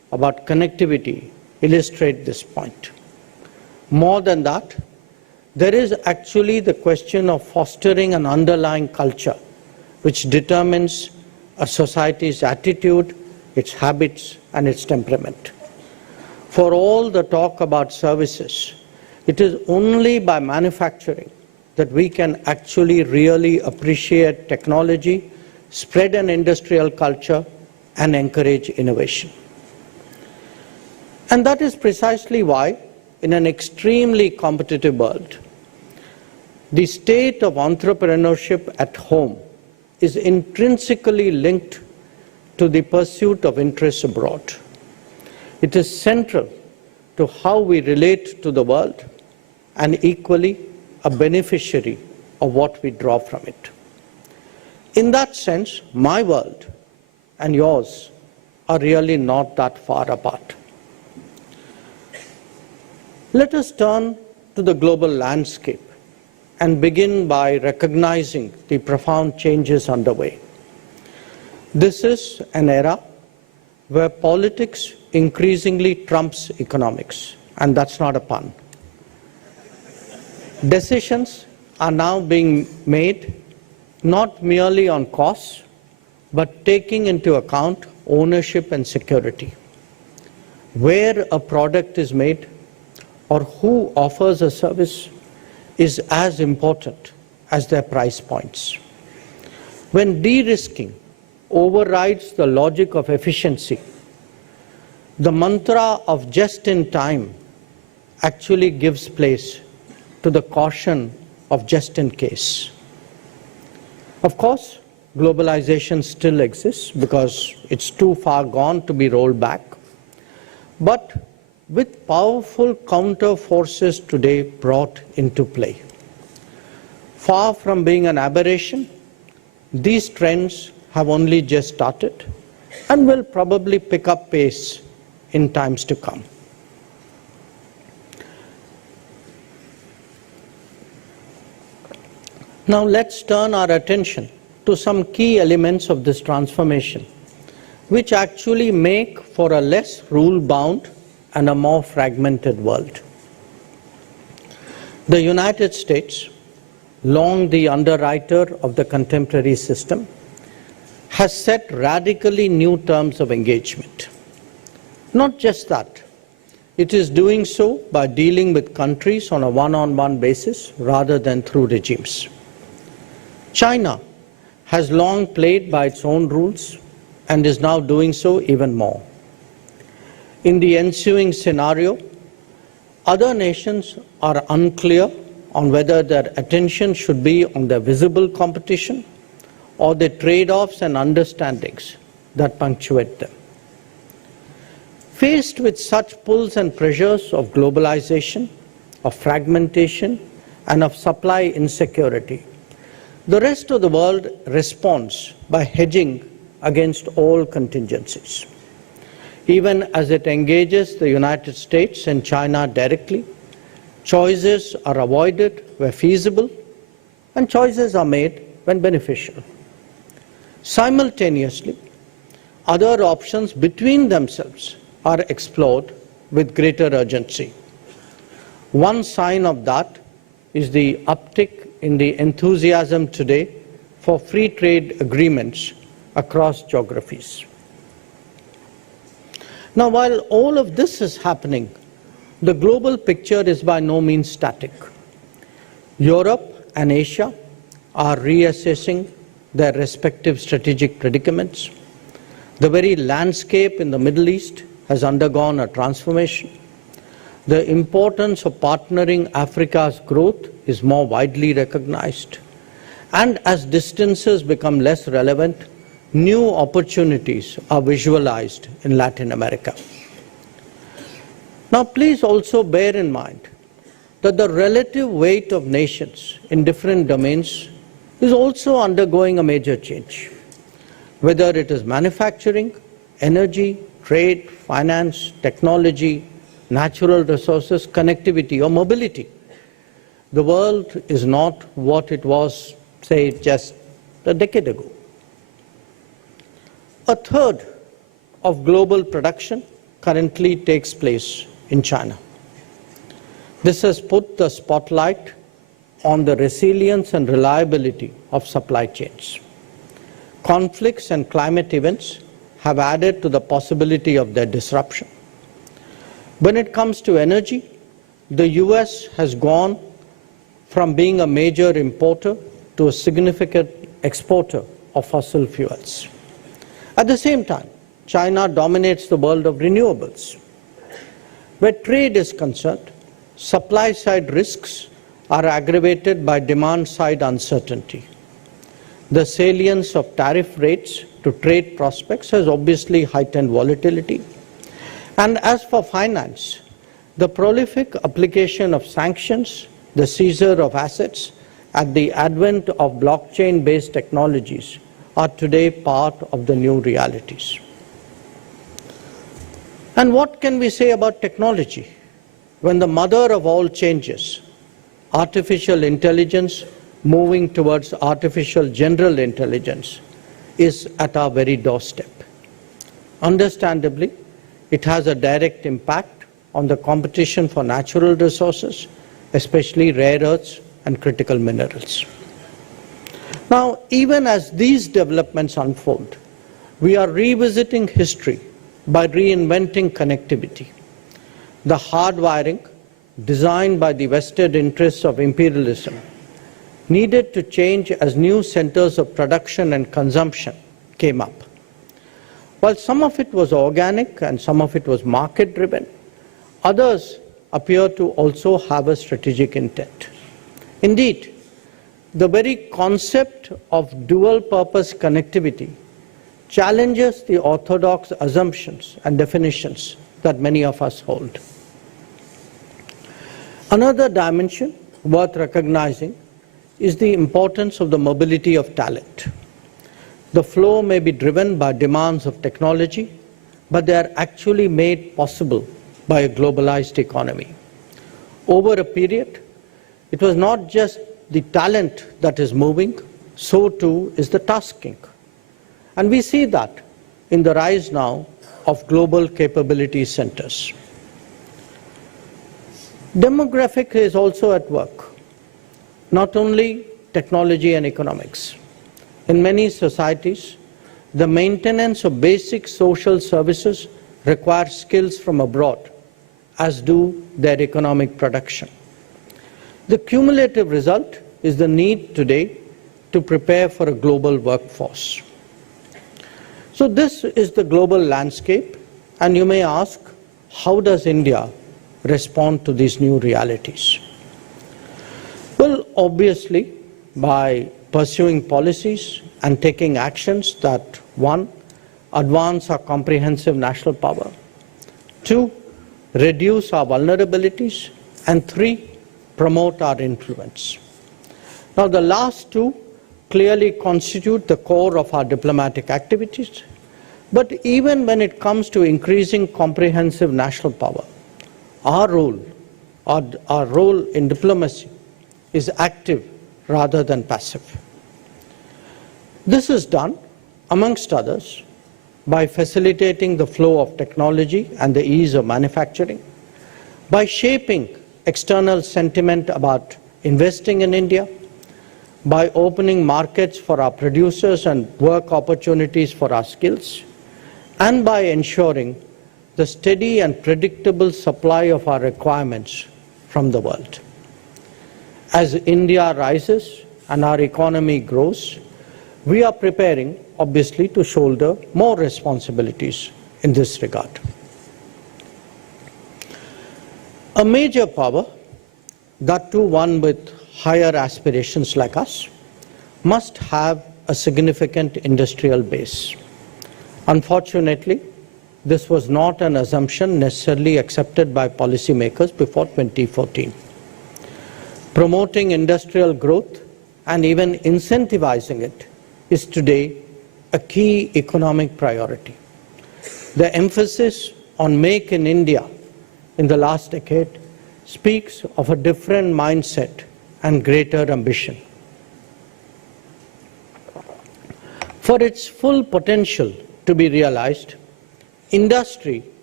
about connectivity illustrate this point. More than that, there is actually the question of fostering an underlying culture which determines a society's attitude, its habits, and its temperament. For all the talk about services, it is only by manufacturing that we can actually really appreciate technology, spread an industrial culture, and encourage innovation. And that is precisely why, in an extremely competitive world, the state of entrepreneurship at home is intrinsically linked to the pursuit of interests abroad. It is central to how we relate to the world and equally a beneficiary of what we draw from it. In that sense, my world and yours are really not that far apart. Let us turn to the global landscape and begin by recognizing the profound changes underway. This is an era where politics increasingly trumps economics, and that's not a pun. Decisions are now being made not merely on costs, but taking into account ownership and security. Where a product is made or who offers a service is as important as their price points. When de-risking overrides the logic of efficiency, the mantra of just in time actually gives place to the caution of just in case. Of course, globalization still exists because it's too far gone to be rolled back. But with powerful counter forces today brought into play, far from being an aberration, these trends have only just started and will probably pick up pace in times to come. Now let's turn our attention to some key elements of this transformation, which actually make for a less rule-bound and a more fragmented world. The United States, long the underwriter of the contemporary system, has set radically new terms of engagement. Not just that, it is doing so by dealing with countries on a one-on-one basis rather than through regimes. China has long played by its own rules and is now doing so even more. In the ensuing scenario, other nations are unclear on whether their attention should be on the visible competition or the trade-offs and understandings that punctuate them. Faced with such pulls and pressures of globalization, of fragmentation, and of supply insecurity, the rest of the world responds by hedging against all contingencies. Even as it engages the United States and China directly, choices are avoided where feasible, and choices are made when beneficial. Simultaneously, other options between themselves are explored with greater urgency. One sign of that is the uptick in the enthusiasm today for free trade agreements across geographies. Now, while all of this is happening, the global picture is by no means static. Europe and Asia are reassessing their respective strategic predicaments. The very landscape in the Middle East has undergone a transformation. The importance of partnering Africa's growth is more widely recognized. And as distances become less relevant, new opportunities are visualized in Latin America. Now, please also bear in mind that the relative weight of nations in different domains is also undergoing a major change. Whether it is manufacturing, energy, trade, finance, technology, natural resources, connectivity, or mobility, the world is not what it was, say, just a decade ago. A third of global production currently takes place in China. This has put the spotlight on the resilience and reliability of supply chains. Conflicts and climate events have added to the possibility of their disruption. When it comes to energy, the US has gone from being a major importer to a significant exporter of fossil fuels. At the same time, China dominates the world of renewables. Where trade is concerned, supply-side risks are aggravated by demand-side uncertainty. The salience of tariff rates to trade prospects has obviously heightened volatility. And as for finance, the prolific application of sanctions, the seizure of assets, and the advent of blockchain-based technologies are today part of the new realities. And what can we say about technology when the mother of all changes, artificial intelligence moving towards artificial general intelligence, is at our very doorstep? Understandably, it has a direct impact on the competition for natural resources, especially rare earths and critical minerals. Now, even as these developments unfold, we are revisiting history by reinventing connectivity. The hardwiring, designed by the vested interests of imperialism, needed to change as new centers of production and consumption came up. While some of it was organic and some of it was market-driven, others appear to also have a strategic intent. Indeed, the very concept of dual-purpose connectivity challenges the orthodox assumptions and definitions that many of us hold. Another dimension worth recognizing is the importance of the mobility of talent. The flow may be driven by demands of technology, but they are actually made possible by a globalized economy. Over a period, it was not just the talent that is moving, so too is the tasking. And we see that in the rise now of global capability centers. Demographic is also at work, not only technology and economics. In many societies, the maintenance of basic social services requires skills from abroad, as do their economic production. The cumulative result is the need today to prepare for a global workforce. So this is the global landscape, and you may ask, how does India respond to these new realities? Well, obviously, by pursuing policies and taking actions that, one, advance our comprehensive national power, two, reduce our vulnerabilities, and three, promote our influence. Now, the last two clearly constitute the core of our diplomatic activities, but even when it comes to increasing comprehensive national power, our role in diplomacy is active rather than passive. This is done, amongst others, by facilitating the flow of technology and the ease of manufacturing, by shaping external sentiment about investing in India, by opening markets for our producers and work opportunities for our skills, and by ensuring the steady and predictable supply of our requirements from the world. As India rises and our economy grows, we are preparing, obviously, to shoulder more responsibilities in this regard. A major power, that too one with higher aspirations like us, must have a significant industrial base. Unfortunately, this was not an assumption necessarily accepted by policymakers before 2014. Promoting industrial growth and even incentivizing it is today a key economic priority. The emphasis on Make in India in the last decade speaks of a different mindset and greater ambition. For its full potential to be realized, industry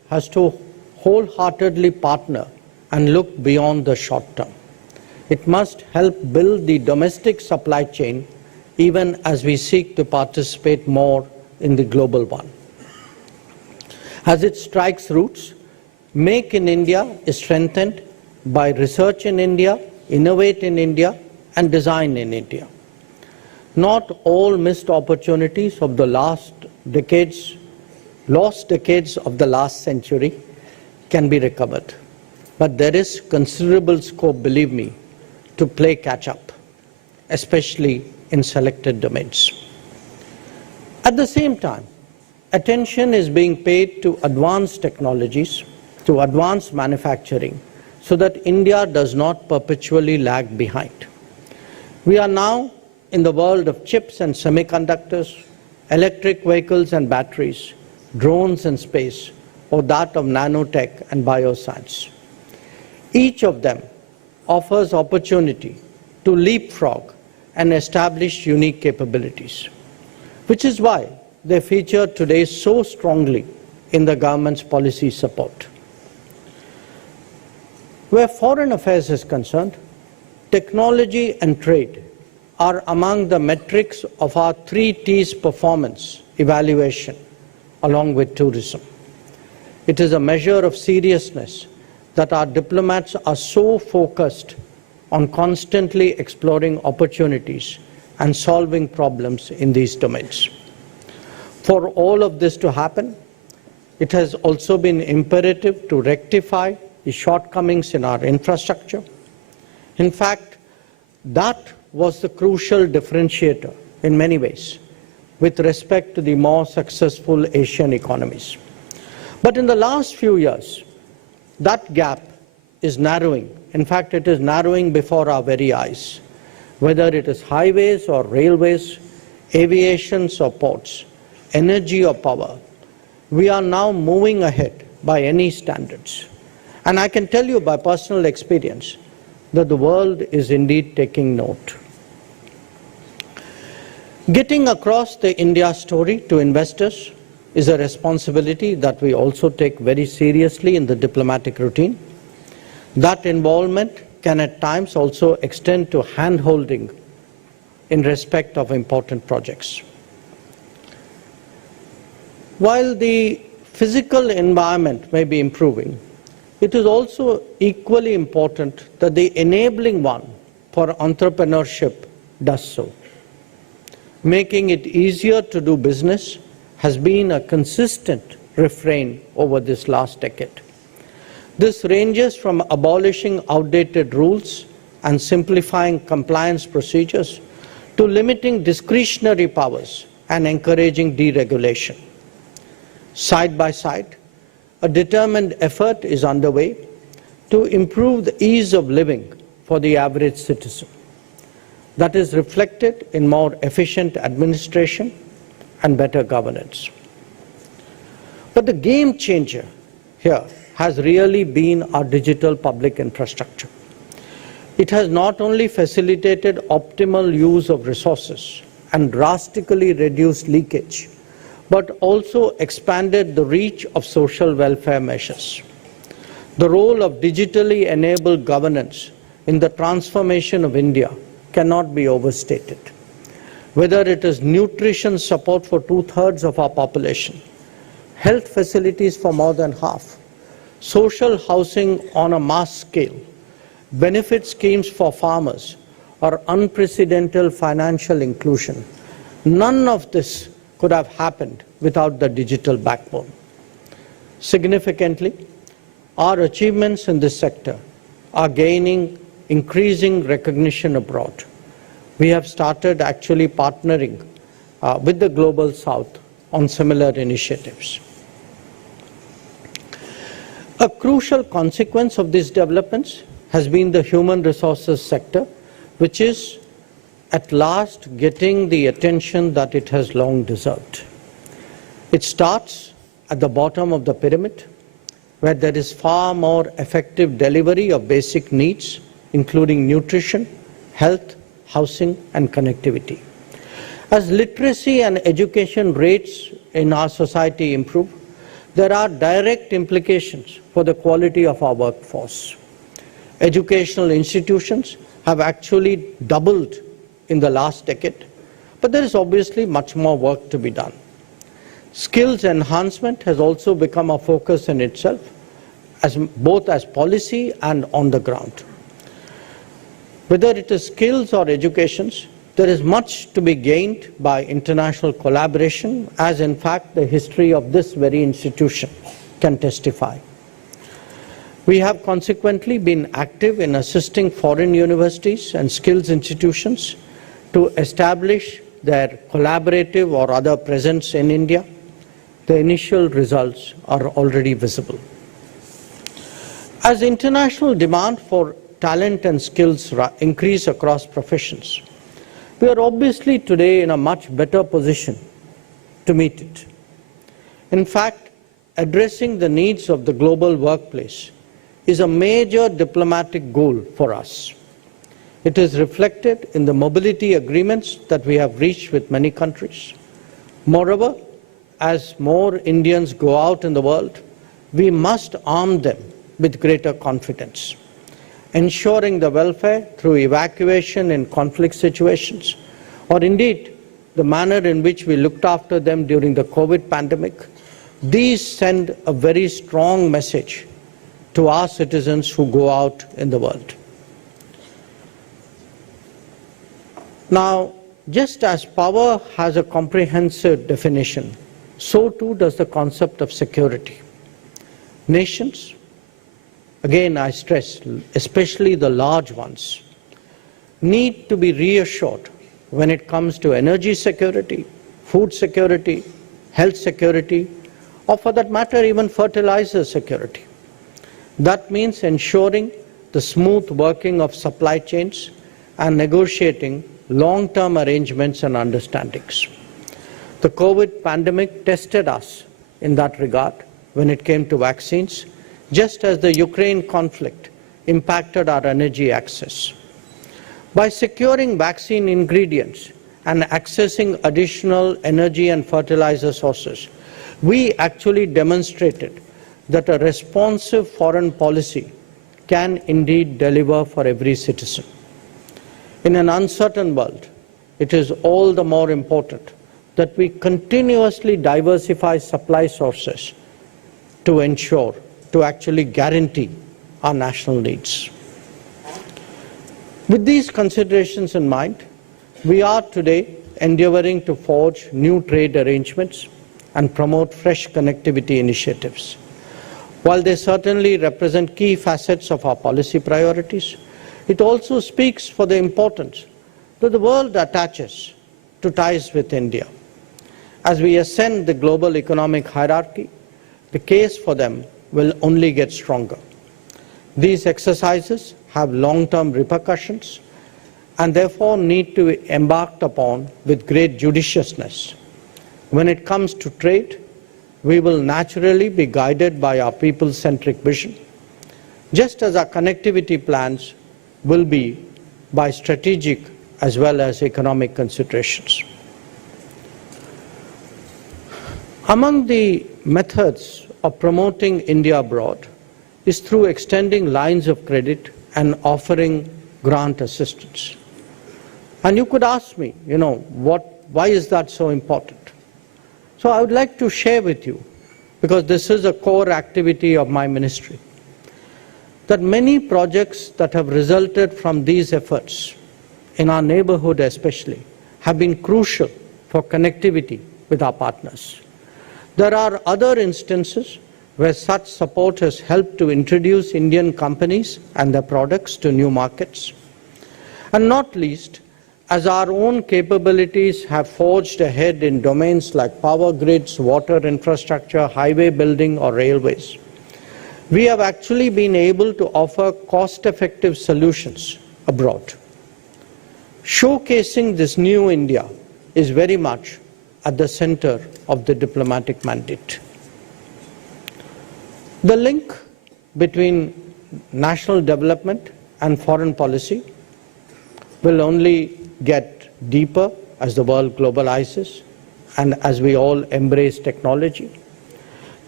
has to wholeheartedly partner and look beyond the short term. It must help build the domestic supply chain even as we seek to participate more in the global one. As it strikes roots, Make in India is strengthened by research in India, innovate in India, and design in India. Not all missed opportunities of the lost decades of the last century can be recovered. But there is considerable scope, believe me, to play catch-up, especially in selected domains. At the same time, attention is being paid to advanced technologies, to advanced manufacturing, so that India does not perpetually lag behind. We are now in the world of chips and semiconductors, electric vehicles and batteries, drones and space, or that of nanotech and bioscience. Each of them offers opportunity to leapfrog and establish unique capabilities, which is why they feature today so strongly in the government's policy support. Where foreign affairs is concerned, technology and trade are among the metrics of our 3 T's performance evaluation, along with tourism. It is a measure of seriousness that our diplomats are so focused on constantly exploring opportunities and solving problems in these domains. For all of this to happen, it has also been imperative to rectify the shortcomings in our infrastructure. In fact, that was the crucial differentiator in many ways with respect to the more successful Asian economies. But in the last few years, that gap is narrowing. In fact, it is narrowing before our very eyes. Whether it is highways or railways, aviation or ports, energy or power, we are now moving ahead by any standards. And I can tell you by personal experience that the world is indeed taking note. Getting across the India story to investors is a responsibility that we also take very seriously in the diplomatic routine. That involvement can at times also extend to hand-holding in respect of important projects. While the physical environment may be improving, it is also equally important that the enabling one for entrepreneurship does so. Making it easier to do business has been a consistent refrain over this last decade. This ranges from abolishing outdated rules and simplifying compliance procedures to limiting discretionary powers and encouraging deregulation. Side by side, a determined effort is underway to improve the ease of living for the average citizen. That is reflected in more efficient administration and better governance. But the game changer here has really been our digital public infrastructure. It has not only facilitated optimal use of resources and drastically reduced leakage, but also expanded the reach of social welfare measures. The role of digitally enabled governance in the transformation of India cannot be overstated. Whether it is nutrition support for 2/3 of our population, health facilities for more than half, social housing on a mass scale, benefit schemes for farmers, or unprecedented financial inclusion, none of this could have happened without the digital backbone. Significantly, our achievements in this sector are gaining increasing recognition abroad. We have started actually partnering with the Global South on similar initiatives. A crucial consequence of these developments has been the human resources sector, which is at last getting the attention that it has long deserved. It starts at the bottom of the pyramid, where there is far more effective delivery of basic needs, including nutrition, health, housing, and connectivity. As literacy and education rates in our society improve, there are direct implications for the quality of our workforce. Educational institutions have actually doubled in the last decade, but there is obviously much more work to be done. Skills enhancement has also become a focus in itself, both as policy and on the ground. Whether it is skills or educations, there is much to be gained by international collaboration, as in fact the history of this very institution can testify. We have consequently been active in assisting foreign universities and skills institutions to establish their collaborative or other presence in India. The initial results are already visible. As international demand for talent and skills increase across professions, we are obviously today in a much better position to meet it. In fact, addressing the needs of the global workplace is a major diplomatic goal for us. It is reflected in the mobility agreements that we have reached with many countries. Moreover, as more Indians go out in the world, we must arm them with greater confidence. Ensuring the welfare through evacuation in conflict situations, or indeed the manner in which we looked after them during the COVID pandemic, these send a very strong message to our citizens who go out in the world. Now, just as power has a comprehensive definition, so too does the concept of security. Nations, again I stress, especially the large ones, need to be reassured when it comes to energy security, food security, health security, or for that matter even fertilizer security. That means ensuring the smooth working of supply chains and negotiating long-term arrangements and understandings. The COVID pandemic tested us in that regard when it came to vaccines, just as the Ukraine conflict impacted our energy access. By securing vaccine ingredients and accessing additional energy and fertilizer sources, we actually demonstrated that a responsive foreign policy can indeed deliver for every citizen. In an uncertain world, it is all the more important that we continuously diversify supply sources to ensure, to actually guarantee our national needs. With these considerations in mind, we are today endeavoring to forge new trade arrangements and promote fresh connectivity initiatives. While they certainly represent key facets of our policy priorities, it also speaks for the importance that the world attaches to ties with India. As we ascend the global economic hierarchy, the case for them will only get stronger. These exercises have long-term repercussions and therefore need to be embarked upon with great judiciousness. When it comes to trade, we will naturally be guided by our people-centric vision, just as our connectivity plans will be by strategic as well as economic considerations. Among the methods of promoting India abroad is through extending lines of credit and offering grant assistance. And you could ask me, why is that so important? So I would like to share with you, because this is a core activity of my ministry, that many projects that have resulted from these efforts, in our neighborhood especially, have been crucial for connectivity with our partners. There are other instances where such support has helped to introduce Indian companies and their products to new markets. And not least, as our own capabilities have forged ahead in domains like power grids, water infrastructure, highway building, or railways, we have actually been able to offer cost-effective solutions abroad. Showcasing this new India is very much at the center of the diplomatic mandate. The link between national development and foreign policy will only get deeper as the world globalizes and as we all embrace technology.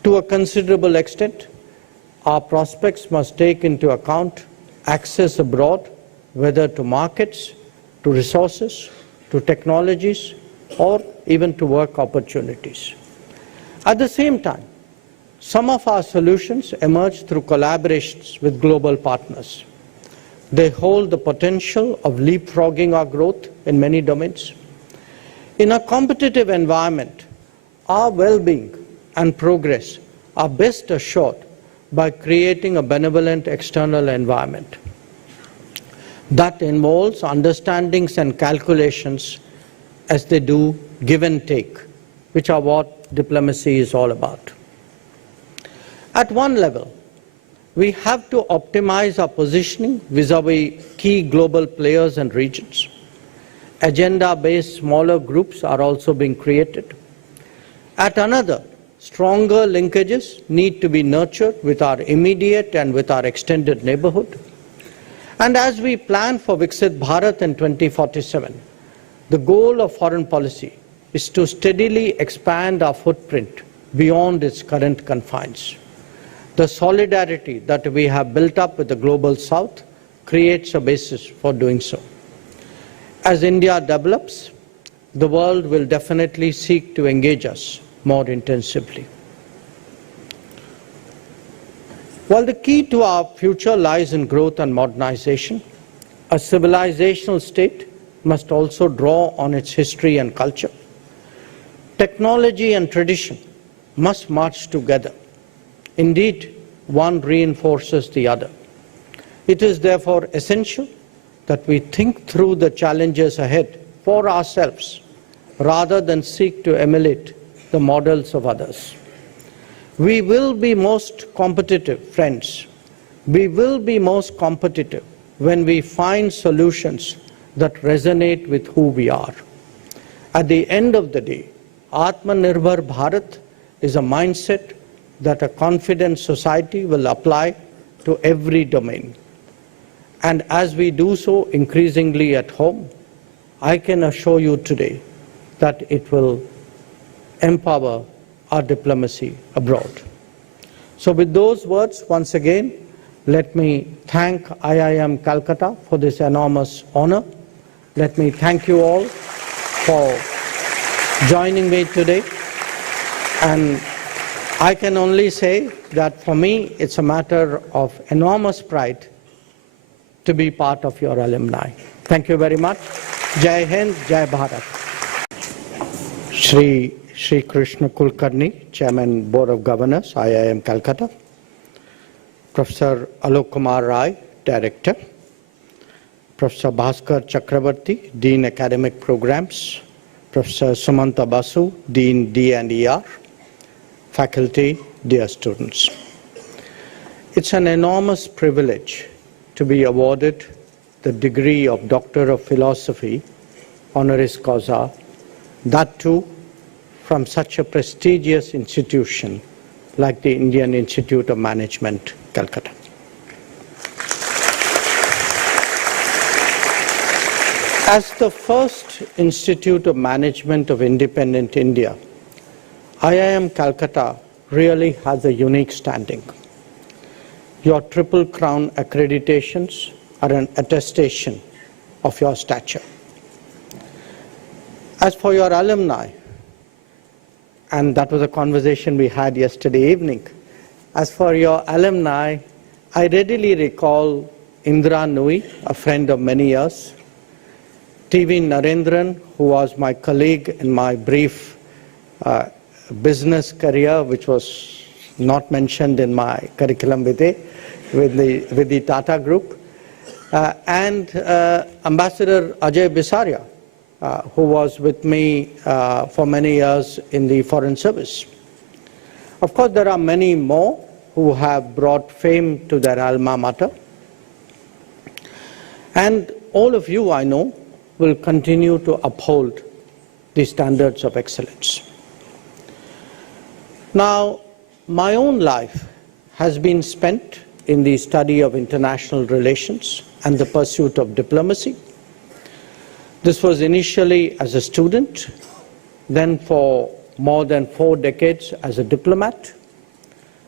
To a considerable extent, our prospects must take into account access abroad, whether to markets, to resources, to technologies, or even to work opportunities. At the same time, some of our solutions emerge through collaborations with global partners. They hold the potential of leapfrogging our growth in many domains. In a competitive environment, our well-being and progress are best assured by creating a benevolent external environment. That involves understandings and calculations as they do give and take, which are what diplomacy is all about. At one level, we have to optimize our positioning vis-à-vis key global players and regions. Agenda-based smaller groups are also being created. At another, stronger linkages need to be nurtured with our immediate and with our extended neighborhood. And as we plan for Viksit Bharat in 2047, the goal of foreign policy is to steadily expand our footprint beyond its current confines. The solidarity that we have built up with the Global South creates a basis for doing so. As India develops, the world will definitely seek to engage us more intensively. While the key to our future lies in growth and modernization, a civilizational state must also draw on its history and culture. Technology and tradition must march together. Indeed, one reinforces the other. It is therefore essential that we think through the challenges ahead for ourselves rather than seek to emulate the models of others. We will be most competitive, friends. We will be most competitive when we find solutions that resonate with who we are. At the end of the day, Atmanirbhar Bharat is a mindset that a confident society will apply to every domain. And as we do so increasingly at home, I can assure you today that it will empower our diplomacy abroad. So with those words, once again, let me thank IIM Calcutta for this enormous honor. Let me thank you all for joining me today. And I can only say that for me, it's a matter of enormous pride to be part of your alumni. Thank you very much. Jai Hind, Jai Bharat. Shri Krishna Kulkarni, Chairman, Board of Governors, IIM Calcutta. Professor Alok Kumar Rai, Director. Professor Bhaskar Chakrabarti, Dean Academic Programs. Professor Sumanta Basu, Dean D&ER. Faculty, dear students. It's an enormous privilege to be awarded the degree of Doctor of Philosophy, honoris causa, that too from such a prestigious institution like the Indian Institute of Management, Calcutta. As the first Institute of Management of independent India, IIM Calcutta really has a unique standing. Your Triple Crown accreditations are an attestation of your stature. As for your alumni, and that was a conversation we had yesterday evening, as for your alumni, I readily recall Indra Nui, a friend of many years, TV Narendran, who was my colleague in my brief business career, which was not mentioned in my curriculum vitae with the Tata Group, and Ambassador Ajay Bisaria, who was with me for many years in the Foreign Service. Of course, there are many more who have brought fame to their alma mater. And all of you, I know, will continue to uphold the standards of excellence. Now, my own life has been spent in the study of international relations and the pursuit of diplomacy. This was initially as a student, then for more than 4 decades as a diplomat,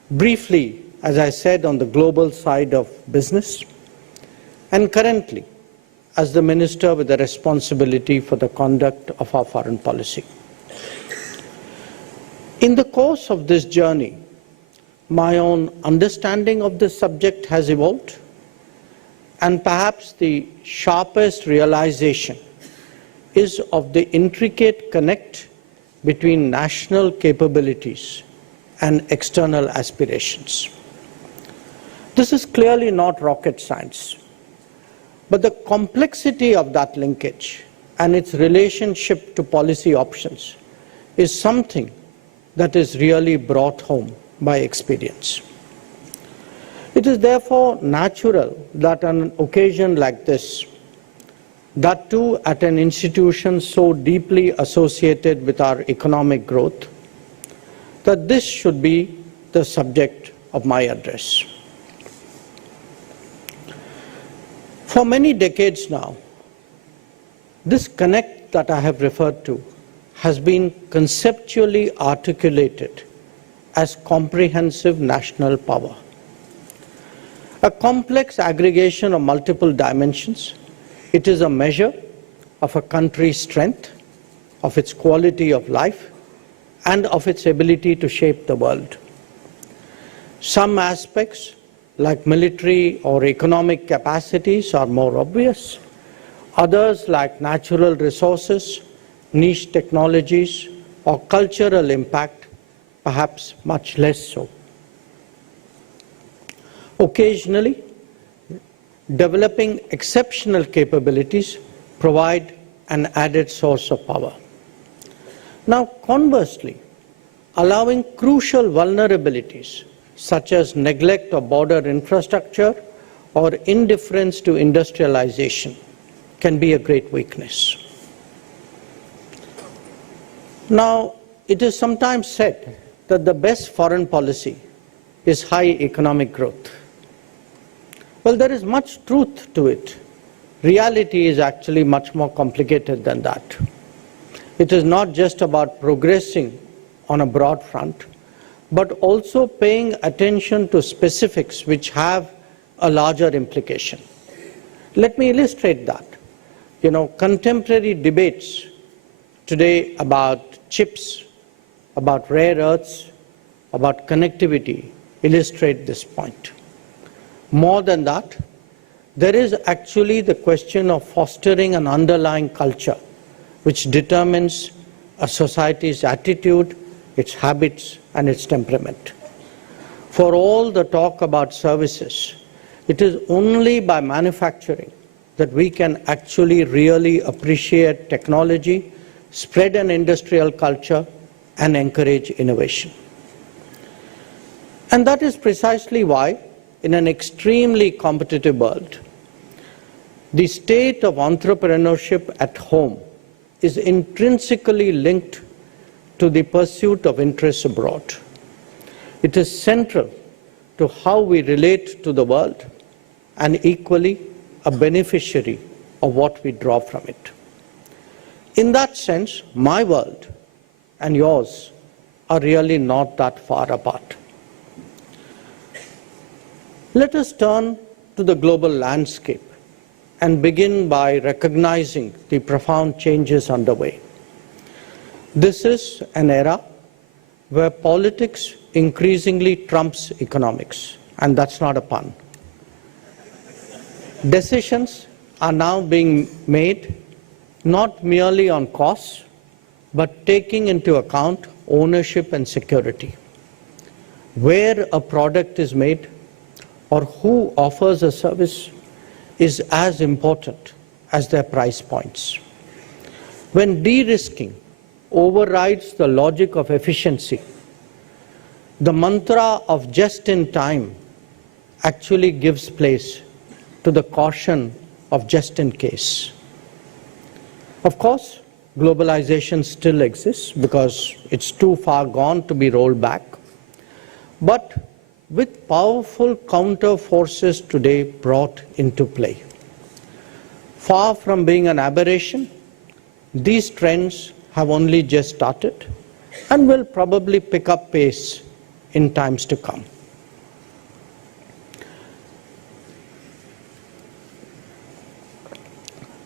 briefly, as I said, on the global side of business, and currently as the Minister with the responsibility for the conduct of our foreign policy. In the course of this journey, my own understanding of this subject has evolved, and perhaps the sharpest realization is of the intricate connect between national capabilities and external aspirations. This is clearly not rocket science, but the complexity of that linkage and its relationship to policy options is something that is really brought home by experience. It is therefore natural that on an occasion like this, that too at an institution so deeply associated with our economic growth, that this should be the subject of my address. For many decades now, this connect that I have referred to has been conceptually articulated as comprehensive national power. A complex aggregation of multiple dimensions, it is a measure of a country's strength, of its quality of life, and of its ability to shape the world. Some aspects, like military or economic capacities, are more obvious. Others, like natural resources, niche technologies, or cultural impact, perhaps much less so. Occasionally, developing exceptional capabilities provide an added source of power. Now, conversely, allowing crucial vulnerabilities such as neglect of border infrastructure or indifference to industrialization can be a great weakness. Now, it is sometimes said that the best foreign policy is high economic growth. Well, there is much truth to it. Reality is actually much more complicated than that. It is not just about progressing on a broad front, but also paying attention to specifics which have a larger implication. Let me illustrate that. Contemporary debates today about chips, about rare earths, about connectivity illustrate this point. More than that, there is actually the question of fostering an underlying culture which determines a society's attitude, its habits, and its temperament. For all the talk about services, it is only by manufacturing that we can actually really appreciate technology, spread an industrial culture, and encourage innovation. And that is precisely why, in an extremely competitive world, the state of entrepreneurship at home is intrinsically linked to the pursuit of interests abroad. It is central to how we relate to the world and equally a beneficiary of what we draw from it. In that sense, my world and yours are really not that far apart. Let us turn to the global landscape and begin by recognizing the profound changes underway. This is an era where politics increasingly trumps economics, and that's not a pun. Decisions are now being made not merely on costs, but taking into account ownership and security. Where a product is made or who offers a service is as important as their price points. When de-risking overrides the logic of efficiency, the mantra of just in time actually gives place to the caution of just in case. Of course, globalization still exists because it's too far gone to be rolled back. But with powerful counter forces today brought into play, far from being an aberration, these trends have only just started and will probably pick up pace in times to come.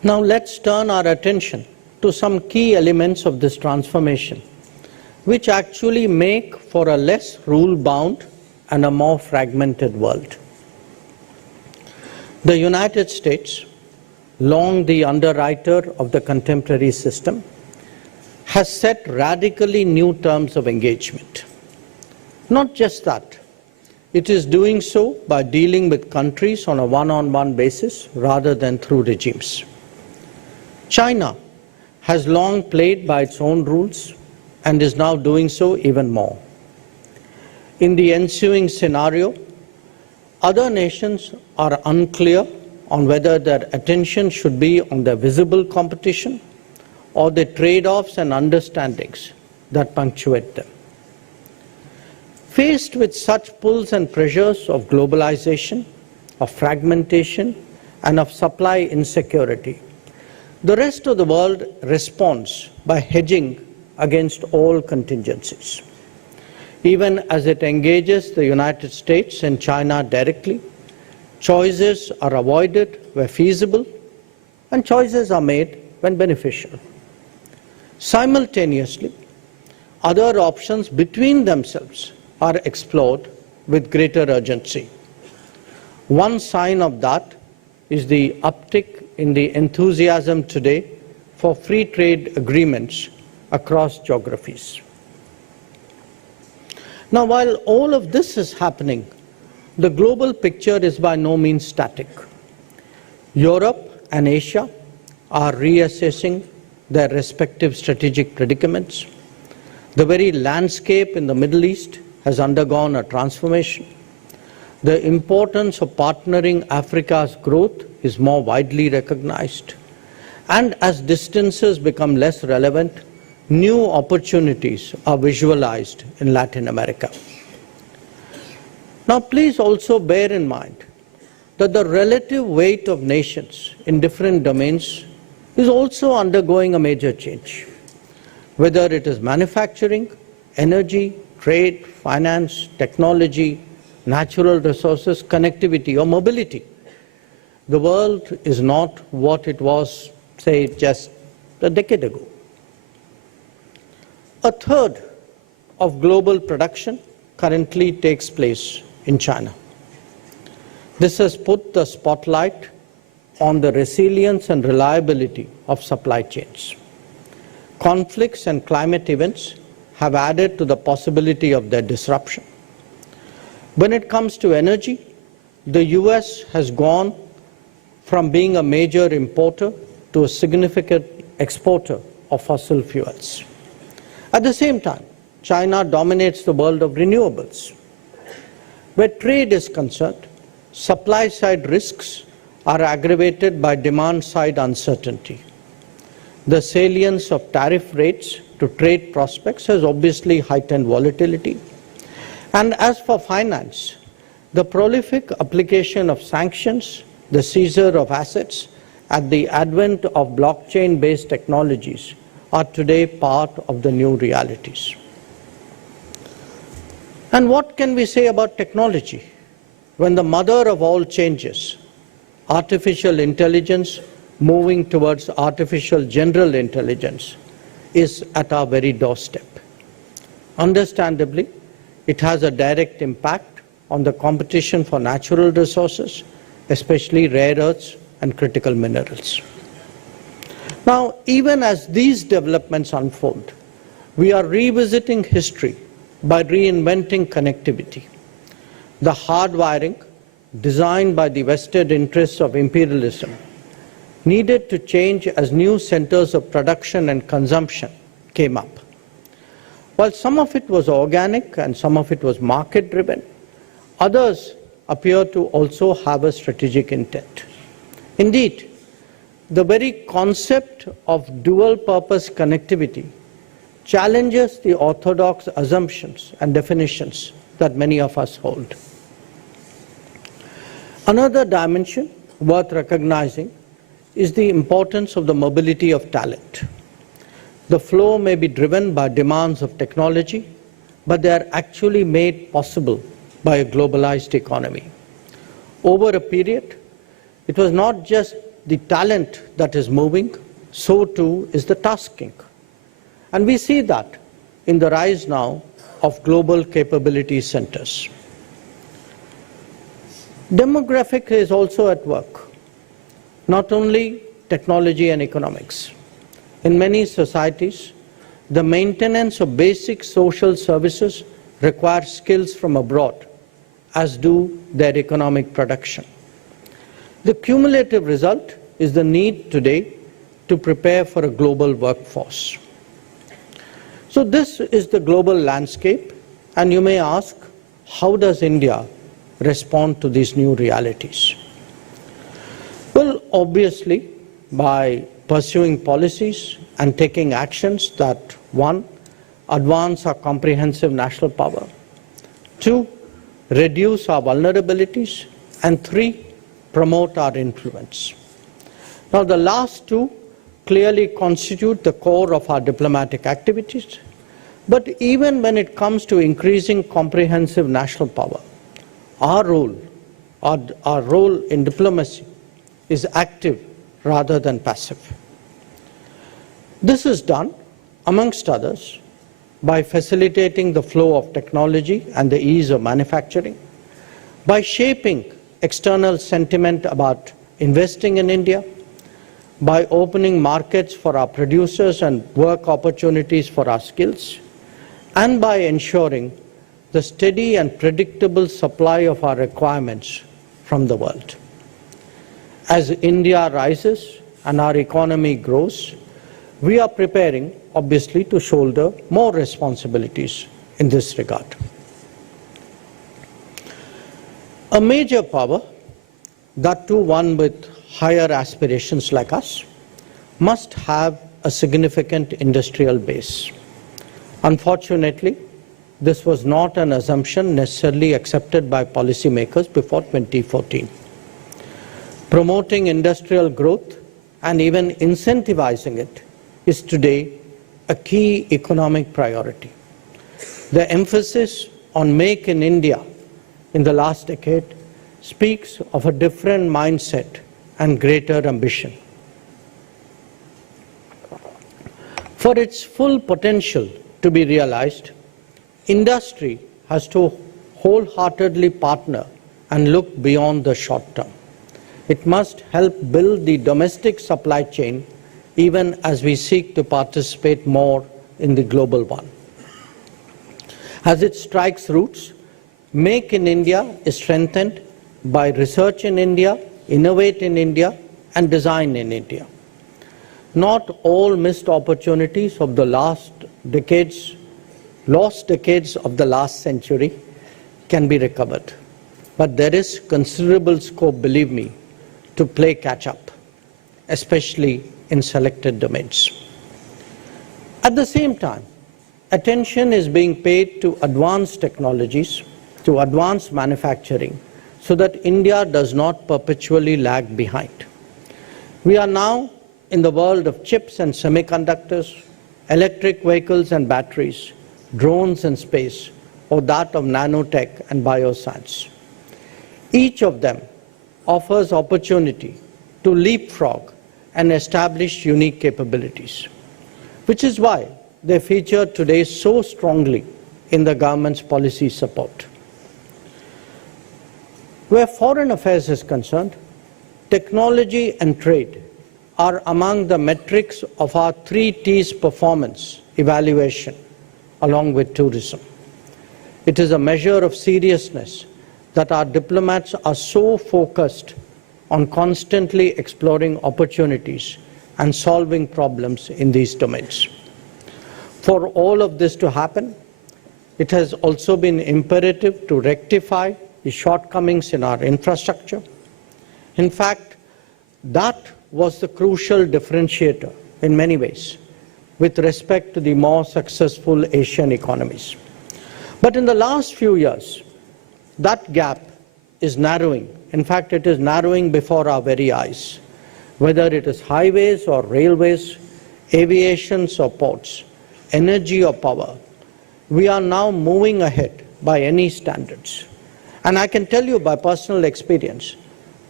Now let's turn our attention to some key elements of this transformation, which actually make for a less rule-bound and a more fragmented world. The United States, long the underwriter of the contemporary system, has set radically new terms of engagement. Not just that, it is doing so by dealing with countries on a one-on-one basis rather than through regimes. China has long played by its own rules and is now doing so even more. In the ensuing scenario, other nations are unclear on whether their attention should be on the visible competition or the trade-offs and understandings that punctuate them. Faced with such pulls and pressures of globalization, of fragmentation, and of supply insecurity, the rest of the world responds by hedging against all contingencies. Even as it engages the United States and China directly, choices are avoided where feasible, and choices are made when beneficial. Simultaneously, other options between themselves are explored with greater urgency. One sign of that is the uptick in the enthusiasm today for free trade agreements across geographies. Now, while all of this is happening, the global picture is by no means static. Europe and Asia are reassessing their respective strategic predicaments. The very landscape in the Middle East has undergone a transformation. The importance of partnering Africa's growth is more widely recognized. And as distances become less relevant, new opportunities are visualized in Latin America. Now, please also bear in mind that the relative weight of nations in different domains is also undergoing a major change. Whether it is manufacturing, energy, trade, finance, technology, natural resources, connectivity, or mobility, the world is not what it was, say, just a decade ago. A third of global production currently takes place in China. This has put the spotlight on the resilience and reliability of supply chains. Conflicts and climate events have added to the possibility of their disruption. When it comes to energy, the US has gone from being a major importer to a significant exporter of fossil fuels. At the same time, China dominates the world of renewables. Where trade is concerned, supply-side risks are aggravated by demand-side uncertainty. The salience of tariff rates to trade prospects has obviously heightened volatility. And as for finance, the prolific application of sanctions, the seizure of assets, and the advent of blockchain-based technologies are today part of the new realities. And what can we say about technology when the mother of all changes, artificial intelligence moving towards artificial general intelligence, is at our very doorstep? Understandably, it has a direct impact on the competition for natural resources, especially rare earths and critical minerals. Now, even as these developments unfold, we are revisiting history by reinventing connectivity. The hardwiring, designed by the vested interests of imperialism, needed to change as new centers of production and consumption came up. While some of it was organic and some of it was market-driven, others appear to also have a strategic intent. Indeed, the very concept of dual-purpose connectivity challenges the orthodox assumptions and definitions that many of us hold. Another dimension worth recognizing is the importance of the mobility of talent. The flow may be driven by demands of technology, but they are actually made possible by a globalized economy. Over a period, it was not just the talent that is moving, so too is the tasking. And we see that in the rise now of global capability centers. Demographic is also at work, not only technology and economics. In many societies, the maintenance of basic social services requires skills from abroad, as do their economic production. The cumulative result is the need today to prepare for a global workforce. So this is the global landscape, and you may ask, how does India respond to these new realities? Well, obviously, by pursuing policies and taking actions that, one, advance our comprehensive national power, two, reduce our vulnerabilities, and three, promote our influence. Now, the last two clearly constitute the core of our diplomatic activities, but even when it comes to increasing comprehensive national power, our role in diplomacy is active rather than passive. This is done, amongst others, by facilitating the flow of technology and the ease of manufacturing, by shaping external sentiment about investing in India, by opening markets for our producers and work opportunities for our skills, and by ensuring the steady and predictable supply of our requirements from the world. As India rises and our economy grows, we are preparing, obviously, to shoulder more responsibilities in this regard. A major power, that too one with higher aspirations like us, must have a significant industrial base. Unfortunately, this was not an assumption necessarily accepted by policymakers before 2014. Promoting industrial growth and even incentivizing it is today a key economic priority. The emphasis on Make in India in the last decade speaks of a different mindset and greater ambition. For its full potential to be realized, industry has to wholeheartedly partner and look beyond the short term. It must help build the domestic supply chain even as we seek to participate more in the global one. As it strikes roots, Make in India is strengthened by research in India, innovate in India, and design in India. Not all missed opportunities of the lost decades of the last century can be recovered. But there is considerable scope, believe me, to play catch-up, especially in selected domains. At the same time, attention is being paid to advanced technologies, to advanced manufacturing, so that India does not perpetually lag behind. We are now in the world of chips and semiconductors, electric vehicles and batteries, drones and space, or that of nanotech and bioscience. Each of them offers opportunity to leapfrog and establish unique capabilities, which is why they feature today so strongly in the government's policy support. Where foreign affairs is concerned, technology and trade are among the metrics of our 3 T's performance evaluation, along with tourism. It is a measure of seriousness that our diplomats are so focused on constantly exploring opportunities and solving problems in these domains. For all of this to happen, it has also been imperative to rectify the shortcomings in our infrastructure. In fact, that was the crucial differentiator in many ways with respect to the more successful Asian economies. But in the last few years, that gap is narrowing. In fact, it is narrowing before our very eyes. Whether it is highways or railways, aviations or ports, energy or power, we are now moving ahead by any standards. And I can tell you by personal experience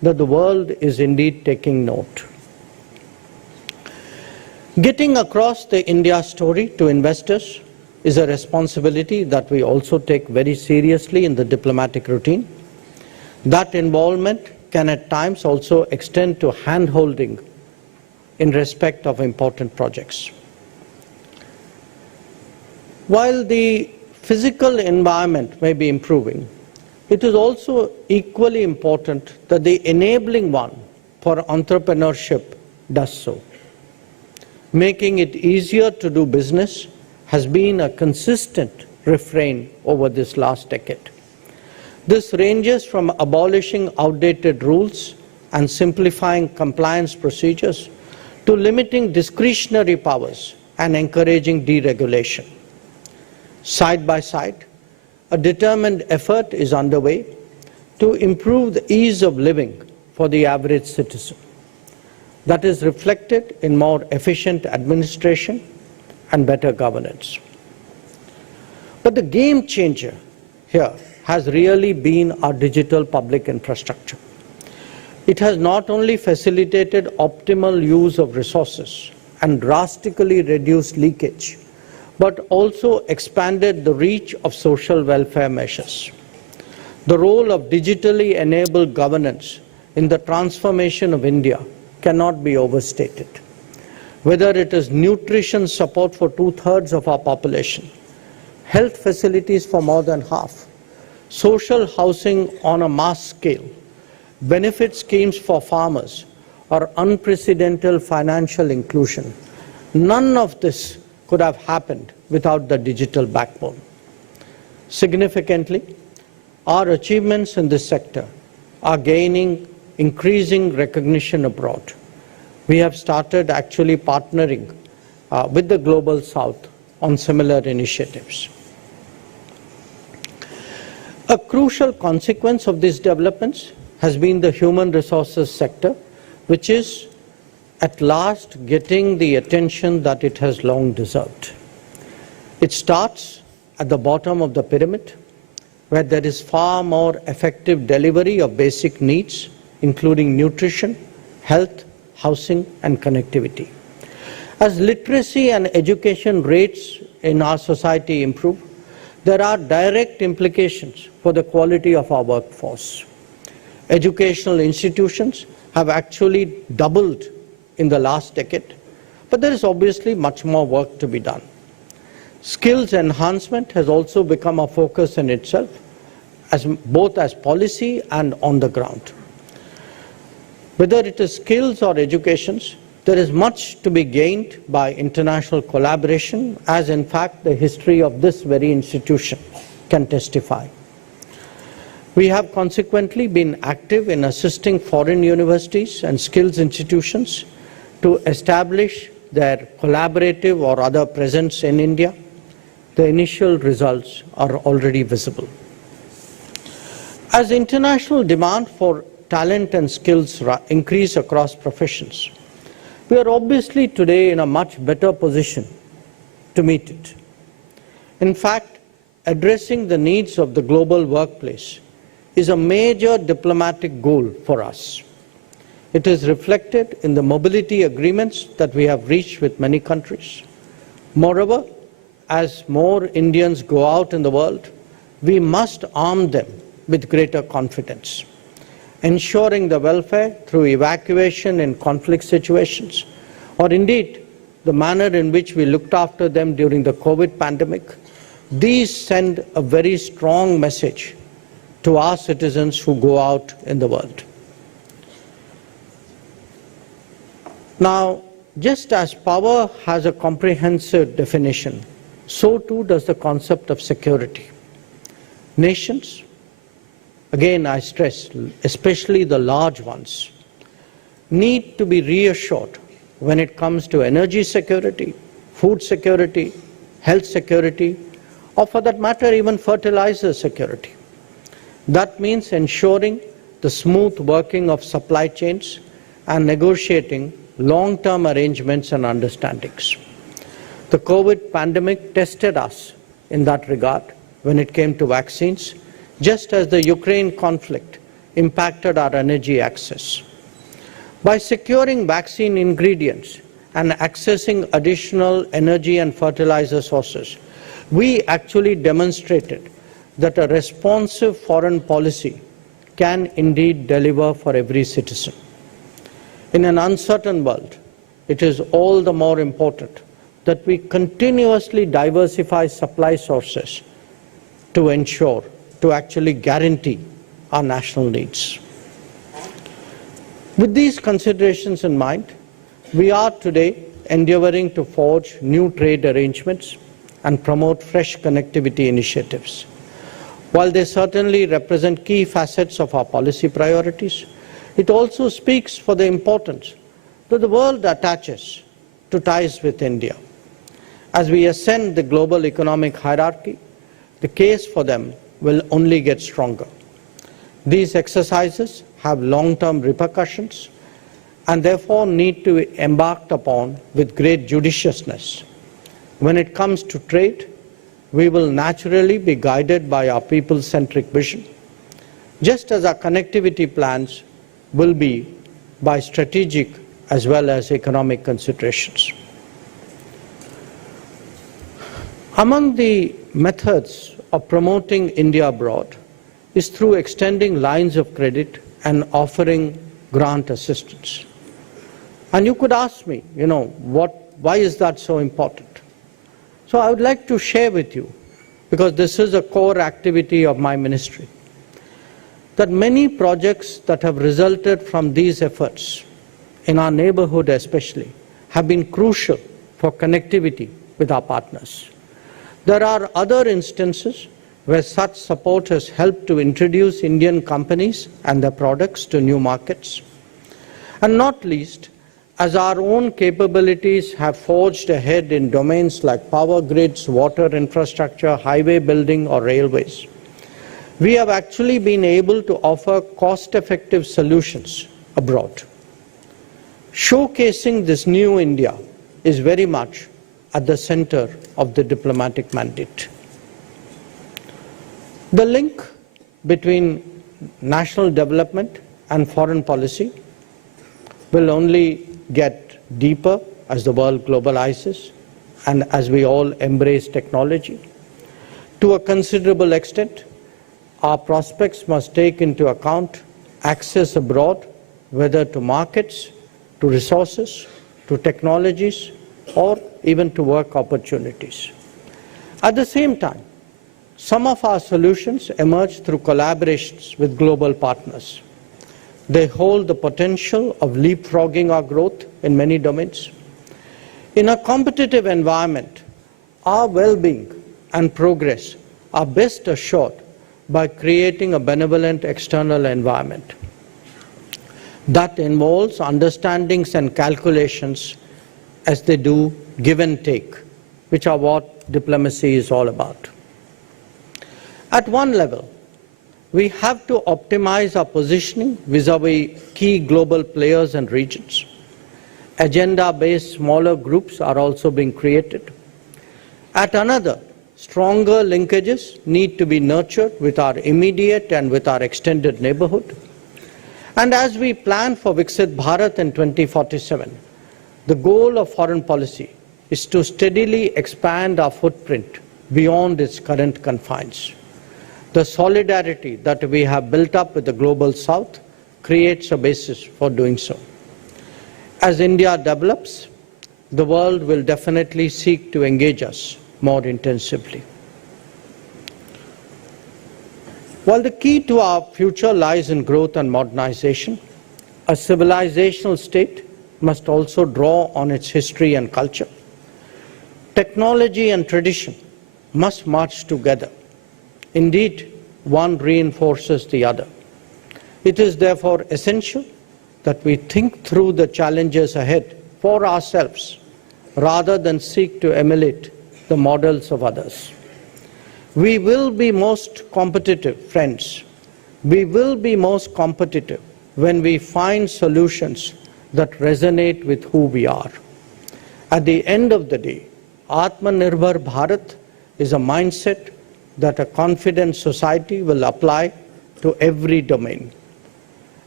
that the world is indeed taking note. Getting across the India story to investors is a responsibility that we also take very seriously in the diplomatic routine. That involvement can at times also extend to hand-holding in respect of important projects. While the physical environment may be improving, it is also equally important that the enabling one for entrepreneurship does so. Making it easier to do business has been a consistent refrain over this last decade. This ranges from abolishing outdated rules and simplifying compliance procedures to limiting discretionary powers and encouraging deregulation. Side by side, a determined effort is underway to improve the ease of living for the average citizen. That is reflected in more efficient administration and better governance. But the game changer here has really been our digital public infrastructure. It has not only facilitated optimal use of resources and drastically reduced leakage, but also expanded the reach of social welfare measures. The role of digitally enabled governance in the transformation of India cannot be overstated. Whether it is nutrition support for 2/3 of our population, health facilities for more than half, social housing on a mass scale, benefit schemes for farmers, or unprecedented financial inclusion, none of this could have happened without the digital backbone. Significantly, our achievements in this sector are gaining increasing recognition abroad. We have started actually partnering with the Global South on similar initiatives. A crucial consequence of these developments has been the human resources sector, which is at last getting the attention that it has long deserved. It starts at the bottom of the pyramid, where there is far more effective delivery of basic needs, including nutrition, health, housing, and connectivity. As literacy and education rates in our society improve, there are direct implications for the quality of our workforce. Educational institutions have actually doubled in the last decade, but there is obviously much more work to be done. Skills enhancement has also become a focus in itself, both as policy and on the ground. Whether it is skills or educations, there is much to be gained by international collaboration, as in fact the history of this very institution can testify. We have consequently been active in assisting foreign universities and skills institutions to establish their collaborative or other presence in India. The initial results are already visible. As international demand for talent and skills increase across professions, we are obviously today in a much better position to meet it. In fact, addressing the needs of the global workplace is a major diplomatic goal for us. It is reflected in the mobility agreements that we have reached with many countries. Moreover, as more Indians go out in the world, we must arm them with greater confidence. Ensuring the welfare through evacuation in conflict situations, or indeed the manner in which we looked after them during the COVID pandemic, these send a very strong message to our citizens who go out in the world. Now, just as power has a comprehensive definition, so too does the concept of security. Nations, again I stress, especially the large ones, need to be reassured when it comes to energy security, food security, health security, or for that matter even fertilizer security. That means ensuring the smooth working of supply chains and negotiating long-term arrangements and understandings. The COVID pandemic tested us in that regard when it came to vaccines, just as the Ukraine conflict impacted our energy access. By securing vaccine ingredients and accessing additional energy and fertilizer sources, we actually demonstrated that a responsive foreign policy can indeed deliver for every citizen. In an uncertain world, it is all the more important that we continuously diversify supply sources to ensure, to actually guarantee our national needs. With these considerations in mind, we are today endeavoring to forge new trade arrangements and promote fresh connectivity initiatives. While they certainly represent key facets of our policy priorities, it also speaks for the importance that the world attaches to ties with India. As we ascend the global economic hierarchy, the case for them will only get stronger. These exercises have long-term repercussions and therefore need to be embarked upon with great judiciousness. When it comes to trade, we will naturally be guided by our people-centric vision, just as our connectivity plans will be by strategic as well as economic considerations. Among the methods of promoting India abroad is through extending lines of credit and offering grant assistance. And you could ask me, why is that so important? So I would like to share with you, because this is a core activity of my ministry, that many projects that have resulted from these efforts, in our neighborhood especially, have been crucial for connectivity with our partners. There are other instances where such support has helped to introduce Indian companies and their products to new markets. And not least, as our own capabilities have forged ahead in domains like power grids, water infrastructure, highway building, or railways, we have actually been able to offer cost-effective solutions abroad. Showcasing this new India is very much at the center of the diplomatic mandate. The link between national development and foreign policy will only get deeper as the world globalizes and as we all embrace technology. To a considerable extent, our prospects must take into account access abroad, whether to markets, to resources, to technologies, or even to work opportunities. At the same time, some of our solutions emerge through collaborations with global partners. They hold the potential of leapfrogging our growth in many domains. In a competitive environment, our well-being and progress are best assured by creating a benevolent external environment. That involves understandings and calculations as they do give and take, which are what diplomacy is all about. At one level, we have to optimize our positioning vis-à-vis key global players and regions. Agenda-based smaller groups are also being created. At another, stronger linkages need to be nurtured with our immediate and with our extended neighborhood. And as we plan for Viksit Bharat in 2047, the goal of foreign policy is to steadily expand our footprint beyond its current confines. The solidarity that we have built up with the Global South creates a basis for doing so. As India develops, the world will definitely seek to engage us more intensively. While the key to our future lies in growth and modernization, a civilizational state must also draw on its history and culture. Technology and tradition must march together. Indeed, one reinforces the other. It is therefore essential that we think through the challenges ahead for ourselves rather than seek to emulate the models of others. We will be most competitive, friends. We will be most competitive when we find solutions that resonate with who we are. At the end of the day, Atmanirbhar Bharat is a mindset that a confident society will apply to every domain.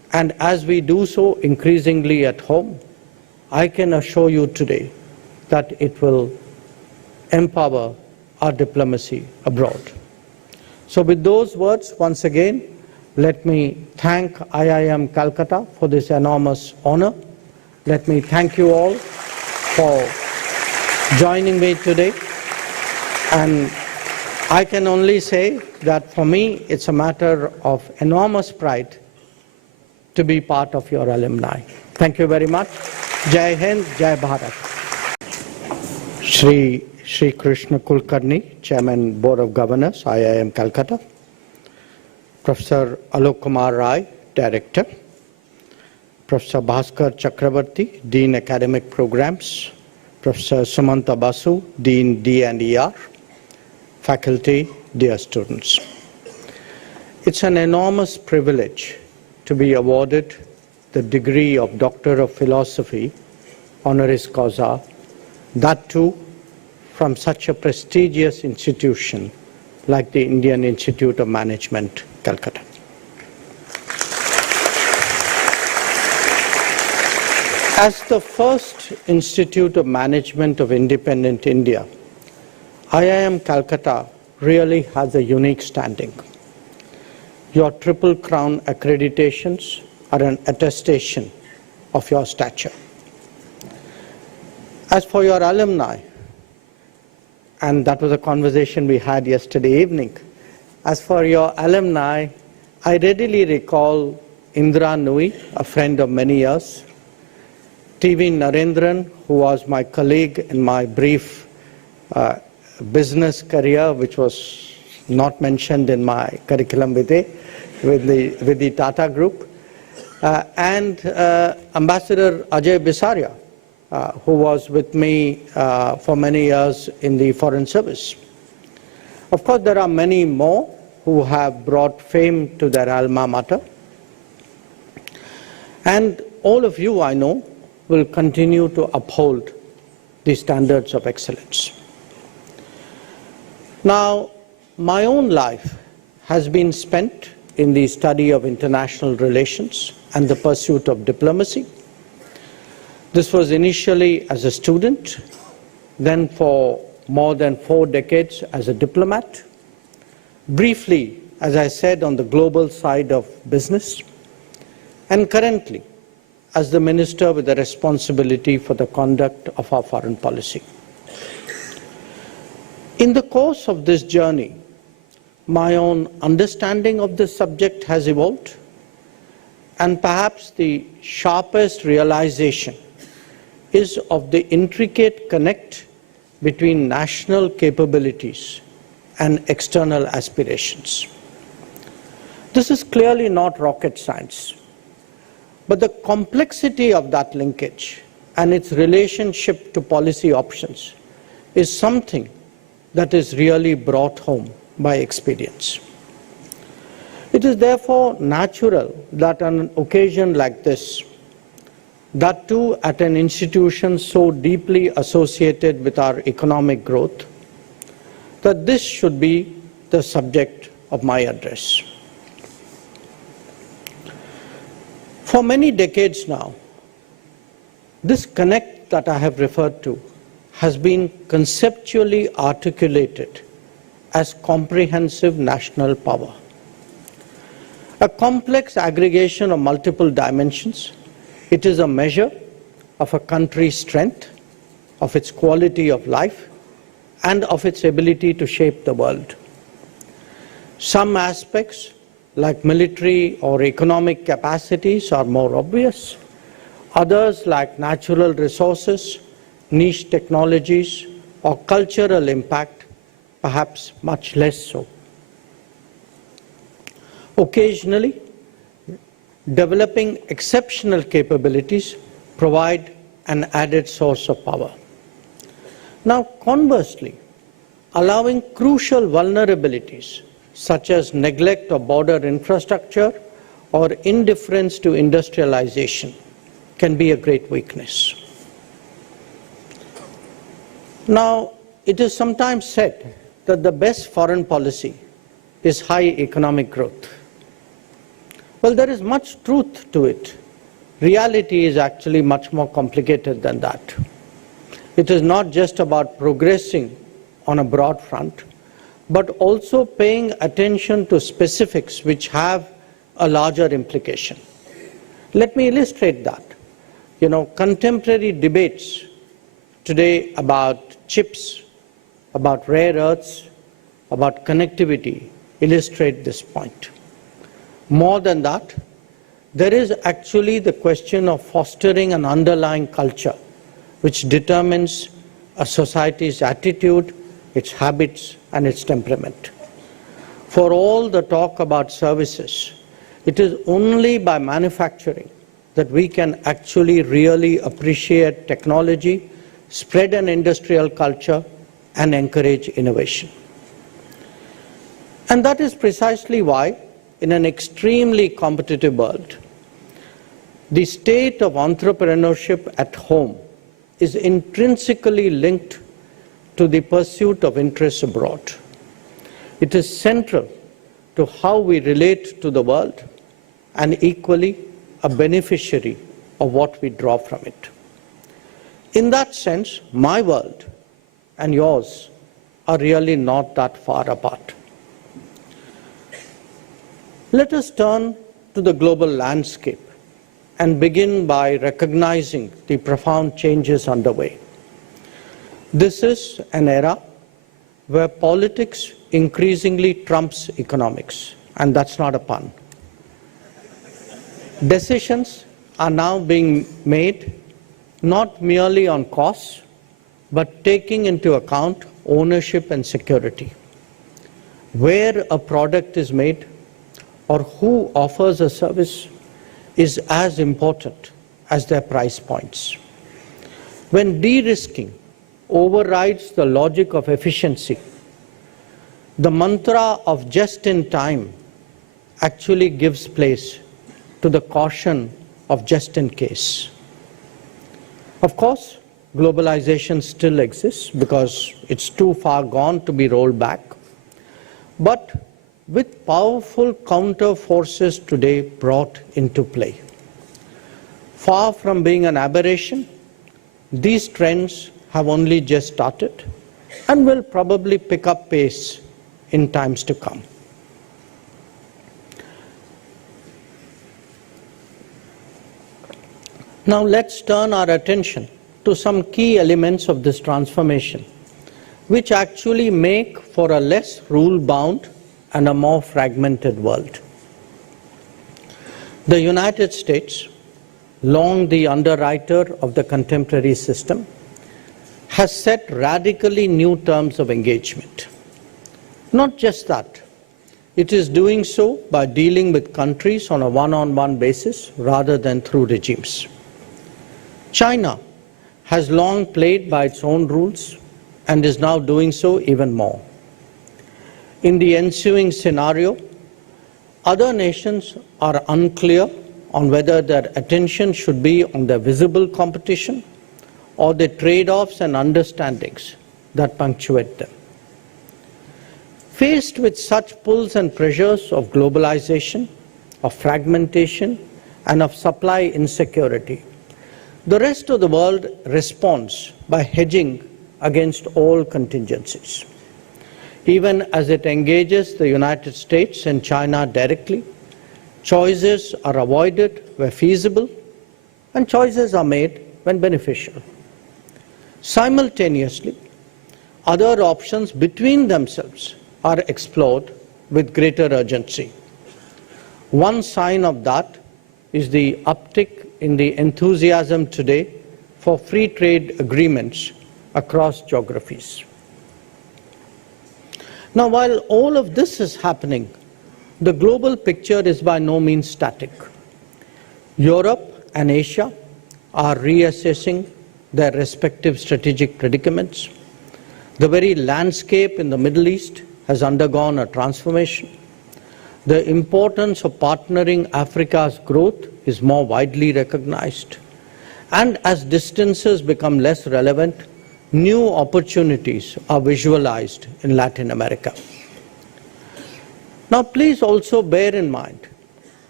And as we do so increasingly at home, I can assure you today that it will empower our diplomacy abroad. So with those words, once again, let me thank IIM Calcutta for this enormous honor. Let me thank you all for joining me today. And I can only say that for me, it's a matter of enormous pride to be part of your alumni. Thank you very much. Jai Hind, Jai Bharat. Shri Krishna Kulkarni, Chairman, Board of Governors, IIM Calcutta. Professor Alok Kumar Rai, Director. Professor Bhaskar Chakravarti, Dean Academic Programs. Professor Sumanta Basu, Dean D&ER. Faculty, dear students. It's an enormous privilege to be awarded the degree of Doctor of Philosophy, honoris causa, that too from such a prestigious institution like the Indian Institute of Management, Calcutta. As the first Institute of Management of independent India, IIM Calcutta really has a unique standing. Your Triple Crown accreditations are an attestation of your stature. As for your alumni, and that was a conversation we had yesterday evening, as for your alumni, I readily recall Indra Nui, a friend of many years, TV Narendran, who was my colleague in my brief business career, which was not mentioned in my curriculum vitae with the Tata Group, and Ambassador Ajay Bisaria, who was with me for many years in the Foreign Service. Of course, there are many more who have brought fame to their alma mater. And all of you, I know, will continue to uphold the standards of excellence. Now, my own life has been spent in the study of international relations and the pursuit of diplomacy. This was initially as a student, then for more than 4 decades as a diplomat, briefly, as I said, on the global side of business, and currently as the minister with the responsibility for the conduct of our foreign policy. In the course of this journey, my own understanding of this subject has evolved, and perhaps the sharpest realization is of the intricate connect between national capabilities and external aspirations. This is clearly not rocket science, but the complexity of that linkage and its relationship to policy options is something that is really brought home by experience. It is therefore natural that on an occasion like this, that too at an institution so deeply associated with our economic growth, that this should be the subject of my address. For many decades now, this connect that I have referred to has been conceptually articulated as comprehensive national power. A complex aggregation of multiple dimensions, it is a measure of a country's strength, of its quality of life, and of its ability to shape the world. Some aspects, like military or economic capacities, are more obvious. Others, like natural resources, niche technologies, or cultural impact, perhaps much less so. Occasionally, developing exceptional capabilities provide an added source of power. Now, conversely, allowing crucial vulnerabilities such as neglect of border infrastructure or indifference to industrialization can be a great weakness. Now, it is sometimes said that the best foreign policy is high economic growth. Well, there is much truth to it. Reality is actually much more complicated than that. It is not just about progressing on a broad front, but also paying attention to specifics which have a larger implication. Let me illustrate that. Contemporary debates today about chips, about rare earths, about connectivity illustrate this point. More than that, there is actually the question of fostering an underlying culture which determines a society's attitude, its habits, and its temperament. For all the talk about services, it is only by manufacturing that we can actually really appreciate technology, spread an industrial culture, and encourage innovation. And that is precisely why, in an extremely competitive world, the state of entrepreneurship at home is intrinsically linked to the pursuit of interests abroad. It is central to how we relate to the world and equally a beneficiary of what we draw from it. In that sense, my world and yours are really not that far apart. Let us turn to the global landscape and begin by recognizing the profound changes underway. This is an era where politics increasingly trumps economics, and that's not a pun. Decisions are now being made not merely on costs, but taking into account ownership and security. Where a product is made or who offers a service is as important as their price points. When de-risking overrides the logic of efficiency, the mantra of just in time actually gives place to the caution of just in case. Of course, globalization still exists because it's too far gone to be rolled back. But with powerful counter forces today brought into play, far from being an aberration, these trends have only just started and will probably pick up pace in times to come. Now let's turn our attention to some key elements of this transformation, which actually make for a less rule-bound and a more fragmented world. The United States, long the underwriter of the contemporary system, has set radically new terms of engagement. Not just that, it is doing so by dealing with countries on a one-on-one basis rather than through regimes. China has long played by its own rules and is now doing so even more. In the ensuing scenario, other nations are unclear on whether their attention should be on the visible competition or the trade-offs and understandings that punctuate them. Faced with such pulls and pressures of globalization, of fragmentation, and of supply insecurity, the rest of the world responds by hedging against all contingencies. Even as it engages the United States and China directly, choices are avoided where feasible, and choices are made when beneficial. Simultaneously, other options between themselves are explored with greater urgency. One sign of that is the uptick in the enthusiasm today for free trade agreements across geographies. Now, while all of this is happening, the global picture is by no means static. Europe and Asia are reassessing their respective strategic predicaments. The very landscape in the Middle East has undergone a transformation. The importance of partnering Africa's growth is more widely recognized. And as distances become less relevant, new opportunities are visualized in Latin America. Now, please also bear in mind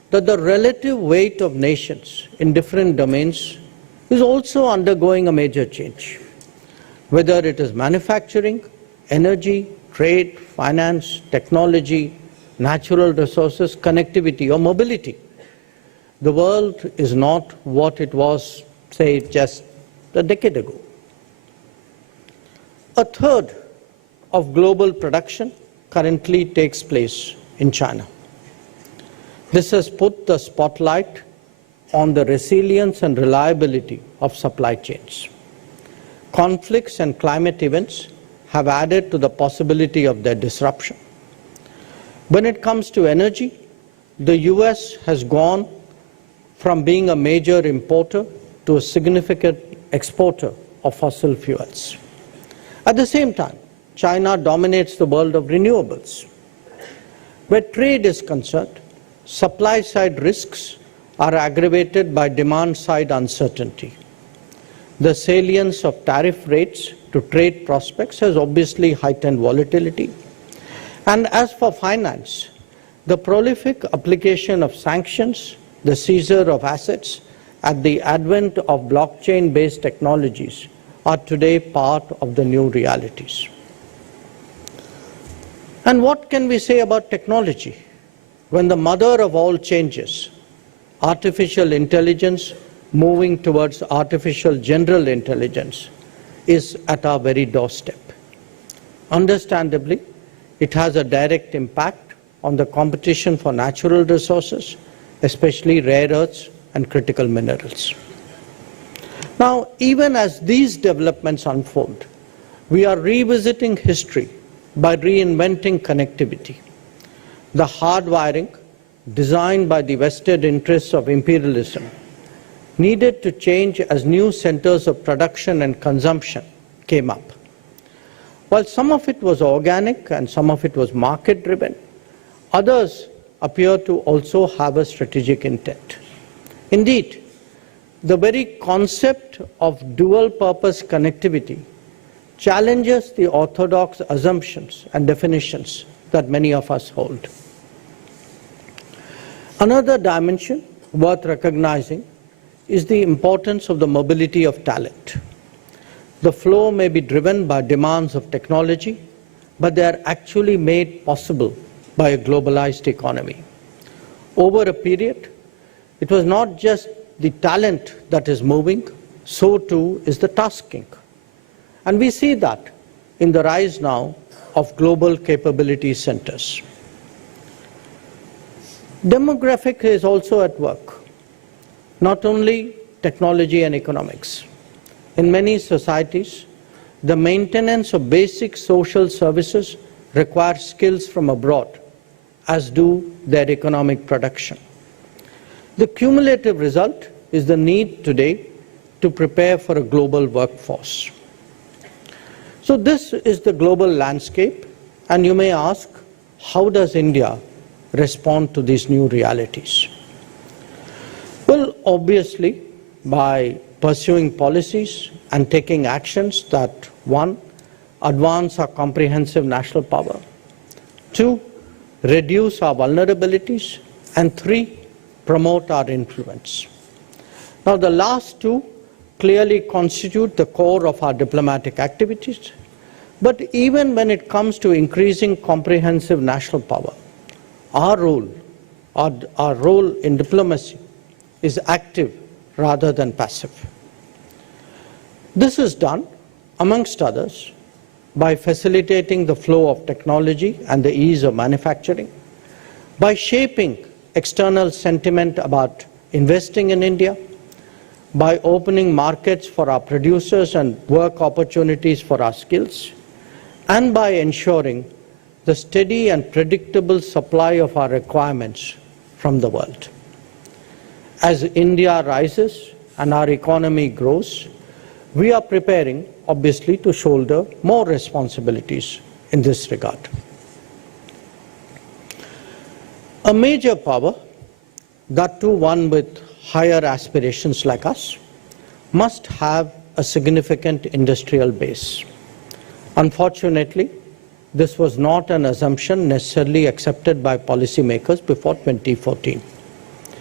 that the relative weight of nations in different domains is also undergoing a major change. Whether it is manufacturing, energy, trade, finance, technology, natural resources, connectivity, or mobility, the world is not what it was, say, just a decade ago. A third of global production currently takes place in China. This has put the spotlight on the resilience and reliability of supply chains. Conflicts and climate events have added to the possibility of their disruption. When it comes to energy, the US has gone from being a major importer to a significant exporter of fossil fuels. At the same time, China dominates the world of renewables. Where trade is concerned, supply-side risks are aggravated by demand-side uncertainty. The salience of tariff rates to trade prospects has obviously heightened volatility. And as for finance, the prolific application of sanctions, the seizure of assets, and the advent of blockchain-based technologies are today part of the new realities. And what can we say about technology when the mother of all changes, artificial intelligence moving towards artificial general intelligence, is at our very doorstep? Understandably, it has a direct impact on the competition for natural resources, especially rare earths and critical minerals. Now, even as these developments unfold, we are revisiting history by reinventing connectivity. The hardwiring, designed by the vested interests of imperialism, needed to change as new centers of production and consumption came up. While some of it was organic and some of it was market-driven, others appear to also have a strategic intent. Indeed, the very concept of dual-purpose connectivity challenges the orthodox assumptions and definitions that many of us hold. Another dimension worth recognizing is the importance of the mobility of talent. The flow may be driven by demands of technology, but they are actually made possible by a globalized economy. Over a period, it was not just the talent that is moving, so too is the tasking. And we see that in the rise now of global capability centers. Demographic is also at work, not only technology and economics. In many societies, the maintenance of basic social services requires skills from abroad, as do their economic production. The cumulative result is the need today to prepare for a global workforce. So this is the global landscape, and you may ask, how does India respond to these new realities? Well, obviously, by pursuing policies and taking actions that, one, advance our comprehensive national power, two, reduce our vulnerabilities, and three, promote our influence. Now, the last two clearly constitute the core of our diplomatic activities, but even when it comes to increasing comprehensive national power, our role in diplomacy is active rather than passive. This is done, amongst others, by facilitating the flow of technology and the ease of manufacturing, by shaping external sentiment about investing in India, by opening markets for our producers and work opportunities for our skills, and by ensuring the steady and predictable supply of our requirements from the world. As India rises and our economy grows, we are preparing, obviously, to shoulder more responsibilities in this regard. A major power, that too one with higher aspirations like us, must have a significant industrial base. Unfortunately, this was not an assumption necessarily accepted by policymakers before 2014.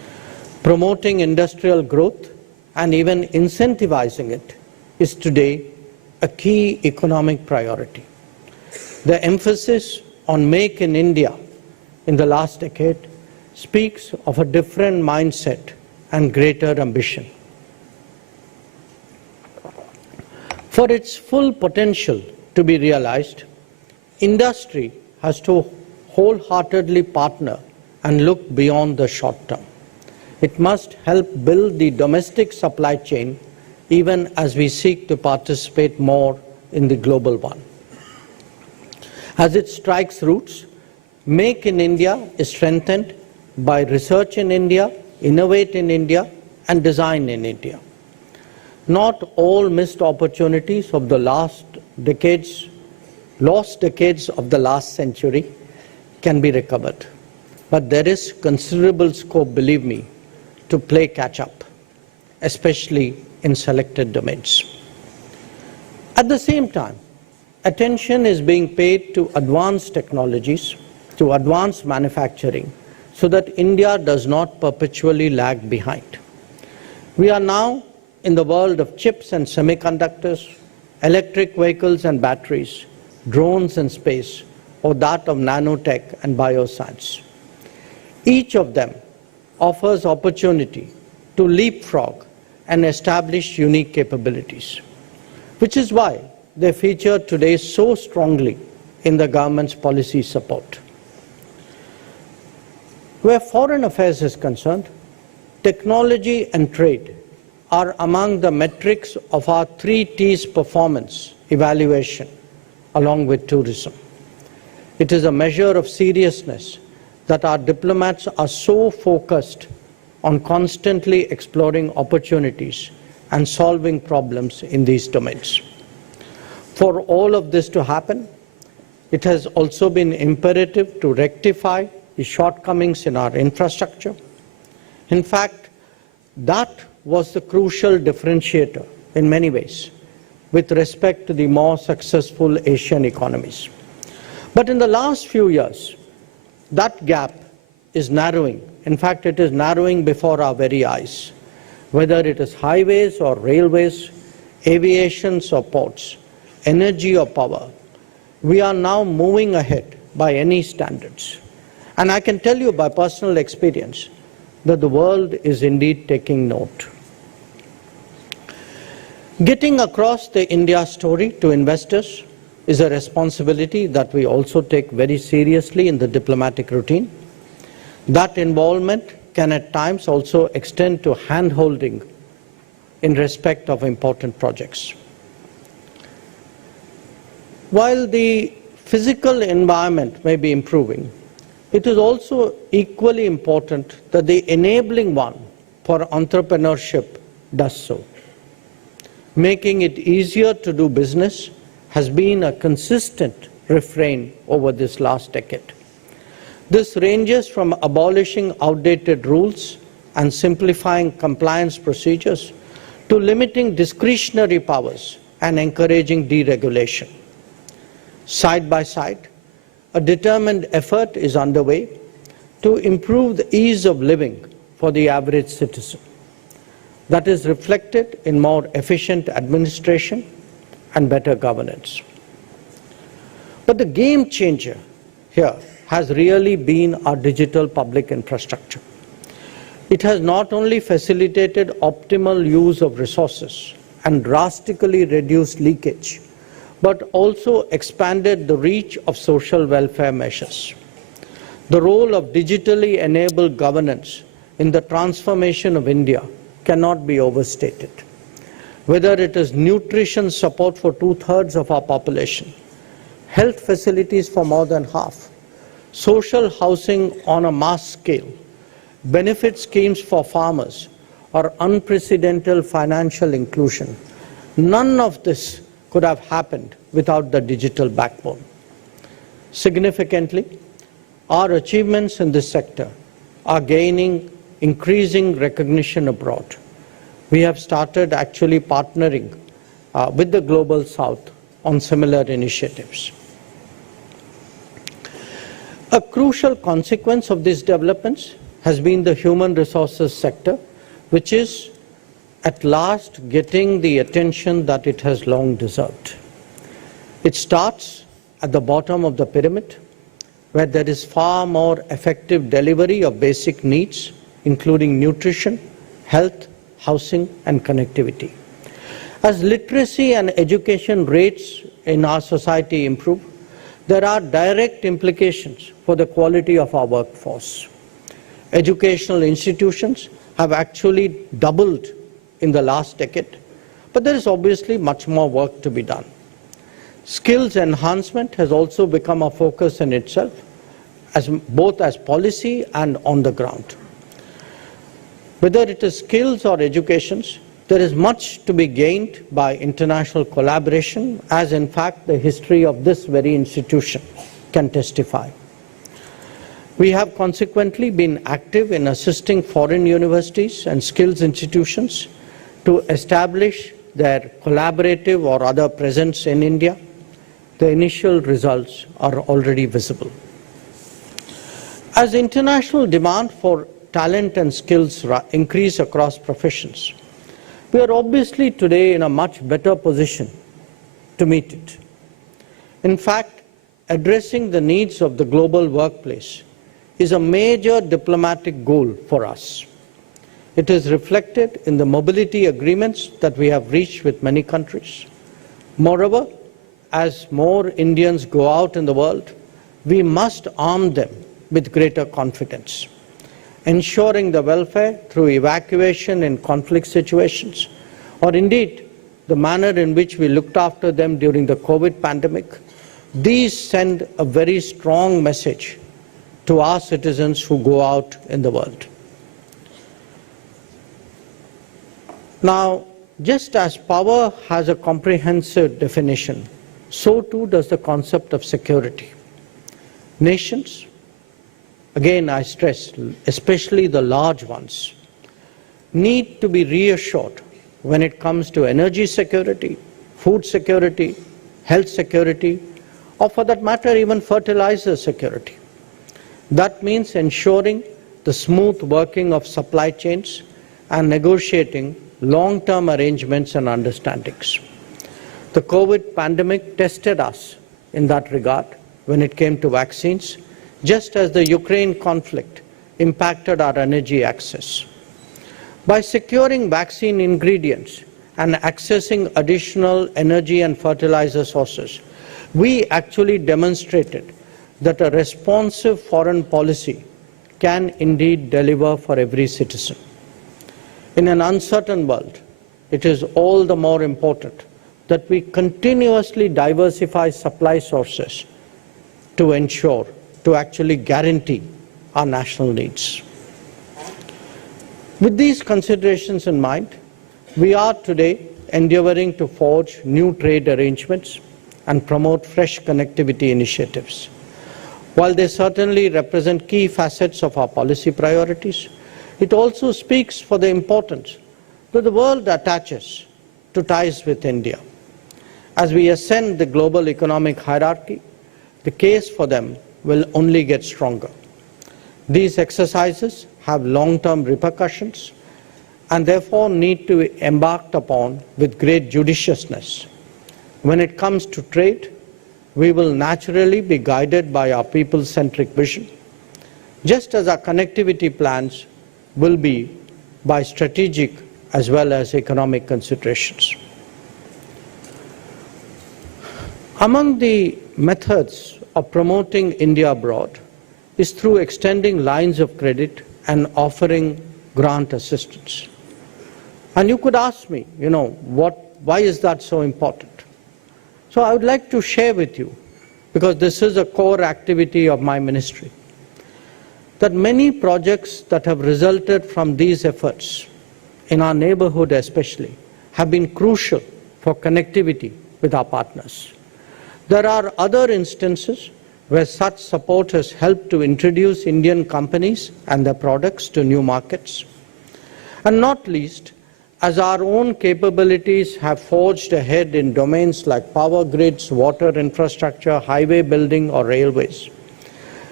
Promoting industrial growth and even incentivizing it is today a key economic priority. The emphasis on Make in India in the last decade speaks of a different mindset and greater ambition. For its full potential to be realized, industry has to wholeheartedly partner and look beyond the short term. It must help build the domestic supply chain even as we seek to participate more in the global one. As it strikes roots, Make in India is strengthened by Research in India, Innovate in India, and Design in India. Not all missed opportunities of the lost decades of the last century can be recovered. But there is considerable scope, believe me, to play catch-up, especially in selected domains. At the same time, attention is being paid to advanced technologies, to advanced manufacturing, so that India does not perpetually lag behind. We are now in the world of chips and semiconductors, electric vehicles and batteries, drones and space, or that of nanotech and bioscience. Each of them offers opportunity to leapfrog and establish unique capabilities, which is why they feature today so strongly in the government's policy support. Where foreign affairs is concerned, technology and trade are among the metrics of our 3 T's performance evaluation, along with tourism. It is a measure of seriousness that our diplomats are so focused on constantly exploring opportunities and solving problems in these domains. For all of this to happen, it has also been imperative to rectify the shortcomings in our infrastructure. In fact, that was the crucial differentiator in many ways with respect to the more successful Asian economies. But in the last few years, that gap is narrowing. In fact, it is narrowing before our very eyes. Whether it is highways or railways, aviation or ports, energy or power, we are now moving ahead by any standards. And I can tell you by personal experience that the world is indeed taking note. Getting across the India story to investors is a responsibility that we also take very seriously in the diplomatic routine. That involvement can at times also extend to hand-holding in respect of important projects. While the physical environment may be improving, it is also equally important that the enabling one for entrepreneurship does so. Making it easier to do business has been a consistent refrain over this last decade. This ranges from abolishing outdated rules and simplifying compliance procedures to limiting discretionary powers and encouraging deregulation. Side by side, a determined effort is underway to improve the ease of living for the average citizen. That is reflected in more efficient administration and better governance. But the game changer here has really been our digital public infrastructure. It has not only facilitated optimal use of resources and drastically reduced leakage, but also expanded the reach of social welfare measures. The role of digitally enabled governance in the transformation of India cannot be overstated. Whether it is nutrition support for 2/3 of our population, health facilities for more than half, social housing on a mass scale, benefit schemes for farmers, or unprecedented financial inclusion, none of this could have happened without the digital backbone. Significantly, our achievements in this sector are gaining increasing recognition abroad. We have started actually partnering with the Global South on similar initiatives. A crucial consequence of these developments has been the human resources sector, which is at last getting the attention that it has long deserved. It starts at the bottom of the pyramid, where there is far more effective delivery of basic needs, including nutrition, health, housing, and connectivity. As literacy and education rates in our society improve, there are direct implications for the quality of our workforce. Educational institutions have actually doubled in the last decade, but there is obviously much more work to be done. Skills enhancement has also become a focus in itself, both as policy and on the ground. Whether it is skills or educations, there is much to be gained by international collaboration, as in fact the history of this very institution can testify. We have consequently been active in assisting foreign universities and skills institutions to establish their collaborative or other presence in India. The initial results are already visible. As international demand for talent and skills increase across professions, we are obviously today in a much better position to meet it. In fact, addressing the needs of the global workplace is a major diplomatic goal for us. It is reflected in the mobility agreements that we have reached with many countries. Moreover, as more Indians go out in the world, we must arm them with greater confidence. Ensuring the welfare through evacuation in conflict situations, or indeed the manner in which we looked after them during the COVID pandemic, these send a very strong message to our citizens who go out in the world. Now, just as power has a comprehensive definition, so too does the concept of security. Nations, again I stress, especially the large ones, need to be reassured when it comes to energy security, food security, health security, or for that matter even fertilizer security. That means ensuring the smooth working of supply chains and negotiating long-term arrangements and understandings. The COVID pandemic tested us in that regard when it came to vaccines, just as the Ukraine conflict impacted our energy access. By securing vaccine ingredients and accessing additional energy and fertilizer sources, we actually demonstrated that a responsive foreign policy can indeed deliver for every citizen. In an uncertain world, it is all the more important that we continuously diversify supply sources to ensure, to actually guarantee our national needs. With these considerations in mind, we are today endeavoring to forge new trade arrangements and promote fresh connectivity initiatives. While they certainly represent key facets of our policy priorities, it also speaks for the importance that the world attaches to ties with India. As we ascend the global economic hierarchy, the case for them will only get stronger. These exercises have long-term repercussions and therefore need to be embarked upon with great judiciousness. When it comes to trade, we will naturally be guided by our people-centric vision, just as our connectivity plans will be by strategic as well as economic considerations. Among the methods of promoting India abroad is through extending lines of credit and offering grant assistance. And you could ask me, why is that so important? So I would like to share with you, because this is a core activity of my ministry, that many projects that have resulted from these efforts, in our neighborhood especially, have been crucial for connectivity with our partners. There are other instances where such support has helped to introduce Indian companies and their products to new markets. And not least, as our own capabilities have forged ahead in domains like power grids, water infrastructure, highway building, or railways,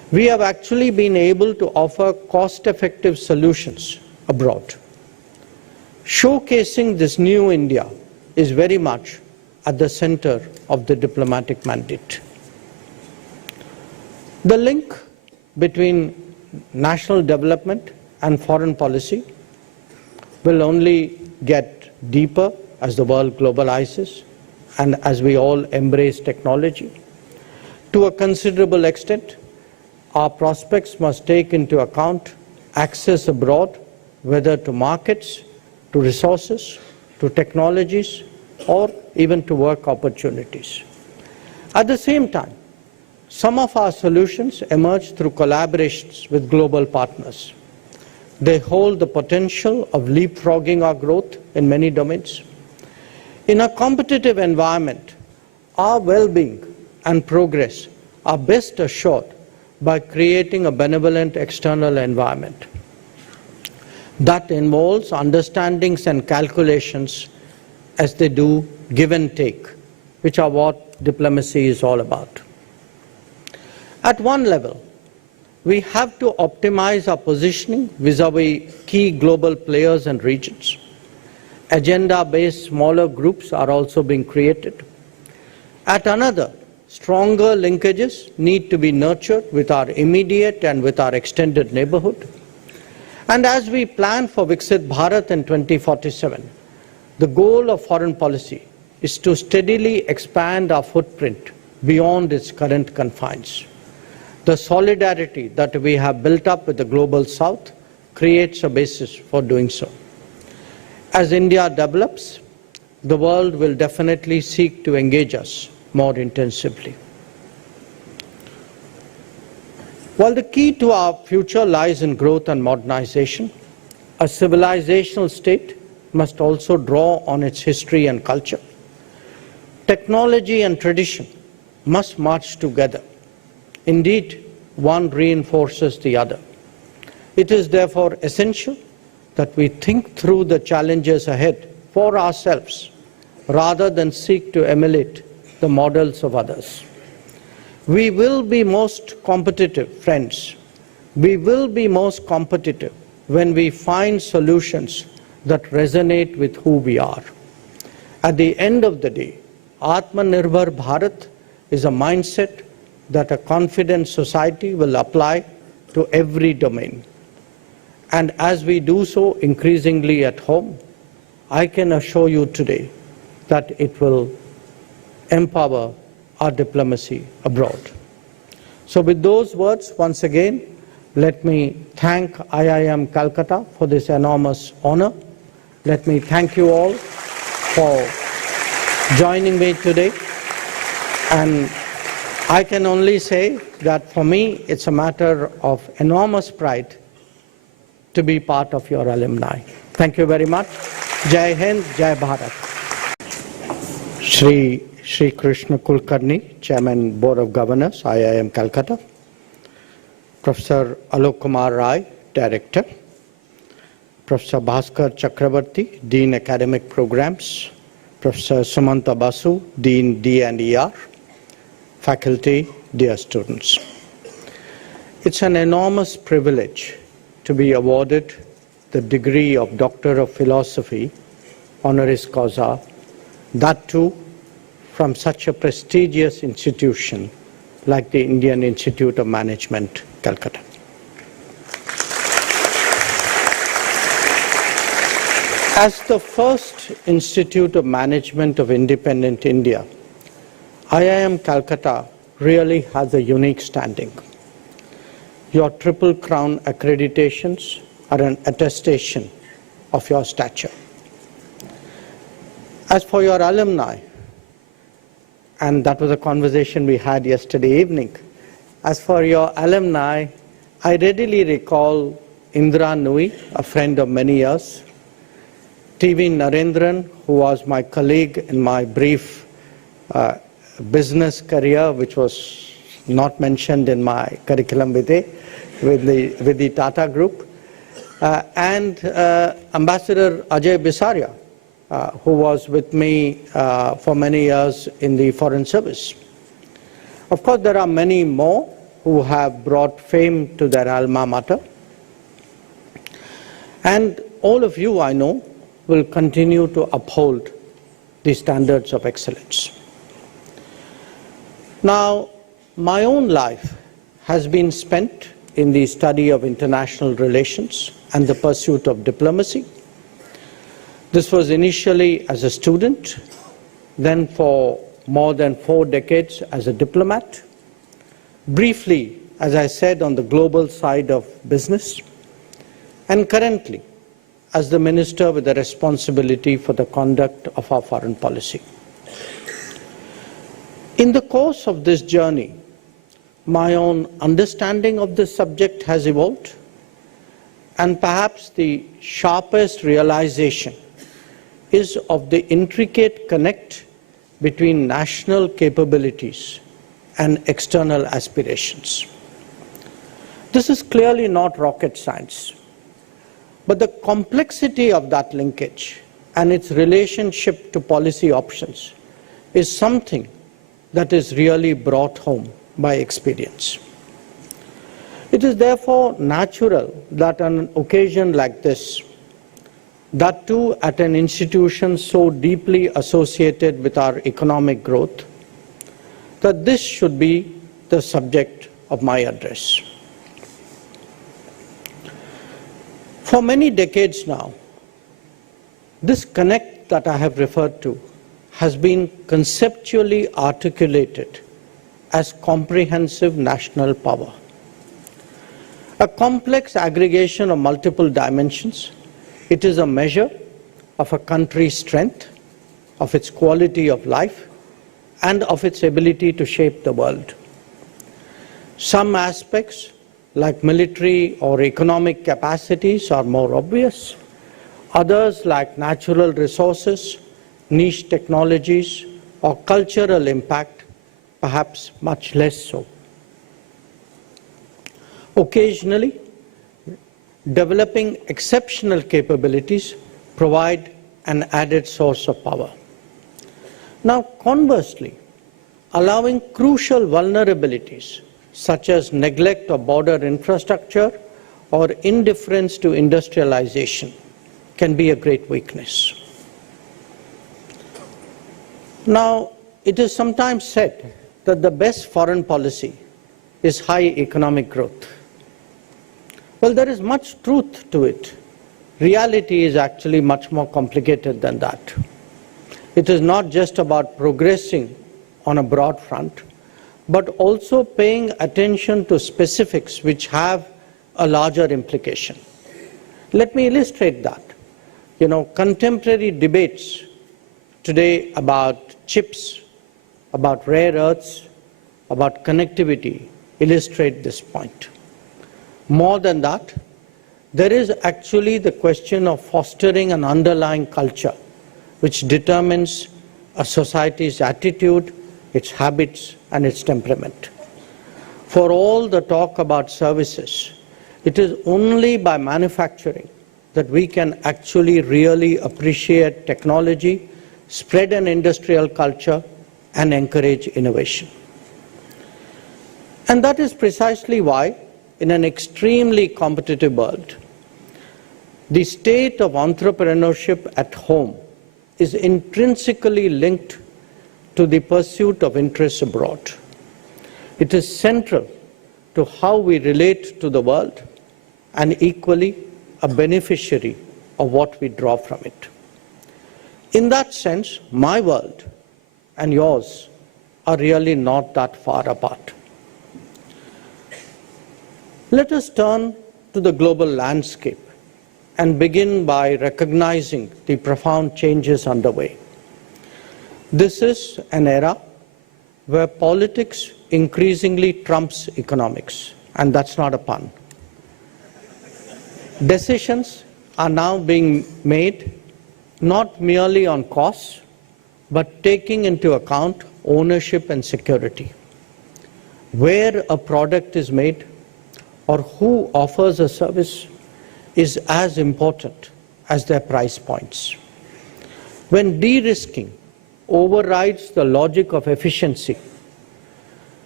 we have actually been able to offer cost-effective solutions abroad. Showcasing this new India is very much at the center of the diplomatic mandate. The link between national development and foreign policy will only get deeper as the world globalizes and as we all embrace technology. To a considerable extent, our prospects must take into account access abroad, whether to markets, to resources, to technologies, or even to work opportunities. At the same time, some of our solutions emerge through collaborations with global partners. They hold the potential of leapfrogging our growth in many domains. In a competitive environment, our well-being and progress are best assured by creating a benevolent external environment. That involves understandings and calculations as they do give and take, which are what diplomacy is all about. At one level, we have to optimize our positioning vis-à-vis key global players and regions. Agenda-based smaller groups are also being created. At another, stronger linkages need to be nurtured with our immediate and with our extended neighborhood. And as we plan for Viksit Bharat in 2047, the goal of foreign policy is to steadily expand our footprint beyond its current confines. The solidarity that we have built up with the global south creates a basis for doing so. As India develops, the world will definitely seek to engage us more intensively. While the key to our future lies in growth and modernization, a civilizational state must also draw on its history and culture. Technology and tradition must march together. Indeed, one reinforces the other. It is therefore essential that we think through the challenges ahead for ourselves rather than seek to emulate the models of others. We will be most competitive, friends. We will be most competitive when we find solutions that resonate with who we are. At the end of the day, Atmanirbhar Bharat is a mindset that a confident society will apply to every domain. And as we do so increasingly at home, I can assure you today that it will empower our diplomacy abroad. So with those words, once again, let me thank IIM Calcutta for this enormous honor. Let me thank you all for joining me today. And I can only say that for me, it's a matter of enormous pride to be part of your alumni. Thank you very much. Jai Hind, Jai Bharat. Shri Krishna Kulkarni, Chairman, Board of Governors, IIM Calcutta. Professor Alok Kumar Rai, Director. Professor Bhaskar Chakrabarti, Dean Academic Programs. Professor Sumanta Basu, Dean D&ER. Faculty, dear students. It's an enormous privilege to be awarded the degree of Doctor of Philosophy, honoris causa, that too from such a prestigious institution like the Indian Institute of Management, Calcutta. As the first Institute of Management of independent India, IIM Calcutta really has a unique standing. Your Triple Crown accreditations are an attestation of your stature. As for your alumni, and that was a conversation we had yesterday evening, as for your alumni, I readily recall Indra Nui, a friend of many years, TV Narendran, who was my colleague in my brief business career, which was not mentioned in my curriculum vitae with the Tata Group, and Ambassador Ajay Bisaria, who was with me for many years in the Foreign Service. Of course, there are many more who have brought fame to their alma mater. And all of you, I know, will continue to uphold the standards of excellence. Now, my own life has been spent in the study of international relations and the pursuit of diplomacy. This was initially as a student, then for more than 4 decades as a diplomat, briefly, as I said, on the global side of business, and currently as the minister with the responsibility for the conduct of our foreign policy. In the course of this journey, my own understanding of this subject has evolved, and perhaps the sharpest realization is of the intricate connect between national capabilities and external aspirations. This is clearly not rocket science, but the complexity of that linkage and its relationship to policy options is something that is really brought home by experience. It is therefore natural that on an occasion like this, that too at an institution so deeply associated with our economic growth, that this should be the subject of my address. For many decades now, this connect that I have referred to has been conceptually articulated as comprehensive national power. A complex aggregation of multiple dimensions, it is a measure of a country's strength, of its quality of life, and of its ability to shape the world. Some aspects, like military or economic capacities, are more obvious. Others, like natural resources, niche technologies, or cultural impact, perhaps much less so. Occasionally, developing exceptional capabilities provide an added source of power. Now, conversely, allowing crucial vulnerabilities such as neglect of border infrastructure or indifference to industrialization can be a great weakness. Now, it is sometimes said that the best foreign policy is high economic growth. Well, there is much truth to it. Reality is actually much more complicated than that. It is not just about progressing on a broad front, but also paying attention to specifics which have a larger implication. Let me illustrate that. Contemporary debates today about chips, about rare earths, about connectivity illustrate this point. More than that, there is actually the question of fostering an underlying culture which determines a society's attitude, its habits, and its temperament. For all the talk about services, it is only by manufacturing that we can actually really appreciate technology, spread an industrial culture, and encourage innovation. And that is precisely why, in an extremely competitive world, the state of entrepreneurship at home is intrinsically linked to the pursuit of interests abroad. It is central to how we relate to the world and equally a beneficiary of what we draw from it. In that sense, my world and yours are really not that far apart. Let us turn to the global landscape and begin by recognizing the profound changes underway. This is an era where politics increasingly trumps economics, and that's not a pun. Decisions are now being made not merely on costs, but taking into account ownership and security. Where a product is made or who offers a service is as important as their price points. When de-risking overrides the logic of efficiency,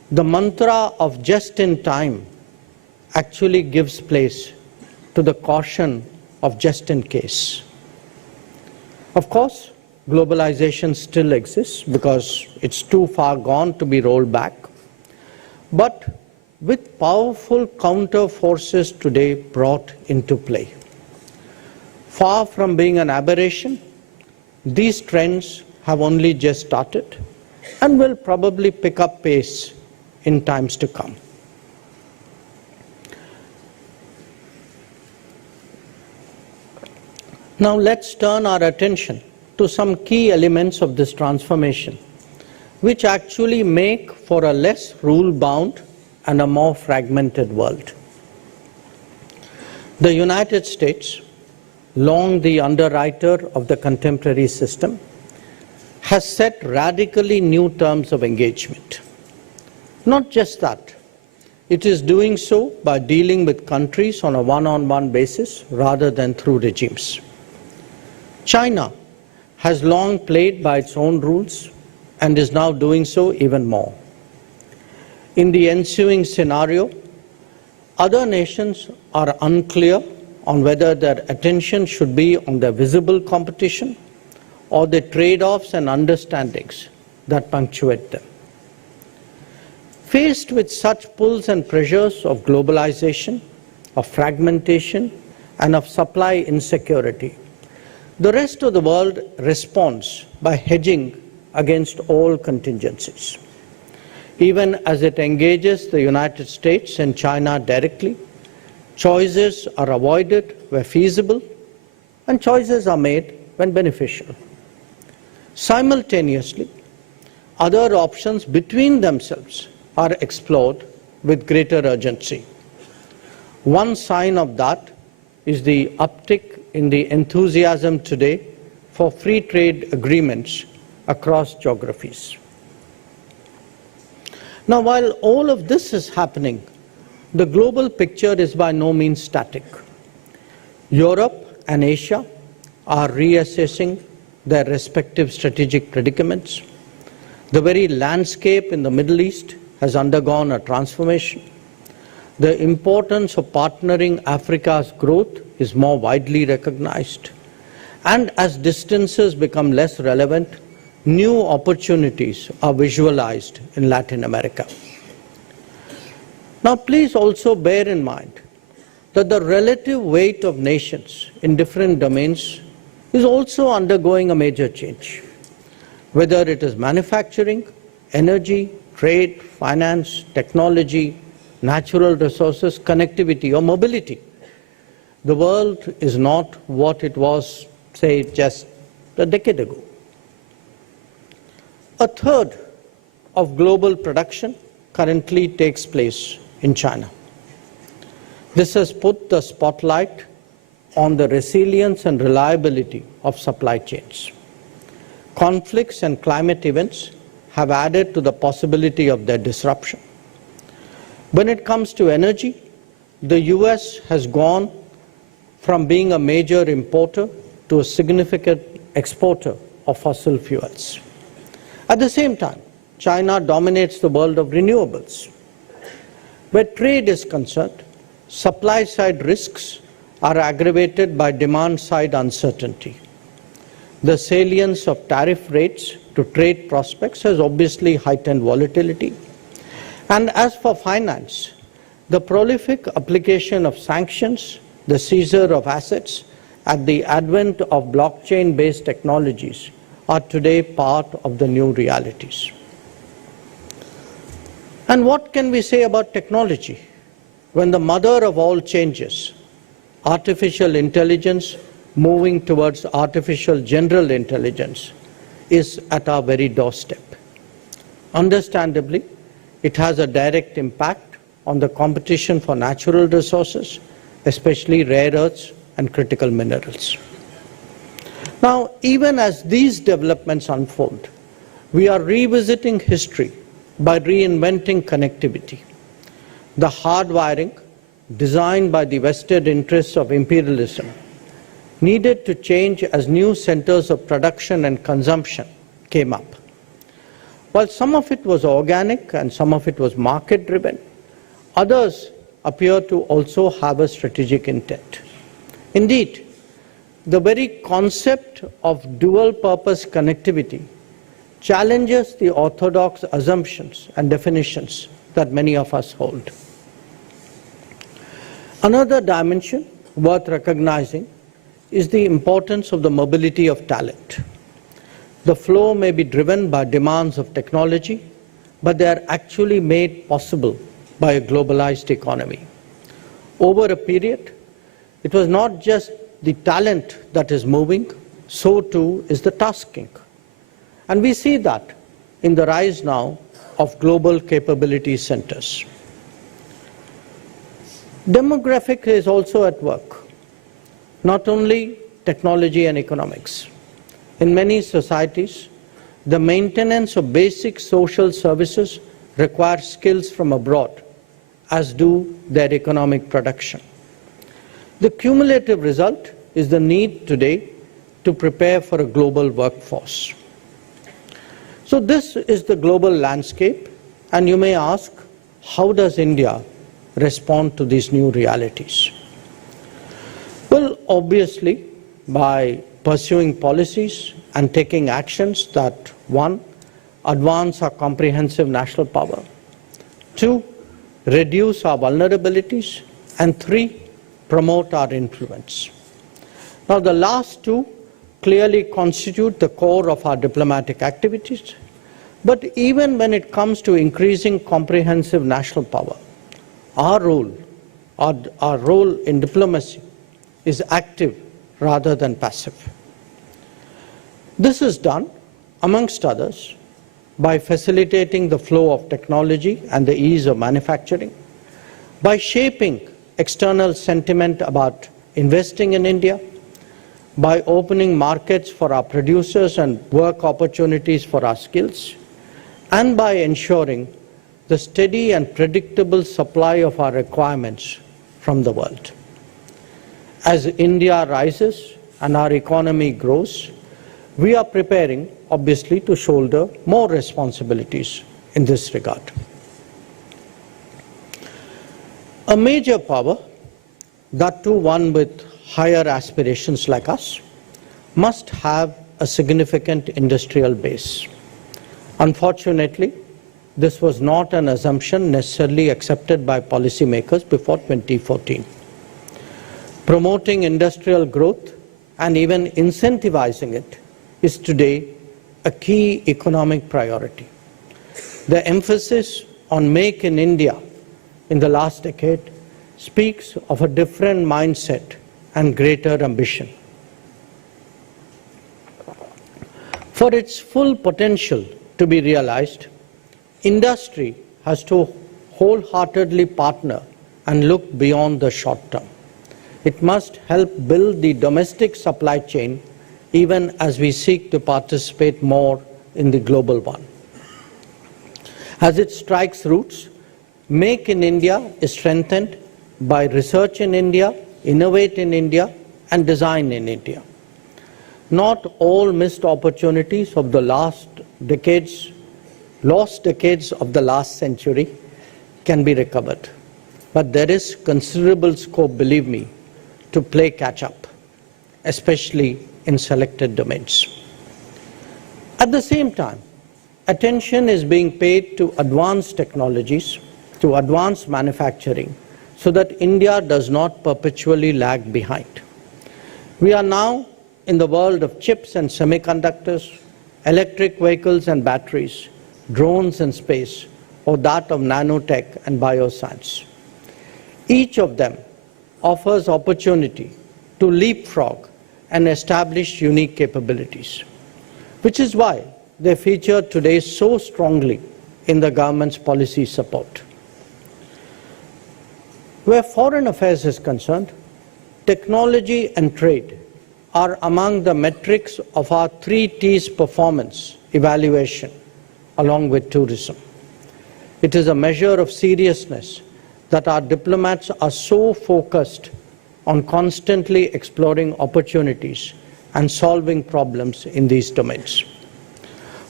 the mantra of just in time actually gives place to the caution of just in case. Of course, globalization still exists because it's too far gone to be rolled back. But with powerful counter forces today brought into play, far from being an aberration, these trends have only just started and will probably pick up pace in times to come. Now let's turn our attention to some key elements of this transformation, which actually make for a less rule-bound and a more fragmented world. The United States, long the underwriter of the contemporary system, has set radically new terms of engagement. Not just that, it is doing so by dealing with countries on a one-on-one basis rather than through regimes. China has long played by its own rules and is now doing so even more. In the ensuing scenario, other nations are unclear on whether their attention should be on the visible competition or the trade-offs and understandings that punctuate them. Faced with such pulls and pressures of globalization, of fragmentation, and of supply insecurity, the rest of the world responds by hedging against all contingencies. Even as it engages the United States and China directly, choices are avoided where feasible, and choices are made when beneficial. Simultaneously, other options between themselves are explored with greater urgency. One sign of that is the uptick in the enthusiasm today for free trade agreements across geographies. Now, while all of this is happening, the global picture is by no means static. Europe and Asia are reassessing their respective strategic predicaments. The very landscape in the Middle East has undergone a transformation. The importance of partnering Africa's growth is more widely recognized. And as distances become less relevant, new opportunities are visualized in Latin America. Now, please also bear in mind that the relative weight of nations in different domains is also undergoing a major change. Whether it is manufacturing, energy, trade, finance, technology, natural resources, connectivity, or mobility, the world is not what it was, say, just a decade ago. A third of global production currently takes place in China. This has put the spotlight on the resilience and reliability of supply chains. Conflicts and climate events have added to the possibility of their disruption. When it comes to energy, the US has gone from being a major importer to a significant exporter of fossil fuels. At the same time, China dominates the world of renewables. Where trade is concerned, supply-side risks are aggravated by demand-side uncertainty. The salience of tariff rates to trade prospects has obviously heightened volatility. And as for finance, the prolific application of sanctions, the seizure of assets, and the advent of blockchain-based technologies are today part of the new realities. And what can we say about technology when the mother of all changes, artificial intelligence moving towards artificial general intelligence, is at our very doorstep? Understandably, it has a direct impact on the competition for natural resources, especially rare earths and critical minerals. Now, even as these developments unfold, we are revisiting history by reinventing connectivity. The hardwiring, designed by the vested interests of imperialism, needed to change as new centers of production and consumption came up. While some of it was organic and some of it was market-driven, others appear to also have a strategic intent. Indeed, the very concept of dual-purpose connectivity challenges the orthodox assumptions and definitions that many of us hold. Another dimension worth recognizing is the importance of the mobility of talent. The flow may be driven by demands of technology, but they are actually made possible by a globalized economy. Over a period, it was not just the talent that is moving, so too is the tasking. And we see that in the rise now of global capability centers. Demographic is also at work, not only technology and economics. In many societies, the maintenance of basic social services requires skills from abroad, as do their economic production. The cumulative result is the need today to prepare for a global workforce. So this is the global landscape, and you may ask, how does India respond to these new realities? Well, obviously, by pursuing policies and taking actions that, one, advance our comprehensive national power, two, reduce our vulnerabilities, and three, promote our influence. Now, the last two clearly constitute the core of our diplomatic activities, but even when it comes to increasing comprehensive national power, our role in diplomacy is active rather than passive. This is done, amongst others, by facilitating the flow of technology and the ease of manufacturing, by shaping external sentiment about investing in India, by opening markets for our producers and work opportunities for our skills, and by ensuring the steady and predictable supply of our requirements from the world. As India rises and our economy grows, we are preparing, obviously, to shoulder more responsibilities in this regard. A major power, that too one with higher aspirations like us, must have a significant industrial base. Unfortunately, this was not an assumption necessarily accepted by policymakers before 2014. Promoting industrial growth and even incentivizing it is today a key economic priority. The emphasis on Make in India in the last decade speaks of a different mindset and greater ambition. For its full potential to be realized, industry has to wholeheartedly partner and look beyond the short term. It must help build the domestic supply chain even as we seek to participate more in the global one. As it strikes roots, Make in India is strengthened by research in India, innovate in India, and design in India. Not all missed opportunities of the lost decades of the last century can be recovered. But there is considerable scope, believe me, to play catch-up, especially in selected domains. At the same time, attention is being paid to advanced technologies, to advanced manufacturing, so that India does not perpetually lag behind. We are now in the world of chips and semiconductors, electric vehicles and batteries, drones and space, or that of nanotech and bioscience. Each of them offers opportunity to leapfrog and establish unique capabilities, which is why they feature today so strongly in the government's policy support. Where foreign affairs is concerned, technology and trade are among the metrics of our 3 T's performance evaluation, along with tourism. It is a measure of seriousness that our diplomats are so focused on constantly exploring opportunities and solving problems in these domains.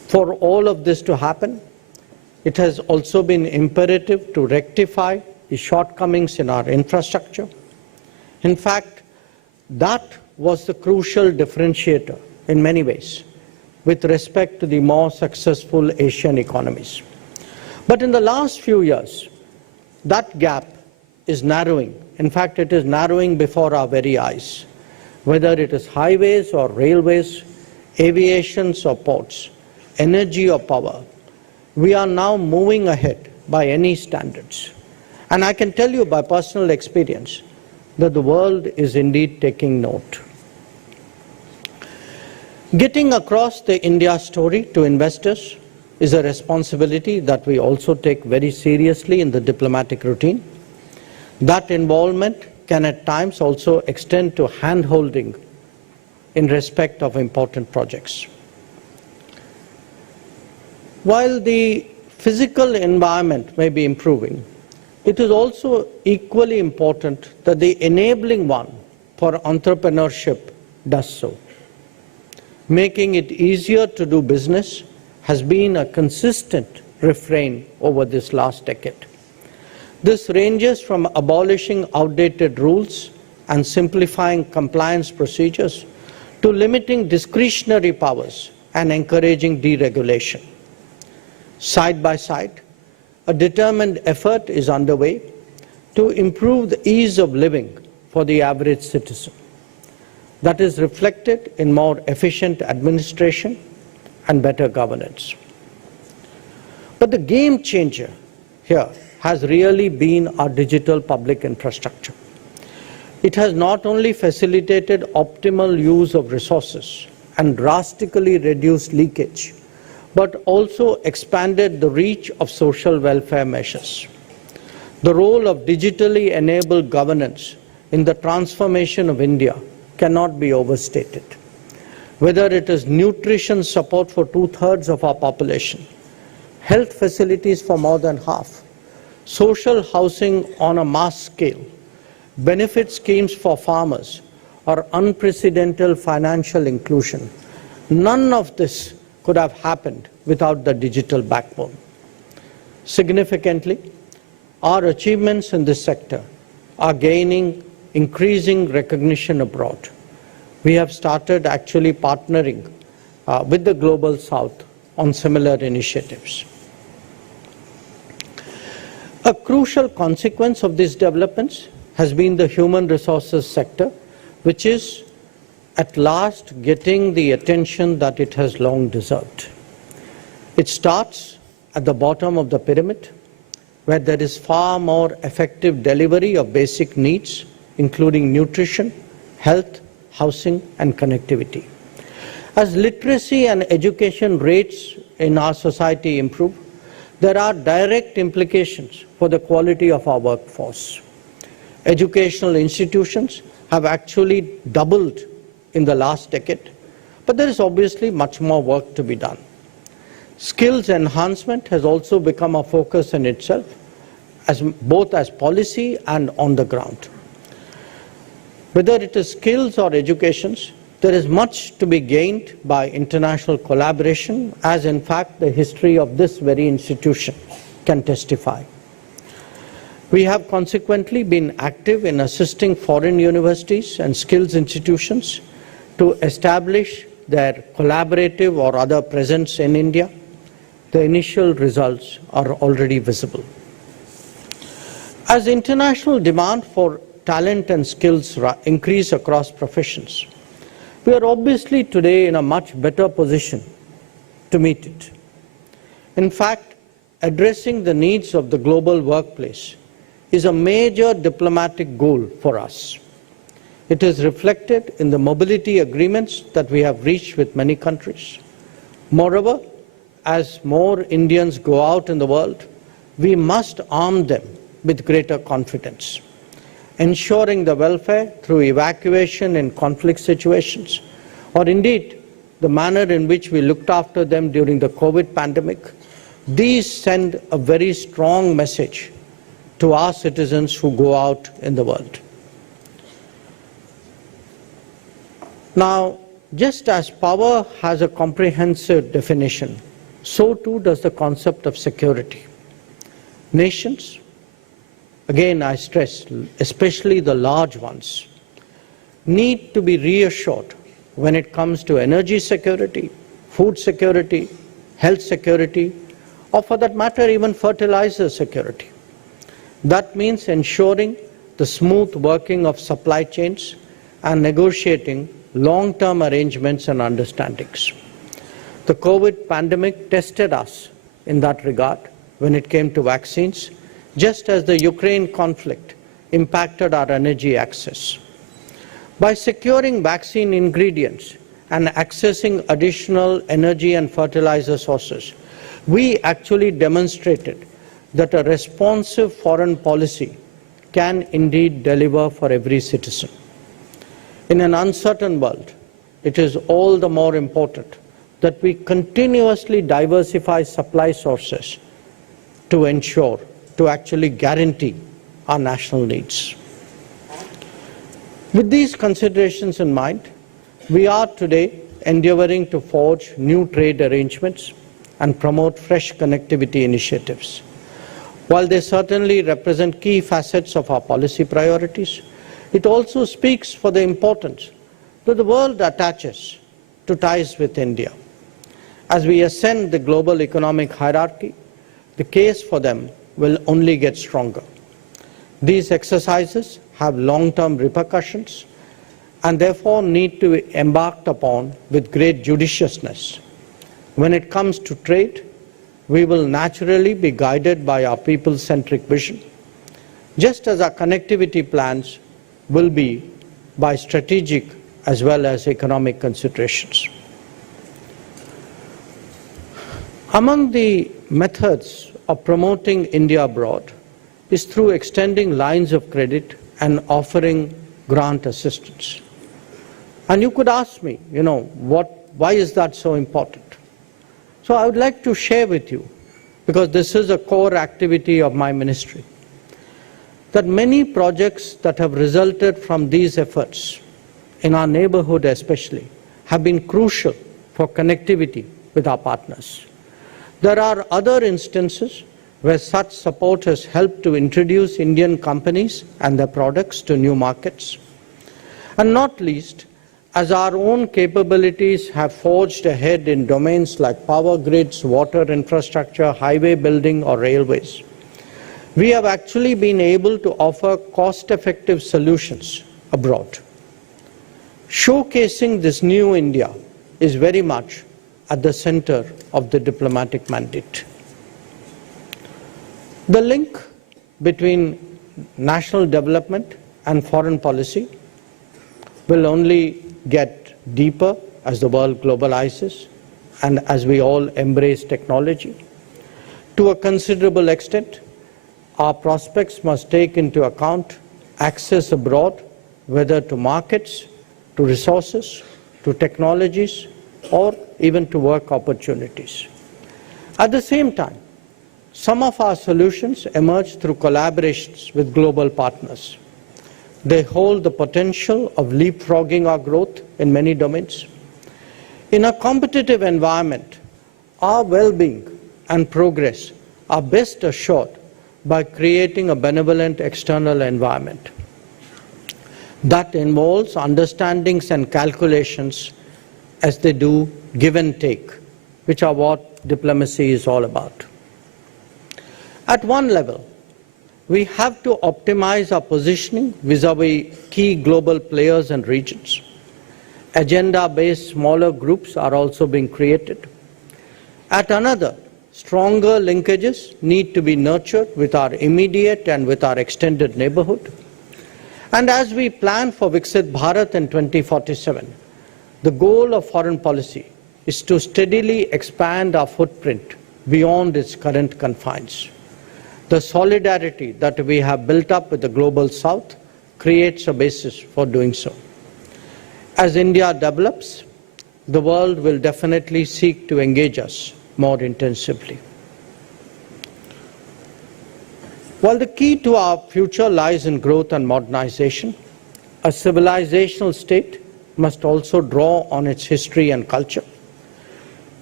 For all of this to happen, it has also been imperative to rectify the shortcomings in our infrastructure. In fact, that was the crucial differentiator in many ways with respect to the more successful Asian economies. But in the last few years, that gap is narrowing. In fact, it is narrowing before our very eyes. Whether it is highways or railways, aviations or ports, energy or power, we are now moving ahead by any standards. And I can tell you by personal experience that the world is indeed taking note. Getting across the India story to investors is a responsibility that we also take very seriously in the diplomatic routine. That involvement can at times also extend to hand-holding in respect of important projects. While the physical environment may be improving, it is also equally important that the enabling one for entrepreneurship does so. Making it easier to do business has been a consistent refrain over this last decade. This ranges from abolishing outdated rules and simplifying compliance procedures to limiting discretionary powers and encouraging deregulation. Side by side, a determined effort is underway to improve the ease of living for the average citizen. That is reflected in more efficient administration and better governance. But the game changer here has really been our digital public infrastructure. It has not only facilitated optimal use of resources and drastically reduced leakage, but also expanded the reach of social welfare measures. The role of digitally enabled governance in the transformation of India cannot be overstated. Whether it is nutrition support for 2/3 of our population, health facilities for more than half, social housing on a mass scale, benefit schemes for farmers, or unprecedented financial inclusion, none of this could have happened without the digital backbone. Significantly, our achievements in this sector are gaining increasing recognition abroad. We have started actually partnering with the Global South on similar initiatives. A crucial consequence of these developments has been the human resources sector, which is at last getting the attention that it has long deserved. It starts at the bottom of the pyramid, where there is far more effective delivery of basic needs, including nutrition, health, housing, and connectivity. As literacy and education rates in our society improve, there are direct implications for the quality of our workforce. Educational institutions have actually doubled in the last decade, but there is obviously much more work to be done. Skills enhancement has also become a focus in itself, both as policy and on the ground. Whether it is skills or educations, there is much to be gained by international collaboration, as in fact the history of this very institution can testify. We have consequently been active in assisting foreign universities and skills institutions to establish their collaborative or other presence in India. The initial results are already visible. As international demand for talent and skills increase across professions, we are obviously today in a much better position to meet it. In fact, addressing the needs of the global workplace is a major diplomatic goal for us. It is reflected in the mobility agreements that we have reached with many countries. Moreover, as more Indians go out in the world, we must arm them with greater confidence. Ensuring the welfare through evacuation in conflict situations, or indeed the manner in which we looked after them during the COVID pandemic, these send a very strong message to our citizens who go out in the world. Now, just as power has a comprehensive definition, so too does the concept of security. Nations, again I stress, especially the large ones, need to be reassured when it comes to energy security, food security, health security, or for that matter even fertilizer security. That means ensuring the smooth working of supply chains and negotiating long-term arrangements and understandings. The COVID pandemic tested us in that regard when it came to vaccines, just as the Ukraine conflict impacted our energy access. By securing vaccine ingredients and accessing additional energy and fertilizer sources, we actually demonstrated that a responsive foreign policy can indeed deliver for every citizen. In an uncertain world, it is all the more important that we continuously diversify supply sources to ensure, to actually guarantee our national needs. With these considerations in mind, we are today endeavoring to forge new trade arrangements and promote fresh connectivity initiatives. While they certainly represent key facets of our policy priorities, it also speaks for the importance that the world attaches to ties with India. As we ascend the global economic hierarchy, the case for them will only get stronger. These exercises have long-term repercussions and therefore need to be embarked upon with great judiciousness. When it comes to trade, we will naturally be guided by our people-centric vision, just as our connectivity plans will be by strategic as well as economic considerations. Among the methods of promoting India abroad is through extending lines of credit and offering grant assistance. And you could ask me, why is that so important? So I would like to share with you, because this is a core activity of my ministry, that many projects that have resulted from these efforts, in our neighborhood especially, have been crucial for connectivity with our partners. There are other instances where such support has helped to introduce Indian companies and their products to new markets. And not least, as our own capabilities have forged ahead in domains like power grids, water infrastructure, highway building, or railways, we have actually been able to offer cost-effective solutions abroad. Showcasing this new India is very much at the center of the diplomatic mandate. The link between national development and foreign policy will only get deeper as the world globalizes and as we all embrace technology. To a considerable extent, our prospects must take into account access abroad, whether to markets, to resources, to technologies, or even to work opportunities. At the same time, some of our solutions emerge through collaborations with global partners. They hold the potential of leapfrogging our growth in many domains. In a competitive environment, our well-being and progress are best assured by creating a benevolent external environment. That involves understandings and calculations as they do give and take, which are what diplomacy is all about. At one level, we have to optimize our positioning vis-à-vis key global players and regions. Agenda-based smaller groups are also being created. At another, stronger linkages need to be nurtured with our immediate and with our extended neighborhood. And as we plan for Viksit Bharat in 2047, the goal of foreign policy is to steadily expand our footprint beyond its current confines. The solidarity that we have built up with the global south creates a basis for doing so. As India develops, the world will definitely seek to engage us more intensively. While the key to our future lies in growth and modernization, a civilizational state must also draw on its history and culture.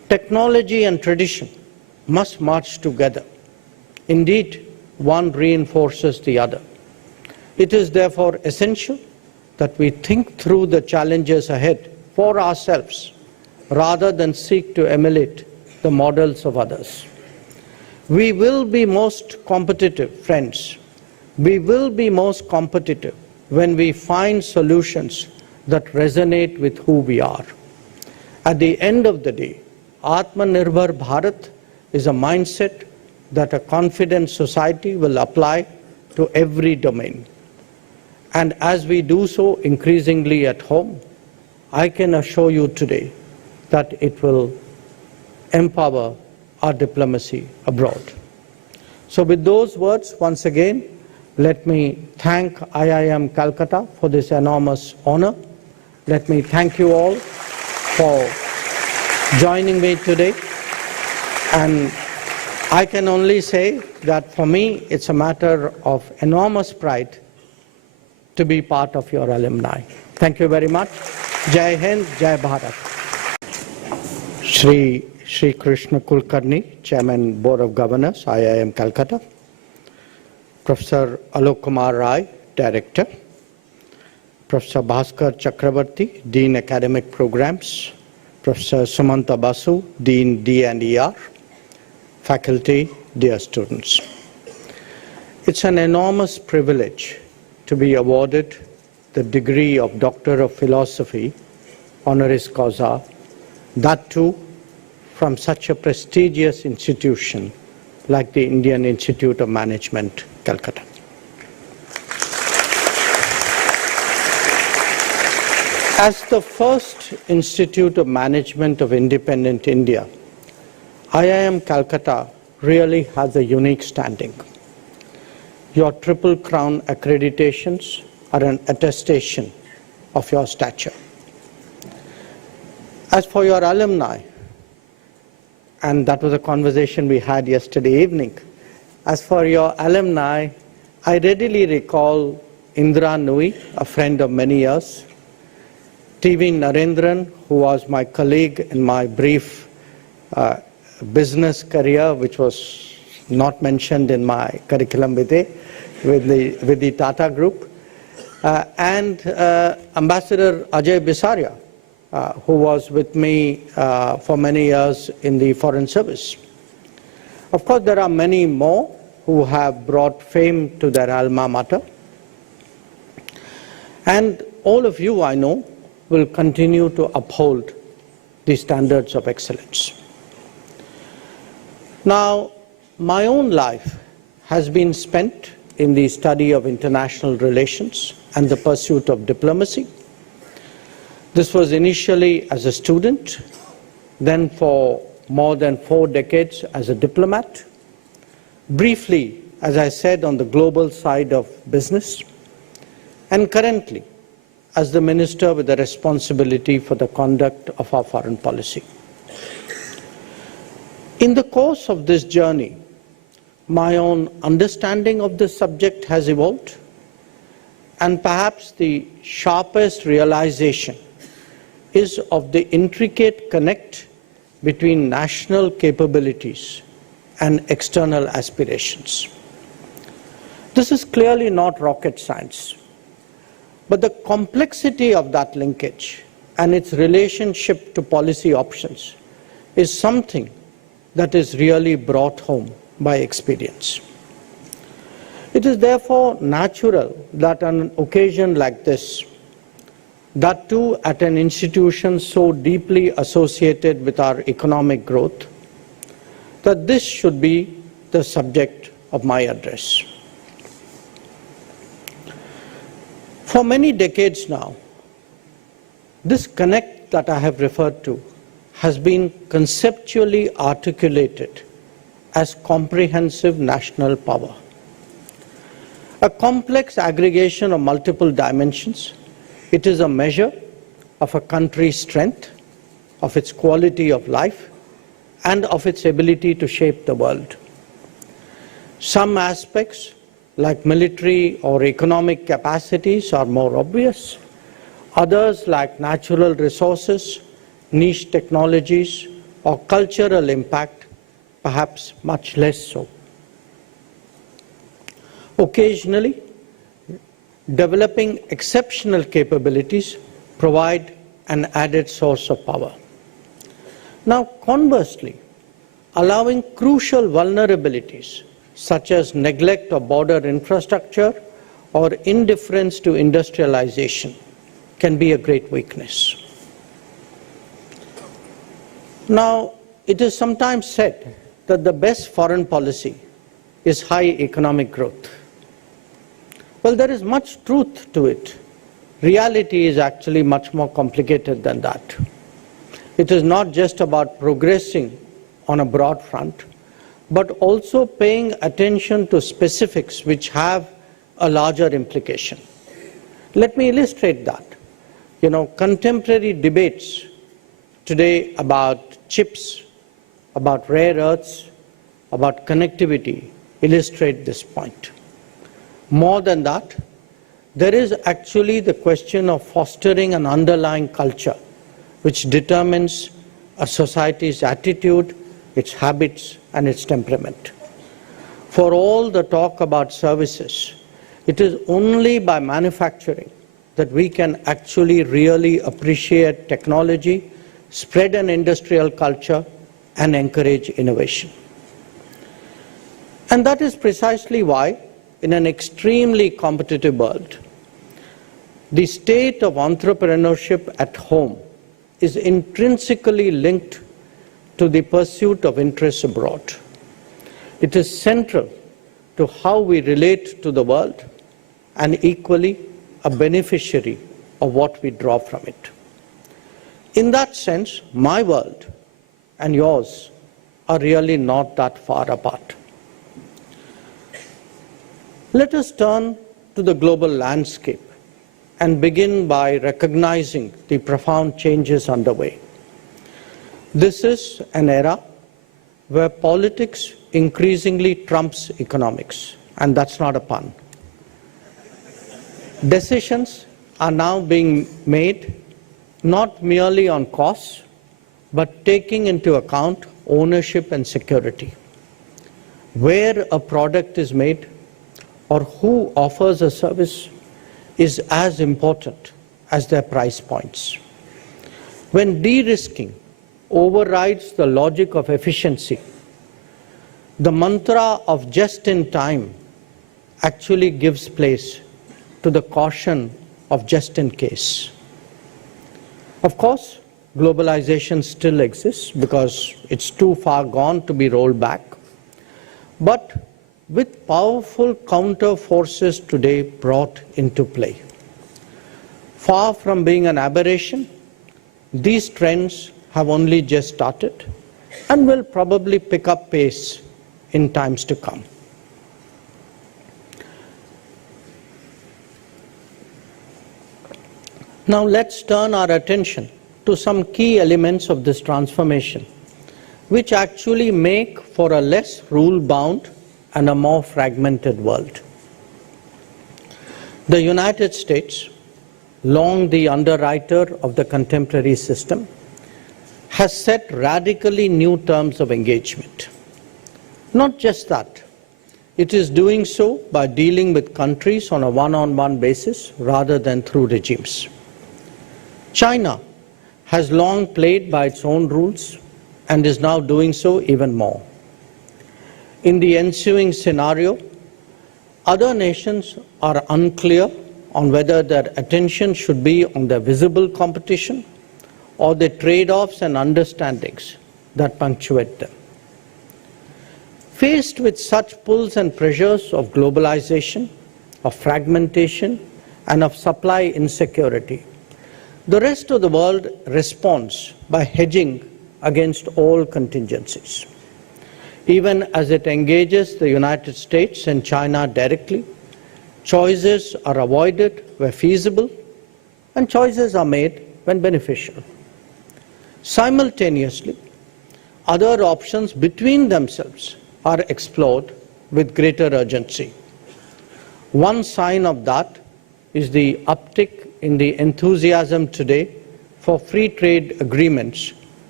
Technology and tradition must march together. Indeed, one reinforces the other. It is therefore essential that we think through the challenges ahead for ourselves rather than seek to emulate the models of others. We will be most competitive, friends. We will be most competitive when we find solutions that resonate with who we are. At the end of the day, Atmanirbhar Bharat is a mindset that a confident society will apply to every domain. And as we do so increasingly at home, I can assure you today that it will empower our diplomacy abroad. So with those words, once again, let me thank IIM Calcutta for this enormous honor. Let me thank you all for joining me today. And I can only say that for me, it's a matter of enormous pride to be part of your alumni. Thank you very much. Jai Hind, Jai Bharat. Shri Krishna Kulkarni, Chairman, Board of Governors, IIM Calcutta. Professor Alok Kumar Rai, Director. Professor Bhaskar Chakrabarti, Dean Academic Programs. Professor Sumanta Basu, Dean D&ER. Faculty, dear students. It's an enormous privilege to be awarded the degree of Doctor of Philosophy, honoris causa, that too from such a prestigious institution like the Indian Institute of Management, Calcutta. As the first Institute of Management of independent India, IIM Calcutta really has a unique standing. Your Triple Crown accreditations are an attestation of your stature. As for your alumni, and that was a conversation we had yesterday evening, as for your alumni, I readily recall Indra Nui, a friend of many years, TV Narendran, who was my colleague in my brief business career, which was not mentioned in my curriculum vitae with the Tata Group, and Ambassador Ajay Bisaria, who was with me for many years in the Foreign Service. Of course, there are many more who have brought fame to their alma mater. And all of you, I know, will continue to uphold the standards of excellence. Now, my own life has been spent in the study of international relations and the pursuit of diplomacy. This was initially as a student, then for more than 4 decades as a diplomat, briefly, as I said, on the global side of business, and currently as the minister with the responsibility for the conduct of our foreign policy. In the course of this journey, my own understanding of this subject has evolved, and perhaps the sharpest realization is of the intricate connect between national capabilities and external aspirations. This is clearly not rocket science, but the complexity of that linkage and its relationship to policy options is something that is really brought home by experience. It is therefore natural that on an occasion like this, that too at an institution so deeply associated with our economic growth, that this should be the subject of my address. For many decades now, this connect that I have referred to has been conceptually articulated as comprehensive national power. A complex aggregation of multiple dimensions, it is a measure of a country's strength, of its quality of life, and of its ability to shape the world. Some aspects, like military or economic capacities, are more obvious. Others, like natural resources, niche technologies, or cultural impact, perhaps much less so. Occasionally, developing exceptional capabilities provide an added source of power. Now, conversely, allowing crucial vulnerabilities such as neglect of border infrastructure or indifference to industrialization can be a great weakness. Now, it is sometimes said that the best foreign policy is high economic growth. Well, there is much truth to it. Reality is actually much more complicated than that. It is not just about progressing on a broad front, but also paying attention to specifics which have a larger implication. Let me illustrate that. Contemporary debates today about chips, about rare earths, about connectivity illustrate this point. More than that, there is actually the question of fostering an underlying culture which determines a society's attitude, its habits, and its temperament. For all the talk about services, it is only by manufacturing that we can actually really appreciate technology, spread an industrial culture, and encourage innovation. And that is precisely why, in an extremely competitive world, the state of entrepreneurship at home is intrinsically linked to the pursuit of interests abroad. It is central to how we relate to the world and equally a beneficiary of what we draw from it. In that sense, my world and yours are really not that far apart. Let us turn to the global landscape and begin by recognizing the profound changes underway. This is an era where politics increasingly trumps economics, and that's not a pun. Decisions are now being made not merely on costs, but taking into account ownership and security. Where a product is made or who offers a service is as important as their price points. When de-risking overrides the logic of efficiency, the mantra of just-in-time actually gives place to the caution of just-in-case. Of course, globalization still exists because it's too far gone to be rolled back. But with powerful counter forces today brought into play, far from being an aberration, these trends have only just started and will probably pick up pace in times to come. Now let's turn our attention to some key elements of this transformation, which actually make for a less rule-bound and a more fragmented world. The United States, long the underwriter of the contemporary system, has set radically new terms of engagement. Not just that, it is doing so by dealing with countries on a one-on-one basis rather than through regimes. China has long played by its own rules and is now doing so even more. In the ensuing scenario, other nations are unclear on whether their attention should be on the visible competition or the trade-offs and understandings that punctuate them. Faced with such pulls and pressures of globalization, of fragmentation, and of supply insecurity, the rest of the world responds by hedging against all contingencies. Even as it engages the United States and China directly, choices are avoided where feasible, and choices are made when beneficial. Simultaneously, other options between themselves are explored with greater urgency. One sign of that is the uptick in the enthusiasm today for free trade agreements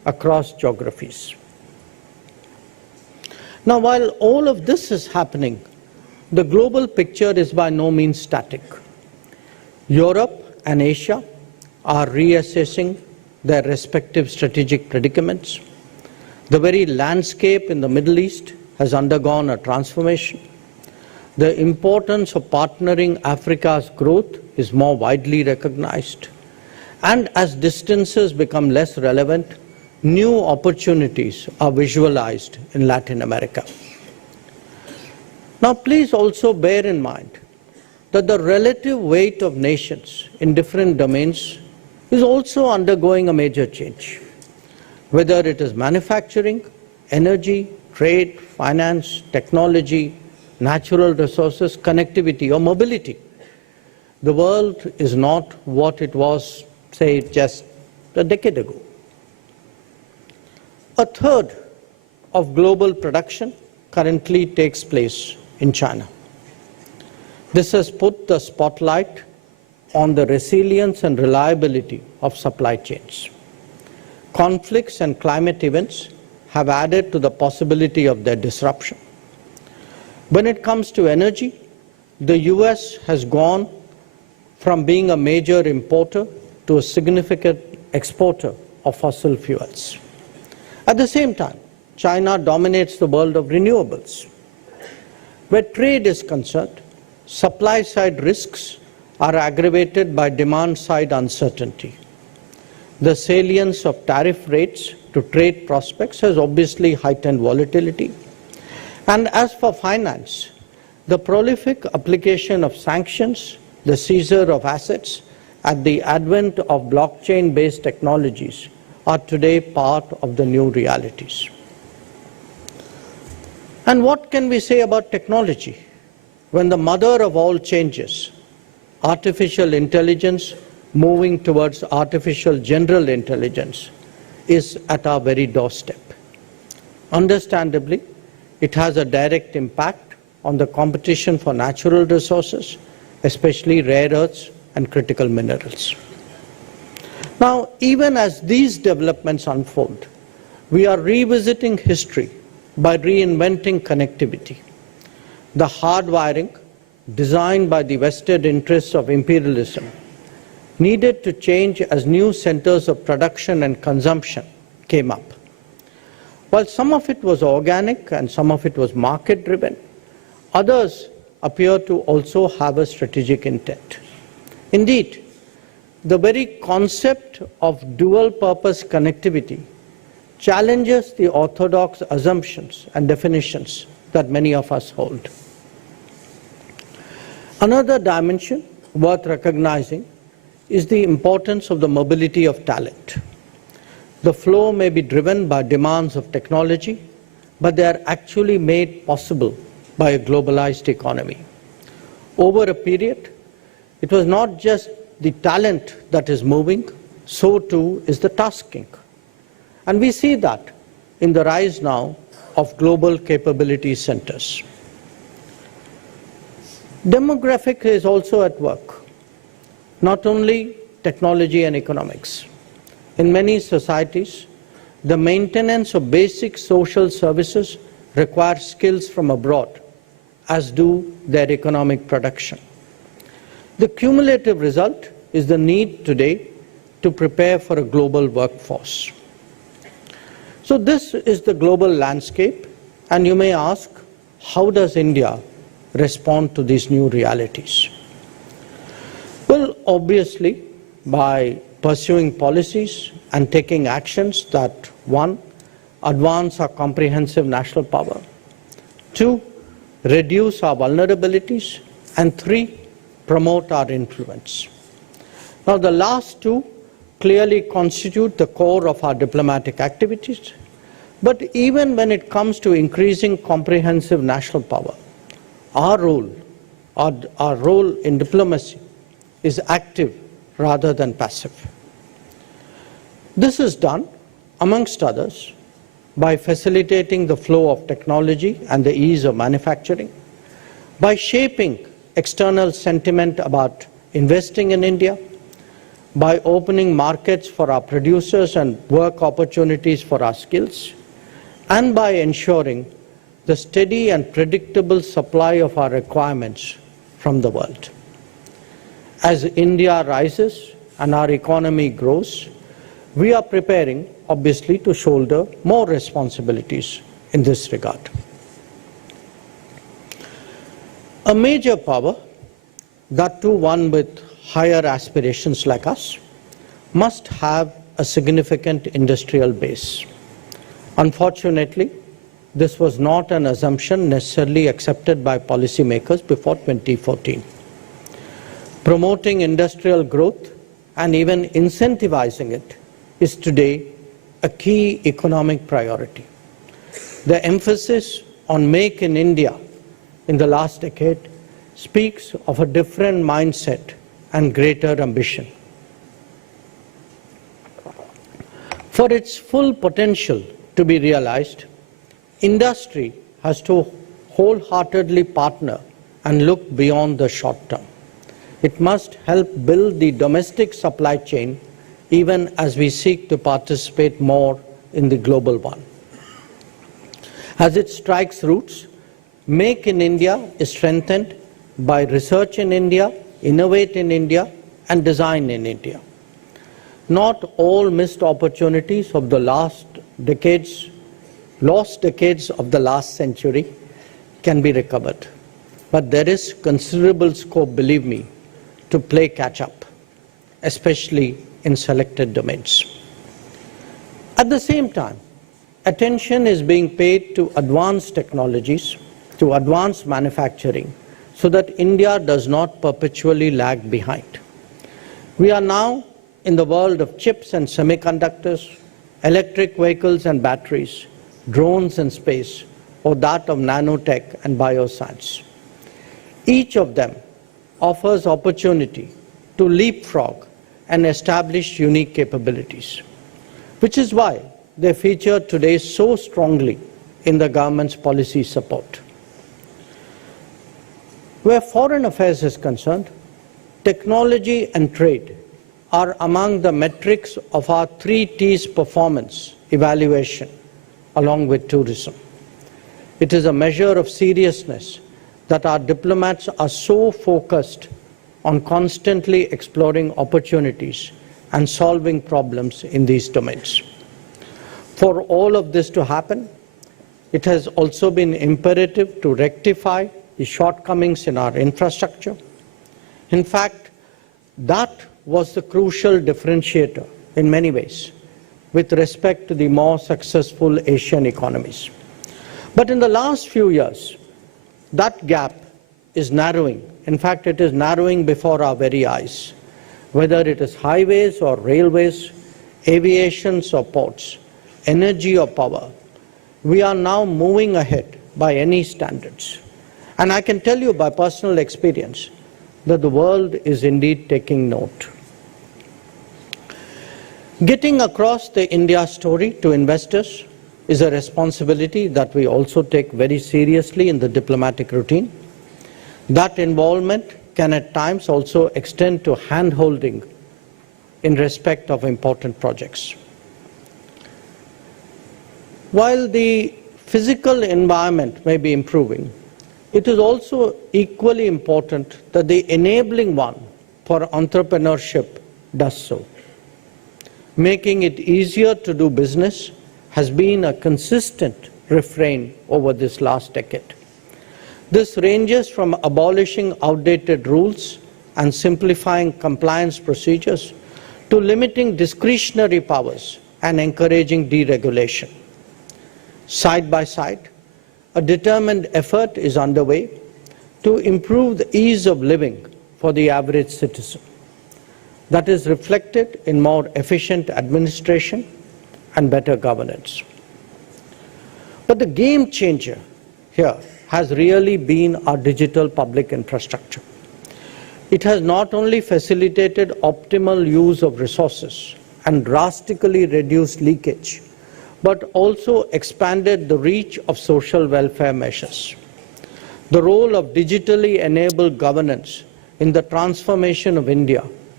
across geographies. Now, while all of this is happening, the global picture is by no means static. Europe and Asia are reassessing their respective strategic predicaments. The very landscape in the Middle East has undergone a transformation. The importance of partnering Africa's growth is more widely recognized. And as distances become less relevant, new opportunities are visualized in Latin America. Now, please also bear in mind that the relative weight of nations in different domains is also undergoing a major change. Whether it is manufacturing, energy, trade, finance, technology, natural resources, connectivity, or mobility, the world is not what it was, say, just a decade ago. A third of global production currently takes place in China. This has put the spotlight on the resilience and reliability of supply chains. Conflicts and climate events have added to the possibility of their disruption. When it comes to energy, the US has gone from being a major importer to a significant exporter of fossil fuels. At the same time, China dominates the world of renewables. Where trade is concerned, supply-side risks are aggravated by demand-side uncertainty. The salience of tariff rates to trade prospects has obviously heightened volatility. And as for finance, the prolific application of sanctions, the seizure of assets, and the advent of blockchain-based technologies are today part of the new realities. And what can we say about technology when the mother of all changes, artificial intelligence moving towards artificial general intelligence, is at our very doorstep? Understandably, it has a direct impact on the competition for natural resources, especially rare earths and critical minerals. Now, even as these developments unfold, we are revisiting history by reinventing connectivity. The hardwiring, designed by the vested interests of imperialism, needed to change as new centers of production and consumption came up. While some of it was organic and some of it was market-driven, others appear to also have a strategic intent. Indeed, the very concept of dual-purpose connectivity challenges the orthodox assumptions and definitions that many of us hold. Another dimension worth recognizing is the importance of the mobility of talent. The flow may be driven by demands of technology, but they are actually made possible by a globalized economy. Over a period, it was not just the talent that is moving, so too is the tasking. And we see that in the rise now of global capability centers. Demographic is also at work, not only technology and economics. In many societies, the maintenance of basic social services requires skills from abroad, as do their economic production. The cumulative result is the need today to prepare for a global workforce. So this is the global landscape, and you may ask, how does India respond to these new realities? Well, obviously, by pursuing policies and taking actions that, one, advance our comprehensive national power, two, reduce our vulnerabilities, and three, promote our influence. Now, the last two clearly constitute the core of our diplomatic activities, but even when it comes to increasing comprehensive national power, our role in diplomacy is active rather than passive. This is done, amongst others, by facilitating the flow of technology and the ease of manufacturing, by shaping external sentiment about investing in India, by opening markets for our producers and work opportunities for our skills, and by ensuring the steady and predictable supply of our requirements from the world. As India rises and our economy grows, we are preparing, obviously, to shoulder more responsibilities in this regard. A major power, that too one with higher aspirations like us, must have a significant industrial base. Unfortunately, this was not an assumption necessarily accepted by policymakers before 2014. Promoting industrial growth and even incentivizing it is today a key economic priority. The emphasis on Make in India in the last decade speaks of a different mindset and greater ambition. For its full potential to be realized, industry has to wholeheartedly partner and look beyond the short term. It must help build the domestic supply chain even as we seek to participate more in the global one. As it strikes roots, Make in India is strengthened by research in India, innovate in India, and design in India. Not all missed opportunities of the lost decades of the last century can be recovered. But there is considerable scope, believe me, to play catch-up, especially in selected domains. At the same time, attention is being paid to advanced technologies, to advanced manufacturing, so that India does not perpetually lag behind. We are now in the world of chips and semiconductors, electric vehicles and batteries, drones and space, or that of nanotech and bioscience. Each of them offers opportunity to leapfrog and establish unique capabilities, which is why they feature today so strongly in the government's policy support. Where foreign affairs is concerned, technology and trade are among the metrics of our 3 T's performance evaluation, along with tourism. It is a measure of seriousness that our diplomats are so focused on constantly exploring opportunities and solving problems in these domains. For all of this to happen, it has also been imperative to rectify the shortcomings in our infrastructure. In fact, that was the crucial differentiator in many ways with respect to the more successful Asian economies. But in the last few years, that gap is narrowing. In fact, it is narrowing before our very eyes. Whether it is highways or railways, aviations or ports, energy or power, we are now moving ahead by any standards. And I can tell you by personal experience that the world is indeed taking note. Getting across the India story to investors is a responsibility that we also take very seriously in the diplomatic routine. That involvement can at times also extend to hand-holding in respect of important projects. While the physical environment may be improving, it is also equally important that the enabling one for entrepreneurship does so. Making it easier to do business has been a consistent refrain over this last decade. This ranges from abolishing outdated rules and simplifying compliance procedures to limiting discretionary powers and encouraging deregulation. Side by side, a determined effort is underway to improve the ease of living for the average citizen. That is reflected in more efficient administration and better governance. But the game changer here has really been our digital public infrastructure. It has not only facilitated optimal use of resources and drastically reduced leakage, but also expanded the reach of social welfare measures. The role of digitally enabled governance in the transformation of India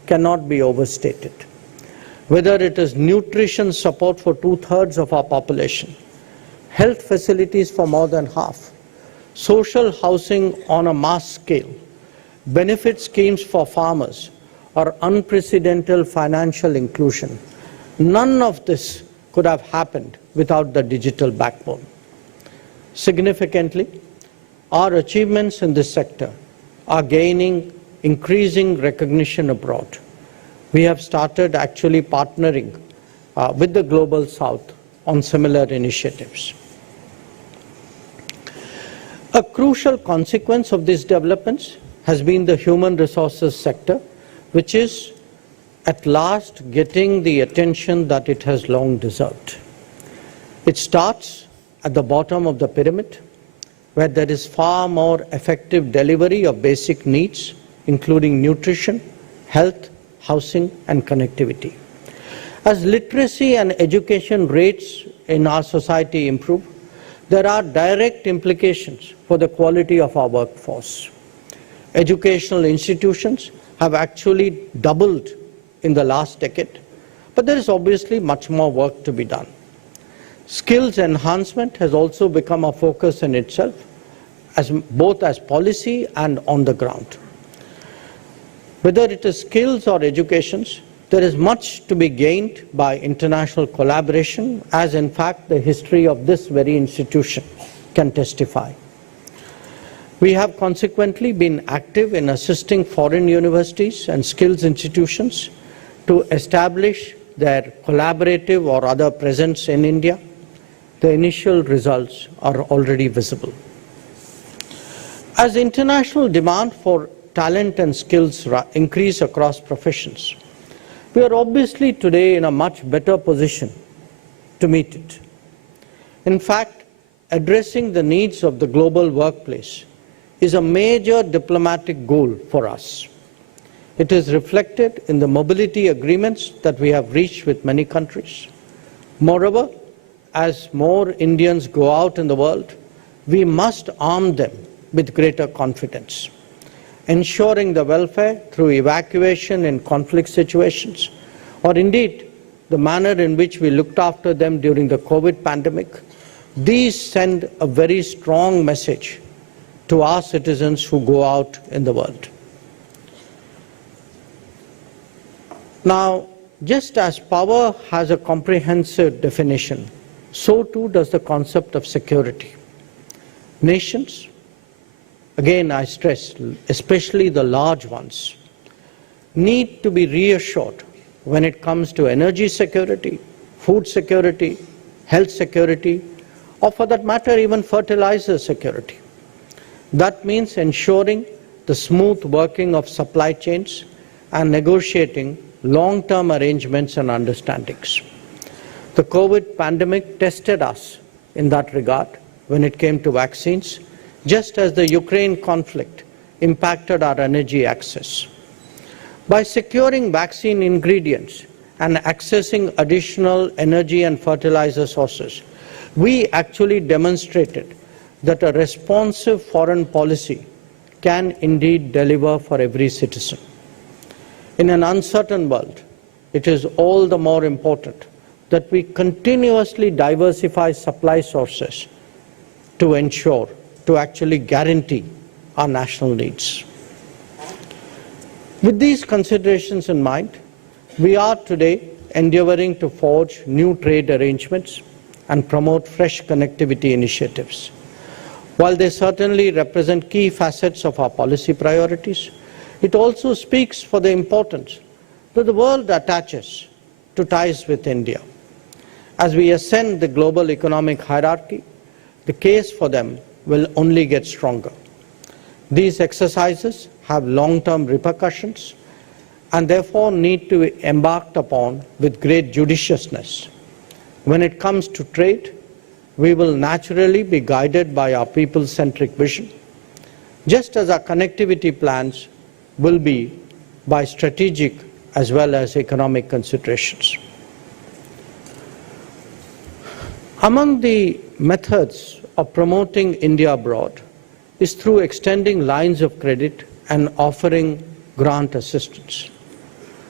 cannot be overstated. Whether it is nutrition support for 2/3 of our population, health facilities for more than half, social housing on a mass scale, benefit schemes for farmers, or unprecedented financial inclusion, none of this could have happened without the digital backbone. Significantly, our achievements in this sector are gaining increasing recognition abroad. We have started actually partnering with the Global South on similar initiatives. A crucial consequence of these developments has been the human resources sector, which is at last getting the attention that it has long deserved. It starts at the bottom of the pyramid, where there is far more effective delivery of basic needs, including nutrition, health, housing, and connectivity. As literacy and education rates in our society improve, there are direct implications for the quality of our workforce. Educational institutions have actually doubled in the last decade, but there is obviously much more work to be done. Skills enhancement has also become a focus in itself, both as policy and on the ground. Whether it is skills or educations, there is much to be gained by international collaboration, as in fact the history of this very institution can testify. We have consequently been active in assisting foreign universities and skills institutions to establish their collaborative or other presence in India. The initial results are already visible. As international demand for talent and skills increase across professions, we are obviously today in a much better position to meet it. In fact, addressing the needs of the global workplace is a major diplomatic goal for us. It is reflected in the mobility agreements that we have reached with many countries. Moreover, as more Indians go out in the world, we must arm them with greater confidence. Ensuring the welfare through evacuation in conflict situations, or indeed the manner in which we looked after them during the COVID pandemic, these send a very strong message to our citizens who go out in the world. Now, just as power has a comprehensive definition, so too does the concept of security. Nations, again I stress, especially the large ones, need to be reassured when it comes to energy security, food security, health security, or for that matter even fertilizer security. That means ensuring the smooth working of supply chains and negotiating long-term arrangements and understandings. The COVID pandemic tested us in that regard when it came to vaccines, just as the Ukraine conflict impacted our energy access. By securing vaccine ingredients and accessing additional energy and fertilizer sources, we actually demonstrated that a responsive foreign policy can indeed deliver for every citizen. In an uncertain world, it is all the more important that we continuously diversify supply sources to ensure, to actually guarantee our national needs. With these considerations in mind, we are today endeavoring to forge new trade arrangements and promote fresh connectivity initiatives. While they certainly represent key facets of our policy priorities, it also speaks for the importance that the world attaches to ties with India. As we ascend the global economic hierarchy, the case for them will only get stronger. These exercises have long-term repercussions and therefore need to be embarked upon with great judiciousness. When it comes to trade, we will naturally be guided by our people-centric vision, just as our connectivity plans will be by strategic as well as economic considerations. Among the methods of promoting India abroad is through extending lines of credit and offering grant assistance.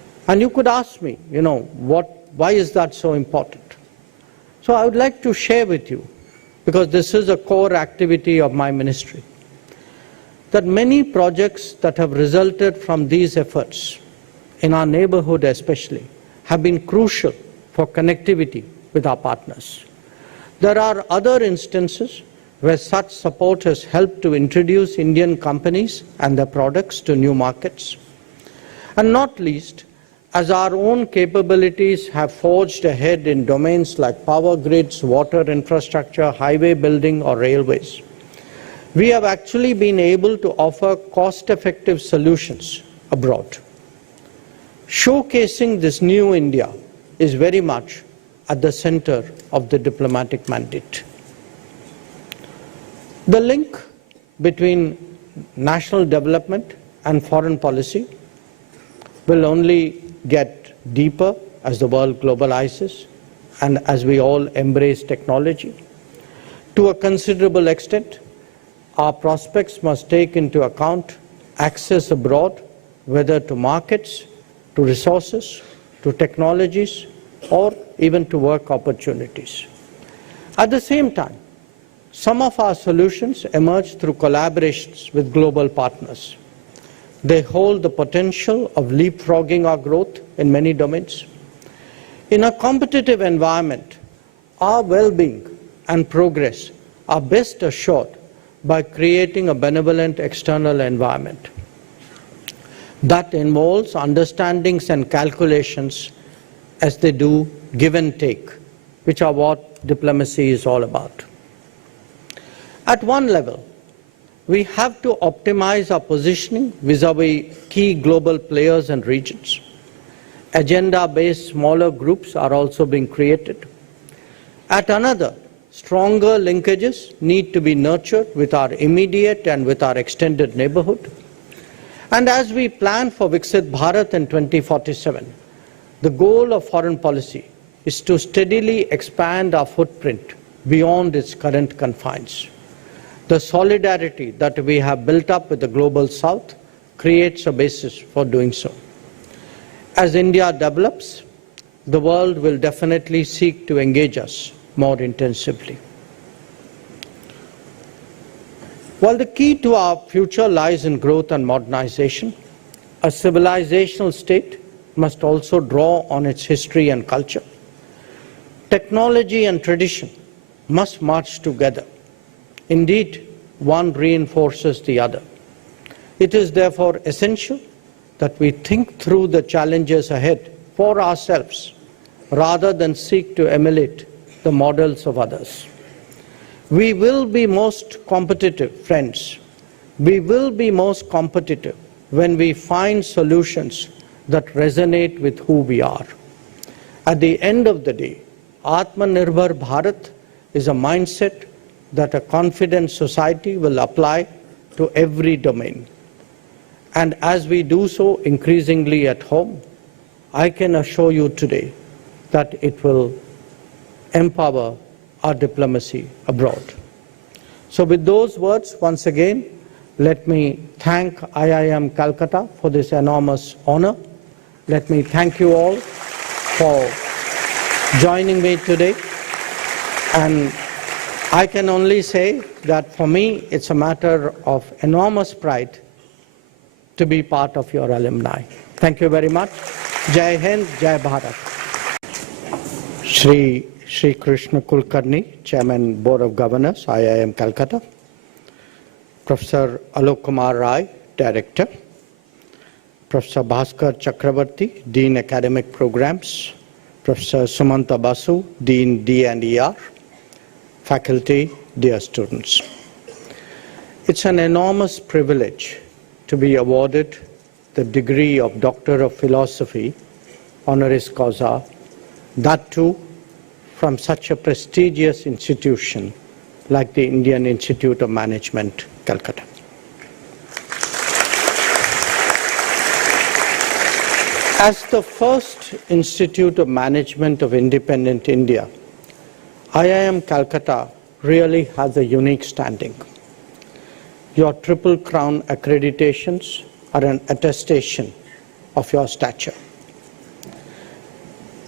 And you could ask me, why is that so important? So I would like to share with you, because this is a core activity of my ministry, that many projects that have resulted from these efforts, in our neighborhood especially, have been crucial for connectivity with our partners. There are other instances where such support has helped to introduce Indian companies and their products to new markets. And not least, as our own capabilities have forged ahead in domains like power grids, water infrastructure, highway building, or railways, we have actually been able to offer cost-effective solutions abroad. Showcasing this new India is very much at the center of the diplomatic mandate. The link between national development and foreign policy will only get deeper as the world globalizes and as we all embrace technology. To a considerable extent, our prospects must take into account access abroad, whether to markets, to resources, to technologies, or even to work opportunities. At the same time, some of our solutions emerge through collaborations with global partners. They hold the potential of leapfrogging our growth in many domains. In a competitive environment, our well-being and progress are best assured by creating a benevolent external environment. That involves understandings and calculations as they do give and take, which are what diplomacy is all about. At one level, we have to optimize our positioning vis-à-vis key global players and regions. Agenda-based smaller groups are also being created. At another, stronger linkages need to be nurtured with our immediate and with our extended neighborhood. And as we plan for Viksit Bharat in 2047, the goal of foreign policy is to steadily expand our footprint beyond its current confines. The solidarity that we have built up with the global south creates a basis for doing so. As India develops, the world will definitely seek to engage us more intensively. While the key to our future lies in growth and modernization, a civilizational state must also draw on its history and culture. Technology and tradition must march together. Indeed, one reinforces the other. It is therefore essential that we think through the challenges ahead for ourselves rather than seek to emulate the models of others. We will be most competitive, friends. We will be most competitive when we find solutions that resonate with who we are. At the end of the day, Atmanirbhar Bharat is a mindset that a confident society will apply to every domain. And as we do so increasingly at home, I can assure you today that it will empower our diplomacy abroad. So with those words, once again, let me thank IIM Calcutta for this enormous honor. Let me thank you all for joining me today. And I can only say that for me, it's a matter of enormous pride to be part of your alumni. Thank you very much. Jai Hind, Jai Bharat. Shri Krishna Kulkarni, Chairman, Board of Governors, IIM Calcutta. Professor Alok Kumar Rai, Director. Professor Bhaskar Chakravarti, Dean Academic Programs. Professor Sumanta Basu, Dean D&ER. Faculty, dear students. It's an enormous privilege to be awarded the degree of Doctor of Philosophy, honoris causa, that too from such a prestigious institution like the Indian Institute of Management, Calcutta. As the first Institute of Management of independent India, IIM Calcutta really has a unique standing. Your Triple Crown accreditations are an attestation of your stature.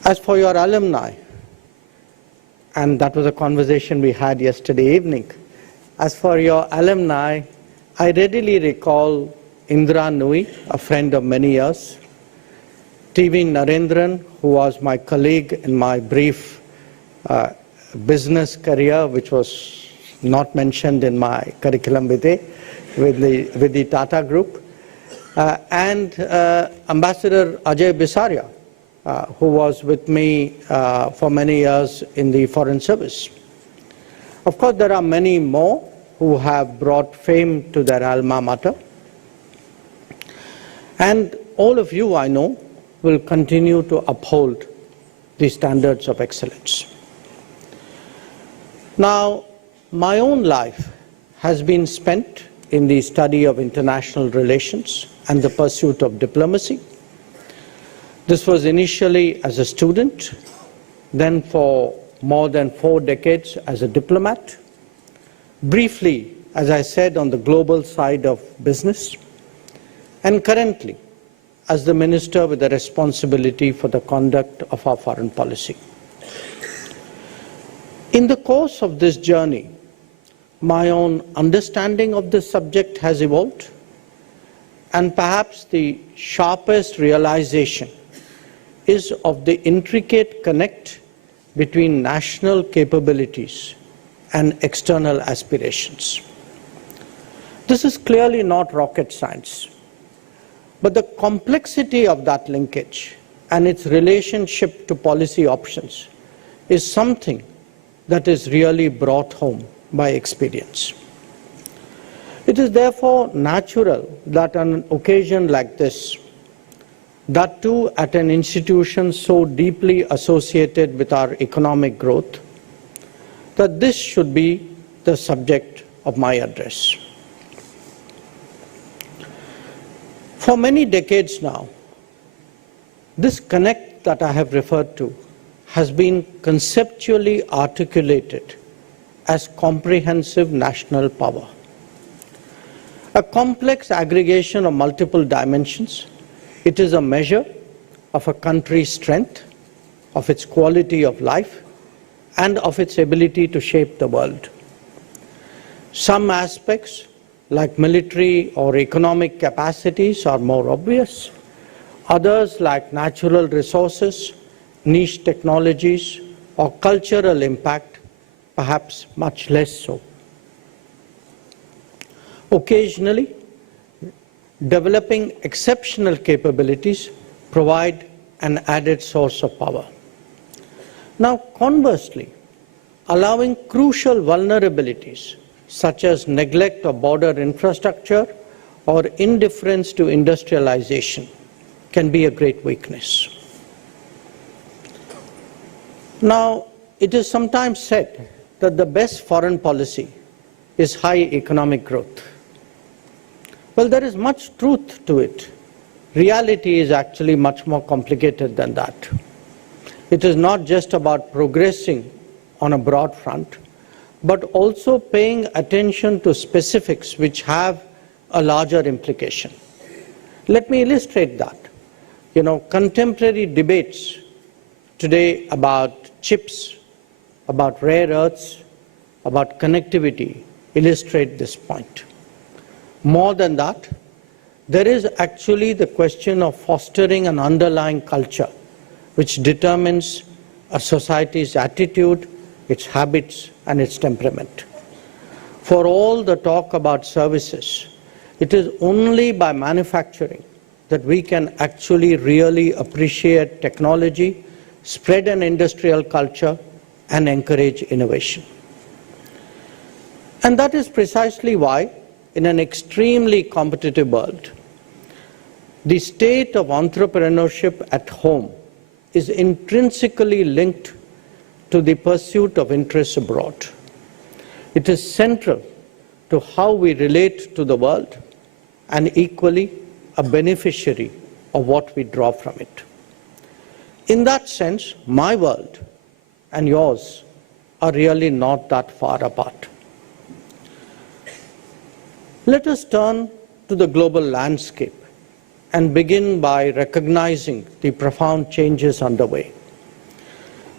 As for your alumni, and that was a conversation we had yesterday evening, as for your alumni, I readily recall Indra Nui, a friend of many years, TV Narendran, who was my colleague in my brief business career, which was not mentioned in my curriculum vitae with the Tata Group, and Ambassador Ajay Bisaria, who was with me for many years in the Foreign Service. Of course, there are many more who have brought fame to their alma mater. And all of you, I know, will continue to uphold the standards of excellence. Now, my own life has been spent in the study of international relations and the pursuit of diplomacy. This was initially as a student, then for more than 4 decades as a diplomat, briefly, as I said, on the global side of business, and currently as the minister with the responsibility for the conduct of our foreign policy. In the course of this journey, my own understanding of this subject has evolved, and perhaps the sharpest realization is of the intricate connect between national capabilities and external aspirations. This is clearly not rocket science, but the complexity of that linkage and its relationship to policy options is something that is really brought home by experience. It is therefore natural that on an occasion like this, that too at an institution so deeply associated with our economic growth, that this should be the subject of my address. For many decades now, this connect that I have referred to has been conceptually articulated as comprehensive national power. A complex aggregation of multiple dimensions, it is a measure of a country's strength, of its quality of life, and of its ability to shape the world. Some aspects, like military or economic capacities, are more obvious. Others, like natural resources, niche technologies, or cultural impact, perhaps much less so. Occasionally, developing exceptional capabilities provide an added source of power. Now, conversely, allowing crucial vulnerabilities such as neglect of border infrastructure or indifference to industrialization can be a great weakness. Now, it is sometimes said that the best foreign policy is high economic growth. Well, there is much truth to it. Reality is actually much more complicated than that. It is not just about progressing on a broad front, but also paying attention to specifics which have a larger implication. Let me illustrate that. Contemporary debates today about chips, about rare earths, about connectivity illustrate this point. More than that, there is actually the question of fostering an underlying culture which determines a society's attitude, its habits, and its temperament. For all the talk about services, it is only by manufacturing that we can actually really appreciate technology, spread an industrial culture, and encourage innovation. And that is precisely why, in an extremely competitive world, the state of entrepreneurship at home is intrinsically linked to the pursuit of interests abroad. It is central to how we relate to the world and equally a beneficiary of what we draw from it. In that sense, my world and yours are really not that far apart. Let us turn to the global landscape and begin by recognizing the profound changes underway.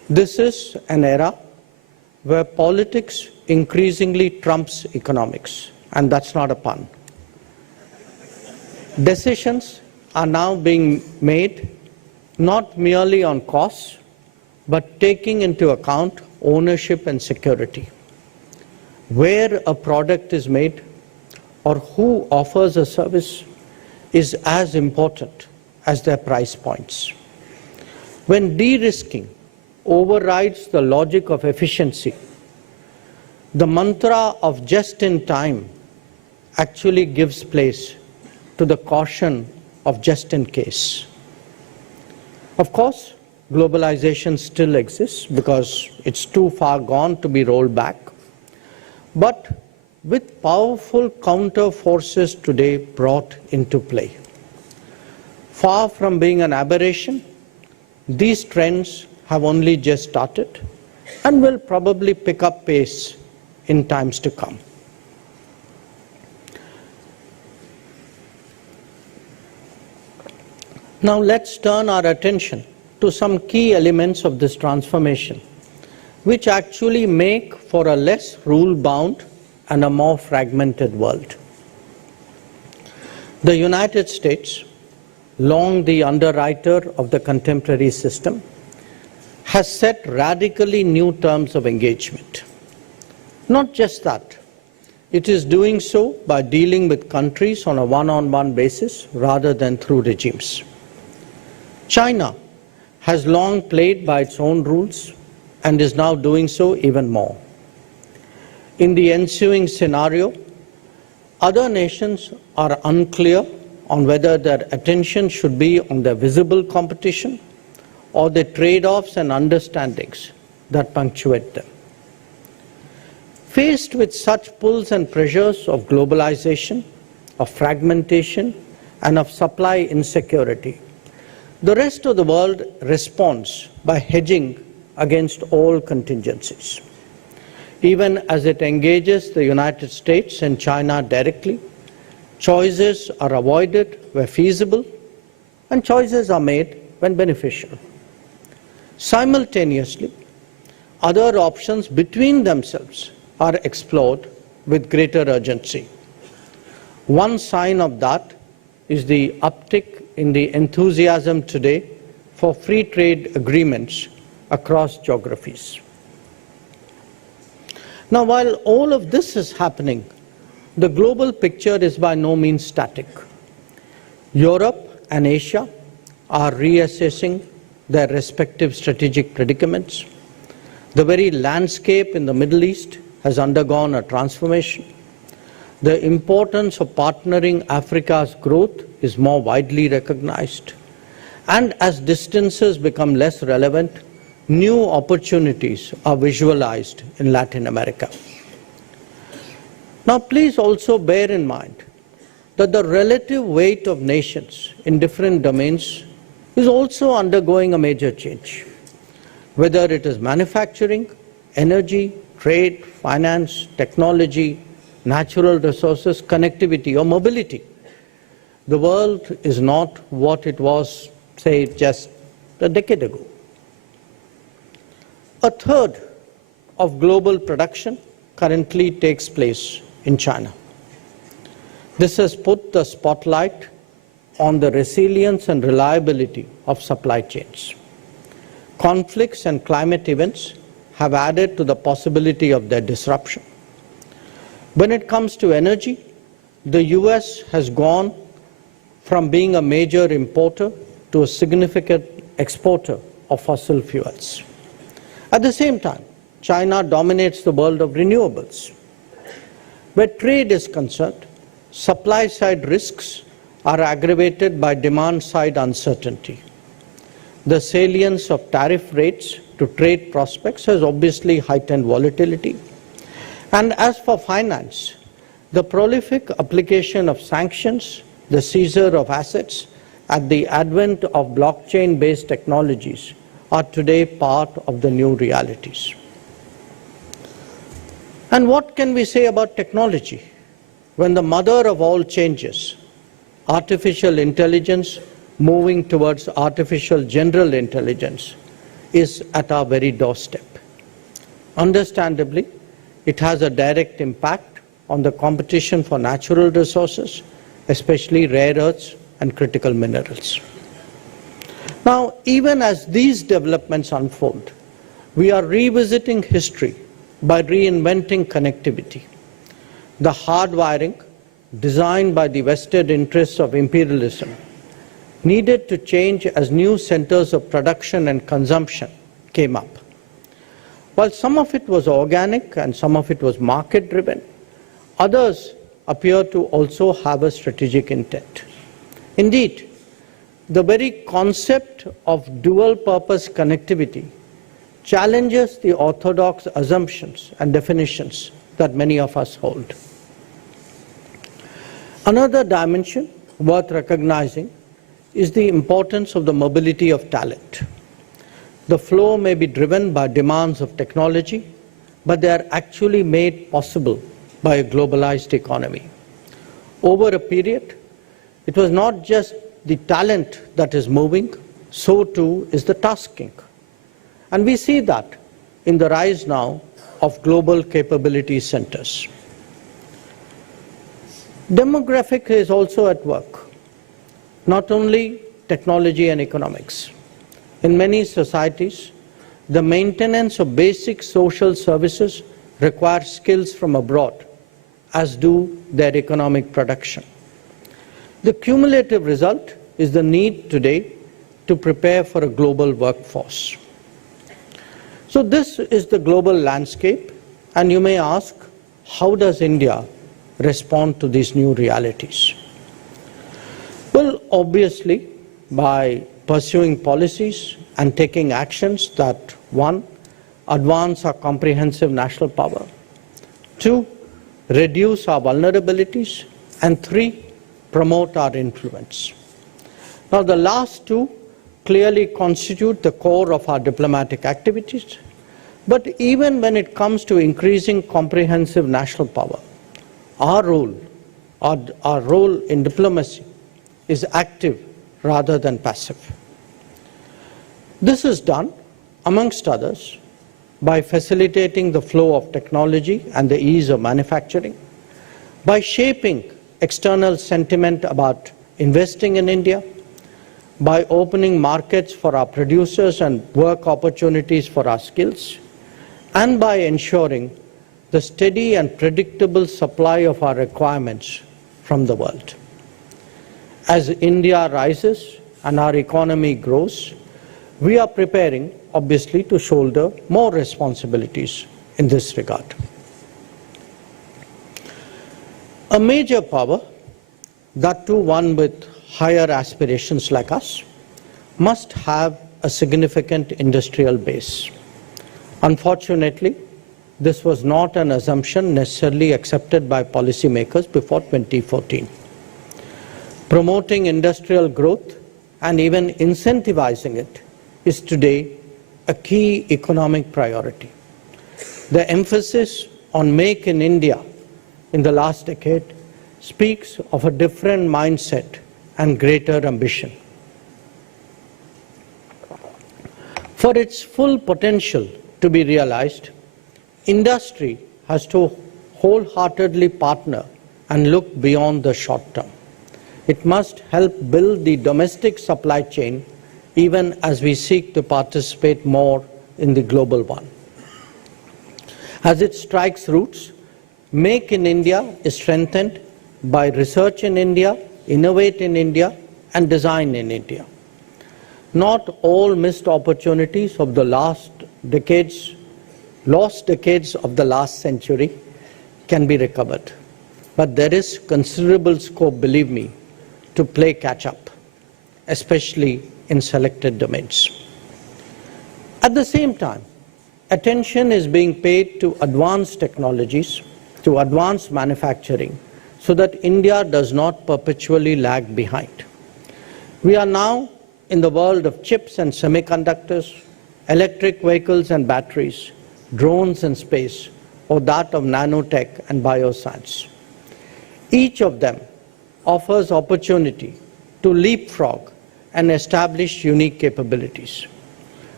This is an era where politics increasingly trumps economics, and that's not a pun. Decisions are now being made not merely on costs, but taking into account ownership and security. Where a product is made or who offers a service is as important as their price points. When de-risking overrides the logic of efficiency, the mantra of just in time actually gives place to the caution of just in case. Of course, globalization still exists because it's too far gone to be rolled back. But with powerful counter forces today brought into play, far from being an aberration, these trends have only just started and will probably pick up pace in times to come. Now let's turn our attention to some key elements of this transformation, which actually make for a less rule-bound and a more fragmented world. The United States, long the underwriter of the contemporary system, has set radically new terms of engagement. Not just that, it is doing so by dealing with countries on a one-on-one basis rather than through regimes. China has long played by its own rules and is now doing so even more. In the ensuing scenario, other nations are unclear on whether their attention should be on the visible competition or the trade-offs and understandings that punctuate them. Faced with such pulls and pressures of globalization, of fragmentation, and of supply insecurity, the rest of the world responds by hedging against all contingencies. Even as it engages the United States and China directly, choices are avoided where feasible, and choices are made when beneficial. Simultaneously, other options between themselves are explored with greater urgency. One sign of that is the uptick in the enthusiasm today for free trade agreements across geographies. Now, while all of this is happening, the global picture is by no means static. Europe and Asia are reassessing their respective strategic predicaments. The very landscape in the Middle East has undergone a transformation. The importance of partnering Africa's growth is more widely recognized. And as distances become less relevant, new opportunities are visualized in Latin America. Now, please also bear in mind that the relative weight of nations in different domains is also undergoing a major change. Whether it is manufacturing, energy, trade, finance, technology, natural resources, connectivity, or mobility, the world is not what it was, say, just a decade ago. A third of global production currently takes place in China. This has put the spotlight on the resilience and reliability of supply chains. Conflicts and climate events have added to the possibility of their disruption. When it comes to energy, the US has gone from being a major importer to a significant exporter of fossil fuels. At the same time, China dominates the world of renewables. Where trade is concerned, supply-side risks are aggravated by demand-side uncertainty. The salience of tariff rates to trade prospects has obviously heightened volatility. And as for finance, the prolific application of sanctions, the seizure of assets, and the advent of blockchain-based technologies are today part of the new realities. And what can we say about technology when the mother of all changes, artificial intelligence moving towards artificial general intelligence, is at our very doorstep. Understandably, it has a direct impact on the competition for natural resources, especially rare earths and critical minerals. Now, even as these developments unfold, we are revisiting history by reinventing connectivity. The hardwiring, designed by the vested interests of imperialism, needed to change as new centers of production and consumption came up. While some of it was organic and some of it was market-driven, others appear to also have a strategic intent. Indeed, the very concept of dual-purpose connectivity challenges the orthodox assumptions and definitions that many of us hold. Another dimension worth recognizing is the importance of the mobility of talent. The flow may be driven by demands of technology, but they are actually made possible by a globalized economy. Over a period, it was not just the talent that is moving, so too is the tasking. And we see that in the rise now of global capability centers. Demographic is also at work, not only technology and economics. In many societies, the maintenance of basic social services requires skills from abroad, as do their economic production. The cumulative result is the need today to prepare for a global workforce. So this is the global landscape, and you may ask, how does India respond to these new realities? Well, obviously, by pursuing policies and taking actions that, one, advance our comprehensive national power, two, reduce our vulnerabilities, and three, promote our influence. Now, the last two clearly constitute the core of our diplomatic activities, but even when it comes to increasing comprehensive national power, our role in diplomacy is active rather than passive. This is done, amongst others, by facilitating the flow of technology and the ease of manufacturing, by shaping external sentiment about investing in India, by opening markets for our producers and work opportunities for our skills, and by ensuring the steady and predictable supply of our requirements from the world. As India rises and our economy grows, we are preparing, obviously, to shoulder more responsibilities in this regard. A major power, that too one with higher aspirations like us, must have a significant industrial base. Unfortunately, this was not an assumption necessarily accepted by policymakers before 2014. Promoting industrial growth and even incentivizing it is today a key economic priority. The emphasis on Make in India in the last decade speaks of a different mindset and greater ambition. For its full potential to be realized, industry has to wholeheartedly partner and look beyond the short term. It must help build the domestic supply chain even as we seek to participate more in the global one. As it strikes roots, Make in India is strengthened by research in India, innovate in India, and design in India. Not all missed opportunities of the lost decades of the last century can be recovered. But there is considerable scope, believe me, to play catch-up, especially in selected domains. At the same time, attention is being paid to advanced technologies, to advanced manufacturing, so that India does not perpetually lag behind. We are now in the world of chips and semiconductors, electric vehicles and batteries, drones and space, or that of nanotech and bioscience. Each of them offers opportunity to leapfrog and establish unique capabilities.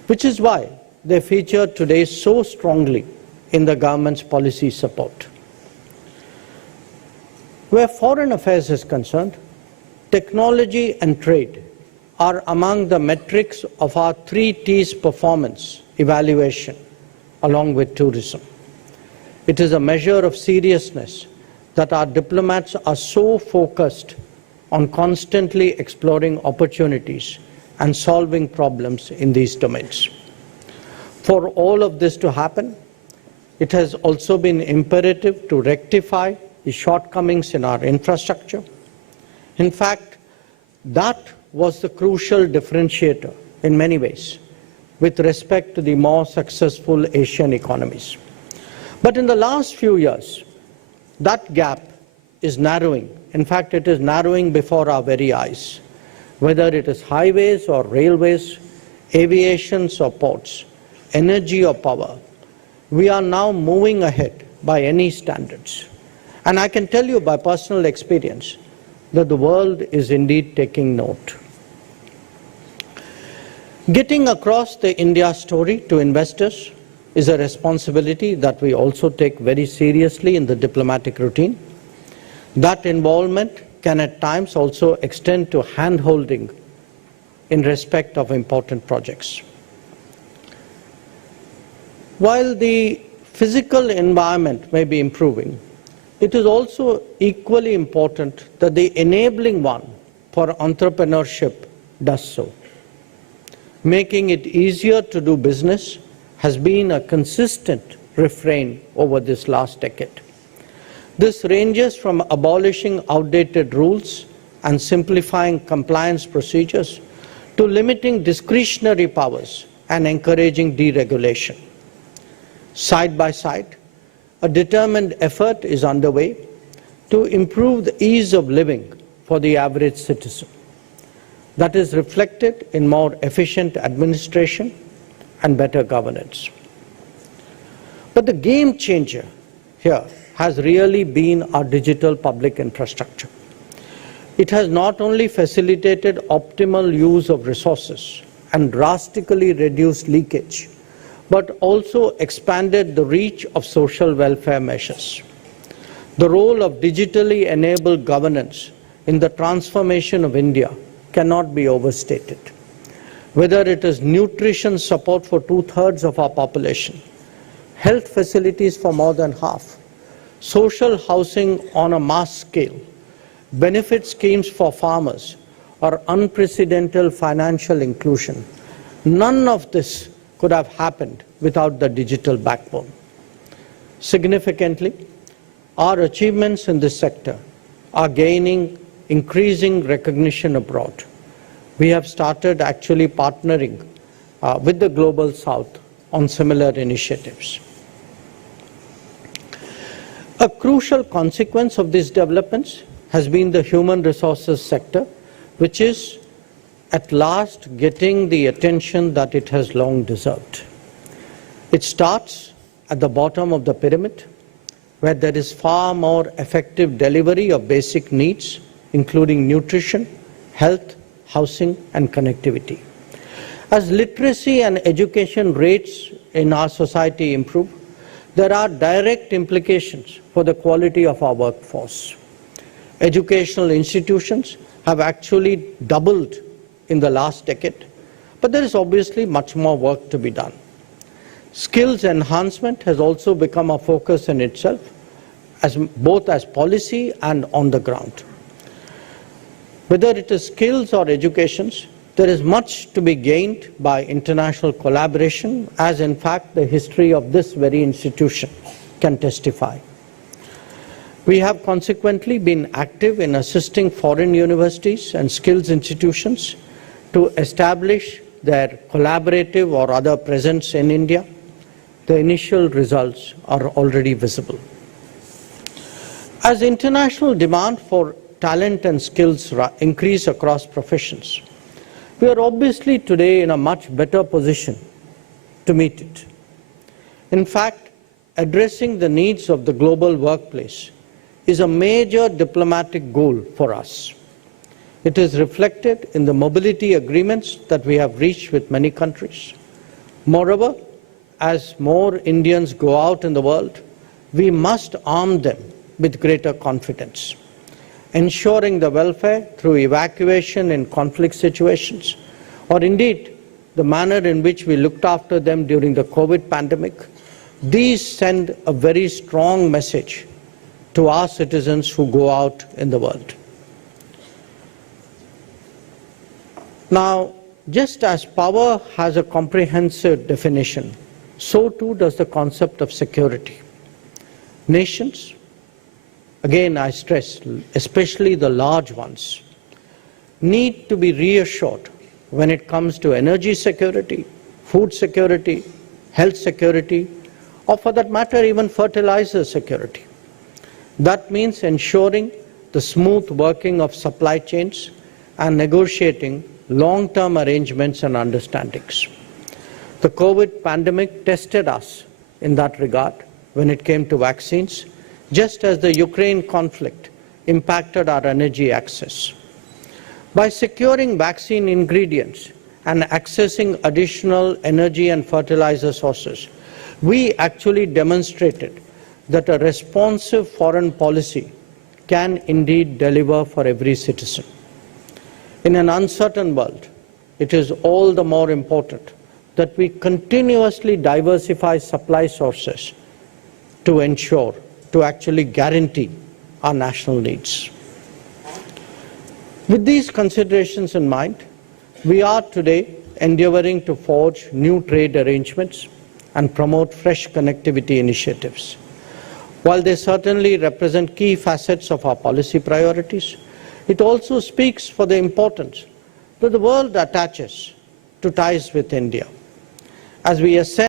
which is why they feature today so strongly in the government's policy support. Where foreign affairs is concerned, technology and trade are among the metrics of our 3 T's performance evaluation, along with tourism. It is a measure of seriousness that our diplomats are so focused on constantly exploring opportunities and solving problems in these domains. For all of this to happen, it has also been imperative to rectify the shortcomings in our infrastructure. In fact, that was the crucial differentiator in many ways with respect to the more successful Asian economies. But in the last few years, that gap is narrowing. In fact, it is narrowing before our very eyes. Whether it is highways or railways, aviations or ports, energy or power, we are now moving ahead by any standards. And I can tell you by personal experience that the world is indeed taking note. Getting across the India story to investors is a responsibility that we also take very seriously in the diplomatic routine. That involvement can at times also extend to hand-holding in respect of important projects. While the physical environment may be improving, it is also equally important that the enabling one for entrepreneurship does so. Making it easier to do business has been a consistent refrain over this last decade. This ranges from abolishing outdated rules and simplifying compliance procedures to limiting discretionary powers and encouraging deregulation. Side by side, a determined effort is underway to improve the ease of living for the average citizen. That is reflected in more efficient administration and better governance. But the game changer here has really been our digital public infrastructure. It has not only facilitated optimal use of resources and drastically reduced leakage, but also expanded the reach of social welfare measures. The role of digitally enabled governance in the transformation of India cannot be overstated. Whether it is nutrition support for 2/3 of our population, health facilities for more than half, social housing on a mass scale, benefit schemes for farmers, or unprecedented financial inclusion, none of this could have happened without the digital backbone. Significantly, our achievements in this sector are gaining increasing recognition abroad. We have started actually partnering with the Global South on similar initiatives. A crucial consequence of these developments has been the human resources sector, which is at last getting the attention that it has long deserved. It starts at the bottom of the pyramid, where there is far more effective delivery of basic needs, including nutrition, health, housing, and connectivity. As literacy and education rates in our society improve, there are direct implications for the quality of our workforce. Educational institutions have actually doubled in the last decade, but there is obviously much more work to be done. Skills enhancement has also become a focus in itself, both as policy and on the ground. Whether it is skills or educations, there is much to be gained by international collaboration, as in fact the history of this very institution can testify. We have consequently been active in assisting foreign universities and skills institutions to establish their collaborative or other presence in India. The initial results are already visible. As international demand for talent and skills increase across professions, we are obviously today in a much better position to meet it. In fact, addressing the needs of the global workplace is a major diplomatic goal for us. It is reflected in the mobility agreements that we have reached with many countries. Moreover, as more Indians go out in the world, we must arm them with greater confidence, ensuring the welfare through evacuation in conflict situations, or indeed the manner in which we looked after them during the COVID pandemic. These send a very strong message to our citizens who go out in the world. Now, just as power has a comprehensive definition, so too does the concept of security. Nations, again I stress, especially the large ones, need to be reassured when it comes to energy security, food security, health security, or for that matter even fertilizer security. That means ensuring the smooth working of supply chains and negotiating long-term arrangements and understandings. The COVID pandemic tested us in that regard when it came to vaccines, just as the Ukraine conflict impacted our energy access. By securing vaccine ingredients and accessing additional energy and fertilizer sources, we actually demonstrated that a responsive foreign policy can indeed deliver for every citizen. In an uncertain world, it is all the more important that we continuously diversify supply sources to ensure, to actually guarantee our national needs. With these considerations in mind, we are today endeavoring to forge new trade arrangements and promote fresh connectivity initiatives. While they certainly represent key facets of our policy priorities, it also speaks for the importance that the world attaches to ties with India. As we ascend